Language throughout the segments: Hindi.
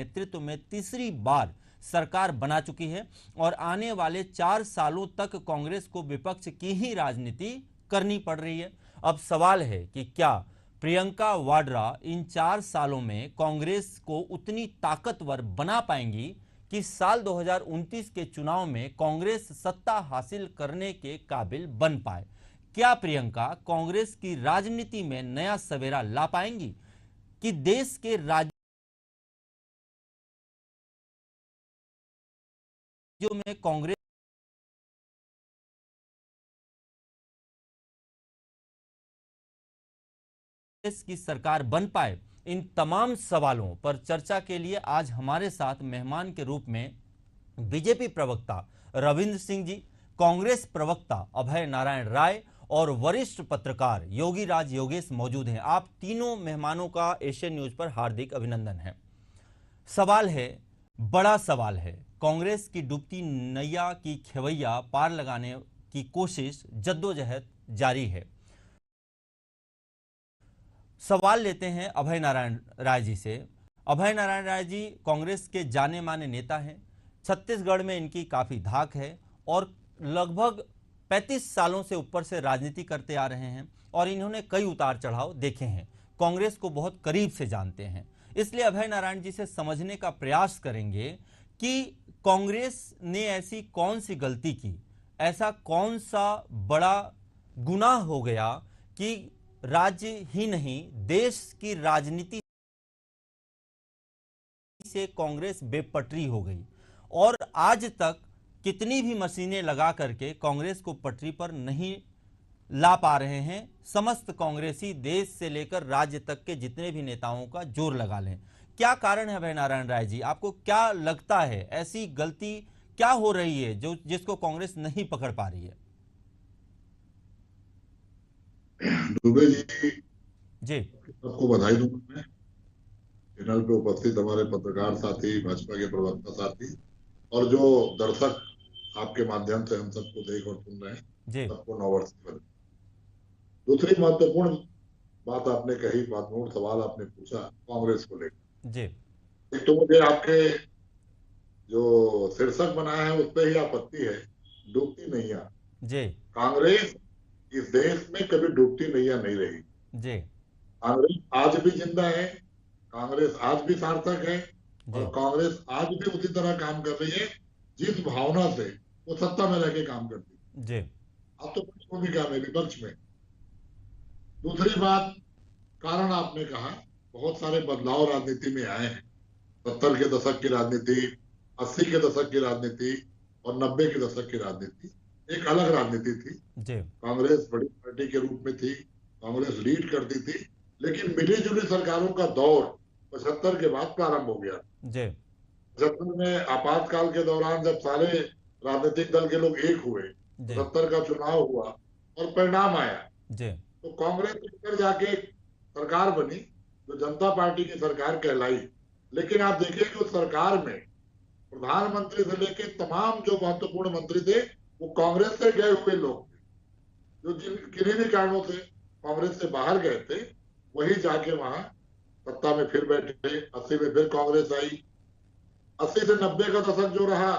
नेतृत्व में तीसरी बार सरकार बना चुकी है और आने वाले 4 सालों तक कांग्रेस को विपक्ष की ही राजनीति करनी पड़ रही है। अब सवाल है कि क्या प्रियंका वाड्रा इन 4 सालों में कांग्रेस को उतनी ताकतवर बना पाएंगी कि साल 2029 के चुनाव में कांग्रेस सत्ता हासिल करने के काबिल बन पाए। क्या प्रियंका कांग्रेस की राजनीति में नया सवेरा ला पाएंगी कि देश के राज्यों में कांग्रेस की सरकार बन पाए? इन तमाम सवालों पर चर्चा के लिए आज हमारे साथ मेहमान के रूप में बीजेपी प्रवक्ता रविंद्र सिंह जी, कांग्रेस प्रवक्ता अभय नारायण राय और वरिष्ठ पत्रकार योगीराज योगेश मौजूद हैं। आप तीनों मेहमानों का एशियन न्यूज पर हार्दिक अभिनंदन है। सवाल है, बड़ा सवाल है, कांग्रेस की डूबती नैया की खेवैया पार लगाने की कोशिश, जद्दोजहद जारी है। सवाल लेते हैं अभय नारायण राय जी से। अभय नारायण राय जी कांग्रेस के जाने माने नेता हैं, छत्तीसगढ़ में इनकी काफी धाक है और लगभग 35 सालों से ऊपर से राजनीति करते आ रहे हैं और इन्होंने कई उतार चढ़ाव देखे हैं, कांग्रेस को बहुत करीब से जानते हैं। इसलिए अभय नारायण जी से समझने का प्रयास करेंगे कि कांग्रेस ने ऐसी कौन सी गलती की, ऐसा कौन सा बड़ा गुनाह हो गया कि राज्य ही नहीं देश की राजनीति से कांग्रेस बेपटरी हो गई और आज तक कितनी भी मशीनें लगा करके कांग्रेस को पटरी पर नहीं ला पा रहे हैं। समस्त कांग्रेसी देश से लेकर राज्य तक के जितने भी नेताओं का जोर लगा लें। क्या कारण है अभय नारायण राय जी? आपको क्या लगता है, ऐसी गलती क्या हो रही है जो जिसको कांग्रेस नहीं पकड़ पा रही है? दुबे जी सबको बधाई दूंगा मैं, चैनल पे उपस्थित हमारे पत्रकार साथी, भाजपा के प्रवक्ता साथी और जो दर्शक आपके माध्यम से हम सबको देख और सुन रहे हैं, सबको नववर्ष की बधाई। दूसरी महत्वपूर्ण बात आपने कही, महत्वपूर्ण सवाल आपने पूछा कांग्रेस को लेकर जी। एक तो मुझे आपके जो शीर्षक बनाया है उस पर ही आपत्ति है, डूबती नैया जी। कांग्रेस इस देश में कभी डूबती नैया नहीं रही जी। कांग्रेस आज भी जिंदा है, कांग्रेस आज भी सार्थक है और कांग्रेस आज भी उसी तरह काम कर रही है जिस भावना से वो सत्ता में रह के काम करती है जी। अब तो कुछ भूमिका में, विपक्ष में। दूसरी बात, कारण आपने कहा, बहुत सारे बदलाव राजनीति में आए हैं। 70 के दशक की राजनीति, 80 के दशक की राजनीति और 90 के दशक की राजनीति एक अलग राजनीति थी जी। कांग्रेस बड़ी पार्टी के रूप में थी, कांग्रेस लीड करती थी, लेकिन मिली जुली सरकारों का दौर 75 के बाद प्रारंभ हो गया जी। 75 में आपातकाल के दौरान जब सारे राजनीतिक दल के लोग एक हुए, 70 का चुनाव हुआ और परिणाम आया जी। तो कांग्रेस लेकर जाके सरकार बनी जो जनता पार्टी की सरकार कहलाई। लेकिन आप देखिए कि उस सरकार में प्रधानमंत्री से लेकर तमाम जो महत्वपूर्ण मंत्री थे वो कांग्रेस से गए हुए लोग थे, जो किन्हीं भी कारणों से कांग्रेस से बाहर गए थे, वही जाके वहां सत्ता में फिर बैठे। 80 में फिर कांग्रेस आई। 80 से 90 का दशक जो रहा,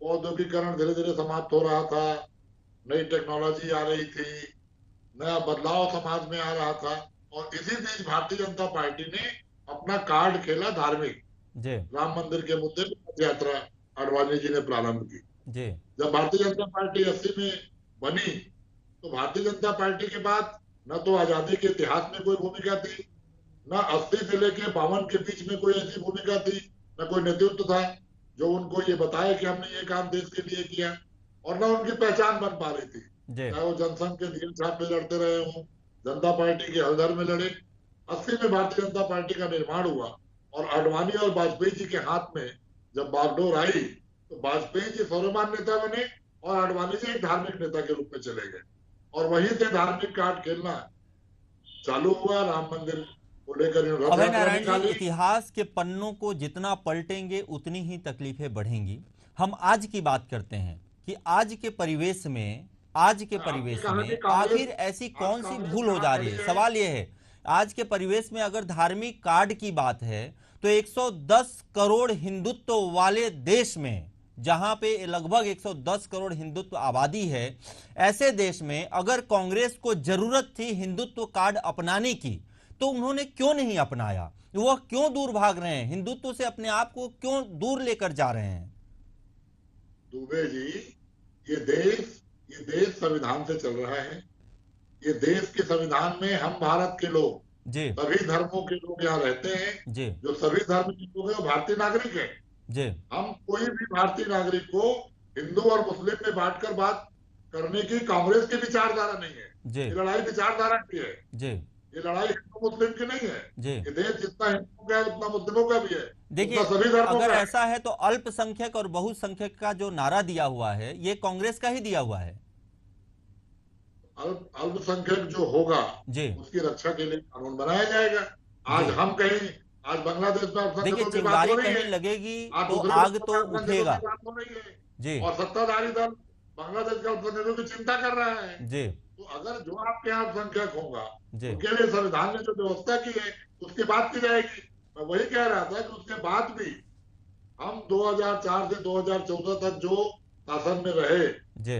औद्योगिकरण धीरे धीरे समाप्त हो रहा था, नई टेक्नोलॉजी आ रही थी, नया बदलाव समाज में आ रहा था और इसी बीच भारतीय जनता पार्टी ने अपना कार्ड खेला धार्मिक जी। राम मंदिर के मुद्दे पर यात्रा आडवाणी जी ने प्रारंभ की जी। जब भारतीय जनता पार्टी 80 में बनी तो भारतीय जनता पार्टी के बाद न तो आजादी के इतिहास में कोई भूमिका थी, न 80 से लेकर 52 के बीच में कोई ऐसी भूमिका थी, न कोई नेतृत्व था जो उनको ये बताया कि हमने ये काम देश के लिए किया, और न उनकी पहचान बन पा रही थी। चाहे वो जनसंघ के नियम छाप पे लड़ते रहे हों, जनता पार्टी के हलदर में लड़े। 80 में भारतीय जनता पार्टी का निर्माण हुआ और आडवाणी और वाजपेयी जी के हाथ में जब बागडोर आई तो वाजपेयी जी सर्वमान्य नेता बने और आडवाणी जी एक धार्मिक नेता के रूप में चले गए और वहीं से धार्मिक कार्ड खेलना चालू हुआ। राम मंदिर को लेकर अभय नारायण जी, इतिहास के पन्नों को जितना पलटेंगे उतनी ही तकलीफें बढ़ेंगी। हम आज की बात करते हैं कि आज के परिवेश में आखिर ऐसी कौन सी भूल हो जा रही है। सवाल यह है, आज के परिवेश में अगर धार्मिक कार्ड की बात है तो 110 करोड़ हिंदुत्व वाले देश में, जहां पे लगभग 110 करोड़ हिंदुत्व आबादी है, ऐसे देश में अगर कांग्रेस को जरूरत थी हिंदुत्व कार्ड अपनाने की, तो उन्होंने क्यों नहीं अपनाया? वह क्यों दूर भाग रहे हैं? हिंदुत्व से अपने आप को क्यों दूर लेकर जा रहे हैं? दुबे जी, ये देश संविधान से चल रहा है। ये देश के संविधान में हम भारत के लोग, सभी धर्मों के लोग यहाँ रहते हैं। जो सभी धर्म के लोग हैं वो भारतीय नागरिक है। हम कोई भी भारतीय नागरिक को हिंदू और मुस्लिम में बांटकर बात करने की कांग्रेस की विचारधारा नहीं है। ये लड़ाई विचारधारा की है। ये लड़ाई हिंदू मुस्लिम की नहीं है। ये देश जितना हिंदुओं का है उतना मुस्लिमों का भी है। देखिए, अगर ऐसा है तो अल्पसंख्यक और बहुसंख्यक का जो नारा दिया हुआ है ये कांग्रेस का ही दिया हुआ है। अल्पसंख्यक जो होगा उसकी रक्षा के लिए कानून बनाया जाएगा। आज हम कहीं, आज बांग्लादेश में देखिए, चिंगारी कहीं लगेगी तो आग तो उठेगा जी, और सत्ताधारी दल बांग्लादेश के अल्पसंख्यकों की चिंता कर रहा है जी। तो अगर जो आपके यहाँ अल्पसंख्यक होगा उनके लिए संविधान ने जो व्यवस्था की है उसकी बात की जाएगी। मैं वही कह रहा था कि उसके बाद भी हम 2004 से 2014 तक जो शासन में रहे,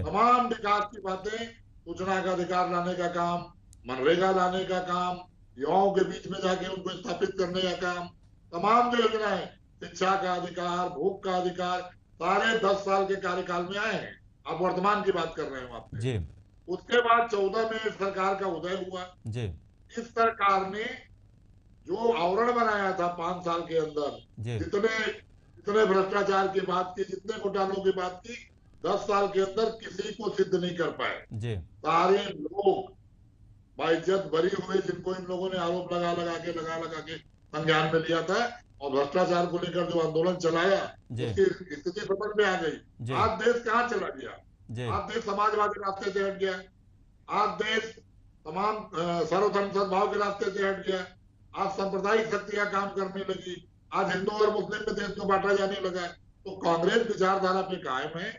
तमाम विकास की बातें, सूचना का अधिकार लाने का काम, मनरेगा लाने का काम, युवाओं के बीच में जाके उनको स्थापित करने का काम, तमाम जो योजनाएं, शिक्षा का अधिकार, भूख का अधिकार, सारे 10 साल के कार्यकाल में आए हैं। आप वर्तमान की बात कर रहे हो आपने। उसके बाद 14 में सरकार का उदय हुआ जी। इस सरकार ने जो आवरण बनाया था 5 साल के अंदर, जितने भ्रष्टाचार की बात की, जितने घोटालों की बात की, 10 साल के अंदर किसी को सिद्ध नहीं कर पाए। सारे लोग बाइज्जत बरी हुए, जिनको इन लोगों ने आरोप लगा लगा के संज्ञान में लिया था और भ्रष्टाचार को लेकर जो आंदोलन चलाया उसकी स्थिति समझ में आ गई। आज देश कहाँ चला गया? आज देश समाजवादी रास्ते से हट गया। आज देश तमाम सर्वधर्म सद्भाव के रास्ते से हट गया। आज सांप्रदायिक शक्तियां काम करने लगी। आज हिंदू और मुस्लिम में देश को बांटा जाने लगा। तो कांग्रेस विचारधारा पे कायम है,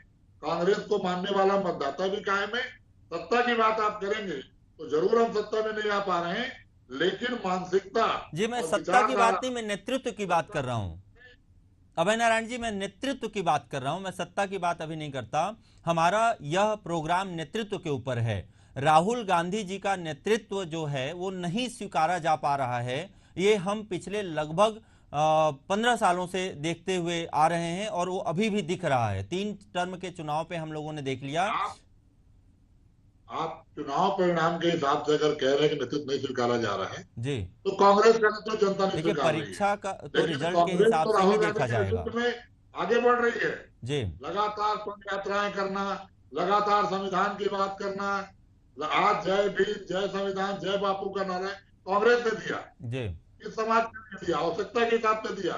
कांग्रेस को मानने वाला मतदाता भी कायम है। सत्ता की बात आप करेंगे तो जरूर हम सत्ता में नहीं आ पा रहे हैं, लेकिन मानसिकता जी, मैं सत्ता की बात नहीं, मैं नेतृत्व की बात कर रहा हूं। अभय नारायण जी, मैं नेतृत्व की बात कर रहा हूं, मैं सत्ता की बात अभी नहीं करता। हमारा यह प्रोग्राम नेतृत्व के ऊपर है। राहुल गांधी जी का नेतृत्व जो है वो नहीं स्वीकारा जा पा रहा है। ये हम पिछले लगभग 15 सालों से देखते हुए आ रहे हैं और वो अभी भी दिख रहा है। 3 टर्म के चुनाव पे हम लोगों ने देख लिया। आप चुनाव परिणाम के हिसाब से अगर कह रहे हैं कि नेतृत्व नहीं स्वीकारा जा रहा है जी, तो कांग्रेस का नेतृत्व जनता ने स्वीकार रही है। परीक्षा का तो रिजल्ट के हिसाब से ही देखा जाएगा। में आगे बढ़ रही है जी, लगातार पद यात्राएं करना, लगातार संविधान की बात करना। आज जय भीम, जय संविधान, जय बापू का नारा कांग्रेस ने दिया जी, इस समाज ने दिया, आवश्यकता के हिसाब से दिया।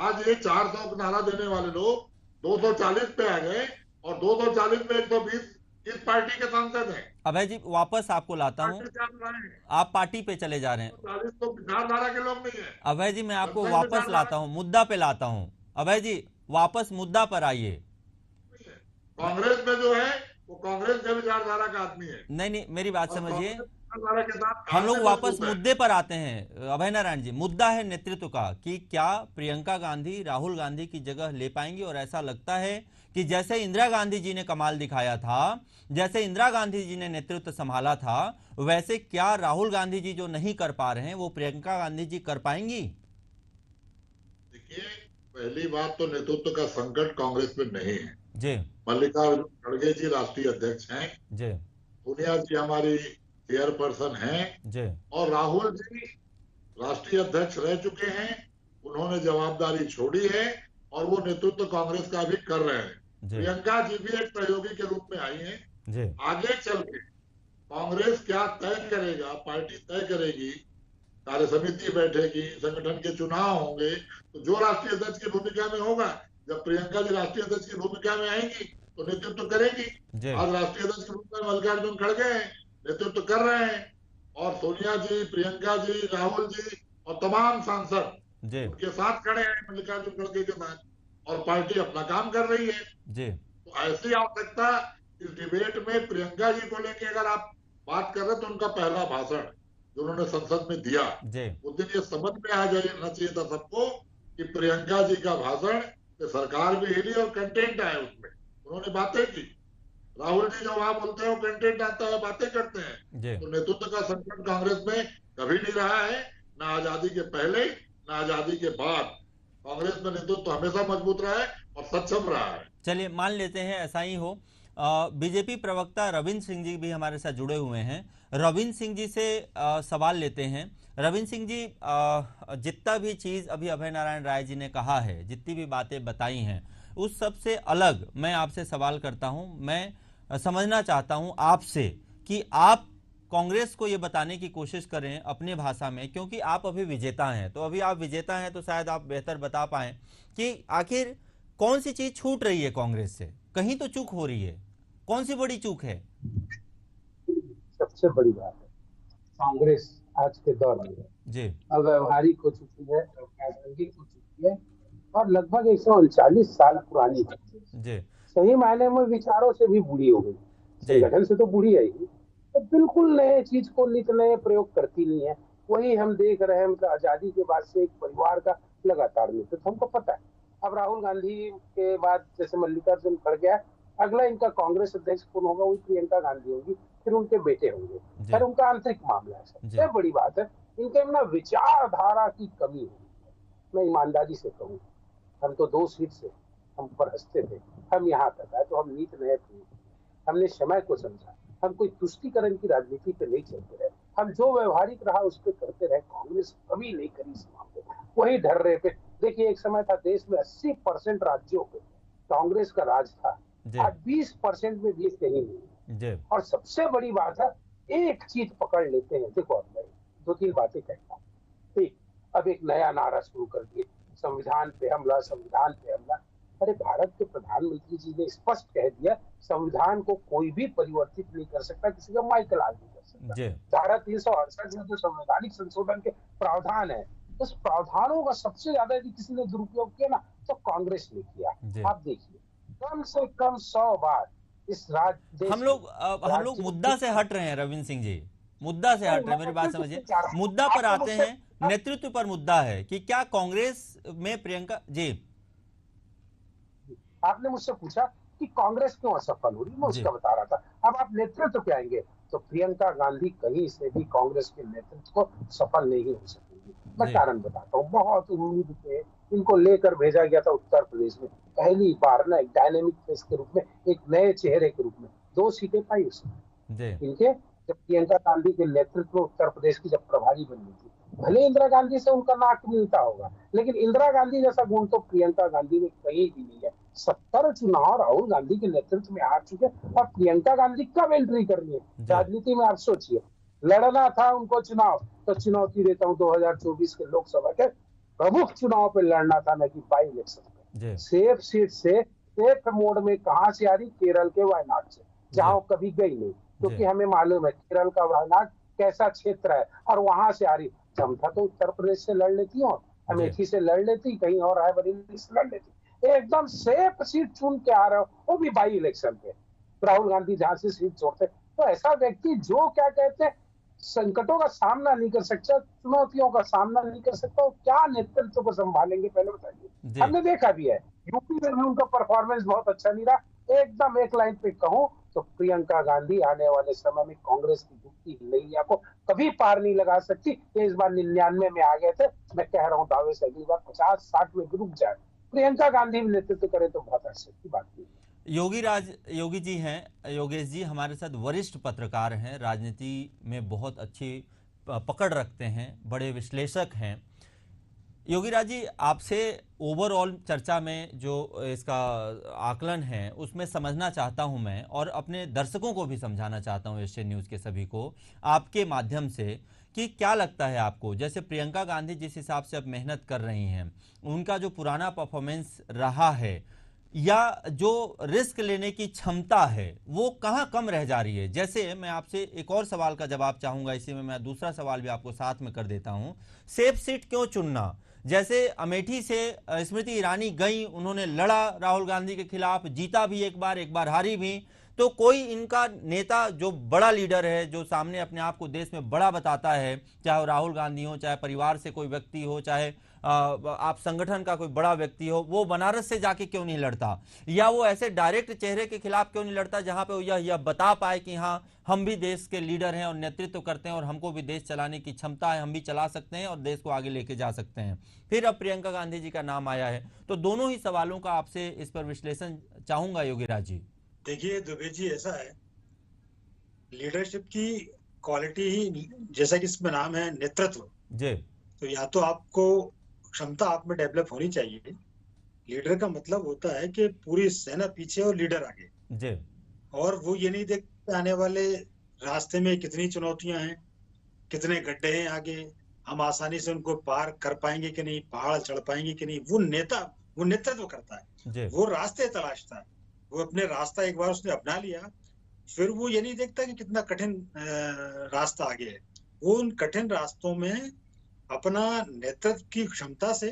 आज ये 400 का नारा देने वाले लोग 240 पे आ गए और 240 में 120 इस पार्टी के सांसद हैं। अभय जी, वापस आपको लाता हूं, आप पार्टी पे चले जा रहे हैं। 40 तो विचारधारा के लोग नहीं है। अभय जी, मैं आपको वापस लाता हूं, मुद्दा पे लाता हूं। अभय जी, वापस मुद्दा पर आइए। कांग्रेस में जो है वो कांग्रेस के विचारधारा का आदमी है। नहीं, मेरी बात समझिए, हम लोग वापस मुद्दे पर आते हैं। अभय नारायण जी, मुद्दा है नेतृत्व का कि क्या प्रियंका गांधी राहुल गांधी की जगह ले पाएंगी? और ऐसा लगता है कि जैसे इंदिरा गांधी जी ने कमाल दिखाया था, जैसे इंदिरा गांधी जी ने नेतृत्व संभाला था, वैसे क्या राहुल गांधी जी जो नहीं कर पा रहे हैं वो प्रियंका गांधी जी कर पाएंगी? देखिए, पहली बात तो नेतृत्व का संकट कांग्रेस में नहीं है जी। मल्लिकार्जुन खड़गे जी राष्ट्रीय अध्यक्ष हैं जी, सोनिया जी हमारी चेयरपर्सन हैं और राहुल जी राष्ट्रीय अध्यक्ष रह चुके हैं। उन्होंने जवाबदारी छोड़ी है और वो नेतृत्व कांग्रेस का भी कर रहे हैं। प्रियंका जी भी एक सहयोगी के रूप में आई हैं। आगे चल के कांग्रेस क्या तय करेगा, पार्टी तय करेगी, कार्य समिति बैठेगी, संगठन के चुनाव होंगे, तो जो राष्ट्रीय अध्यक्ष की भूमिका में होगा, जब प्रियंका जी राष्ट्रीय अध्यक्ष की भूमिका में आएंगी तो नेतृत्व करेगी। आज राष्ट्रीय अध्यक्ष के रूप में मल्लिकार्जुन खड़गे हैं, नेतृत्व कर रहे हैं और सोनिया जी, प्रियंका जी, राहुल जी और तमाम सांसद उनके साथ खड़े हैं मल्लिकार्जुन खड़गे के साथ, और पार्टी अपना काम कर रही है जी। तो ऐसी आवश्यकता इस डिबेट में प्रियंका जी को लेकर अगर आप बात कर रहे हैं तो उनका पहला भाषण जो उन्होंने संसद में दिया उस दिन ये समझ में आ जाना चाहिए था सबको कि प्रियंका जी का भाषण सरकार भी हिली और कंटेंट आए उसमें, उन्होंने बातें की। राहुल जी जब आप बोलते हो कंटेंट आता है, बातें करते हैं, तो नेतृत्व का संकट कांग्रेस में कभी नहीं रहा है, ना आजादी के पहले ना आजादी के बाद। कांग्रेस में नेतृत्व हमेशा मजबूत रहा है और सक्षम रहा है। चलिए मान लेते हैं ऐसा ही हो। बीजेपी प्रवक्ता रविंद्र सिंह जी भी हमारे साथ जुड़े हुए हैं। रविंद्र सिंह जी से सवाल लेते हैं। रविंद्र सिंह जी, जितना भी चीज़ अभी अभय नारायण राय जी ने कहा है, जितनी भी बातें बताई हैं, उस सब से अलग मैं आपसे सवाल करता हूं। मैं समझना चाहता हूं आपसे कि आप कांग्रेस को ये बताने की कोशिश करें अपने भाषा में, क्योंकि आप अभी विजेता हैं, तो अभी आप विजेता हैं तो शायद आप बेहतर बता पाएं कि आखिर कौन सी चीज छूट रही है कांग्रेस से। कहीं तो चूक हो रही है, कौन सी बड़ी चूक है? सबसे बड़ी बात है, कांग्रेस आज के दौर में जी अव्यवहारिक हो चुकी है, प्रासंगिक हो चुकी है और लगभग 139 साल पुरानी है। जी सही मायने में विचारों से भी बुरी हो गई, संगठन से तो बुरी है ही, तो बिल्कुल नए चीज को नित नए प्रयोग करती नहीं है। वही हम देख रहे हैं, मतलब आजादी के बाद से एक परिवार का लगातार नेतृत्व हमको पता है। अब राहुल गांधी के बाद जैसे मल्लिकार्जुन खड़गे, अगला इनका कांग्रेस अध्यक्ष कौन होगा? वही प्रियंका गांधी होगी, फिर उनके बेटे होंगे। फिर उनका आंतरिक मामला है। सबसे बड़ी बात है, इनके ना विचारधारा की कमी है। मैं ईमानदारी से कहूँ, हम तो 2 सीट से हम पर हंसते थे, हम यहाँ तक आए तो हम नीत नए थे, हमने समय को समझा, हम कोई तुष्टिकरण की राजनीति पे नहीं चलते रहे, हम जो व्यवहारिक रहा उस पर करते रहे। कांग्रेस कभी नहीं करी इस मामले, वही ढर रहे पे। देखिए, एक समय था देश में 80% राज्यों पे कांग्रेस का राज था, आज 20% में भी कहीं नहीं। और सबसे बड़ी बात है, एक चीज पकड़ लेते हैं। देखो, अब मैं 2-3 बातें कहता हूँ। ठीक, अब एक नया नारा शुरू कर दिए, संविधान पे हमला, संविधान पे हमला। अरे, भारत के प्रधानमंत्री जी ने स्पष्ट कह दिया, संविधान को कोई भी परिवर्तित नहीं कर सकता, किसी का माइकल आग नहीं कर सकता। धारा 368 में जो संवैधानिक संशोधन के प्रावधान है, उस प्रावधानों का सबसे ज्यादा यदि किसी ने दुरुपयोग किया ना, तो कांग्रेस ने किया। आप देखिए, कम से कम 100 बार इस राज्य हम लोग मुद्दा से हट रहे हैं। रविंद्र सिंह जी, मुद्दा से हट रहे हैं, मेरी बात समझिए। मुद्दा पर आते हैं, नेतृत्व पर मुद्दा है कि क्या कांग्रेस में प्रियंका जी, आपने मुझसे पूछा कि कांग्रेस क्यों असफल हो रही, मैं उसका बता रहा था। अब आप नेतृत्व पे आएंगे तो प्रियंका गांधी कहीं से भी कांग्रेस के नेतृत्व को सफल नहीं हो सकेगी। मैं कारण बताता हूँ। बहुत उम्मीद पे इनको लेकर भेजा गया था उत्तर प्रदेश में, पहली बार ना एक डायनेमिक फेस के रूप में, एक नए चेहरे के रूप में 2 सीटें पाई उसने इनके। जब प्रियंका गांधी के नेतृत्व में उत्तर प्रदेश की जब प्रभारी बनी थी, भले इंदिरा गांधी से उनका नाक मिलता होगा, लेकिन इंदिरा गांधी जैसा गुण तो प्रियंका गांधी में कहीं भी नहीं है। 70 चुनाव राहुल गांधी के नेतृत्व में हार चुके, और प्रियंका गांधी कब एंट्री करनी है राजनीति में? आप सोचिए, लड़ना था उनको चुनाव, तो चुनौती देता हूँ 2024 के लोकसभा के प्रमुख चुनाव पे लड़ना था, न कि बाई इलेक्शन पे। सेफ सीट से सेफ मोड में कहां से आ रही? केरल के वायनाड से, जहां कभी गई नहीं, क्योंकि हमें मालूम है केरल का वायनाड कैसा क्षेत्र है, और वहां से आ रही। क्षमता तो उत्तर प्रदेश से लड़ लेती हो, अमेठी से लड़ लेती, कहीं और रायबरेली से लड़ लेती। एकदम सेफ सीट चुन के आ रहे हो, वो भी बाई इलेक्शन पे। राहुल गांधी जहां से सीट छोड़ते, तो ऐसा व्यक्ति जो क्या कहते हैं, संकटों का सामना नहीं कर सकता, चुनौतियों का सामना नहीं कर सकता, क्या नेतृत्व को संभालेंगे? पहले बताइए। हमने देखा भी है, यूपी में भी उनका परफॉर्मेंस बहुत अच्छा नहीं रहा। एकदम एक लाइन पे कहूं तो प्रियंका गांधी आने वाले समय में कांग्रेस की डूबती नैया को कभी पार नहीं लगा सकती। ये इस बार 99 में आ गए थे, मैं कह रहा हूँ दावे से अगली बार 50-60 में रुक जाए। प्रियंका गांधी भी नेतृत्व करे तो बहुत अच्छी की बात नहीं। योगी जी हैं, योगेश जी हमारे साथ वरिष्ठ पत्रकार हैं, राजनीति में बहुत अच्छी पकड़ रखते हैं, बड़े विश्लेषक हैं। योगी राज जी, आपसे ओवरऑल चर्चा में जो इसका आकलन है उसमें समझना चाहता हूं मैं, और अपने दर्शकों को भी समझाना चाहता हूं, एशियन न्यूज़ के सभी को आपके माध्यम से, कि क्या लगता है आपको, जैसे प्रियंका गांधी जिस हिसाब से अब मेहनत कर रही हैं, उनका जो पुराना परफॉर्मेंस रहा है या जो रिस्क लेने की क्षमता है वो कहाँ कम रह जा रही है? जैसे मैं आपसे एक और सवाल का जवाब चाहूँगा, इसी में मैं दूसरा सवाल भी आपको साथ में कर देता हूँ। सेफ सीट क्यों चुनना? जैसे अमेठी से स्मृति ईरानी गई, उन्होंने लड़ा राहुल गांधी के खिलाफ, जीता भी एक बार हारी भी, तो कोई इनका नेता जो बड़ा लीडर है, जो सामने अपने आप को देश में बड़ा बताता है, चाहे वो राहुल गांधी हो, चाहे परिवार से कोई व्यक्ति हो, चाहे आप संगठन का कोई बड़ा व्यक्ति हो, वो बनारस से जाके क्यों नहीं लड़ता, या वो ऐसे डायरेक्ट चेहरे के खिलाफ क्यों नहीं लड़ता जहां पे वो यह बता पाए कि हाँ हम भी देश के लीडर हैं और नेतृत्व करते हैं और हमको भी देश चलाने की क्षमता है, हम भी चला सकते हैं और देश को आगे लेके जा सकते हैं। फिर अब प्रियंका गांधी जी का नाम आया है, तो दोनों ही सवालों का आपसे इस पर विश्लेषण चाहूंगा योगीराज जी। देखिए दुबे जी, ऐसा है, लीडरशिप की क्वालिटी ही जैसा कि इसमें नाम है नेतृत्व जी। तो या तो आपको क्षमता आप में डेवलप होनी चाहिए। लीडर का मतलब होता है कि पूरी सेना पीछे और लीडर आगे जी। और वो ये नहीं देखते आने वाले रास्ते में कितनी चुनौतियां हैं, कितने गड्ढे हैं आगे, हम आसानी से उनको पार कर पाएंगे कि नहीं, पहाड़ चढ़ पाएंगे कि नहीं। वो नेता, वो नेतृत्व करता है, वो रास्ते तलाशता है। वो अपने रास्ता एक बार उसने अपना लिया, फिर वो ये नहीं देखता कि कितना कठिन रास्ता आगे है। वो उन कठिन रास्तों में अपना नेतृत्व की क्षमता से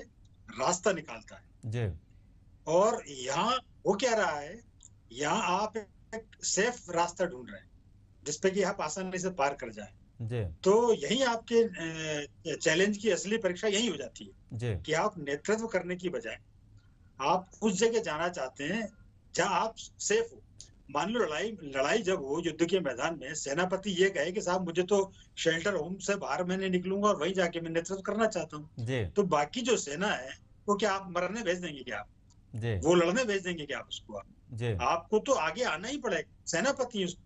रास्ता निकालता है जी। और यहाँ वो क्या रहा है, यहाँ आप एक सेफ रास्ता ढूंढ रहे हैं जिसपे कि आप आसानी से पार कर जाए जी। तो यही आपके चैलेंज की असली परीक्षा यही हो जाती है जी। कि आप नेतृत्व करने की बजाय आप उस जगह जाना चाहते हैं जहां आप सेफ हो। मान लो लड़ाई जब हो युद्ध के मैदान में, सेनापति ये कहे कि साहब मुझे तो शेल्टर होम से बाहर मैं नहीं निकलूंगा और वहीं जाके मैं नेतृत्व करना चाहता हूँ, तो बाकी जो सेना है वो क्या आप मरने भेज देंगे क्या आप? वो लड़ने भेज देंगे क्या आप उसको? आपको तो आगे आना ही पड़ेगा। सेनापति उस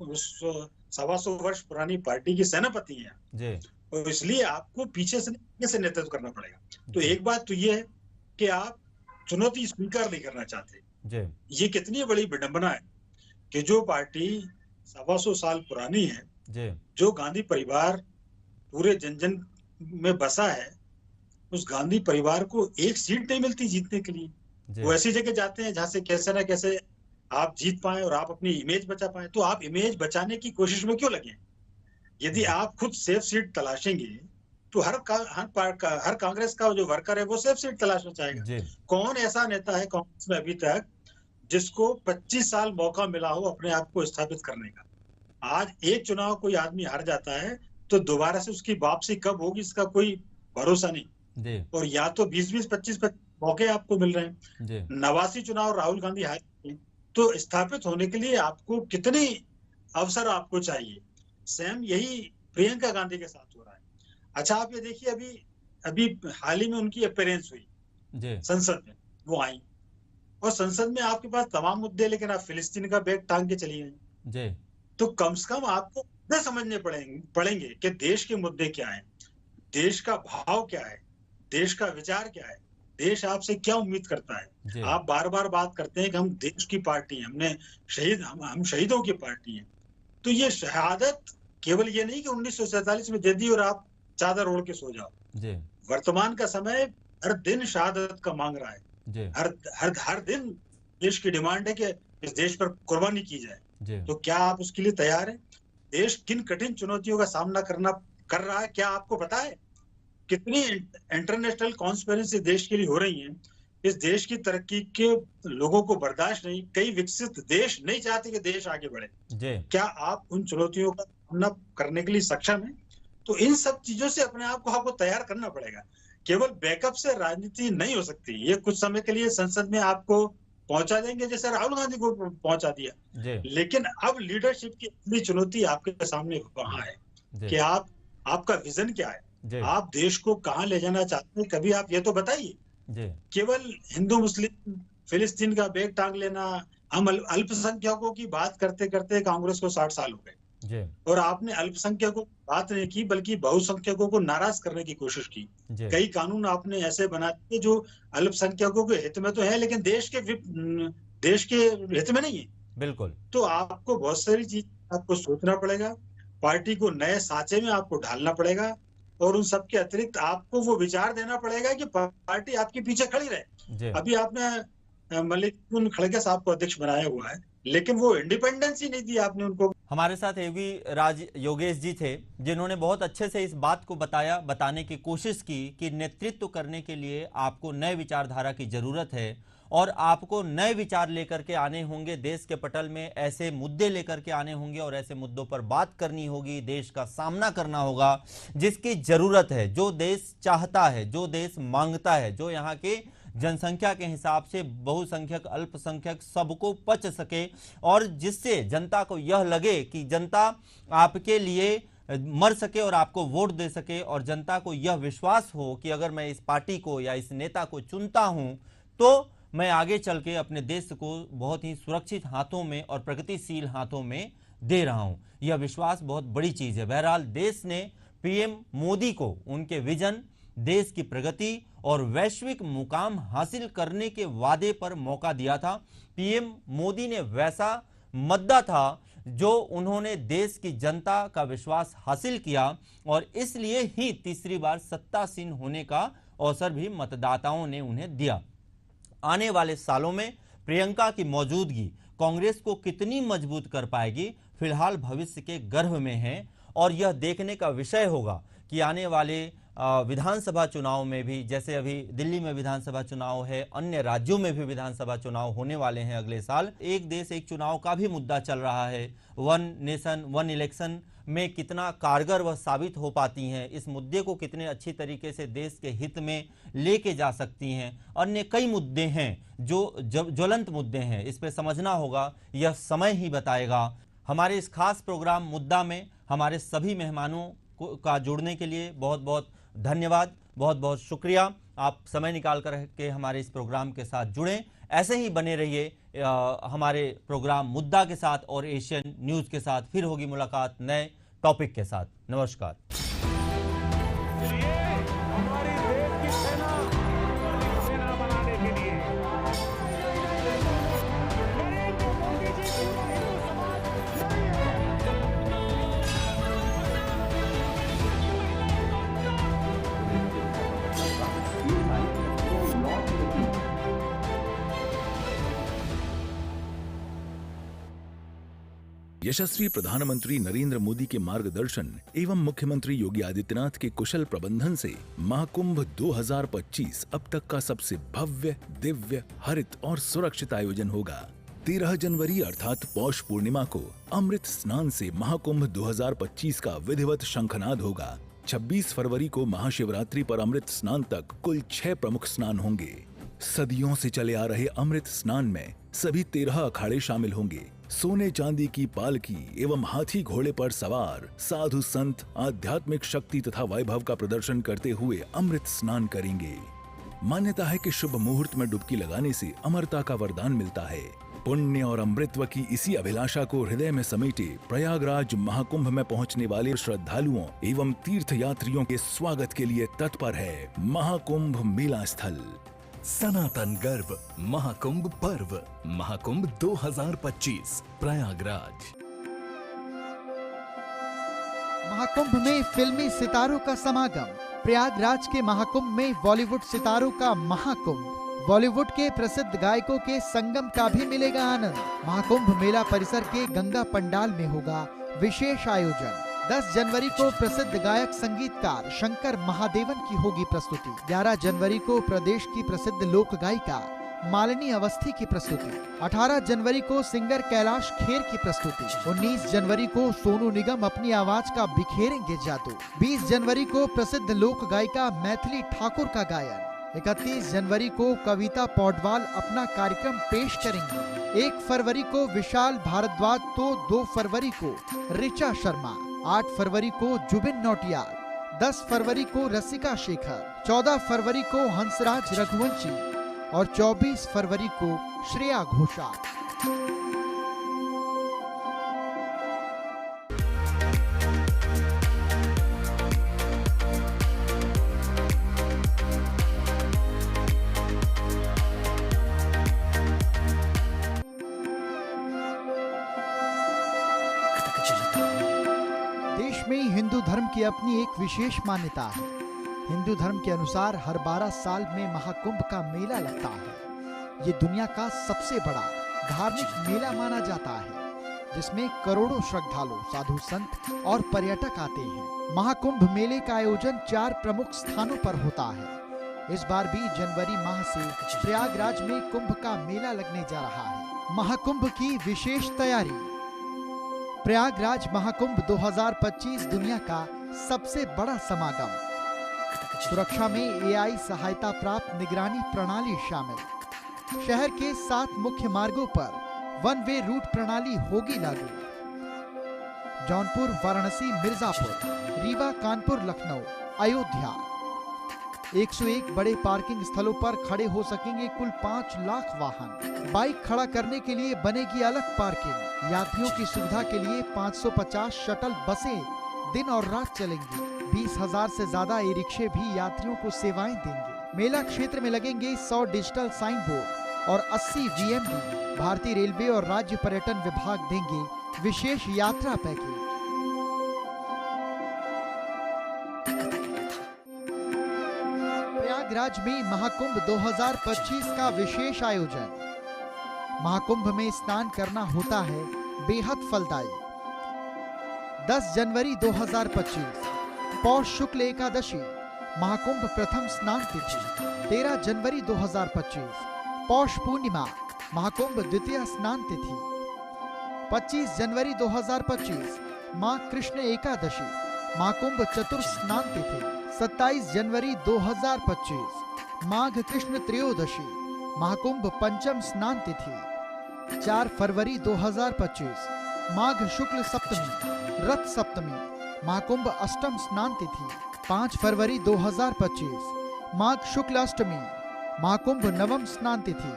125 वर्ष पुरानी पार्टी की सेनापति है और इसलिए आपको पीछे से नेतृत्व करना पड़ेगा। तो एक बात तो ये है कि आप चुनौती स्वीकार नहीं करना चाहते। ये कितनी बड़ी विडंबना है कि जो पार्टी 125 साल पुरानी है, जो गांधी परिवार पूरे जन जन में बसा है, उस गांधी परिवार को एक सीट नहीं मिलती जीतने के लिए। वो ऐसी जगह जाते हैं जहां से कैसे ना कैसे आप जीत पाए और आप अपनी इमेज बचा पाए। तो आप इमेज बचाने की कोशिश में क्यों लगे? यदि आप खुद सेफ सीट तलाशेंगे तो हर कांग्रेस का जो वर्कर है वो सेफ सीट तलाशना चाहेगा। कौन ऐसा नेता है कांग्रेस में अभी तक जिसको 25 साल मौका मिला हो अपने आप को स्थापित करने का? आज एक चुनाव कोई आदमी हार जाता है तो दोबारा से उसकी वापसी कब होगी इसका कोई भरोसा नहीं। और या तो 20-20, 25-25 मौके आपको मिल रहे हैं। 89 चुनाव राहुल गांधी हारे, तो स्थापित होने के लिए आपको कितने अवसर आपको चाहिए? सेम यही प्रियंका गांधी के साथ हो रहा है। अच्छा, आप ये देखिए, अभी हाल ही में उनकी अपीयरेंस हुई संसद में, वो आई और संसद में आपके पास तमाम मुद्दे, लेकिन आप फिलिस्तीन का बैग टांग के चली गई। तो कम से कम आपको मुद्दे समझने पड़ेंगे कि देश के मुद्दे क्या हैं, देश का भाव क्या है, देश का विचार क्या है, देश आपसे क्या उम्मीद करता है। आप बार बार बात करते हैं कि हम देश की पार्टी हैं, हम शहीदों की पार्टी हैं। तो ये शहादत केवल ये नहीं कि 1947 में दे दी और आप चादर ओढ़ के सो जाओ। वर्तमान का समय हर दिन शहादत का मांग रहा है। हर दिन देश की डिमांड है कि इस देश पर कुर्बानी की जाए। तो क्या आप उसके लिए तैयार हैं? देश किन कठिन चुनौतियों का सामना कर रहा है, क्या आपको पता है? कितनी इंटरनेशनल कॉन्स्पिरेसी देश के लिए हो रही है। इस देश की तरक्की के लोगों को बर्दाश्त नहीं, कई विकसित देश नहीं चाहते कि देश आगे बढ़े। क्या आप उन चुनौतियों का सामना करने के लिए सक्षम हैं? तो इन सब चीजों से अपने आप को आपको तैयार करना पड़ेगा। केवल बैकअप से राजनीति नहीं हो सकती। ये कुछ समय के लिए संसद में आपको पहुंचा देंगे जैसे राहुल गांधी को पहुंचा दिया, लेकिन अब लीडरशिप की असली चुनौती आपके सामने वहां है कि आपका विजन क्या है, आप देश को कहां ले जाना चाहते हैं। कभी आप ये तो बताइए। केवल हिंदू मुस्लिम फिलिस्तीन का बैग टांग लेना, हम अल्पसंख्यकों की बात करते करते कांग्रेस को 60 साल हो गए और आपने अल्पसंख्यकों की बात नहीं की बल्कि बहुसंख्यकों को नाराज करने की कोशिश की। कई कानून आपने ऐसे बना दिए जो अल्पसंख्यकों के हित में तो है लेकिन देश के हित में नहीं है। बिल्कुल। तो आपको बहुत सारी चीज आपको सोचना पड़ेगा, पार्टी को नए सांचे में आपको ढालना पड़ेगा और उन सब के अतिरिक्त आपको वो विचार देना पड़ेगा कि पार्टी आपके पीछे खड़ी रहे। अभी आपने मल्लिकार्जुन खड़गे साहब को अध्यक्ष बनाया हुआ है लेकिन वो इंडिपेंडेंस ही नहीं दी आपने उनको। हमारे साथ योगेश जी थे जिन्होंने बहुत अच्छे से इस बात को बताने की कोशिश की कि नेतृत्व करने के लिए आपको नए विचारधारा की जरूरत है और आपको नए विचार लेकर के आने होंगे, देश के पटल में ऐसे मुद्दे लेकर के आने होंगे और ऐसे मुद्दों पर बात करनी होगी, देश का सामना करना होगा जिसकी जरूरत है, जो देश चाहता है, जो देश मांगता है, जो यहाँ के जनसंख्या के हिसाब से बहुसंख्यक अल्पसंख्यक सबको पच सके और जिससे जनता को यह लगे कि जनता आपके लिए मर सके और आपको वोट दे सके और जनता को यह विश्वास हो कि अगर मैं इस पार्टी को या इस नेता को चुनता हूं तो मैं आगे चल के अपने देश को बहुत ही सुरक्षित हाथों में और प्रगतिशील हाथों में दे रहा हूं। यह विश्वास बहुत बड़ी चीज है। बहरहाल देश ने पीएम मोदी को उनके विजन, देश की प्रगति और वैश्विक मुकाम हासिल करने के वादे पर मौका दिया था। पीएम मोदी ने वैसा मद्दा था जो उन्होंने देश की जनता का विश्वास हासिल किया और इसलिए ही तीसरी बार सत्तासीन होने का अवसर भी मतदाताओं ने उन्हें दिया। आने वाले सालों में प्रियंका की मौजूदगी कांग्रेस को कितनी मजबूत कर पाएगी, फिलहाल भविष्य के गर्भ में है और यह देखने का विषय होगा कि आने वाले विधानसभा चुनाव में भी, जैसे अभी दिल्ली में विधानसभा चुनाव है, अन्य राज्यों में भी विधानसभा चुनाव होने वाले हैं अगले साल। एक देश एक चुनाव का भी मुद्दा चल रहा है। वन नेशन वन इलेक्शन में कितना कारगर वह साबित हो पाती हैं, इस मुद्दे को कितने अच्छी तरीके से देश के हित में लेके जा सकती हैं। अन्य कई मुद्दे हैं जो ज्वलंत मुद्दे हैं, इस पर समझना होगा, यह समय ही बताएगा। हमारे इस खास प्रोग्राम मुद्दा में हमारे सभी मेहमानों का जुड़ने के लिए बहुत बहुत धन्यवाद, बहुत बहुत शुक्रिया। आप समय निकाल कर के हमारे इस प्रोग्राम के साथ जुड़ें। ऐसे ही बने रहिए हमारे प्रोग्राम मुद्दा के साथ और एशियन न्यूज़ के साथ। फिर होगी मुलाकात नए टॉपिक के साथ। नमस्कार। यशस्वी प्रधानमंत्री नरेंद्र मोदी के मार्गदर्शन एवं मुख्यमंत्री योगी आदित्यनाथ के कुशल प्रबंधन से महाकुंभ 2025 अब तक का सबसे भव्य, दिव्य, हरित और सुरक्षित आयोजन होगा। 13 जनवरी अर्थात पौष पूर्णिमा को अमृत स्नान से महाकुंभ 2025 का विधिवत शंखनाद होगा। 26 फरवरी को महाशिवरात्रि पर अमृत स्नान तक कुल 6 प्रमुख स्नान होंगे। सदियों से चले आ रहे अमृत स्नान में सभी 13 अखाड़े शामिल होंगे। सोने चांदी की पालकी एवं हाथी घोड़े पर सवार साधु संत आध्यात्मिक शक्ति तथा वैभव का प्रदर्शन करते हुए अमृत स्नान करेंगे। मान्यता है कि शुभ मुहूर्त में डुबकी लगाने से अमरता का वरदान मिलता है। पुण्य और अमृतत्व की इसी अभिलाषा को हृदय में समेटे प्रयागराज महाकुंभ में पहुंचने वाले श्रद्धालुओं एवं तीर्थ यात्रियों के स्वागत के लिए तत्पर है महाकुंभ मेला स्थल। सनातन गर्व महाकुंभ पर्व महाकुंभ 2025 प्रयागराज। महाकुंभ में फिल्मी सितारों का समागम। प्रयागराज के महाकुंभ में बॉलीवुड सितारों का महाकुंभ। बॉलीवुड के प्रसिद्ध गायकों के संगम का भी मिलेगा आनंद। महाकुंभ मेला परिसर के गंगा पंडाल में होगा विशेष आयोजन। 10 जनवरी को प्रसिद्ध गायक संगीतकार शंकर महादेवन की होगी प्रस्तुति। 11 जनवरी को प्रदेश की प्रसिद्ध लोक गायिका मालिनी अवस्थी की प्रस्तुति। 18 जनवरी को सिंगर कैलाश खेर की प्रस्तुति। 19 जनवरी को सोनू निगम अपनी आवाज का बिखेरेंगे जादू। 20 जनवरी को प्रसिद्ध लोक गायिका मैथिली ठाकुर का गायन। 31 जनवरी को कविता पौडवाल अपना कार्यक्रम पेश करेंगी। 1 फरवरी को विशाल भारद्वाज तो 2 फरवरी को ऋचा शर्मा। 8 फरवरी को जुबिन नौटियाल। 10 फरवरी को रसिका शेखर। 14 फरवरी को हंसराज रघुवंशी और 24 फरवरी को श्रेया घोषाल। हिंदू धर्म की अपनी एक विशेष मान्यता है। हिंदू धर्म के अनुसार हर 12 साल में महाकुंभ का मेला लगता है। ये दुनिया का सबसे बड़ा धार्मिक मेला माना जाता है, जिसमें करोड़ों श्रद्धालु, साधु संत और पर्यटक आते हैं। महाकुंभ मेले का आयोजन 4 प्रमुख स्थानों पर होता है। इस बार भी जनवरी माह से प्रयागराज में कुंभ का मेला लगने जा रहा है। महाकुंभ की विशेष तैयारी। प्रयागराज महाकुंभ 2025 दुनिया का सबसे बड़ा समागम। सुरक्षा में AI सहायता प्राप्त निगरानी प्रणाली शामिल। शहर के 7 मुख्य मार्गों पर 1 वे रूट प्रणाली होगी लागू। जौनपुर, वाराणसी, मिर्जापुर, रीवा, कानपुर, लखनऊ, अयोध्या 101 बड़े पार्किंग स्थलों पर खड़े हो सकेंगे कुल 5 लाख वाहन। बाइक खड़ा करने के लिए बनेगी अलग पार्किंग। यात्रियों की सुविधा के लिए 550 शटल बसें दिन और रात चलेंगी। 20,000 से ज्यादा ई-रिक्शे भी यात्रियों को सेवाएं देंगे। मेला क्षेत्र में लगेंगे 100 डिजिटल साइन बोर्ड और 80 VMD। भारतीय रेलवे और राज्य पर्यटन विभाग देंगे विशेष यात्रा पैकेज। प्रयागराज में महाकुंभ 2025 का विशेष आयोजन। महाकुंभ में स्नान करना होता है बेहद फलदायी। 10 जनवरी 2025 पौष शुक्ल एकादशी महाकुंभ प्रथम स्नान तिथि। 13 जनवरी 2025 पौष पूर्णिमा महाकुंभ द्वितीय स्नान तिथि। 25 जनवरी 2025 माँ कृष्ण एकादशी महाकुंभ चतुर्थ स्नान तिथि। 27 जनवरी 2025 माघ कृष्ण त्रयोदशी महाकुंभ पंचम स्नान तिथि। 4 फरवरी 2025 माघ शुक्ल सप्तमी रथ सप्तमी महाकुंभ अष्टम स्नान तिथि। 5 फरवरी 2025 माघ शुक्ल अष्टमी महाकुंभ नवम स्नान तिथि।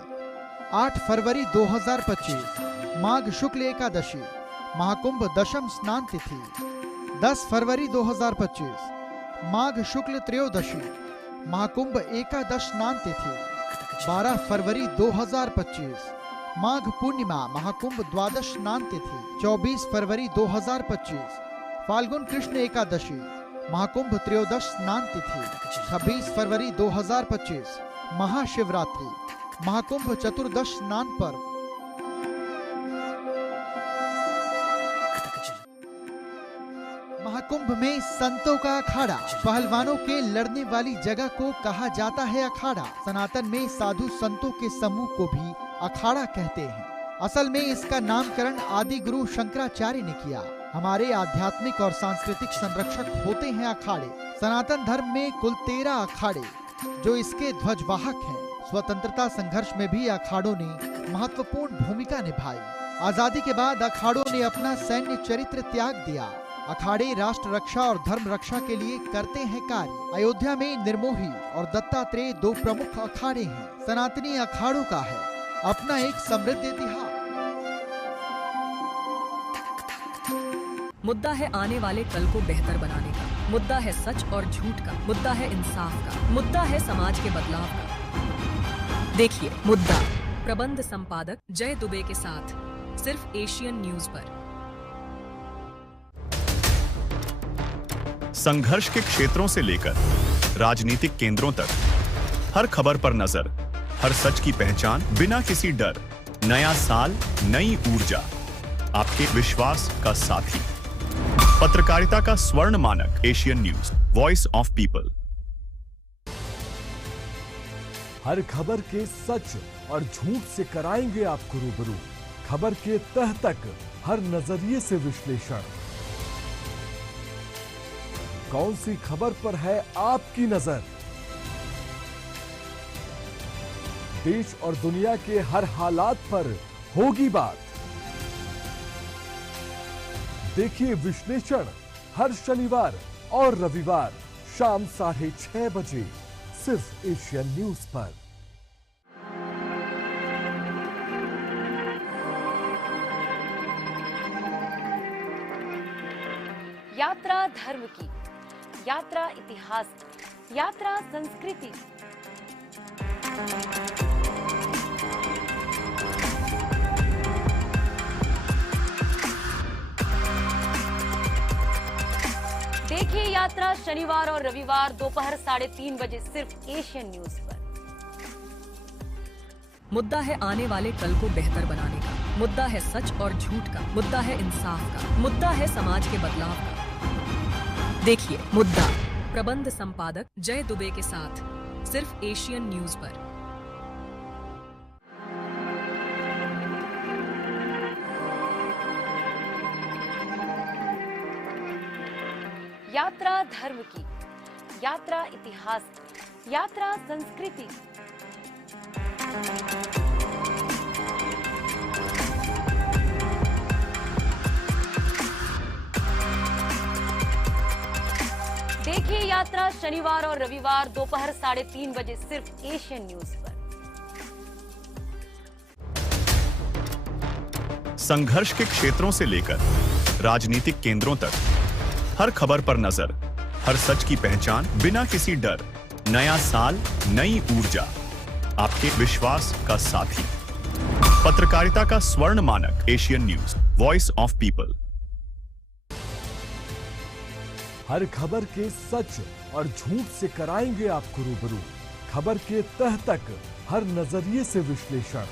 8 फरवरी 2025 माघ शुक्ल एकादशी महाकुंभ दशम स्नान तिथि। 10 फरवरी 2025 माघ शुक्ल त्रयोदशी महाकुंभ एकादश स्नान तिथि। 12 फरवरी 2025 माघ पूर्णिमा महाकुंभ द्वादश स्नान तिथि। 24 फरवरी 2025 फाल्गुन कृष्ण एकादशी महाकुंभ त्रयोदश स्नान तिथि। 26 फरवरी 2025 महाशिवरात्रि महाकुंभ चतुर्दश स्नान पर्व। महाकुंभ में संतों का अखाड़ा। पहलवानों के लड़ने वाली जगह को कहा जाता है अखाड़ा। सनातन में साधु संतों के समूह को भी अखाड़ा कहते हैं। असल में इसका नामकरण आदि गुरु शंकराचार्य ने किया। हमारे आध्यात्मिक और सांस्कृतिक संरक्षक होते हैं अखाड़े। सनातन धर्म में कुल 13 अखाड़े जो इसके ध्वजवाहक हैं। स्वतंत्रता संघर्ष में भी अखाड़ों ने महत्वपूर्ण भूमिका निभाई। आजादी के बाद अखाड़ों ने अपना सैन्य चरित्र त्याग दिया। अखाड़े राष्ट्र रक्षा और धर्म रक्षा के लिए करते हैं कार्य। अयोध्या में निर्मोही और दत्तात्रेय 2 प्रमुख अखाड़े हैं। सनातनी अखाड़ों का है अपना एक समृद्ध इतिहास। मुद्दा है आने वाले कल को बेहतर बनाने का। मुद्दा है सच और झूठ का। मुद्दा है इंसाफ का। मुद्दा है समाज के बदलाव का। देखिए मुद्दा, प्रबंध संपादक जय दुबे के साथ सिर्फ एशियन न्यूज पर। संघर्ष के क्षेत्रों से लेकर राजनीतिक केंद्रों तक हर खबर पर नजर, हर सच की पहचान बिना किसी डर। नया साल, नई ऊर्जा, आपके विश्वास का साथी। पत्रकारिता का स्वर्ण मानक, Asian news, voice of people. हर खबर के सच और झूठ से कराएंगे आपको रूबरू। खबर के तह तक हर नजरिए से विश्लेषण। कौन सी खबर पर है आपकी नजर? देश और दुनिया के हर हालात पर होगी बात। देखिए विश्लेषण हर शनिवार और रविवार शाम 6:30 बजे सिर्फ एशियन न्यूज पर। यात्रा धर्म की, यात्रा इतिहास की, यात्रा संस्कृति। देखिए यात्रा शनिवार और रविवार दोपहर 3:30 बजे सिर्फ एशियन न्यूज पर। मुद्दा है आने वाले कल को बेहतर बनाने का। मुद्दा है सच और झूठ का। मुद्दा है इंसाफ का। मुद्दा है समाज के बदलाव का। देखिए मुद्दा, प्रबंध संपादक जय दुबे के साथ सिर्फ एशियन न्यूज पर। यात्रा धर्म की, यात्रा इतिहास की, यात्रा संस्कृति की। देखिए यात्रा शनिवार और रविवार दोपहर 3:30 बजे सिर्फ एशियन न्यूज पर। संघर्ष के क्षेत्रों से लेकर राजनीतिक केंद्रों तक हर खबर पर नजर, हर सच की पहचान बिना किसी डर। नया साल, नई ऊर्जा, आपके विश्वास का साथी। पत्रकारिता का स्वर्ण मानक, Asian news, voice of people. हर खबर के सच और झूठ से कराएंगे आपको रूबरू। खबर के तह तक हर नजरिए से विश्लेषण।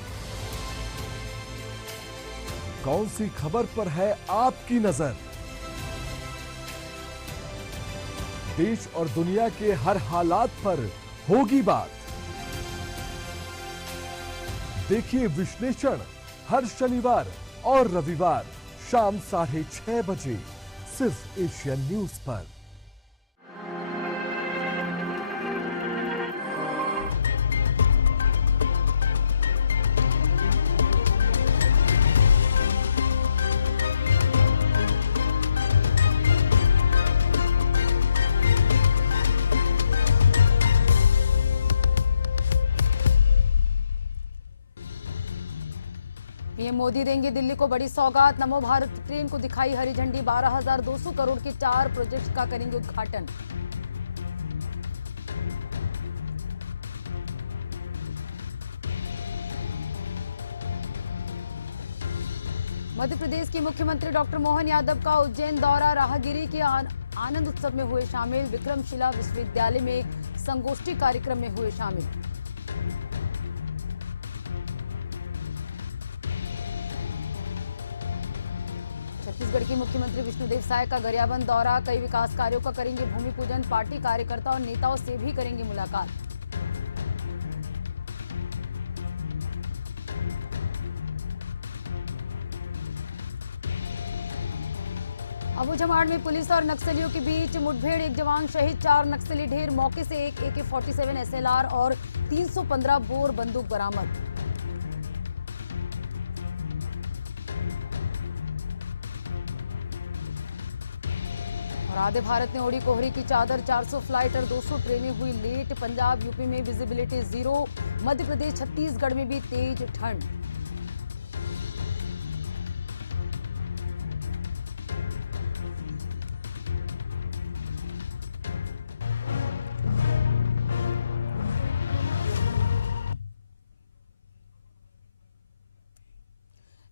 कौन सी खबर पर है आपकी नजर? देश और दुनिया के हर हालात पर होगी बात। देखिए विश्लेषण हर शनिवार और रविवार शाम 6:30 बजे सिर्फ एशियन न्यूज पर। पीएम मोदी देंगे दिल्ली को बड़ी सौगात। नमो भारत ट्रेन को दिखाई हरी झंडी। 12,200 करोड़ के 4 प्रोजेक्ट का करेंगे उद्घाटन। मध्य प्रदेश के मुख्यमंत्री डॉक्टर मोहन यादव का उज्जैन दौरा। राहगिरी के आनंद उत्सव में हुए शामिल। विक्रमशिला विश्वविद्यालय में संगोष्ठी कार्यक्रम में हुए शामिल। छत्तीसगढ़ के मुख्यमंत्री विष्णुदेव साय का गरियाबंद दौरा। कई विकास कार्यों का करेंगे भूमि पूजन। पार्टी कार्यकर्ता और नेताओं से भी करेंगे मुलाकात। अबूझमाड़ में पुलिस और नक्सलियों के बीच मुठभेड़। 1 जवान शहीद, 4 नक्सली ढेर। मौके से एक AK-47 SLR और 315 बोर बंदूक बरामद। और आधे भारत ने ओढ़ी कोहरे की चादर। 400 फ्लाइट और 200 ट्रेनें हुई लेट। पंजाब यूपी में विजिबिलिटी 0। मध्य प्रदेश छत्तीसगढ़ में भी तेज ठंड।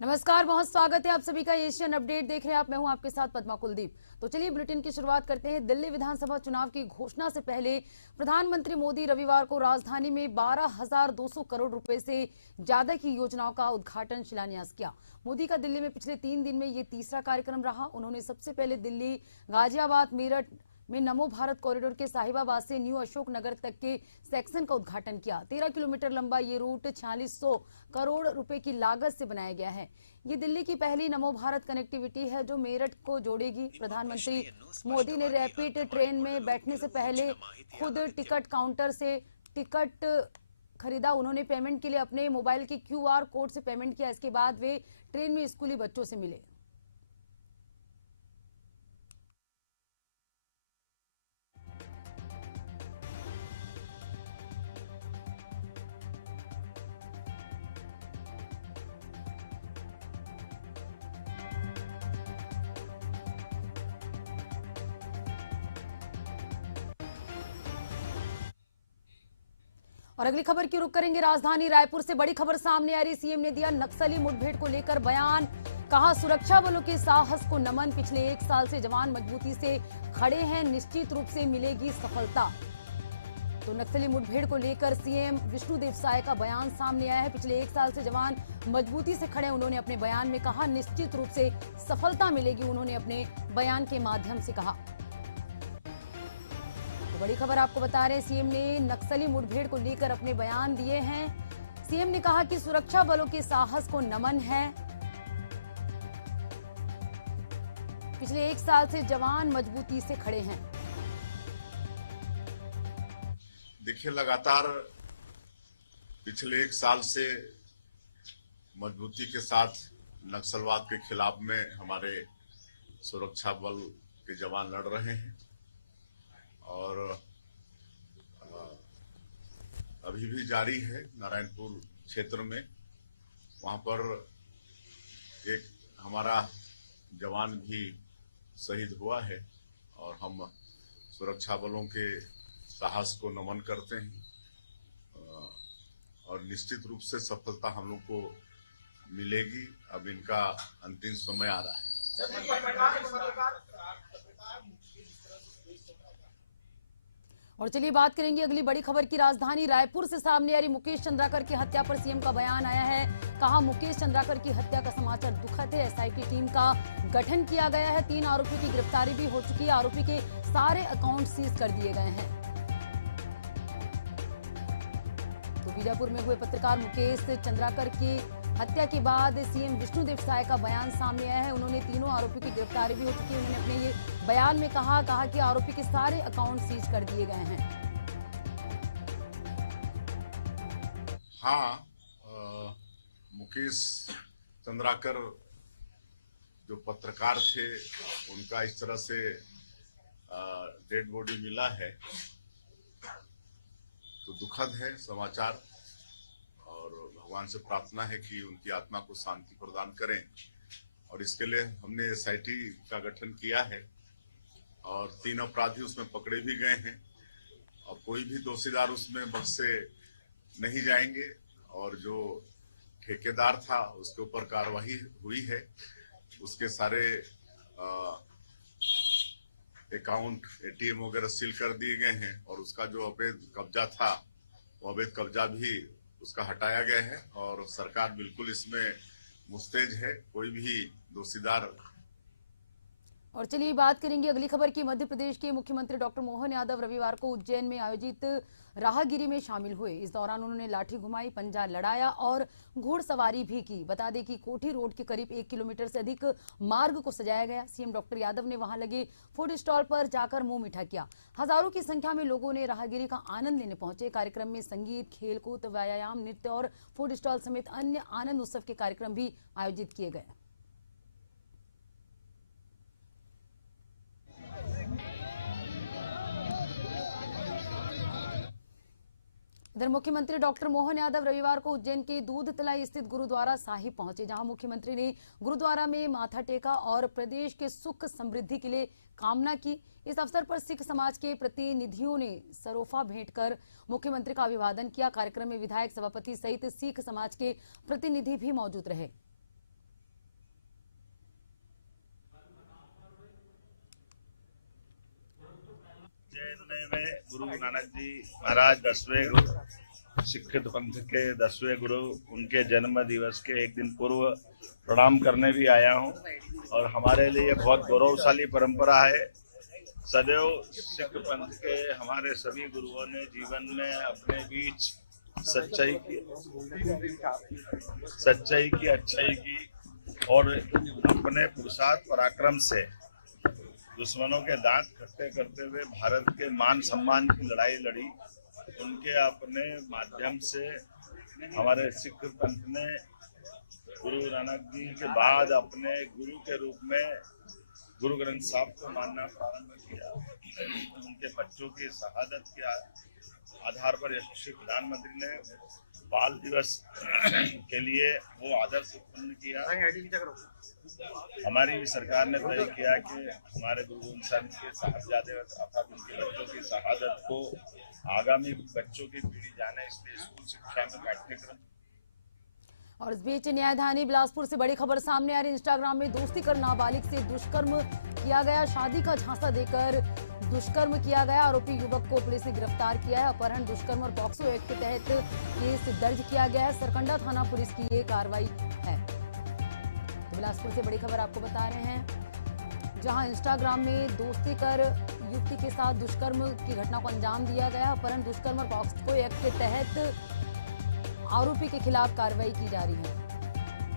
नमस्कार, बहुत स्वागत है आप सभी का एशियन अपडेट देख रहे हैं आप। मैं हूं आपके साथ पद्मा कुलदीप। तो चलिए बुलेटिन की शुरुआत करते हैं। दिल्ली विधानसभा चुनाव की घोषणा से पहले प्रधानमंत्री मोदी रविवार को राजधानी में 12,200 करोड़ रुपए से ज्यादा की योजनाओं का उद्घाटन शिलान्यास किया। मोदी का दिल्ली में पिछले 3 दिन में ये तीसरा कार्यक्रम रहा। उन्होंने सबसे पहले दिल्ली, गाजियाबाद, मेरठ में नमो भारत कॉरिडोर के साहिबाबाद से न्यू अशोक नगर तक के सेक्शन का उद्घाटन किया। 13 किलोमीटर लंबा ये रूट 4600 करोड़ रुपए की लागत से बनाया गया है। ये दिल्ली की पहली नमो भारत कनेक्टिविटी है जो मेरठ को जोड़ेगी। प्रधानमंत्री मोदी ने रैपिड ट्रेन में बैठने से पहले खुद टिकट काउंटर से टिकट खरीदा। उन्होंने पेमेंट के लिए अपने मोबाइल के QR कोड से पेमेंट किया। इसके बाद वे ट्रेन में स्कूली बच्चों से मिले। और अगली खबर की रुख करेंगे राजधानी रायपुर से। बड़ी खबर सामने आ रही। सीएम ने दिया नक्सली मुठभेड़ को लेकर बयान। कहा सुरक्षा बलों के साहस को नमन। पिछले 1 साल से जवान मजबूती से खड़े हैं, निश्चित रूप से मिलेगी सफलता। तो नक्सली मुठभेड़ को लेकर सीएम विष्णुदेव साय का बयान सामने आया है। पिछले 1 साल से जवान मजबूती से खड़े। उन्होंने अपने बयान में कहा निश्चित रूप से सफलता मिलेगी। उन्होंने अपने बयान के माध्यम से कहा। तो बड़ी खबर आपको बता रहे हैं, सीएम ने नक्सली मुठभेड़ को लेकर अपने बयान दिए हैं। सीएम ने कहा कि सुरक्षा बलों के साहस को नमन है। पिछले 1 साल से जवान मजबूती से खड़े हैं। देखिए, लगातार पिछले 1 साल से मजबूती के साथ नक्सलवाद के खिलाफ में हमारे सुरक्षा बल के जवान लड़ रहे हैं और अभी भी जारी है। नारायणपुर क्षेत्र में वहां पर एक हमारा जवान भी शहीद हुआ है और हम सुरक्षा बलों के साहस को नमन करते हैं और निश्चित रूप से सफलता हम लोग को मिलेगी। अब इनका अंतिम समय आ रहा है। और चलिए बात करेंगे अगली बड़ी खबर की। राजधानी रायपुर से सामने आ रही मुकेश चंद्राकर की हत्या पर सीएम का बयान आया है। कहा, मुकेश चंद्राकर की हत्या का समाचार दुखद है। एसआईटी टीम का गठन किया गया है। 3 आरोपियों की गिरफ्तारी भी हो चुकी है। आरोपी के सारे अकाउंट सीज कर दिए गए हैं। तो बीजापुर में हुए पत्रकार मुकेश चंद्राकर की हत्या के बाद सीएम विष्णुदेव साय का बयान सामने आया है। उन्होंने तीनों आरोपियों की गिरफ्तारी भी हो चुकी है। उन्होंने अपने ये बयान में कहा कि आरोपी के सारे अकाउंट सीज कर दिए गए हैं। हाँ, मुकेश चंद्राकर जो पत्रकार थे, उनका इस तरह से डेड बॉडी मिला है तो दुखद है समाचार और भगवान से प्रार्थना है कि उनकी आत्मा को शांति प्रदान करें। और इसके लिए हमने एसआईटी का गठन किया है और 3 अपराधी उसमें पकड़े भी गए हैं और कोई भी दोषीदार उसमें बख्शे नहीं जाएंगे। और जो ठेकेदार था उसके ऊपर कार्रवाई हुई है। उसके सारे अकाउंट, एटीएम वगैरह सील कर दिए गए हैं और उसका जो अवैध कब्जा था वो अवैध कब्जा भी उसका हटाया गया है और सरकार बिल्कुल इसमें मुस्तैद है। कोई भी दोषीदार। और चलिए बात करेंगे अगली खबर की। मध्य प्रदेश के मुख्यमंत्री डॉक्टर मोहन यादव रविवार को उज्जैन में आयोजित राहगिरी में शामिल हुए। इस दौरान उन्होंने लाठी घुमाई, पंजा लड़ाया और घुड़सवारी भी की। बता दें कि कोठी रोड के करीब 1 किलोमीटर से अधिक मार्ग को सजाया गया। सीएम डॉक्टर यादव ने वहां लगे फूड स्टॉल पर जाकर मुंह मीठा किया। हजारों की संख्या में लोगों ने राहगिरी का आनंद लेने पहुंचे। कार्यक्रम में संगीत, खेलकूद, व्यायाम, नृत्य और फूड स्टॉल समेत अन्य आनंद उत्सव के कार्यक्रम भी आयोजित किए गए। इधर मुख्यमंत्री डॉक्टर मोहन यादव रविवार को उज्जैन के दूध तलाई स्थित गुरुद्वारा साहिब पहुंचे, जहां मुख्यमंत्री ने गुरुद्वारा में माथा टेका और प्रदेश के सुख समृद्धि के लिए कामना की। इस अवसर पर सिख समाज के प्रतिनिधियों ने सरोफा भेंट कर मुख्यमंत्री का अभिवादन किया। कार्यक्रम में विधायक, सभापति सहित सिख समाज के प्रतिनिधि भी मौजूद रहे। में गुरु नानक जी महाराज 10वें गुरु, शिक्षित पंथ के 10वें गुरु, उनके जन्म दिवस के एक दिन पूर्व प्रणाम करने भी आया हूं और हमारे लिए बहुत गौरवशाली परंपरा है। सदैव सिख पंथ के हमारे सभी गुरुओं ने जीवन में अपने बीच सच्चाई की, अच्छाई की और अपने पुरुषार्थ पराक्रम से दुश्मनों के दांत खट्टे करते हुए भारत के मान सम्मान की लड़ाई लड़ी। उनके अपने माध्यम से हमारे सिख पंथ ने गुरु नानक जी के बाद अपने गुरु के रूप में गुरु ग्रंथ साहब को मानना प्रारंभ किया। उनके बच्चों की शहादत के आधार पर यशस्वी प्रधानमंत्री ने बाल दिवस के लिए वो आदर्श उत्पन्न किया। हमारी भी सरकार ने तय किया कि हमारे गुरु गोविंद साहब के साहबजादे अर्थात उनके बच्चों की शहादत को आगामी बच्चों की पीढ़ी जाने, इसलिए स्कूल शिक्षा में पाठ्यक्रम। और इस बीच न्यायधानी बिलासपुर से बड़ी खबर सामने आ रही। इंस्टाग्राम में दोस्ती कर नाबालिग से दुष्कर्म किया गया। शादी का झांसा देकर दुष्कर्म किया गया। आरोपी युवक को पुलिस ने गिरफ्तार किया है। अपहरण, दुष्कर्म और पॉक्सो एक्ट के तहत केस दर्ज किया गया है। सरकंडा थाना पुलिस की ये कार्रवाई है। तो बिलासपुर से बड़ी खबर आपको बता रहे हैं, जहां इंस्टाग्राम में दोस्ती कर युवती के साथ दुष्कर्म की घटना को अंजाम दिया गया। अपहरण, दुष्कर्म और पॉक्सो एक्ट के तहत आरोपी के खिलाफ कार्रवाई की जा रही है।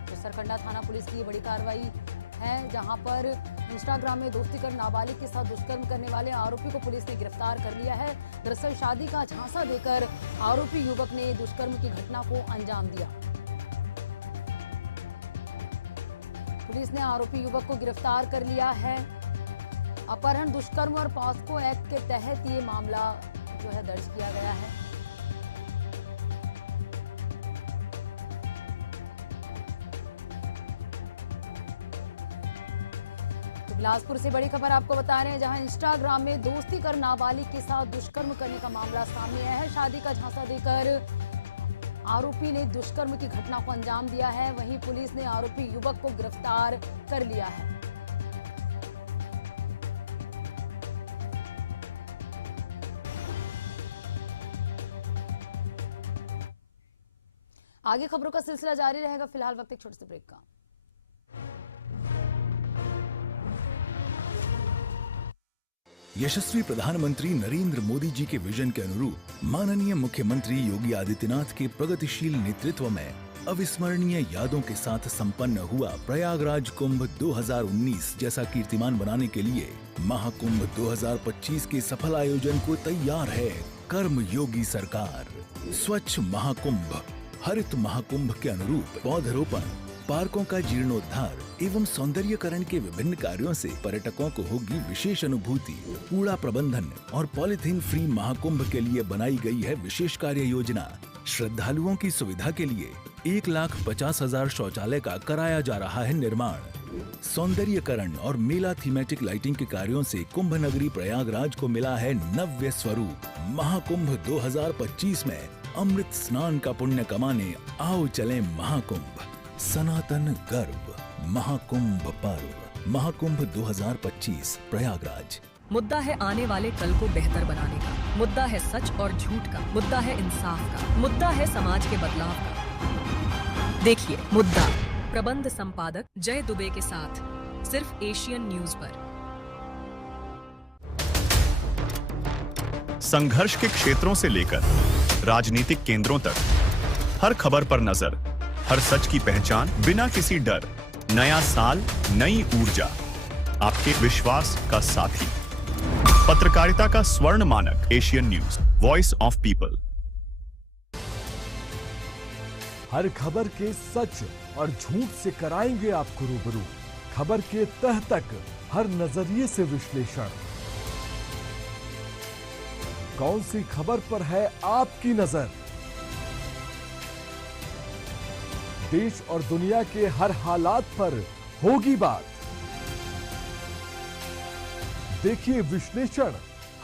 तो सरकंडा थाना पुलिस की बड़ी कार्रवाई है, जहां पर इंस्टाग्राम में दोस्ती कर नाबालिग के साथ दुष्कर्म करने वाले आरोपी को पुलिस ने गिरफ्तार कर लिया है। दरअसल शादी का झांसा देकर आरोपी युवक ने दुष्कर्म की घटना को अंजाम दिया। पुलिस ने आरोपी युवक को गिरफ्तार कर लिया है। अपहरण, दुष्कर्म और पॉक्सो एक्ट के तहत ये मामला जो है दर्ज किया गया है। तो बिलासपुर से बड़ी खबर आपको बता रहे हैं, जहां इंस्टाग्राम में दोस्ती कर नाबालिग के साथ दुष्कर्म करने का मामला सामने आया है। शादी का झांसा देकर आरोपी ने दुष्कर्म की घटना को अंजाम दिया है। वहीं पुलिस ने आरोपी युवक को गिरफ्तार कर लिया है। आगे खबरों का सिलसिला जारी रहेगा। फिलहाल वक्त एक छोटे से ब्रेक का। यशस्वी प्रधानमंत्री नरेंद्र मोदी जी के विजन के अनुरूप माननीय मुख्यमंत्री योगी आदित्यनाथ के प्रगतिशील नेतृत्व में अविस्मरणीय यादों के साथ संपन्न हुआ प्रयागराज कुंभ 2019 जैसा कीर्तिमान बनाने के लिए महाकुंभ 2025 के सफल आयोजन को तैयार है कर्म योगी सरकार। स्वच्छ महाकुंभ, हरित महाकुंभ के अनुरूप पौधरोपण, पार्कों का जीर्णोद्धार एवं सौंदर्यकरण के विभिन्न कार्यों से पर्यटकों को होगी विशेष अनुभूति। कूड़ा प्रबंधन और पॉलिथीन फ्री महाकुंभ के लिए बनाई गई है विशेष कार्य योजना। श्रद्धालुओं की सुविधा के लिए 1,50,000 शौचालय का कराया जा रहा है निर्माण। सौंदर्यकरण और मेला थीमेटिक लाइटिंग के कार्यों से कुंभ नगरी प्रयागराज को मिला है नव्य स्वरूप। महाकुंभ 2025 में अमृत स्नान का पुण्य कमाने आओ चलें महाकुंभ। सनातन गर्व महाकुंभ पर्व। महाकुंभ 2025 प्रयागराज। मुद्दा है आने वाले कल को बेहतर बनाने का, मुद्दा है सच और झूठ का, मुद्दा है इंसाफ का, मुद्दा है समाज के बदलाव का। देखिए मुद्दा, प्रबंध संपादक जय दुबे के साथ, सिर्फ एशियन न्यूज पर। संघर्ष के क्षेत्रों से लेकर राजनीतिक केंद्रों तक हर खबर पर नजर, हर सच की पहचान बिना किसी डर। नया साल, नई ऊर्जा, आपके विश्वास का साथी। पत्रकारिता का स्वर्ण मानक, Asian news, voice of people. हर खबर के सच और झूठ से कराएंगे आपको रूबरू। खबर के तह तक हर नजरिए से विश्लेषण। कौन सी खबर पर है आपकी नजर? देश और दुनिया के हर हालात पर होगी बात। देखिए विश्लेषण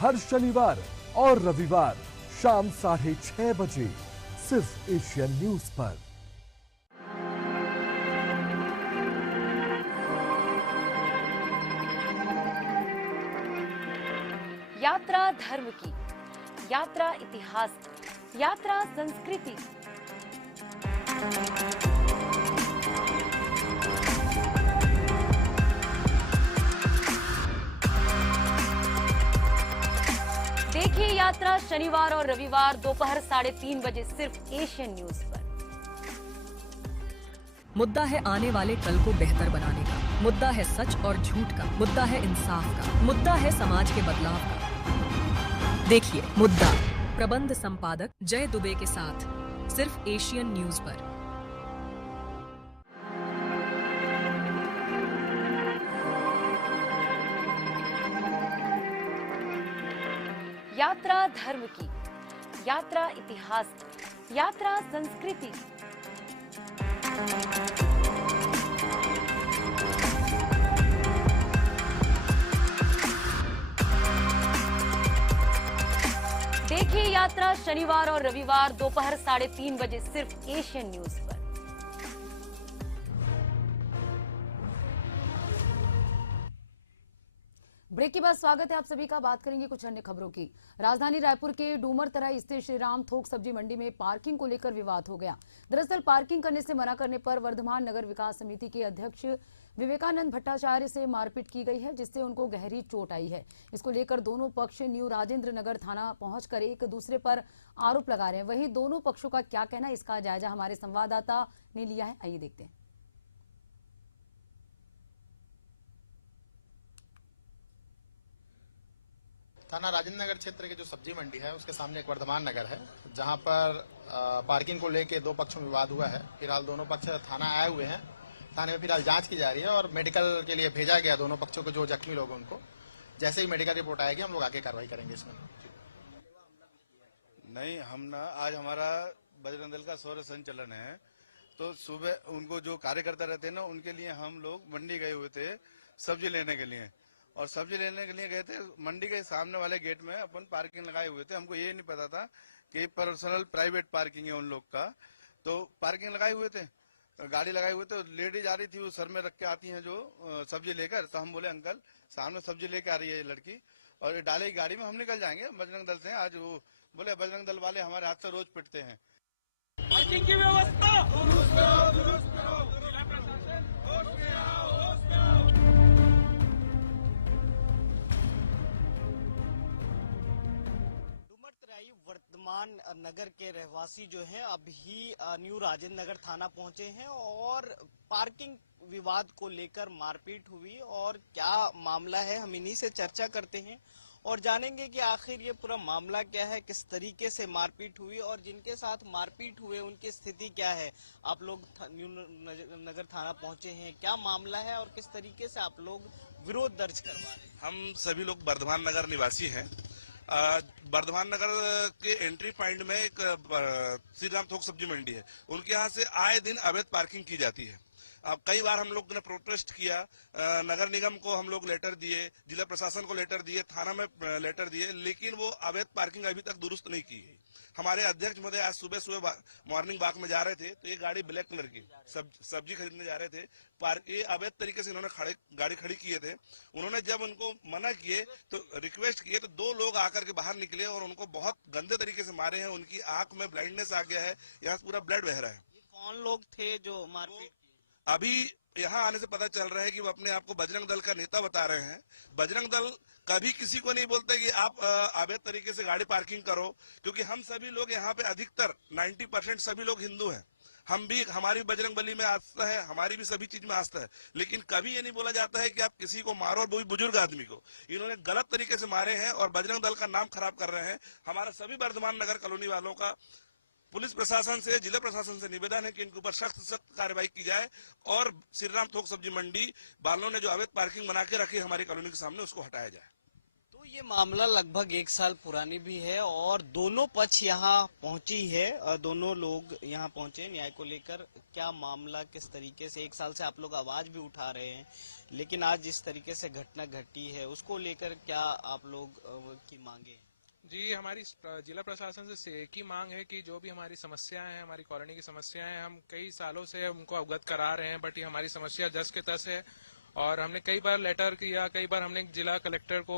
हर शनिवार और रविवार शाम 6:30 बजे सिर्फ एशियन न्यूज पर। यात्रा धर्म की, यात्रा इतिहास की, यात्रा संस्कृति। देखिए यात्रा शनिवार और रविवार दोपहर 3:30 बजे सिर्फ एशियन न्यूज पर। मुद्दा है आने वाले कल को बेहतर बनाने का, मुद्दा है सच और झूठ का, मुद्दा है इंसाफ का, मुद्दा है समाज के बदलाव का। देखिए मुद्दा, प्रबंध संपादक जय दुबे के साथ, सिर्फ एशियन न्यूज पर। यात्रा धर्म की, यात्रा इतिहास की, यात्रा संस्कृति। देखिए यात्रा शनिवार और रविवार दोपहर 3:30 बजे सिर्फ एशियन न्यूज पर। ब्रेक के बाद स्वागत है आप सभी का। बात करेंगे कुछ अन्य खबरों की। राजधानी रायपुर के डूमरतराई स्थित श्रीराम थोक सब्जी मंडी में पार्किंग को लेकर विवाद हो गया। दरअसल पार्किंग करने से मना करने पर वर्धमान नगर विकास समिति के अध्यक्ष विवेकानंद भट्टाचार्य से मारपीट की गई है, जिससे उनको गहरी चोट आई है। इसको लेकर दोनों पक्ष न्यू राजेंद्र नगर थाना पहुंचकर एक दूसरे पर आरोप लगा रहे हैं। वहीं दोनों पक्षों का क्या कहना है, इसका जायजा हमारे संवाददाता ने लिया है। आइए देखते हैं। थाना राजेंद्र नगर क्षेत्र के जो सब्जी मंडी है उसके सामने एक वर्धमान नगर है, जहां पर पार्किंग को लेके दो पक्षों में विवाद हुआ है। फिलहाल दोनों पक्ष थाना आए हुए हैं। थाने में फिलहाल जांच की जा रही है और मेडिकल के लिए भेजा गया दोनों पक्षों को, जो जख्मी लोग उनको। जैसे ही मेडिकल रिपोर्ट आएगी हम लोग आगे कार्रवाई करेंगे इसमें। नहीं, हम ना आज हमारा बजरंग दल का सौर संचलन है, तो सुबह उनको जो कार्यकर्ता रहते हैं ना, उनके लिए हम लोग मंडी गए हुए थे सब्जी लेने के लिए। और सब्जी लेने के लिए गए थे, मंडी के सामने वाले गेट में अपन पार्किंग लगाए हुए थे। हमको ये नहीं पता था कि पर्सनल प्राइवेट पार्किंग है उन लोग का, तो पार्किंग लगाए हुए थे, गाड़ी लगाए हुए थे। लेडीज आ रही थी, वो सर में रख के आती हैं जो सब्जी लेकर। तो हम बोले अंकल सामने सब्जी लेके आ रही है ये लड़की, और डाले गाड़ी में, हम निकल जाएंगे बजरंग दल से। आज वो बोले बजरंग दल वाले हमारे हाथ से रोज पिटते हैं। पार्किंग की व्यवस्था वर्धमान नगर के रहवासी जो हैं अभी न्यू राजेंद्र नगर थाना पहुंचे हैं और पार्किंग विवाद को लेकर मारपीट हुई। और क्या मामला है, हम इन्हीं से चर्चा करते हैं और जानेंगे कि आखिर ये पूरा मामला क्या है, किस तरीके से मारपीट हुई और जिनके साथ मारपीट हुए उनकी स्थिति क्या है। आप लोग न्यू नगर थाना पहुंचे हैं, क्या मामला है और किस तरीके से आप लोग विरोध दर्ज करवा रहे हैं? हम सभी लोग वर्धमान नगर निवासी हैं। वर्धमान नगर के एंट्री पॉइंट में एक श्रीराम थोक सब्जी मंडी है, उनके यहाँ से आए दिन अवैध पार्किंग की जाती है। अब कई बार हम लोग ने प्रोटेस्ट किया, नगर निगम को हम लोग लेटर दिए, जिला प्रशासन को लेटर दिए, थाना में लेटर दिए, लेकिन वो अवैध पार्किंग अभी तक दुरुस्त नहीं की है। हमारे अध्यक्ष महोदय आज सुबह मॉर्निंग वॉक में जा रहे थे, तो ये गाड़ी ब्लैक कलर की सब्जी खरीदने जा रहे थे, ये अवैध तरीके से इन्होंने गाड़ी खड़ी किए थे। उन्होंने जब उनको मना किए तो रिक्वेस्ट किए, तो दो लोग आकर के बाहर निकले और उनको बहुत गंदे तरीके से मारे हैं। उनकी आंख में ब्लाइंडनेस आ गया है, यहाँ पूरा ब्लड बह रहा है। कौन लोग थे जो मारपीट? अभी यहाँ आने से पता चल रहा है कि वो अपने आप को बजरंग दल का नेता बता रहे हैं। बजरंग दल कभी किसी को नहीं बोलते कि आप अवैध तरीके से गाड़ी पार्किंग करो, क्योंकि हम सभी लोग यहाँ पे अधिकतर 90% सभी लोग हिंदू हैं। हम भी, हमारी बजरंग बली में आस्था है, हमारी भी सभी चीज में आस्था है, लेकिन कभी ये नहीं बोला जाता है कि आप किसी को मारो, और वो भी बुजुर्ग आदमी को। इन्होंने गलत तरीके से मारे हैं और बजरंग दल का नाम खराब कर रहे हैं। हमारा सभी वर्धमान नगर कॉलोनी वालों का पुलिस प्रशासन से, जिला प्रशासन से निवेदन है कि इनके ऊपर सख्त कार्रवाई की जाए और श्रीराम थोक सब्जी मंडी वालों ने जो अवैध पार्किंग बना के रखी हमारी कॉलोनी के सामने, उसको हटाया जाए। तो ये मामला लगभग 1 साल पुरानी भी है और दोनों पक्ष यहाँ पहुंची है, दोनों लोग यहाँ पहुंचे न्याय को लेकर। क्या मामला, किस तरीके से 1 साल से आप लोग आवाज भी उठा रहे हैं, लेकिन आज जिस तरीके से घटना घटी है उसको लेकर क्या आप लोग की मांगे? जी, हमारी जिला प्रशासन से एक ही मांग है कि जो भी हमारी समस्याएं हैं, हमारी कॉलोनी की समस्याएं हैं, हम कई सालों से उनको अवगत करा रहे हैं, बट ये हमारी समस्या जस के तस है। और हमने कई बार लेटर किया, कई बार हमने जिला कलेक्टर को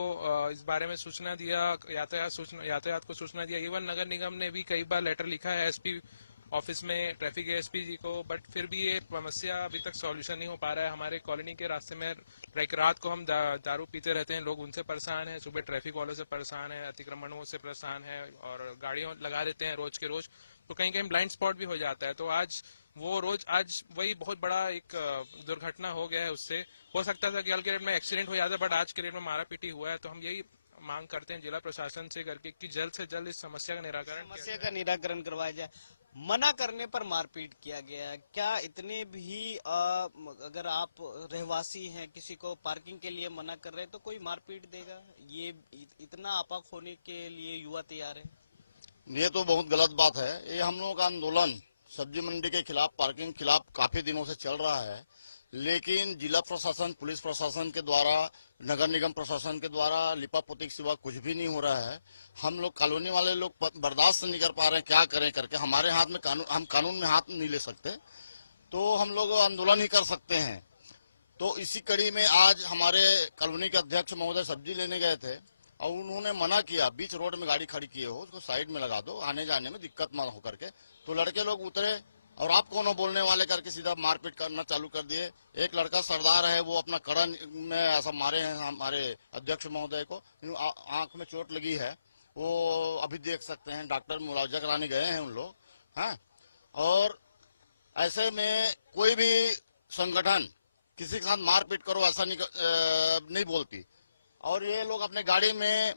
इस बारे में सूचना दिया, यातायात को सूचना दिया। इवन नगर निगम ने भी कई बार लेटर लिखा है एसपी ऑफिस में, ट्रैफिक के एसपी जी को, बट फिर भी ये समस्या अभी तक सॉल्यूशन नहीं हो पा रहा है। हमारे कॉलोनी के रास्ते में रात को हम दारू पीते रहते हैं, लोग उनसे परेशान हैं, सुबह ट्रैफिक वालों से परेशान है, अतिक्रमणों से परेशान है और गाड़ियों लगा देते हैं रोज के रोज, तो कहीं कहीं ब्लाइंड स्पॉट भी हो जाता है। तो आज वही बहुत बड़ा एक दुर्घटना हो गया है। उससे हो सकता था कि कल के डेट में एक्सीडेंट हो जाता, बट आज के डेट में मारा पीटी हुआ है। तो हम यही मांग करते हैं जिला प्रशासन से करके कि जल्द से जल्द इस समस्या का निराकरण करवाया जाए। मना करने पर मारपीट किया गया, क्या इतने भी अगर आप रहवासी हैं, किसी को पार्किंग के लिए मना कर रहे हैं तो कोई मारपीट देगा? ये इतना आपक होने के लिए युवा तैयार है? ये तो बहुत गलत बात है। ये हम लोगों का आंदोलन सब्जी मंडी के खिलाफ, पार्किंग खिलाफ काफी दिनों से चल रहा है, लेकिन जिला प्रशासन, पुलिस प्रशासन के द्वारा, नगर निगम प्रशासन के द्वारा लिपापोती के सिवा कुछ भी नहीं हो रहा है। हम लोग कॉलोनी वाले लोग बर्दाश्त नहीं कर पा रहे हैं, क्या करें करके। हमारे हाथ में कानून, हम कानून में हाथ नहीं ले सकते, तो हम लोग आंदोलन ही कर सकते हैं। तो इसी कड़ी में आज हमारे कॉलोनी के अध्यक्ष महोदय सब्जी लेने गए थे और उन्होंने मना किया, बीच रोड में गाड़ी खड़ी किए हो उसको साइड में लगा दो, आने जाने में दिक्कत ना हो करके। तो लड़के लोग उतरे और आप कौन हो बोलने वाले करके सीधा मारपीट करना चालू कर दिए। एक लड़का सरदार है, वो अपना कड़न में ऐसा मारे हैं हमारे अध्यक्ष महोदय को, आंख में चोट लगी है, वो अभी देख सकते हैं, डॉक्टर मुआवजा कराने गए हैं उन लोग। हाँ, और ऐसे में कोई भी संगठन किसी के साथ मारपीट करो ऐसा नहीं बोलती। और ये लोग अपने गाड़ी में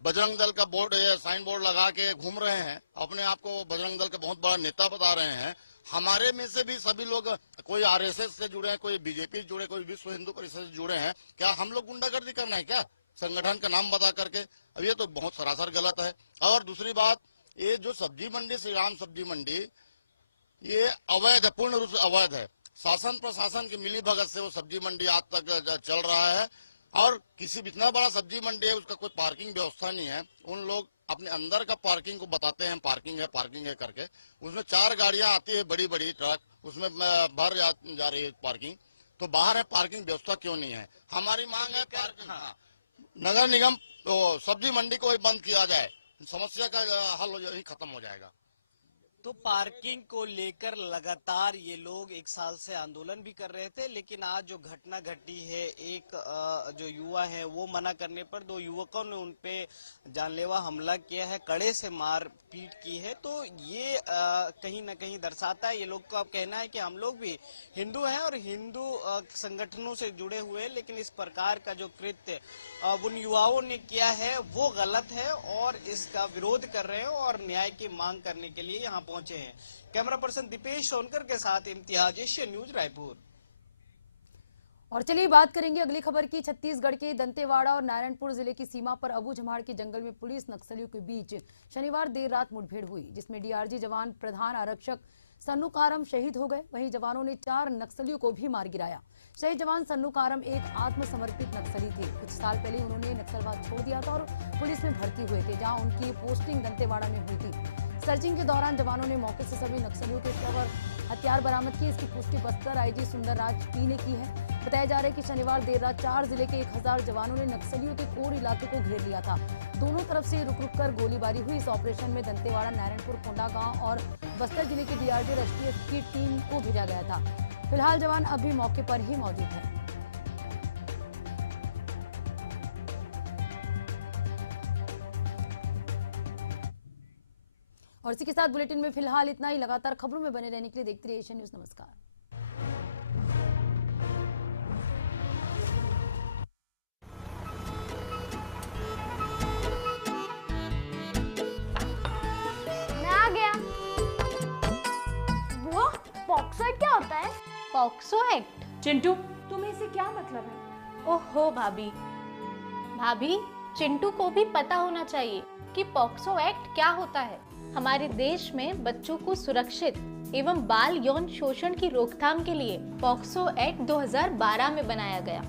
बजरंग दल का बोर्ड, साइन बोर्ड लगा के घूम रहे हैं, अपने आप को बजरंग दल का बहुत बड़ा नेता बता रहे हैं। हमारे में से भी सभी लोग, कोई आरएसएस से जुड़े हैं, कोई बीजेपी से जुड़े, कोई विश्व हिंदू परिषद से जुड़े हैं। क्या हम लोग गुंडागर्दी करना है क्या संगठन का नाम बता करके? अब ये तो बहुत सरासर गलत है। और दूसरी बात, ये जो सब्जी मंडी, श्री राम सब्जी मंडी, ये अवैध है, पूर्ण रूप से अवैध है। शासन प्रशासन की मिली भगत से वो सब्जी मंडी आज तक चल रहा है। और किसी भी इतना बड़ा सब्जी मंडी है, उसका कोई पार्किंग व्यवस्था नहीं है। उन लोग अपने अंदर का पार्किंग को बताते हैं पार्किंग है करके, उसमें 4 गाड़ियां आती है, बड़ी बड़ी ट्रक, उसमें भर जा रही है पार्किंग। तो बाहर है, पार्किंग व्यवस्था क्यों नहीं है? हमारी मांग है पार्किंग, हाँ, नगर निगम तो सब्जी मंडी को ही बंद किया जाए, समस्या का हल यही खत्म हो जाएगा। तो पार्किंग को लेकर लगातार ये लोग 1 साल से आंदोलन भी कर रहे थे, लेकिन आज जो घटना घटी है, एक जो युवा है वो मना करने पर 2 युवकों ने उनपे जानलेवा हमला किया है, कड़े से मार पीट की है। तो ये कहीं ना कहीं दर्शाता है, ये लोग का कहना है कि हम लोग भी हिंदू हैं और हिंदू संगठनों से जुड़े हुए, लेकिन इस प्रकार का जो कृत्य उन युवाओं ने किया है वो गलत है और इसका विरोध कर रहे हैं और न्याय की मांग करने के लिए यहाँ पहुंचे हैं। कैमरा पर्सन दीपेश सोनकर के साथ इम्तियाज, एशियन न्यूज, रायपुर। और चलिए बात करेंगे अगली खबर की। छत्तीसगढ़ के दंतेवाड़ा और नारायणपुर जिले की सीमा पर अबूझमाड़ के जंगल में पुलिस नक्सलियों के बीच शनिवार देर रात मुठभेड़ हुई, जिसमें डीआरजी जवान प्रधान आरक्षक सन्नू कारम शहीद हो गए। वहीं जवानों ने 4 नक्सलियों को भी मार गिराया। शहीद जवान सन्नू कारम एक आत्मसमर्पित नक्सली थे। कुछ साल पहले उन्होंने नक्सलवाद छोड़ दिया था और पुलिस में भर्ती हुए थे, जहां उनकी पोस्टिंग दंतेवाड़ा में हुई थी। सर्चिंग के दौरान जवानों ने मौके से सभी नक्सलियों के शव और हथियार बरामद किए। इसकी पुष्टि बस्तर आईजी सुंदरराज पी ने की है। बताया जा रहा है कि शनिवार देर रात 4 जिले के 1000 जवानों ने नक्सलियों के कोर इलाके को घेर लिया था। दोनों तरफ से रुक कर गोलीबारी हुई। इस ऑपरेशन में दंतेवाड़ा, नारायणपुर, कोंडा गांव और बस्तर जिले के डीआरजी राष्ट्रीय की टीम को भेजा गया था। फिलहाल जवान अभी मौके पर ही मौजूद है। और इसी के साथ बुलेटिन में फिलहाल इतना ही। लगातार खबरों में बने रहने के लिए देखते रहिए एशियन न्यूज। नमस्कार। मैं आ गया। वो पॉक्सो एक्ट क्या होता है? POCSO act? चिंटू, तुम्हें इसे क्या मतलब है? ओहो भाभी, चिंटू को भी पता होना चाहिए कि पॉक्सो एक्ट क्या होता है। हमारे देश में बच्चों को सुरक्षित एवं बाल यौन शोषण की रोकथाम के लिए पॉक्सो एक्ट 2012 में बनाया गया।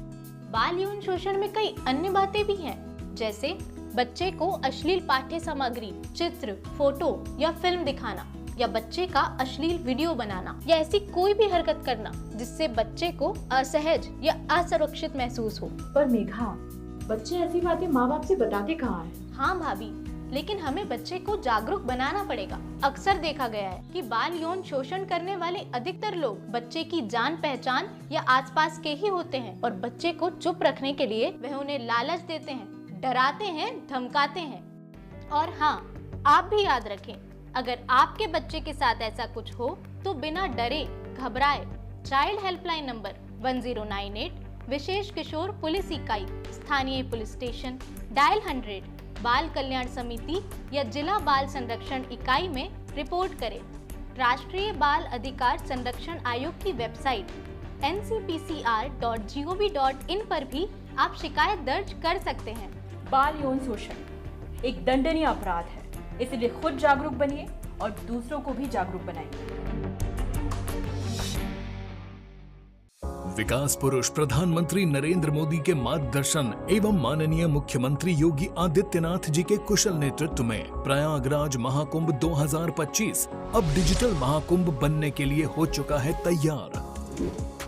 बाल यौन शोषण में कई अन्य बातें भी हैं, जैसे बच्चे को अश्लील पाठ्य सामग्री, चित्र, फोटो या फिल्म दिखाना, या बच्चे का अश्लील वीडियो बनाना, या ऐसी कोई भी हरकत करना जिससे बच्चे को असहज या असुरक्षित महसूस हो। पर मेघा, बच्चे ऐसी बातें माँ बाप से बताते कहाँ हैं? हाँ भाभी, लेकिन हमें बच्चे को जागरूक बनाना पड़ेगा। अक्सर देखा गया है कि बाल यौन शोषण करने वाले अधिकतर लोग बच्चे की जान पहचान या आसपास के ही होते हैं और बच्चे को चुप रखने के लिए वह उन्हें लालच देते हैं, डराते हैं, धमकाते हैं। और हाँ, आप भी याद रखें, अगर आपके बच्चे के साथ ऐसा कुछ हो तो बिना डरे घबराए चाइल्ड हेल्पलाइन नंबर 1098, विशेष किशोर पुलिस इकाई, स्थानीय पुलिस स्टेशन, डायल 100, बाल कल्याण समिति या जिला बाल संरक्षण इकाई में रिपोर्ट करें। राष्ट्रीय बाल अधिकार संरक्षण आयोग की वेबसाइट ncpcr.gov.in पर भी आप शिकायत दर्ज कर सकते हैं। बाल यौन शोषण एक दंडनीय अपराध है, इसलिए खुद जागरूक बनिए और दूसरों को भी जागरूक बनाइए। विकास पुरुष प्रधानमंत्री नरेंद्र मोदी के मार्गदर्शन एवं माननीय मुख्यमंत्री योगी आदित्यनाथ जी के कुशल नेतृत्व में प्रयागराज महाकुंभ 2025 अब डिजिटल महाकुंभ बनने के लिए हो चुका है तैयार।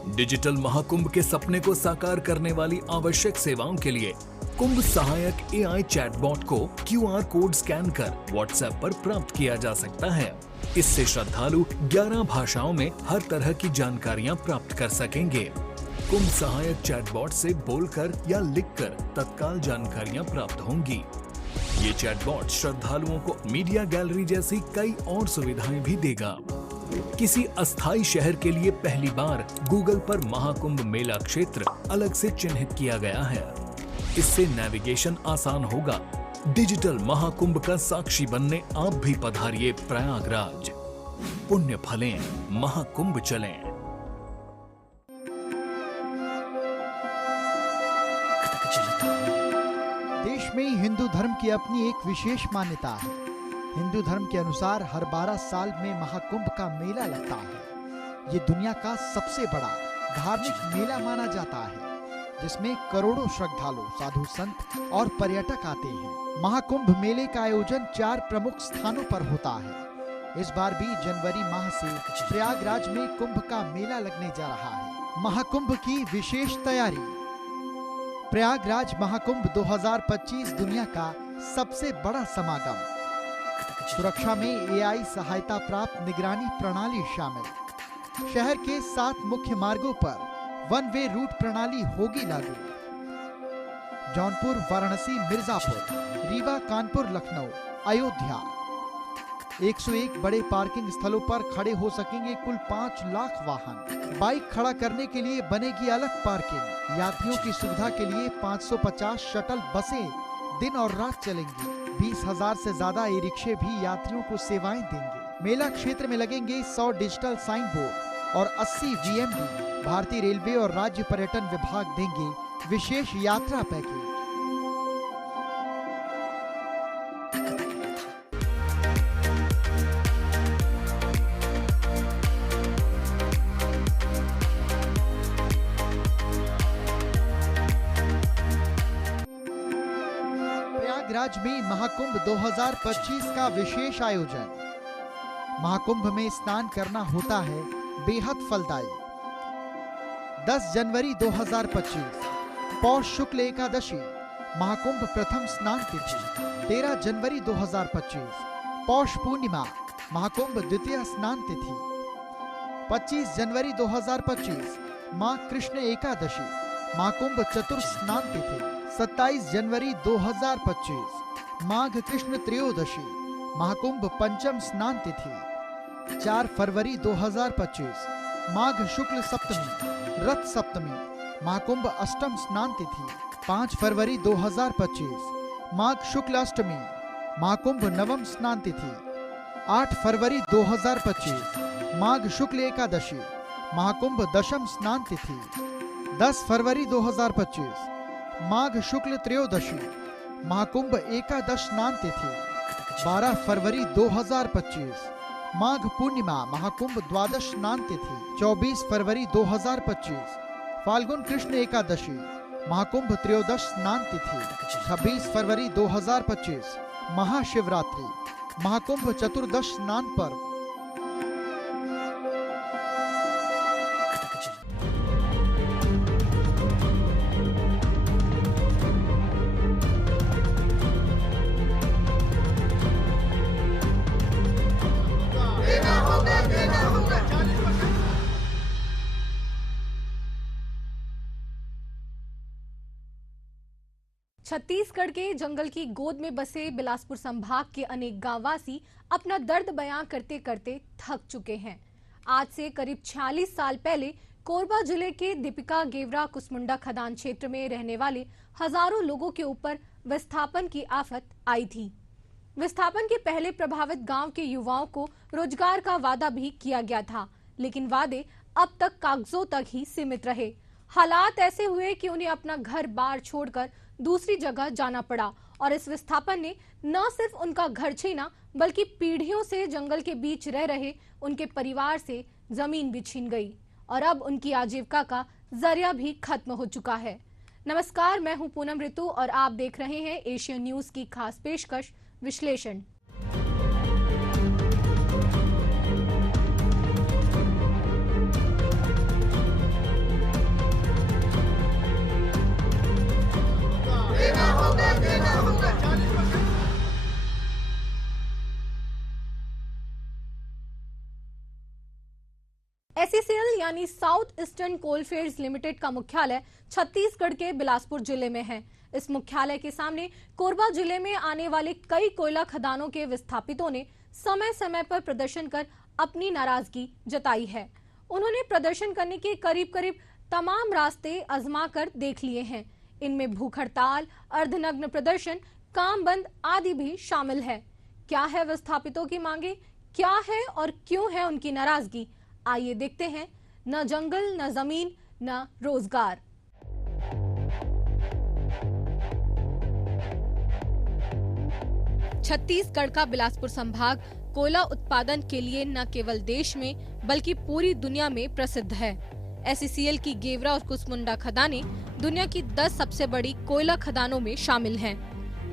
डिजिटल महाकुंभ के सपने को साकार करने वाली आवश्यक सेवाओं के लिए कुंभ सहायक AI चैटबॉट को QR कोड स्कैन कर WhatsApp पर प्राप्त किया जा सकता है। इससे श्रद्धालु 11 भाषाओं में हर तरह की जानकारियां प्राप्त कर सकेंगे। कुंभ सहायक चैटबॉट से बोलकर या लिखकर तत्काल जानकारियां प्राप्त होंगी। ये चैटबॉट श्रद्धालुओं को मीडिया गैलरी जैसी कई और सुविधाएं भी देगा। किसी अस्थायी शहर के लिए पहली बार गूगल पर महाकुंभ मेला क्षेत्र अलग से चिन्हित किया गया है। इससे नेविगेशन आसान होगा। डिजिटल महाकुंभ का साक्षी बनने आप भी पधारिए प्रयागराज। पुण्य फलें, महाकुंभ चलें। देश में हिंदू धर्म की अपनी एक विशेष मान्यता है। हिंदू धर्म के अनुसार हर 12 साल में महाकुंभ का मेला लगता है। ये दुनिया का सबसे बड़ा धार्मिक मेला माना जाता है, जिसमें करोड़ों श्रद्धालु, साधु संत और पर्यटक आते हैं। महाकुंभ मेले का आयोजन 4 प्रमुख स्थानों पर होता है। इस बार भी जनवरी माह से प्रयागराज में कुंभ का मेला लगने जा रहा है। महाकुंभ की विशेष तैयारी। प्रयागराज महाकुंभ 2025 दुनिया का सबसे बड़ा समागम। सुरक्षा में AI सहायता प्राप्त निगरानी प्रणाली शामिल। शहर के 7 मुख्य मार्गों पर 1 वे रूट प्रणाली होगी लागू। जौनपुर, वाराणसी, मिर्जापुर, रीवा, कानपुर, लखनऊ, अयोध्या 101 बड़े पार्किंग स्थलों पर खड़े हो सकेंगे कुल 5 लाख वाहन। बाइक खड़ा करने के लिए बनेगी अलग पार्किंग। यात्रियों की सुविधा के लिए 550 शटल बसें दिन और रात चलेंगी। 20,000 से ज्यादा ई रिक्शे भी यात्रियों को सेवाएं देंगे। मेला क्षेत्र में लगेंगे 100 डिजिटल साइन बोर्ड और 80 VMD। भारतीय रेलवे और राज्य पर्यटन विभाग देंगे विशेष यात्रा पैकेज। प्रयागराज में महाकुंभ 2025 का विशेष आयोजन। महाकुंभ में स्नान करना होता है बेहद फलदायी। 10 जनवरी 2025 पौष शुक्ल एकादशी महाकुंभ प्रथम स्नान तिथि। 13 जनवरी 2025 पौष पूर्णिमा महाकुंभ द्वितीय स्नान तिथि। 25 जनवरी 2025 मां कृष्ण एकादशी महाकुंभ चतुर्थ स्नान तिथि। 27 जनवरी 2025 माघ कृष्ण त्रयोदशी महाकुंभ पंचम स्नान तिथि। 4 फरवरी 2025 माघ शुक्ल सप्तमी रथ सप्तमी महाकुंभ अष्टम स्नान तिथि। 5 फरवरी 2025 माघ शुक्ल अष्टमी महाकुंभ नवम स्नान तिथि। 8 फरवरी 2025 माघ शुक्ल एकादशी महाकुंभ दशम स्नान तिथि। 10 फरवरी 2025 माघ शुक्ल त्रयोदशी महाकुंभ एकादश स्नान तिथि। 12 फरवरी 2025 माघ पूर्णिमा महाकुंभ द्वादश स्नान तिथि। 24 फरवरी 2025 फाल्गुन कृष्ण एकादशी महाकुंभ त्रयोदश स्नान तिथि। 26 फरवरी 2025 महाशिवरात्रि महाकुंभ चतुर्दश स्नान पर्व। छत्तीसगढ़ के जंगल की गोद में बसे बिलासपुर संभाग के अनेक गांववासी अपना दर्द बयां करते करते थक चुके हैं। आज से करीब 46 साल पहले कोरबा जिले के दीपिका गेवरा कुसमुंडा खदान क्षेत्र में रहने वाले हजारों लोगों के ऊपर विस्थापन की आफत आई थी। विस्थापन के पहले प्रभावित गांव के युवाओं को रोजगार का वादा भी किया गया था, लेकिन वादे अब तक कागजों तक ही सीमित रहे। हालात ऐसे हुए कि उन्हें अपना घर बार छोड़कर दूसरी जगह जाना पड़ा और इस विस्थापन ने न सिर्फ उनका घर छीना बल्कि पीढ़ियों से जंगल के बीच रह रहे उनके परिवार से जमीन भी छीन गई और अब उनकी आजीविका का जरिया भी खत्म हो चुका है। नमस्कार, मैं हूं पूनम ऋतु और आप देख रहे हैं एशियन न्यूज की खास पेशकश विश्लेषण। यानी साउथ ईस्टर्न कोलफील्ड्स लिमिटेड का मुख्यालय छत्तीसगढ़ के बिलासपुर जिले में है। इस मुख्यालय के सामने कोरबा जिले में आने वाले कई कोयला खदानों के विस्थापितों ने समय समय पर प्रदर्शन कर अपनी नाराजगी जताई है। उन्होंने प्रदर्शन करने के करीब तमाम रास्ते आजमा कर देख लिए हैं। इनमें भूख हड़ताल, अर्धनग्न प्रदर्शन, काम बंद आदि भी शामिल है। क्या है विस्थापितों की मांगे, क्या है और क्यों है उनकी नाराजगी, आइए देखते हैं। न जंगल, न जमीन, न रोजगार। छत्तीसगढ़ का बिलासपुर संभाग कोयला उत्पादन के लिए न केवल देश में बल्कि पूरी दुनिया में प्रसिद्ध है। एसईसीएल की गेवरा और कुसमुंडा खदानें दुनिया की 10 सबसे बड़ी कोयला खदानों में शामिल हैं।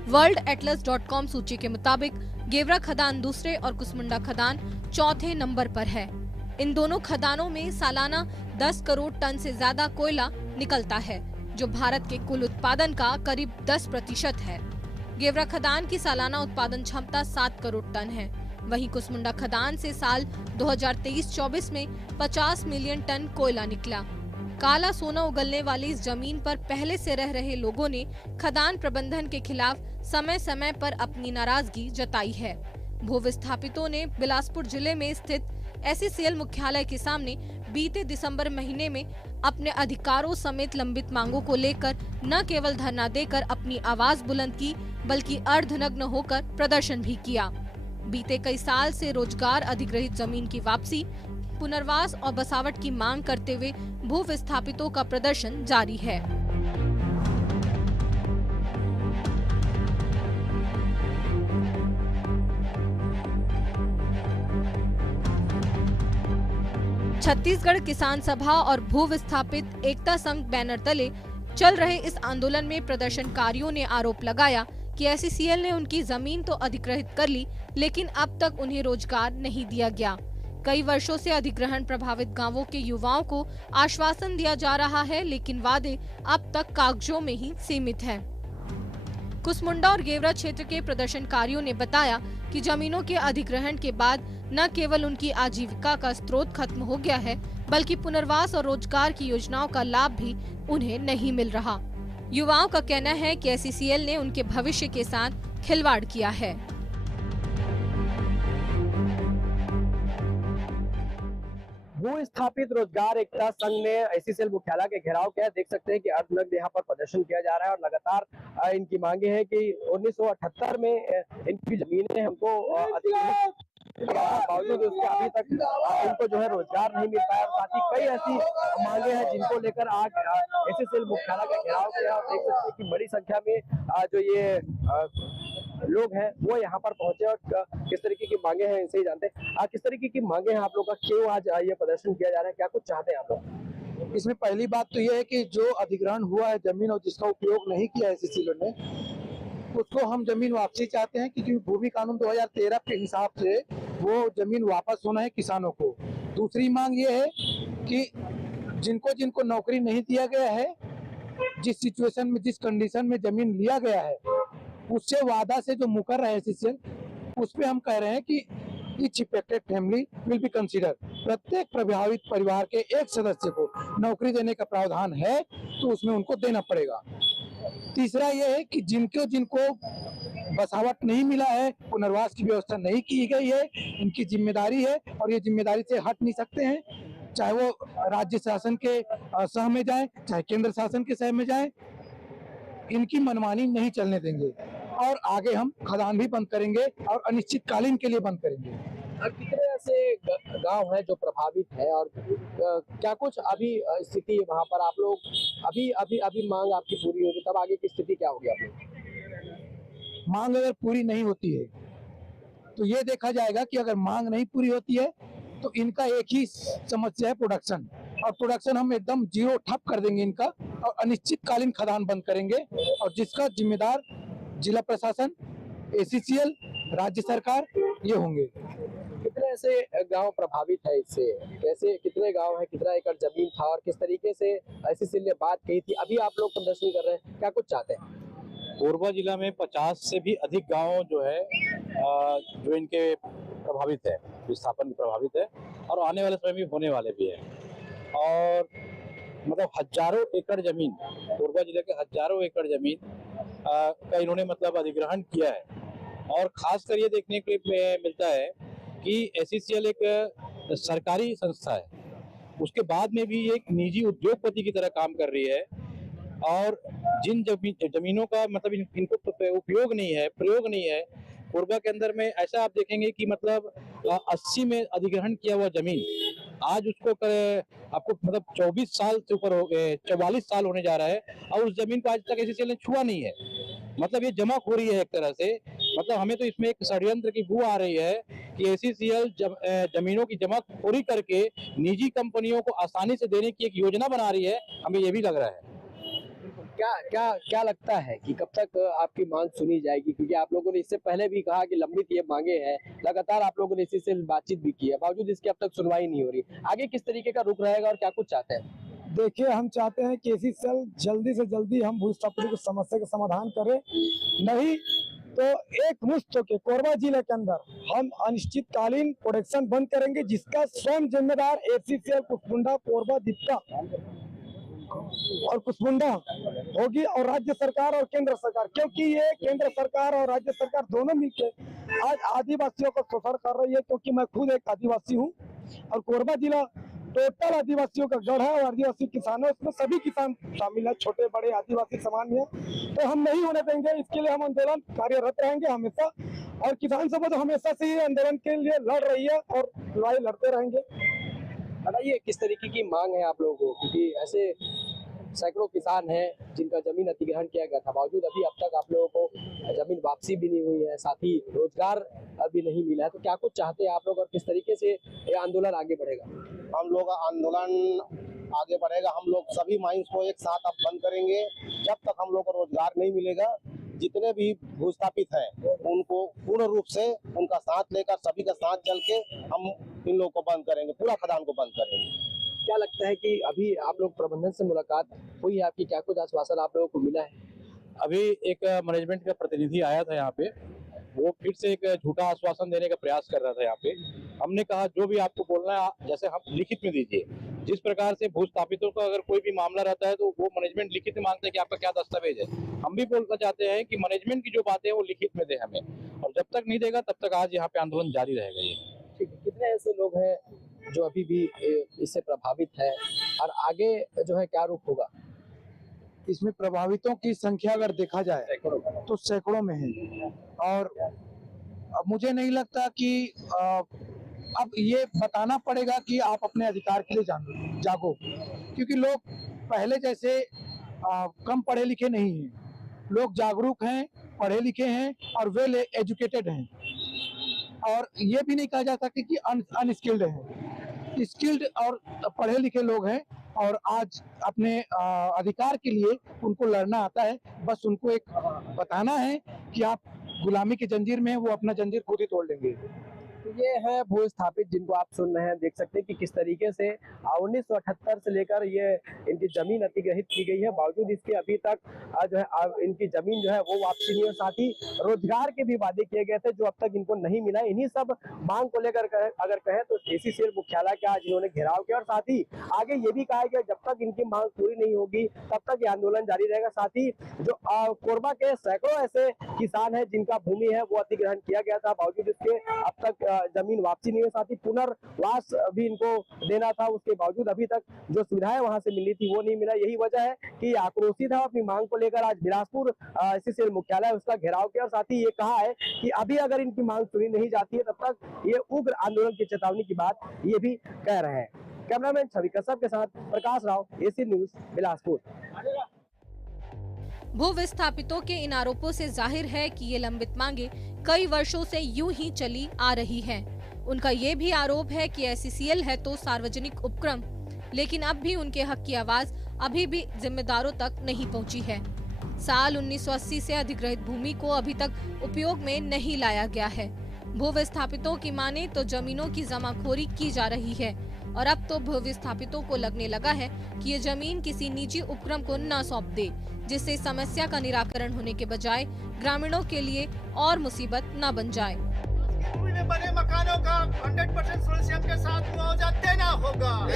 worldatlas.com सूची के मुताबिक गेवरा खदान दूसरे और कुसमुंडा खदान चौथे नंबर पर है। इन दोनों खदानों में सालाना 10 करोड़ टन से ज्यादा कोयला निकलता है, जो भारत के कुल उत्पादन का करीब 10% है। गेवरा खदान की सालाना उत्पादन क्षमता 7 करोड़ टन है। वहीं कुसमुंडा खदान से साल 2023-24 में 50 मिलियन टन कोयला निकला। काला सोना उगलने वाली इस जमीन पर पहले से रह रहे लोगों ने खदान प्रबंधन के खिलाफ समय समय पर अपनी नाराजगी जताई है। भूविस्थापितों ने बिलासपुर जिले में स्थित एसईसीएल मुख्यालय के सामने बीते दिसंबर महीने में अपने अधिकारों समेत लंबित मांगों को लेकर न केवल धरना देकर अपनी आवाज बुलंद की, बल्कि अर्धनग्न होकर प्रदर्शन भी किया। बीते कई साल से रोजगार, अधिग्रहित जमीन की वापसी, पुनर्वास और बसावट की मांग करते हुए भू विस्थापितों का प्रदर्शन जारी है। छत्तीसगढ़ किसान सभा और भू विस्थापित एकता संघ बैनर तले चल रहे इस आंदोलन में प्रदर्शनकारियों ने आरोप लगाया कि एसईसीएल ने उनकी जमीन तो अधिग्रहित कर ली, लेकिन अब तक उन्हें रोजगार नहीं दिया गया। कई वर्षों से अधिग्रहण प्रभावित गांवों के युवाओं को आश्वासन दिया जा रहा है, लेकिन वादे अब तक कागजों में ही सीमित हैं। कुसमुंडा और गेवरा क्षेत्र के प्रदर्शनकारियों ने बताया कि जमीनों के अधिग्रहण के बाद न केवल उनकी आजीविका का स्रोत खत्म हो गया है, बल्कि पुनर्वास और रोजगार की योजनाओं का लाभ भी उन्हें नहीं मिल रहा। युवाओं का कहना है कि एसईसीएल ने उनके भविष्य के साथ खिलवाड़ किया है। भू स्थापित रोजगार एकता संघ ने एसईसीएल मुख्यालय के घेराव किया है। देख सकते हैं कि अर्धनग्न यहाँ पर प्रदर्शन किया जा रहा है और लगातार इनकी मांगे हैं कि 1978 में इनकी जमीनें हमको अधिग्रहित बावजूद उसके अभी तक इनको जो है रोजगार नहीं मिल पाया। साथ ही कई ऐसी मांगे हैं जिनको लेकर आज एसईसीएल मुख्यालय का घेराव किया। आप देख सकते हैं कि बड़ी संख्या में जो ये लोग हैं वो यहाँ पर पहुंचे और किस तरीके की मांगे हैं इनसे ही जानते हैं। किस तरीके की मांगे हैं आप लोग का, क्यों आज ये प्रदर्शन किया जा रहा है, क्या कुछ चाहते हैं आप लोग? इसमें पहली बात तो ये है कि जो अधिग्रहण हुआ है जमीन और जिसका उपयोग नहीं किया एसईसीएल ने, उसको हम जमीन वापसी चाहते हैं, क्योंकि भूमि कानून 2013 के हिसाब से वो जमीन वापस होना है किसानों को। दूसरी मांग ये है कि जिनको जिनको नौकरी नहीं दिया गया है, जिस सिचुएशन में, जिस कंडीशन में जमीन लिया गया है, उससे वादा से जो मुकर है एसईसीएल, उस पे हम कह रहे हैं कि each affected family will be consider. प्रत्येक प्रभावित परिवार के एक सदस्य को नौकरी देने का प्रावधान है तो उसमें उनको देना पड़ेगा। तीसरा यह है कि जिनको बसावट नहीं मिला है, पुनर्वास की व्यवस्था नहीं की गई है, इनकी जिम्मेदारी है और ये जिम्मेदारी से हट नहीं सकते हैं, चाहे वो राज्य शासन के सह में जाए, चाहे केंद्र शासन के सह में जाए। इनकी मनमानी नहीं चलने देंगे और आगे हम खदान भी बंद करेंगे और अनिश्चितकालीन के लिए बंद करेंगे। कितने ऐसे गांव हैं जो प्रभावित है और क्या कुछ अभी स्थिति वहां पर आप लोग अभी मांग आपकी पूरी होगी तब आगे की स्थिति क्या होगी? आप मांग अगर पूरी नहीं होती है तो ये देखा जाएगा कि अगर मांग नहीं पूरी होती है तो इनका एक ही समस्या है, प्रोडक्शन। और प्रोडक्शन हम एकदम जीरो ठप कर देंगे इनका और अनिश्चितकालीन खदान बंद करेंगे और जिसका जिम्मेदार जिला प्रशासन, एसईसीएल, राज्य सरकार ये होंगे। कितने ऐसे गांव प्रभावित है इससे? कैसे, कितने गांव है, कितना एकड़ जमीन था और किस तरीके से एसईसीएल ने बात कही थी? अभी आप लोग प्रदर्शन कर रहे हैं, क्या कुछ चाहते हैं? कोरबा जिला में 50 से भी अधिक गांव जो है जो इनके प्रभावित है, विस्थापन प्रभावित है और आने वाले समय में होने वाले भी है। और मतलब हजारों एकड़ जमीन, कोरबा जिले के हजारों एकड़ जमीन का इन्होंने मतलब अधिग्रहण किया है। और खासकर ये देखने के लिए मिलता है कि एसईसीएल एक सरकारी संस्था है, उसके बाद में भी एक निजी उद्योगपति की तरह काम कर रही है। और जिन जमीनों का मतलब इनको उपयोग नहीं है, प्रयोग नहीं है, कोरबा के अंदर में ऐसा आप देखेंगे कि मतलब 80 में अधिग्रहण किया हुआ जमीन आज उसको आपको मतलब 24 साल से ऊपर हो गए, 44 साल होने जा रहा है और उस जमीन को आज तक एसईसीएल ने छुआ नहीं है। मतलब ये जमाखोरी है एक तरह से। मतलब हमें तो इसमें एक षड्यंत्र की बू आ रही है कि एसईसीएल जमीनों की जमाखोरी करके निजी कंपनियों को आसानी से देने की एक योजना बना रही है, हमें ये भी लग रहा है। क्या लगता है कि कब तक आपकी मांग सुनी जाएगी? क्योंकि आप लोगों ने इससे पहले भी कहा कि लंबित ये मांगे हैं, लगातार आप लोगों ने इसी से बातचीत भी की है, बावजूद इसके अब तक सुनवाई नहीं हो रही। आगे किस तरीके का रुख रहेगा और क्या कुछ चाहते हैं? देखिए, हम चाहते हैं कि एसईसीएल जल्दी से जल्दी हम भूस्थापित की समस्या का समाधान करें, नहीं तो एक मुश्त के कोरबा जिले के अंदर हम अनिश्चितकालीन प्रोडक्शन बंद करेंगे, जिसका स्वयं जिम्मेदार एसईसीएल कुसमुंडा, कोरबा, दीपका और कुसमुंडा होगी और राज्य सरकार और केंद्र सरकार, क्योंकि ये केंद्र सरकार और राज्य सरकार दोनों मिलकर आज आदिवासियों को शोषण कर रही है। क्योंकि मैं खुद एक आदिवासी हूँ और कोरबा जिला टोटल आदिवासियों का गढ़ है और आदिवासी किसानों, इसमें सभी किसान शामिल है, छोटे बड़े आदिवासी समान है। तो हम नहीं होने देंगे, इसके लिए हम आंदोलन कार्यरत रहेंगे हमेशा। और किसान सभा तो हमेशा से ही आंदोलन के लिए लड़ रही है और लड़ाई लड़ते रहेंगे। बताइए किस तरीके की मांग है आप लोगों को, क्योंकि ऐसे सैकड़ों किसान हैं जिनका जमीन अधिग्रहण किया गया था, बावजूद अभी अब तक आप लोगों को जमीन वापसी भी नहीं हुई है, साथ ही रोजगार अभी नहीं मिला है। तो क्या कुछ चाहते हैं आप लोग और किस तरीके से ये आंदोलन आगे बढ़ेगा? हम लोग आंदोलन आगे बढ़ेगा, हम लोग सभी माइंस को एक साथ अब बंद करेंगे जब तक हम लोग को रोजगार नहीं मिलेगा। जितने भी भूस्थापित हैं उनको पूर्ण रूप से उनका साथ लेकर सभी का साथ चल के हम इन लोगों को बंद करेंगे, पूरा खदान को बंद करेंगे। क्या लगता है कि अभी आप लोग प्रबंधन से मुलाकात हुई है आपकी, क्या कुछ आश्वासन आप लोगों को मिला है? अभी एक मैनेजमेंट का प्रतिनिधि आया था यहाँ पे, वो फिर से एक झूठा आश्वासन देने का प्रयास कर रहा था यहाँ पे। हमने कहा जो भी आपको बोलना है जैसे हम लिखित में दीजिए। जिस प्रकार से भूस्थापितों का अगर कोई भी मामला रहता है तो वो मैनेजमेंट लिखित में मांगता है कि आपका क्या दस्तावेज है। हम भी बोलना चाहते हैं कि मैनेजमेंट की जो बातें हैं वो लिखित में दे हमें, और जब तक नहीं देगा तब तक आज यहाँ पे आंदोलन जारी रहेगा। ये ठीक है, कितने ऐसे लोग हैं जो अभी भी इससे प्रभावित है और आगे जो है क्या रुख होगा? इसमें प्रभावितों की संख्या अगर देखा जाए तो सैकड़ों में है। और मुझे नहीं लगता कि अब ये बताना पड़ेगा कि आप अपने अधिकार के लिए जागो, क्योंकि लोग पहले जैसे कम पढ़े लिखे नहीं हैं, लोग जागरूक हैं, पढ़े लिखे हैं और वेल एजुकेटेड हैं। और ये भी नहीं कहा जा सकता कि अनस्किल्ड हैं, स्किल्ड और पढ़े लिखे लोग हैं और आज अपने अधिकार के लिए उनको लड़ना आता है। बस उनको एक बताना है कि आप गुलामी की जंजीर में, वो अपना जंजीर खुद ही तोड़ लेंगे। तो ये है भूस्थापित जिनको आप सुन रहे हैं, देख सकते हैं कि किस तरीके से 1978 से लेकर ये इनकी जमीन अधिग्रहित की गई है, बावजूद इसके अभी तक जो है इनकी जमीन जो है वो वापसी नहीं है। साथ ही रोजगार के भी वादे किए गए थे जो अब तक इनको नहीं मिला। इन्हीं सब मांग को लेकर अगर कहें तो एसईसीएल मुख्यालय का आज इन्होंने घेराव किया और साथ ही आगे ये भी कहा गया जब तक इनकी मांग पूरी नहीं होगी तब तक ये आंदोलन जारी रहेगा। साथ ही जो कोरबा के सैकड़ों ऐसे किसान है जिनका भूमि है वो अधिग्रहण किया गया था, बावजूद इसके अब तक जमीन वापसी नहीं है। साथ ही पुनर्वास भी इनको देना था, उसके बावजूद अभी तक जो सुविधाएं वहां से मिली थी वो नहीं मिला। यही वजह है कि आक्रोशित है, अपनी मांग को लेकर आज बिलासपुर एसईसीएल मुख्यालय उसका घेराव किया और साथ ही ये कहा है कि अभी अगर इनकी मांग सुनी नहीं जाती है तब तक ये उग्र आंदोलन की चेतावनी की बात ये भी कह रहे हैं। कैमरामैन छवि कश्यप के साथ प्रकाश राव, एसी न्यूज, बिलासपुर। भू विस्थापितों के इन आरोपों से जाहिर है कि ये लंबित मांगे कई वर्षों से यूं ही चली आ रही हैं। उनका ये भी आरोप है कि एसईसीएल है तो सार्वजनिक उपक्रम, लेकिन अब भी उनके हक की आवाज अभी भी जिम्मेदारों तक नहीं पहुंची है। साल 1980 से अधिग्रहित भूमि को अभी तक उपयोग में नहीं लाया गया है। भू विस्थापितों की माने तो जमीनों की जमाखोरी की जा रही है और अब तो भू विस्थापितों को लगने लगा है कि ये जमीन किसी निजी उपक्रम को न सौंप दे, जिससे समस्या का निराकरण होने के बजाय ग्रामीणों के लिए और मुसीबत न बन जाए। भूमि में बने मकानों का 100% सोल्यूशन के साथ मुआवजा देना होगा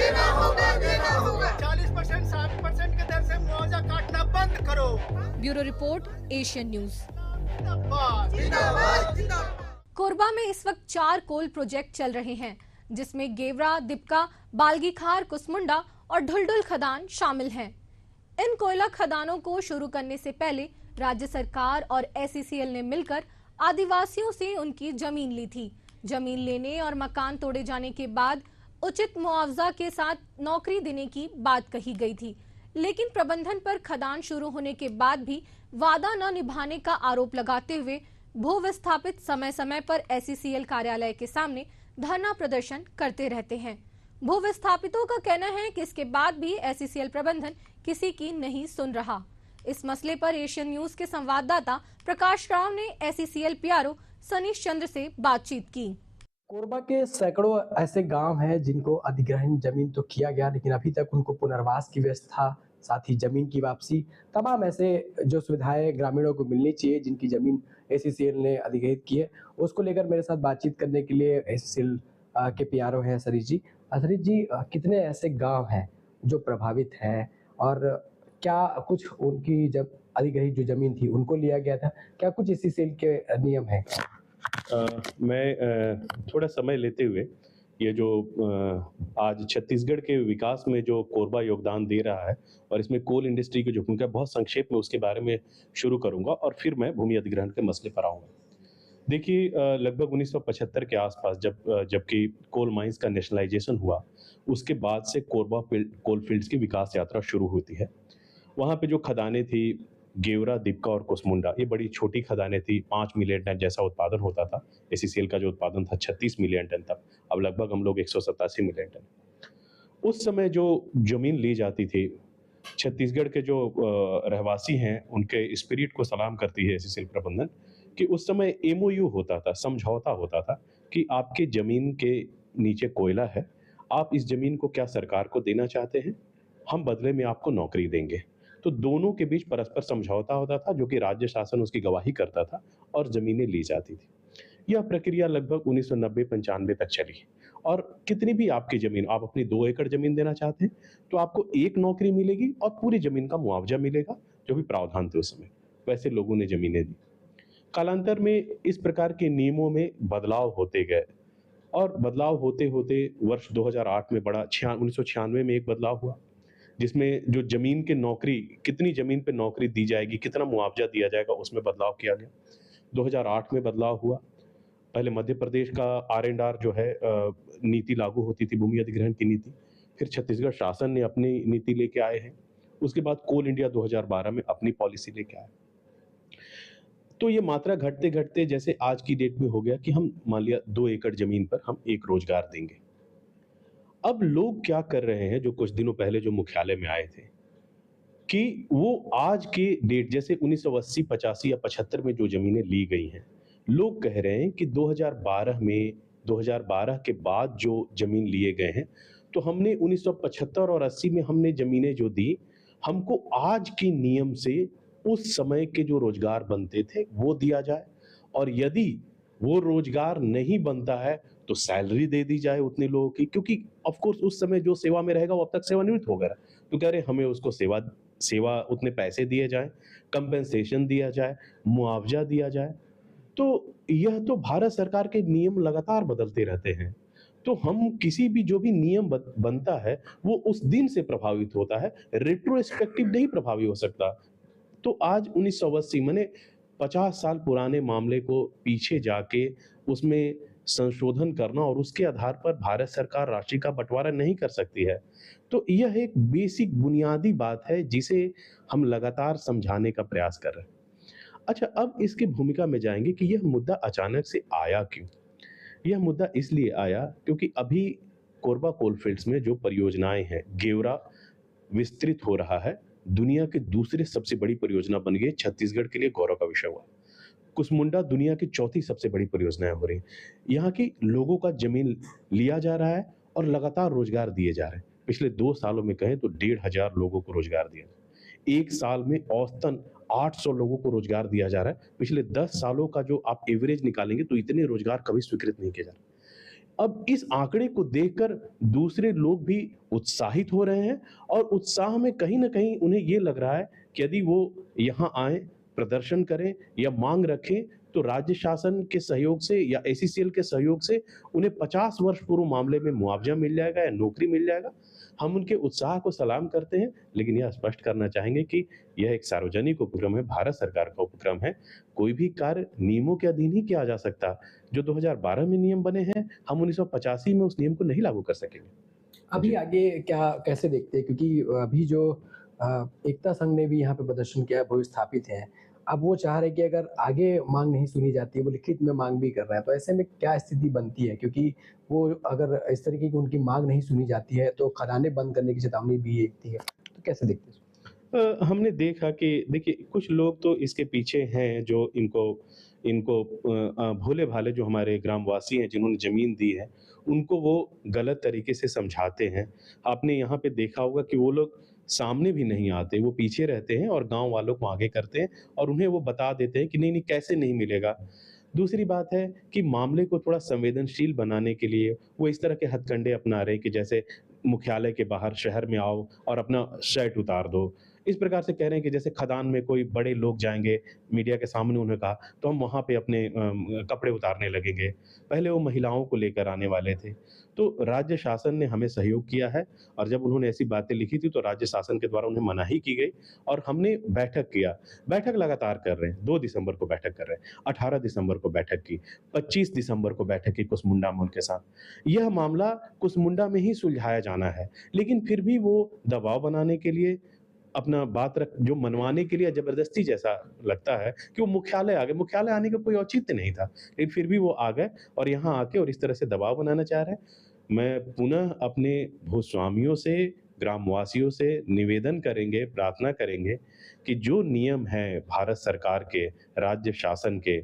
40% 60% के दर से मुआवजा काटना बंद करो। Bureau report, Asian news. जिंदाबाद। कोरबा में इस वक्त 4 कोल प्रोजेक्ट चल रहे हैं, जिसमें गेवरा, दिपका, बालगीखार, कुसमुंडा और ढुलढुल खदान शामिल हैं। इन कोयला खदानों को शुरू करने से पहले राज्य सरकार और SECL ने मिलकर आदिवासियों से उनकी जमीन ली थी। जमीन लेने और मकान तोड़े जाने के बाद उचित मुआवजा के साथ नौकरी देने की बात कही गई थी, लेकिन प्रबंधन पर खदान शुरू होने के बाद भी वादा न निभाने का आरोप लगाते हुए भू विस्थापित समय समय पर SECL कार्यालय के सामने धरना प्रदर्शन करते रहते हैं। भू विस्थापितों का कहना है कि इसके बाद भी SECL प्रबंधन किसी की नहीं सुन रहा। इस मसले पर एशियन न्यूज के संवाददाता प्रकाश राव ने SECL PRO सनीश चंद्र से बातचीत की। कोरबा के सैकड़ों ऐसे गांव हैं जिनको अधिग्रहण जमीन तो किया गया, लेकिन अभी तक उनको पुनर्वास की व्यवस्था, साथ ही जमीन की वापसी, तमाम ऐसे जो सुविधाएं ग्रामीणों को मिलनी चाहिए जिनकी जमीन SECL ने अधिग्रहित की है, उसको लेकर मेरे साथ बातचीत करने के लिए SECL के PRO हैं सरीश जी। सरीश जी, कितने ऐसे गांव हैं जो प्रभावित हैं और क्या कुछ उनकी जब अधिग्रहित जो जमीन थी उनको लिया गया था, क्या कुछ SECL के नियम हैं? मैं थोड़ा समय लेते हुए ये जो आज छत्तीसगढ़ के विकास में जो कोरबा योगदान दे रहा है और इसमें कोल इंडस्ट्री की जो भूमिका, बहुत संक्षेप में उसके बारे में शुरू करूंगा और फिर मैं भूमि अधिग्रहण के मसले पर आऊंगा। देखिए, लगभग 1975 के आसपास जबकि कोल माइंस का नेशनलाइजेशन हुआ, उसके बाद से कोरबा कोल फील्ड्स की विकास यात्रा शुरू होती है। वहाँ पे जो खदानें थी, गेवरा, दिपका और कुसमुंडा, ये बड़ी छोटी खदानें थी। 5 मिलियन टन जैसा उत्पादन होता था। SECL का जो उत्पादन था 36 मिलियन टन तक, अब लगभग हम लोग 187 मिलियन टन। उस समय जो जमीन ली जाती थी, छत्तीसगढ़ के जो रहवासी हैं उनके स्पिरिट को सलाम करती है SECL प्रबंधन कि उस समय MOU होता था, समझौता होता था कि आपके जमीन के नीचे कोयला है, आप इस जमीन को क्या सरकार को देना चाहते हैं, हम बदले में आपको नौकरी देंगे। तो दोनों के बीच परस्पर समझौता होता था, जो कि राज्य शासन उसकी गवाही करता था और जमीनें ली जाती थी। यह प्रक्रिया लगभग 1990-95 तक चली और कितनी भी आपकी जमीन, आप अपनी 2 एकड़ जमीन देना चाहते हैं तो आपको 1 नौकरी मिलेगी और पूरी जमीन का मुआवजा मिलेगा, जो भी प्रावधान थे उस समय। वैसे लोगों ने जमीनें दी। कालांतर में इस प्रकार के नियमों में बदलाव होते गए और बदलाव होते होते वर्ष 2008 में 1996 में एक बदलाव हुआ, जिसमें जो जमीन के नौकरी, कितनी जमीन पे नौकरी दी जाएगी, कितना मुआवजा दिया जाएगा, उसमें बदलाव किया गया। 2008 में बदलाव हुआ। पहले मध्य प्रदेश का R&R जो है नीति लागू होती थी, भूमि अधिग्रहण की नीति। फिर छत्तीसगढ़ शासन ने अपनी नीति लेके आए हैं। उसके बाद कोल इंडिया 2012 में अपनी पॉलिसी लेके आए। तो ये मात्रा घटते घटते जैसे आज की डेट में हो गया कि हम मान लिया 2 एकड़ जमीन पर हम 1 रोजगार देंगे। अब लोग क्या कर रहे हैं, जो कुछ दिनों पहले जो मुख्यालय में आए थे, कि वो आज के डेट जैसे 1980, 85 या 75 में जो जमीनें ली गई हैं, लोग कह रहे हैं कि 2012 के बाद जो जमीन लिए गए हैं, तो हमने 1975 और 80 में हमने जमीनें जो दी, हमको आज के नियम से उस समय के जो रोजगार बनते थे वो दिया जाए, और यदि वो रोजगार नहीं बनता है तो सैलरी दे दी जाए उतने लोगों की, क्योंकि ऑफ कोर्स उस समय जो सेवा में रहेगा वो अब तक सेवानिवृत्त हो गया। तो कह रहे हमें उसको सेवा उतने पैसे दिए जाए, कंपेंसेशन दिया जाए, मुआवजा दिया जाए। तो यह तो भारत सरकार के नियम लगातार बदलते रहते हैं, तो हम किसी भी जो भी नियम बनता है वो उस दिन से प्रभावित होता है, रेट्रोस्पेक्टिव नहीं प्रभावी हो सकता। तो आज 1980 माने 50 साल पुराने मामले को पीछे जाके उसमें संशोधन करना और उसके आधार पर भारत सरकार राशि का बंटवारा नहीं कर सकती है। तो यह एक बेसिक बुनियादी बात है जिसे हम लगातार समझाने का प्रयास कर रहे हैं। अच्छा, अब इसकी भूमिका में जाएंगे कि यह मुद्दा अचानक से आया क्यों। यह मुद्दा इसलिए आया क्योंकि अभी कोरबा कोलफील्ड्स में जो परियोजनाएं हैं, गेवरा विस्तृत हो रहा है, दुनिया के दूसरे सबसे बड़ी परियोजना बन गई, छत्तीसगढ़ के लिए गौरव का विषय हुआ। कुसमुंडा दुनिया की 4थी सबसे बड़ी परियोजनाएं हो रही हैं। यहाँ की लोगों का जमीन लिया जा रहा है और लगातार रोजगार दिए जा रहे हैं। पिछले 2 सालों में कहें तो 1500 लोगों को रोजगार दिया। एक साल में औसतन 800 लोगों को रोजगार दिया जा रहा है। पिछले 10 सालों का जो आप एवरेज निकालेंगे तो इतने रोजगार कभी स्वीकृत नहीं किए जा रहे। अब इस आंकड़े को देखकर दूसरे लोग भी उत्साहित हो रहे हैं और उत्साह में कहीं ना कहीं उन्हें ये लग रहा है कि यदि वो यहाँ आए, प्रदर्शन करें या मांग रखें तो राज्य शासन के सहयोग से या एसीसीएल के सहयोग से उन्हें 50 वर्ष पूर्व मामले में मुआवजा मिल जाएगा या नौकरी मिल जाएगा। हम उनके उत्साह को सलाम करते हैं, लेकिन यह स्पष्ट करना चाहेंगे कि यह एक सार्वजनिक उपक्रम है, भारत सरकार का उपक्रम है। कोई भी कार्य नियमों के अधीन ही किया जा सकता। जो 2012 में नियम बने हैं, हम 1985 में उस नियम को नहीं लागू कर सकेंगे। अभी आगे क्या कैसे देखते हैं, क्योंकि अभी जो एकता संघ ने भी यहाँ पे प्रदर्शन किया, वो स्थापित है, अब वो चाह रहे कि अगर आगे मांग नहीं सुनी जाती है, वो लिखित में मांग भी कर रहे हैं, तो ऐसे में क्या स्थिति बनती है? क्योंकि वो अगर इस तरीके की उनकी मांग नहीं सुनी जाती है तो खदानें बंद करने की चेतावनी भी एक है, तो कैसे देखते हैं? हमने देखा कि देखिए कुछ लोग तो इसके पीछे हैं जो इनको भोले भाले जो हमारे ग्रामवासी हैं जिन्होंने जमीन दी है, उनको वो गलत तरीके से समझाते हैं। आपने यहाँ पे देखा होगा कि वो लोग सामने भी नहीं आते, वो पीछे रहते हैं और गांव वालों को आगे करते हैं और उन्हें वो बता देते हैं कि नहीं कैसे नहीं मिलेगा। दूसरी बात है कि मामले को थोड़ा संवेदनशील बनाने के लिए वो इस तरह के हथकंडे अपना रहे हैं कि जैसे मुख्यालय के बाहर शहर में आओ और अपना शर्ट उतार दो। इस प्रकार से कह रहे हैं कि जैसे खदान में कोई बड़े लोग जाएंगे, मीडिया के सामने उन्हें कहा तो हम वहाँ पे अपने कपड़े उतारने लगेंगे। पहले वो महिलाओं को लेकर आने वाले थे। तो राज्य शासन ने हमें सहयोग किया है और जब उन्होंने ऐसी बातें लिखी थी तो राज्य शासन के द्वारा उन्हें मनाही की गई और हमने बैठक किया। बैठक लगातार कर रहे हैं, 2 दिसंबर को बैठक कर रहे हैं, 18 दिसंबर को बैठक की, 25 दिसंबर को बैठक की कुसमुंडा में उनके साथ। यह मामला कुसमुंडा में ही सुलझाया जाना है, लेकिन फिर भी वो दबाव बनाने के लिए अपना बात रख जो मनवाने के लिए जबरदस्ती जैसा लगता है कि वो मुख्यालय आ गए। मुख्यालय आने का कोई औचित्य नहीं था, लेकिन फिर भी वो आ गए और यहाँ आके और इस तरह से दबाव बनाना चाह रहे हैं। मैं पुनः अपने भूस्वामियों से, ग्रामवासियों से निवेदन करेंगे, प्रार्थना करेंगे कि जो नियम है भारत सरकार के, राज्य शासन के,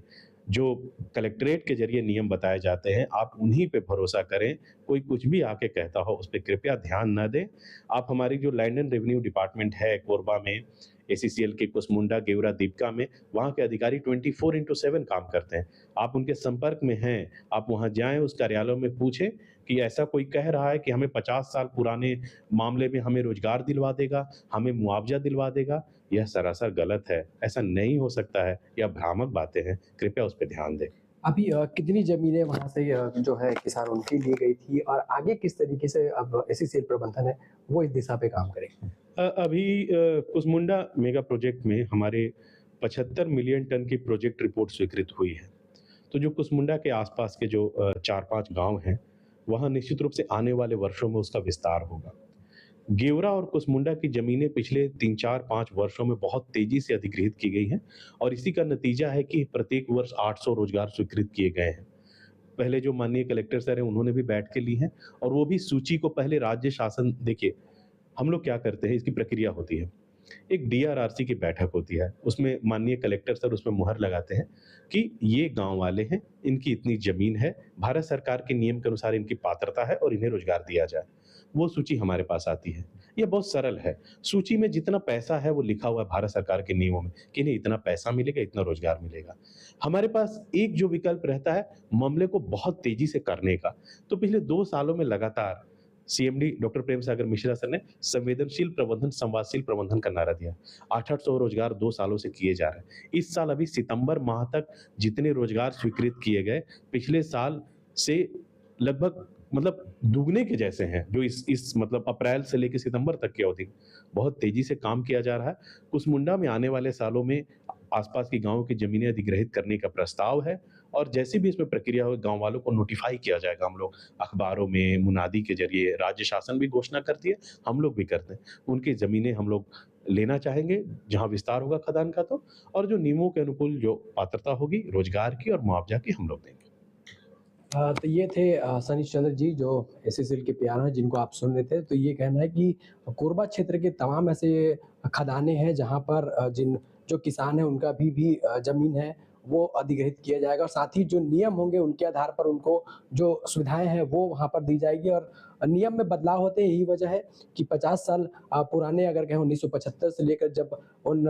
जो कलेक्ट्रेट के जरिए नियम बताए जाते हैं, आप उन्हीं पे भरोसा करें। कोई कुछ भी आके कहता हो उस पर कृपया ध्यान न दें। आप हमारी जो लैंड एंड रेवेन्यू डिपार्टमेंट है कोरबा में, एसीसीएल के कुसमुंडा, गेवरा, दीपका में, वहाँ के अधिकारी 24/7 काम करते हैं। आप उनके संपर्क में हैं, आप वहाँ जाएं, उस कार्यालय में पूछें कि ऐसा कोई कह रहा है कि हमें 50 साल पुराने मामले में हमें रोजगार दिलवा देगा, हमें मुआवजा दिलवा देगा। यह सरासर गलत है, ऐसा नहीं हो सकता है, यह भ्रामक बातें हैं। कृपया उस पर ध्यान दें। अभी कितनी जमीनें वहाँ से जो है किसान उनकी ली गई थी और आगे किस तरीके से अब एसीसीएल प्रबंधन है वो इस दिशा पे काम करेगा? अभी कुसमुंडा मेगा प्रोजेक्ट में हमारे 75 मिलियन टन की प्रोजेक्ट रिपोर्ट स्वीकृत हुई है। तो जो कुसमुंडा के आसपास के जो 4-5 गांव हैं, वहाँ निश्चित रूप से आने वाले वर्षों में उसका विस्तार होगा। गेवरा और कुसमुंडा की जमीनें पिछले 3-4-5 वर्षों में बहुत तेजी से अधिग्रहित की गई हैं और इसी का नतीजा है कि प्रत्येक वर्ष 800 रोजगार स्वीकृत किए गए हैं। पहले जो माननीय कलेक्टर सर हैं उन्होंने भी बैठ के ली हैं और वो भी सूची को पहले राज्य शासन, देखिए हम लोग क्या करते हैं, इसकी प्रक्रिया होती है, एक DRRC की बैठक होती है, उसमें माननीय कलेक्टर सर उसमें मुहर लगाते हैं कि ये गांव वाले हैं, इनकी इतनी जमीन है, भारत सरकार के नियम के अनुसार इनकी पात्रता है और इन्हें रोजगार दिया जाए। वो सूची हमारे पास आती है। यह बहुत सरल है। सूची में जितना पैसा है वो लिखा हुआ है भारत सरकार के नियमों में कि इन्हें इतना पैसा मिलेगा, इतना रोजगार मिलेगा। हमारे पास एक जो विकल्प रहता है मामले को बहुत तेजी से करने का। तो पिछले 2 सालों में लगातार CMD doctor Prem Sagar Mishra sir ने संवेदनशील प्रबंधन, संवादशील प्रबंधन का नारा दिया। 800 रोजगार 2 सालों से किए जा रहे हैं। इस साल अभी सितंबर माह तक जितने रोजगार स्वीकृत किए गए पिछले साल से लगभग दुगने के जैसे हैं। जो इस मतलब अप्रैल से लेकर सितंबर तक की अवधि बहुत तेजी से काम किया जा रहा है। कुसमुंडा में आने वाले सालों में आसपास की गांवों की जमीनें अधिग्रहित करने का प्रस्ताव है और जैसे भी इसमें प्रक्रिया हो गांव वालों को नोटिफाई किया जाएगा। हम लोग अखबारों में, मुनादी के जरिए, राज्य शासन भी घोषणा करती है, हम लोग भी करते हैं। उनकी जमीनें हम लोग लेना चाहेंगे जहां विस्तार होगा खदान का, तो और जो नियमों के अनुकूल जो पात्रता होगी रोजगार की और मुआवजा की हम लोग देंगे। तो ये थे सनीश चंद्र जी जो एसीसीएल के PR हैं, जिनको आप सुन रहे थे। तो ये कहना है कि कोरबा क्षेत्र के तमाम ऐसे खदानें हैं जहां पर जो किसान हैं उनका भी जमीन है वो अधिग्रहित किया जाएगा और साथ ही जो नियम होंगे उनके आधार पर उनको जो सुविधाएं हैं वो वहां पर दी जाएगी और नियम में बदलाव होते हैं। यही वजह है कि 50 साल पुराने अगर कहें 1975 से लेकर जब उन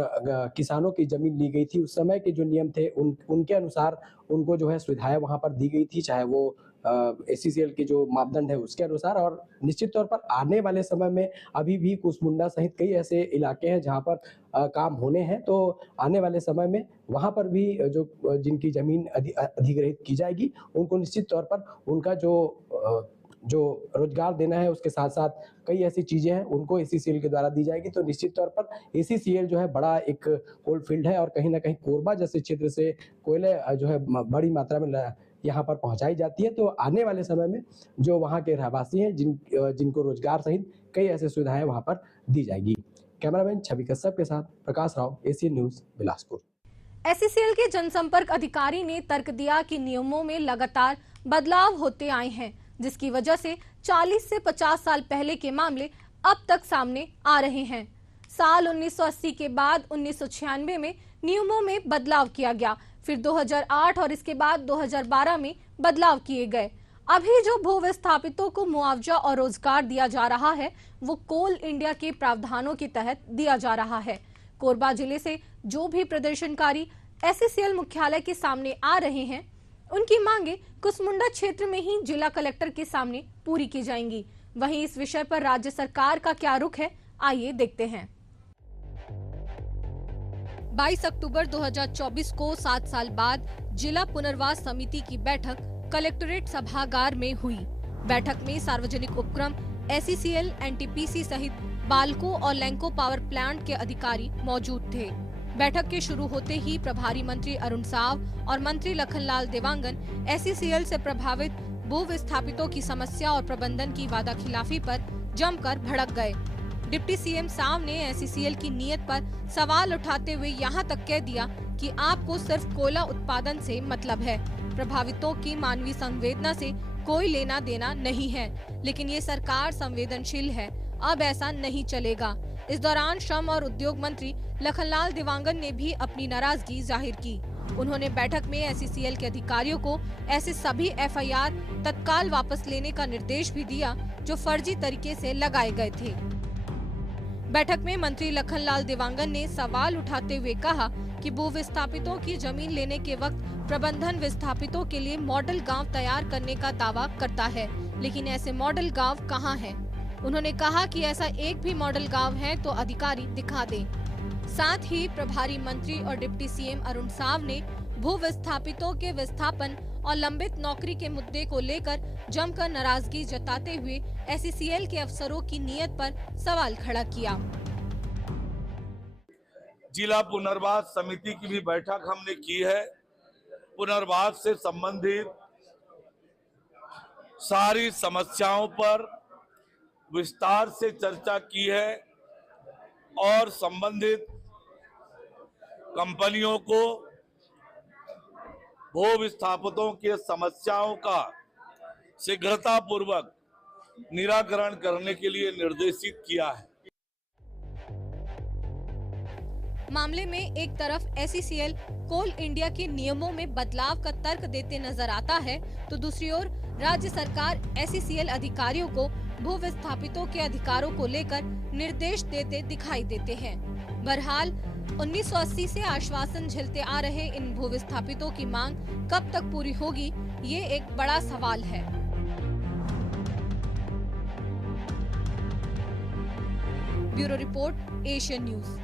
किसानों की जमीन ली गई थी, उस समय के जो नियम थे उनके अनुसार उनको जो है सुविधाएं वहां पर दी गई थी, चाहे वो ACCL के जो मापदंड है उसके अनुसार। और निश्चित तौर पर आने वाले समय में अभी भी कुसमुंडा सहित कई ऐसे इलाके हैं जहां पर काम होने हैं, तो आने वाले समय में वहां पर भी जो जिनकी जमीन अधिग्रहित की जाएगी उनको निश्चित तौर पर उनका जो रोजगार देना है उसके साथ साथ कई ऐसी चीजें हैं उनको ACCL के द्वारा दी जाएगी। तो निश्चित तौर पर ACCL जो है बड़ा एक कोल फील्ड है और कहीं ना कहीं कोरबा जैसे क्षेत्र से कोयले जो है बड़ी मात्रा में यहाँ पर पहुंचाई जाती है। तो आने वाले समय में जो वहाँ के रहवासी हैं जिनको रोजगार सहित कई ऐसी सुविधाएं वहाँ पर दी जाएगी। कैमरामैन छवि कश्यप के साथ Prakash Rao, Asian news, Bilaspur. ACCL के जनसंपर्क अधिकारी ने तर्क दिया कि नियमों में लगातार बदलाव होते आए हैं, जिसकी वजह से 40 से 50 साल पहले के मामले अब तक सामने आ रहे हैं। साल 1980 के बाद 1996 में नियमों में बदलाव किया गया, फिर 2008 और इसके बाद 2012 में बदलाव किए गए। अभी जो भू विस्थापितों को मुआवजा और रोजगार दिया जा रहा है वो कोल इंडिया के प्रावधानों के तहत दिया जा रहा है। कोरबा जिले से जो भी प्रदर्शनकारी ACCL मुख्यालय के सामने आ रहे हैं उनकी मांगे कुसमुंडा क्षेत्र में ही जिला कलेक्टर के सामने पूरी की जाएंगी। वहीं इस विषय पर राज्य सरकार का क्या रुख है, आइए देखते हैं। 22 अक्टूबर 2024 को 7 साल बाद जिला पुनर्वास समिति की बैठक कलेक्टोरेट सभागार में हुई। बैठक में सार्वजनिक उपक्रम, ACCL, NTPC सहित बाल्को और लैंको पावर प्लांट के अधिकारी मौजूद थे। बैठक के शुरू होते ही प्रभारी मंत्री अरुण साव और मंत्री लखनलाल देवांगन ACCL से प्रभावित भू विस्थापितों की समस्या और प्रबंधन की वादाखिलाफी पर जमकर भड़क गए। डिप्टी CM साव ने ACCL की नीयत पर सवाल उठाते हुए यहाँ तक कह दिया कि आपको सिर्फ कोयला उत्पादन से मतलब है, प्रभावितों की मानवीय संवेदना से कोई लेना देना नहीं है। लेकिन ये सरकार संवेदनशील है, अब ऐसा नहीं चलेगा। इस दौरान श्रम और उद्योग मंत्री लखनलाल देवांगन ने भी अपनी नाराजगी जाहिर की। उन्होंने बैठक में ACCL के अधिकारियों को ऐसे सभी FIR तत्काल वापस लेने का निर्देश भी दिया जो फर्जी तरीके से लगाए गए थे। बैठक में मंत्री लखनलाल देवांगन ने सवाल उठाते हुए कहा कि भू विस्थापितों की जमीन लेने के वक्त प्रबंधन विस्थापितों के लिए मॉडल गांव तैयार करने का दावा करता है, लेकिन ऐसे मॉडल गांव कहां हैं? उन्होंने कहा कि ऐसा एक भी मॉडल गांव है तो अधिकारी दिखा दें। साथ ही प्रभारी मंत्री और डिप्टी CM अरुण साव ने भू विस्थापितों के विस्थापन और लंबित नौकरी के मुद्दे को लेकर जमकर नाराजगी जताते हुए ACCL के अफसरों की नीयत पर सवाल खड़ा किया। जिला पुनर्वास समिति की भी बैठक हमने की है। पुनर्वास से संबंधित सारी समस्याओं पर विस्तार से चर्चा की है और संबंधित कंपनियों को भू विस्थापितों की समस्याओं का शीघ्रता पूर्वक निराकरण करने के लिए निर्देशित किया है। मामले में एक तरफ ACCL कोल इंडिया के नियमों में बदलाव का तर्क देते नजर आता है, तो दूसरी ओर राज्य सरकार ACCL अधिकारियों को भू विस्थापितों के अधिकारों को लेकर निर्देश देते दिखाई देते हैं। बहरहाल 1980 से आश्वासन झेलते आ रहे इन भू विस्थापितों की मांग कब तक पूरी होगी, ये एक बड़ा सवाल है। Bureau report, Asian news.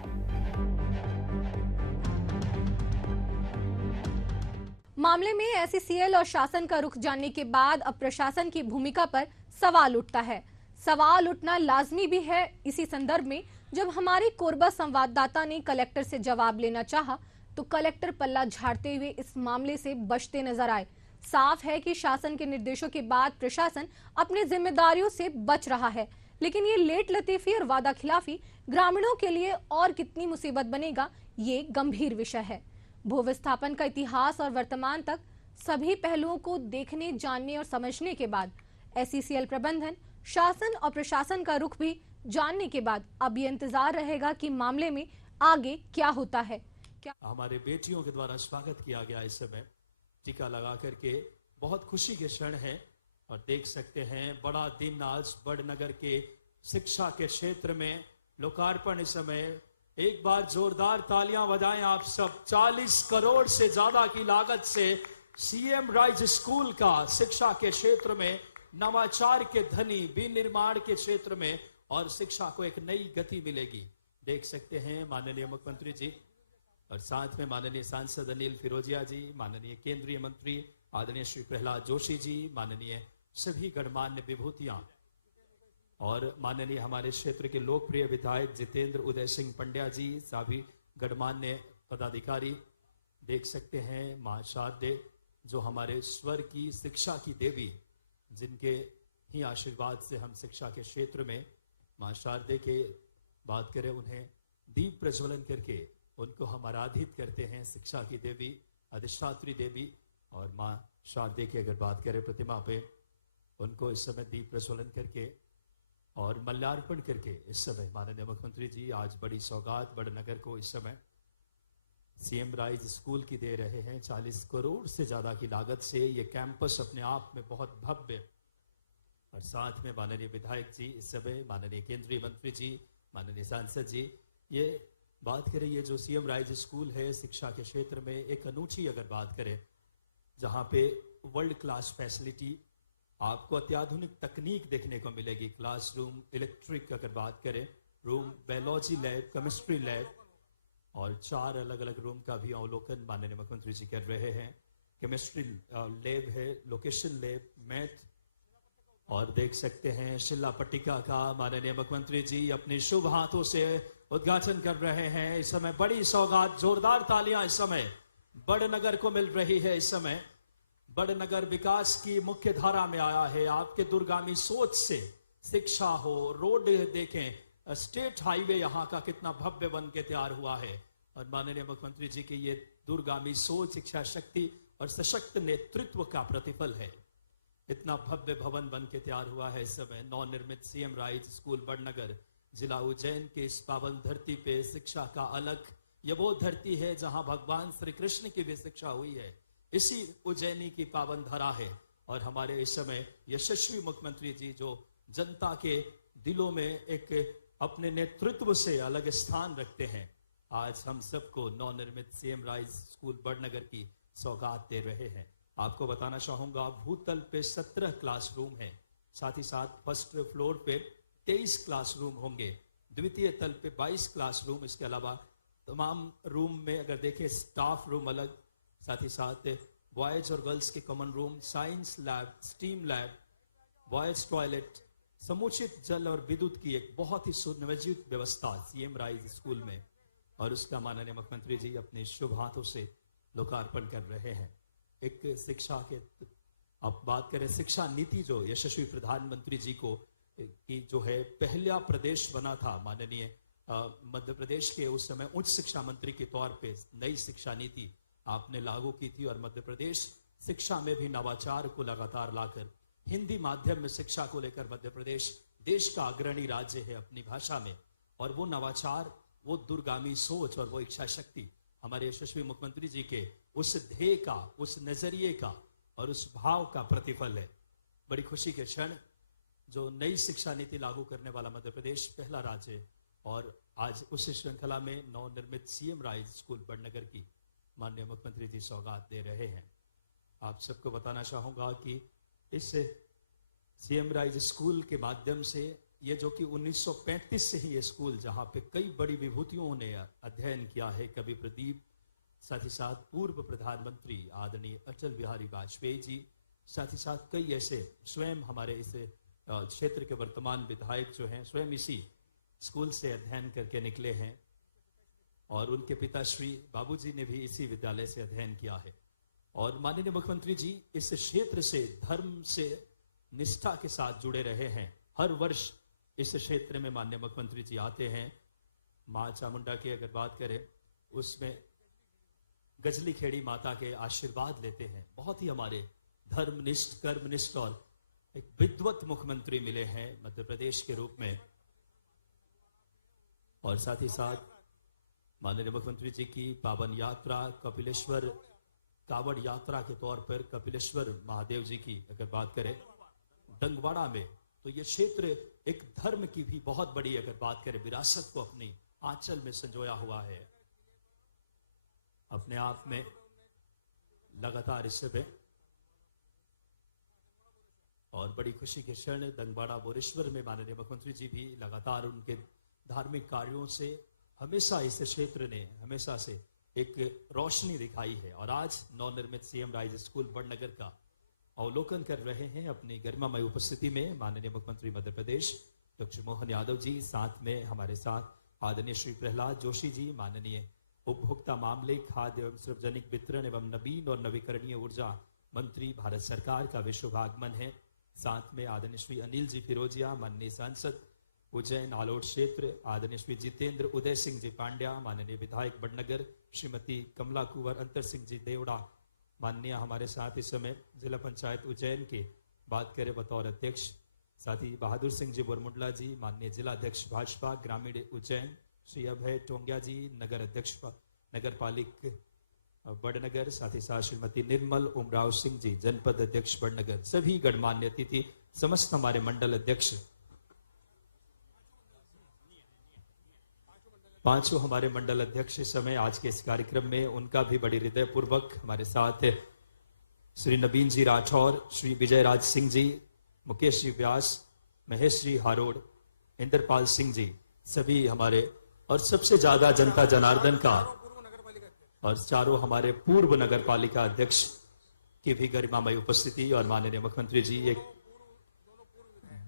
मामले में ACCL और शासन का रुख जानने के बाद अब प्रशासन की भूमिका पर सवाल उठता है। सवाल उठना लाजमी भी है इसी संदर्भ में जब हमारे कोरबा संवाददाता ने कलेक्टर से जवाब लेना चाहा तो कलेक्टर पल्ला झाड़ते हुए इस मामले से बचते नजर आए। साफ है कि शासन के निर्देशों के बाद प्रशासन अपनी जिम्मेदारियों से बच रहा है, लेकिन ये लेट लतीफी और वादा खिलाफी ग्रामीणों के लिए और कितनी मुसीबत बनेगा, ये गंभीर विषय है। भू विस्थापन का इतिहास और वर्तमान तक सभी पहलुओं को देखने, जानने और समझने के बाद ACCL प्रबंधन, शासन और प्रशासन का रुख भी जानने के बाद अब ये इंतजार रहेगा कि मामले में आगे क्या होता है। हमारे बेटियों के द्वारा स्वागत किया गया इस समय टीका लगा करके बहुत खुशी के क्षण है और देख सकते हैं बड़ा दिन आज बड़नगर के शिक्षा के क्षेत्र में लोकार्पण इस समय। एक बार जोरदार तालियां बजाएं आप सब। 40 करोड़ से ज्यादा की लागत से सीएम राइज स्कूल का शिक्षा के क्षेत्र में नवाचार के धनी विनिर्माण के क्षेत्र में और शिक्षा को एक नई गति मिलेगी। देख सकते हैं माननीय मुख्यमंत्री जी और साथ में माननीय सांसद अनिल फिरोजिया जी, माननीय केंद्रीय मंत्री आदरणीय श्री प्रहलाद जोशी जी, माननीय सभी गणमान्य विभूतियां और माननीय हमारे क्षेत्र के लोकप्रिय विधायक जितेंद्र उदय सिंह पंड्या जी, सभी गणमान्य पदाधिकारी। देख सकते हैं मां शारदे जो हमारे स्वर की शिक्षा की देवी, जिनके ही आशीर्वाद से हम शिक्षा के क्षेत्र में मां शारदे के बात करें, उन्हें दीप प्रज्वलन करके उनको हम आराधित करते हैं, शिक्षा की देवी, अधिष्ठात्री देवी। और मां शारदे की अगर बात करें प्रतिमा पे, उनको इस समय दीप प्रज्वलन करके और मल्यार्पण करके इस समय माननीय मुख्यमंत्री जी आज बड़ी सौगात बड़नगर को इस समय सीएम राइज स्कूल की दे रहे हैं। 40 करोड़ से ज्यादा की लागत से ये कैंपस अपने आप में बहुत भव्य, और साथ में माननीय विधायक जी इस समय, माननीय केंद्रीय मंत्री जी, माननीय सांसद जी। ये बात करें, ये जो सीएम राइज स्कूल है शिक्षा के क्षेत्र में एक अनूठी अगर बात करें, जहां पे वर्ल्ड क्लास फैसिलिटी, आपको अत्याधुनिक तकनीक देखने को मिलेगी। क्लासरूम, इलेक्ट्रिक अगर बात करें, room, biology lab, chemistry lab और 4 अलग अलग रूम का भी अवलोकन माननीय मुख्यमंत्री जी कर रहे हैं। केमिस्ट्री लैब है, लोकेशन लैब, मैथ, और देख सकते हैं शिला पट्टिका का माननीय मुख्यमंत्री जी अपने शुभ हाथों से उद्घाटन कर रहे हैं। इस समय बड़ी सौगात, जोरदार तालियां इस समय बड़नगर को मिल रही है। इस समय बड़नगर विकास की मुख्य धारा में आया है। आपके दूरगामी सोच से शिक्षा हो, रोड देखें, स्टेट हाईवे यहाँ का कितना भव्य बन के तैयार हुआ है, और माननीय मुख्यमंत्री जी की ये दूरगामी सोच, इच्छा शक्ति और सशक्त नेतृत्व का प्रतिफल है। इतना भव्य भवन बन के तैयार हुआ है इस समय। नवनिर्मित सीएम राइज स्कूल बड़नगर जिला उज्जैन के इस पावन धरती पे शिक्षा का अलग, ये वो धरती है जहां भगवान श्री कृष्ण की भी शिक्षा हुई है। इसी उज्जैनी की पावन धरा है, और हमारे इस समय यशस्वी मुख्यमंत्री जी जो जनता के दिलों में एक अपने नेतृत्व से अलग स्थान रखते हैं, आज हम सबको नवनिर्मित सीएम राइज स्कूल बड़नगर की सौगात दे रहे हैं। आपको बताना चाहूंगा, भूतल पे 17 क्लासरूम है, साथ ही साथ फर्स्ट फ्लोर पे 23 क्लासरूम होंगे, द्वितीय तल पे 22 क्लासरूम। इसके अलावा तमाम रूम में अगर देखें, स्टाफ रूम अलग, साथ ही साथ बॉयज और गर्ल्स के common room, science lab, steam lab, boys toilet, समुचित जल और विद्युत की एक बहुत ही सुनियोजित व्यवस्था सीएम राइज स्कूल में, और उसका माननीय मुख्यमंत्री जी अपने शुभ हाथों से लोकार्पण कर रहे हैं। एक शिक्षा के, अब बात करें शिक्षा नीति जो यशस्वी प्रधानमंत्री जी को की जो है पहला प्रदेश बना था, माननीय मध्य प्रदेश के उस समय उच्च शिक्षा मंत्री के तौर पे नई शिक्षा नीति आपने लागू की थी, और मध्य प्रदेश शिक्षा में भी नवाचार को लगातार लाकर हिंदी माध्यम में शिक्षा को लेकर मध्य प्रदेश देश का अग्रणी राज्य है अपनी भाषा में। और वो नवाचार, वो दूरगामी सोच और वो इच्छा शक्ति हमारे यशस्वी मुख्यमंत्री जी के उस ध्येय का, उस नजरिए का और उस भाव का प्रतिफल है। बड़ी खुशी के क्षण जो नई शिक्षा नीति लागू करने वाला मध्य प्रदेश पहला राज्य है, और आज उस श्रृंखला में नवनिर्मित सीएम राइज स्कूल बड़नगर की माननीय मुख्यमंत्री जी सौगात दे रहे हैं। आप सबको बताना चाहूंगा कि इस सीएम राइज स्कूल के माध्यम से, ये जो कि 1935 से ही ये स्कूल, जहां पे कई बड़ी विभूतियों ने अध्ययन किया है, कवि प्रदीप, साथ ही साथ पूर्व प्रधानमंत्री आदरणीय अटल बिहारी वाजपेयी जी, साथ ही साथ कई ऐसे स्वयं हमारे इस क्षेत्र के वर्तमान विधायक जो हैं स्वयं इसी स्कूल से अध्ययन करके निकले हैं, और उनके पिताश्री बाबूजी ने भी इसी विद्यालय से अध्ययन किया है। और माननीय मुख्यमंत्री जी इस क्षेत्र से धर्म से निष्ठा के साथ जुड़े रहे हैं। हर वर्ष इस क्षेत्र में माननीय मुख्यमंत्री जी आते हैं। मां चामुंडा की अगर बात करें, उसमें गजली खेड़ी माता के आशीर्वाद लेते हैं। बहुत ही हमारे धर्मनिष्ठ, कर्मनिष्ठ और एक विद्वत मुख्यमंत्री मिले हैं मध्य प्रदेश के रूप में। और साथ ही साथ माननीय मुख्यमंत्री जी की पावन यात्रा कपिलेश्वर कावड़ यात्रा के तौर पर कपिलेश्वर महादेव जी की अगर बात करें, डंगवाड़ा में, तो ये क्षेत्र एक धर्म की भी बहुत बड़ी अगर बात करें विरासत को अपनी आंचल में संजोया हुआ है। अपने आप में लगातार इस समय और बड़ी खुशी के क्षण डंगवाड़ा बोरेश्वर में माननीय मुख्यमंत्री जी भी लगातार उनके धार्मिक कार्यों से हमेशा इस क्षेत्र ने हमेशा से एक रोशनी दिखाई है। और आज नवनिर्मित सीएम राइज स्कूल बड़नगर का अवलोकन कर रहे हैं अपनी गरिमामय उपस्थिति में माननीय मुख्यमंत्री मध्य प्रदेश डॉक्टर मोहन यादव जी, साथ में हमारे साथ आदरणीय श्री प्रहलाद जोशी जी, माननीय उपभोक्ता मामले, खाद्य एवं सार्वजनिक वितरण एवं नवीन और नवीकरणीय ऊर्जा मंत्री भारत सरकार का विश्व आगमन है। साथ में आदरणीय श्री अनिल जी फिरोजिया, माननीय सांसद उज्जैन आलोट क्षेत्र, आदरणीय श्री जितेंद्र उदय सिंह जी पांड्या, माननीय विधायक बड़नगर श्रीमती कमला कुंवर अंतर सिंह जी देवड़ा, माननीय हमारे साथ इस समय जिला पंचायत उज्जैन के बात करें बतौर अध्यक्ष, साथ ही बहादुर सिंह जी बुरमुडला जी, माननीय जिला अध्यक्ष भाजपा ग्रामीण उज्जैन, श्री अभय टोंगिया जी नगर अध्यक्ष नगर पालिक बड़नगर, साथ ही साथ श्रीमती निर्मल उमराव सिंह जी जनपद अध्यक्ष बड़नगर, सभी गणमान्य अतिथि, समस्त हमारे मंडल अध्यक्ष, पांचों हमारे मंडल अध्यक्ष इस समय आज के इस कार्यक्रम में, उनका भी बड़ी हृदय पूर्वक हमारे साथ श्री नवीन जी राठौर, श्री विजय राज सिंह जी, मुकेश जी व्यास, महेश जी हारोड़, इंद्रपाल सिंह जी, सभी हमारे, और सबसे ज्यादा जनता जनार्दन का और चारों हमारे पूर्व नगर पालिका अध्यक्ष की भी गरिमामय उपस्थिति। और माननीय मुख्यमंत्री जी एक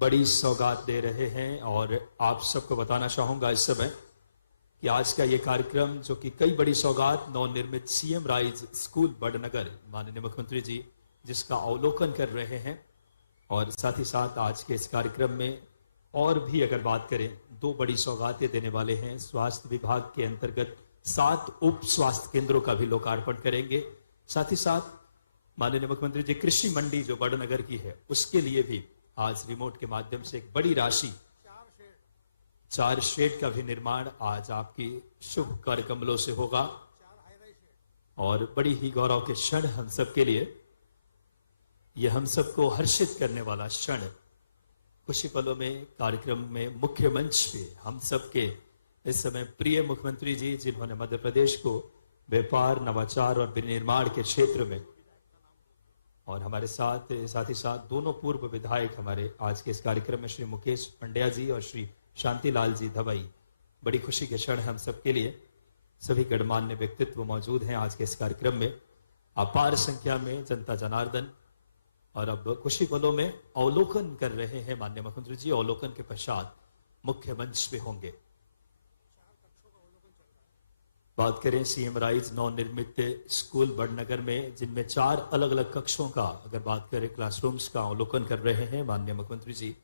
बड़ी सौगात दे रहे हैं और आप सबको बताना चाहूंगा इस समय कि आज का ये कार्यक्रम जो कि कई बड़ी सौगात नवनिर्मित सीएम राइज स्कूल बड़नगर माननीय मुख्यमंत्री जी जिसका अवलोकन कर रहे हैं, और साथ ही साथ आज के इस कार्यक्रम में और भी अगर बात करें दो बड़ी सौगातें देने वाले हैं। स्वास्थ्य विभाग के अंतर्गत 7 उप स्वास्थ्य केंद्रों का भी लोकार्पण करेंगे। साथ ही साथ माननीय मुख्यमंत्री जी कृषि मंडी जो बड़नगर की है उसके लिए भी आज रिमोट के माध्यम से एक बड़ी राशि 4 शेड का भी निर्माण आज आपकी शुभ कर कमलों से होगा, और बड़ी ही गौरव के क्षण हम सबके लिए, यह हम सबको हर्षित करने वाला क्षण खुशी पलों में कार्यक्रम में मुख्य मंच पे हम सबके इस समय प्रिय मुख्यमंत्री जी जिन्होंने मध्य प्रदेश को व्यापार, नवाचार और विनिर्माण के क्षेत्र में, और हमारे साथ ही साथ दोनों पूर्व विधायक हमारे आज के इस कार्यक्रम में श्री मुकेश पंड्या जी और श्री शांतिलाल जी धवई, बड़ी खुशी के क्षण हम सबके लिए। सभी गणमान्य व्यक्तित्व मौजूद हैं आज के इस कार्यक्रम में, अपार संख्या में जनता जनार्दन, और अब खुशी पलों में अवलोकन कर रहे हैं माननीय मुख्यमंत्री जी। अवलोकन के पश्चात मुख्य मंच पे होंगे। बात करें सीएम राइज नवनिर्मित स्कूल बड़नगर में, जिनमें 4 अलग अलग कक्षों का अगर बात करें क्लासरूम्स का अवलोकन कर रहे हैं माननीय मुख्यमंत्री जी।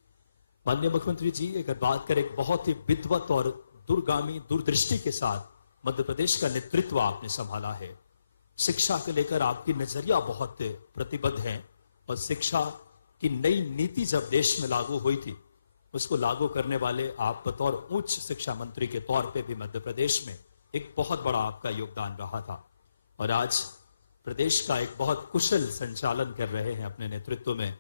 माननीय मुख्यमंत्री जी अगर बात करें बहुत ही विद्वत और दूरगामी दूरदृष्टि के साथ मध्य प्रदेश का नेतृत्व आपने संभाला है। शिक्षा को लेकर आपकी नजरिया बहुत प्रतिबद्ध है, और शिक्षा की नई नीति जब देश में लागू हुई थी उसको लागू करने वाले आप बतौर उच्च शिक्षा मंत्री के तौर पे भी मध्य प्रदेश में एक बहुत बड़ा आपका योगदान रहा था, और आज प्रदेश का एक बहुत कुशल संचालन कर रहे हैं अपने नेतृत्व में।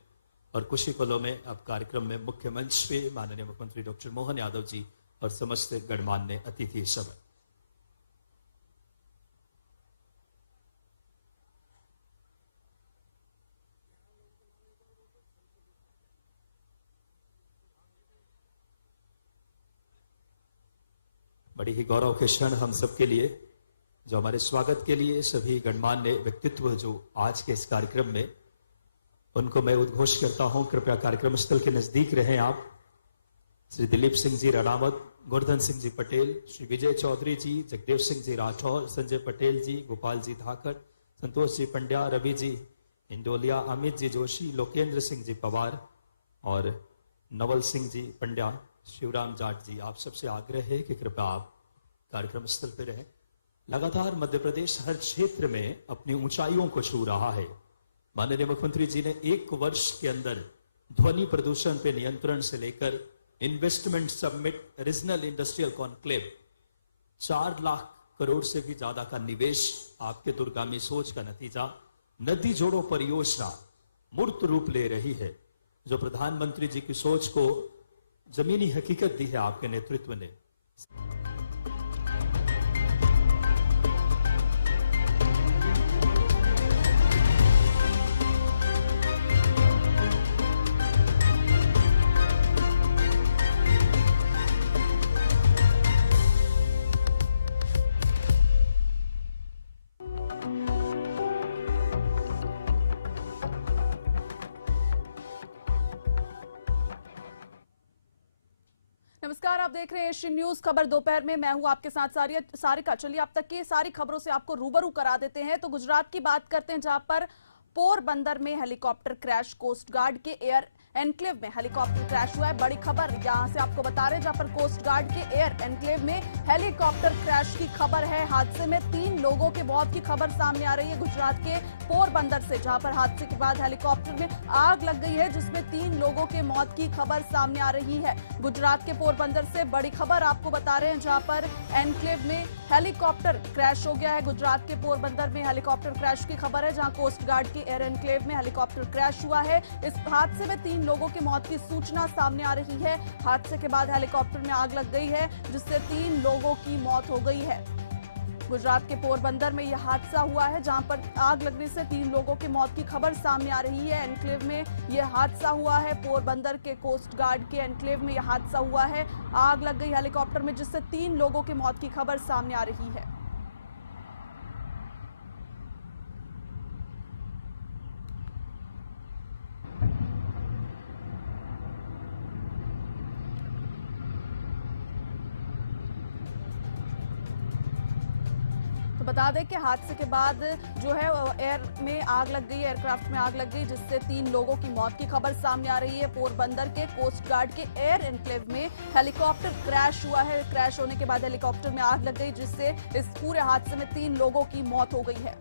और खुशी पलों में अब कार्यक्रम में मुख्य मंच पे माननीय मुख्यमंत्री डॉक्टर मोहन यादव जी और समस्त गणमान्य अतिथि सब। बड़ी ही गौरव के क्षण हम सबके लिए, जो हमारे स्वागत के लिए सभी गणमान्य व्यक्तित्व जो आज के इस कार्यक्रम में, उनको मैं उद्घोष करता हूं कृपया कार्यक्रम स्थल के नजदीक रहें आप। श्री दिलीप सिंह जी रणावत, गोवर्धन सिंह जी पटेल, श्री विजय चौधरी जी, जगदेव सिंह जी राठौर, संजय पटेल जी, गोपाल जी धाकड़, संतोष जी पंड्या, रवि जी इंडोलिया, अमित जी जोशी, लोकेंद्र सिंह जी पवार और नवल सिंह जी पंड्या, शिवराम जाट जी, आप सबसे आग्रह है कि कृपया आप कार्यक्रम स्थल पर रहें। लगातार मध्य प्रदेश हर क्षेत्र में अपनी ऊंचाइयों को छू रहा है। माननीय मुख्यमंत्री जी ने 1 वर्ष के अंदर ध्वनि प्रदूषण पे नियंत्रण से लेकर investment summit, regional industrial conclave, 4 lakh crore से भी ज्यादा का निवेश आपके दूरगामी सोच का नतीजा, नदी जोड़ो परियोजना मूर्त रूप ले रही है। जो प्रधानमंत्री जी की सोच को जमीनी हकीकत दी है आपके नेतृत्व ने। नमस्कार, आप देख रहे हैं एशियन न्यूज। खबर दोपहर में मैं हूं आपके साथ सारिका। चलिए अब तक की सारी खबरों से आपको रूबरू करा देते हैं। तो गुजरात की बात करते हैं, जहां पर पोरबंदर में हेलीकॉप्टर क्रैश, कोस्ट गार्ड के एयर एनक्लेव में हेलीकॉप्टर क्रैश हुआ है। बड़ी खबर यहां से आपको बता रहे हैं, जहां पर कोस्ट गार्ड के एयर एनक्लेव में हेलीकॉप्टर क्रैश की खबर है। हादसे में 3 लोगों के मौत की खबर सामने आ रही है गुजरात के पोरबंदर से, जहां पर हादसे के बाद हेलीकॉप्टर में आग लग गई है, जिसमें 3 लोगों के मौत की खबर सामने आ रही है। गुजरात के पोरबंदर से बड़ी खबर आपको बता रहे हैं, जहां पर एनक्लेव में हेलीकॉप्टर क्रैश हो गया है। गुजरात के पोरबंदर में हेलीकॉप्टर क्रैश की खबर है, जहां कोस्ट गार्ड के एयर एनक्लेव में हेलीकॉप्टर क्रैश हुआ है। इस हादसे में 3 लोगों की मौत की सूचना सामने आ रही है। हादसे के बाद हेलीकॉप्टर में आग लग गई है, जिससे 3 लोगों की मौत हो गई है। गुजरात के पोरबंदर में यह हादसा हुआ है, जहां पर आग लगने से 3 लोगों की मौत की खबर सामने आ रही है। एनक्लेव में यह हादसा हुआ है, पोरबंदर के कोस्ट गार्ड के एनक्लेव में यह हादसा हुआ है। आग लग गई हेलीकॉप्टर में, जिससे 3 लोगों की मौत की खबर सामने आ रही है। बता दें कि हादसे के बाद जो है एयर में आग लग गई, एयरक्राफ्ट में आग लग गई, जिससे 3 लोगों की मौत की खबर सामने आ रही है। पोरबंदर के कोस्ट गार्ड के एयर एनक्लेव में हेलीकॉप्टर क्रैश हुआ है। क्रैश होने के बाद हेलीकॉप्टर में आग लग गई, जिससे इस पूरे हादसे में 3 लोगों की मौत हो गई है।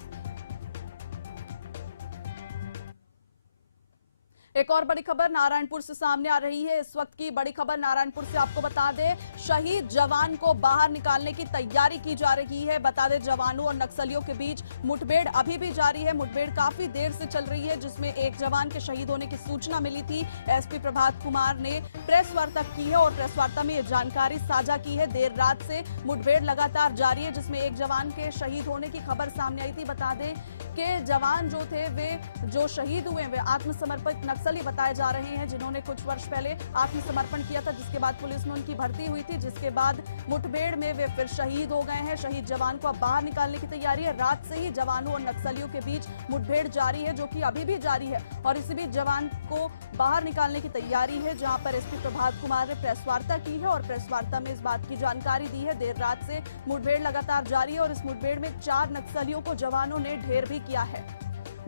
एक और बड़ी खबर नारायणपुर से सामने आ रही है। इस वक्त की बड़ी खबर नारायणपुर से आपको बता दें, शहीद जवान को बाहर निकालने की तैयारी की जा रही है। बता दें, जवानों और नक्सलियों के बीच मुठभेड़ अभी भी जारी है। मुठभेड़ काफी देर से चल रही है, जिसमें एक जवान के शहीद होने की सूचना मिली थी। एसपी प्रभात कुमार ने प्रेस वार्ता की है और प्रेस वार्ता में यह जानकारी साझा की है। देर रात से मुठभेड़ लगातार जारी है, जिसमें एक जवान के शहीद होने की खबर सामने आई थी। बता दें कि जवान जो थे, वे जो शहीद हुए वे आत्मसमर्पित नक्सली बताए जा रहे हैं, जिन्होंने कुछ वर्ष पहले आत्मसमर्पण किया था, जिसके बाद पुलिस में उनकी भर्ती हुई थी, जिसके बाद मुठभेड़ में वे फिर शहीद हो गए हैं। शहीद जवान को अब बाहर निकालने की तैयारी है। रात से ही जवानों और नक्सलियों के बीच मुठभेड़ जारी है, जो कि अभी भी जारी है, और इसी बीच जवान को बाहर निकालने की तैयारी है, जहां पर एसपी प्रभात कुमार ने प्रेस वार्ता की है और प्रेस वार्ता में इस बात की जानकारी दी है। देर रात से मुठभेड़ लगातार जारी है और इस मुठभेड़ में 4 नक्सलियों को जवानों ने ढेर भी किया है।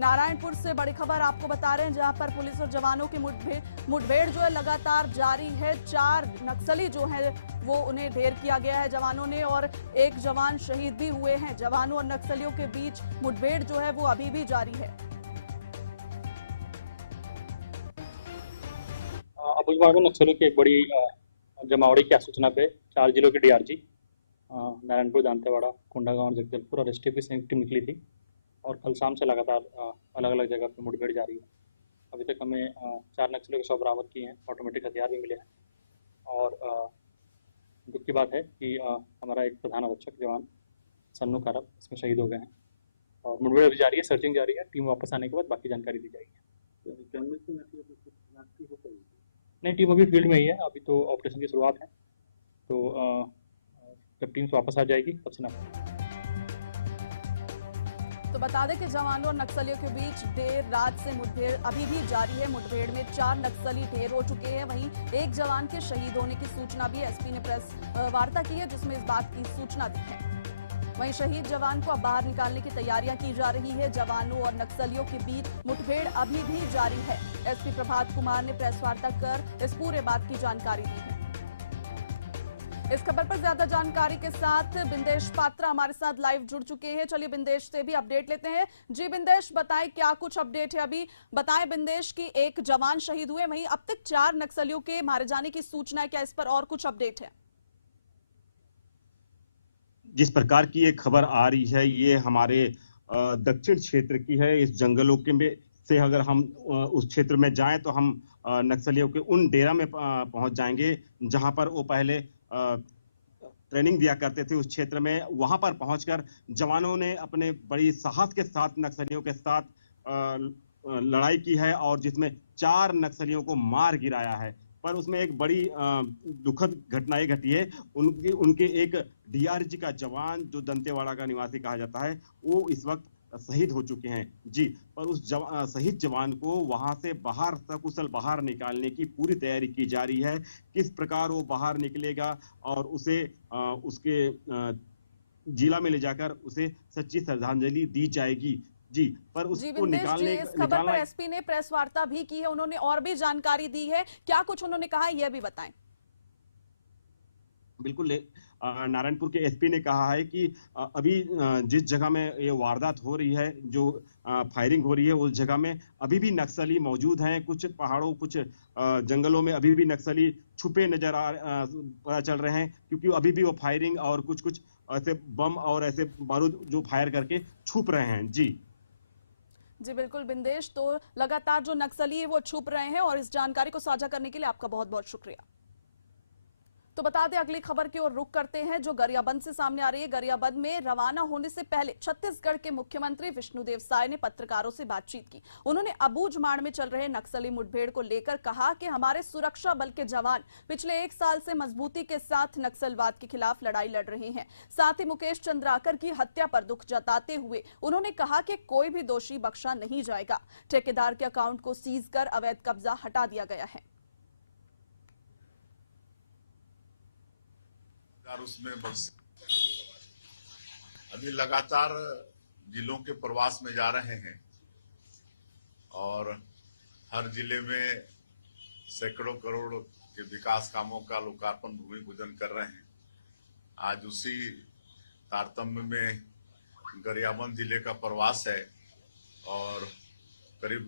नारायणपुर से बड़ी खबर आपको बता रहे हैं, जहां पर पुलिस और जवानों की मुठभेड़ जो है लगातार जारी है। 4 नक्सली जो है वो उन्हें ढेर किया गया है जवानों ने, और एक जवान शहीद भी हुए हैं। जवानों और नक्सलियों के बीच मुठभेड़ जो है वो अभी भी जारी है। नक्सलियों की एक बड़ी जमावड़ी की सूचना पे 4 जिलों के डीआरजी नारायणपुर, दांतेवाड़ा, कोंडागांव, जगदलपुर और एसटीएफ की संयुक्त टीम निकली थी और कल शाम से लगातार अलग अलग जगह पे मुठभेड़ जारी है। अभी तक हमें 4 नक्सलियों के शव बरामद किए हैं, ऑटोमेटिक हथियार भी मिले हैं, और दुख की बात है कि हमारा एक प्रधान आवश्यक जवान सन्नू कारब इसमें शहीद हो गए हैं, और मुठभेड़ अभी जारी है, सर्चिंग जारी है। टीम वापस आने के बाद बाकी जानकारी दी जाएगी। नहीं, टीम अभी फील्ड में ही है, अभी तो ऑपरेशन की शुरुआत है, तो जब टीम वापस आ जाएगी तब से तो बता दें कि जवानों और नक्सलियों के बीच देर रात से मुठभेड़ अभी भी जारी है। मुठभेड़ में 4 नक्सली ढेर हो चुके हैं। वहीं एक जवान के शहीद होने की सूचना भी एसपी ने प्रेस वार्ता की है, जिसमें इस बात की सूचना दी है। वहीं शहीद जवान को अब बाहर निकालने की तैयारियां की जा रही है। जवानों और नक्सलियों के बीच मुठभेड़ अभी भी जारी है। एसपी प्रभात कुमार ने प्रेस वार्ता कर इस पूरे बात की जानकारी दी है। इस खबर पर ज्यादा जानकारी के साथ बिंदेश पात्रा हमारे साथ लाइव जुड़ चुके हैं। चलिए बिंदेश से भी अपडेट लेते हैं। जी बिंदेश, बताएं क्या कुछ अपडेट है अभी। बताएं बिंदेश की एक जवान शहीद हुए, वहीं अब तक 4 नक्सलियों के मारे जाने की सूचना है, क्या इस पर और कुछ अपडेट है? जिस प्रकार की ये खबर आ रही है, ये हमारे दक्षिण क्षेत्र की है। इस जंगलों के में से अगर हम उस क्षेत्र में जाएं तो हम नक्सलियों के उन डेरा में पहुंच जाएंगे जहां पर वो पहले ट्रेनिंग दिया करते थे उस क्षेत्र में। वहां पर पहुंचकर जवानों ने अपने बड़ी साहस के साथ नक्सलियों के साथ लड़ाई की है और जिसमें 4 नक्सलियों को मार गिराया है। पर उसमें एक बड़ी दुखद घटना ये घटी है, उनके एक डीआरजी का जवान जो दंतेवाड़ा का निवासी कहा जाता है, वो इस वक्त शहीद हो चुके हैं जी। पर उस शहीद जवान को वहां से बाहर सकुशल बाहर निकालने की पूरी तैयारी की जा रही है। किस प्रकार वो बाहर निकलेगा और उसे उसके जिला में ले जाकर उसे सच्ची श्रद्धांजलि दी जाएगी जी। पर उसको निकालने इस खबर पर एसपी ने प्रेस वार्ता भी की है, उन्होंने और भी जानकारी दी है। क्या कुछ उन्होंने कहा है, यह भी बताएं। बिल्कुल, नारायणपुर के एसपी ने कहा है कि अभी जिस जगह में ये वारदात हो रही है, जो फायरिंग हो रही है, उस जगह में अभी भी नक्सली मौजूद हैं। कुछ पहाड़ों, कुछ जंगलों में अभी भी नक्सली छुपे नजर चल रहे हैं, क्योंकि अभी भी वो फायरिंग और कुछ ऐसे बम और ऐसे बारूद जो फायर करके छुप रहे हैं जी। जी बिल्कुल बिंदेश, तो लगातार जो नक्सली है वो छुप रहे हैं और इस जानकारी को साझा करने के लिए आपका बहुत बहुत शुक्रिया। तो बता दें, अगली खबर की ओर रुख करते हैं जो गरियाबंद से सामने आ रही है। गरियाबंद में रवाना होने से पहले छत्तीसगढ़ के मुख्यमंत्री विष्णुदेव साय ने पत्रकारों से बातचीत की। उन्होंने अबूझमाड़ में चल रहे नक्सली मुठभेड़ को लेकर कहा कि हमारे सुरक्षा बल के जवान पिछले 1 साल से मजबूती के साथ नक्सलवाद के खिलाफ लड़ाई लड़ रहे हैं। साथ ही मुकेश चंद्राकर की हत्या पर दुख जताते हुए उन्होंने कहा कि कोई भी दोषी बख्शा नहीं जाएगा। ठेकेदार के अकाउंट को सीज कर अवैध कब्जा हटा दिया गया है। उसमें अभी लगातार जिलों के प्रवास में जा रहे हैं और हर जिले में सैकड़ों करोड़ के विकास कामों का लोकार्पण भूमि पूजन कर रहे हैं। आज उसी तारतम्य में गरियाबंद जिले का प्रवास है और करीब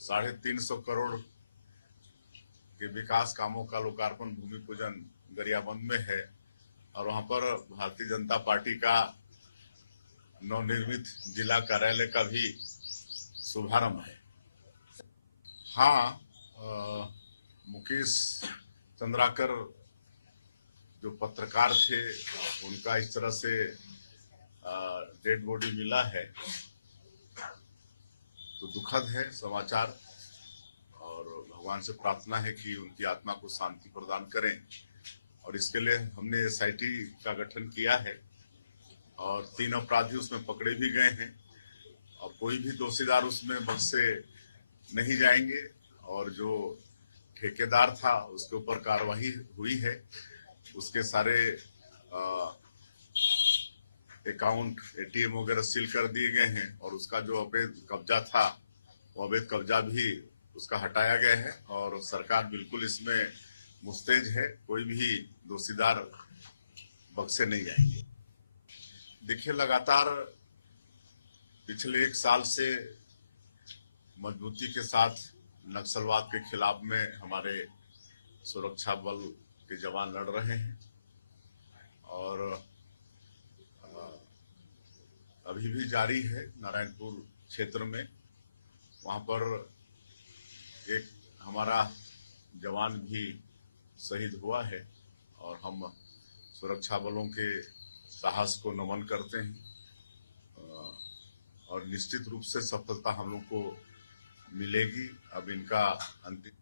350 करोड़ के विकास कामों का लोकार्पण भूमि पूजन गरियाबंद में है और वहां पर भारतीय जनता पार्टी का नवनिर्मित जिला कार्यालय का भी शुभारंभ है। हाँ, मुकेश चंद्राकर जो पत्रकार थे, उनका इस तरह से डेड बॉडी मिला है तो दुखद है समाचार और भगवान से प्रार्थना है कि उनकी आत्मा को शांति प्रदान करें। और इसके लिए हमने एसआईटी का गठन किया है और 3 अपराधी उसमें पकड़े भी गए हैं और कोई भी दोषीदार उसमें बख्शे नहीं जाएंगे और जो ठेकेदार था उसके ऊपर कार्रवाई हुई है। उसके सारे अकाउंट, एटीएम वगैरह सील कर दिए गए हैं और उसका जो अवैध कब्जा था वो अवैध कब्जा भी उसका हटाया गया है और सरकार बिल्कुल इसमें मुस्तैद है। कोई भी दोषीदार बख्शे नहीं जाएंगे। देखिए, लगातार पिछले 1 साल से मजबूती के साथ नक्सलवाद के खिलाफ में हमारे सुरक्षा बल के जवान लड़ रहे हैं और अभी भी जारी है। नारायणपुर क्षेत्र में वहां पर एक हमारा जवान भी शहीद हुआ है और हम सुरक्षा बलों के साहस को नमन करते हैं और निश्चित रूप से सफलता हम लोग को मिलेगी। अब इनका अंतिम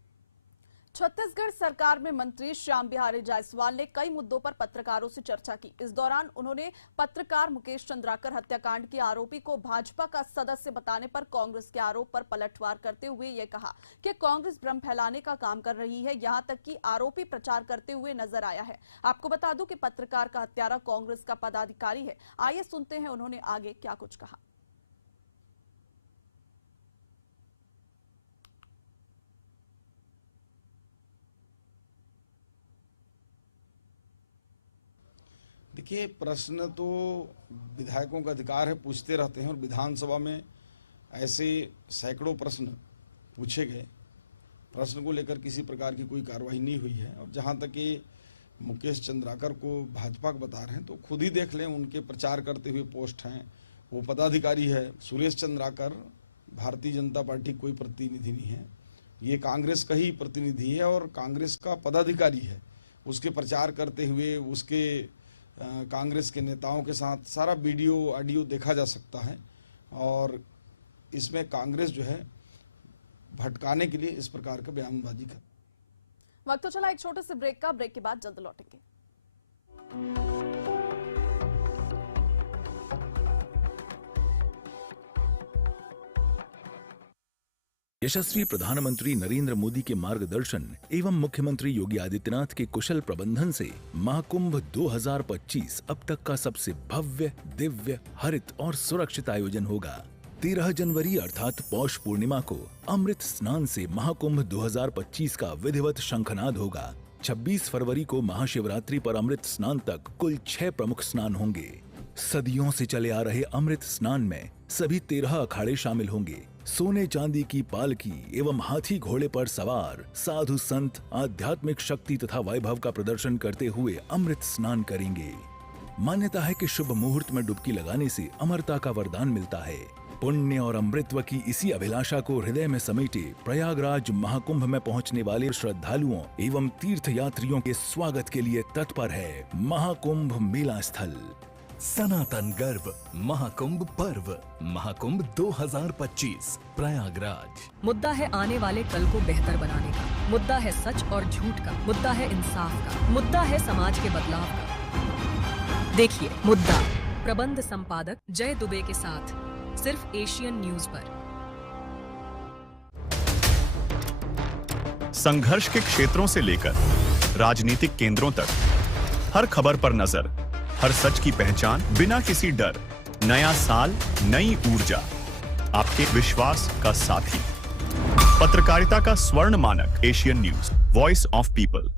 छत्तीसगढ़ सरकार में मंत्री श्याम बिहारी जायसवाल ने कई मुद्दों पर पत्रकारों से चर्चा की। इस दौरान उन्होंने पत्रकार मुकेश चंद्राकर हत्याकांड के आरोपी को भाजपा का सदस्य बताने पर कांग्रेस के आरोप पर पलटवार करते हुए ये कहा कि कांग्रेस भ्रम फैलाने का काम कर रही है। यहां तक कि आरोपी प्रचार करते हुए नजर आया है। आपको बता दूं कि पत्रकार का हत्यारा कांग्रेस का पदाधिकारी है। आइए सुनते हैं उन्होंने आगे क्या कुछ कहा। देखिए, प्रश्न तो विधायकों का अधिकार है, पूछते रहते हैं और विधानसभा में ऐसे सैकड़ों प्रश्न पूछे गए। प्रश्न को लेकर किसी प्रकार की कोई कार्रवाई नहीं हुई है। और जहां तक कि मुकेश चंद्राकर को भाजपा का बता रहे हैं तो खुद ही देख लें, उनके प्रचार करते हुए पोस्ट हैं, वो पदाधिकारी है। सुरेश चंद्राकर भारतीय जनता पार्टी कोई प्रतिनिधि नहीं है। ये कांग्रेस का ही प्रतिनिधि है और कांग्रेस का पदाधिकारी है। उसके प्रचार करते हुए उसके कांग्रेस के नेताओं के साथ सारा वीडियो ऑडियो देखा जा सकता है और इसमें कांग्रेस जो है भटकाने के लिए इस प्रकार का बयानबाजी कर। वक्त तो चला एक छोटे से ब्रेक का, ब्रेक के बाद जल्द लौटेंगे। यशस्वी प्रधानमंत्री नरेंद्र मोदी के मार्गदर्शन एवं मुख्यमंत्री योगी आदित्यनाथ के कुशल प्रबंधन से महाकुंभ 2025 अब तक का सबसे भव्य, दिव्य, हरित और सुरक्षित आयोजन होगा। 13 जनवरी अर्थात पौष पूर्णिमा को अमृत स्नान से महाकुंभ 2025 का विधिवत शंखनाद होगा। 26 फरवरी को महाशिवरात्रि पर अमृत स्नान तक कुल 6 प्रमुख स्नान होंगे। सदियों से चले आ रहे अमृत स्नान में सभी 13 अखाड़े शामिल होंगे। सोने चांदी की पालकी एवं हाथी घोड़े पर सवार साधु संत आध्यात्मिक शक्ति तथा वैभव का प्रदर्शन करते हुए अमृत स्नान करेंगे। मान्यता है कि शुभ मुहूर्त में डुबकी लगाने से अमरता का वरदान मिलता है। पुण्य और अमृतत्व की इसी अभिलाषा को हृदय में समेटे प्रयागराज महाकुंभ में पहुंचने वाले श्रद्धालुओं एवं तीर्थ यात्रियों के स्वागत के लिए तत्पर है महाकुंभ मेला स्थल। सनातन गर्व महाकुंभ पर्व महाकुंभ 2025 प्रयागराज। मुद्दा है आने वाले कल को बेहतर बनाने का, मुद्दा है सच और झूठ का, मुद्दा है इंसाफ का, मुद्दा है समाज के बदलाव का। देखिए मुद्दा, प्रबंध संपादक जय दुबे के साथ सिर्फ एशियन न्यूज पर। संघर्ष के क्षेत्रों से लेकर राजनीतिक केंद्रों तक हर खबर पर नजर, हर सच की पहचान बिना किसी डर। नया साल, नई ऊर्जा, आपके विश्वास का साथी। पत्रकारिता का स्वर्ण मानक, Asian news, voice of people.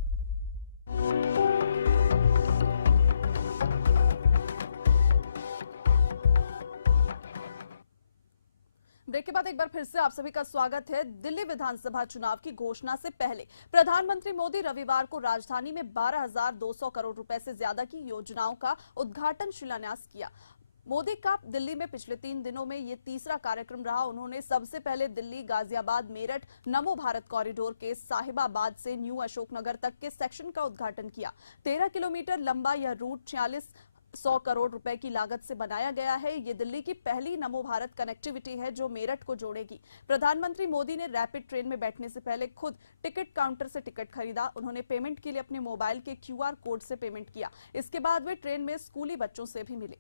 Break के बाद एक बार फिर से आप सभी का स्वागत है। दिल्ली विधानसभा चुनाव की घोषणा से पहले प्रधानमंत्री मोदी रविवार को राजधानी में 12,200 करोड़ रुपए से ज्यादा की योजनाओं का उद्घाटन शिलान्यास किया। मोदी का दिल्ली में पिछले 3 दिनों में ये तीसरा कार्यक्रम रहा। उन्होंने सबसे पहले दिल्ली, गाजियाबाद, मेरठ, नमो भारत कॉरिडोर के साहिबाबाद से न्यू अशोकनगर तक के सेक्शन का उद्घाटन किया। 13 किलोमीटर लंबा यह रूट 4600 करोड़ रुपए की लागत से बनाया गया है। ये दिल्ली की पहली नमो भारत कनेक्टिविटी है जो मेरठ को जोड़ेगी। प्रधानमंत्री मोदी ने रैपिड ट्रेन में बैठने से पहले खुद टिकट काउंटर से टिकट खरीदा। उन्होंने पेमेंट के लिए अपने मोबाइल के QR कोड से पेमेंट किया। इसके बाद वे ट्रेन में स्कूली बच्चों से भी मिले।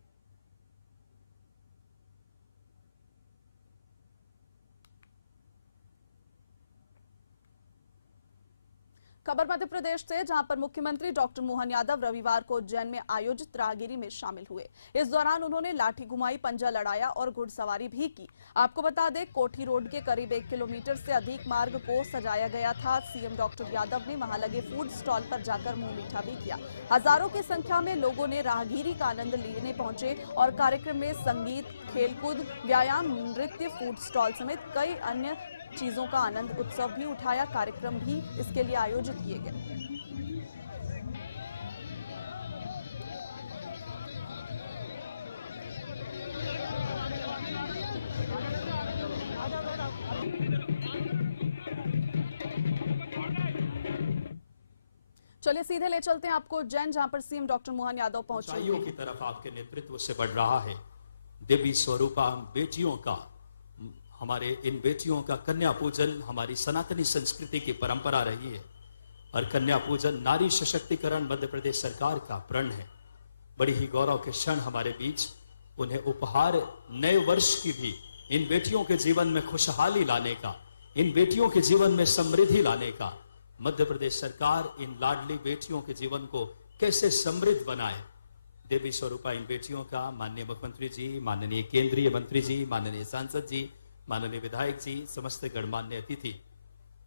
खबर मध्य प्रदेश से, जहां पर मुख्यमंत्री डॉक्टर मोहन यादव रविवार को उज्जैन में आयोजित राहगिरी में शामिल हुए। इस दौरान उन्होंने लाठी घुमाई, पंजा लड़ाया और घुड़सवारी भी की। आपको बता दें, कोठी रोड के करीब 1 किलोमीटर से अधिक मार्ग को सजाया गया था। सीएम डॉक्टर यादव ने वहां लगे फूड स्टॉल पर जाकर मुंह मीठा भी किया। हजारों की संख्या में लोगों ने राहगिरी का आनंद लेने पहुंचे और कार्यक्रम में संगीत, खेलकूद, व्यायाम, नृत्य, फूड स्टॉल समेत कई अन्य चीजों का आनंद उत्सव भी उठाया। कार्यक्रम भी इसके लिए आयोजित किए गए। चलिए सीधे ले चलते हैं आपको उज्जैन, जहां पर सीएम डॉक्टर मोहन यादव पहुंचे ऊंचाइयों की तरफ आपके नेतृत्व से बढ़ रहा है। देवी स्वरूपा बेटियों का, हमारे इन बेटियों का कन्या पूजन हमारी सनातनी संस्कृति की परंपरा रही है और कन्या पूजन नारी सशक्तिकरण मध्य प्रदेश सरकार का प्रण है। बड़ी ही गौरव के क्षण हमारे बीच। उन्हें उपहार नए वर्ष की भी इन बेटियों के जीवन में खुशहाली लाने का, इन बेटियों के जीवन में समृद्धि लाने का मध्य प्रदेश सरकार इन लाडली बेटियों के जीवन को कैसे समृद्ध बनाए। देवी स्वरूपा इन बेटियों का माननीय मुख्यमंत्री जी, माननीय केंद्रीय मंत्री जी, माननीय सांसद जी, माननीय विधायक जी, समस्त गणमान्य अतिथि,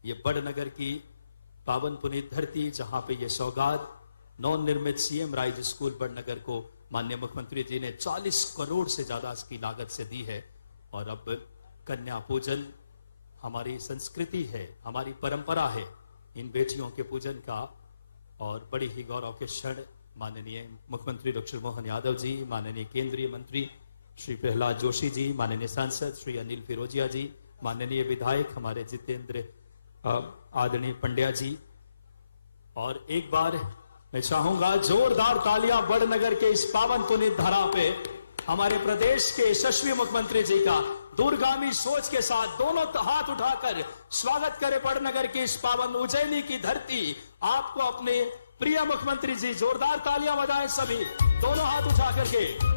ये बड़नगर की पावन पुनीत धरती जहां पे ये सौगात नवनिर्मित सीएम राइज स्कूल बड़नगर को माननीय मुख्यमंत्री जी ने 40 करोड़ से ज्यादा की लागत से दी है। और अब कन्या पूजन हमारी संस्कृति है, हमारी परंपरा है इन बेटियों के पूजन का। और बड़ी ही गौरव के क्षण माननीय मुख्यमंत्री डॉक्टर मोहन यादव जी, माननीय केंद्रीय मंत्री श्री प्रहलाद जोशी जी, माननीय सांसद श्री अनिल फिरोजिया जी, माननीय विधायक हमारे जितेंद्र आदरणीय पंड्या जी। और एक बार मैं चाहूंगा जोरदार तालियां बड़नगर के इस पावन पुनीत धरा पे हमारे प्रदेश के यशस्वी मुख्यमंत्री जी का दूरगामी सोच के साथ दोनों हाथ उठाकर स्वागत करें बड़नगर की इस पावन उज्जैनी की धरती। आपको अपने प्रिय मुख्यमंत्री जी, जोरदार तालियां बजाएं सभी, दोनों हाथ उठा करके।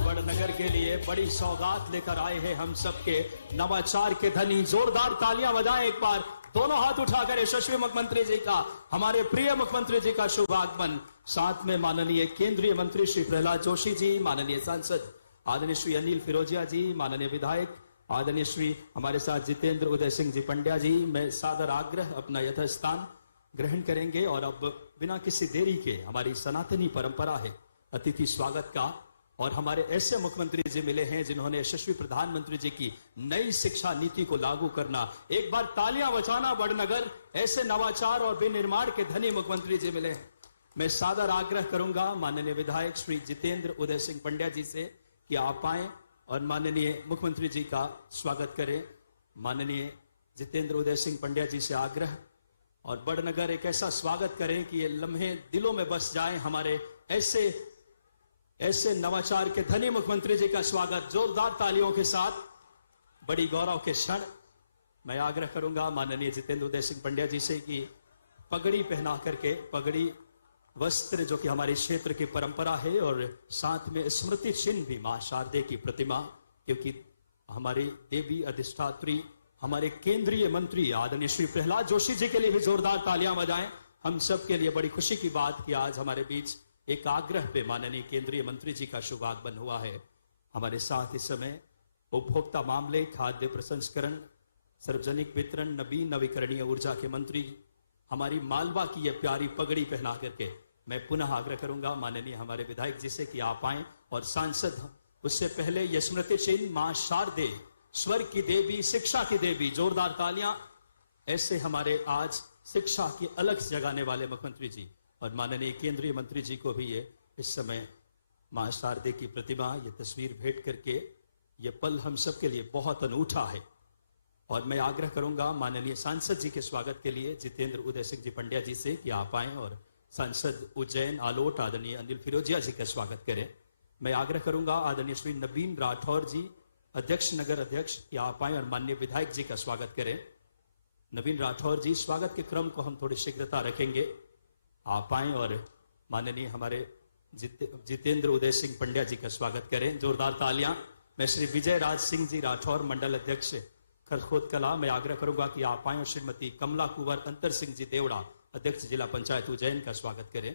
बड़नगर के लिए बड़ी सौगात लेकर आए हैं हम सबके नवाचार के धनी। जोरदार तालियां बजाएं एक बार, दोनों हाथ उठाकर यशस्वी मुख्यमंत्री जी का, हमारे प्रिय मुख्यमंत्री जी का शुभ आगमन। साथ में माननीय केंद्रीय मंत्री श्री प्रहलाद जोशी जी, माननीय सांसद आदरणीय श्री अनिल फिरोजिया जी, माननीय विधायक आदरणीय श्री हमारे साथ जितेंद्र उदय सिंह जी पंड्या जी, मैं सादर आग्रह अपना यथास्थान ग्रहण करेंगे। और अब बिना किसी देरी के हमारी सनातनी परंपरा है अतिथि स्वागत का, और हमारे ऐसे मुख्यमंत्री जी मिले हैं जिन्होंने यशस्वी प्रधानमंत्री जी की नई शिक्षा नीति को लागू करना। एक बार तालियां बजाना बड़नगर, ऐसे नवाचार और विनिर्माण के धनी मुख्यमंत्री जी मिले हैं। मैं सादर आग्रह करूंगा माननीय विधायक श्री जितेंद्र उदय सिंह पंड्या जी से कि आप आए और माननीय मुख्यमंत्री जी का स्वागत करें। माननीय जितेंद्र उदय सिंह पंड्या जी से आग्रह, और बड़नगर एक ऐसा स्वागत करें कि ये लम्हे दिलों में बस जाएं। हमारे ऐसे नवाचार के धनी मुख्यमंत्री जी का स्वागत जोरदार तालियों के साथ, बड़ी गौरव के क्षण। मैं आग्रह करूंगा माननीय जितेंद्र उदय सिंह पंड्या जी से कि पगड़ी पहना करके, पगड़ी वस्त्र जो कि हमारे क्षेत्र की परंपरा है, और साथ में स्मृति चिन्ह भी मां शारदे की प्रतिमा, क्योंकि हमारी देवी अधिष्ठात्री हमारे केंद्रीय मंत्री आदरणीय श्री प्रहलाद जोशी जी के लिए भी जोरदार तालियां बजाएं। हम सब के लिए बड़ी खुशी की बात कि आज हमारे बीच एक आग्रह पे माननीय केंद्रीय मंत्री जी का शुभ आगमन हुआ है। हमारे साथ इस समय उपभोक्ता मामले, खाद्य प्रसंस्करण, सार्वजनिक वितरण, नवीन नवीकरणीय ऊर्जा के मंत्री हमारी मालवा की यह प्यारी पगड़ी पहना करके मैं पुनः आग्रह करूंगा माननीय हमारे विधायक जी से कि आप आए, और सांसद उससे पहले यह स्मृति चिन्ह मां शारदे, स्वर्ग की देवी, शिक्षा की देवी, जोरदार तालियां। ऐसे हमारे आज शिक्षा की अलग जगाने वाले मुख्यमंत्री जी और माननीय केंद्रीय मंत्री जी को भी ये इस समय मां शारदे की प्रतिमा, ये तस्वीर भेंट करके ये पल हम सब के लिए बहुत अनूठा है। और मैं आग्रह करूंगा माननीय सांसद जी के स्वागत के लिए जितेंद्र उदय सिंह जी पंड्या जी से कि आप आएं और सांसद उज्जैन आलोट आदरणीय अनिल फिरोजिया जी का स्वागत करें। मैं आग्रह करूंगा आदरणीय श्री नवीन राठौर जी, अध्यक्ष नगर अध्यक्ष, कि आप आएं और माननीय विधायक जी का स्वागत करें। नवीन राठौर जी, स्वागत के क्रम को हम थोड़ी शीघ्रता रखेंगे, आप आएं और माननीय हमारे जितेंद्र उदय सिंह पंड्या जी का स्वागत करें। जोरदार तालियां। मैं श्री विजय राज सिंह जी राठौर, मंडल अध्यक्ष खरखोद कला, मैं आग्रह करूंगा कि आप आएं और श्रीमती कमला कुंवर अंतर सिंह जी देवड़ा, अध्यक्ष जिला पंचायत उज्जैन का स्वागत करें।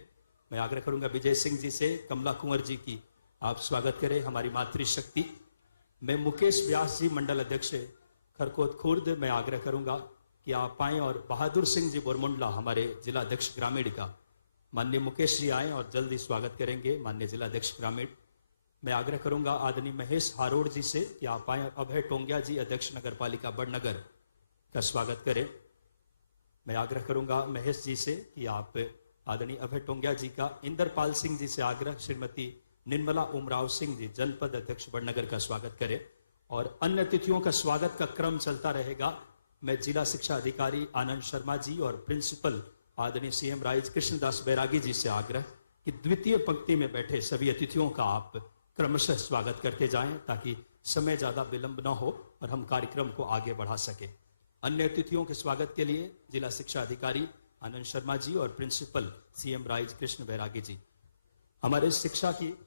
मैं आग्रह करूंगा विजय सिंह जी से कमला कुंवर जी की आप स्वागत करें, हमारी मातृशक्ति। मैं मुकेश व्यास जी, मंडल अध्यक्ष खरखोद खुर्द, मैं आग्रह करूंगा कि आप आएं और बहादुर सिंह जी बोरमुंडला, हमारे जिला अध्यक्ष ग्रामीण का, माननीय मुकेश जी आएं और जल्दी स्वागत करेंगे माननीय जिला अध्यक्ष ग्रामीण। मैं आग्रह करूंगा आदरणीय महेश हारोड़ जी से कि आप आएं। अभय टोंगिया जी, अध्यक्ष नगर पालिका बड़नगर, का स्वागत करें। मैं आग्रह करूंगा महेश जी से कि आप आदरणीय अभय टोंगिया जी का। इंद्रपाल सिंह जी से आग्रह श्रीमती निर्मला उमराव सिंह जी, जनपद अध्यक्ष बड़नगर, का स्वागत करें। और अन्य अतिथियों का स्वागत का क्रम चलता रहेगा। मैं जिला शिक्षा अधिकारी आनंद शर्मा जी और प्रिंसिपल आदरणीय सीएम राइज कृष्णदास बैरागी जी से आग्रह कि द्वितीय पंक्ति में बैठे सभी अतिथियों का आप क्रमशः स्वागत करते जाएं ताकि समय ज्यादा विलंब न हो और हम कार्यक्रम को आगे बढ़ा सके। अन्य अतिथियों के स्वागत के लिए जिला शिक्षा अधिकारी आनंद शर्मा जी और प्रिंसिपल सीएम राइज कृष्ण बैरागी जी। हमारे शिक्षा की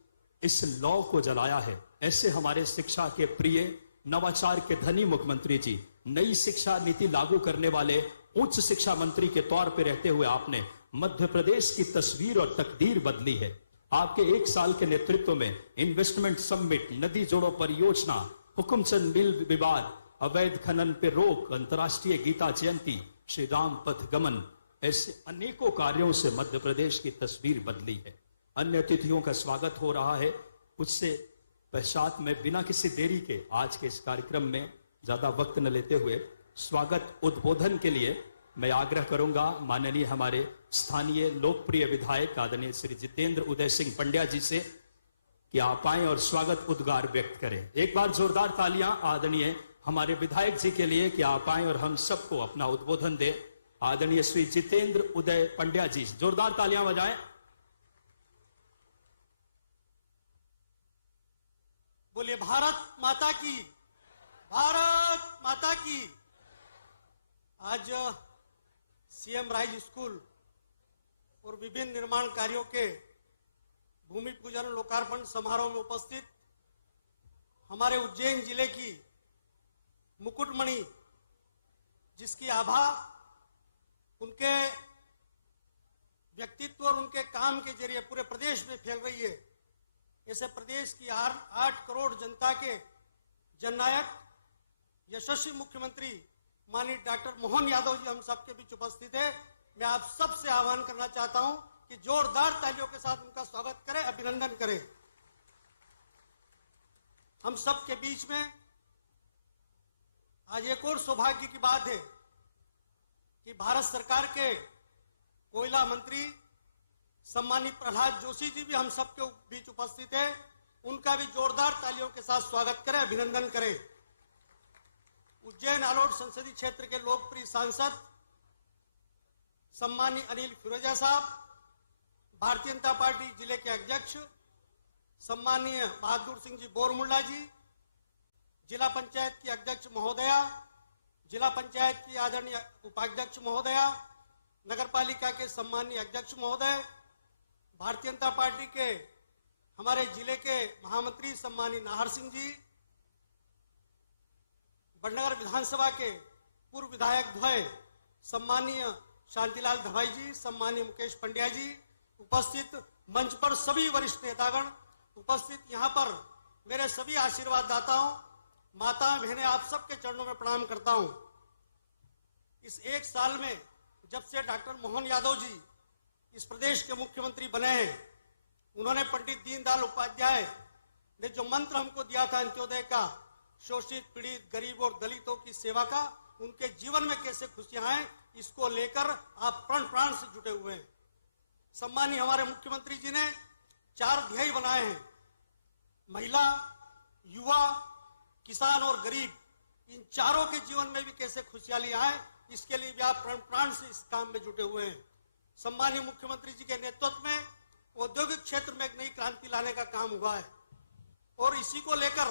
इस लौ को जलाया है, ऐसे हमारे शिक्षा के प्रिय नवाचार के धनी मुख्यमंत्री जी, नई शिक्षा नीति लागू करने वाले उच्च शिक्षा मंत्री के तौर पर रहते हुए आपने मध्य प्रदेश की तस्वीर और तकदीर बदली है। आपके 1 साल के नेतृत्व में इन्वेस्टमेंट समिट, नदी जोड़ो परियोजना, हुकुमचंद मिल विवाद, अवैध खनन पे रोक, अंतर्राष्ट्रीय गीता जयंती, श्री राम पथ गमन, ऐसे अनेकों कार्यों से मध्य प्रदेश की तस्वीर बदली है। अन्य अतिथियों का स्वागत हो रहा है। उससे पश्चात में बिना किसी देरी के आज के इस कार्यक्रम में ज्यादा वक्त न लेते हुए स्वागत उद्बोधन के लिए मैं आग्रह करूंगा माननीय हमारे स्थानीय लोकप्रिय विधायक आदरणीय श्री जितेंद्र उदय सिंह पंड्या जी से कि आप आए और स्वागत उद्गार व्यक्त करें। एक बार जोरदार तालियां आदरणीय हमारे विधायक जी के लिए कि आप आए और हम सबको अपना उद्बोधन दें। आदरणीय श्री जितेंद्र उदय पंड्या जी, जोरदार तालियां बजाएं। बोलिए भारत माता की, भारत माता की। आज सीएम राइज स्कूल और विभिन्न निर्माण कार्यों के भूमि पूजन लोकार्पण समारोह में उपस्थित हमारे उज्जैन जिले की मुकुटमणि, जिसकी आभा उनके व्यक्तित्व और उनके काम के जरिए पूरे प्रदेश में फैल रही है, ऐसे प्रदेश की 8 करोड़ जनता के जननायक यशस्वी मुख्यमंत्री माननीय डॉक्टर मोहन यादव जी हम सबके बीच उपस्थित है। मैं आप सबसे आह्वान करना चाहता हूं कि जोरदार तालियों के साथ उनका स्वागत करें, अभिनंदन करें। हम सबके बीच में आज एक और सौभाग्य की बात है कि भारत सरकार के कोयला मंत्री सम्मानित प्रहलाद जोशी जी भी हम सबके बीच उपस्थित है। उनका भी जोरदार तालियों के साथ स्वागत करें, अभिनंदन करें। उज्जैन आलोट संसदीय क्षेत्र के लोकप्रिय सांसद सम्मानीय अनिल फिरोजा साहब, भारतीय जनता पार्टी जिले के अध्यक्ष सम्मानीय बहादुर सिंह जी बोरमुल्ला जी, जिला पंचायत की अध्यक्ष महोदया, जिला पंचायत की आदरणीय उपाध्यक्ष महोदया, नगरपालिका के सम्मानीय अध्यक्ष महोदय, भारतीय जनता पार्टी के हमारे जिले के महामंत्री सम्मानीय नाहर सिंह जी, बड़नगर विधानसभा के पूर्व विधायक द्वय सम्मानीय शांतिलाल धवाई जी, सम्मानीय मुकेश पंड्या जी, उपस्थित मंच पर सभी वरिष्ठ नेतागण उपस्थित, यहाँ पर मेरे सभी आशीर्वाद दाताओं, माता बहनें, आप सबके चरणों में प्रणाम करता हूं। इस 1 साल में जब से डॉक्टर मोहन यादव जी इस प्रदेश के मुख्यमंत्री बने हैं, उन्होंने पंडित दीनदयाल उपाध्याय ने जो मंत्र हमको दिया था अंत्योदय का, शोषित, पीड़ित, गरीब और दलितों की सेवा का, उनके जीवन में कैसे खुशियां हैं, इसको लेकर आप प्राण से जुटे हुए हैं। सम्मानीय हमारे मुख्यमंत्री जी ने 4 ध्येय बनाए हैं, महिला, युवा, किसान और गरीब, इन चारों के जीवन में भी कैसे खुशहाली आए, इसके लिए भी आप प्राण से इस काम में जुटे हुए हैं। सम्मानीय मुख्यमंत्री जी के नेतृत्व में औद्योगिक क्षेत्र में एक नई क्रांति लाने का काम हुआ है और इसी को लेकर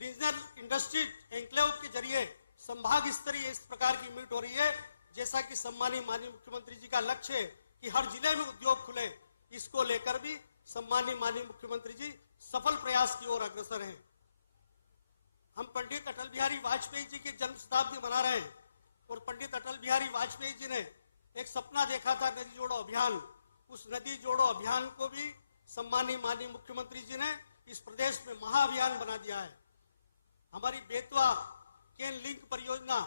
रीजनल इंडस्ट्री एन्क्लेव के जरिए संभाग स्तरीय इस प्रकार की मीट हो रही है, जैसा कि सम्मानीय माननीय मुख्यमंत्री जी का लक्ष्य है कि हर जिले में उद्योग खुले। इसको लेकर भी सम्मानीय माननीय मुख्यमंत्री जी सफल प्रयास की ओर अग्रसर हैं। हम पंडित अटल बिहारी वाजपेयी जी की जन्म शताब्दी मना रहे हैं और पंडित अटल बिहारी वाजपेयी जी ने एक सपना देखा था, नदी जोड़ो अभियान। उस नदी जोड़ो अभियान को भी सम्मानीय माननीय मुख्यमंत्री जी ने इस प्रदेश में महाअभियान बना दिया है। हमारी बेतवा केन लिंक परियोजना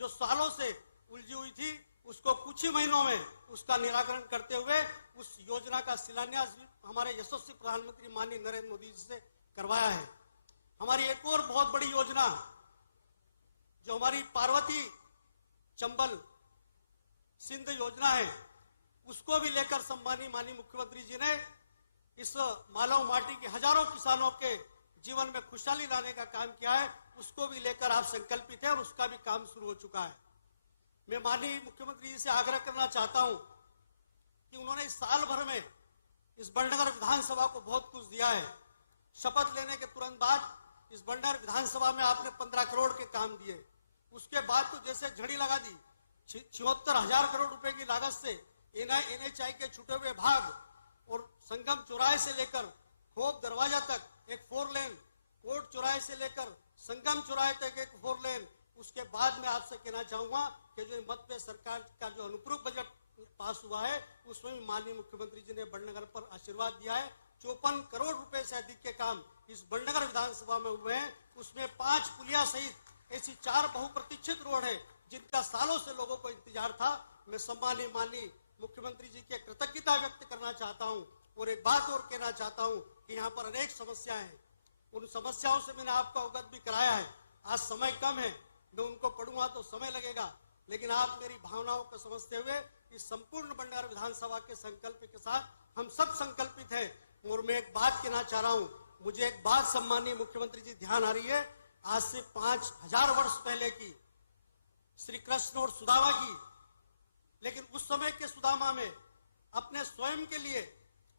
जो सालों से उलझी हुई थी, उसको कुछ ही महीनों में उसका निराकरण करते हुए उस योजना का शिलान्यास भी हमारे यशस्वी प्रधानमंत्री माननीय नरेंद्र मोदी जी से करवाया है। हमारी एक और बहुत बड़ी योजना जो हमारी पार्वती चंबल सिंध योजना है, उसको भी लेकर सम्मानीय माननीय मुख्यमंत्री जी ने इस मालव माटी के हजारों किसानों के जीवन में खुशहाली लाने का काम किया है उसको भी लेकर आप संकल्पित हैं और उसका भी काम शुरू हो चुका है। मैं माननीय मुख्यमंत्री जी से आग्रह करना चाहता हूं कि उन्होंने इस साल भर में इस बड़नगर विधानसभा को बहुत कुछ दिया है। शपथ लेने के तुरंत बाद इस बड़नगर विधानसभा में आपने 15 करोड़ के काम दिए। उसके बाद तो जैसे झड़ी लगा दी, 76,000 करोड़ रुपए की लागत से NHI के छूटे हुए भाग और संगम चौराहे से लेकर खोप दरवाजा तक एक 4 लेन, कोर्ट चौराहे से लेकर संगम चौराहे तक एक 4 लेन। उसके बाद मैं आपसे कहना चाहूंगा कि जो मध्य सरकार का जो अनुपूरक बजट पास हुआ है उसमें भी माननीय मुख्यमंत्री जी ने बड़नगर पर आशीर्वाद दिया है। 54 करोड़ रुपए से अधिक के काम इस बड़नगर विधानसभा में हुए हैं। उसमें 5 पुलिया सहित ऐसी 4 बहुप्रतीक्षित रोड है जिनका सालों से लोगों को इंतजार था। मैं सम्मानीय माननीय मुख्यमंत्री जी की कृतज्ञता व्यक्त करना चाहता हूं और एक बात और कहना चाहता हूं कि यहाँ पर अनेक समस्याएं हैं। उन समस्याओं से मैंने आपको अवगत भी कराया है। आज समय कम है, मैं उनको पढ़ूंगा तो समय लगेगा, लेकिन आप मेरी भावनाओं को समझते हुए इस संपूर्ण बड़नगर विधानसभा के संकल्प के साथ हम सब संकल्पित हैं। और मैं एक बात कहना चाह रहा हूं, मुझे एक बात सम्मानीय मुख्यमंत्री जी ध्यान आ रही है। आज से 5000 वर्ष पहले की श्री कृष्ण और सुदामा की, लेकिन उस समय के सुदामा में अपने स्वयं के लिए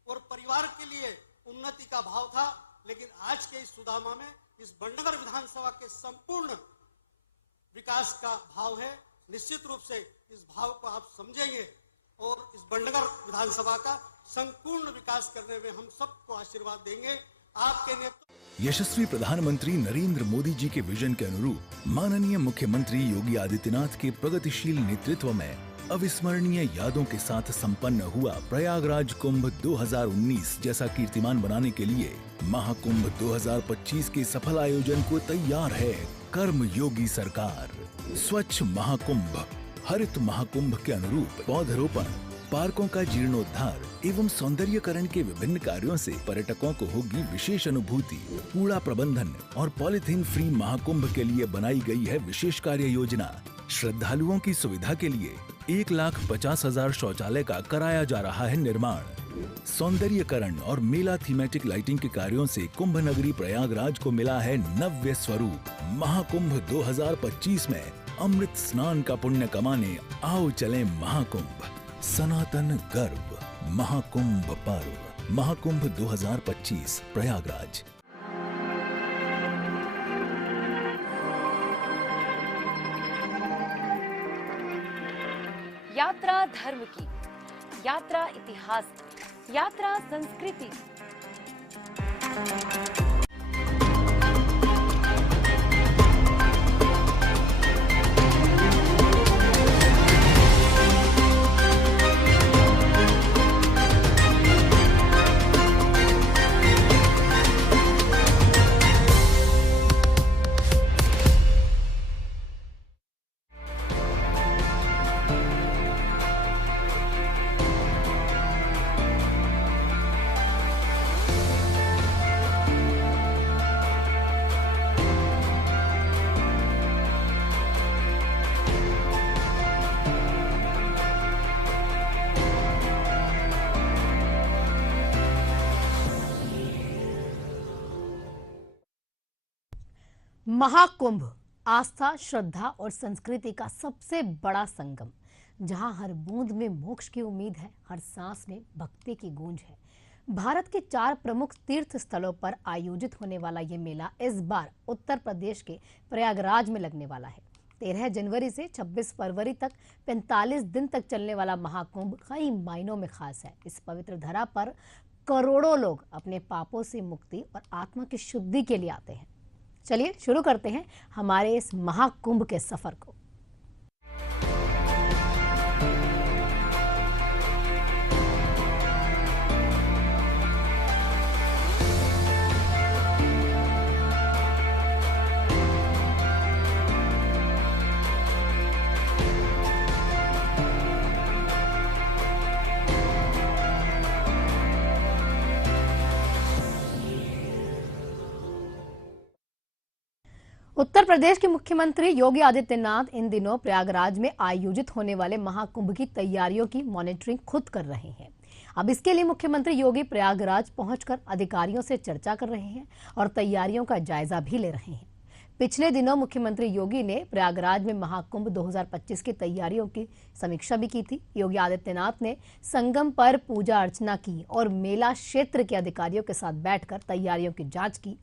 और परिवार के लिए उन्नति का भाव था, लेकिन आज के इस सुदामा में इस बड़नगर विधानसभा के संपूर्ण विकास का भाव है। निश्चित रूप से इस भाव को आप समझेंगे और इस बड़नगर विधानसभा का संपूर्ण विकास करने में हम सबको आशीर्वाद देंगे। आपके नेतृत्व यशस्वी प्रधानमंत्री नरेंद्र मोदी जी के विजन के अनुरूप माननीय मुख्यमंत्री योगी आदित्यनाथ के प्रगतिशील नेतृत्व में अविस्मरणीय यादों के साथ संपन्न हुआ प्रयागराज कुंभ 2019 जैसा कीर्तिमान बनाने के लिए महाकुंभ 2025 के सफल आयोजन को तैयार है कर्म योगी सरकार। स्वच्छ महाकुंभ, हरित महाकुंभ के अनुरूप पौधरोपण, पार्कों का जीर्णोद्धार एवं सौंदर्यकरण के विभिन्न कार्यों से पर्यटकों को होगी विशेष अनुभूति। कूड़ा प्रबंधन और पॉलिथीन फ्री महाकुंभ के लिए बनाई गई है विशेष कार्य योजना। श्रद्धालुओं की सुविधा के लिए 1,50,000 शौचालय का कराया जा रहा है निर्माण। सौंदर्यकरण और मेला थीमेटिक लाइटिंग के कार्यों से कुंभ नगरी प्रयागराज को मिला है नव्य स्वरूप। महाकुंभ 2025 में अमृत स्नान का पुण्य कमाने आओ चलें महाकुंभ। सनातन गर्व महाकुंभ पर्व। महाकुंभ 2025 प्रयागराज। यात्रा धर्म की, यात्रा इतिहास की, यात्रा संस्कृति। महाकुंभ आस्था, श्रद्धा और संस्कृति का सबसे बड़ा संगम, जहां हर बूंद में मोक्ष की उम्मीद है, हर सांस में भक्ति की गूंज है। भारत के 4 प्रमुख तीर्थ स्थलों पर आयोजित होने वाला ये मेला इस बार उत्तर प्रदेश के प्रयागराज में लगने वाला है। 13 जनवरी से 26 फरवरी तक 45 दिन तक चलने वाला महाकुंभ कई मायनों में खास है। इस पवित्र धरा पर करोड़ों लोग अपने पापों से मुक्ति और आत्मा की शुद्धि के लिए आते हैं। चलिए शुरू करते हैं हमारे इस महाकुंभ के सफर को। उत्तर प्रदेश के मुख्यमंत्री योगी आदित्यनाथ इन दिनों प्रयागराज में आयोजित होने वाले महाकुंभ की तैयारियों की मॉनिटरिंग खुद कर रहे हैं। अब इसके लिए मुख्यमंत्री योगी प्रयागराज पहुंचकर अधिकारियों से चर्चा कर रहे हैं और तैयारियों का जायजा भी ले रहे हैं। पिछले दिनों मुख्यमंत्री योगी ने प्रयागराज में महाकुंभ 2025 की तैयारियों की समीक्षा भी की थी। योगी आदित्यनाथ ने संगम पर पूजा अर्चना की और मेला क्षेत्र के अधिकारियों के साथ बैठकर तैयारियों की जांच की।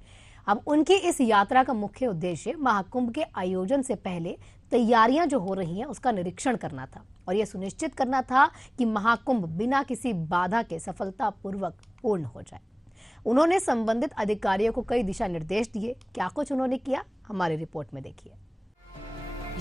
अब उनकी इस यात्रा का मुख्य उद्देश्य महाकुंभ के आयोजन से पहले तैयारियां जो हो रही हैं उसका निरीक्षण करना था और यह सुनिश्चित करना था कि महाकुंभ बिना किसी बाधा के सफलतापूर्वक पूर्ण हो जाए। उन्होंने संबंधित अधिकारियों को कई दिशा निर्देश दिए। क्या कुछ उन्होंने किया, हमारी रिपोर्ट में देखिए।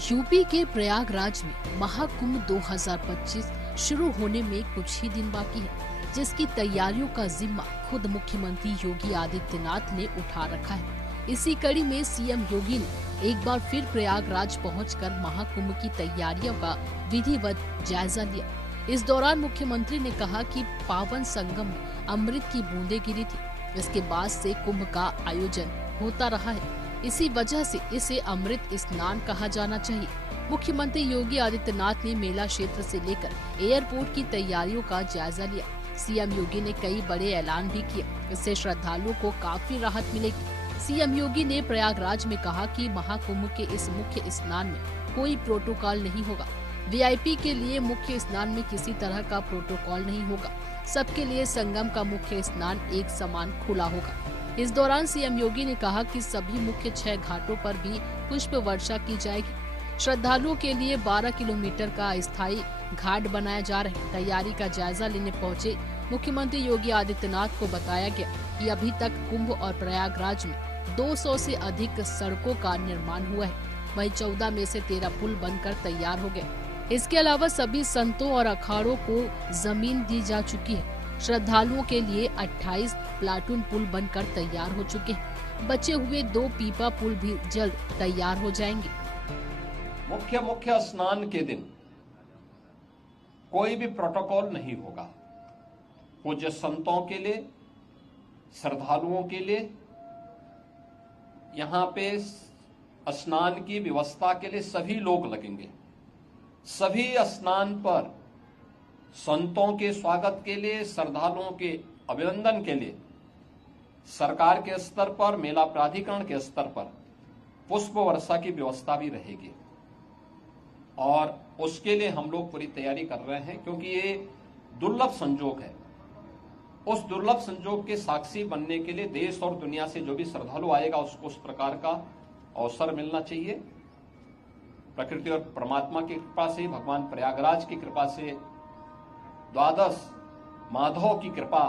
यूपी के प्रयागराज में महाकुंभ 2025 शुरू होने में कुछ ही दिन बाकी है, जिसकी तैयारियों का जिम्मा खुद मुख्यमंत्री योगी आदित्यनाथ ने उठा रखा है। इसी कड़ी में सीएम योगी ने एक बार फिर प्रयागराज पहुंचकर महाकुंभ की तैयारियों का विधिवत जायजा लिया। इस दौरान मुख्यमंत्री ने कहा कि पावन संगम में अमृत की बूंदें गिरी थी। इसके बाद से कुंभ का आयोजन होता रहा है, इसी वजह से इसे अमृत स्नान कहा जाना चाहिए। मुख्यमंत्री योगी आदित्यनाथ ने मेला क्षेत्र से लेकर एयरपोर्ट की तैयारियों का जायजा लिया। सीएम योगी ने कई बड़े ऐलान भी किए, इससे श्रद्धालुओं को काफी राहत मिलेगी। सीएम योगी ने प्रयागराज में कहा कि महाकुंभ के इस मुख्य स्नान में कोई प्रोटोकॉल नहीं होगा। वीआईपी के लिए मुख्य स्नान में किसी तरह का प्रोटोकॉल नहीं होगा। सबके लिए संगम का मुख्य स्नान एक समान खुला होगा। इस दौरान सीएम योगी ने कहा कि सभी मुख्य 6 घाटों पर भी पुष्प वर्षा की जाएगी। श्रद्धालुओं के लिए 12 किलोमीटर का अस्थायी घाट बनाया जा रहा है। तैयारी का जायजा लेने पहुंचे मुख्यमंत्री योगी आदित्यनाथ को बताया गया कि अभी तक कुंभ और प्रयागराज में 200 से अधिक सड़कों का निर्माण हुआ है। वहीं 14 में से 13 पुल बनकर तैयार हो गए। इसके अलावा सभी संतों और अखाड़ों को जमीन दी जा चुकी है। श्रद्धालुओं के लिए 28 प्लाटून पुल बनकर तैयार हो चुके हैं। बचे हुए 2 पीपा पुल भी जल्द तैयार हो जाएंगे। मुख्य स्नान के दिन कोई भी प्रोटोकॉल नहीं होगा। पूज्य संतों के लिए, श्रद्धालुओं के लिए यहाँ पे स्नान की व्यवस्था के लिए सभी लोग लगेंगे। सभी स्नान पर संतों के स्वागत के लिए, श्रद्धालुओं के अभिनंदन के लिए सरकार के स्तर पर, मेला प्राधिकरण के स्तर पर पुष्प वर्षा की व्यवस्था भी रहेगी और उसके लिए हम लोग पूरी तैयारी कर रहे हैं, क्योंकि ये दुर्लभ संजोग है। उस दुर्लभ संजोग के साक्षी बनने के लिए देश और दुनिया से जो भी श्रद्धालु आएगा उसको उस प्रकार का अवसर मिलना चाहिए। प्रकृति और परमात्मा की कृपा से, भगवान प्रयागराज की कृपा से, द्वादश माधव की कृपा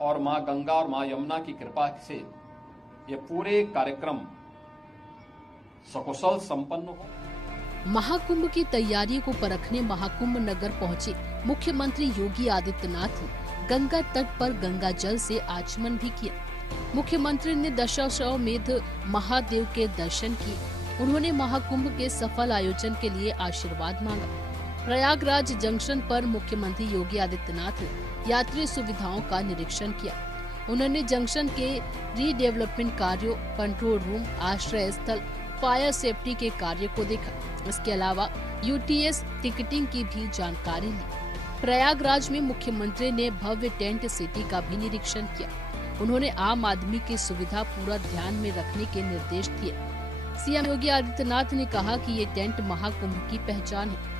और मां गंगा और मां यमुना की कृपा से ये पूरे कार्यक्रम सकुशल संपन्न हो। महाकुंभ की तैयारी को परखने महाकुंभ नगर पहुंचे मुख्यमंत्री योगी आदित्यनाथ ने गंगा तट पर गंगा जल से आचमन भी किया। मुख्यमंत्री ने दशाश्वमेध महादेव के दर्शन किए। उन्होंने महाकुंभ के सफल आयोजन के लिए आशीर्वाद मांगा। प्रयागराज जंक्शन पर मुख्यमंत्री योगी आदित्यनाथ ने यात्री सुविधाओं का निरीक्षण किया। उन्होंने जंक्शन के रीडेवलपमेंट कार्यों, कंट्रोल रूम, आश्रय स्थल, फायर सेफ्टी के कार्य को देखा। इसके अलावा यूटीएस टिकटिंग की भी जानकारी ली। प्रयागराज में मुख्यमंत्री ने भव्य टेंट सिटी का भी निरीक्षण किया। उन्होंने आम आदमी की सुविधा पूरा ध्यान में रखने के निर्देश दिए। सीएम योगी आदित्यनाथ ने कहा कि ये टेंट महाकुंभ की पहचान है।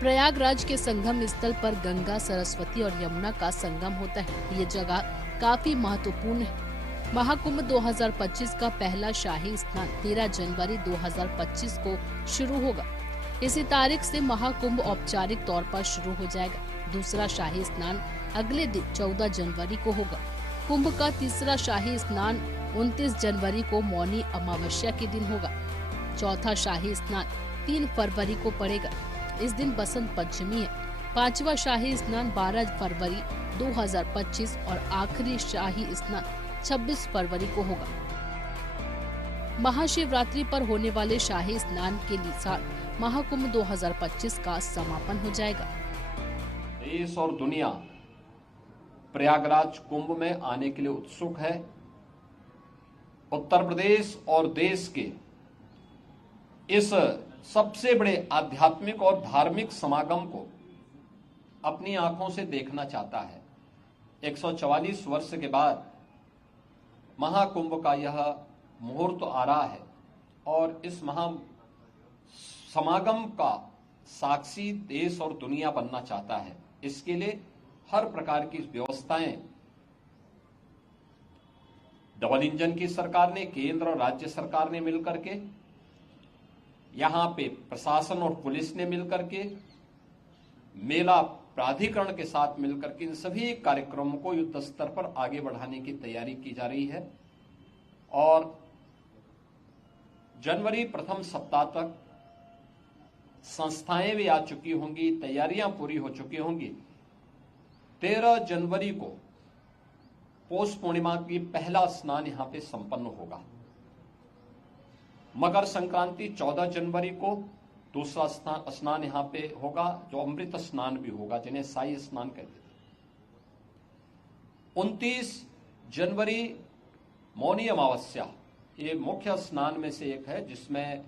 प्रयागराज के संगम स्थल पर गंगा, सरस्वती और यमुना का संगम होता है। ये जगह काफी महत्वपूर्ण है। महाकुंभ 2025 का पहला शाही स्नान 13 जनवरी 2025 को शुरू होगा। इसी तारीख से महाकुंभ औपचारिक तौर पर शुरू हो जाएगा। दूसरा शाही स्नान अगले दिन 14 जनवरी को होगा। कुंभ का तीसरा शाही स्नान 29 जनवरी को मौनी अमावस्या के दिन होगा। चौथा शाही स्नान 3 फरवरी को पड़ेगा। इस दिन बसंत पंचमी है। 5वां शाही स्नान 12 फरवरी 2025 और आखिरी शाही स्नान 26 फरवरी को होगा। महाशिवरात्रि पर होने वाले शाही स्नान के साथ महाकुंभ 2025 का समापन हो जाएगा। देश और दुनिया प्रयागराज कुंभ में आने के लिए उत्सुक है। उत्तर प्रदेश और देश के इस सबसे बड़े आध्यात्मिक और धार्मिक समागम को अपनी आंखों से देखना चाहता है। 144 वर्ष के बाद महाकुंभ का यह मुहूर्त आ रहा है और इस महा समागम का साक्षी देश और दुनिया बनना चाहता है। इसके लिए हर प्रकार की व्यवस्थाएं डबल इंजन की सरकार ने, केंद्र और राज्य सरकार ने मिलकर के, यहां पे प्रशासन और पुलिस ने मिलकर के, मेला प्राधिकरण के साथ मिलकर के इन सभी कार्यक्रमों को युद्ध स्तर पर आगे बढ़ाने की तैयारी की जा रही है। और जनवरी प्रथम सप्ताह तक संस्थाएं भी आ चुकी होंगी, तैयारियां पूरी हो चुकी होंगी। 13 जनवरी को पौष पूर्णिमा की पहला स्नान यहां पे संपन्न होगा। मकर संक्रांति 14 जनवरी को दूसरा स्नान यहां पे होगा, जो अमृत स्नान भी होगा, जिन्हें साई स्नान कहते थे। 29 जनवरी मौनी अमावस्या, ये मुख्य स्नान में से एक है, जिसमें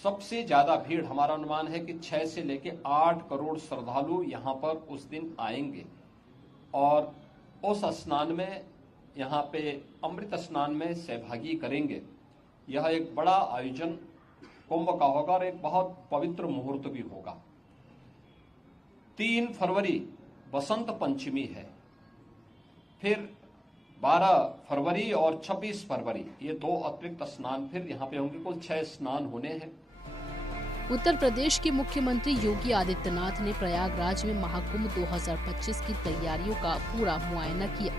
सबसे ज्यादा भीड़, हमारा अनुमान है कि 6 से लेकर 8 करोड़ श्रद्धालु यहां पर उस दिन आएंगे। और उस स्नान में, यहाँ पे अमृत स्नान में सहभागी करेंगे। यह एक बड़ा आयोजन कुंभ का होगा और एक बहुत पवित्र मुहूर्त भी होगा। 3 फरवरी बसंत पंचमी है, फिर 12 फरवरी और 26 फरवरी ये 2 अतिरिक्त स्नान फिर यहाँ पे होंगे। कुल 6 स्नान होने हैं। उत्तर प्रदेश के मुख्यमंत्री योगी आदित्यनाथ ने प्रयागराज में महाकुंभ 2025 की तैयारियों का पूरा मुआयना किया।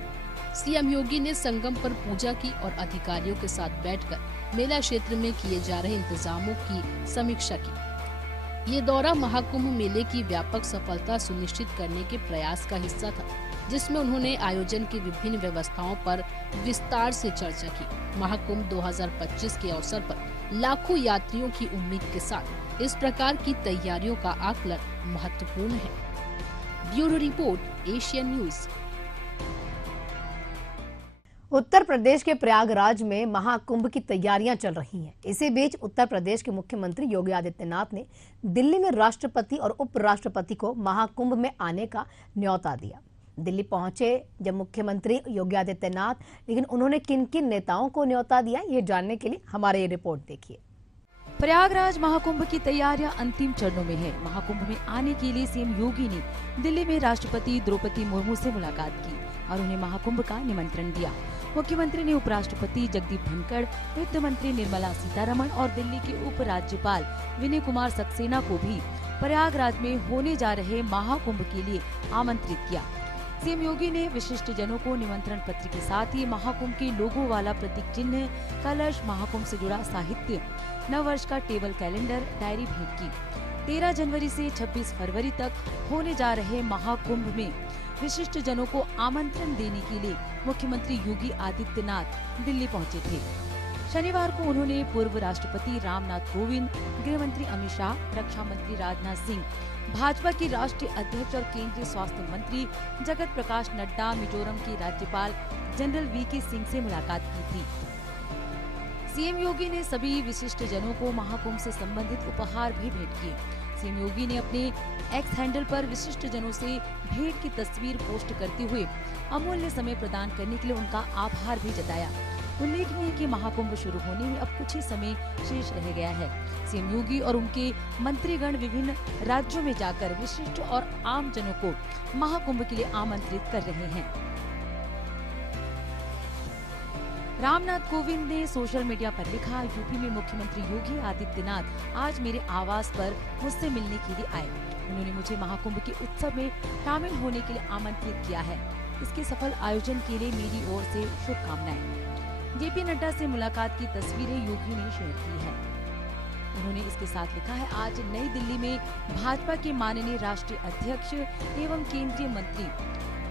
सीएम योगी ने संगम पर पूजा की और अधिकारियों के साथ बैठकर मेला क्षेत्र में किए जा रहे इंतजामों की समीक्षा की। ये दौरा महाकुंभ मेले की व्यापक सफलता सुनिश्चित करने के प्रयास का हिस्सा था, जिसमें उन्होंने आयोजन की विभिन्न व्यवस्थाओं पर विस्तार से चर्चा की। महाकुंभ 2025 के अवसर पर लाखों यात्रियों की उम्मीद के साथ इस प्रकार की तैयारियों का आकलन महत्वपूर्ण है। Bureau report, Asian news. Uttar Pradesh के प्रयागराज में महाकुंभ की तैयारियां चल रही हैं। इसी बीच उत्तर प्रदेश के मुख्यमंत्री योगी आदित्यनाथ ने दिल्ली में राष्ट्रपति और उपराष्ट्रपति को महाकुंभ में आने का न्योता दिया। दिल्ली पहुंचे जब मुख्यमंत्री योगी आदित्यनाथ, लेकिन उन्होंने किन किन नेताओं को न्योता दिया, ये जानने के लिए हमारे ये रिपोर्ट देखिए। प्रयागराज महाकुंभ की तैयारियां अंतिम चरणों में है। महाकुंभ में आने के लिए सीएम योगी ने दिल्ली में राष्ट्रपति द्रौपदी मुर्मू से मुलाकात की और उन्हें महाकुंभ का निमंत्रण दिया। मुख्यमंत्री ने उपराष्ट्रपति जगदीप धनखड़, वित्त मंत्री निर्मला सीतारमण और दिल्ली के उपराज्यपाल विनय कुमार सक्सेना को भी प्रयागराज में होने जा रहे महाकुंभ के लिए आमंत्रित किया। सीएम योगी ने विशिष्ट जनों को निमंत्रण पत्र के साथ ही महाकुंभ के लोगो वाला प्रतीक चिन्ह, कलश, महाकुंभ से जुड़ा साहित्य, नववर्ष का टेबल कैलेंडर, डायरी भेंट की। 13 जनवरी से 26 फरवरी तक होने जा रहे महाकुंभ में विशिष्ट जनों को आमंत्रण देने के लिए मुख्यमंत्री योगी आदित्यनाथ दिल्ली पहुंचे थे। शनिवार को उन्होंने पूर्व राष्ट्रपति रामनाथ कोविंद, गृह मंत्री अमित शाह, रक्षा मंत्री राजनाथ सिंह, भाजपा की राष्ट्रीय अध्यक्ष और केंद्रीय स्वास्थ्य मंत्री जगत प्रकाश नड्डा, मिजोरम के राज्यपाल जनरल वीके सिंह से मुलाकात की थी। सीएम योगी ने सभी विशिष्ट जनों को महाकुंभ से संबंधित उपहार भी भेंट किए। सीएम योगी ने अपने एक्स हैंडल पर विशिष्ट जनों से भेंट की तस्वीर पोस्ट करते हुए अमूल्य समय प्रदान करने के लिए उनका आभार भी जताया। उल्लेखनीय है कि महाकुंभ शुरू होने में अब कुछ ही समय शेष रह गया है। सीएम योगी और उनके मंत्रीगण विभिन्न राज्यों में जाकर विशिष्ट और आम जनों को महाकुंभ के लिए आमंत्रित कर रहे हैं। रामनाथ कोविंद ने सोशल मीडिया पर लिखा, यूपी में मुख्यमंत्री योगी आदित्यनाथ आज मेरे आवास पर मुझसे मिलने के लिए आए। उन्होंने मुझे महाकुंभ के उत्सव में शामिल होने के लिए आमंत्रित किया है। इसके सफल आयोजन के लिए मेरी ओर से शुभकामनाएं। जेपी नड्डा से मुलाकात की तस्वीरें योगी ने शेयर की है। उन्होंने इसके साथ लिखा है, आज नई दिल्ली में भाजपा के माननीय राष्ट्रीय अध्यक्ष एवं केंद्रीय मंत्री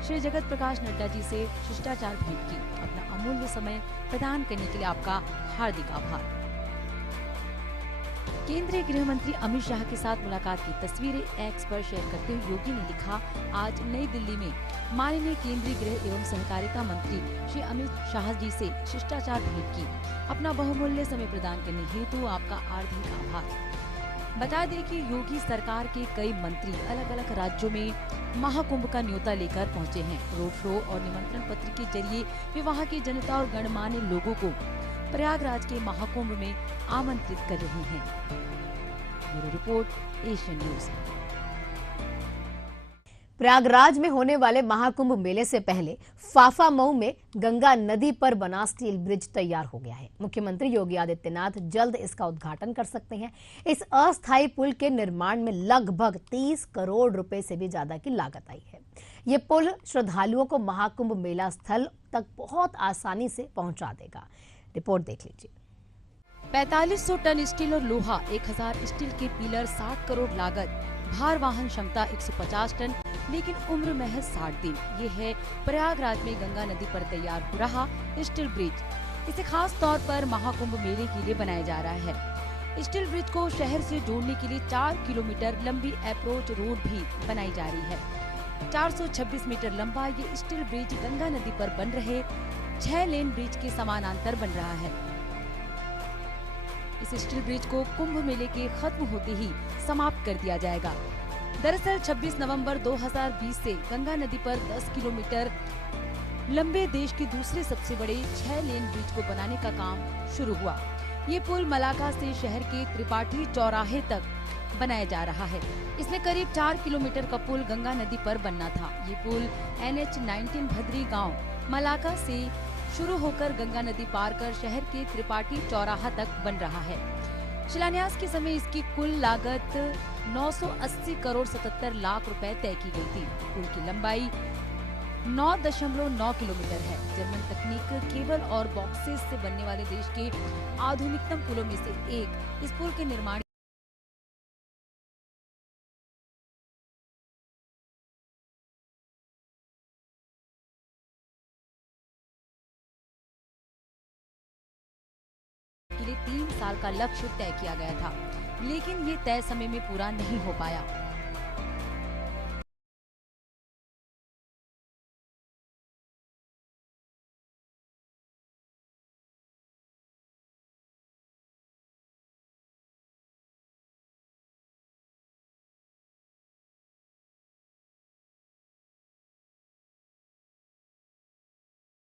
श्री जगत प्रकाश नड्डा जी से शिष्टाचार भेंट की। अपना अमूल्य समय प्रदान करने के लिए आपका हार्दिक आभार। केंद्रीय गृह मंत्री अमित शाह के साथ मुलाकात की तस्वीरें एक्स पर शेयर करते हुए योगी ने लिखा, आज नई दिल्ली में माननीय केंद्रीय गृह एवं सहकारिता मंत्री श्री अमित शाह जी से शिष्टाचार भेंट की। अपना बहुमूल्य समय प्रदान करने हेतु आपका हार्दिक आभार। बता दें कि योगी सरकार के कई मंत्री अलग अलग राज्यों में महाकुंभ का न्योता लेकर पहुंचे हैं। रोड शो और निमंत्रण पत्र के जरिए वे वहां की जनता और गणमान्य लोगों को प्रयागराज के महाकुंभ में आमंत्रित कर रहे हैं। Bureau report, Asian news. Prayagraj में होने वाले महाकुंभ मेले से पहले फाफामऊ में गंगा नदी पर बना स्टील ब्रिज तैयार हो गया है। मुख्यमंत्री योगी आदित्यनाथ जल्द इसका उद्घाटन कर सकते हैं। इस अस्थायी पुल के निर्माण में लगभग 30 करोड़ रुपए से भी ज्यादा की लागत आई है। ये पुल श्रद्धालुओं को महाकुंभ मेला स्थल तक बहुत आसानी से पहुंचा देगा। रिपोर्ट देख लीजिए। 4500 टन स्टील और लोहा, 1000 स्टील के पिलर, 60 करोड़ लागत, भार वाहन क्षमता 150 टन, लेकिन उम्र महज 60 दिन। ये है प्रयागराज में गंगा नदी पर तैयार हो रहा स्टील ब्रिज। इसे खास तौर पर महाकुंभ मेले के लिए बनाया जा रहा है। स्टील ब्रिज को शहर से जोड़ने के लिए 4 किलोमीटर लंबी अप्रोच रोड भी बनाई जा रही है। 426 मीटर लंबा ये स्टील ब्रिज गंगा नदी पर बन रहे 6 लेन ब्रिज के समानांतर बन रहा है। इस स्टील ब्रिज को कुंभ मेले के खत्म होते ही समाप्त कर दिया जाएगा। दरअसल 26 नवंबर 2020 से गंगा नदी पर 10 किलोमीटर लंबे देश के दूसरे सबसे बड़े 6 लेन ब्रिज को बनाने का काम शुरू हुआ। ये पुल मलाका से शहर के त्रिपाठी चौराहे तक बनाया जा रहा है। इसमें करीब 4 किलोमीटर का पुल गंगा नदी पर बनना था। ये पुल NH-19 भद्री गांव मलाका से शुरू होकर गंगा नदी पार कर शहर के त्रिपाठी चौराहा तक बन रहा है। शिलान्यास के समय इसकी कुल लागत 980 करोड़ 77 लाख रुपए तय की गई थी। पुल की लंबाई 9.9 किलोमीटर है। जर्मन तकनीक, केबल और बॉक्सेस से बनने वाले देश के आधुनिकतम पुलों में से एक इस पुल के निर्माण के लिए 3 साल का लक्ष्य तय किया गया था, लेकिन ये तय समय में पूरा नहीं हो पाया।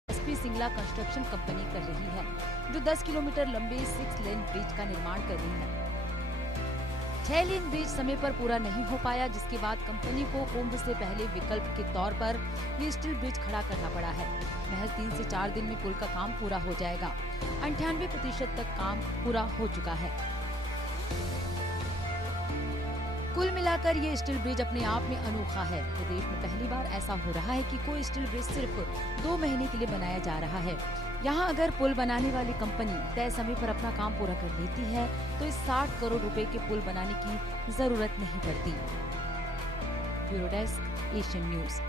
SP सिंगला कंस्ट्रक्शन कंपनी कर रही है, जो 10 किलोमीटर लंबे 6 लेन ब्रिज का निर्माण कर रही है। 6 लेन ब्रिज समय पर पूरा नहीं हो पाया, जिसके बाद कंपनी को कुंभ से पहले विकल्प के तौर पर ये स्टील ब्रिज खड़ा करना पड़ा है। महज 3 से 4 दिन में पुल का काम पूरा हो जाएगा। 98% तक काम पूरा हो चुका है। कुल मिलाकर ये स्टील ब्रिज अपने आप में अनोखा है। प्रदेश में पहली बार ऐसा हो रहा है कि कोई स्टील ब्रिज सिर्फ 2 महीने के लिए बनाया जा रहा है। यहाँ अगर पुल बनाने वाली कंपनी तय समय पर अपना काम पूरा कर लेती है तो इस 60 करोड़ रुपए के पुल बनाने की जरूरत नहीं पड़ती। Bureau desk, Asian news.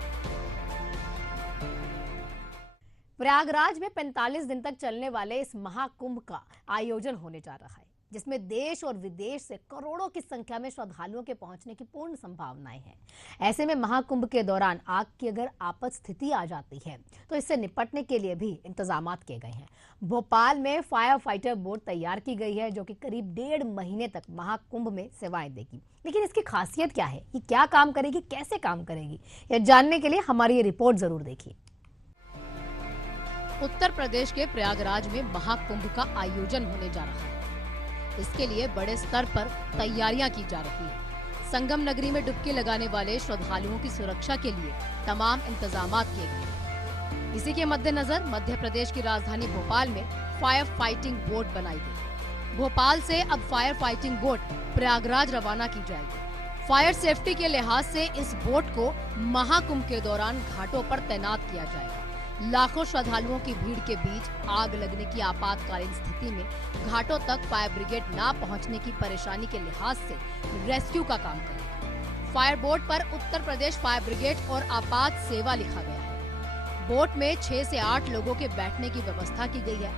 Prayagraj में 45 दिन तक चलने वाले इस महाकुंभ का आयोजन होने जा रहा है, जिसमें देश और विदेश से करोड़ों की संख्या में श्रद्धालुओं के पहुंचने की पूर्ण संभावनाएं हैं। ऐसे में महाकुंभ के दौरान आग की अगर आपात स्थिति आ जाती है तो इससे निपटने के लिए भी इंतजाम किए गए हैं। भोपाल में फायर फाइटर बोट तैयार की गई है, जो कि करीब 1.5 महीने तक महाकुंभ में सेवाएं देगी। लेकिन इसकी खासियत क्या है, ये क्या काम करेगी, कैसे काम करेगी, यह जानने के लिए हमारी ये रिपोर्ट जरूर देखिए। उत्तर प्रदेश के प्रयागराज में महाकुंभ का आयोजन होने जा रहा है। इसके लिए बड़े स्तर पर तैयारियां की जा रही है। संगम नगरी में डुबकी लगाने वाले श्रद्धालुओं की सुरक्षा के लिए तमाम इंतजाम किए गए हैं। इसी के मद्देनजर मध्य प्रदेश की राजधानी भोपाल में फायर फाइटिंग बोट बनाई गई। भोपाल से अब फायर फाइटिंग बोट प्रयागराज रवाना की जाएगी। फायर सेफ्टी के लिहाज से इस बोट को महाकुंभ के दौरान घाटों पर तैनात किया जाएगा। लाखों श्रद्धालुओं की भीड़ के बीच आग लगने की आपातकालीन स्थिति में घाटों तक फायर ब्रिगेड ना पहुंचने की परेशानी के लिहाज से रेस्क्यू का काम करेगी। फायर बोट पर उत्तर प्रदेश फायर ब्रिगेड और आपात सेवा लिखा गया है। बोट में 6 से 8 लोगों के बैठने की व्यवस्था की गई है।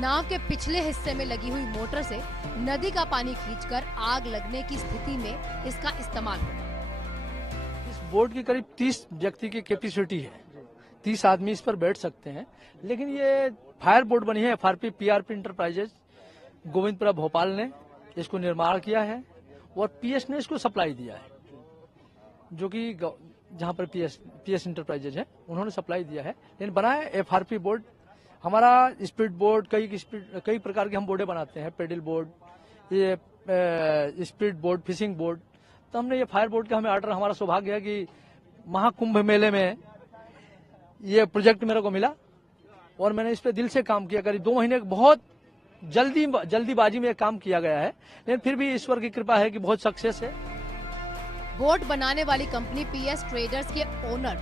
नाव के पिछले हिस्से में लगी हुई मोटर से नदी का पानी खींचकर आग लगने की स्थिति में इसका इस्तेमाल होगा। इस बोट की करीब 30 व्यक्ति की कैपेसिटी है, 30 आदमी इस पर बैठ सकते हैं। लेकिन ये फायर बोट बनी है FRP PRP enterprises Govindpura Bhopal ने इसको निर्माण किया है। और पीएस ने इसको सप्लाई दिया है, जो कि जहाँ पर पीएस इंटरप्राइजेज है उन्होंने सप्लाई दिया है। लेकिन बना है एफआरपी बोर्ड, हमारा स्पीड बोर्ड, कई प्रकार के हम बोर्डे बनाते हैं, पेडल बोर्ड, ये स्पीड बोर्ड, फिशिंग बोर्ड। तो हमने ये फायर बोर्ड का हमें ऑर्डर, हमारा सौभाग्य है कि महाकुंभ मेले में ये प्रोजेक्ट मेरे को मिला और मैंने इस पे दिल से काम किया। करीब 2 महीने बहुत जल्दीबाजी में काम किया गया है, लेकिन फिर भी ईश्वर की कृपा है कि बहुत सक्सेस है। बोट बनाने वाली कंपनी पीएस ट्रेडर्स के ओनर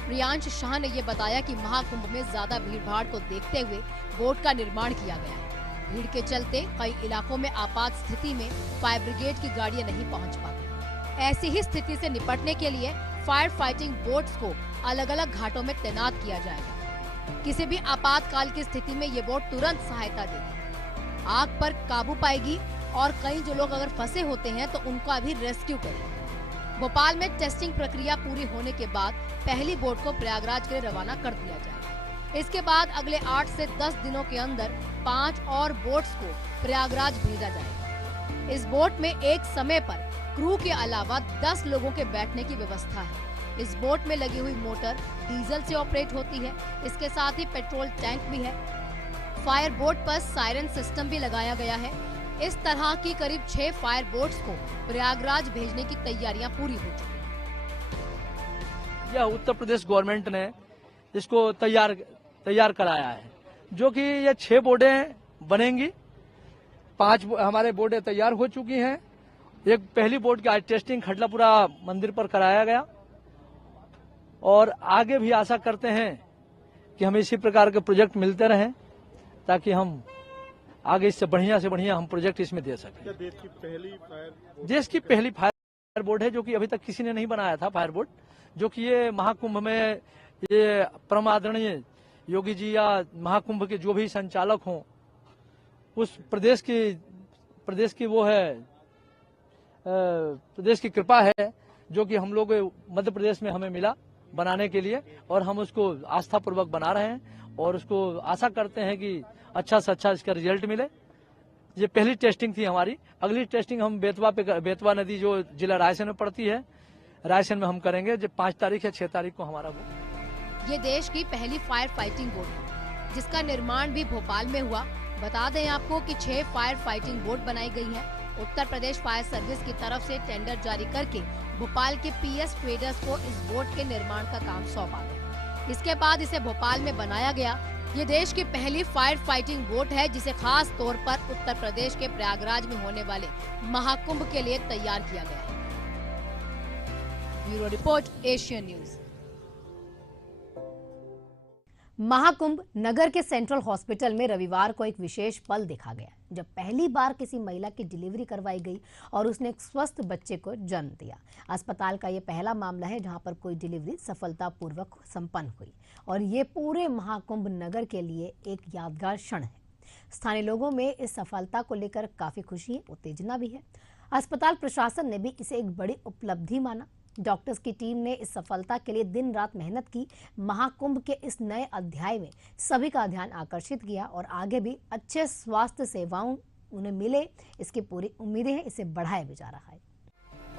प्रियांश शाह ने ये बताया कि महाकुंभ में ज्यादा भीड़भाड़ को देखते हुए बोट का निर्माण किया गया है। भीड़ के चलते कई इलाकों में आपात स्थिति में फायर ब्रिगेड की गाड़ियां नहीं पहुंच पाती। ऐसी ही स्थिति से निपटने के लिए फायर फाइटिंग बोट्स को अलग अलग घाटों में तैनात किया जाएगा। किसी भी आपातकाल की स्थिति में ये बोट तुरंत सहायता देगी, आग पर काबू पाएगी और कई जो लोग अगर फंसे होते हैं तो उनका भी रेस्क्यू करेगी। भोपाल में टेस्टिंग प्रक्रिया पूरी होने के बाद पहली बोट को प्रयागराज के लिए रवाना कर दिया जाएगा। इसके बाद अगले 8 से 10 दिनों के अंदर 5 और बोट्स को प्रयागराज भेजा जाएगा। इस बोट में एक समय पर क्रू के अलावा 10 लोगों के बैठने की व्यवस्था है। इस बोट में लगी हुई मोटर डीजल से ऑपरेट होती है। इसके साथ ही पेट्रोल टैंक भी है। फायर बोट पर सायरन सिस्टम भी लगाया गया है। इस तरह की करीब 6 फायर बोट्स को प्रयागराज भेजने की तैयारियां पूरी हो चुकी हैं। यह उत्तर प्रदेश गवर्नमेंट ने इसको तैयार कराया है, जो कि ये 6 बोटें बनेंगी। 5 हमारे बोटें तैयार हो चुकी हैं। एक पहली बोट की आज टेस्टिंग खटलापुरा मंदिर पर कराया गया और आगे भी आशा करते हैं कि हमें इसी प्रकार के प्रोजेक्ट मिलते रहें, ताकि हम आगे इससे बढ़िया से बढ़िया हम प्रोजेक्ट इसमें दे सकें। देश की पहली फायर बोर्ड है, जो कि अभी तक किसी ने नहीं बनाया था फायर बोर्ड, जो कि ये महाकुंभ में ये परम आदरणीय योगी जी या महाकुंभ के जो भी संचालक हों, उस प्रदेश की वो है, प्रदेश की कृपा है, जो कि हम लोग मध्य प्रदेश में हमें मिला बनाने के लिए, और हम उसको आस्था पूर्वक बना रहे हैं और उसको आशा करते हैं कि अच्छा से अच्छा इसका रिजल्ट मिले। ये पहली टेस्टिंग थी हमारी। अगली टेस्टिंग हम बेतवा नदी जो जिला रायसेन में पड़ती है, रायसेन में हम करेंगे। जो 5 तारीख या 6 तारीख को हमारा वो। ये देश की पहली फायर फाइटिंग बोट है, जिसका निर्माण भी भोपाल में हुआ। बता दें आपको कि 6 फायर फाइटिंग बोट बनाई गई है। उत्तर प्रदेश फायर सर्विस की तरफ से टेंडर जारी करके भोपाल के पीएस ट्रेडर्स को इस बोट के निर्माण का काम सौंपा गया। इसके बाद इसे भोपाल में बनाया गया। ये देश की पहली फायर फाइटिंग बोट है, जिसे खास तौर पर उत्तर प्रदेश के प्रयागराज में होने वाले महाकुंभ के लिए तैयार किया गया है। Bureau report, Asian news. Mahakumbh Nagar के सेंट्रल हॉस्पिटल में रविवार को एक विशेष पल देखा गया, जब पहली बार किसी महिला की डिलीवरी करवाई गई और उसने एक स्वस्थ बच्चे को जन्म दिया। अस्पताल का ये पहला मामला है जहां पर कोई डिलीवरी सफलतापूर्वक संपन्न हुई और ये पूरे महाकुंभ नगर के लिए एक यादगार क्षण है। स्थानीय लोगों में इस सफलता को लेकर काफी खुशी है, उत्तेजना भी है। अस्पताल प्रशासन ने भी इसे एक बड़ी उपलब्धि माना। डॉक्टर्स की टीम ने इस सफलता के लिए दिन रात मेहनत की। महाकुंभ के इस नए अध्याय में सभी का ध्यान आकर्षित किया और आगे भी अच्छे स्वास्थ्य सेवाओं उन्हें मिले, इसकी पूरी उम्मीदें हैं। इसे बढ़ाया भी जा रहा है।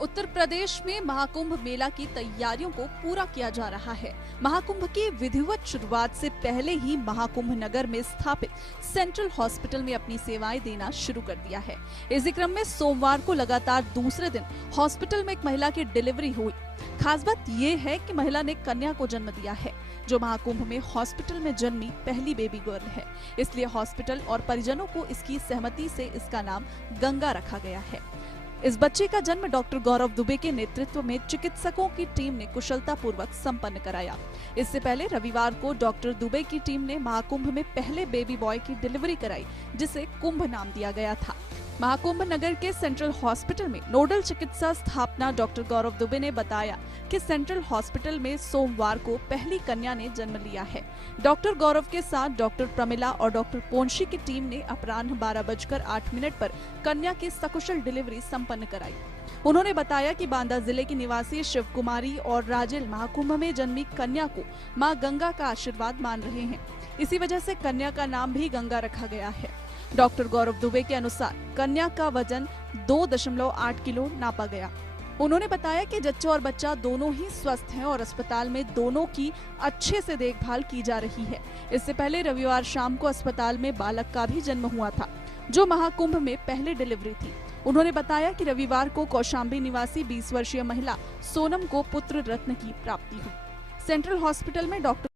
उत्तर प्रदेश में महाकुंभ मेला की तैयारियों को पूरा किया जा रहा है। महाकुंभ की विधिवत शुरुआत से पहले ही महाकुंभ नगर में स्थापित सेंट्रल हॉस्पिटल में अपनी सेवाएं देना शुरू कर दिया है। इसी क्रम में सोमवार को लगातार दूसरे दिन हॉस्पिटल में एक महिला की डिलीवरी हुई। खास बात ये है कि महिला ने कन्या को जन्म दिया है, जो महाकुंभ में हॉस्पिटल में जन्मी पहली बेबी गर्ल है। इसलिए हॉस्पिटल और परिजनों को इसकी सहमति से इसका नाम गंगा रखा गया है। इस बच्चे का जन्म डॉक्टर गौरव दुबे के नेतृत्व में चिकित्सकों की टीम ने कुशलतापूर्वक संपन्न कराया। इससे पहले रविवार को डॉक्टर दुबे की टीम ने महाकुंभ में पहले बेबी बॉय की डिलीवरी कराई, जिसे कुंभ नाम दिया गया था। महाकुंभ नगर के सेंट्रल हॉस्पिटल में नोडल चिकित्सा स्थापना डॉक्टर गौरव दुबे ने बताया कि सेंट्रल हॉस्पिटल में सोमवार को पहली कन्या ने जन्म लिया है। डॉक्टर गौरव के साथ डॉक्टर प्रमिला और डॉक्टर पोंशी की टीम ने अपराह्न 12:08 पर कन्या की सकुशल डिलीवरी संपन्न कराई। उन्होंने बताया कि बांदा जिले की निवासी शिव कुमारी और राजेल महाकुंभ में जन्मी कन्या को मां गंगा का आशीर्वाद मान रहे हैं। इसी वजह से कन्या का नाम भी गंगा रखा गया है। डॉक्टर गौरव दुबे के अनुसार कन्या का वजन 2.8 किलो नापा गया। उन्होंने बताया कि जच्चा और बच्चा दोनों ही स्वस्थ हैं और अस्पताल में दोनों की अच्छे से देखभाल की जा रही है। इससे पहले रविवार शाम को अस्पताल में बालक का भी जन्म हुआ था, जो महाकुंभ में पहले डिलीवरी थी। उन्होंने बताया कि रविवार को कौशाम्बी निवासी 20 वर्षीय महिला सोनम को पुत्र रत्न की प्राप्ति हुई। सेंट्रल हॉस्पिटल में डॉक्टर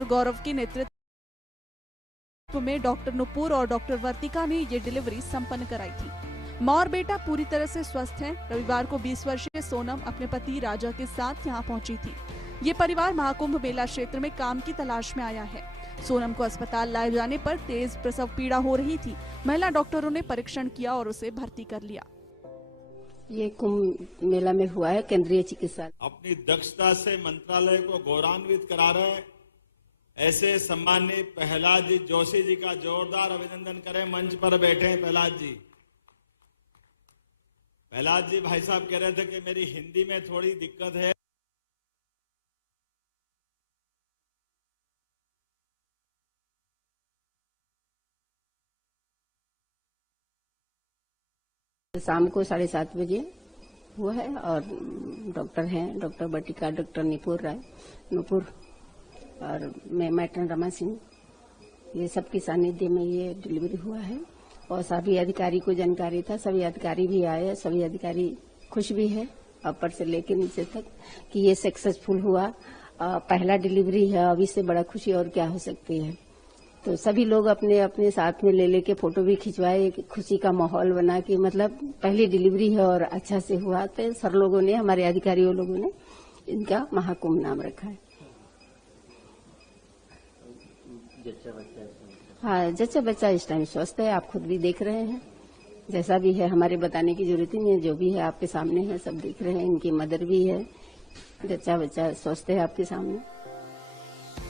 गौरव के नेतृत्व में डॉक्टर नुपुर और डॉक्टर वर्तिका ने ये डिलीवरी संपन्न कराई थी। मां और बेटा पूरी तरह से स्वस्थ हैं। रविवार को 20 वर्षीय सोनम अपने पति राजा के साथ यहां पहुंची थी। ये परिवार महाकुंभ मेला क्षेत्र में काम की तलाश में आया है। सोनम को अस्पताल लाए जाने पर तेज प्रसव पीड़ा हो रही थी। महिला डॉक्टरों ने परीक्षण किया और उसे भर्ती कर लिया। ये कुंभ मेला में हुआ है केंद्रीय चिकित्सा। अपनी दक्षता से मंत्रालय को गौरवान्वित करा रहे ऐसे सम्मानित प्रहलाद जी जोशी जी का जोरदार अभिनंदन करें। मंच पर बैठे हैं प्रहलाद जी। प्रहलाद जी भाई साहब कह रहे थे कि मेरी हिंदी में थोड़ी दिक्कत है। शाम को 7:30 बजे हुआ है और डॉक्टर हैं, डॉक्टर बटिका, डॉक्टर नुपुर और मैं मैट्रन रमा सिंह, ये सबके सानिध्य में ये डिलीवरी हुआ है। और सभी अधिकारी को जानकारी था, सभी अधिकारी भी आए, सभी अधिकारी खुश भी है ऊपर से लेकर नीचे तक कि ये सक्सेसफुल हुआ। पहला डिलीवरी है, अब इससे बड़ा खुशी और क्या हो सकती है। तो सभी लोग अपने अपने साथ में ले लेके फोटो भी खिंचवाए, खुशी का माहौल बना कि मतलब पहली डिलीवरी है और अच्छा से हुआ। तो सर लोगों ने, हमारे अधिकारियों लोगों ने इनका महाकुंभ नाम रखा है। हाँ, जच्चा बच्चा इस टाइम स्वस्थ है, आप खुद भी देख रहे हैं। जैसा भी है हमारे बताने की जरूरत ही नहीं है, जो भी है आपके सामने है, सब देख रहे हैं। इनकी मदर भी है, जच्चा बच्चा स्वस्थ है आपके सामने।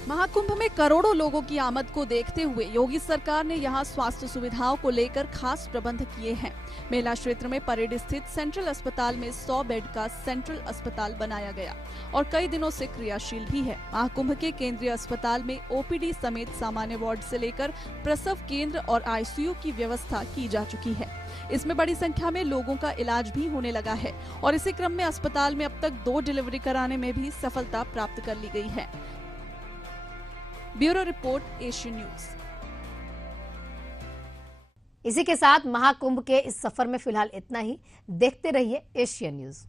महाकुंभ में करोड़ों लोगों की आमद को देखते हुए योगी सरकार ने यहां स्वास्थ्य सुविधाओं को लेकर खास प्रबंध किए हैं। मेला क्षेत्र में परेड स्थित सेंट्रल अस्पताल में 100 बेड का सेंट्रल अस्पताल बनाया गया और कई दिनों से क्रियाशील भी है। महाकुंभ के केंद्रीय अस्पताल में ओपीडी समेत सामान्य वार्ड से लेकर प्रसव केंद्र और आईसीयू की व्यवस्था की जा चुकी है। इसमें बड़ी संख्या में लोगों का इलाज भी होने लगा है और इसी क्रम में अस्पताल में अब तक 2 डिलीवरी कराने में भी सफलता प्राप्त कर ली गई है। Bureau report, Asian news. इसी के साथ महाकुंभ के इस सफर में फिलहाल इतना ही। देखते रहिए एशियन न्यूज।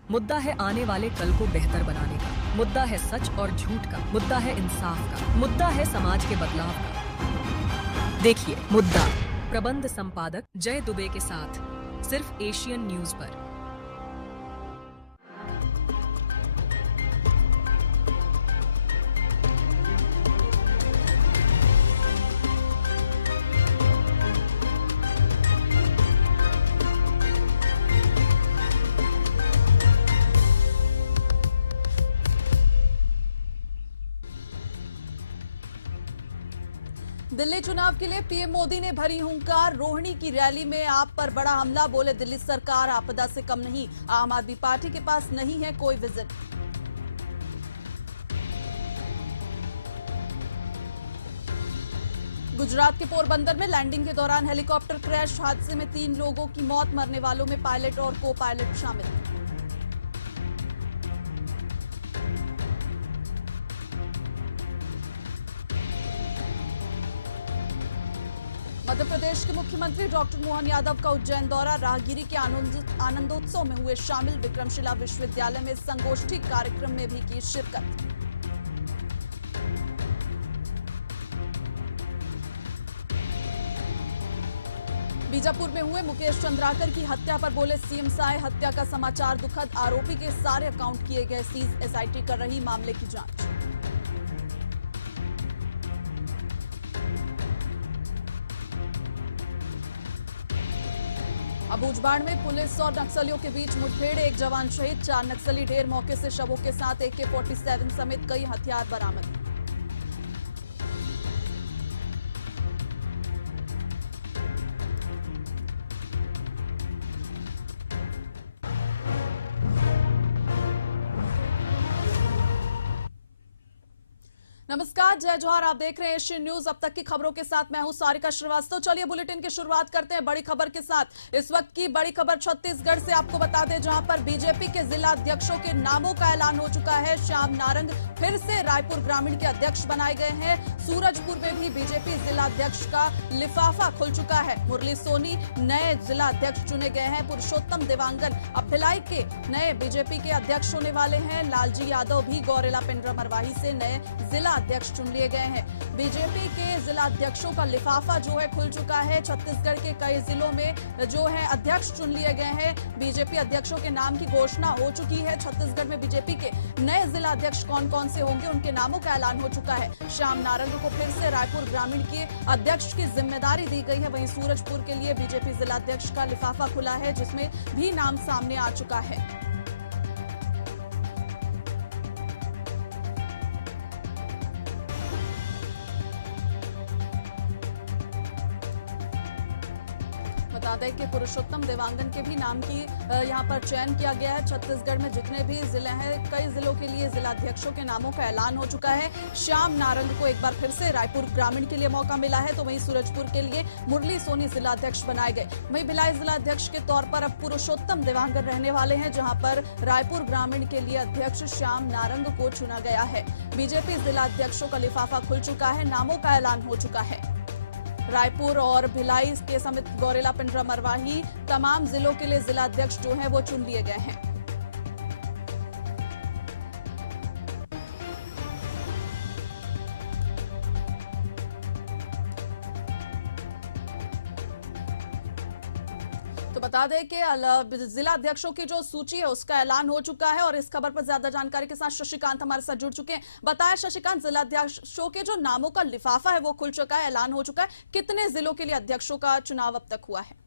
मुद्दा है आने वाले कल को बेहतर बनाने का, मुद्दा है सच और झूठ का, मुद्दा है इंसाफ का, मुद्दा है समाज के बदलाव का। देखिए मुद्दा, प्रबंध संपादक जय दुबे के साथ, सिर्फ एशियन न्यूज पर। दिल्ली चुनाव के लिए पीएम मोदी ने भरी हुंकार। रोहिणी की रैली में आप पर बड़ा हमला, बोले दिल्ली सरकार आपदा से कम नहीं। आम आदमी पार्टी के पास नहीं है कोई विजन। गुजरात के पोरबंदर में लैंडिंग के दौरान हेलीकॉप्टर क्रैश, हादसे में 3 लोगों की मौत, मरने वालों में पायलट और को पायलट शामिल। मध्य प्रदेश के मुख्यमंत्री डॉक्टर मोहन यादव का उज्जैन दौरा, राहगिरी के आनंदोत्सव में हुए शामिल। विक्रमशिला विश्वविद्यालय में संगोष्ठी कार्यक्रम में भी की शिरकत। बीजापुर में हुए मुकेश चंद्राकर की हत्या पर बोले सीएम साय, हत्या का समाचार दुखद, आरोपी के सारे अकाउंट किए गए सीज, एसआईटी कर रही मामले की जांच। अबूझबाड़ में पुलिस और नक्सलियों के बीच मुठभेड़, एक जवान शहीद, 4 नक्सली ढेर, मौके से शवों के साथ AK-47 समेत कई हथियार बरामद। नमस्कार, जय जोहार, आप देख रहे हैं एशियन न्यूज। अब तक की खबरों के साथ मैं हूं सारिका श्रीवास्तव। चलिए बुलेटिन की शुरुआत करते हैं बड़ी खबर के साथ। इस वक्त की बड़ी खबर छत्तीसगढ़ से आपको बता दें, जहां पर बीजेपी के जिला अध्यक्षों के नामों का ऐलान हो चुका है। श्याम नारंग फिर से रायपुर ग्रामीण के अध्यक्ष बनाए गए हैं। सूरजपुर में भी बीजेपी जिला अध्यक्ष का लिफाफा खुल चुका है। मुरली सोनी नए जिला अध्यक्ष चुने गए हैं। पुरुषोत्तम देवांगन अब भिलाई के नए बीजेपी के अध्यक्ष होने वाले हैं। लालजी यादव भी गौरेला पेंड्रा मरवाही से नए जिला अध्यक्ष चुन लिए गए हैं। बीजेपी के जिला अध्यक्षों का लिफाफा जो है खुल चुका है। छत्तीसगढ़ के कई जिलों में जो है अध्यक्ष चुन लिए गए हैं। बीजेपी अध्यक्षों के नाम की घोषणा हो चुकी है। छत्तीसगढ़ में बीजेपी के नए जिला अध्यक्ष कौन कौन से होंगे, उनके नामों का ऐलान हो चुका है। श्याम नारंग को फिर से रायपुर ग्रामीण के अध्यक्ष की जिम्मेदारी दी गई है। वहीं सूरजपुर के लिए बीजेपी जिला अध्यक्ष का लिफाफा खुला है, जिसमें भी नाम सामने आ चुका है। बता दें कि पुरुषोत्तम देवांगन के भी नाम की यहां पर चयन किया गया है। छत्तीसगढ़ में जितने भी जिले हैं, कई जिलों के लिए जिला अध्यक्षों के नामों का ऐलान हो चुका है। श्याम नारंग को एक बार फिर से रायपुर ग्रामीण के लिए मौका मिला है, तो वहीं सूरजपुर के लिए मुरली सोनी जिला अध्यक्ष बनाए गए। वहीं भिलाई जिला अध्यक्ष के तौर पर अब पुरुषोत्तम देवांगन रहने वाले हैं, जहां पर रायपुर ग्रामीण के लिए अध्यक्ष श्याम नारंग को चुना गया है। बीजेपी जिला अध्यक्षों का लिफाफा खुल चुका है, नामों का ऐलान हो चुका है। रायपुर और भिलाई के समेत गौरेला पेंड्रा मरवाही तमाम जिलों के लिए जिला अध्यक्ष जो हैं वो चुन लिए गए हैं। तो बता दें कि जिला अध्यक्षों की जो सूची है उसका ऐलान हो चुका है और इस खबर पर ज्यादा जानकारी के साथ शशिकांत हमारे साथ जुड़ चुके हैं। बताया शशिकांत, जिला अध्यक्षों के जो नामों का लिफाफा है वो खुल चुका है, ऐलान हो चुका है। कितने जिलों के लिए अध्यक्षों का चुनाव अब तक हुआ है?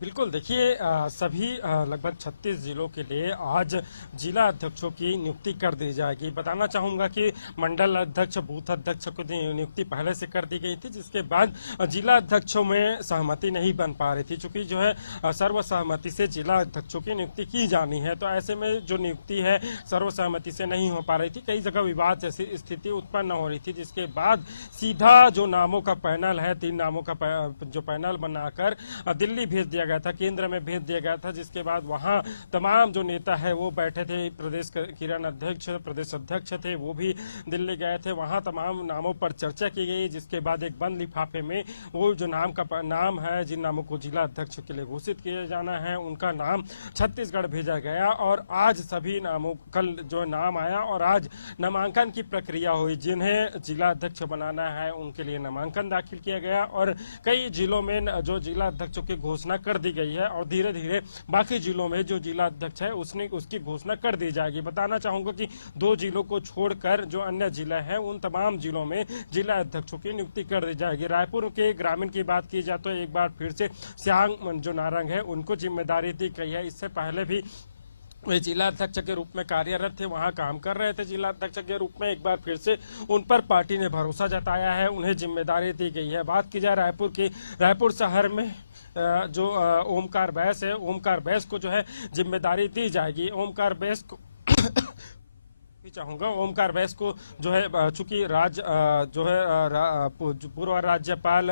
बिल्कुल, देखिए सभी लगभग 36 जिलों के लिए आज जिला अध्यक्षों की नियुक्ति कर दी जाएगी। बताना चाहूँगा कि मंडल अध्यक्ष, बूथ अध्यक्ष को नियुक्ति पहले से कर दी गई थी, जिसके बाद जिला अध्यक्षों में सहमति नहीं बन पा रही थी। चूंकि जो है सर्वसहमति से जिला अध्यक्षों की नियुक्ति की जानी है, तो ऐसे में जो नियुक्ति है सर्वसहमति से नहीं हो पा रही थी। कई जगह विवाद जैसी स्थिति उत्पन्न हो रही थी, जिसके बाद सीधा जो नामों का पैनल है, 3 नामों का जो पैनल बनाकर दिल्ली भेज दिया गया था, केंद्र में भेज दिया गया था। जिसके बाद वहां तमाम जो नेता है वो बैठे थे, प्रदेश किरण अध्यक्ष, प्रदेश अध्यक्ष थे, वो भी दिल्ली गए थे। वहां तमाम नामों पर चर्चा की गई, जिसके बाद एक बंद लिफाफे में वो जो नाम है, जिन नामों को जिला अध्यक्ष के लिए घोषित किया जाना है, उनका नाम छत्तीसगढ़ भेजा गया। और आज सभी नामों, कल जो नाम आया और आज नामांकन की प्रक्रिया हुई। जिन्हें जिला अध्यक्ष बनाना है उनके लिए नामांकन दाखिल किया गया और कई जिलों में जो जिला अध्यक्षों की घोषणा कर दी गई है और धीरे धीरे बाकी जिलों में जो जिला अध्यक्ष है उसकी घोषणा कर दी जाएगी। बताना चाहूंगा कि 2 जिलों को छोड़कर जो अन्य जिले हैं उन तमाम जिलों में जिला अध्यक्षों की नियुक्ति कर दी जाएगी। रायपुर के ग्रामीण की बात की जाए तो एक बार फिर से श्याम जो नारंग है उनको जिम्मेदारी दी गई है। इससे पहले भी वे जिला अध्यक्ष के रूप में कार्यरत थे, वहां काम कर रहे थे जिला अध्यक्ष के रूप में। एक बार फिर से उन पर पार्टी ने भरोसा जताया है, उन्हें जिम्मेदारी दी गई है। बात की जाए रायपुर शहर में जो ओमकार बैस है, ओमकार बैस को जो है जिम्मेदारी दी जाएगी। ओमकार बैस को चाहूंगा, ओमकार बैस को जो है चूंकि जो है पूर्व राज्यपाल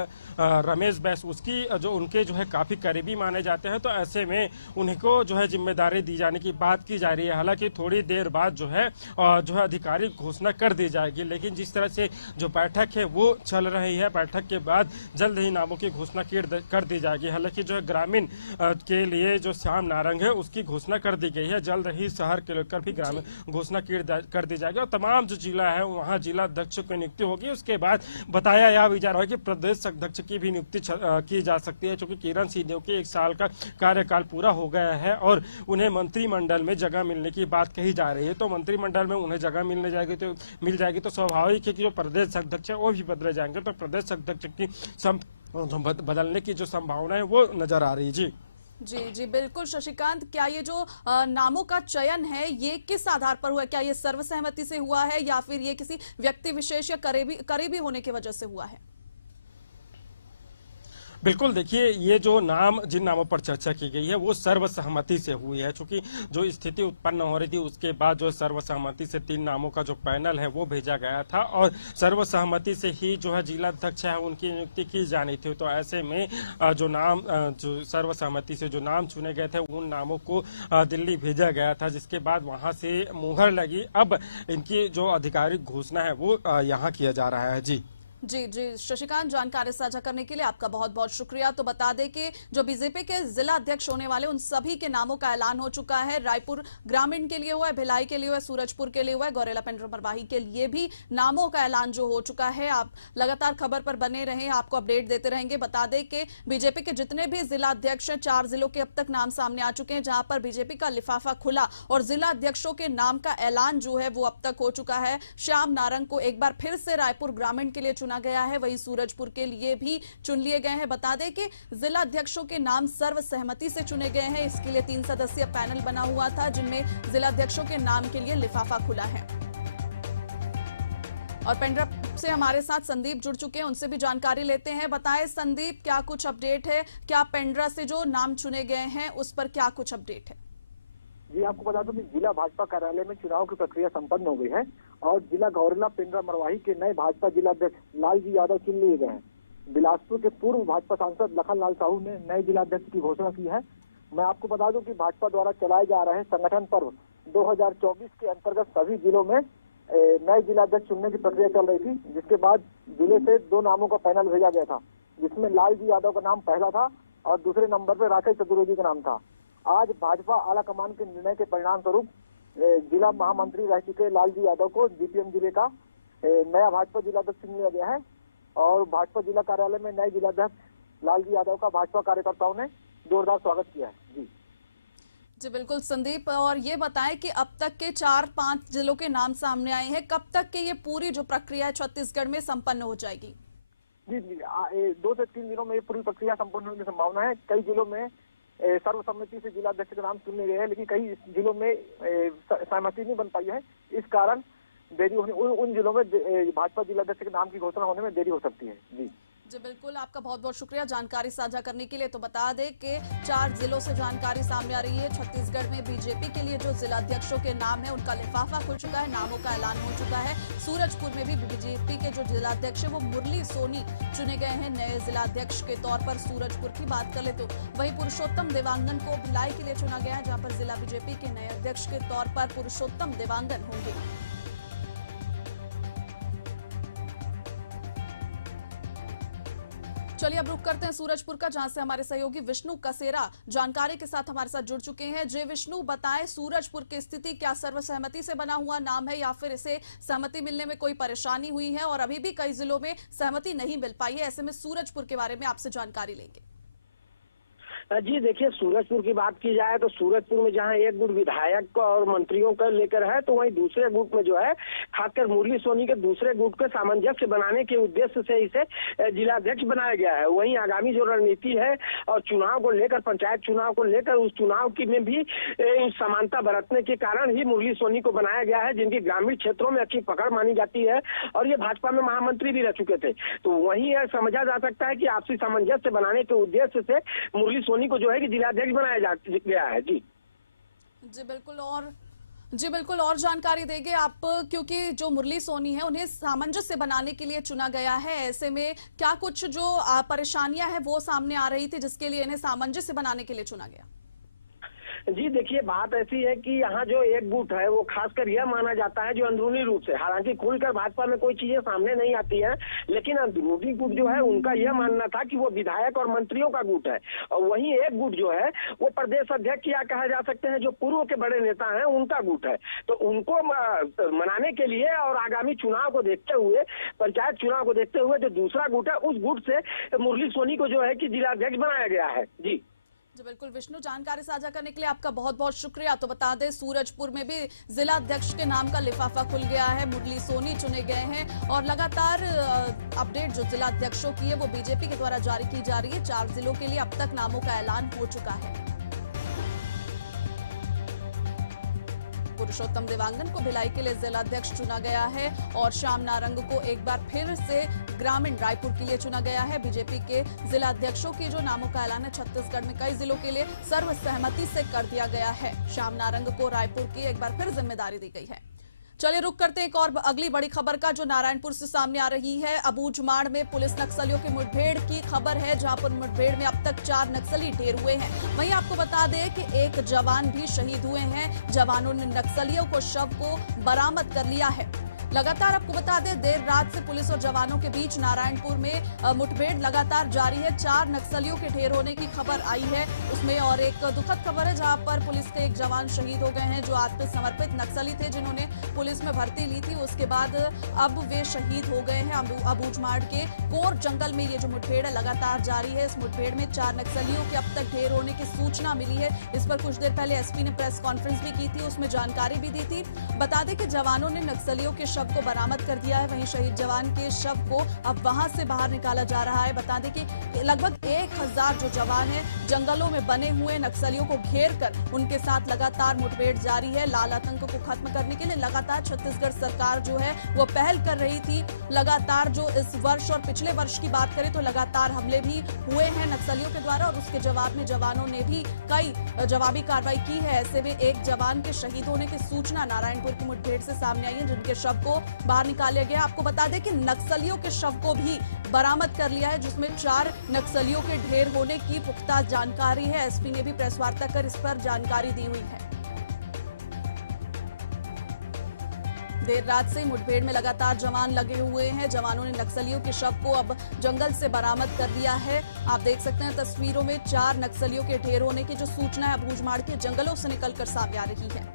रमेश बैस उनके जो है काफी करीबी माने जाते हैं, तो ऐसे में उन्हीं को जो है जिम्मेदारी दी जाने की बात की जा रही है। हालांकि थोड़ी देर बाद जो है आधिकारिक घोषणा कर दी जाएगी, लेकिन जिस तरह से जो बैठक है वो चल रही है, बैठक के बाद जल्द ही नामों की घोषणा कर दी जाएगी। हालांकि जो है ग्रामीण के लिए जो श्याम नारंग है उसकी घोषणा कर दी गई है, जल्द ही शहर के लेकर भी ग्रामीण घोषणा कर दी जाएगी और तमाम जो जिला है वहाँ जिला अध्यक्षों की नियुक्ति होगी। उसके बाद बताया यह भी जा रहा है कि प्रदेश अध्यक्ष की भी नियुक्ति की जा सकती है, क्योंकि किरण सिंह के 1 साल का कार्यकाल पूरा हो गया है और उन्हें मंत्रिमंडल में जगह मिलने की बात कही जा रही है। तो मंत्रिमंडल में उन्हें जगह मिल जाएगी तो स्वाभाविक है कि जो प्रदेश अध्यक्ष है वो भी बदले जाएंगे। तो प्रदेश अध्यक्ष की बदलने की जो संभावना है वो नजर आ रही है। जी बिल्कुल शशिकांत, क्या ये जो नामों का चयन है ये किस आधार पर हुआ है? क्या ये सर्वसहमति से हुआ है या फिर ये किसी व्यक्ति विशेष या करीबी होने की वजह से हुआ है? बिल्कुल, देखिए ये जो नाम जिन नामों पर चर्चा की गई है वो सर्वसहमति से हुई है, क्योंकि जो स्थिति उत्पन्न हो रही थी उसके बाद जो सर्वसहमति से 3 नामों का जो पैनल है वो भेजा गया था और सर्वसहमति से ही जो है जिला अध्यक्ष है उनकी नियुक्ति की जानी थी। तो ऐसे में जो सर्वसहमति से जो नाम चुने गए थे उन नामों को दिल्ली भेजा गया था, जिसके बाद वहाँ से मुहर लगी। अब इनकी जो आधिकारिक घोषणा है वो यहाँ किया जा रहा है। जी शशिकांत, जानकारी साझा करने के लिए आपका बहुत बहुत शुक्रिया। तो बता दें कि जो बीजेपी के जिला अध्यक्ष होने वाले उन सभी के नामों का ऐलान हो चुका है। रायपुर ग्रामीण के लिए हुआ है, भिलाई के लिए हुआ है, सूरजपुर के लिए हुआ है, गौरेला पेंड्रा मरवाही के लिए भी नामों का ऐलान जो हो चुका है। आप लगातार खबर पर बने रहें, आपको अपडेट देते रहेंगे। बता दें कि बीजेपी के जितने भी जिला अध्यक्ष हैं 4 जिलों के अब तक नाम सामने आ चुके हैं जहां पर बीजेपी का लिफाफा खुला और जिला अध्यक्षों के नाम का ऐलान जो है वो अब तक हो चुका है। श्याम नारंग को एक बार फिर से रायपुर ग्रामीण के लिए चुना गया है, वहीं सूरजपुर के लिए भी चुन लिए गए हैं। बता दें कि जिला अध्यक्षों के नाम सर्वसहमति से चुने गए हैं। इसके लिए 3 सदस्यीय पैनल बना हुआ था जिनमें जिला अध्यक्षों के नाम के लिए लिफाफा खुला है। और पेंड्रा से हमारे साथ संदीप जुड़ चुके हैं, उनसे भी जानकारी लेते हैं। बताएं संदीप, क्या कुछ अपडेट है? क्या पेंड्रा से जो नाम चुने गए हैं उस पर क्या कुछ अपडेट है? जी आपको बता दूं कि जिला भाजपा कार्यालय में चुनाव की प्रक्रिया संपन्न हो गई है और जिला गौरेला पेंड्रा मरवाही के नए भाजपा जिला अध्यक्ष लालजी यादव चुन लिए गए हैं। बिलासपुर के पूर्व भाजपा सांसद लखन लाल साहू ने नए जिला अध्यक्ष की घोषणा की है। मैं आपको बता दूं कि भाजपा द्वारा चलाए जा रहे संगठन पर्व 2024 के अंतर्गत सभी जिलों में नए जिला अध्यक्ष चुनने की प्रक्रिया चल रही थी, जिसके बाद जिले से 2 नामों का पैनल भेजा गया था, जिसमें लालजी यादव का नाम पहला था और दूसरे नंबर पर राकेश चतुर्वेदी का नाम था। आज भाजपा आला कमान के निर्णय के परिणाम स्वरूप जिला महामंत्री रह चुके लालजी यादव को जीपीएम जिले का नया भाजपा जिला अध्यक्ष चुन लिया गया है और भाजपा जिला कार्यालय में नए जिला अध्यक्ष लालजी यादव का भाजपा कार्यकर्ताओं ने जोरदार स्वागत किया है। जी बिल्कुल संदीप, और ये बताएं कि अब तक के 4-5 जिलों के नाम सामने आए हैं, कब तक के ये पूरी जो प्रक्रिया है छत्तीसगढ़ में संपन्न हो जाएगी? जी 2 से 3 दिनों में ये पूरी प्रक्रिया संपन्न होने की संभावना है। कई जिलों में सर्वसम्मति से जिला अध्यक्ष के नाम चुने गए हैं, लेकिन कई जिलों में सहमति नहीं बन पाई है। इस कारण देरी होने उन जिलों में भाजपा जिला अध्यक्ष के नाम की घोषणा होने में देरी हो सकती है। जी बिल्कुल, आपका बहुत बहुत शुक्रिया जानकारी साझा करने के लिए। तो बता दें कि 4 जिलों से जानकारी सामने आ रही है। छत्तीसगढ़ में बीजेपी के लिए जो जिला अध्यक्षों के नाम है उनका लिफाफा खुल चुका है, नामों का ऐलान हो चुका है। सूरजपुर में भी बीजेपी के जो जिला अध्यक्ष है वो मुरली सोनी चुने गए हैं नए जिला अध्यक्ष के तौर पर। सूरजपुर की बात कर ले तो वही पुरुषोत्तम देवांगन को भिलाई के लिए चुना गया है, जहाँ पर जिला बीजेपी के नए अध्यक्ष के तौर पर पुरुषोत्तम देवांगन होंगे। चलिए अब रुक करते हैं सूरजपुर का, जहां से हमारे सहयोगी विष्णु कसेरा जानकारी के साथ हमारे साथ जुड़ चुके हैं। जय विष्णु, बताएं सूरजपुर की स्थिति, क्या सर्वसहमति से बना हुआ नाम है या फिर इसे सहमति मिलने में कोई परेशानी हुई है और अभी भी कई जिलों में सहमति नहीं मिल पाई है? ऐसे में सूरजपुर के बारे में आपसे जानकारी लेंगे। जी देखिए, सूरजपुर की बात की जाए तो सूरजपुर में जहां एक गुट विधायक और मंत्रियों का लेकर है, तो वहीं दूसरे गुट में जो है खासकर मुरली सोनी के दूसरे गुट के सामंजस्य बनाने के उद्देश्य से इसे जिला अध्यक्ष बनाया गया है। वहीं आगामी जो रणनीति है और चुनाव को लेकर, पंचायत चुनाव को लेकर, उस चुनाव की में भी समानता बरतने के कारण ही मुरली सोनी को बनाया गया है, जिनकी ग्रामीण क्षेत्रों में अच्छी पकड़ मानी जाती है और ये भाजपा में महामंत्री भी रह चुके थे। तो वहीं यह समझा जा सकता है कि आपसी सामंजस्य बनाने के उद्देश्य से मुरली को जो है कि जिलाध्यक्ष बनाया गया है। जी बिल्कुल, और जानकारी देंगे आप, क्योंकि जो मुरली सोनी है उन्हें सामंजस्य बनाने के लिए चुना गया है। ऐसे में क्या कुछ जो परेशानियां हैं वो सामने आ रही थी जिसके लिए इन्हें सामंजस्य बनाने के लिए चुना गया? जी देखिए, बात ऐसी है कि यहाँ जो एक गुट है वो खासकर यह माना जाता है जो अंदरूनी रूप से, हालांकि खुलकर भाजपा में कोई चीजें सामने नहीं आती है, लेकिन अंदरूनी गुट जो है उनका यह मानना था कि वो विधायक और मंत्रियों का गुट है। और वहीं एक गुट जो है वो प्रदेश अध्यक्ष या कहा जा सकते हैं जो पूर्व के बड़े नेता हैं उनका गुट है। तो उनको मनाने के लिए और आगामी चुनाव को देखते हुए, पंचायत चुनाव को देखते हुए जो दूसरा गुट है उस गुट से मुरली सोनी को जो है कि जिलाध्यक्ष बनाया गया है। जी बिल्कुल विष्णु, जानकारी साझा करने के लिए आपका बहुत बहुत शुक्रिया। तो बता दें सूरजपुर में भी जिला अध्यक्ष के नाम का लिफाफा खुल गया है, मुरली सोनी चुने गए हैं और लगातार अपडेट जो जिला अध्यक्षों की है वो बीजेपी के द्वारा जारी की जा रही है। 4 जिलों के लिए अब तक नामों का ऐलान हो चुका है। पुरुषोत्तम देवांगन को भिलाई के लिए जिला अध्यक्ष चुना गया है और श्याम नारंग को एक बार फिर से ग्रामीण रायपुर के लिए चुना गया है। बीजेपी के जिला अध्यक्षों के जो नामों का ऐलान है छत्तीसगढ़ में कई जिलों के लिए सर्वसहमति से कर दिया गया है। श्याम नारंग को रायपुर की एक बार फिर जिम्मेदारी दी गई है। चलिए रुक करते एक और अगली बड़ी खबर का जो नारायणपुर से सामने आ रही है। अबूझमाड़ में पुलिस नक्सलियों की मुठभेड़ की खबर है, जहां पर मुठभेड़ में अब तक 4 नक्सली ढेर हुए हैं। वहीं आपको बता दें कि एक जवान भी शहीद हुए हैं। जवानों ने नक्सलियों को शव को बरामद कर लिया है। लगातार आपको बता दें देर रात से पुलिस और जवानों के बीच नारायणपुर में मुठभेड़ लगातार जारी है। 4 नक्सलियों के ढेर होने की खबर आई है उसमें, और एक दुखद खबर है जहां पर पुलिस के एक जवान शहीद हो गए हैं जो आत्मसमर्पित नक्सली थे जिन्होंने पुलिस में भर्ती ली थी। उसके बाद अब वे शहीद हो गए हैं। अबूझमाड़ के कोर जंगल में ये जो मुठभेड़ है लगातार जारी है। इस मुठभेड़ में 4 नक्सलियों के अब तक ढेर होने की सूचना मिली है। इस पर कुछ देर पहले एसपी ने प्रेस कॉन्फ्रेंस भी की थी, उसमें जानकारी भी दी थी। बता दें कि जवानों ने नक्सलियों के शव को बरामद कर दिया है। वहीं शहीद जवान के शव को अब वहां से बाहर निकाला जा रहा है। बता दें कि लगभग 1000 जो जवान हैं जंगलों में बने हुए नक्सलियों को घेर कर उनके साथ लगातार मुठभेड़ जारी है। लाल आतंक को खत्म करने के लिए लगातार छत्तीसगढ़ सरकार जो है वो पहल कर रही थी। लगातार जो इस वर्ष और पिछले वर्ष की बात करें तो लगातार हमले भी हुए हैं नक्सलियों के द्वारा और उसके जवाब में जवानों ने भी कई जवाबी कार्रवाई की है। ऐसे में एक जवान के शहीद होने की सूचना नारायणपुर की मुठभेड़ से सामने आई है जिनके शव को बाहर निकाला गया। आपको बता दें कि नक्सलियों के शव को भी बरामद कर लिया है जिसमें 4 नक्सलियों के ढेर होने की पुख्ता जानकारी है। एसपी ने भी प्रेस वार्ता कर इस पर जानकारी दी हुई है। देर रात से मुठभेड़ में लगातार जवान लगे हुए हैं। जवानों ने नक्सलियों के शव को अब जंगल से बरामद कर लिया है। आप देख सकते हैं तस्वीरों में 4 नक्सलियों के ढेर होने की जो सूचना है अबूझमाड़ के जंगलों से निकलकर सामने आ रही है।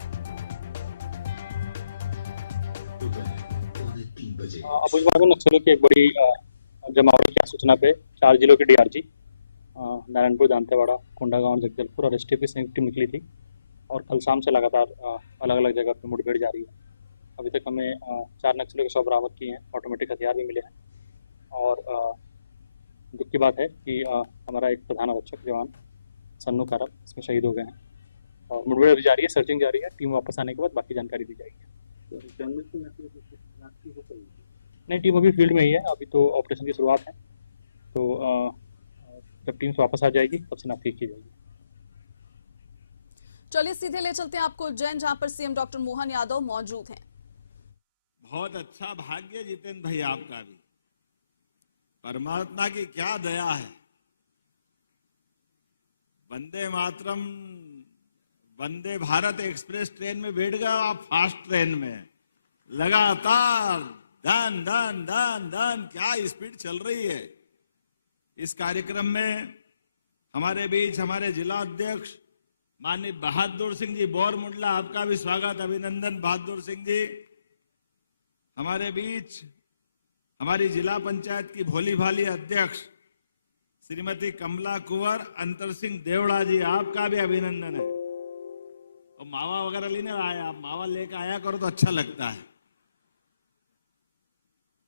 अबूझमाड़ में नक्सलियों की एक बड़ी जमावट की सूचना पे 4 जिलों के डीआरजी नारायणपुर, दांतेवाड़ा, कोंडागांव, जगदलपुर और एसटीएफ की संयुक्त टीम निकली थी और कल शाम से लगातार अलग अलग जगह पे मुठभेड़ जारी है। अभी तक हमें 4 नक्सलियों के शव बरामद किए हैं, ऑटोमेटिक हथियार भी मिले हैं और दुख की बात है कि हमारा एक प्रधान आरक्षक जवान सन्नू कारब इसमें शहीद हो गए हैं और मुठभेड़ अभी जारी है, सर्चिंग जारी है। टीम वापस आने के बाद बाकी जानकारी दी जाएगी। नहीं, टीम अभी फील्ड में ही है, अभी तो ऑपरेशन की शुरुआत है, तो जब टीम वापस आ जाएगी तब से नापी की जाएगी। चलिए सीधे ले चलते हैं आपको उज्जैन जहां पर सीएम डॉक्टर मोहन यादव मौजूद हैं। बहुत अच्छा भाग्य जितेंद्र भाई आपका भी, परमात्मा की क्या दया है। वंदे मातरम, वंदे भारत एक्सप्रेस ट्रेन में बैठ गए आप, फास्ट ट्रेन में लगातार धन धन धन धन क्या स्पीड चल रही है। इस कार्यक्रम में हमारे बीच हमारे जिला अध्यक्ष माननीय बहादुर सिंह जी बोरमुंडला, आपका भी स्वागत, अभिनंदन बहादुर सिंह जी। हमारे बीच हमारी जिला पंचायत की भोली भाली अध्यक्ष श्रीमती कमला कुंवर अंतर सिंह देवड़ा जी, आपका भी अभिनंदन है। और मावा वगैरह लेने आए, आप मावा लेकर आया करो तो अच्छा लगता है।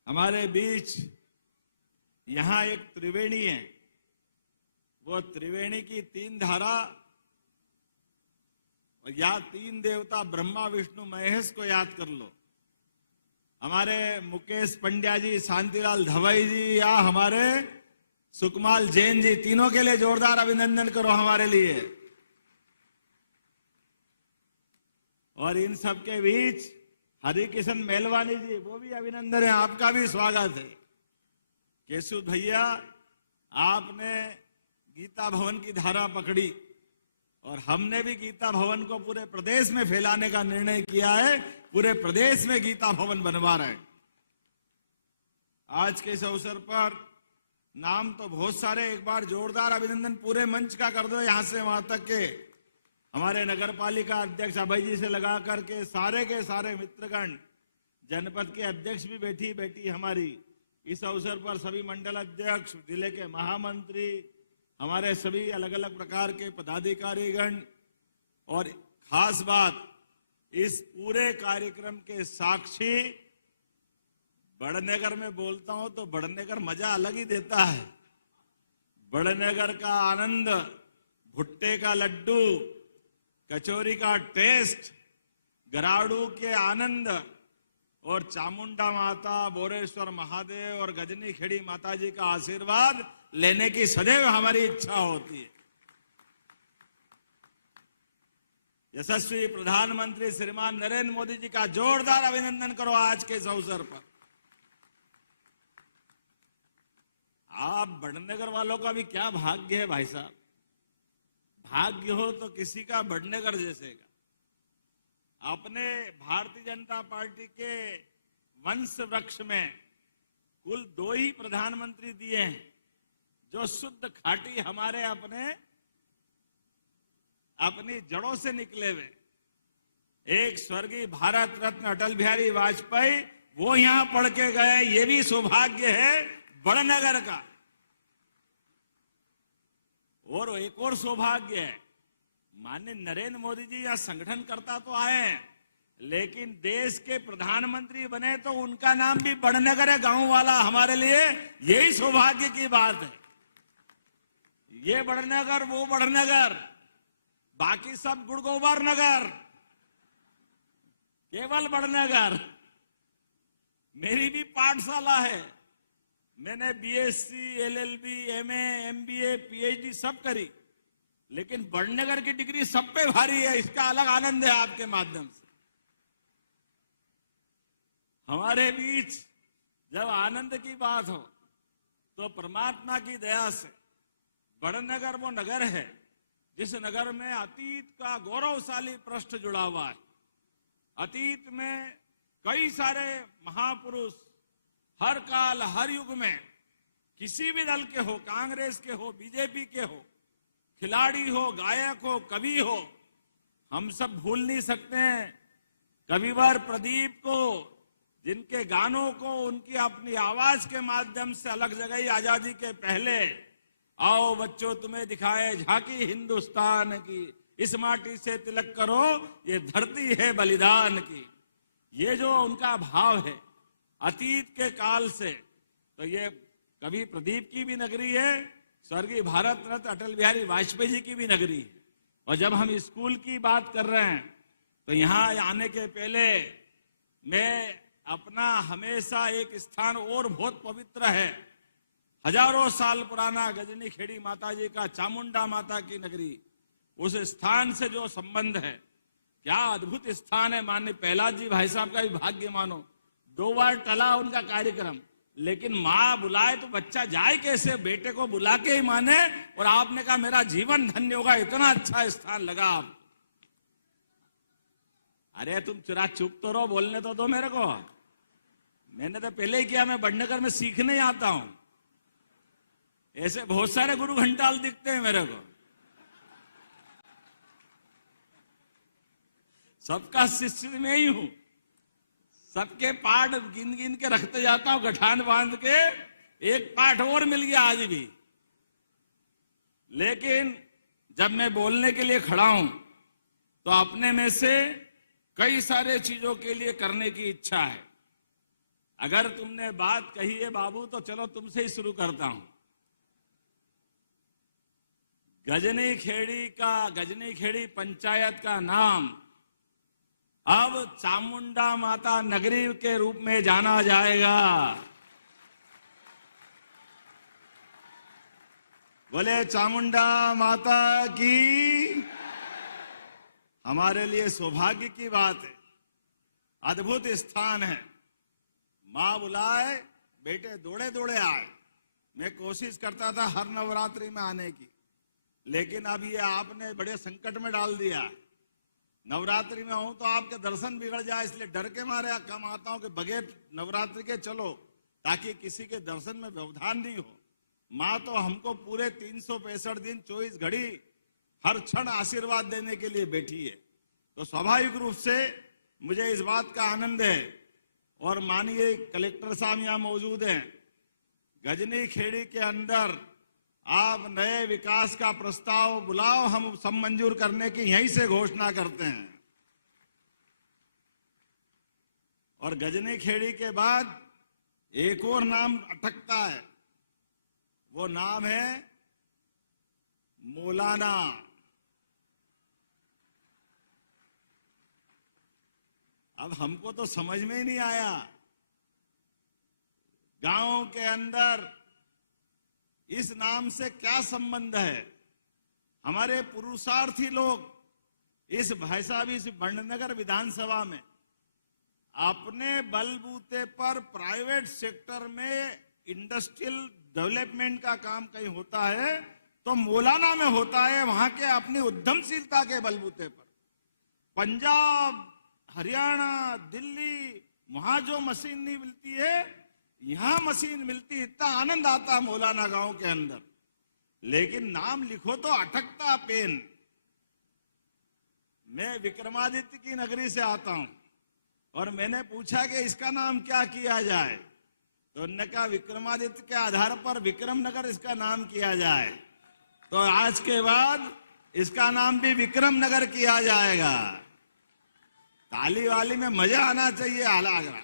हमारे बीच यहां एक त्रिवेणी है, वो त्रिवेणी की 3 धारा या 3 देवता ब्रह्मा विष्णु महेश को याद कर लो। हमारे मुकेश पंड्या जी, शांतिलाल धवाई जी या हमारे सुकमाल जैन जी, तीनों के लिए जोरदार अभिनंदन करो हमारे लिए। और इन सब के बीच हरिकिशन मेलवानी जी, वो भी अभिनंदन है, आपका भी स्वागत है। केशु भैया, आपने गीता भवन की धारा पकड़ी और हमने भी गीता भवन को पूरे प्रदेश में फैलाने का निर्णय किया है। पूरे प्रदेश में गीता भवन बनवा रहे हैं। आज के इस अवसर पर नाम तो बहुत सारे, एक बार जोरदार अभिनंदन पूरे मंच का कर दो, यहां से वहां तक के हमारे नगर पालिका अध्यक्ष अभय जी से लगा करके सारे के सारे मित्रगण, जनपद के अध्यक्ष भी बैठी हमारी इस अवसर पर, सभी मंडल अध्यक्ष, जिले के महामंत्री, हमारे सभी अलग अलग प्रकार के पदाधिकारीगण, और खास बात इस पूरे कार्यक्रम के साक्षी, बड़नगर में बोलता हूं तो बड़नगर मजा अलग ही देता है। बड़नगर का आनंद, भुट्टे का लड्डू, कचौरी का टेस्ट, गराड़ू के आनंद और चामुंडा माता, बोरेश्वर महादेव और गजनी खेड़ी माता जी का आशीर्वाद लेने की सदैव हमारी इच्छा होती है। यशस्वी प्रधानमंत्री श्रीमान नरेंद्र मोदी जी का जोरदार अभिनंदन करो आज के इस अवसर पर। आप बड़नगर वालों का भी क्या भाग्य है भाई साहब, भाग्य हो तो किसी का बड़नगर जैसे का। अपने भारतीय जनता पार्टी के वंश वृक्ष में कुल 2 ही प्रधानमंत्री दिए हैं जो शुद्ध खाटी हमारे अपनी जड़ों से निकले हुए। एक स्वर्गीय भारत रत्न अटल बिहारी वाजपेयी, वो यहां पढ़ के गए, ये भी सौभाग्य है बड़नगर का। और एक और सौभाग्य है, माननीय नरेंद्र मोदी जी यहां संगठन करता तो आए हैं, लेकिन देश के प्रधानमंत्री बने तो उनका नाम भी बड़नगर है, गांव वाला। हमारे लिए यही सौभाग्य की बात है। ये बड़नगर, वो बड़नगर, बाकी सब गुड़गोबर नगर, केवल बड़नगर। मेरी भी पाठशाला है, मैंने BSc, LLB, MA, MBA, PhD सब करी, लेकिन बड़नगर की डिग्री सब पे भारी है। इसका अलग आनंद है आपके माध्यम से। हमारे बीच जब आनंद की बात हो तो परमात्मा की दया से बड़नगर वो नगर है जिस नगर में अतीत का गौरवशाली पृष्ठ जुड़ा हुआ है। अतीत में कई सारे महापुरुष हर काल हर युग में किसी भी दल के हो, कांग्रेस के हो, बीजेपी के हो, खिलाड़ी हो, गायक हो, कवि हो, हम सब भूल नहीं सकते हैं कविवर प्रदीप को, जिनके गानों को उनकी अपनी आवाज के माध्यम से अलग जगह आजादी के पहले, आओ बच्चों तुम्हें दिखाए झांकी हिंदुस्तान की, इस माटी से तिलक करो ये धरती है बलिदान की। ये जो उनका भाव है अतीत के काल से, तो ये कवि प्रदीप की भी नगरी है, स्वर्गीय भारत रत्न अटल बिहारी वाजपेयी जी की भी नगरी है। और जब हम स्कूल की बात कर रहे हैं तो यहाँ आने के पहले मैं अपना हमेशा एक स्थान और बहुत पवित्र है, हजारों साल पुराना गजनी खेड़ी माता जी का, चामुंडा माता की नगरी, उस स्थान से जो संबंध है, क्या अद्भुत स्थान है। माननीय प्रहलाद जी भाई साहब का भी भाग्य मानो, 2 बार टला उनका कार्यक्रम, लेकिन माँ बुलाए तो बच्चा जाए कैसे, बेटे को बुला के ही माने। और आपने कहा मेरा जीवन धन्य होगा, इतना अच्छा स्थान लगा आप। अरे तुम चुप तो रहो, बोलने तो दो मेरे को। मैंने तो पहले ही किया, मैं बड़नगर में सीखने आता हूं। ऐसे बहुत सारे गुरु घंटाल दिखते हैं मेरे को, सबका शिष्य में ही हूं, सबके पाठ गिन गिन के रखते जाता हूं, गठान बांध के। एक पाठ और मिल गया आज भी। लेकिन जब मैं बोलने के लिए खड़ा हूं तो अपने में से कई सारे चीजों के लिए करने की इच्छा है। अगर तुमने बात कही है बाबू तो चलो तुमसे ही शुरू करता हूं। गजनी खेड़ी पंचायत का नाम अब चामुंडा माता नगरी के रूप में जाना जाएगा। बोले चामुंडा माता की। हमारे लिए सौभाग्य की बात है, अद्भुत स्थान है। माँ बुलाए, बेटे दौड़े दौड़े आए। मैं कोशिश करता था हर नवरात्रि में आने की, लेकिन अब ये आपने बड़े संकट में डाल दिया। नवरात्रि में हूं तो आपके दर्शन बिगड़ जाए, इसलिए डर के मारे कम आता हूं कि बगैर नवरात्रि के चलो, ताकि किसी के दर्शन में व्यवधान नहीं हो। माँ तो हमको पूरे 365 दिन 24 घड़ी हर क्षण आशीर्वाद देने के लिए बैठी है। तो स्वाभाविक रूप से मुझे इस बात का आनंद है। और माननीय कलेक्टर साहब यहाँ मौजूद हैं। गजनी खेड़ी के अंदर आप नए विकास का प्रस्ताव बुलाओ, हम सब मंजूर करने की यहीं से घोषणा करते हैं। और गजनी खेड़ी के बाद एक और नाम अटकता है, वो नाम है मौलाना। अब हमको तो समझ में ही नहीं आया, गांव के अंदर इस नाम से क्या संबंध है। हमारे पुरुषार्थी लोग इस भाई साहब इस बड़नगर विधानसभा में अपने बलबूते पर प्राइवेट सेक्टर में इंडस्ट्रियल डेवलपमेंट का काम कहीं होता है तो मौलाना में होता है, वहां के अपनी उद्यमशीलता के बलबूते पर। पंजाब, हरियाणा, दिल्ली, वहां जो मशीन नहीं मिलती है, यहां मशीन मिलती। इतना आनंद आता मौलाना गांव के अंदर। लेकिन नाम लिखो तो अटकता पेन। मैं विक्रमादित्य की नगरी से आता हूं और मैंने पूछा कि इसका नाम क्या किया जाए, तो उन्होंने कहा विक्रमादित्य के आधार पर विक्रमनगर इसका नाम किया जाए। तो आज के बाद इसका नाम भी विक्रम नगर किया जाएगा। ताली वाली में मजा आना चाहिए।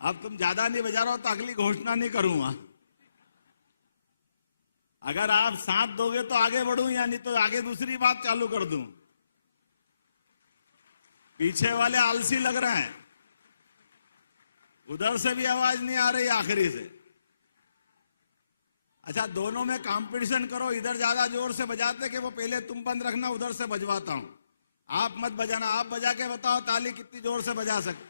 अब तुम ज्यादा नहीं बजा रहे हो तो अगली घोषणा नहीं करूंगा। अगर आप साथ दोगे तो आगे बढ़ूं, या नहीं तो आगे दूसरी बात चालू कर दूं। पीछे वाले आलसी लग रहे हैं, उधर से भी आवाज नहीं आ रही आखिरी से। अच्छा, दोनों में कंपटीशन करो, इधर ज्यादा जोर से बजाते कि वो पहले तुम बंद रखना, उधर से बजवाता हूं। आप मत बजाना, आप बजा के बताओ ताली कितनी जोर से बजा सकते।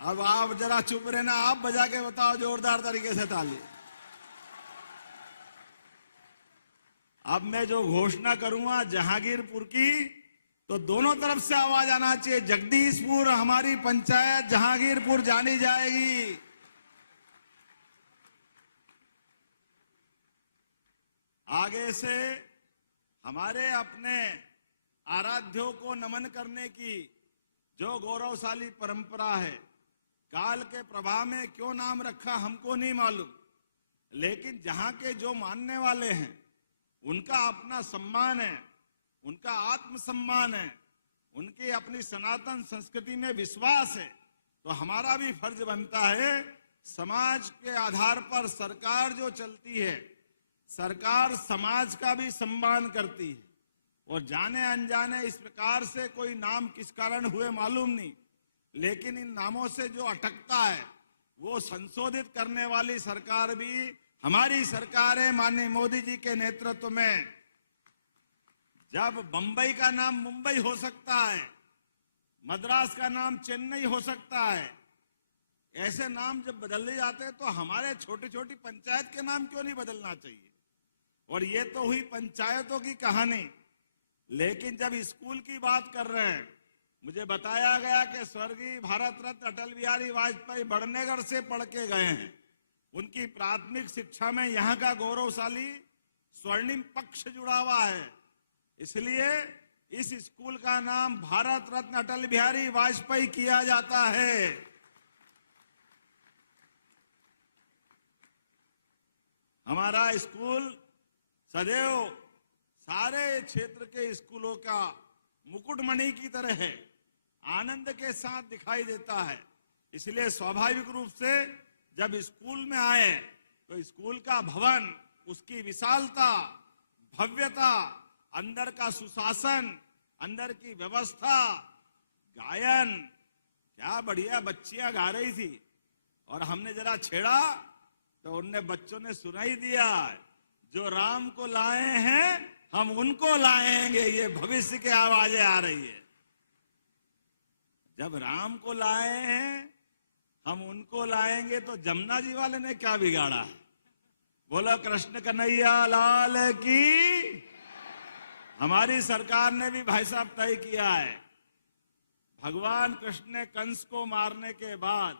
अब आप जरा चुप रहना, आप बजा के बताओ जोरदार तरीके से ताली। अब मैं जो घोषणा करूंगा जहांगीरपुर की, तो दोनों तरफ से आवाज आना चाहिए। जगदीशपुर हमारी पंचायत जहांगीरपुर जानी जाएगी। आगे से हमारे अपने आराध्यों को नमन करने की जो गौरवशाली परंपरा है, काल के प्रभाव में क्यों नाम रखा हमको नहीं मालूम, लेकिन जहां के जो मानने वाले हैं उनका अपना सम्मान है, उनका आत्मसम्मान है, उनकी अपनी सनातन संस्कृति में विश्वास है। तो हमारा भी फर्ज बनता है, समाज के आधार पर सरकार जो चलती है, सरकार समाज का भी सम्मान करती है। और जाने अनजाने इस प्रकार से कोई नाम किस कारण हुए मालूम नहीं, लेकिन इन नामों से जो अटकता है वो संशोधित करने वाली सरकार भी हमारी सरकार है, माननीय मोदी जी के नेतृत्व में। जब बंबई का नाम मुंबई हो सकता है, मद्रास का नाम चेन्नई हो सकता है, ऐसे नाम जब बदले जाते हैं तो हमारे छोटी छोटी पंचायत के नाम क्यों नहीं बदलना चाहिए। और ये तो हुई पंचायतों की कहानी। लेकिन जब स्कूल की बात कर रहे हैं, मुझे बताया गया कि स्वर्गीय भारत रत्न अटल बिहारी वाजपेयी बड़नगर से पढ़ के गए हैं। उनकी प्राथमिक शिक्षा में यहाँ का गौरवशाली स्वर्णिम पक्ष जुड़ा हुआ है, इसलिए इस स्कूल का नाम भारत रत्न अटल बिहारी वाजपेयी किया जाता है। हमारा स्कूल सदैव सारे क्षेत्र के स्कूलों का मुकुटमणि की तरह है, आनंद के साथ दिखाई देता है। इसलिए स्वाभाविक रूप से जब स्कूल में आए तो स्कूल का भवन, उसकी विशालता, भव्यता, अंदर का सुशासन, अंदर की व्यवस्था, गायन, क्या बढ़िया बच्चियां गा रही थी। और हमने जरा छेड़ा तो उनने बच्चों ने सुनाई दिया, जो राम को लाए हैं हम उनको लाएंगे। ये भविष्य की आवाजें आ रही है। जब राम को लाए हैं हम उनको लाएंगे तो जमुना जी वाले ने क्या बिगाड़ा है? बोलो कृष्ण कन्हैया लाल की। हमारी सरकार ने भी भाई साहब तय किया है, भगवान कृष्ण ने कंस को मारने के बाद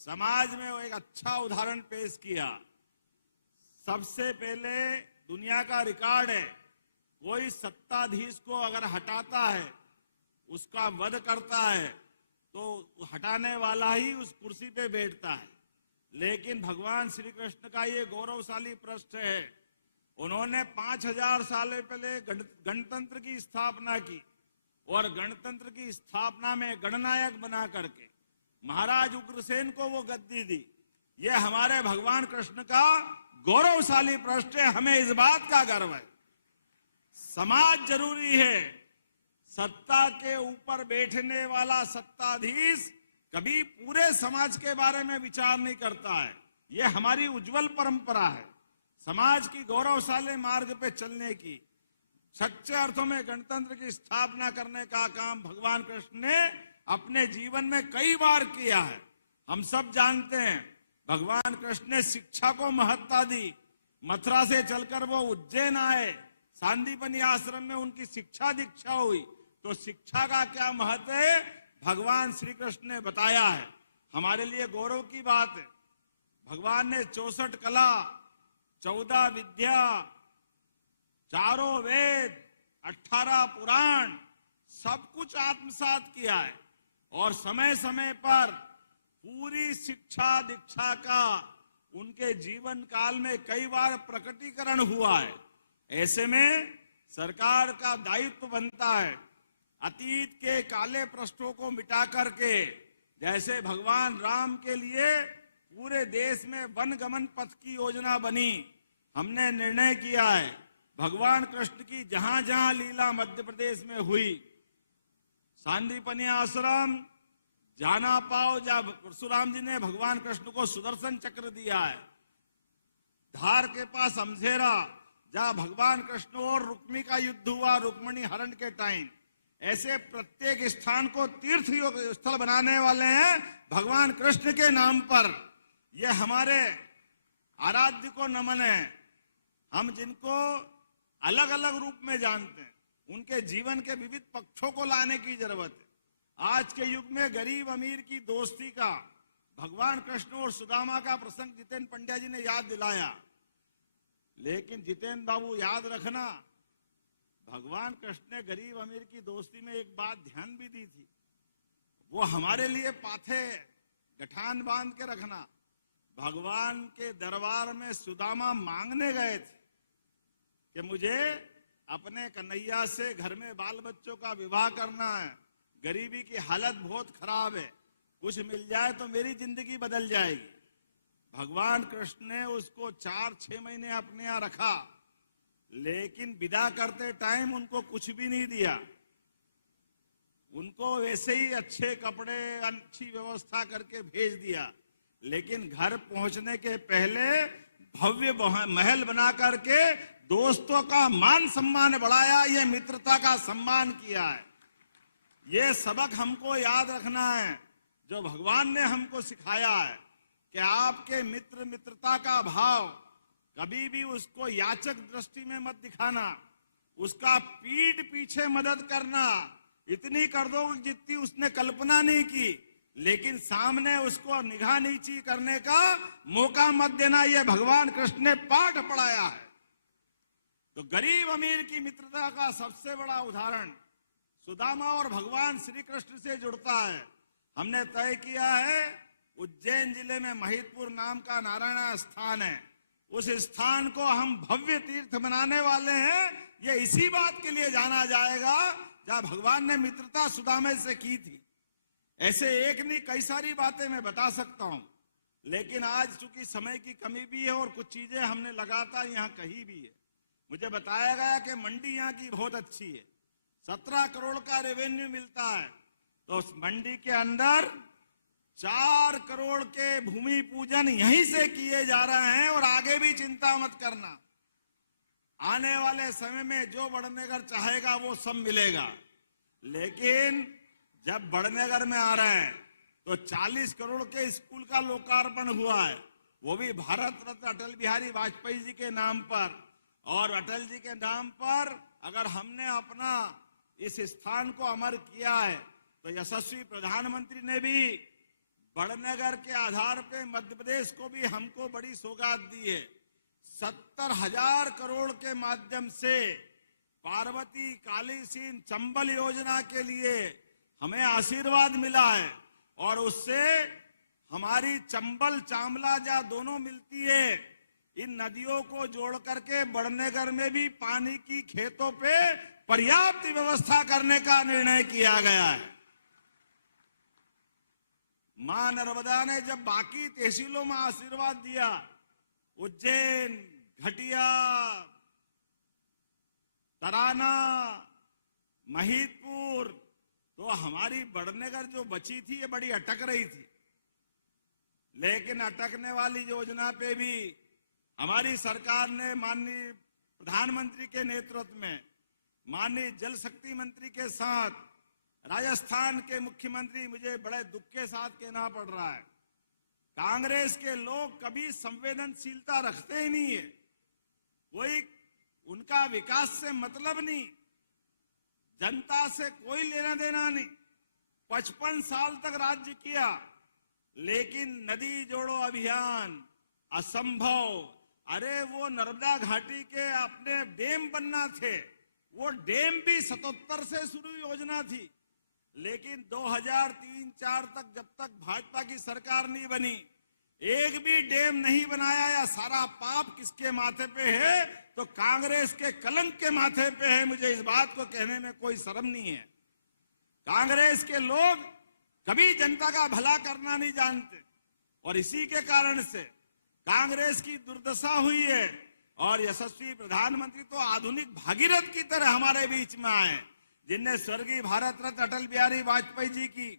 समाज में वो एक अच्छा उदाहरण पेश किया। सबसे पहले दुनिया का रिकॉर्ड है, कोई सत्ताधीश को अगर हटाता है, उसका वध करता है, तो हटाने वाला ही उस कुर्सी पे बैठता है। लेकिन भगवान श्री कृष्ण का ये गौरवशाली पृष्ठ है, उन्होंने 5000 साल पहले गणतंत्र की स्थापना की और गणतंत्र की स्थापना में गणनायक बना करके महाराज उग्रसेन को वो गद्दी दी। ये हमारे भगवान कृष्ण का गौरवशाली पृष्ठ है, हमें इस बात का गर्व है। समाज जरूरी है, सत्ता के ऊपर बैठने वाला सत्ताधीश कभी पूरे समाज के बारे में विचार नहीं करता है। ये हमारी उज्जवल परंपरा है, समाज की गौरवशाली मार्ग पे चलने की, सच्चे अर्थों में गणतंत्र की स्थापना करने का काम भगवान कृष्ण ने अपने जीवन में कई बार किया है। हम सब जानते हैं भगवान कृष्ण ने शिक्षा को महत्ता दी। मथुरा से चलकर वो उज्जैन आए, सांदीपनि आश्रम में उनकी शिक्षा दीक्षा हुई। तो शिक्षा का क्या महत्व है भगवान श्री कृष्ण ने बताया है। हमारे लिए गौरव की बात है, भगवान ने 64 कला, 14 विद्या, 4 वेद, 18 पुराण, सब कुछ आत्मसात किया है और समय समय पर पूरी शिक्षा दीक्षा का उनके जीवन काल में कई बार प्रकटीकरण हुआ है। ऐसे में सरकार का दायित्व बनता है अतीत के काले पृष्ठों को मिटा करके, जैसे भगवान राम के लिए पूरे देश में वनगमन पथ की योजना बनी, हमने निर्णय किया है भगवान कृष्ण की जहां जहां लीला मध्य प्रदेश में हुई, सांदीपनि आश्रम जाना पाओ, जहां परशुराम जी ने भगवान कृष्ण को सुदर्शन चक्र दिया है, धार के पास अमझेरा जहां भगवान कृष्ण और रुक्मी का युद्ध हुआ रुक्मिणी हरण के टाइम, ऐसे प्रत्येक स्थान को तीर्थ स्थल बनाने वाले हैं भगवान कृष्ण के नाम पर। यह हमारे आराध्य को नमन है। हम जिनको अलग अलग रूप में जानते हैं, उनके जीवन के विविध पक्षों को लाने की जरूरत है। आज के युग में गरीब अमीर की दोस्ती का भगवान कृष्ण और सुदामा का प्रसंग जितेंद्र पंड्या जी ने याद दिलाया। लेकिन जितेंद्र बाबू याद रखना, भगवान कृष्ण ने गरीब अमीर की दोस्ती में एक बात ध्यान भी दी थी, वो हमारे लिए पाथे गठान बांध के रखना। भगवान के दरबार में सुदामा मांगने गए थे कि मुझे अपने कन्हैया से घर में बाल बच्चों का विवाह करना है, गरीबी की हालत बहुत खराब है, कुछ मिल जाए तो मेरी जिंदगी बदल जाएगी। भगवान कृष्ण ने उसको 4-6 महीने अपने यहाँ रखा, लेकिन विदा करते टाइम उनको कुछ भी नहीं दिया। उनको वैसे ही अच्छे कपड़े, अच्छी व्यवस्था करके भेज दिया, लेकिन घर पहुंचने के पहले भव्य महल बना करके दोस्तों का मान सम्मान बढ़ाया, ये मित्रता का सम्मान किया है। ये सबक हमको याद रखना है जो भगवान ने हमको सिखाया है कि आपके मित्र मित्रता का भाव कभी भी उसको याचक दृष्टि में मत दिखाना, उसका पीठ पीछे मदद करना, इतनी कर दो जितनी उसने कल्पना नहीं की, लेकिन सामने उसको निगाह नीची करने का मौका मत देना। यह भगवान कृष्ण ने पाठ पढ़ाया है। तो गरीब अमीर की मित्रता का सबसे बड़ा उदाहरण सुदामा और भगवान श्री कृष्ण से जुड़ता है। हमने तय किया है उज्जैन जिले में महिदपुर नाम का नारायण स्थान है, उस स्थान को हम भव्य तीर्थ बनाने वाले हैं। ये इसी बात के लिए जाना जाएगा जहां भगवान ने मित्रता सुदामा से की थी। ऐसे एक नहीं कई सारी बातें मैं बता सकता हूं, लेकिन आज चूंकि समय की कमी भी है और कुछ चीजें हमने लगातार यहाँ कही भी है। मुझे बताया गया कि मंडी यहाँ की बहुत अच्छी है, 17 करोड़ का रेवेन्यू मिलता है, तो उस मंडी के अंदर 4 करोड़ के भूमि पूजन यहीं से किए जा रहे हैं। और आगे भी चिंता मत करना, आने वाले समय में जो बड़नगर चाहेगा वो सब मिलेगा। लेकिन जब बड़नगर में आ रहे हैं तो 40 करोड़ के स्कूल का लोकार्पण हुआ है, वो भी भारत रत्न अटल बिहारी वाजपेयी जी के नाम पर। और अटल जी के नाम पर अगर हमने अपना इस स्थान को अमर किया है, तो यशस्वी प्रधानमंत्री ने भी बड़नगर के आधार पे मध्य प्रदेश को भी हमको बड़ी सौगात दी है। 70,000 करोड़ के माध्यम से पार्वती काली सीन चंबल योजना के लिए हमें आशीर्वाद मिला है, और उससे हमारी चंबल चामलाजा दोनों मिलती है। इन नदियों को जोड़ करके बड़नगर में भी पानी की खेतों पे पर्याप्त व्यवस्था करने का निर्णय किया गया है। मां नर्मदा ने जब बाकी तहसीलों में आशीर्वाद दिया, उज्जैन, घटिया, तराना, महिदपुर, तो हमारी बड़नगर जो बची थी ये बड़ी अटक रही थी। लेकिन अटकने वाली योजना पे भी हमारी सरकार ने माननीय प्रधानमंत्री के नेतृत्व में, माननीय जल शक्ति मंत्री के साथ, राजस्थान के मुख्यमंत्री, मुझे बड़े दुख के साथ कहना पड़ रहा है, कांग्रेस के लोग कभी संवेदनशीलता रखते ही नहीं है। कोई उनका विकास से मतलब नहीं, जनता से कोई लेना देना नहीं। 55 साल तक राज्य किया, लेकिन नदी जोड़ो अभियान असंभव। अरे वो नर्मदा घाटी के अपने डैम बनना थे, वो डैम भी 77 से शुरू योजना थी, लेकिन 2003-4 तक जब तक भाजपा की सरकार नहीं बनी, एक भी डैम नहीं बनाया। या सारा पाप किसके माथे पे है? तो कांग्रेस के कलंक के माथे पे है। मुझे इस बात को कहने में कोई शर्म नहीं है। कांग्रेस के लोग कभी जनता का भला करना नहीं जानते, और इसी के कारण से कांग्रेस की दुर्दशा हुई है। और यशस्वी प्रधानमंत्री तो आधुनिक भागीरथ की तरह हमारे बीच में आए, जिनने स्वर्गीय भारत रत्न अटल बिहारी वाजपेयी जी की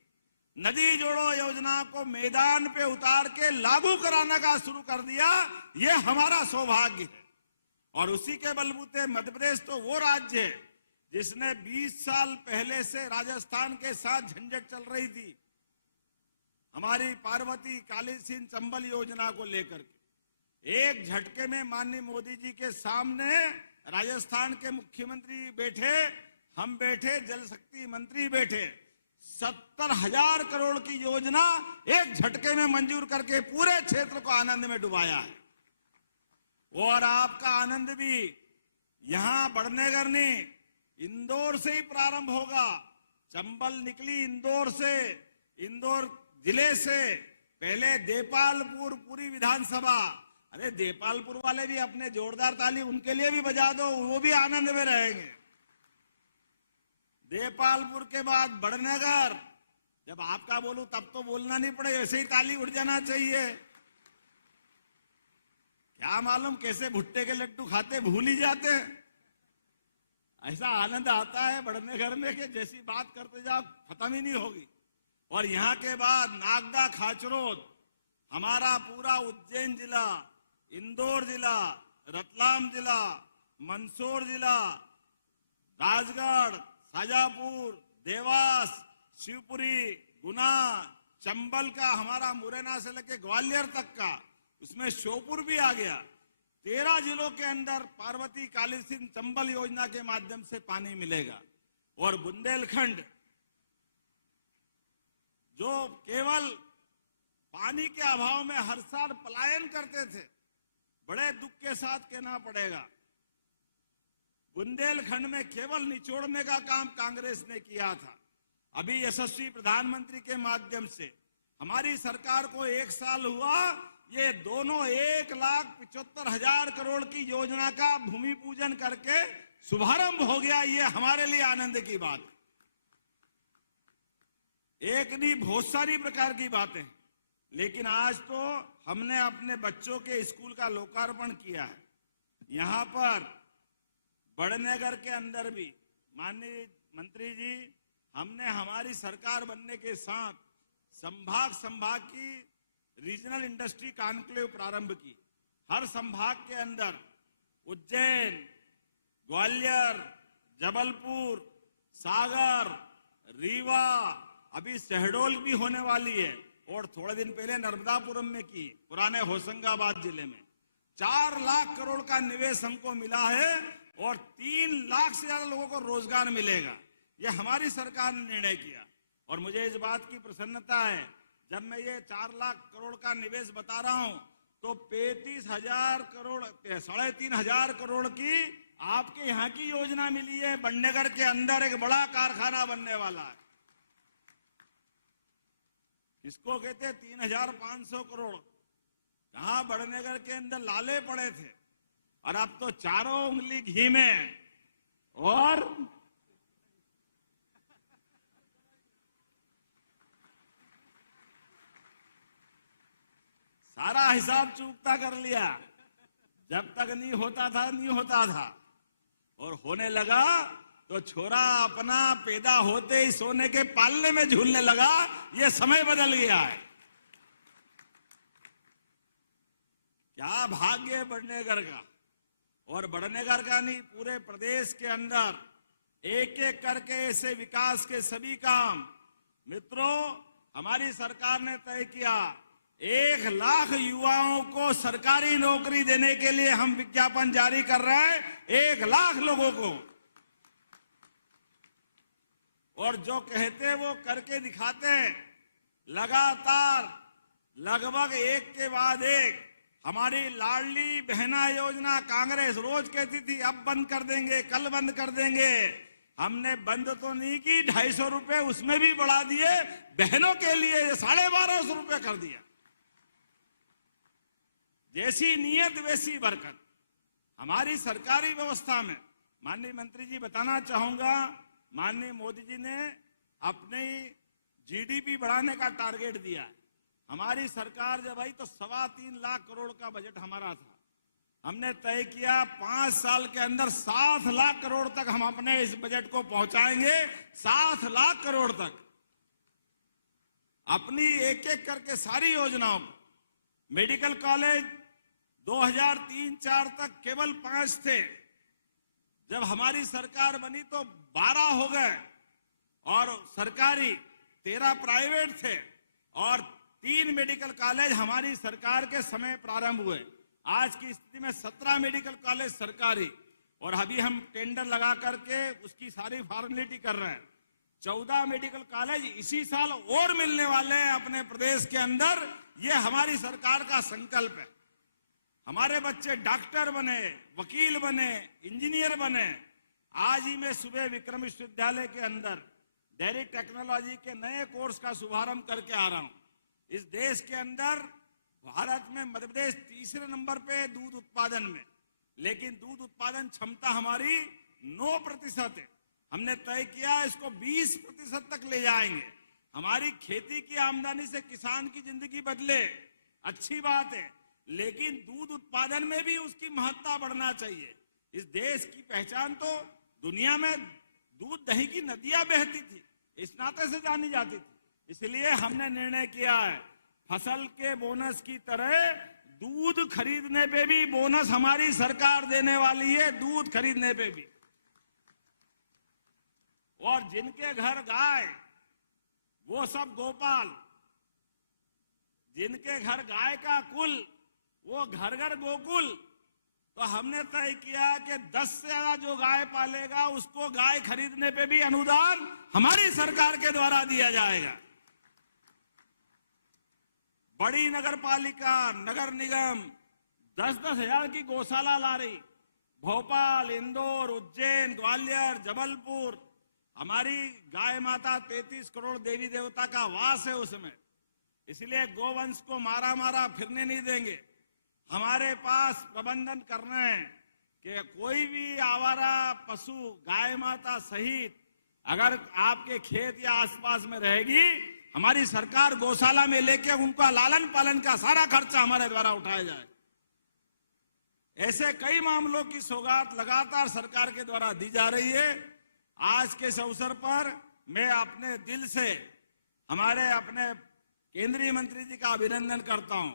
नदी जोड़ो योजना को मैदान पे उतार के लागू कराने का शुरू कर दिया। ये हमारा सौभाग्य है। और उसी के बलबूते मध्य प्रदेश तो वो राज्य है जिसने 20 साल पहले से राजस्थान के साथ झंझट चल रही थी, हमारी पार्वती काली सिंध चंबल योजना को लेकर के, एक झटके में माननीय मोदी जी के सामने राजस्थान के मुख्यमंत्री बैठे, हम बैठे, जल शक्ति मंत्री बैठे, 70,000 करोड़ की योजना एक झटके में मंजूर करके पूरे क्षेत्र को आनंद में डुबाया है। और आपका आनंद भी यहां बड़नगर ने इंदौर से ही प्रारंभ होगा। चंबल निकली इंदौर से, इंदौर जिले से, पहले देपालपुर पूरी विधानसभा। अरे देपालपुर वाले भी अपने जोरदार ताली उनके लिए भी बजा दो, वो भी आनंद में रहेंगे। देपालपुर के बाद बड़नगर, जब आपका बोलूं तब तो बोलना नहीं पड़े, वैसे ही ताली उड़ जाना चाहिए। क्या मालूम कैसे भुट्टे के लड्डू खाते भूल ही जाते हैं। ऐसा आनंद आता है बड़नगर में कि जैसी बात करते जाओ खत्म ही नहीं होगी। और यहाँ के बाद नागदा, खाचरोद, हमारा पूरा उज्जैन जिला, इंदौर जिला, रतलाम जिला, मंदसौर जिला, राजगढ़, शाजापुर, देवास, शिवपुरी, गुना, चंबल का हमारा मुरैना से लेके ग्वालियर तक का, उसमें श्योपुर भी आ गया। 13 जिलों के अंदर पार्वती काली सिंध चंबल योजना के माध्यम से पानी मिलेगा। और बुंदेलखंड जो केवल पानी के अभाव में हर साल पलायन करते थे, बड़े दुख के साथ कहना पड़ेगा, बुंदेलखंड में केवल निचोड़ने का काम कांग्रेस ने किया था। अभी यशस्वी प्रधानमंत्री के माध्यम से हमारी सरकार को 1 साल हुआ, ये दोनों 1,75,000 करोड़ की योजना का भूमि पूजन करके शुभारंभ हो गया। ये हमारे लिए आनंद की बात है। एक नहीं, बहुत सारी प्रकार की बातें, लेकिन आज तो हमने अपने बच्चों के स्कूल का लोकार्पण किया है। यहां पर बड़नगर के अंदर भी माननीय मंत्री जी, हमने हमारी सरकार बनने के साथ संभाग की रीजनल इंडस्ट्री कॉन्क्लेव प्रारंभ की। हर संभाग के अंदर उज्जैन, ग्वालियर, जबलपुर, सागर, रीवा, अभी शहडोल भी होने वाली है और थोड़े दिन पहले नर्मदापुरम में की, पुराने होशंगाबाद जिले में 4 लाख करोड़ का निवेश हमको मिला है और 3 लाख से ज्यादा लोगों को रोजगार मिलेगा। यह हमारी सरकार ने निर्णय किया और मुझे इस बात की प्रसन्नता है, जब मैं ये 4 लाख करोड़ का निवेश बता रहा हूं तो 35,000 करोड़ 3,500 करोड़ की आपके यहाँ की योजना मिली है। बड़नगर के अंदर एक बड़ा कारखाना बनने वाला है, इसको कहते हैं 3,500 करोड़। जहां बड़नगर के अंदर लाले पड़े थे और अब तो चारों उंगली घी में और सारा हिसाब चूकता कर लिया। जब तक नहीं होता था और होने लगा तो छोरा अपना पैदा होते ही सोने के पालने में झूलने लगा। ये समय बदल गया है। क्या भाग्य बड़नगर का, और बड़नगर का नहीं, पूरे प्रदेश के अंदर एक एक करके ऐसे विकास के सभी काम। मित्रों, हमारी सरकार ने तय किया 1 लाख युवाओं को सरकारी नौकरी देने के लिए हम विज्ञापन जारी कर रहे हैं, 1 लाख लोगों को। और जो कहते वो करके दिखाते हैं। लगातार लगभग एक के बाद एक हमारी लाडली बहना योजना कांग्रेस रोज कहती थी अब बंद कर देंगे, कल बंद कर देंगे। हमने बंद तो नहीं की, 250 रुपए उसमें भी बढ़ा दिए। बहनों के लिए 1250 रुपए कर दिया। जैसी नीयत वैसी बरकत हमारी सरकारी व्यवस्था में। माननीय मंत्री जी, बताना चाहूंगा, माननीय मोदी जी ने अपने जीडीपी बढ़ाने का टारगेट दिया है। हमारी सरकार जब आई तो 3.25 लाख करोड़ का बजट हमारा था। हमने तय किया 5 साल के अंदर 7 लाख करोड़ तक हम अपने इस बजट को पहुंचाएंगे। 7 लाख करोड़ तक अपनी एक एक करके सारी योजनाओं। मेडिकल कॉलेज 2003-4 तक केवल 5 थे। जब हमारी सरकार बनी तो 12 हो गए और सरकारी 13 प्राइवेट थे और 3 मेडिकल कॉलेज हमारी सरकार के समय प्रारंभ हुए। आज की स्थिति में 17 मेडिकल कॉलेज सरकारी, और अभी हम टेंडर लगा करके उसकी सारी फॉर्मेलिटी कर रहे हैं। 14 मेडिकल कॉलेज इसी साल और मिलने वाले हैं अपने प्रदेश के अंदर। ये हमारी सरकार का संकल्प है। हमारे बच्चे डॉक्टर बने, वकील बने, इंजीनियर बने। आज ही मैं सुबह विक्रम विश्वविद्यालय के अंदर डेयरी टेक्नोलॉजी के नए कोर्स का शुभारंभ करके आ रहा हूं। इस देश के अंदर भारत में मध्य प्रदेश 3रे नंबर पे दूध उत्पादन में, लेकिन दूध उत्पादन क्षमता हमारी 9% है। हमने तय किया इसको 20% तक ले जाएंगे। हमारी खेती की आमदनी से किसान की जिंदगी बदले, अच्छी बात है, लेकिन दूध उत्पादन में भी उसकी महत्ता बढ़ना चाहिए। इस देश की पहचान तो दुनिया में दूध दही की नदियां बहती थी, इस नाते से जानी जाती थी। इसलिए हमने निर्णय किया है फसल के बोनस की तरह दूध खरीदने पे भी बोनस हमारी सरकार देने वाली है, दूध खरीदने पे भी। और जिनके घर गाय वो सब गोपाल, जिनके घर गाय का कुल वो घर घर गोकुल। तो हमने तय किया कि 10 से ज्यादा जो गाय पालेगा उसको गाय खरीदने पे भी अनुदान हमारी सरकार के द्वारा दिया जाएगा। बड़ी नगर पालिका, नगर निगम 10-10 हजार की गौशाला ला रही। भोपाल, इंदौर, उज्जैन, ग्वालियर, जबलपुर, हमारी गाय माता 33 करोड़ देवी देवता का वास है उसमें। इसलिए गोवंश को मारा फिरने नहीं देंगे। हमारे पास प्रबंधन करना है कि कोई भी आवारा पशु गाय माता सहित अगर आपके खेत या आसपास में रहेगी, हमारी सरकार गौशाला में लेके उनका लालन पालन का सारा खर्चा हमारे द्वारा उठाया जाए। ऐसे कई मामलों की सौगात लगातार सरकार के द्वारा दी जा रही है। आज के इस अवसर पर मैं अपने दिल से हमारे अपने केंद्रीय मंत्री जी का अभिनंदन करता हूं।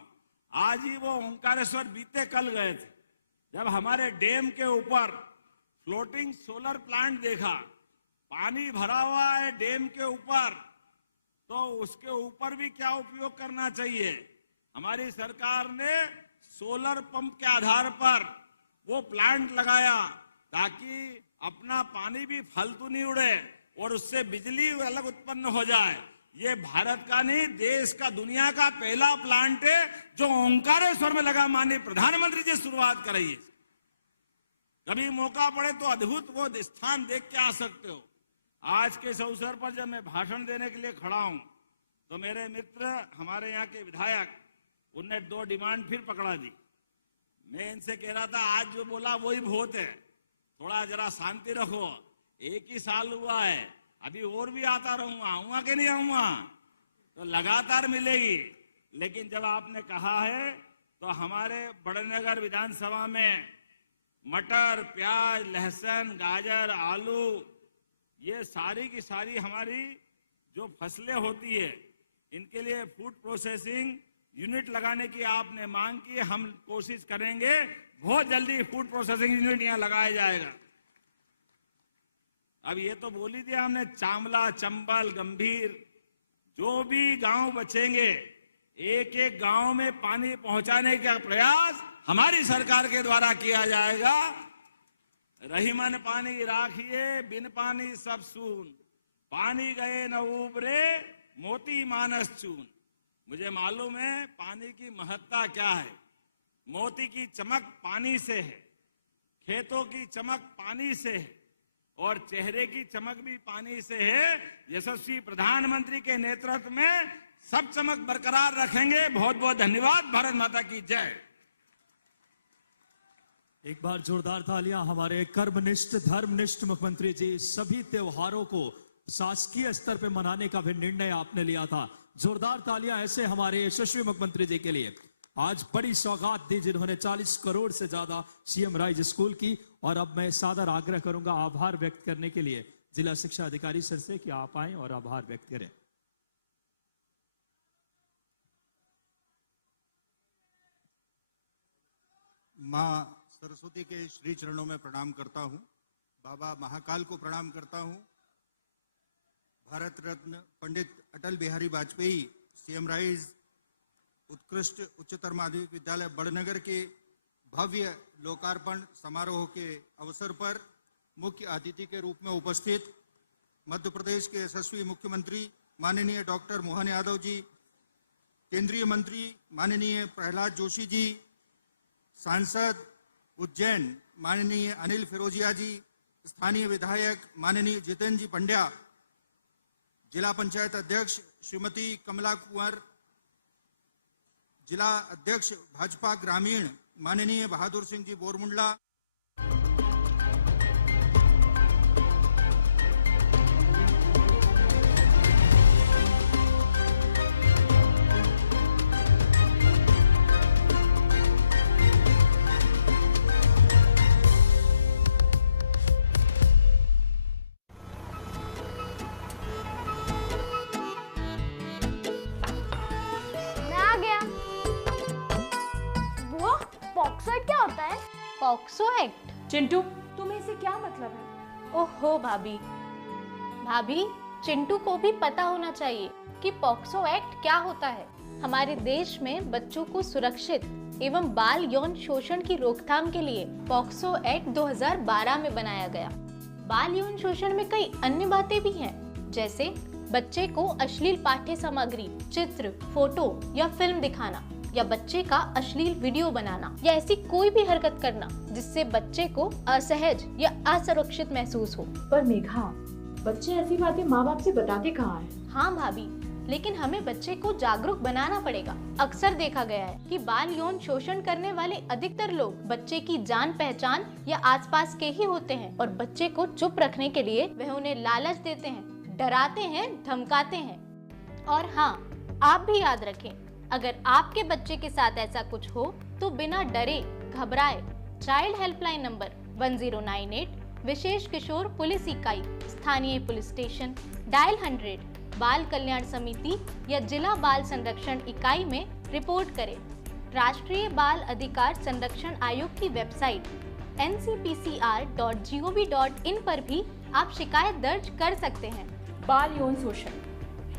आज ही वो ओंकारेश्वर बीते कल गए थे, जब हमारे डैम के ऊपर फ्लोटिंग सोलर प्लांट देखा। पानी भरा हुआ है डैम के ऊपर तो उसके ऊपर भी क्या उपयोग करना चाहिए। हमारी सरकार ने सोलर पंप के आधार पर वो प्लांट लगाया ताकि अपना पानी भी फालतू नहीं उड़े और उससे बिजली अलग उत्पन्न हो जाए। ये भारत का नहीं, देश का, दुनिया का पहला प्लांट है जो ओंकारेश्वर में लगा। माननीय प्रधानमंत्री जी शुरुआत कराई है। कभी मौका पड़े तो अद्भुत वो स्थान देख के आ सकते हो। आज के इस अवसर पर जब मैं भाषण देने के लिए खड़ा हूं तो मेरे मित्र हमारे यहाँ के विधायक उनने 2 डिमांड फिर पकड़ा दी। मैं इनसे कह रहा था आज जो बोला वही बहुत है, थोड़ा जरा शांति रखो। 1 ही साल हुआ है, अभी और भी आता रहूंगा, आऊंगा कि नहीं आऊंगा, तो लगातार मिलेगी। लेकिन जब आपने कहा है तो हमारे बड़नगर विधानसभा में मटर, प्याज, लहसुन, गाजर, आलू, ये सारी की सारी हमारी जो फसलें होती है इनके लिए फूड प्रोसेसिंग यूनिट लगाने की आपने मांग की। हम कोशिश करेंगे बहुत जल्दी फूड प्रोसेसिंग यूनिट यहाँ लगाया जाएगा। अब ये तो बोल ही दिया हमने, चामला, चंबल, गंभीर, जो भी गांव बचेंगे एक एक गांव में पानी पहुंचाने का प्रयास हमारी सरकार के द्वारा किया जाएगा। रही मन पानी राखिए, बिन पानी सब सून, पानी गए न उबरे, मोती मानस चून। मुझे मालूम है पानी की महत्ता क्या है। मोती की चमक पानी से है, खेतों की चमक पानी से है और चेहरे की चमक भी पानी से है। यशस्वी प्रधानमंत्री के नेतृत्व में सब चमक बरकरार रखेंगे। बहुत बहुत धन्यवाद। भारत माता की जय। एक बार जोरदार तालियां हमारे कर्मनिष्ठ धर्मनिष्ठ मुख्यमंत्री जी। सभी त्योहारों को शासकीय स्तर पे मनाने का भी निर्णय आपने लिया था। जोरदार तालियां ऐसे हमारे यशस्वी मुख्यमंत्री जी के लिए। आज बड़ी सौगात दी जिन्होंने 40 करोड़ से ज्यादा सीएम राइज स्कूल की। और अब मैं सादर आग्रह करूंगा आभार व्यक्त करने के लिए जिला शिक्षा अधिकारी सर से कि आप आए और आभार व्यक्त करें। माँ सरस्वती के श्री चरणों में प्रणाम करता हूँ। बाबा महाकाल को प्रणाम करता हूँ। भारत रत्न पंडित अटल बिहारी वाजपेयी सीएम राइज उत्कृष्ट उच्चतर माध्यमिक विद्यालय बड़नगर के भव्य लोकार्पण समारोह के अवसर पर मुख्य अतिथि के रूप में उपस्थित मध्य प्रदेश के यशस्वी मुख्यमंत्री माननीय डॉक्टर मोहन यादव जी, केंद्रीय मंत्री माननीय प्रहलाद जोशी जी, सांसद उज्जैन माननीय अनिल फिरोजिया जी, स्थानीय विधायक माननीय जितेंद्र जी पंड्या, जिला पंचायत अध्यक्ष श्रीमती कमला कुंवर, जिला अध्यक्ष भाजपा ग्रामीण माननीय बहादुर सिंह जी बोरमुंडला, पॉक्सो एक्ट क्या होता है? POCSO act? चिंटू, तुम्हें इससे क्या मतलब है? ओहो भाभी, चिंटू को भी पता होना चाहिए कि पॉक्सो एक्ट क्या होता है। हमारे देश में बच्चों को सुरक्षित एवं बाल यौन शोषण की रोकथाम के लिए पॉक्सो एक्ट 2012 में बनाया गया। बाल यौन शोषण में कई अन्य बातें भी हैं, जैसे बच्चे को अश्लील पाठ्य सामग्री, चित्र, फोटो या फिल्म दिखाना, या बच्चे का अश्लील वीडियो बनाना, या ऐसी कोई भी हरकत करना जिससे बच्चे को असहज या असुरक्षित महसूस हो। पर मेघा, बच्चे ऐसी बातें माँ बाप से बताते कहाँ हैं? हाँ भाभी, लेकिन हमें बच्चे को जागरूक बनाना पड़ेगा। अक्सर देखा गया है कि बाल यौन शोषण करने वाले अधिकतर लोग बच्चे की जान पहचान या आसपास के ही होते हैं और बच्चे को चुप रखने के लिए वह उन्हें लालच देते हैं, डराते हैं, धमकाते हैं। और हाँ, आप भी याद रखें, अगर आपके बच्चे के साथ ऐसा कुछ हो तो बिना डरे घबराए चाइल्ड हेल्पलाइन नंबर 1098, विशेष किशोर पुलिस इकाई, स्थानीय पुलिस स्टेशन, डायल 100, बाल कल्याण समिति या जिला बाल संरक्षण इकाई में रिपोर्ट करें। राष्ट्रीय बाल अधिकार संरक्षण आयोग की वेबसाइट ncpcr.gov.in पर भी आप शिकायत दर्ज कर सकते हैं। बाल यौन शोषण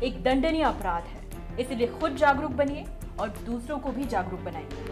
एक दंडनीय अपराध है। इसलिए खुद जागरूक बनिए और दूसरों को भी जागरूक बनाइए।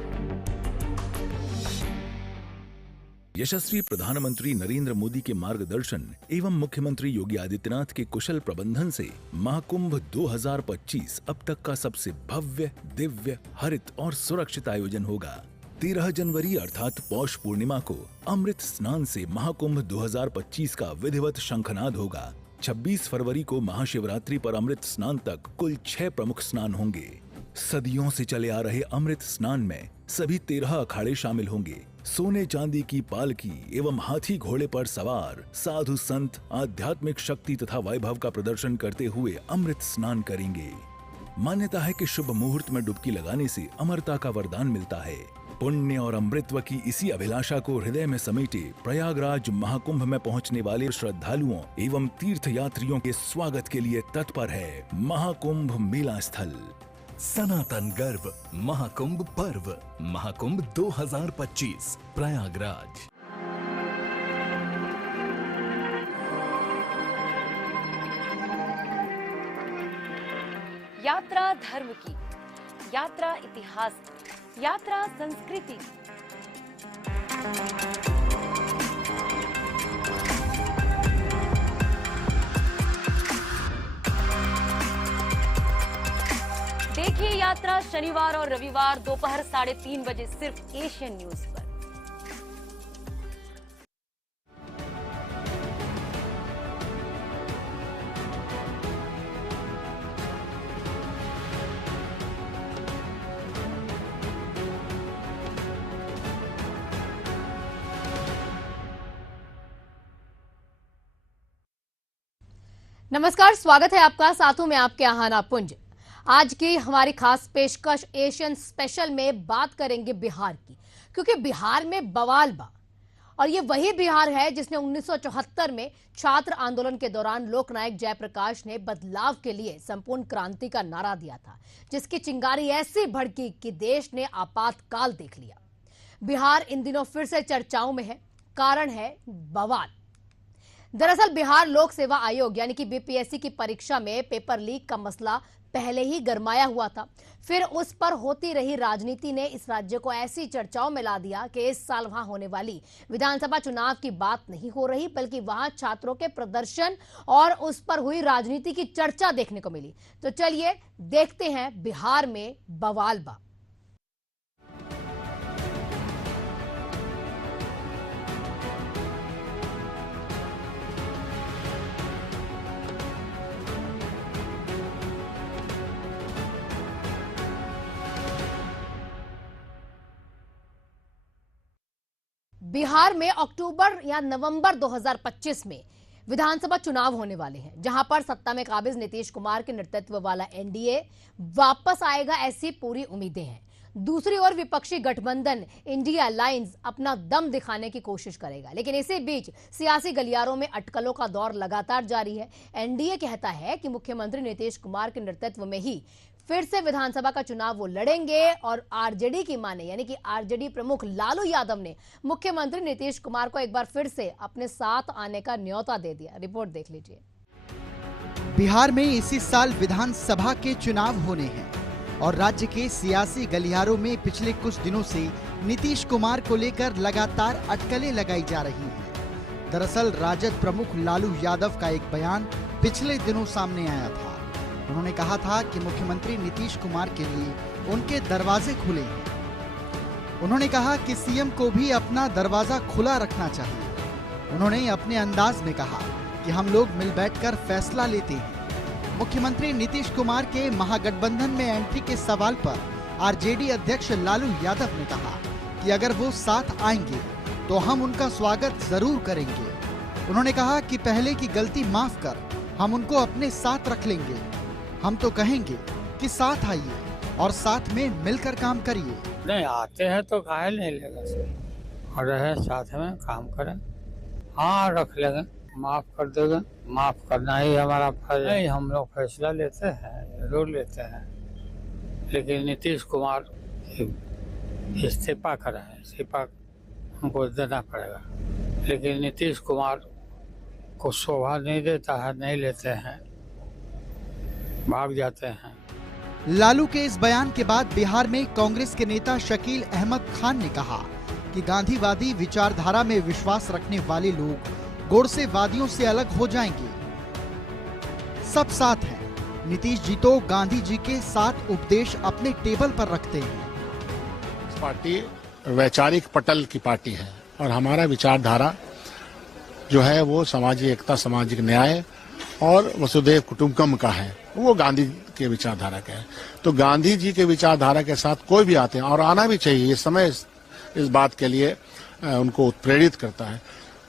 यशस्वी प्रधानमंत्री नरेंद्र मोदी के मार्गदर्शन एवं मुख्यमंत्री योगी आदित्यनाथ के कुशल प्रबंधन से महाकुंभ 2025 अब तक का सबसे भव्य, दिव्य, हरित और सुरक्षित आयोजन होगा। 13 जनवरी अर्थात पौष पूर्णिमा को अमृत स्नान से महाकुंभ 2025 का विधिवत शंखनाद होगा। 26 फरवरी को महाशिवरात्रि पर अमृत स्नान तक कुल 6 प्रमुख स्नान होंगे। सदियों से चले आ रहे अमृत स्नान में सभी 13 अखाड़े शामिल होंगे। सोने चांदी की पालकी एवं हाथी घोड़े पर सवार साधु संत आध्यात्मिक शक्ति तथा वैभव का प्रदर्शन करते हुए अमृत स्नान करेंगे। मान्यता है कि शुभ मुहूर्त में डुबकी लगाने से अमरता का वरदान मिलता है। पुण्य और अमृतत्व की इसी अभिलाषा को हृदय में समेटे प्रयागराज महाकुंभ में पहुंचने वाले श्रद्धालुओं एवं तीर्थ यात्रियों के स्वागत के लिए तत्पर है महाकुंभ मेला स्थल। सनातन गर्व महाकुंभ पर्व महाकुंभ 2025 प्रयागराज। यात्रा धर्म की, यात्रा इतिहास की, यात्रा संस्कृति की। देखिए यात्रा शनिवार और रविवार दोपहर 3:30 बजे सिर्फ एशियन न्यूज पर। नमस्कार, स्वागत है आपका। साथों में आपके आहाना पुंज। आज की हमारी खास पेशकश एशियन स्पेशल में बात करेंगे बिहार की, क्योंकि बिहार में बवाल बा और ये वही बिहार है जिसने 1974 में छात्र आंदोलन के दौरान लोकनायक जयप्रकाश ने बदलाव के लिए संपूर्ण क्रांति का नारा दिया था, जिसकी चिंगारी ऐसी भड़की कि देश ने आपातकाल देख लिया। बिहार इन दिनों फिर से चर्चाओं में है। कारण है बवाल। दरअसल बिहार लोक सेवा आयोग यानी कि बीपीएससी की परीक्षा में पेपर लीक का मसला पहले ही गरमाया हुआ था। फिर उस पर होती रही राजनीति ने इस राज्य को ऐसी चर्चाओं में ला दिया कि इस साल वहां होने वाली विधानसभा चुनाव की बात नहीं हो रही, बल्कि वहां छात्रों के प्रदर्शन और उस पर हुई राजनीति की चर्चा देखने को मिली। तो चलिए देखते हैं बिहार में बवाल बा। बिहार में अक्टूबर या नवंबर 2025 में विधानसभा चुनाव होने वाले हैं, जहां पर सत्ता में काबिज नीतीश कुमार के नेतृत्व वाला एनडीए वापस आएगा, ऐसी पूरी उम्मीदें हैं। दूसरी ओर विपक्षी गठबंधन इंडिया अलायंस अपना दम दिखाने की कोशिश करेगा, लेकिन इसी बीच सियासी गलियारों में अटकलों का दौर लगातार जारी है। एनडीए कहता है कि मुख्यमंत्री नीतीश कुमार के नेतृत्व में ही फिर से विधानसभा का चुनाव वो लड़ेंगे, और आरजेडी की माने यानी कि आरजेडी प्रमुख लालू यादव ने मुख्यमंत्री नीतीश कुमार को एक बार फिर से अपने साथ आने का न्योता दे दिया। रिपोर्ट देख लीजिए। बिहार में इसी साल विधानसभा के चुनाव होने हैं और राज्य के सियासी गलियारों में पिछले कुछ दिनों से नीतीश कुमार को लेकर लगातार अटकलें लगाई जा रही हैं। दरअसल राजद प्रमुख लालू यादव का एक बयान पिछले दिनों सामने आया था। उन्होंने कहा था कि मुख्यमंत्री नीतीश कुमार के लिए उनके दरवाजे खुले हैं। उन्होंने कहा कि सीएम को भी अपना दरवाजा खुला रखना चाहिए। उन्होंने अपने अंदाज में कहा कि हम लोग मिल बैठकर फैसला लेते हैं। मुख्यमंत्री नीतीश कुमार के महागठबंधन में एंट्री के सवाल पर आरजेडी अध्यक्ष लालू यादव ने कहा कि अगर वो साथ आएंगे तो हम उनका स्वागत जरूर करेंगे। उन्होंने कहा कि पहले की गलती माफ कर हम उनको अपने साथ रख लेंगे। हम तो कहेंगे कि साथ आइए और साथ में मिलकर काम करिए। नहीं आते हैं तो काहे नहीं लेगा और रहे साथ में काम करें। हाँ रख लेंगे, माफ कर देंगे। माफ करना ही हमारा फर्ज है। हम लोग फैसला लेते हैं, जरूर लेते हैं, लेकिन नीतीश कुमार इस्तीफा करा है, इस्तीफा हमको देना पड़ेगा। लेकिन नीतीश कुमार को शोभा नहीं देता है, नहीं लेते हैं, भाग जाते हैं। लालू के इस बयान के बाद बिहार में कांग्रेस के नेता शकील अहमद खान ने कहा कि गांधीवादी विचारधारा में विश्वास रखने वाले लोग गोडसेवादियों से अलग हो जाएंगे। सब साथ हैं। नीतीश जी तो गांधी जी के 7 उपदेश अपने टेबल पर रखते हैं। पार्टी वैचारिक पटल की पार्टी है और हमारा विचारधारा जो है वो सामाजिक एकता, सामाजिक न्याय और वसुधैव कुटुंबकम का है। वो गांधी के विचारधारा का है। तो गांधी जी के विचारधारा के साथ कोई भी आते हैं और आना भी चाहिए। ये समय इस बात के लिए उनको उत्प्रेरित करता है।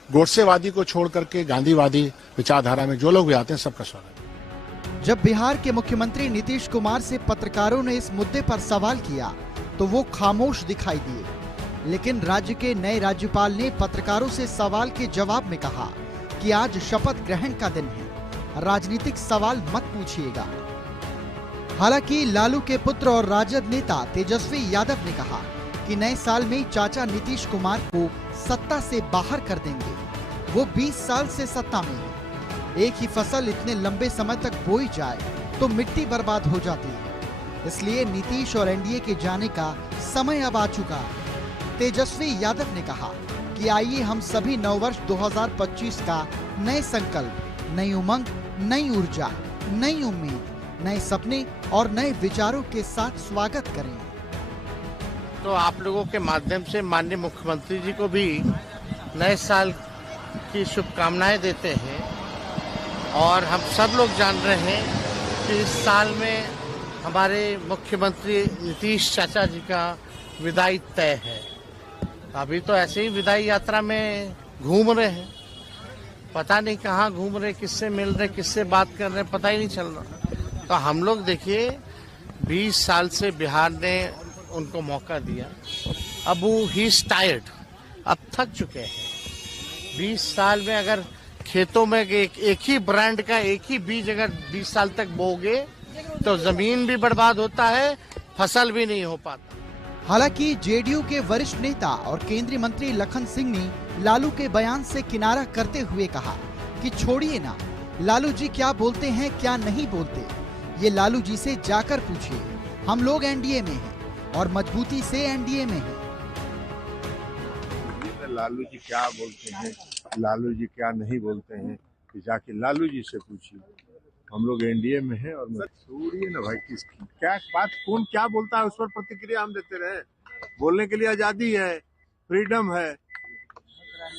गोडसेवादी को छोड़ करके गांधीवादी विचारधारा में जो लोग भी आते हैं, सबका स्वागत। जब बिहार के मुख्यमंत्री नीतीश कुमार से पत्रकारों ने इस मुद्दे पर सवाल किया तो वो खामोश दिखाई दिए, लेकिन राज्य के नए राज्यपाल ने पत्रकारों से सवाल के जवाब में कहा कि आज शपथ ग्रहण का दिन है, राजनीतिक सवाल मत पूछिएगा। हालांकि लालू के पुत्र और राजद नेता तेजस्वी यादव ने कहा कि नए साल में चाचा नीतीश कुमार को सत्ता से बाहर कर देंगे। वो 20 साल से सत्ता में है। एक ही फसल इतने लंबे समय तक बोई जाए तो मिट्टी बर्बाद हो जाती है, इसलिए नीतीश और एनडीए के जाने का समय अब आ चुका है। तेजस्वी यादव ने कहा कि आइए हम सभी नववर्ष 2025 का नए संकल्प, नई उमंग, नई ऊर्जा, नई उम्मीद, नए सपने और नए विचारों के साथ स्वागत करें। तो आप लोगों के माध्यम से माननीय मुख्यमंत्री जी को भी नए साल की शुभकामनाएं देते हैं और हम सब लोग जान रहे हैं कि इस साल में हमारे मुख्यमंत्री नीतीश चाचा जी का विदाई तय है। अभी तो ऐसे ही विदाई यात्रा में घूम रहे हैं, पता नहीं कहाँ घूम रहे, किससे मिल रहे, किससे बात कर रहे, पता ही नहीं चल रहा। तो हम लोग देखिए 20 साल से बिहार ने उनको मौका दिया, अब वो ही टायर्ड, अब थक चुके हैं। 20 साल में अगर खेतों में एक ही ब्रांड का एक ही बीज अगर 20 साल तक बोगे तो जमीन भी बर्बाद होता है, फसल भी नहीं हो पाता। हालांकि जेडीयू के वरिष्ठ नेता और केंद्रीय मंत्री लखन सिंह ने लालू के बयान से किनारा करते हुए कहा कि छोड़िए ना, लालू जी क्या बोलते हैं क्या नहीं बोलते, ये लालू जी से जाकर पूछिए। हम लोग एनडीए में हैं और मजबूती से एनडीए में हैं। लालू जी क्या बोलते हैं, लालू जी क्या नहीं बोलते हैं, जाके लालू जी से पूछिए। हम लोग एनडीए में हैं और छोड़िए ना भाई, किसकी क्या बात, कौन क्या बोलता है उस पर प्रतिक्रिया हम देते रहे। बोलने के लिए आजादी है, फ्रीडम है,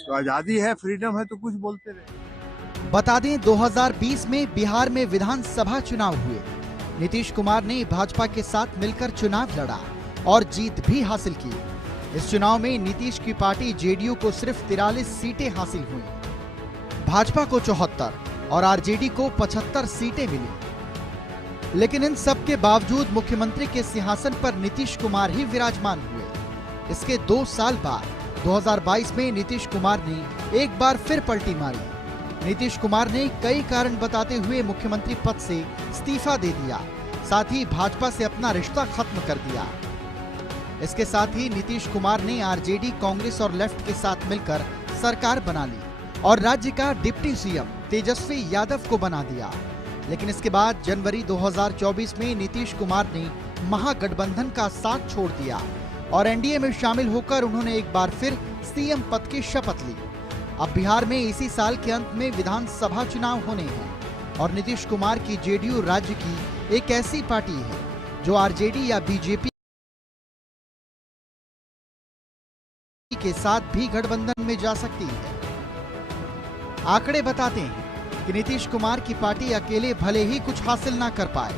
तो आजादी है, फ्रीडम है, तो कुछ बोलते रहे। बता दें 2020 में बिहार में विधानसभा चुनाव हुए। नीतीश कुमार ने भाजपा के साथ मिलकर चुनाव लड़ा और जीत भी हासिल की। इस चुनाव में नीतीश की पार्टी जेडीयू को सिर्फ 43 सीटें हासिल हुई, भाजपा को 74 और आरजेडी को 75 सीटें मिली। लेकिन इन सब के बावजूद मुख्यमंत्री के सिंहासन पर नीतीश कुमार ही विराजमान हुए। इसके 2 साल बाद 2022 में नीतीश कुमार ने एक बार फिर पलटी मारी। नीतीश कुमार ने कई कारण बताते हुए मुख्यमंत्री पद से इस्तीफा दे दिया, साथ ही भाजपा से अपना रिश्ता खत्म कर दिया। इसके साथ ही नीतीश कुमार ने आरजेडी, कांग्रेस और लेफ्ट के साथ मिलकर सरकार बना ली और राज्य का डिप्टी सीएम तेजस्वी यादव को बना दिया। लेकिन इसके बाद जनवरी 2024 में नीतीश कुमार ने महागठबंधन का साथ छोड़ दिया और एनडीए में शामिल होकर उन्होंने एक बार फिर सीएम पद की शपथ ली। अब बिहार में इसी साल के अंत में विधानसभा चुनाव होने हैं और नीतीश कुमार की जेडीयू राज्य की एक ऐसी पार्टी है जो आरजेडी या बीजेपी के साथ भी गठबंधन में जा सकती है। आंकड़े बताते हैं कि नीतीश कुमार की पार्टी अकेले भले ही कुछ हासिल ना कर पाए,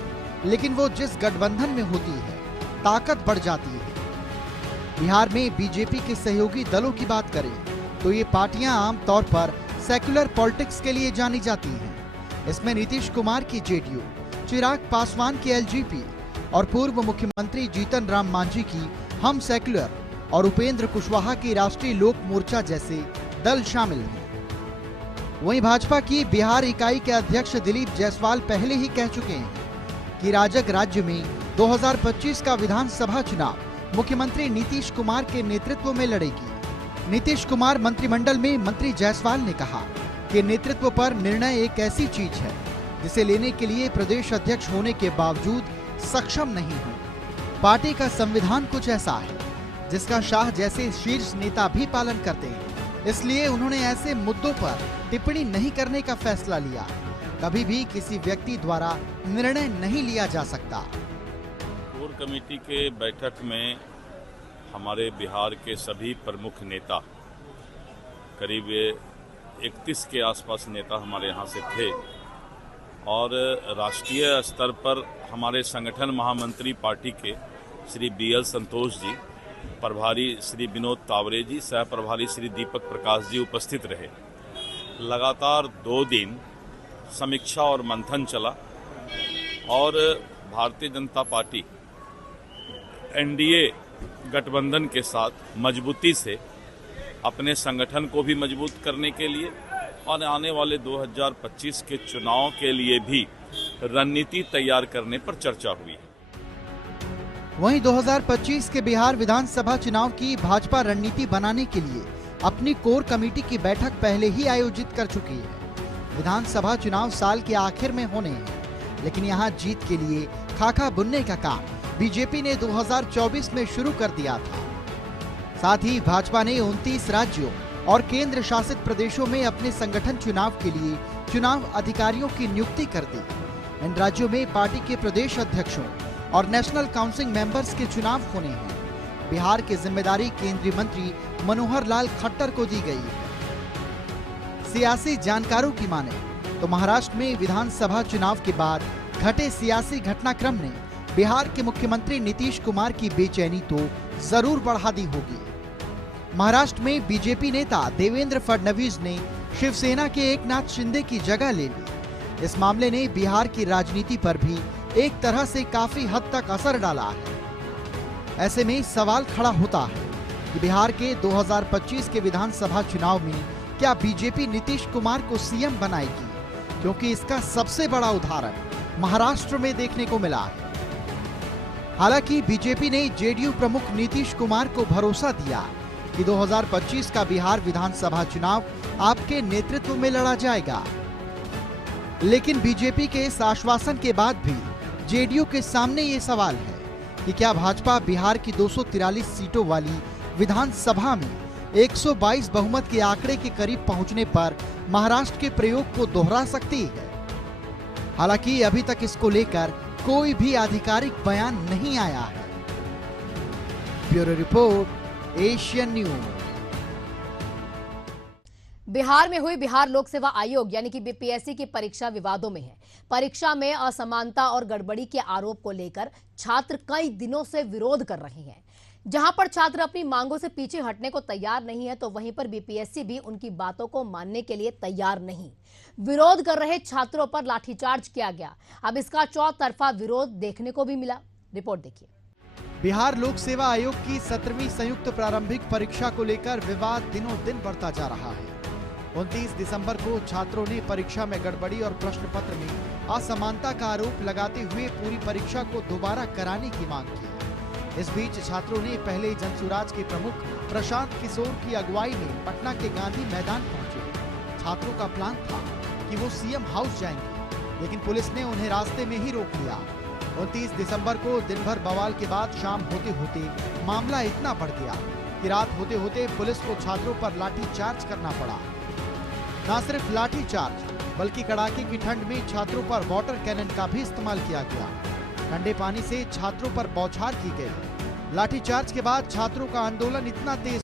लेकिन वो जिस गठबंधन में होती है ताकत बढ़ जाती है। बिहार में बीजेपी के सहयोगी दलों की बात करें तो ये पार्टियां आमतौर पर सेक्युलर पॉलिटिक्स के लिए जानी जाती हैं। इसमें नीतीश कुमार की जेडीयू, चिराग पासवान की एलजेपी और पूर्व मुख्यमंत्री जीतन राम मांझी की हम सेक्युलर और उपेंद्र कुशवाहा की राष्ट्रीय लोक मोर्चा जैसे दल शामिल हैं। वहीं भाजपा की बिहार इकाई के अध्यक्ष दिलीप जायसवाल पहले ही कह चुके हैं कि राजग राज्य में 2025 का विधानसभा चुनाव मुख्यमंत्री नीतीश कुमार के नेतृत्व में लड़ेगी। नीतीश कुमार मंत्रिमंडल में मंत्री जायसवाल ने कहा कि नेतृत्व पर निर्णय एक ऐसी चीज है जिसे लेने के लिए प्रदेश अध्यक्ष होने के बावजूद सक्षम नहीं हूँ। पार्टी का संविधान कुछ ऐसा है जिसका शाह जैसे शीर्ष नेता भी पालन करते हैं, इसलिए उन्होंने ऐसे मुद्दों पर टिप्पणी नहीं करने का फैसला लिया। कभी भी किसी व्यक्ति द्वारा निर्णय नहीं लिया जा सकता। कोर कमेटी के बैठक में हमारे बिहार के सभी प्रमुख नेता, करीब 31 के आसपास नेता हमारे यहाँ से थे, और राष्ट्रीय स्तर पर हमारे संगठन महामंत्री पार्टी के श्री BL संतोष जी, प्रभारी श्री विनोद तावरे जी, सह प्रभारी श्री दीपक प्रकाश जी उपस्थित रहे। लगातार 2 दिन समीक्षा और मंथन चला और भारतीय जनता पार्टी NDA गठबंधन के साथ मजबूती से अपने संगठन को भी मजबूत करने के लिए और आने वाले 2025 के चुनाव के लिए भी रणनीति तैयार करने पर चर्चा हुई। वहीं 2025 के बिहार विधानसभा चुनाव की भाजपा रणनीति बनाने के लिए अपनी कोर कमेटी की बैठक पहले ही आयोजित कर चुकी है। विधानसभा चुनाव साल के आखिर में होने हैं, लेकिन यहां जीत के लिए खाका बुनने का काम बीजेपी ने 2024 में शुरू कर दिया था। साथ ही भाजपा ने 29 राज्यों और केंद्र शासित प्रदेशों में अपने संगठन चुनाव के लिए चुनाव अधिकारियों की नियुक्ति कर दी। इन राज्यों में पार्टी के प्रदेश अध्यक्षों और नेशनल काउंसिल मेंबर्स के चुनाव होने हैं। बिहार की जिम्मेदारी केंद्रीय मंत्री मनोहर लाल खट्टर को दी गई है। सियासी जानकारों की माने तो महाराष्ट्र में विधानसभा चुनाव के बाद घटे सियासी घटनाक्रम ने बिहार के मुख्यमंत्री नीतीश कुमार की बेचैनी तो जरूर बढ़ा दी होगी। महाराष्ट्र में बीजेपी नेता देवेंद्र फडणवीस ने शिवसेना के एकनाथ शिंदे की जगह ले ली। इस मामले ने बिहार की राजनीति पर भी एक तरह से काफी हद तक असर डाला है। ऐसे में सवाल खड़ा होता है कि बिहार के 2025 के विधानसभा चुनाव में क्या बीजेपी नीतीश कुमार को सीएम बनाएगी, क्योंकि इसका सबसे बड़ा उदाहरण महाराष्ट्र में देखने को मिला है। हालांकि बीजेपी ने जेडीयू प्रमुख नीतीश कुमार को भरोसा दिया कि 2025 का बिहार विधानसभा चुनाव आपके नेतृत्व में लड़ा जाएगा, लेकिन बीजेपी के इस आश्वासन के बाद भी जेडीयू के सामने ये सवाल है कि क्या भाजपा बिहार की 243 सीटों वाली विधानसभा में 122 बहुमत के आंकड़े के करीब पहुंचने पर महाराष्ट्र के प्रयोग को दोहरा सकती है। हालांकि अभी तक इसको लेकर कोई भी आधिकारिक बयान नहीं आया है। Bureau report, Asian news. Bihar में हुई बिहार लोक सेवा आयोग यानी कि बीपीएससी की परीक्षा विवादों में है। परीक्षा में असमानता और गड़बड़ी के आरोप को लेकर छात्र कई दिनों से विरोध कर रहे हैं। जहां पर छात्र अपनी मांगों से पीछे हटने को तैयार नहीं है, तो वहीं पर बीपीएससी भी उनकी बातों को मानने के लिए तैयार नहीं। विरोध कर रहे छात्रों पर लाठीचार्ज किया गया। अब इसका चौतरफा विरोध देखने को भी मिला। रिपोर्ट देखिए। बिहार लोक सेवा आयोग की 17वीं संयुक्त प्रारंभिक परीक्षा को लेकर विवाद दिनों दिन बढ़ता जा रहा है। 29 दिसंबर को छात्रों ने परीक्षा में गड़बड़ी और प्रश्न पत्र में असमानता का आरोप लगाते हुए पूरी परीक्षा को दोबारा कराने की मांग की। इस बीच छात्रों ने पहले जनसुराज के प्रमुख प्रशांत किशोर की अगुवाई में पटना के गांधी मैदान पहुंचे। छात्रों का प्लान था कि वो सीएम हाउस जाएंगे, लेकिन पुलिस ने उन्हें रास्ते में ही रोक लिया। 29 दिसंबर को दिन भर बवाल के बाद शाम होते होते मामला इतना बढ़ गया कि रात होते होते पुलिस को छात्रों पर लाठीचार्ज करना पड़ा। न सिर्फ लाठीचार्ज बल्कि कड़ाके की ठंड में छात्रों पर वाटर कैनन का भी इस्तेमाल किया गया। ठंडे पानी से छात्रों पर बौछार की गई। लाठीचार्ज के बाद छात्रों का आंदोलन इतना तेज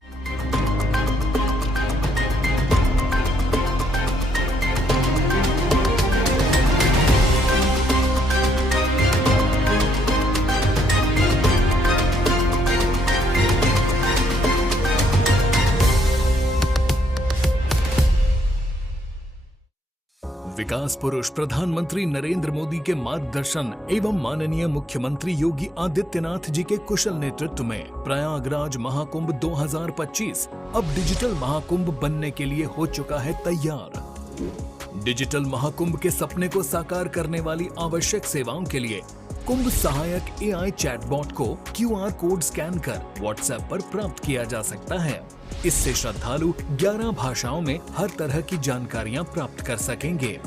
विकास पुरुष प्रधानमंत्री नरेंद्र मोदी के मार्गदर्शन एवं माननीय मुख्यमंत्री योगी आदित्यनाथ जी के कुशल नेतृत्व में प्रयागराज महाकुंभ 2025 अब डिजिटल महाकुंभ बनने के लिए हो चुका है तैयार। डिजिटल महाकुंभ के सपने को साकार करने वाली आवश्यक सेवाओं के लिए कुंभ सहायक AI चैटबॉट को QR कोड स्कैन कर WhatsApp पर प्राप्त किया जा सकता है। इससे श्रद्धालु 11 भाषाओं में हर तरह की जानकारियां प्राप्त कर सकेंगे।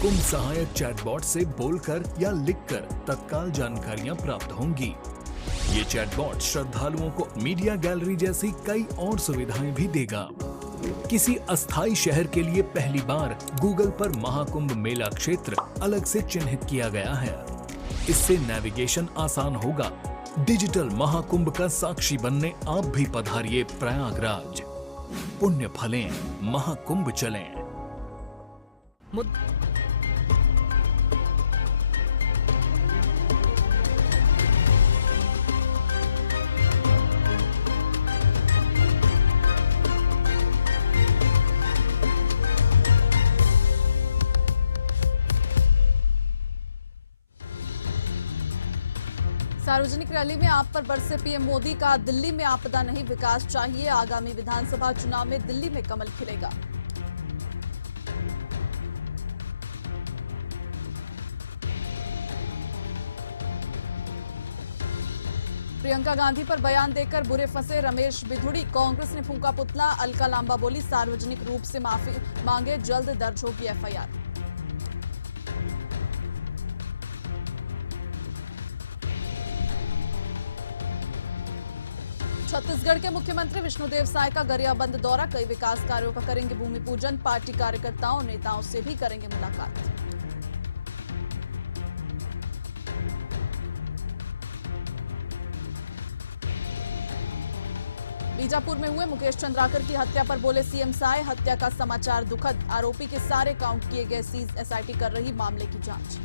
कुंभ सहायक चैटबॉट से बोलकर या लिखकर तत्काल जानकारियां प्राप्त होंगी। ये चैटबॉट श्रद्धालुओं को मीडिया गैलरी जैसी कई और सुविधाएं भी देगा। किसी अस्थायी शहर के लिए पहली बार गूगल पर महाकुंभ मेला क्षेत्र अलग से चिन्हित किया गया है। इससे नेविगेशन आसान होगा। डिजिटल महाकुंभ का साक्षी बनने आप भी पधारिए प्रयागराज। पुण्य फलें, महाकुंभ चलें। सार्वजनिक रैली में आप पर बरसे पीएम मोदी का दिल्ली में आपदा नहीं विकास चाहिए। आगामी विधानसभा चुनाव में दिल्ली में कमल खिलेगा। प्रियंका गांधी पर बयान देकर बुरे फंसे रमेश बिधुड़ी। कांग्रेस ने फूंका पुतला। अलका लांबा बोली सार्वजनिक रूप से माफी मांगे, जल्द दर्ज होगी एफआईआर। छत्तीसगढ़ के मुख्यमंत्री विष्णुदेव साय का गरियाबंद दौरा। कई विकास कार्यों का करेंगे भूमि पूजन। पार्टी कार्यकर्ताओं नेताओं से भी करेंगे मुलाकात। बीजापुर में हुए मुकेश चंद्राकर की हत्या पर बोले सीएम साय, हत्या का समाचार दुखद। आरोपी के सारे काउंट किए गए, सीज। एसआईटी कर रही मामले की जांच।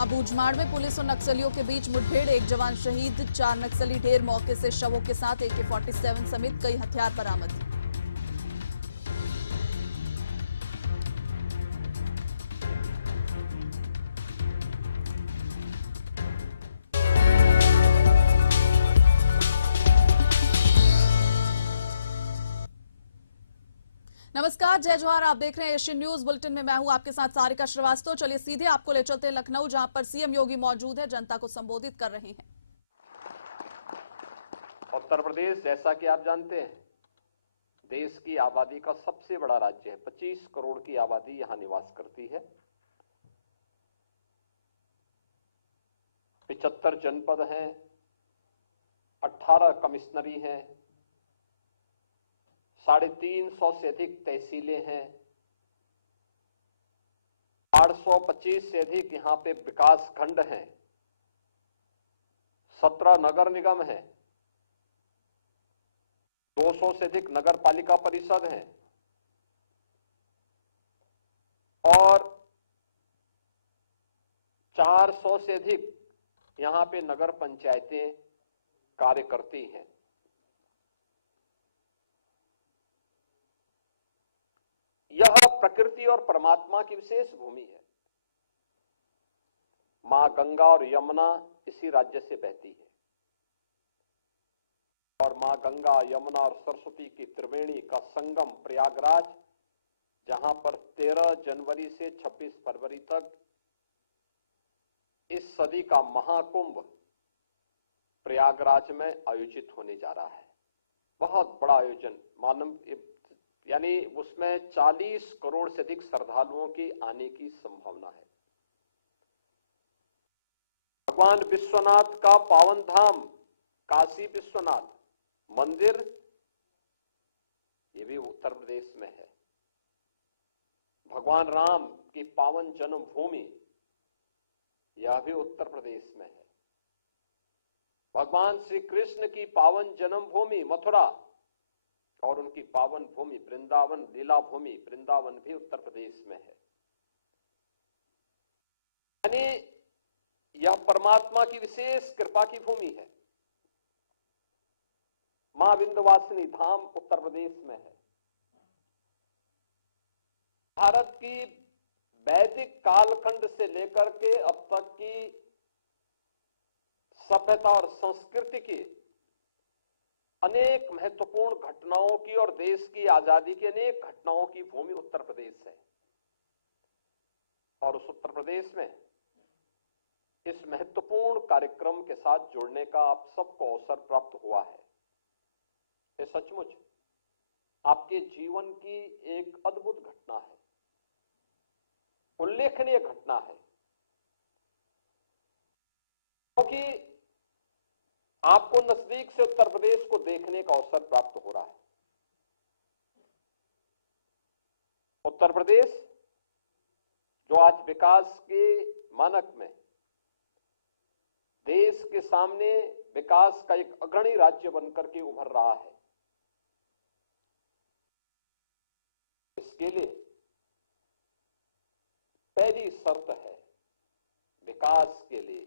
अबूझमाड़ में पुलिस और नक्सलियों के बीच मुठभेड़। एक जवान शहीद, 4 नक्सली ढेर। मौके से शवों के साथ AK-47 समेत कई हथियार बरामद। नमस्कार, जय जोहार। आप देख रहे हैं एशियन न्यूज बुलेटिन में मैं हूं आपके साथ सारिका श्रीवास्तव। चलिए सीधे आपको ले चलते हैं लखनऊ, जहां पर सीएम योगी मौजूद है, जनता को संबोधित कर रहे हैं। उत्तर प्रदेश, जैसा कि आप जानते हैं, देश की आबादी का सबसे बड़ा राज्य है। 25 करोड़ की आबादी यहां निवास करती है। 75 जनपद हैं, 18 कमिश्नरी हैं, 350 से अधिक तहसीलें हैं, 825 से अधिक यहां पे विकास खंड हैं, 17 नगर निगम हैं, 200 से अधिक नगर पालिका परिषद हैं और 400 से अधिक यहां पे नगर पंचायतें कार्य करती हैं। यह प्रकृति और परमात्मा की विशेष भूमि है। मां गंगा और यमुना इसी राज्य से बहती है और मां गंगा, यमुना और सरस्वती की त्रिवेणी का संगम प्रयागराज, जहां पर 13 जनवरी से 26 फरवरी तक इस सदी का महाकुंभ प्रयागराज में आयोजित होने जा रहा है। बहुत बड़ा आयोजन, यानी उसमें 40 करोड़ से अधिक श्रद्धालुओं की आने की संभावना है। भगवान विश्वनाथ का पावन धाम काशी विश्वनाथ मंदिर, ये भी उत्तर प्रदेश में है। भगवान राम की पावन जन्मभूमि, यह भी उत्तर प्रदेश में है। भगवान श्री कृष्ण की पावन जन्मभूमि मथुरा और उनकी पावन भूमि वृंदावन, लीला भूमि वृंदावन भी उत्तर प्रदेश में है। यानी यह परमात्मा की विशेष कृपा की भूमि है। मां विंध्यवासिनी धाम उत्तर प्रदेश में है। भारत की वैदिक कालखंड से लेकर के अब तक की सभ्यता और संस्कृति की अनेक महत्वपूर्ण घटनाओं की और देश की आजादी की अनेक घटनाओं की भूमि उत्तर प्रदेश है। और उस उत्तर प्रदेश में इस महत्वपूर्ण कार्यक्रम के साथ जुड़ने का आप सबको अवसर प्राप्त हुआ है। ये सचमुच आपके जीवन की एक अद्भुत घटना है, उल्लेखनीय घटना है, क्योंकि आपको नजदीक से उत्तर प्रदेश को देखने का अवसर प्राप्त हो रहा है। उत्तर प्रदेश जो आज विकास के मानक में देश के सामने विकास का एक अग्रणी राज्य बनकर के उभर रहा है, इसके लिए पहली शर्त है विकास के लिए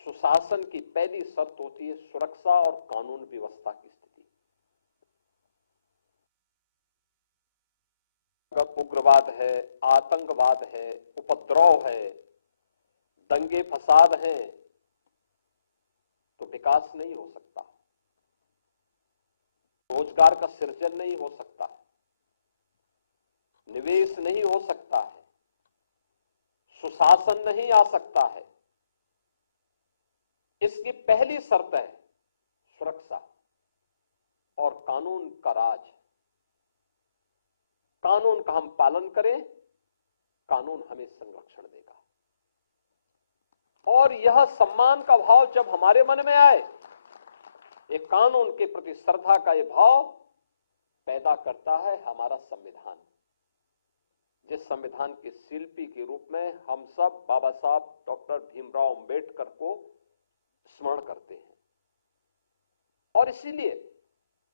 सुशासन की पहली शर्त होती है सुरक्षा और कानून व्यवस्था की स्थिति। अगर उग्रवाद है, आतंकवाद है, उपद्रव है, दंगे फसाद हैं, तो विकास नहीं हो सकता, रोजगार का सृजन नहीं हो सकता, निवेश नहीं हो सकता है, सुशासन नहीं आ सकता है। इसकी पहली शर्त है सुरक्षा और कानून का राज। कानून का हम पालन करें, कानून हमें संरक्षण देगा। और यह सम्मान का भाव जब हमारे मन में आए, एक कानून के प्रति श्रद्धा का यह भाव पैदा करता है हमारा संविधान, जिस संविधान के शिल्पी के रूप में हम सब बाबा साहब डॉक्टर भीमराव अंबेडकर को स्मरण करते हैं। और इसीलिए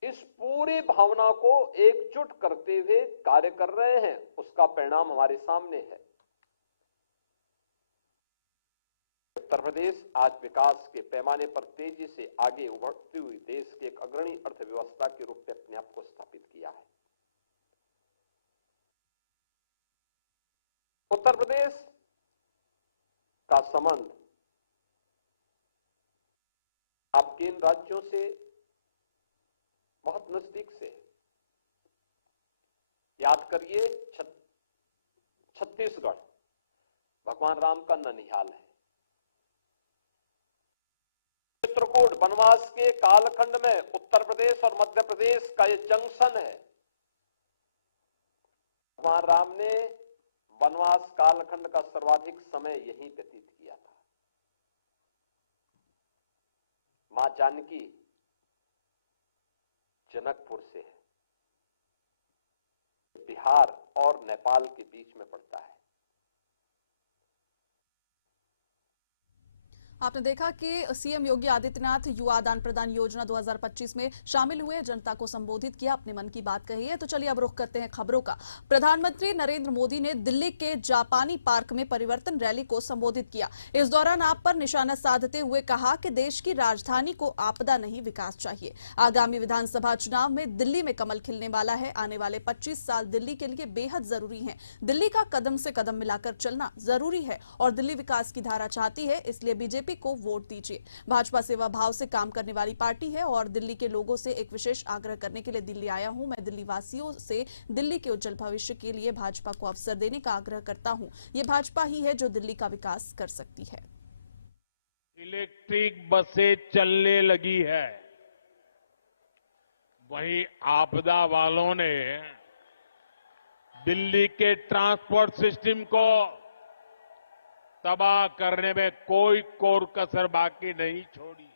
इस पूरी भावना को एकजुट करते हुए कार्य कर रहे हैं, उसका परिणाम हमारे सामने है। उत्तर प्रदेश आज विकास के पैमाने पर तेजी से आगे उभरती हुई देश की एक अग्रणी अर्थव्यवस्था के रूप में अपने आप को स्थापित किया है। उत्तर प्रदेश का संबंध आपके इन राज्यों से बहुत नजदीक से है। याद करिए, छत्तीसगढ़ भगवान राम का ननिहाल है। चित्रकूट वनवास के कालखंड में उत्तर प्रदेश और मध्य प्रदेश का यह जंक्शन है। भगवान राम ने वनवास कालखंड का सर्वाधिक समय यहीं व्यतीत किया था। मां जानकी जनकपुर से है, बिहार और नेपाल के बीच में पड़ता है। आपने देखा कि सीएम योगी आदित्यनाथ युवा आदान प्रदान योजना 2025 में शामिल हुए, जनता को संबोधित किया, अपने मन की बात कही है। तो चलिए अब रुख करते हैं खबरों का। प्रधानमंत्री नरेंद्र मोदी ने दिल्ली के जापानी पार्क में परिवर्तन रैली को संबोधित किया। इस दौरान आप पर निशाना साधते हुए कहा कि देश की राजधानी को आपदा नहीं विकास चाहिए। आगामी विधानसभा चुनाव में दिल्ली में कमल खिलने वाला है। आने वाले 25 साल दिल्ली के लिए बेहद जरूरी है। दिल्ली का कदम से कदम मिलाकर चलना जरूरी है और दिल्ली विकास की धारा चाहती है, इसलिए बीजेपी को वोट दीजिए। भाजपा सेवा भाव से काम करने वाली पार्टी है और दिल्ली के लोगों से एक विशेष आग्रह करने के लिए दिल्ली आया हूं। मैं दिल्ली वासियों से दिल्ली के उज्जवल भविष्य के लिए भाजपा को अवसर देने का आग्रह करता हूं। ये भाजपा ही है जो दिल्ली का विकास कर सकती है। इलेक्ट्रिक बसें चलने लगी है, वहीं आपदा वालों ने दिल्ली के ट्रांसपोर्ट सिस्टम को तबाह करने में कोई कोर कसर बाकी नहीं छोड़ी।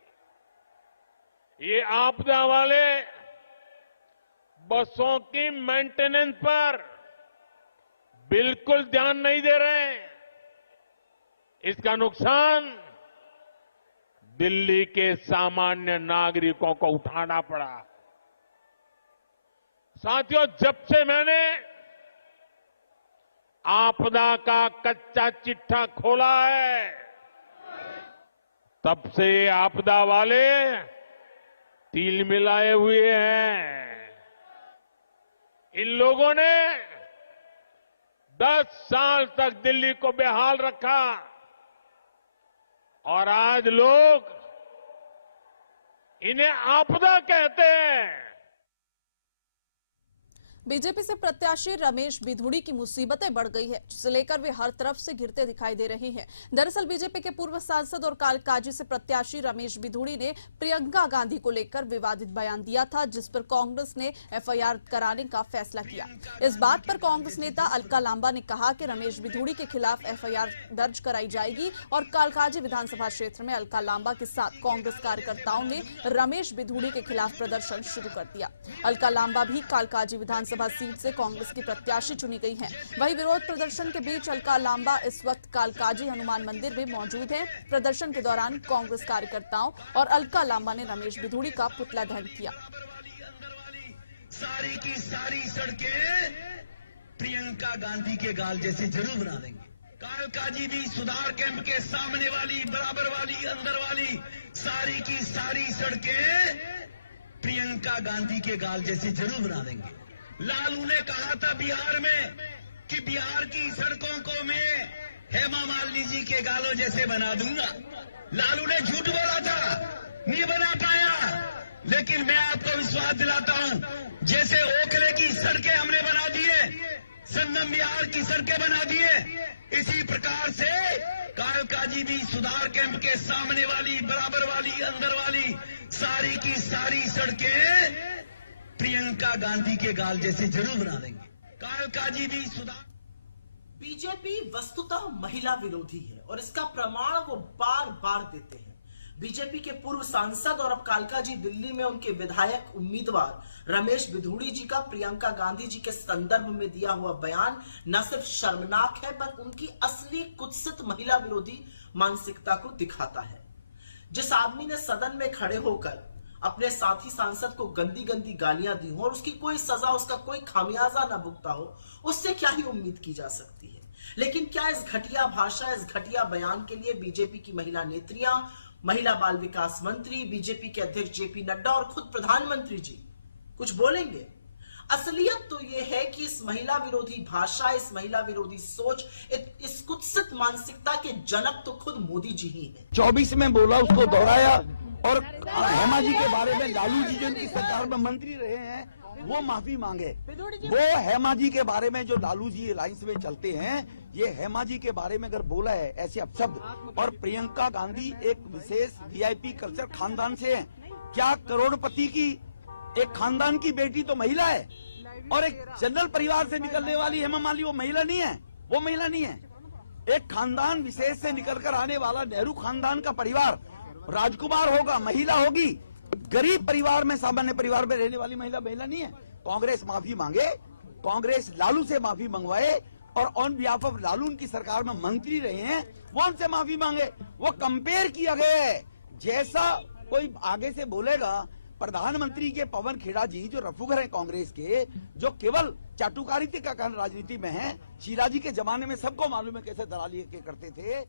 ये आपदा वाले बसों की मेंटेनेंस पर बिल्कुल ध्यान नहीं दे रहे। इसका नुकसान दिल्ली के सामान्य नागरिकों को उठाना पड़ा। साथियों, जब से मैंने आपदा का कच्चा चिट्ठा खोला है, तब से आपदा वाले तिल मिलाए हुए हैं। इन लोगों ने 10 साल तक दिल्ली को बेहाल रखा और आज लोग इन्हें आपदा कहते हैं। बीजेपी से प्रत्याशी रमेश बिधूड़ी की मुसीबतें बढ़ गई है, जिसे लेकर वे हर तरफ से घिरते दिखाई दे रहे हैं। दरअसल बीजेपी के पूर्व सांसद और कालकाजी से प्रत्याशी रमेश बिधूड़ी ने प्रियंका गांधी को लेकर विवादित बयान दिया था, जिस पर कांग्रेस ने एफआईआर कराने का फैसला किया। इस बात पर कांग्रेस नेता अलका लांबा ने कहा कि रमेश बिधूड़ी के खिलाफ एफआईआर दर्ज कराई जाएगी और कालकाजी विधानसभा क्षेत्र में अलका लांबा के साथ कांग्रेस कार्यकर्ताओं ने रमेश बिधूड़ी के खिलाफ प्रदर्शन शुरू कर दिया। अलका लांबा भी कालकाजी विधानसभा सीट से कांग्रेस की प्रत्याशी चुनी गई हैं। वहीं विरोध प्रदर्शन के बीच अलका लांबा इस वक्त कालकाजी हनुमान मंदिर में मौजूद हैं। प्रदर्शन के दौरान कांग्रेस कार्यकर्ताओं और अलका लांबा ने रमेश बिधूड़ी का पुतला दहन किया। सारी की सारी सड़कें प्रियंका गांधी के गाल जैसे जरूर बना देंगे। कालकाजी भी सुधार कैंप के सामने वाली, बराबर वाली, अंदर वाली सारी की सारी सड़कें प्रियंका गांधी के गाल जैसे जरूर बना देंगे। लालू ने कहा था बिहार में कि बिहार की सड़कों को मैं हेमा मालिनी जी के गालों जैसे बना दूंगा। लालू ने झूठ बोला था, नहीं बना पाया, लेकिन मैं आपको विश्वास दिलाता हूं, जैसे ओखले की सड़कें हमने बना दिए, संगम बिहार की सड़कें बना दिए, इसी प्रकार से कालकाजी भी सुधार कैंप के सामने वाली, बराबर वाली, अंदर वाली सारी की सारी सड़कें प्रियंका गांधी के गाल जैसे जरूर बना देंगे। कालकाजी भी सुधार। बीजेपी वस्तुतः महिला विरोधी है और इसका प्रमाण वो बार बार देते हैं। बीजेपी के पूर्व सांसद और अब कालकाजी दिल्ली में उनके विधायक उम्मीदवार रमेश बिधूड़ी जी का प्रियंका गांधी जी के संदर्भ में दिया हुआ बयान न सिर्फ शर्मनाक है, पर उनकी असली कुत्सित महिला विरोधी मानसिकता को दिखाता है। जिस आदमी ने सदन में खड़े होकर अपने साथी सांसद को गंदी गंदी गालियां दी हो और उसकी कोई सजा, उसका कोई खामियाजा ना भुगता हो, उससे क्या ही उम्मीद की जा सकती है। लेकिन क्या इस घटिया भाषा, इस घटिया बयान के लिए बीजेपी की महिला नेत्रियां, महिला बाल विकास मंत्री, बीजेपी के अध्यक्ष जेपी नड्डा और खुद प्रधानमंत्री जी कुछ बोलेंगे? असलियत तो यह है कि इस महिला विरोधी भाषा, इस महिला विरोधी सोच, इस कुत्सित मानसिकता के जनक तो खुद मोदी जी ही हैं। 24 में बोला, उसको दोहराया, और हेमा जी के बारे में लालू जी जो इनकी सरकार में मंत्री रहे हैं वो माफी मांगे। वो हेमा जी के बारे में जो लालू जी अलायंस में चलते हैं, ये हेमा जी के बारे में अगर बोला है ऐसे अपशब्द, और प्रियंका गांधी एक विशेष वीआईपी कल्चर खानदान से है। क्या करोड़पति की एक खानदान की बेटी तो महिला है, और एक जनरल परिवार से निकलने वाली हेमा मालिनी वो महिला नहीं है? वो महिला नहीं है। एक खानदान विशेष से निकलकर आने वाला नेहरू खानदान का परिवार राजकुमार होगा, महिला होगी। गरीब परिवार में, सामान्य परिवार में रहने वाली महिला नहीं है। कांग्रेस माफी मांगे, कांग्रेस लालू से माफी मंगवाए, और ऑन बिहाफ ऑफ लालू उनकी सरकार में मंत्री रहे हैं, वो उनसे माफी मांगे। वो कंपेयर किया गया है। जैसा कोई आगे से बोलेगा, प्रधानमंत्री के पवन खेड़ा जी जो रफूगर हैं कांग्रेस के, जो केवल चाटुकारी का कारण राजनीति में है, शिराजी के जमाने में सबको मालूम है कैसे दलाली करते थे।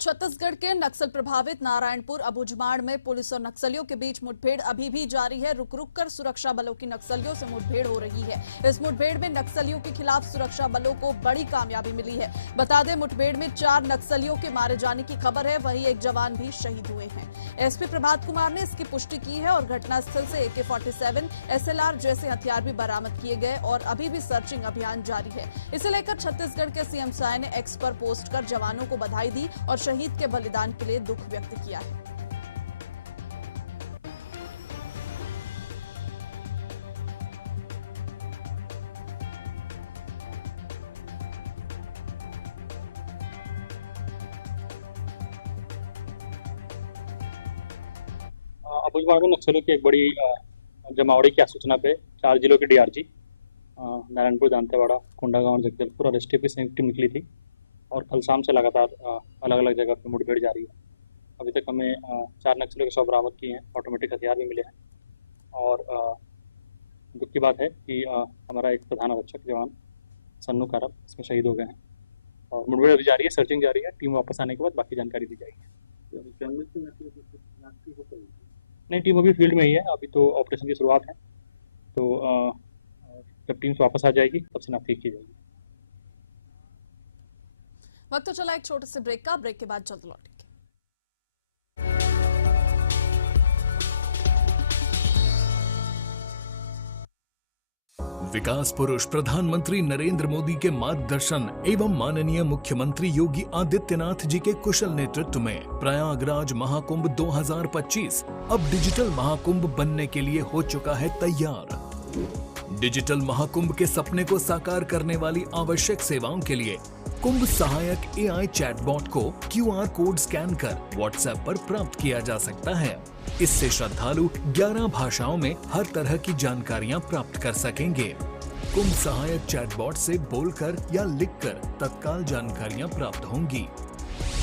छत्तीसगढ़ के नक्सल प्रभावित नारायणपुर अबुझमाड़ में पुलिस और नक्सलियों के बीच मुठभेड़ अभी भी जारी है। रुक रुक कर सुरक्षा बलों की नक्सलियों से मुठभेड़ हो रही है। इस मुठभेड़ में नक्सलियों के खिलाफ सुरक्षा बलों को बड़ी कामयाबी मिली है। बता दें, मुठभेड़ में 4 नक्सलियों के मारे जाने की खबर है, वहीं एक जवान भी शहीद हुए हैं। एसपी प्रभात कुमार ने इसकी पुष्टि की है और घटनास्थल से AK-47, SLR जैसे हथियार भी बरामद किए गए और अभी भी सर्चिंग अभियान जारी है। इसे लेकर छत्तीसगढ़ के सीएम साय ने एक्स पर पोस्ट कर जवानों को बधाई दी और शहीद के बलिदान के लिए दुख व्यक्त किया है। अबुझमाड़ में नक्सलियों की एक बड़ी जमावड़ी की सूचना पे 4 जिलों के डीआरजी नारायणपुर, दांतेवाड़ा, कोंडागांव और जगदलपुर और एसटीपी संयुक्त टीम निकली थी और कल शाम से लगातार अलग अलग जगह पे मुठभेड़ जारी है। अभी तक हमें 4 नक्सलियों के शव बरामद किए हैं, ऑटोमेटिक हथियार भी मिले हैं। और दुख की बात है कि हमारा एक प्रधान आरक्षक जवान सन्नू कारब इसमें शहीद हो गए हैं और मुठभेड़ अभी जारी है, सर्चिंग जारी है। टीम वापस आने के बाद बाकी जानकारी दी जाएगी। नहीं, टीम अभी फील्ड में ही है, अभी तो ऑपरेशन की शुरुआत है, तो जब टीम वापस आ जाएगी तब शिनाख्त की जाएगी। वक्त तो चला एक छोटे से ब्रेक का, ब्रेक के बाद जल्द लौटेंगे। विकास पुरुष प्रधानमंत्री नरेंद्र मोदी के मार्गदर्शन एवं माननीय मुख्यमंत्री योगी आदित्यनाथ जी के कुशल नेतृत्व में प्रयागराज महाकुंभ 2025 अब डिजिटल महाकुंभ बनने के लिए हो चुका है तैयार। डिजिटल महाकुंभ के सपने को साकार करने वाली आवश्यक सेवाओं के लिए कुंभ सहायक AI चैटबॉट को QR कोड स्कैन कर WhatsApp पर प्राप्त किया जा सकता है। इससे श्रद्धालु 11 भाषाओं में हर तरह की जानकारियां प्राप्त कर सकेंगे। कुंभ सहायक चैटबॉट से बोलकर या लिखकर तत्काल जानकारियां प्राप्त होंगी।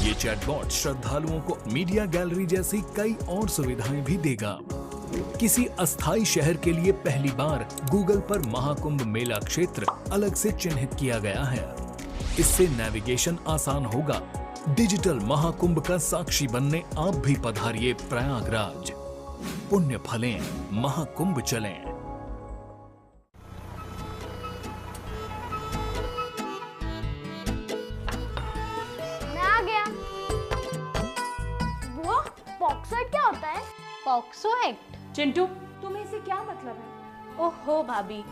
ये चैटबॉट श्रद्धालुओं को मीडिया गैलरी जैसी कई और सुविधाएं भी देगा। किसी अस्थायी शहर के लिए पहली बार गूगल पर महाकुंभ मेला क्षेत्र अलग से चिन्हित किया गया है। इससे नेविगेशन आसान होगा। डिजिटल महाकुंभ का साक्षी बनने आप भी पधारिए प्रयागराज। पुण्य फलें, महाकुंभ चलें। मैं आ गया। वो पॉक्सो एक्ट क्या होता है? POCSO act? चिंटू, तुम्हें इसे क्या मतलब है? ओहो भाभी,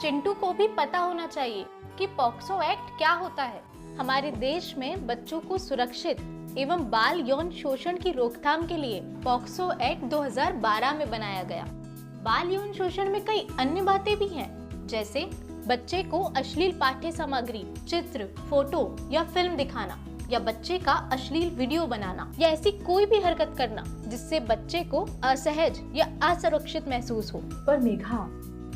चिंटू को भी पता होना चाहिए कि पॉक्सो एक्ट क्या होता है। हमारे देश में बच्चों को सुरक्षित एवं बाल यौन शोषण की रोकथाम के लिए पॉक्सो एक्ट 2012 में बनाया गया। बाल यौन शोषण में कई अन्य बातें भी हैं, जैसे बच्चे को अश्लील पाठ्य सामग्री, चित्र, फोटो या फिल्म दिखाना, या बच्चे का अश्लील वीडियो बनाना, या ऐसी कोई भी हरकत करना जिससे बच्चे को असहज या असुरक्षित महसूस हो। पर मेघा,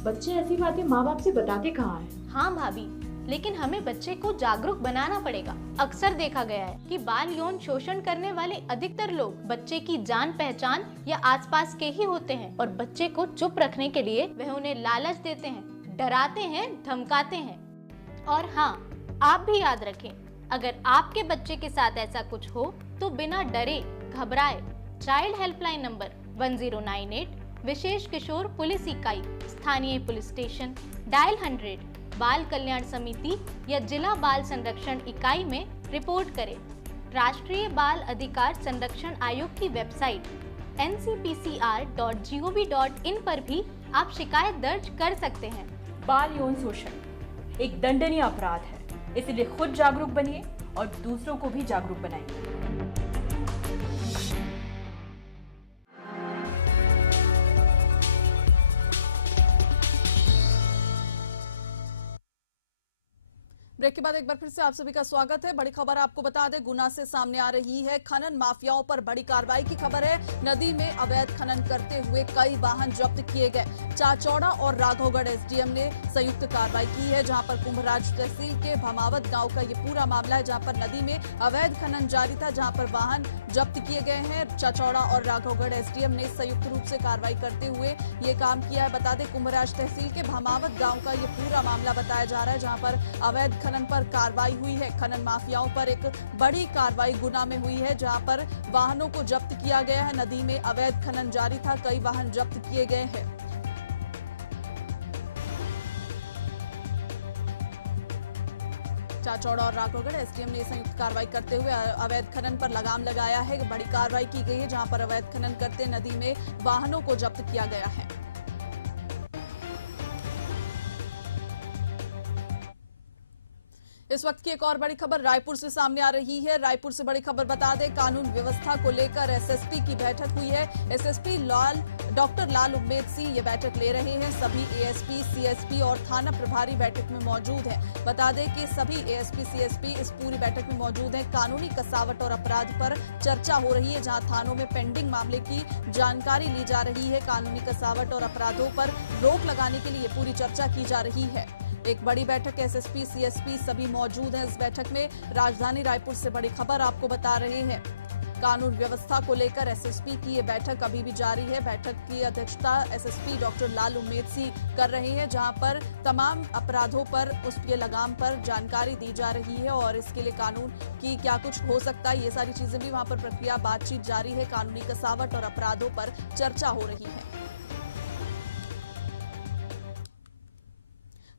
बच्चे ऐसी बातें माँ बाप से बताते कहाँ हैं? हाँ भाभी, लेकिन हमें बच्चे को जागरूक बनाना पड़ेगा। अक्सर देखा गया है कि बाल यौन शोषण करने वाले अधिकतर लोग बच्चे की जान पहचान या आसपास के ही होते हैं और बच्चे को चुप रखने के लिए वह उन्हें लालच देते हैं, डराते हैं, धमकाते हैं। और हाँ, आप भी याद रखें, अगर आपके बच्चे के साथ ऐसा कुछ हो तो बिना डरे घबराए चाइल्ड हेल्पलाइन नंबर 1098, विशेष किशोर पुलिस इकाई, स्थानीय पुलिस स्टेशन, डायल 100, बाल कल्याण समिति या जिला बाल संरक्षण इकाई में रिपोर्ट करें। राष्ट्रीय बाल अधिकार संरक्षण आयोग की वेबसाइट ncpcr.gov.in पर भी आप शिकायत दर्ज कर सकते हैं। बाल यौन शोषण एक दंडनीय अपराध है, इसलिए खुद जागरूक बनिए और दूसरों को भी जागरूक बनाइए। ब्रेक के बाद एक बार फिर से आप सभी का स्वागत है। बड़ी खबर आपको बता दें, गुना से सामने आ रही है। खनन माफियाओं पर बड़ी कार्रवाई की खबर है। नदी में अवैध खनन करते हुए कई वाहन जब्त किए गए। चाचौड़ा और राघवगढ़ एसडीएम ने संयुक्त कार्रवाई की है, जहां पर कुंभराज तहसील के भमावत गांव का ये पूरा मामला है, जहां पर नदी में अवैध खनन जारी था, जहां पर वाहन जब्त किए गए हैं। चाचौड़ा और राघवगढ़ एसडीएम ने संयुक्त रूप से कार्रवाई करते हुए ये काम किया है। बता दें, कुंभराज तहसील के भमावत गाँव का ये पूरा मामला बताया जा रहा है, जहाँ पर अवैध खनन पर कार्रवाई हुई है। खनन माफियाओं पर एक बड़ी कार्रवाई गुना में हुई है, जहां पर वाहनों को जब्त किया गया है। नदी में अवैध खनन जारी था, कई वाहन जब्त किए गए हैं। चाचौड़ा और राघवगढ़ एसडीएम ने संयुक्त कार्रवाई करते हुए अवैध खनन पर लगाम लगाया है। बड़ी कार्रवाई की गई है, जहां पर अवैध खनन करते नदी में वाहनों को जब्त किया गया है। इस वक्त की एक और बड़ी खबर रायपुर से सामने आ रही है। रायपुर से बड़ी खबर बता दें, कानून व्यवस्था को लेकर एसएसपी की बैठक हुई है। एसएसपी डॉक्टर लाल उम्मेद सिंह ये बैठक ले रहे हैं। सभी एएसपी, सीएसपी और थाना प्रभारी बैठक में मौजूद हैं। बता दें कि सभी एएसपी, सीएसपी इस पूरी बैठक में मौजूद हैं। कानूनी कसावट और अपराध पर चर्चा हो रही है, जहां थानों में पेंडिंग मामले की जानकारी ली जा रही है। कानूनी कसावट और अपराधों पर रोक लगाने के लिए पूरी चर्चा की जा रही है। एक बड़ी बैठक, एसएसपी, सीएसपी सभी मौजूद हैं इस बैठक में। राजधानी रायपुर से बड़ी खबर आपको बता रहे हैं। कानून व्यवस्था को लेकर एसएसपी की ये बैठक अभी भी जारी है। बैठक की अध्यक्षता एसएसपी डॉक्टर लाल उम्मेद सिंह कर रहे हैं, जहां पर तमाम अपराधों पर उसके लगाम पर जानकारी दी जा रही है और इसके लिए कानून की क्या कुछ हो सकता है, ये सारी चीजें भी वहां पर प्रक्रिया, बातचीत जारी है। कानूनी कसावट और अपराधों पर चर्चा हो रही है।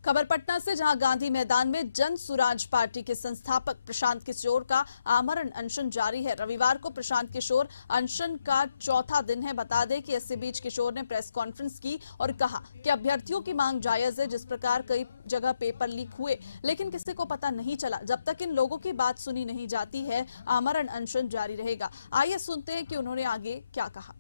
खबर पटना से, जहां गांधी मैदान में जन सुराज पार्टी के संस्थापक प्रशांत किशोर का आमरण अनशन जारी है। रविवार को प्रशांत किशोर अनशन का चौथा दिन है। बता दें कि इसी बीच किशोर ने प्रेस कॉन्फ्रेंस की और कहा कि अभ्यर्थियों की मांग जायज है। जिस प्रकार कई जगह पेपर लीक हुए लेकिन किसी को पता नहीं चला, जब तक इन लोगों की बात सुनी नहीं जाती है आमरण अनशन जारी रहेगा। आइए सुनते हैं कि उन्होंने आगे क्या कहा।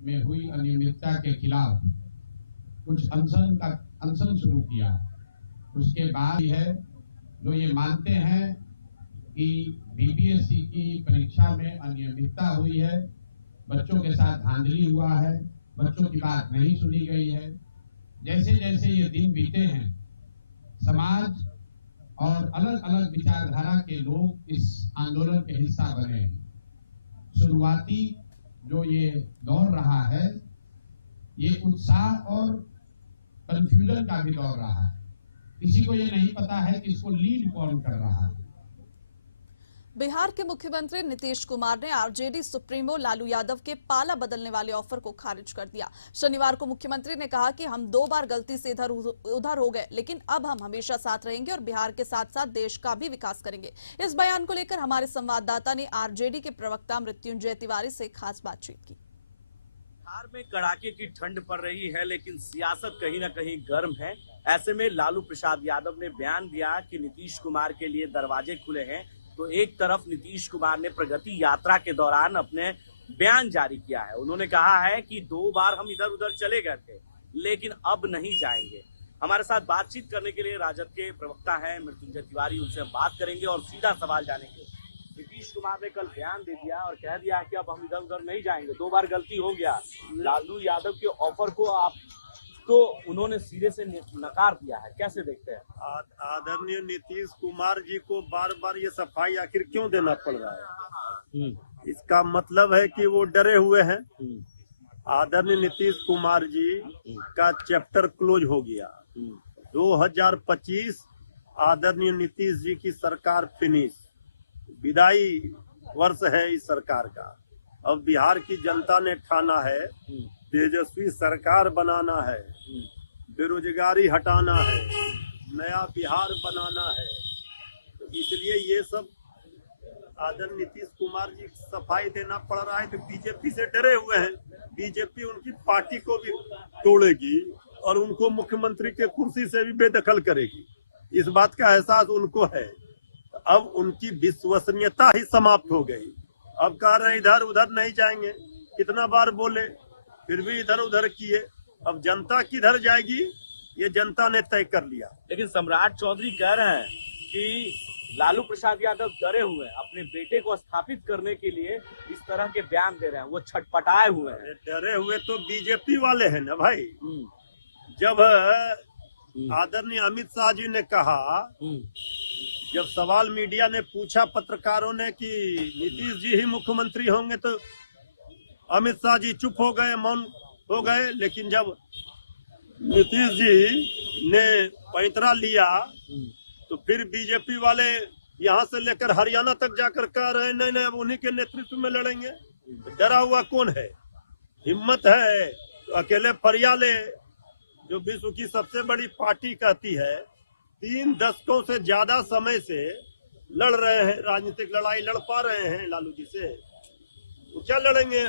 में हुई अनियमितता के खिलाफ कुछ अनशन शुरू किया। उसके बाद है जो ये मानते हैं कि बीपीएससी की परीक्षा में अनियमितता हुई है, बच्चों के साथ धांधली हुआ है, बच्चों की बात नहीं सुनी गई है। जैसे जैसे ये दिन बीते हैं, समाज और अलग अलग विचारधारा के लोग इस आंदोलन के हिस्सा बने हैं। शुरुआती जो ये दौर रहा है, ये उत्साह और कंफ्यूजन का भी दौर रहा है। किसी को ये नहीं पता है कि इसको लीड कौन कर रहा है। बिहार के मुख्यमंत्री नीतीश कुमार ने आरजेडी सुप्रीमो लालू यादव के पाला बदलने वाले ऑफर को खारिज कर दिया। शनिवार को मुख्यमंत्री ने कहा कि हम 2 बार गलती से इधर उधर हो गए, लेकिन अब हम हमेशा साथ रहेंगे और बिहार के साथ साथ देश का भी विकास करेंगे। इस बयान को लेकर हमारे संवाददाता ने आरजेडी के प्रवक्ता मृत्युंजय तिवारी से खास बातचीत की। बिहार में कड़ाके की ठंड पड़ रही है, लेकिन सियासत कहीं न कहीं गर्म है। ऐसे में लालू प्रसाद यादव ने बयान दिया कि नीतीश कुमार के लिए दरवाजे खुले हैं। तो एक तरफ नीतीश कुमार ने प्रगति यात्रा के दौरान अपने बयान जारी किया है। उन्होंने कहा है कि 2 बार हम इधर उधर चले गए थे, लेकिन अब नहीं जाएंगे। हमारे साथ बातचीत करने के लिए राजद के प्रवक्ता हैं मृत्युंजय तिवारी, उनसे हम बात करेंगे और सीधा सवाल जानेंगे। नीतीश कुमार ने कल बयान दे दिया और कह दिया कि अब हम इधर उधर नहीं जाएंगे, 2 बार गलती हो गया। लालू यादव के ऑफर को आप तो उन्होंने सिरे से नकार दिया है, कैसे देखते हैं? आदरणीय नीतीश कुमार जी को बार बार ये सफाई आखिर क्यों देना पड़ रहा है? इसका मतलब है कि वो डरे हुए हैं। आदरणीय नीतीश कुमार जी का चैप्टर क्लोज हो गया। 2025 आदरणीय नीतीश जी की सरकार फिनिश, विदाई वर्ष है इस सरकार का। अब बिहार की जनता ने ठाना है तेजस्वी सरकार बनाना है, बेरोजगारी हटाना है, नया बिहार बनाना है। तो इसलिए ये सब आदरणीय नीतीश कुमार जी सफाई देना पड़ रहा है। तो बीजेपी से डरे हुए हैं। बीजेपी उनकी पार्टी को भी तोड़ेगी और उनको मुख्यमंत्री के कुर्सी से भी बेदखल करेगी। इस बात का एहसास उनको है। अब उनकी विश्वसनीयता ही समाप्त हो गई। अब कह रहे हैं इधर उधर नहीं जाएंगे। कितना बार बोले, फिर भी इधर उधर किए। अब जनता किधर जाएगी ये जनता ने तय कर लिया। लेकिन सम्राट चौधरी कह रहे हैं कि लालू प्रसाद यादव डरे हुए हैं, अपने बेटे को स्थापित करने के लिए इस तरह के बयान दे रहे हैं, वो छटपटाए हुए हैं। डरे हुए तो बीजेपी वाले हैं ना भाई। जब आदरणीय अमित शाह जी ने कहा, जब सवाल मीडिया ने पूछा पत्रकारों ने कि नीतीश जी ही मुख्यमंत्री होंगे, तो अमित शाह जी चुप हो गए, मौन हो गए। लेकिन जब नीतीश जी ने पैंतरा लिया तो फिर बीजेपी वाले यहाँ से लेकर हरियाणा तक जाकर कह रहे हैं नहीं अब उन्हीं के नेतृत्व में लड़ेंगे। डरा हुआ कौन है? हिम्मत है तो अकेले फरियाले, जो विश्व की सबसे बड़ी पार्टी कहती है, 3 दशकों से ज्यादा समय से लड़ रहे हैं, राजनीतिक लड़ाई लड़ पा रहे हैं लालू जी से, तो क्या लड़ेंगे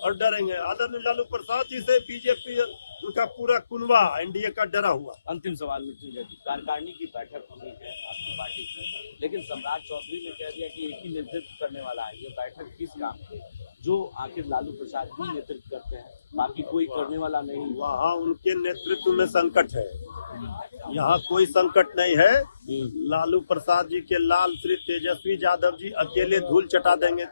और डरेंगे? आदरणीय लालू प्रसाद जी से बीजेपी उनका पूरा कुनबा एनडीए का डरा हुआ। अंतिम सवाल मृत्युंजय जी, कार्यकारिणी की बैठक हुई है आपकी पार्टी की, लेकिन सम्राट चौधरी ने कह दिया कि एक ही नेतृत्व करने वाला है। ये बैठक किस काम की, जो आखिर लालू प्रसाद ही नेतृत्व करते हैं, बाकी कोई करने वाला नहीं। वहाँ उनके नेतृत्व में संकट है, यहाँ कोई संकट नहीं है। लालू प्रसाद जी के लाल श्री तेजस्वी यादव जी अकेले धूल चटा देंगे,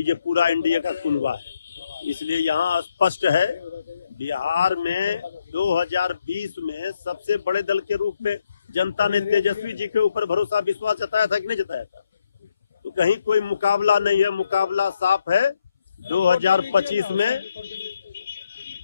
ये पूरा एनडीए का कुनबा है। इसलिए यहाँ स्पष्ट है, बिहार में 2020 में सबसे बड़े दल के रूप में जनता ने तेजस्वी जी के ऊपर भरोसा विश्वास जताया था कि नहीं जताया था? तो कहीं कोई मुकाबला नहीं है, मुकाबला साफ है। 2025 में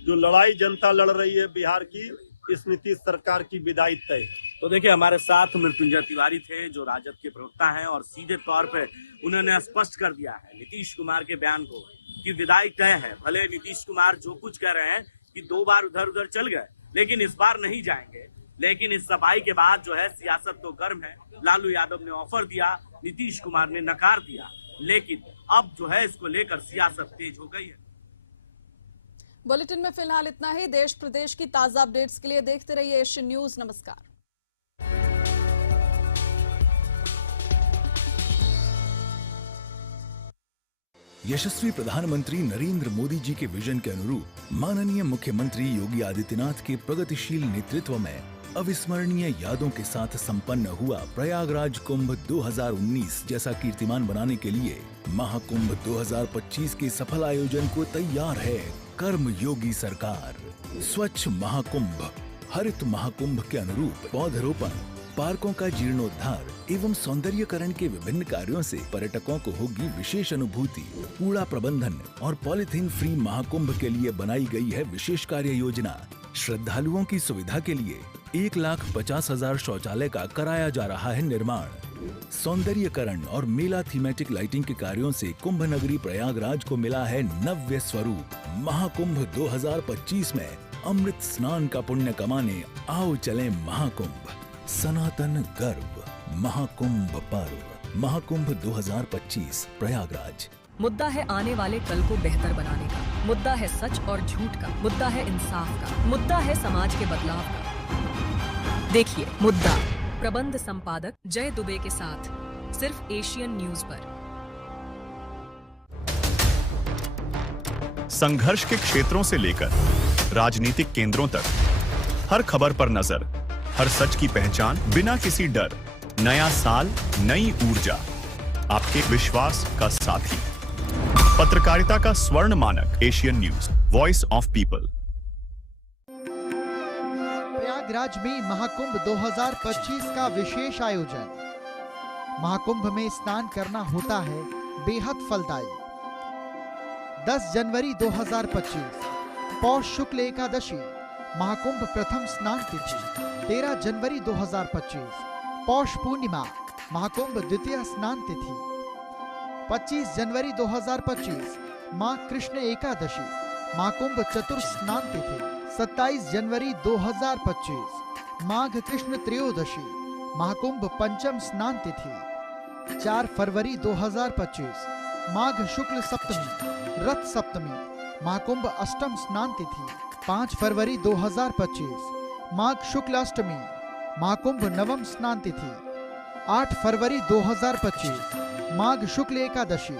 जो लड़ाई जनता लड़ रही है बिहार की, इस नीतीश सरकार की विदाई तय। तो देखिए हमारे साथ मृत्युंजय तिवारी थे जो राजद के प्रवक्ता हैं और सीधे तौर पे उन्होंने स्पष्ट कर दिया है नीतीश कुमार के बयान को कि विदाई तय है। भले नीतीश कुमार जो कुछ कह रहे हैं कि 2 बार उधर उधर चल गए लेकिन इस बार नहीं जाएंगे। लेकिन इस सफाई के बाद जो है सियासत तो गर्म है। लालू यादव ने ऑफर दिया, नीतीश कुमार ने नकार दिया, लेकिन अब जो है इसको लेकर सियासत तेज हो गई है। बुलेटिन में फिलहाल इतना ही। देश प्रदेश की ताजा अपडेट्स के लिए देखते रहिए एशियन न्यूज। नमस्कार। यशस्वी प्रधानमंत्री नरेंद्र मोदी जी के विजन के अनुरूप माननीय मुख्यमंत्री योगी आदित्यनाथ के प्रगतिशील नेतृत्व में अविस्मरणीय यादों के साथ संपन्न हुआ प्रयागराज कुंभ 2019 जैसा कीर्तिमान बनाने के लिए महाकुंभ 2025 के सफल आयोजन को तैयार है कर्म योगी सरकार। स्वच्छ महाकुंभ, हरित महाकुंभ के अनुरूप पौधरोपण, पार्कों का जीर्णोद्धार एवं सौंदर्यकरण के विभिन्न कार्यों से पर्यटकों को होगी विशेष अनुभूति। कूड़ा प्रबंधन और पॉलीथीन फ्री महाकुंभ के लिए बनाई गई है विशेष कार्य योजना। श्रद्धालुओं की सुविधा के लिए 1,50,000 शौचालय का कराया जा रहा है निर्माण। सौंदर्यकरण और मेला थीमेटिक लाइटिंग के कार्यों से कुंभ नगरी प्रयागराज को मिला है नव्य स्वरूप। महाकुंभ 2025 में अमृत स्नान का पुण्य कमाने आओ चलें महाकुंभ। सनातन गर्व महाकुंभ पर्व। महाकुंभ 2025 प्रयागराज। मुद्दा है आने वाले कल को बेहतर बनाने का, मुद्दा है सच और झूठ का, मुद्दा है इंसाफ का, मुद्दा है समाज के बदलाव का। देखिए मुद्दा, प्रबंध संपादक जय दुबे के साथ, सिर्फ एशियन न्यूज पर। संघर्ष के क्षेत्रों से लेकर राजनीतिक केंद्रों तक हर खबर पर नजर, हर सच की पहचान बिना किसी डर। नया साल, नई ऊर्जा, आपके विश्वास का साथी। पत्रकारिता का स्वर्ण मानक, Asian news, voice of people. Prayagraj में महाकुंभ 2025 का विशेष आयोजन। महाकुंभ में स्नान करना होता है बेहद फलदायी। 10 जनवरी 2025 पौष शुक्ल एकादशी महाकुंभ प्रथम स्नान तिथि। 13 जनवरी 2025 पौष पूर्णिमा महाकुंभ द्वितीय स्नान तिथि। 25 जनवरी 2025 मां कृष्ण एकादशी महाकुंभ चतुर्थ स्नान तिथि। 27 जनवरी 2025 माघ कृष्ण त्रयोदशी महाकुंभ पंचम स्नान तिथि। 4 फरवरी 2025 माघ शुक्ल सप्तमी रथ सप्तमी महाकुंभ अष्टम स्नान तिथि। 5 फरवरी 2025 माघ शुक्ल अष्टमी महाकुंभ नवम स्नान तिथि। 8 फरवरी 2025 माघ शुक्ल एकादशी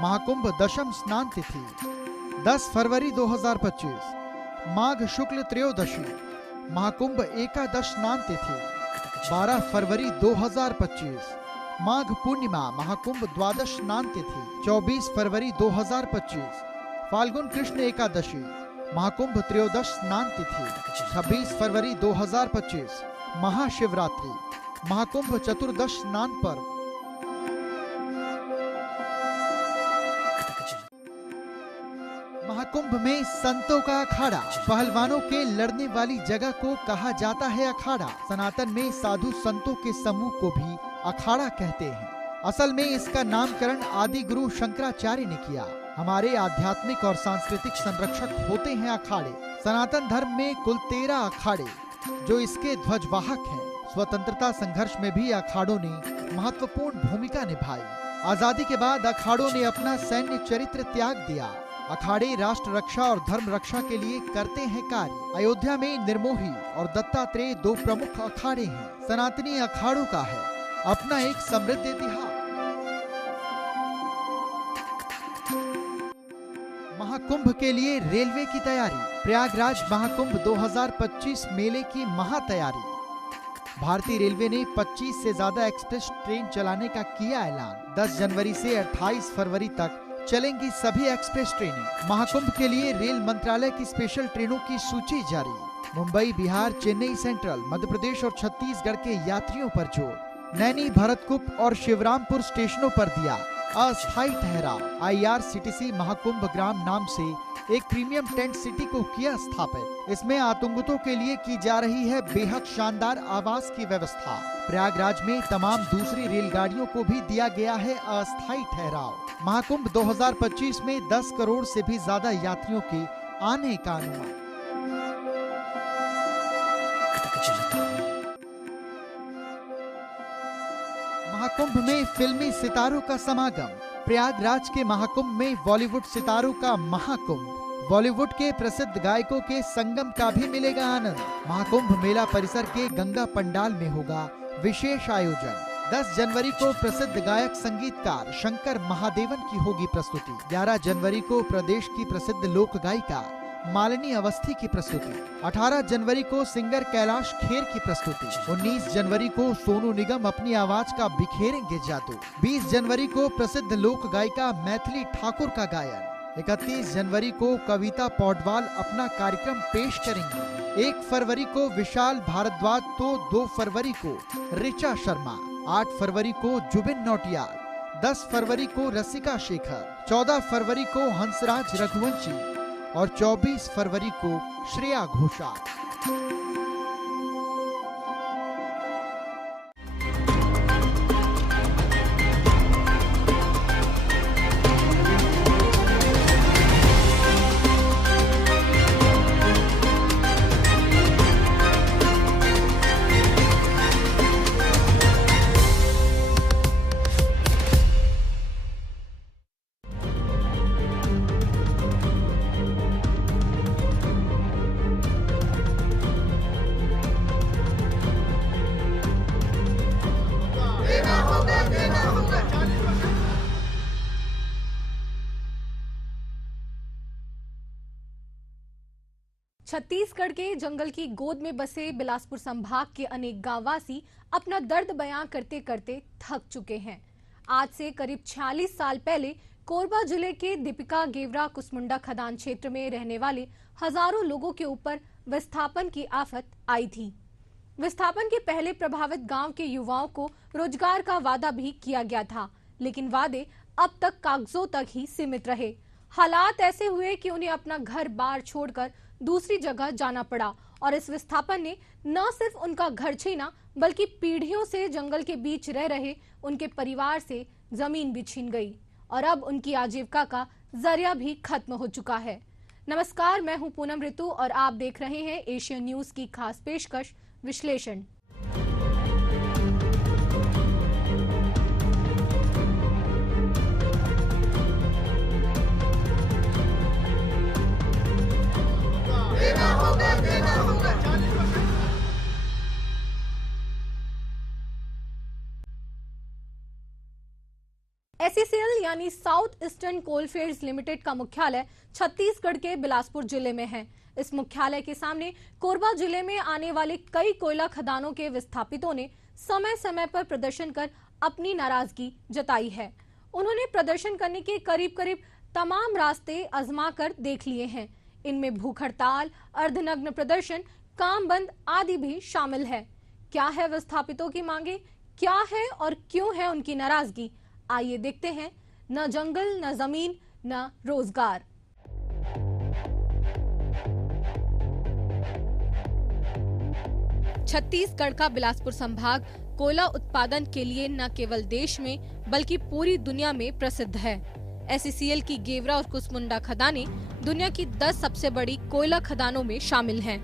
महाकुंभ दशम स्नान तिथि। 10 फरवरी 2025 माघ शुक्ल त्रयोदशी महाकुंभ एकादश स्नान तिथि। 12 फरवरी 2025 माघ पूर्णिमा महाकुंभ द्वादश स्नान तिथि। 24 फरवरी 2025 फाल्गुन कृष्ण एकादशी महाकुंभ त्रयोदश स्नान तिथि। 26 फरवरी 2025 महाशिवरात्रि महाकुंभ चतुर्दश स्नान पर्व। महाकुंभ में संतों का अखाड़ा, पहलवानों के लड़ने वाली जगह को कहा जाता है अखाड़ा। सनातन में साधु संतों के समूह को भी अखाड़ा कहते हैं। असल में इसका नामकरण आदि गुरु शंकराचार्य ने किया। हमारे आध्यात्मिक और सांस्कृतिक संरक्षक होते हैं अखाड़े। सनातन धर्म में कुल 13 अखाड़े जो इसके ध्वजवाहक हैं। स्वतंत्रता संघर्ष में भी अखाड़ों ने महत्वपूर्ण भूमिका निभाई। आजादी के बाद अखाड़ों ने अपना सैन्य चरित्र त्याग दिया। अखाड़े राष्ट्र रक्षा और धर्म रक्षा के लिए करते हैं कार्य। अयोध्या में निर्मोही और दत्तात्रेय 2 प्रमुख अखाड़े हैं। सनातनी अखाड़ों का है अपना एक समृद्ध इतिहास। महाकुंभ के लिए रेलवे की तैयारी। प्रयागराज महाकुंभ 2025 मेले की महातैयारी। भारतीय रेलवे ने 25 से ज्यादा एक्सप्रेस ट्रेन चलाने का किया ऐलान। 10 जनवरी से 28 फरवरी तक चलेंगी सभी एक्सप्रेस ट्रेनें। महाकुंभ के लिए रेल मंत्रालय की स्पेशल ट्रेनों की सूची जारी। मुंबई, बिहार, चेन्नई सेंट्रल, मध्य प्रदेश और छत्तीसगढ़ के यात्रियों पर जोर। नैनी, भरतकुप और शिवरामपुर स्टेशनों पर दिया अस्थायी ठहराव। IRCTC महाकुंभ ग्राम नाम से एक प्रीमियम टेंट सिटी को किया स्थापित। इसमें आतंकितों के लिए की जा रही है बेहद शानदार आवास की व्यवस्था। प्रयागराज में तमाम दूसरी रेलगाड़ियों को भी दिया गया है अस्थायी ठहराव। महाकुंभ 2025 में 10 करोड़ से भी ज्यादा यात्रियों के आने का अनुमान। महाकुंभ में फिल्मी सितारों का समागम। प्रयागराज के महाकुंभ में बॉलीवुड सितारों का महाकुंभ। बॉलीवुड के प्रसिद्ध गायकों के संगम का भी मिलेगा आनंद। महाकुंभ मेला परिसर के गंगा पंडाल में होगा विशेष आयोजन। 10 जनवरी को प्रसिद्ध गायक संगीतकार शंकर महादेवन की होगी प्रस्तुति। 11 जनवरी को प्रदेश की प्रसिद्ध लोक गायिका मालिनी अवस्थी की प्रस्तुति। 18 जनवरी को सिंगर कैलाश खेर की प्रस्तुति। 19 जनवरी को सोनू निगम अपनी आवाज का बिखेरेंगे जादू। 20 जनवरी को प्रसिद्ध लोक गायिका मैथिली ठाकुर का गायन। 31 जनवरी को कविता पौडवाल अपना कार्यक्रम पेश करेंगी। 1 फरवरी को विशाल भारद्वाज तो 2 फरवरी को ऋचा शर्मा। 8 फरवरी को जुबिन नौटियाल। 10 फरवरी को रसिका शेखर। 14 फरवरी को हंसराज रघुवंशी और 24 फरवरी को श्रेया घोषाल। छत्तीसगढ़ के जंगल की गोद में बसे बिलासपुर संभाग के अनेक गांववासी अपना दर्द बयां करते करते थक चुके हैं। आज से करीब 46 साल पहले कोरबा जिले के दीपिका गेवरा कुसमुंडा खदान क्षेत्र में रहने वाले हजारों लोगों के ऊपर विस्थापन की आफत आई थी। विस्थापन के पहले प्रभावित गांव के युवाओं को रोजगार का वादा भी किया गया था, लेकिन वादे अब तक कागजों तक ही सीमित रहे। हालात ऐसे हुए कि उन्हें अपना घर बार छोड़कर दूसरी जगह जाना पड़ा और इस विस्थापन ने न सिर्फ उनका घर छीना बल्कि पीढ़ियों से जंगल के बीच रह रहे उनके परिवार से जमीन भी छीन गई और अब उनकी आजीविका का जरिया भी खत्म हो चुका है। नमस्कार, मैं हूं पूनम ऋतु और आप देख रहे हैं एशियन न्यूज की खास पेशकश विश्लेषण। SECL यानी साउथ ईस्टर्न कोलफील्ड्स लिमिटेड का मुख्यालय छत्तीसगढ़ के बिलासपुर जिले में है। इस मुख्यालय के सामने कोरबा जिले में आने वाले कई कोयला खदानों के विस्थापितों ने समय समय पर प्रदर्शन कर अपनी नाराजगी जताई है। उन्होंने प्रदर्शन करने के करीब करीब तमाम रास्ते आजमा कर देख लिए हैं। इनमें भूख हड़ताल, अर्धनग्न प्रदर्शन, काम बंद आदि भी शामिल है। क्या है विस्थापितों की मांगे, क्या है और क्यों है उनकी नाराजगी, आइए देखते हैं। न जंगल, न जमीन, न रोजगार। छत्तीसगढ़ का बिलासपुर संभाग कोयला उत्पादन के लिए न केवल देश में बल्कि पूरी दुनिया में प्रसिद्ध है। SECL की गेवरा और कुसमुंडा खदानें दुनिया की 10 सबसे बड़ी कोयला खदानों में शामिल हैं।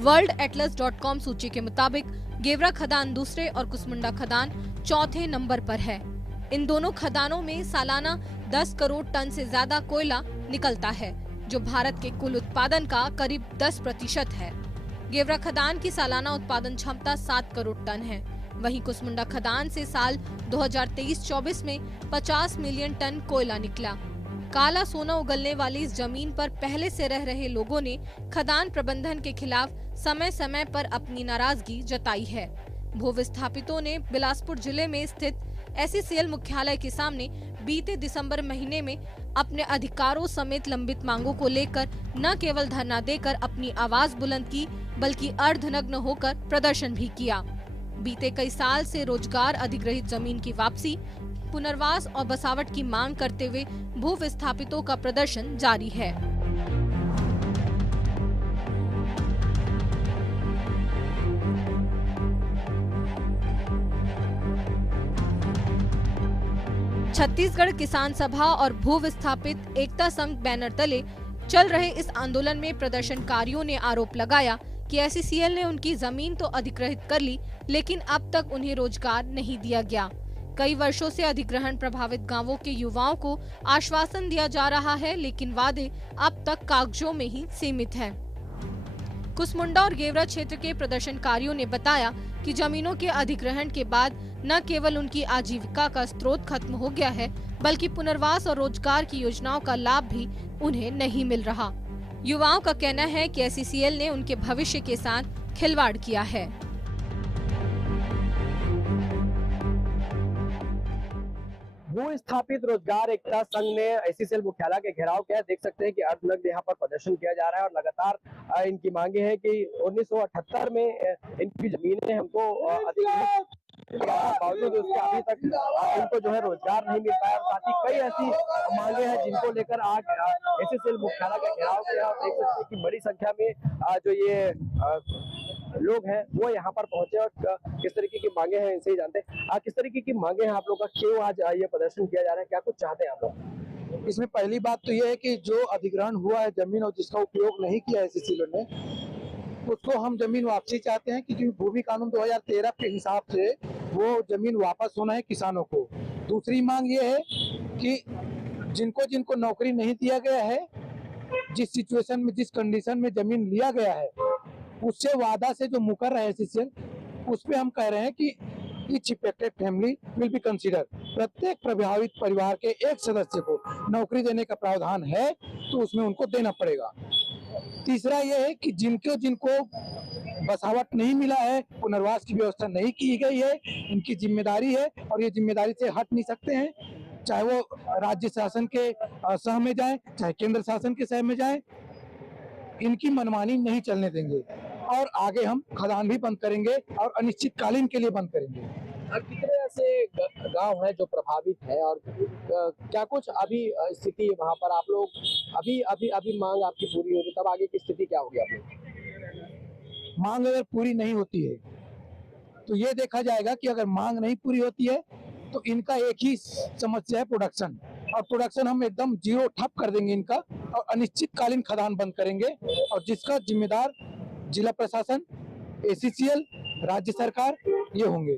worldatlas.com सूची के मुताबिक गेवरा खदान दूसरे और कुसमुंडा खदान चौथे नंबर पर है। इन दोनों खदानों में सालाना 10 करोड़ टन से ज्यादा कोयला निकलता है, जो भारत के कुल उत्पादन का करीब 10% है। गेवरा खदान की सालाना उत्पादन क्षमता 7 करोड़ टन है। वहीं कुसमुंडा खदान से साल 2023-24 में 50 मिलियन टन कोयला निकला। काला सोना उगलने वाली इस जमीन पर पहले से रह रहे लोगों ने खदान प्रबंधन के खिलाफ समय समय पर अपनी नाराजगी जताई है। भूविस्थापितों ने बिलासपुर जिले में स्थित SECL मुख्यालय के सामने बीते दिसंबर महीने में अपने अधिकारों समेत लंबित मांगों को लेकर न केवल धरना देकर अपनी आवाज बुलंद की बल्कि अर्धनग्न होकर प्रदर्शन भी किया। बीते कई साल से रोजगार, अधिग्रहित जमीन की वापसी, पुनर्वास और बसावट की मांग करते हुए भू विस्थापितों का प्रदर्शन जारी है। छत्तीसगढ़ किसान सभा और भू विस्थापित एकता संघ बैनर तले चल रहे इस आंदोलन में प्रदर्शनकारियों ने आरोप लगाया कि एसईसीएल ने उनकी जमीन तो अधिग्रहित कर ली, लेकिन अब तक उन्हें रोजगार नहीं दिया गया। कई वर्षों से अधिग्रहण प्रभावित गांवों के युवाओं को आश्वासन दिया जा रहा है, लेकिन वादे अब तक कागजों में ही सीमित हैं। कुसमुंडा और गेवरा क्षेत्र के प्रदर्शनकारियों ने बताया कि जमीनों के अधिग्रहण के बाद न केवल उनकी आजीविका का स्रोत खत्म हो गया है, बल्कि पुनर्वास और रोजगार की योजनाओं का लाभ भी उन्हें नहीं मिल रहा। युवाओं का कहना है कि एसईसीएल ने उनके भविष्य के साथ खिलवाड़ किया है। भू स्थापित रोजगार एकता संघ ने एसईसीएल मुख्यालय के घेराव किया। देख सकते हैं कि अर्धनग्न यहाँ पर प्रदर्शन किया जा रहा है और लगातार इनकी मांगे हैं कि 1978 में इनकी जमीनें हमको अधिग्रहित बावजूद उसके अभी तक इनको जो है रोजगार नहीं मिल पाया। साथ ही कई ऐसी मांगे हैं जिनको लेकर आज एसईसीएल मुख्यालय का घेराव किया। देख सकते हैं कि बड़ी संख्या में जो ये लोग हैं वो यहाँ पर पहुंचे और किस तरीके की मांगे हैं इनसे ही जानते हैं। किस तरीके की मांगे हैं आप लोग का, क्यों आज ये प्रदर्शन किया जा रहा है, क्या कुछ चाहते हैं आप लोग? इसमें पहली बात तो ये है कि जो अधिग्रहण हुआ है जमीन और जिसका उपयोग नहीं किया एसईसीएल ने, उसको हम जमीन वापसी चाहते हैं, क्योंकि भूमि कानून 2013 के हिसाब से वो जमीन वापस होना है किसानों को। दूसरी मांग ये है कि जिनको जिनको नौकरी नहीं दिया गया है, जिस सिचुएशन में जिस कंडीशन में जमीन लिया गया है उससे वादा से जो मुकर रहा है एसईसीएल, उस पे हम कह रहे हैं कि each affected family will be consider. प्रत्येक प्रभावित परिवार के एक सदस्य को नौकरी देने का प्रावधान है तो उसमें उनको देना पड़ेगा। तीसरा यह है कि जिनको बसावट नहीं मिला है, पुनर्वास की व्यवस्था नहीं की गई है, इनकी जिम्मेदारी है और ये जिम्मेदारी से हट नहीं सकते हैं, चाहे वो राज्य शासन के सह में जाए चाहे केंद्र शासन के सह में जाए। इनकी मनमानी नहीं चलने देंगे और आगे हम खदान भी बंद करेंगे और अनिश्चितकालीन के लिए बंद करेंगे। कितने ऐसे गांव हैं जो प्रभावित है और क्या कुछ अभी स्थिति वहां पर आप लोग अभी मांग आपकी पूरी होगी तब आगे की स्थिति क्या होगी? आप लोग मांग अगर पूरी नहीं होती है तो ये देखा जाएगा कि अगर मांग नहीं पूरी होती है तो इनका एक ही समस्या है प्रोडक्शन, और प्रोडक्शन हम एकदम जीरो ठप कर देंगे इनका और अनिश्चितकालीन खदान बंद करेंगे और जिसका जिम्मेदार जिला प्रशासन, एसईसीएल, राज्य सरकार ये होंगे।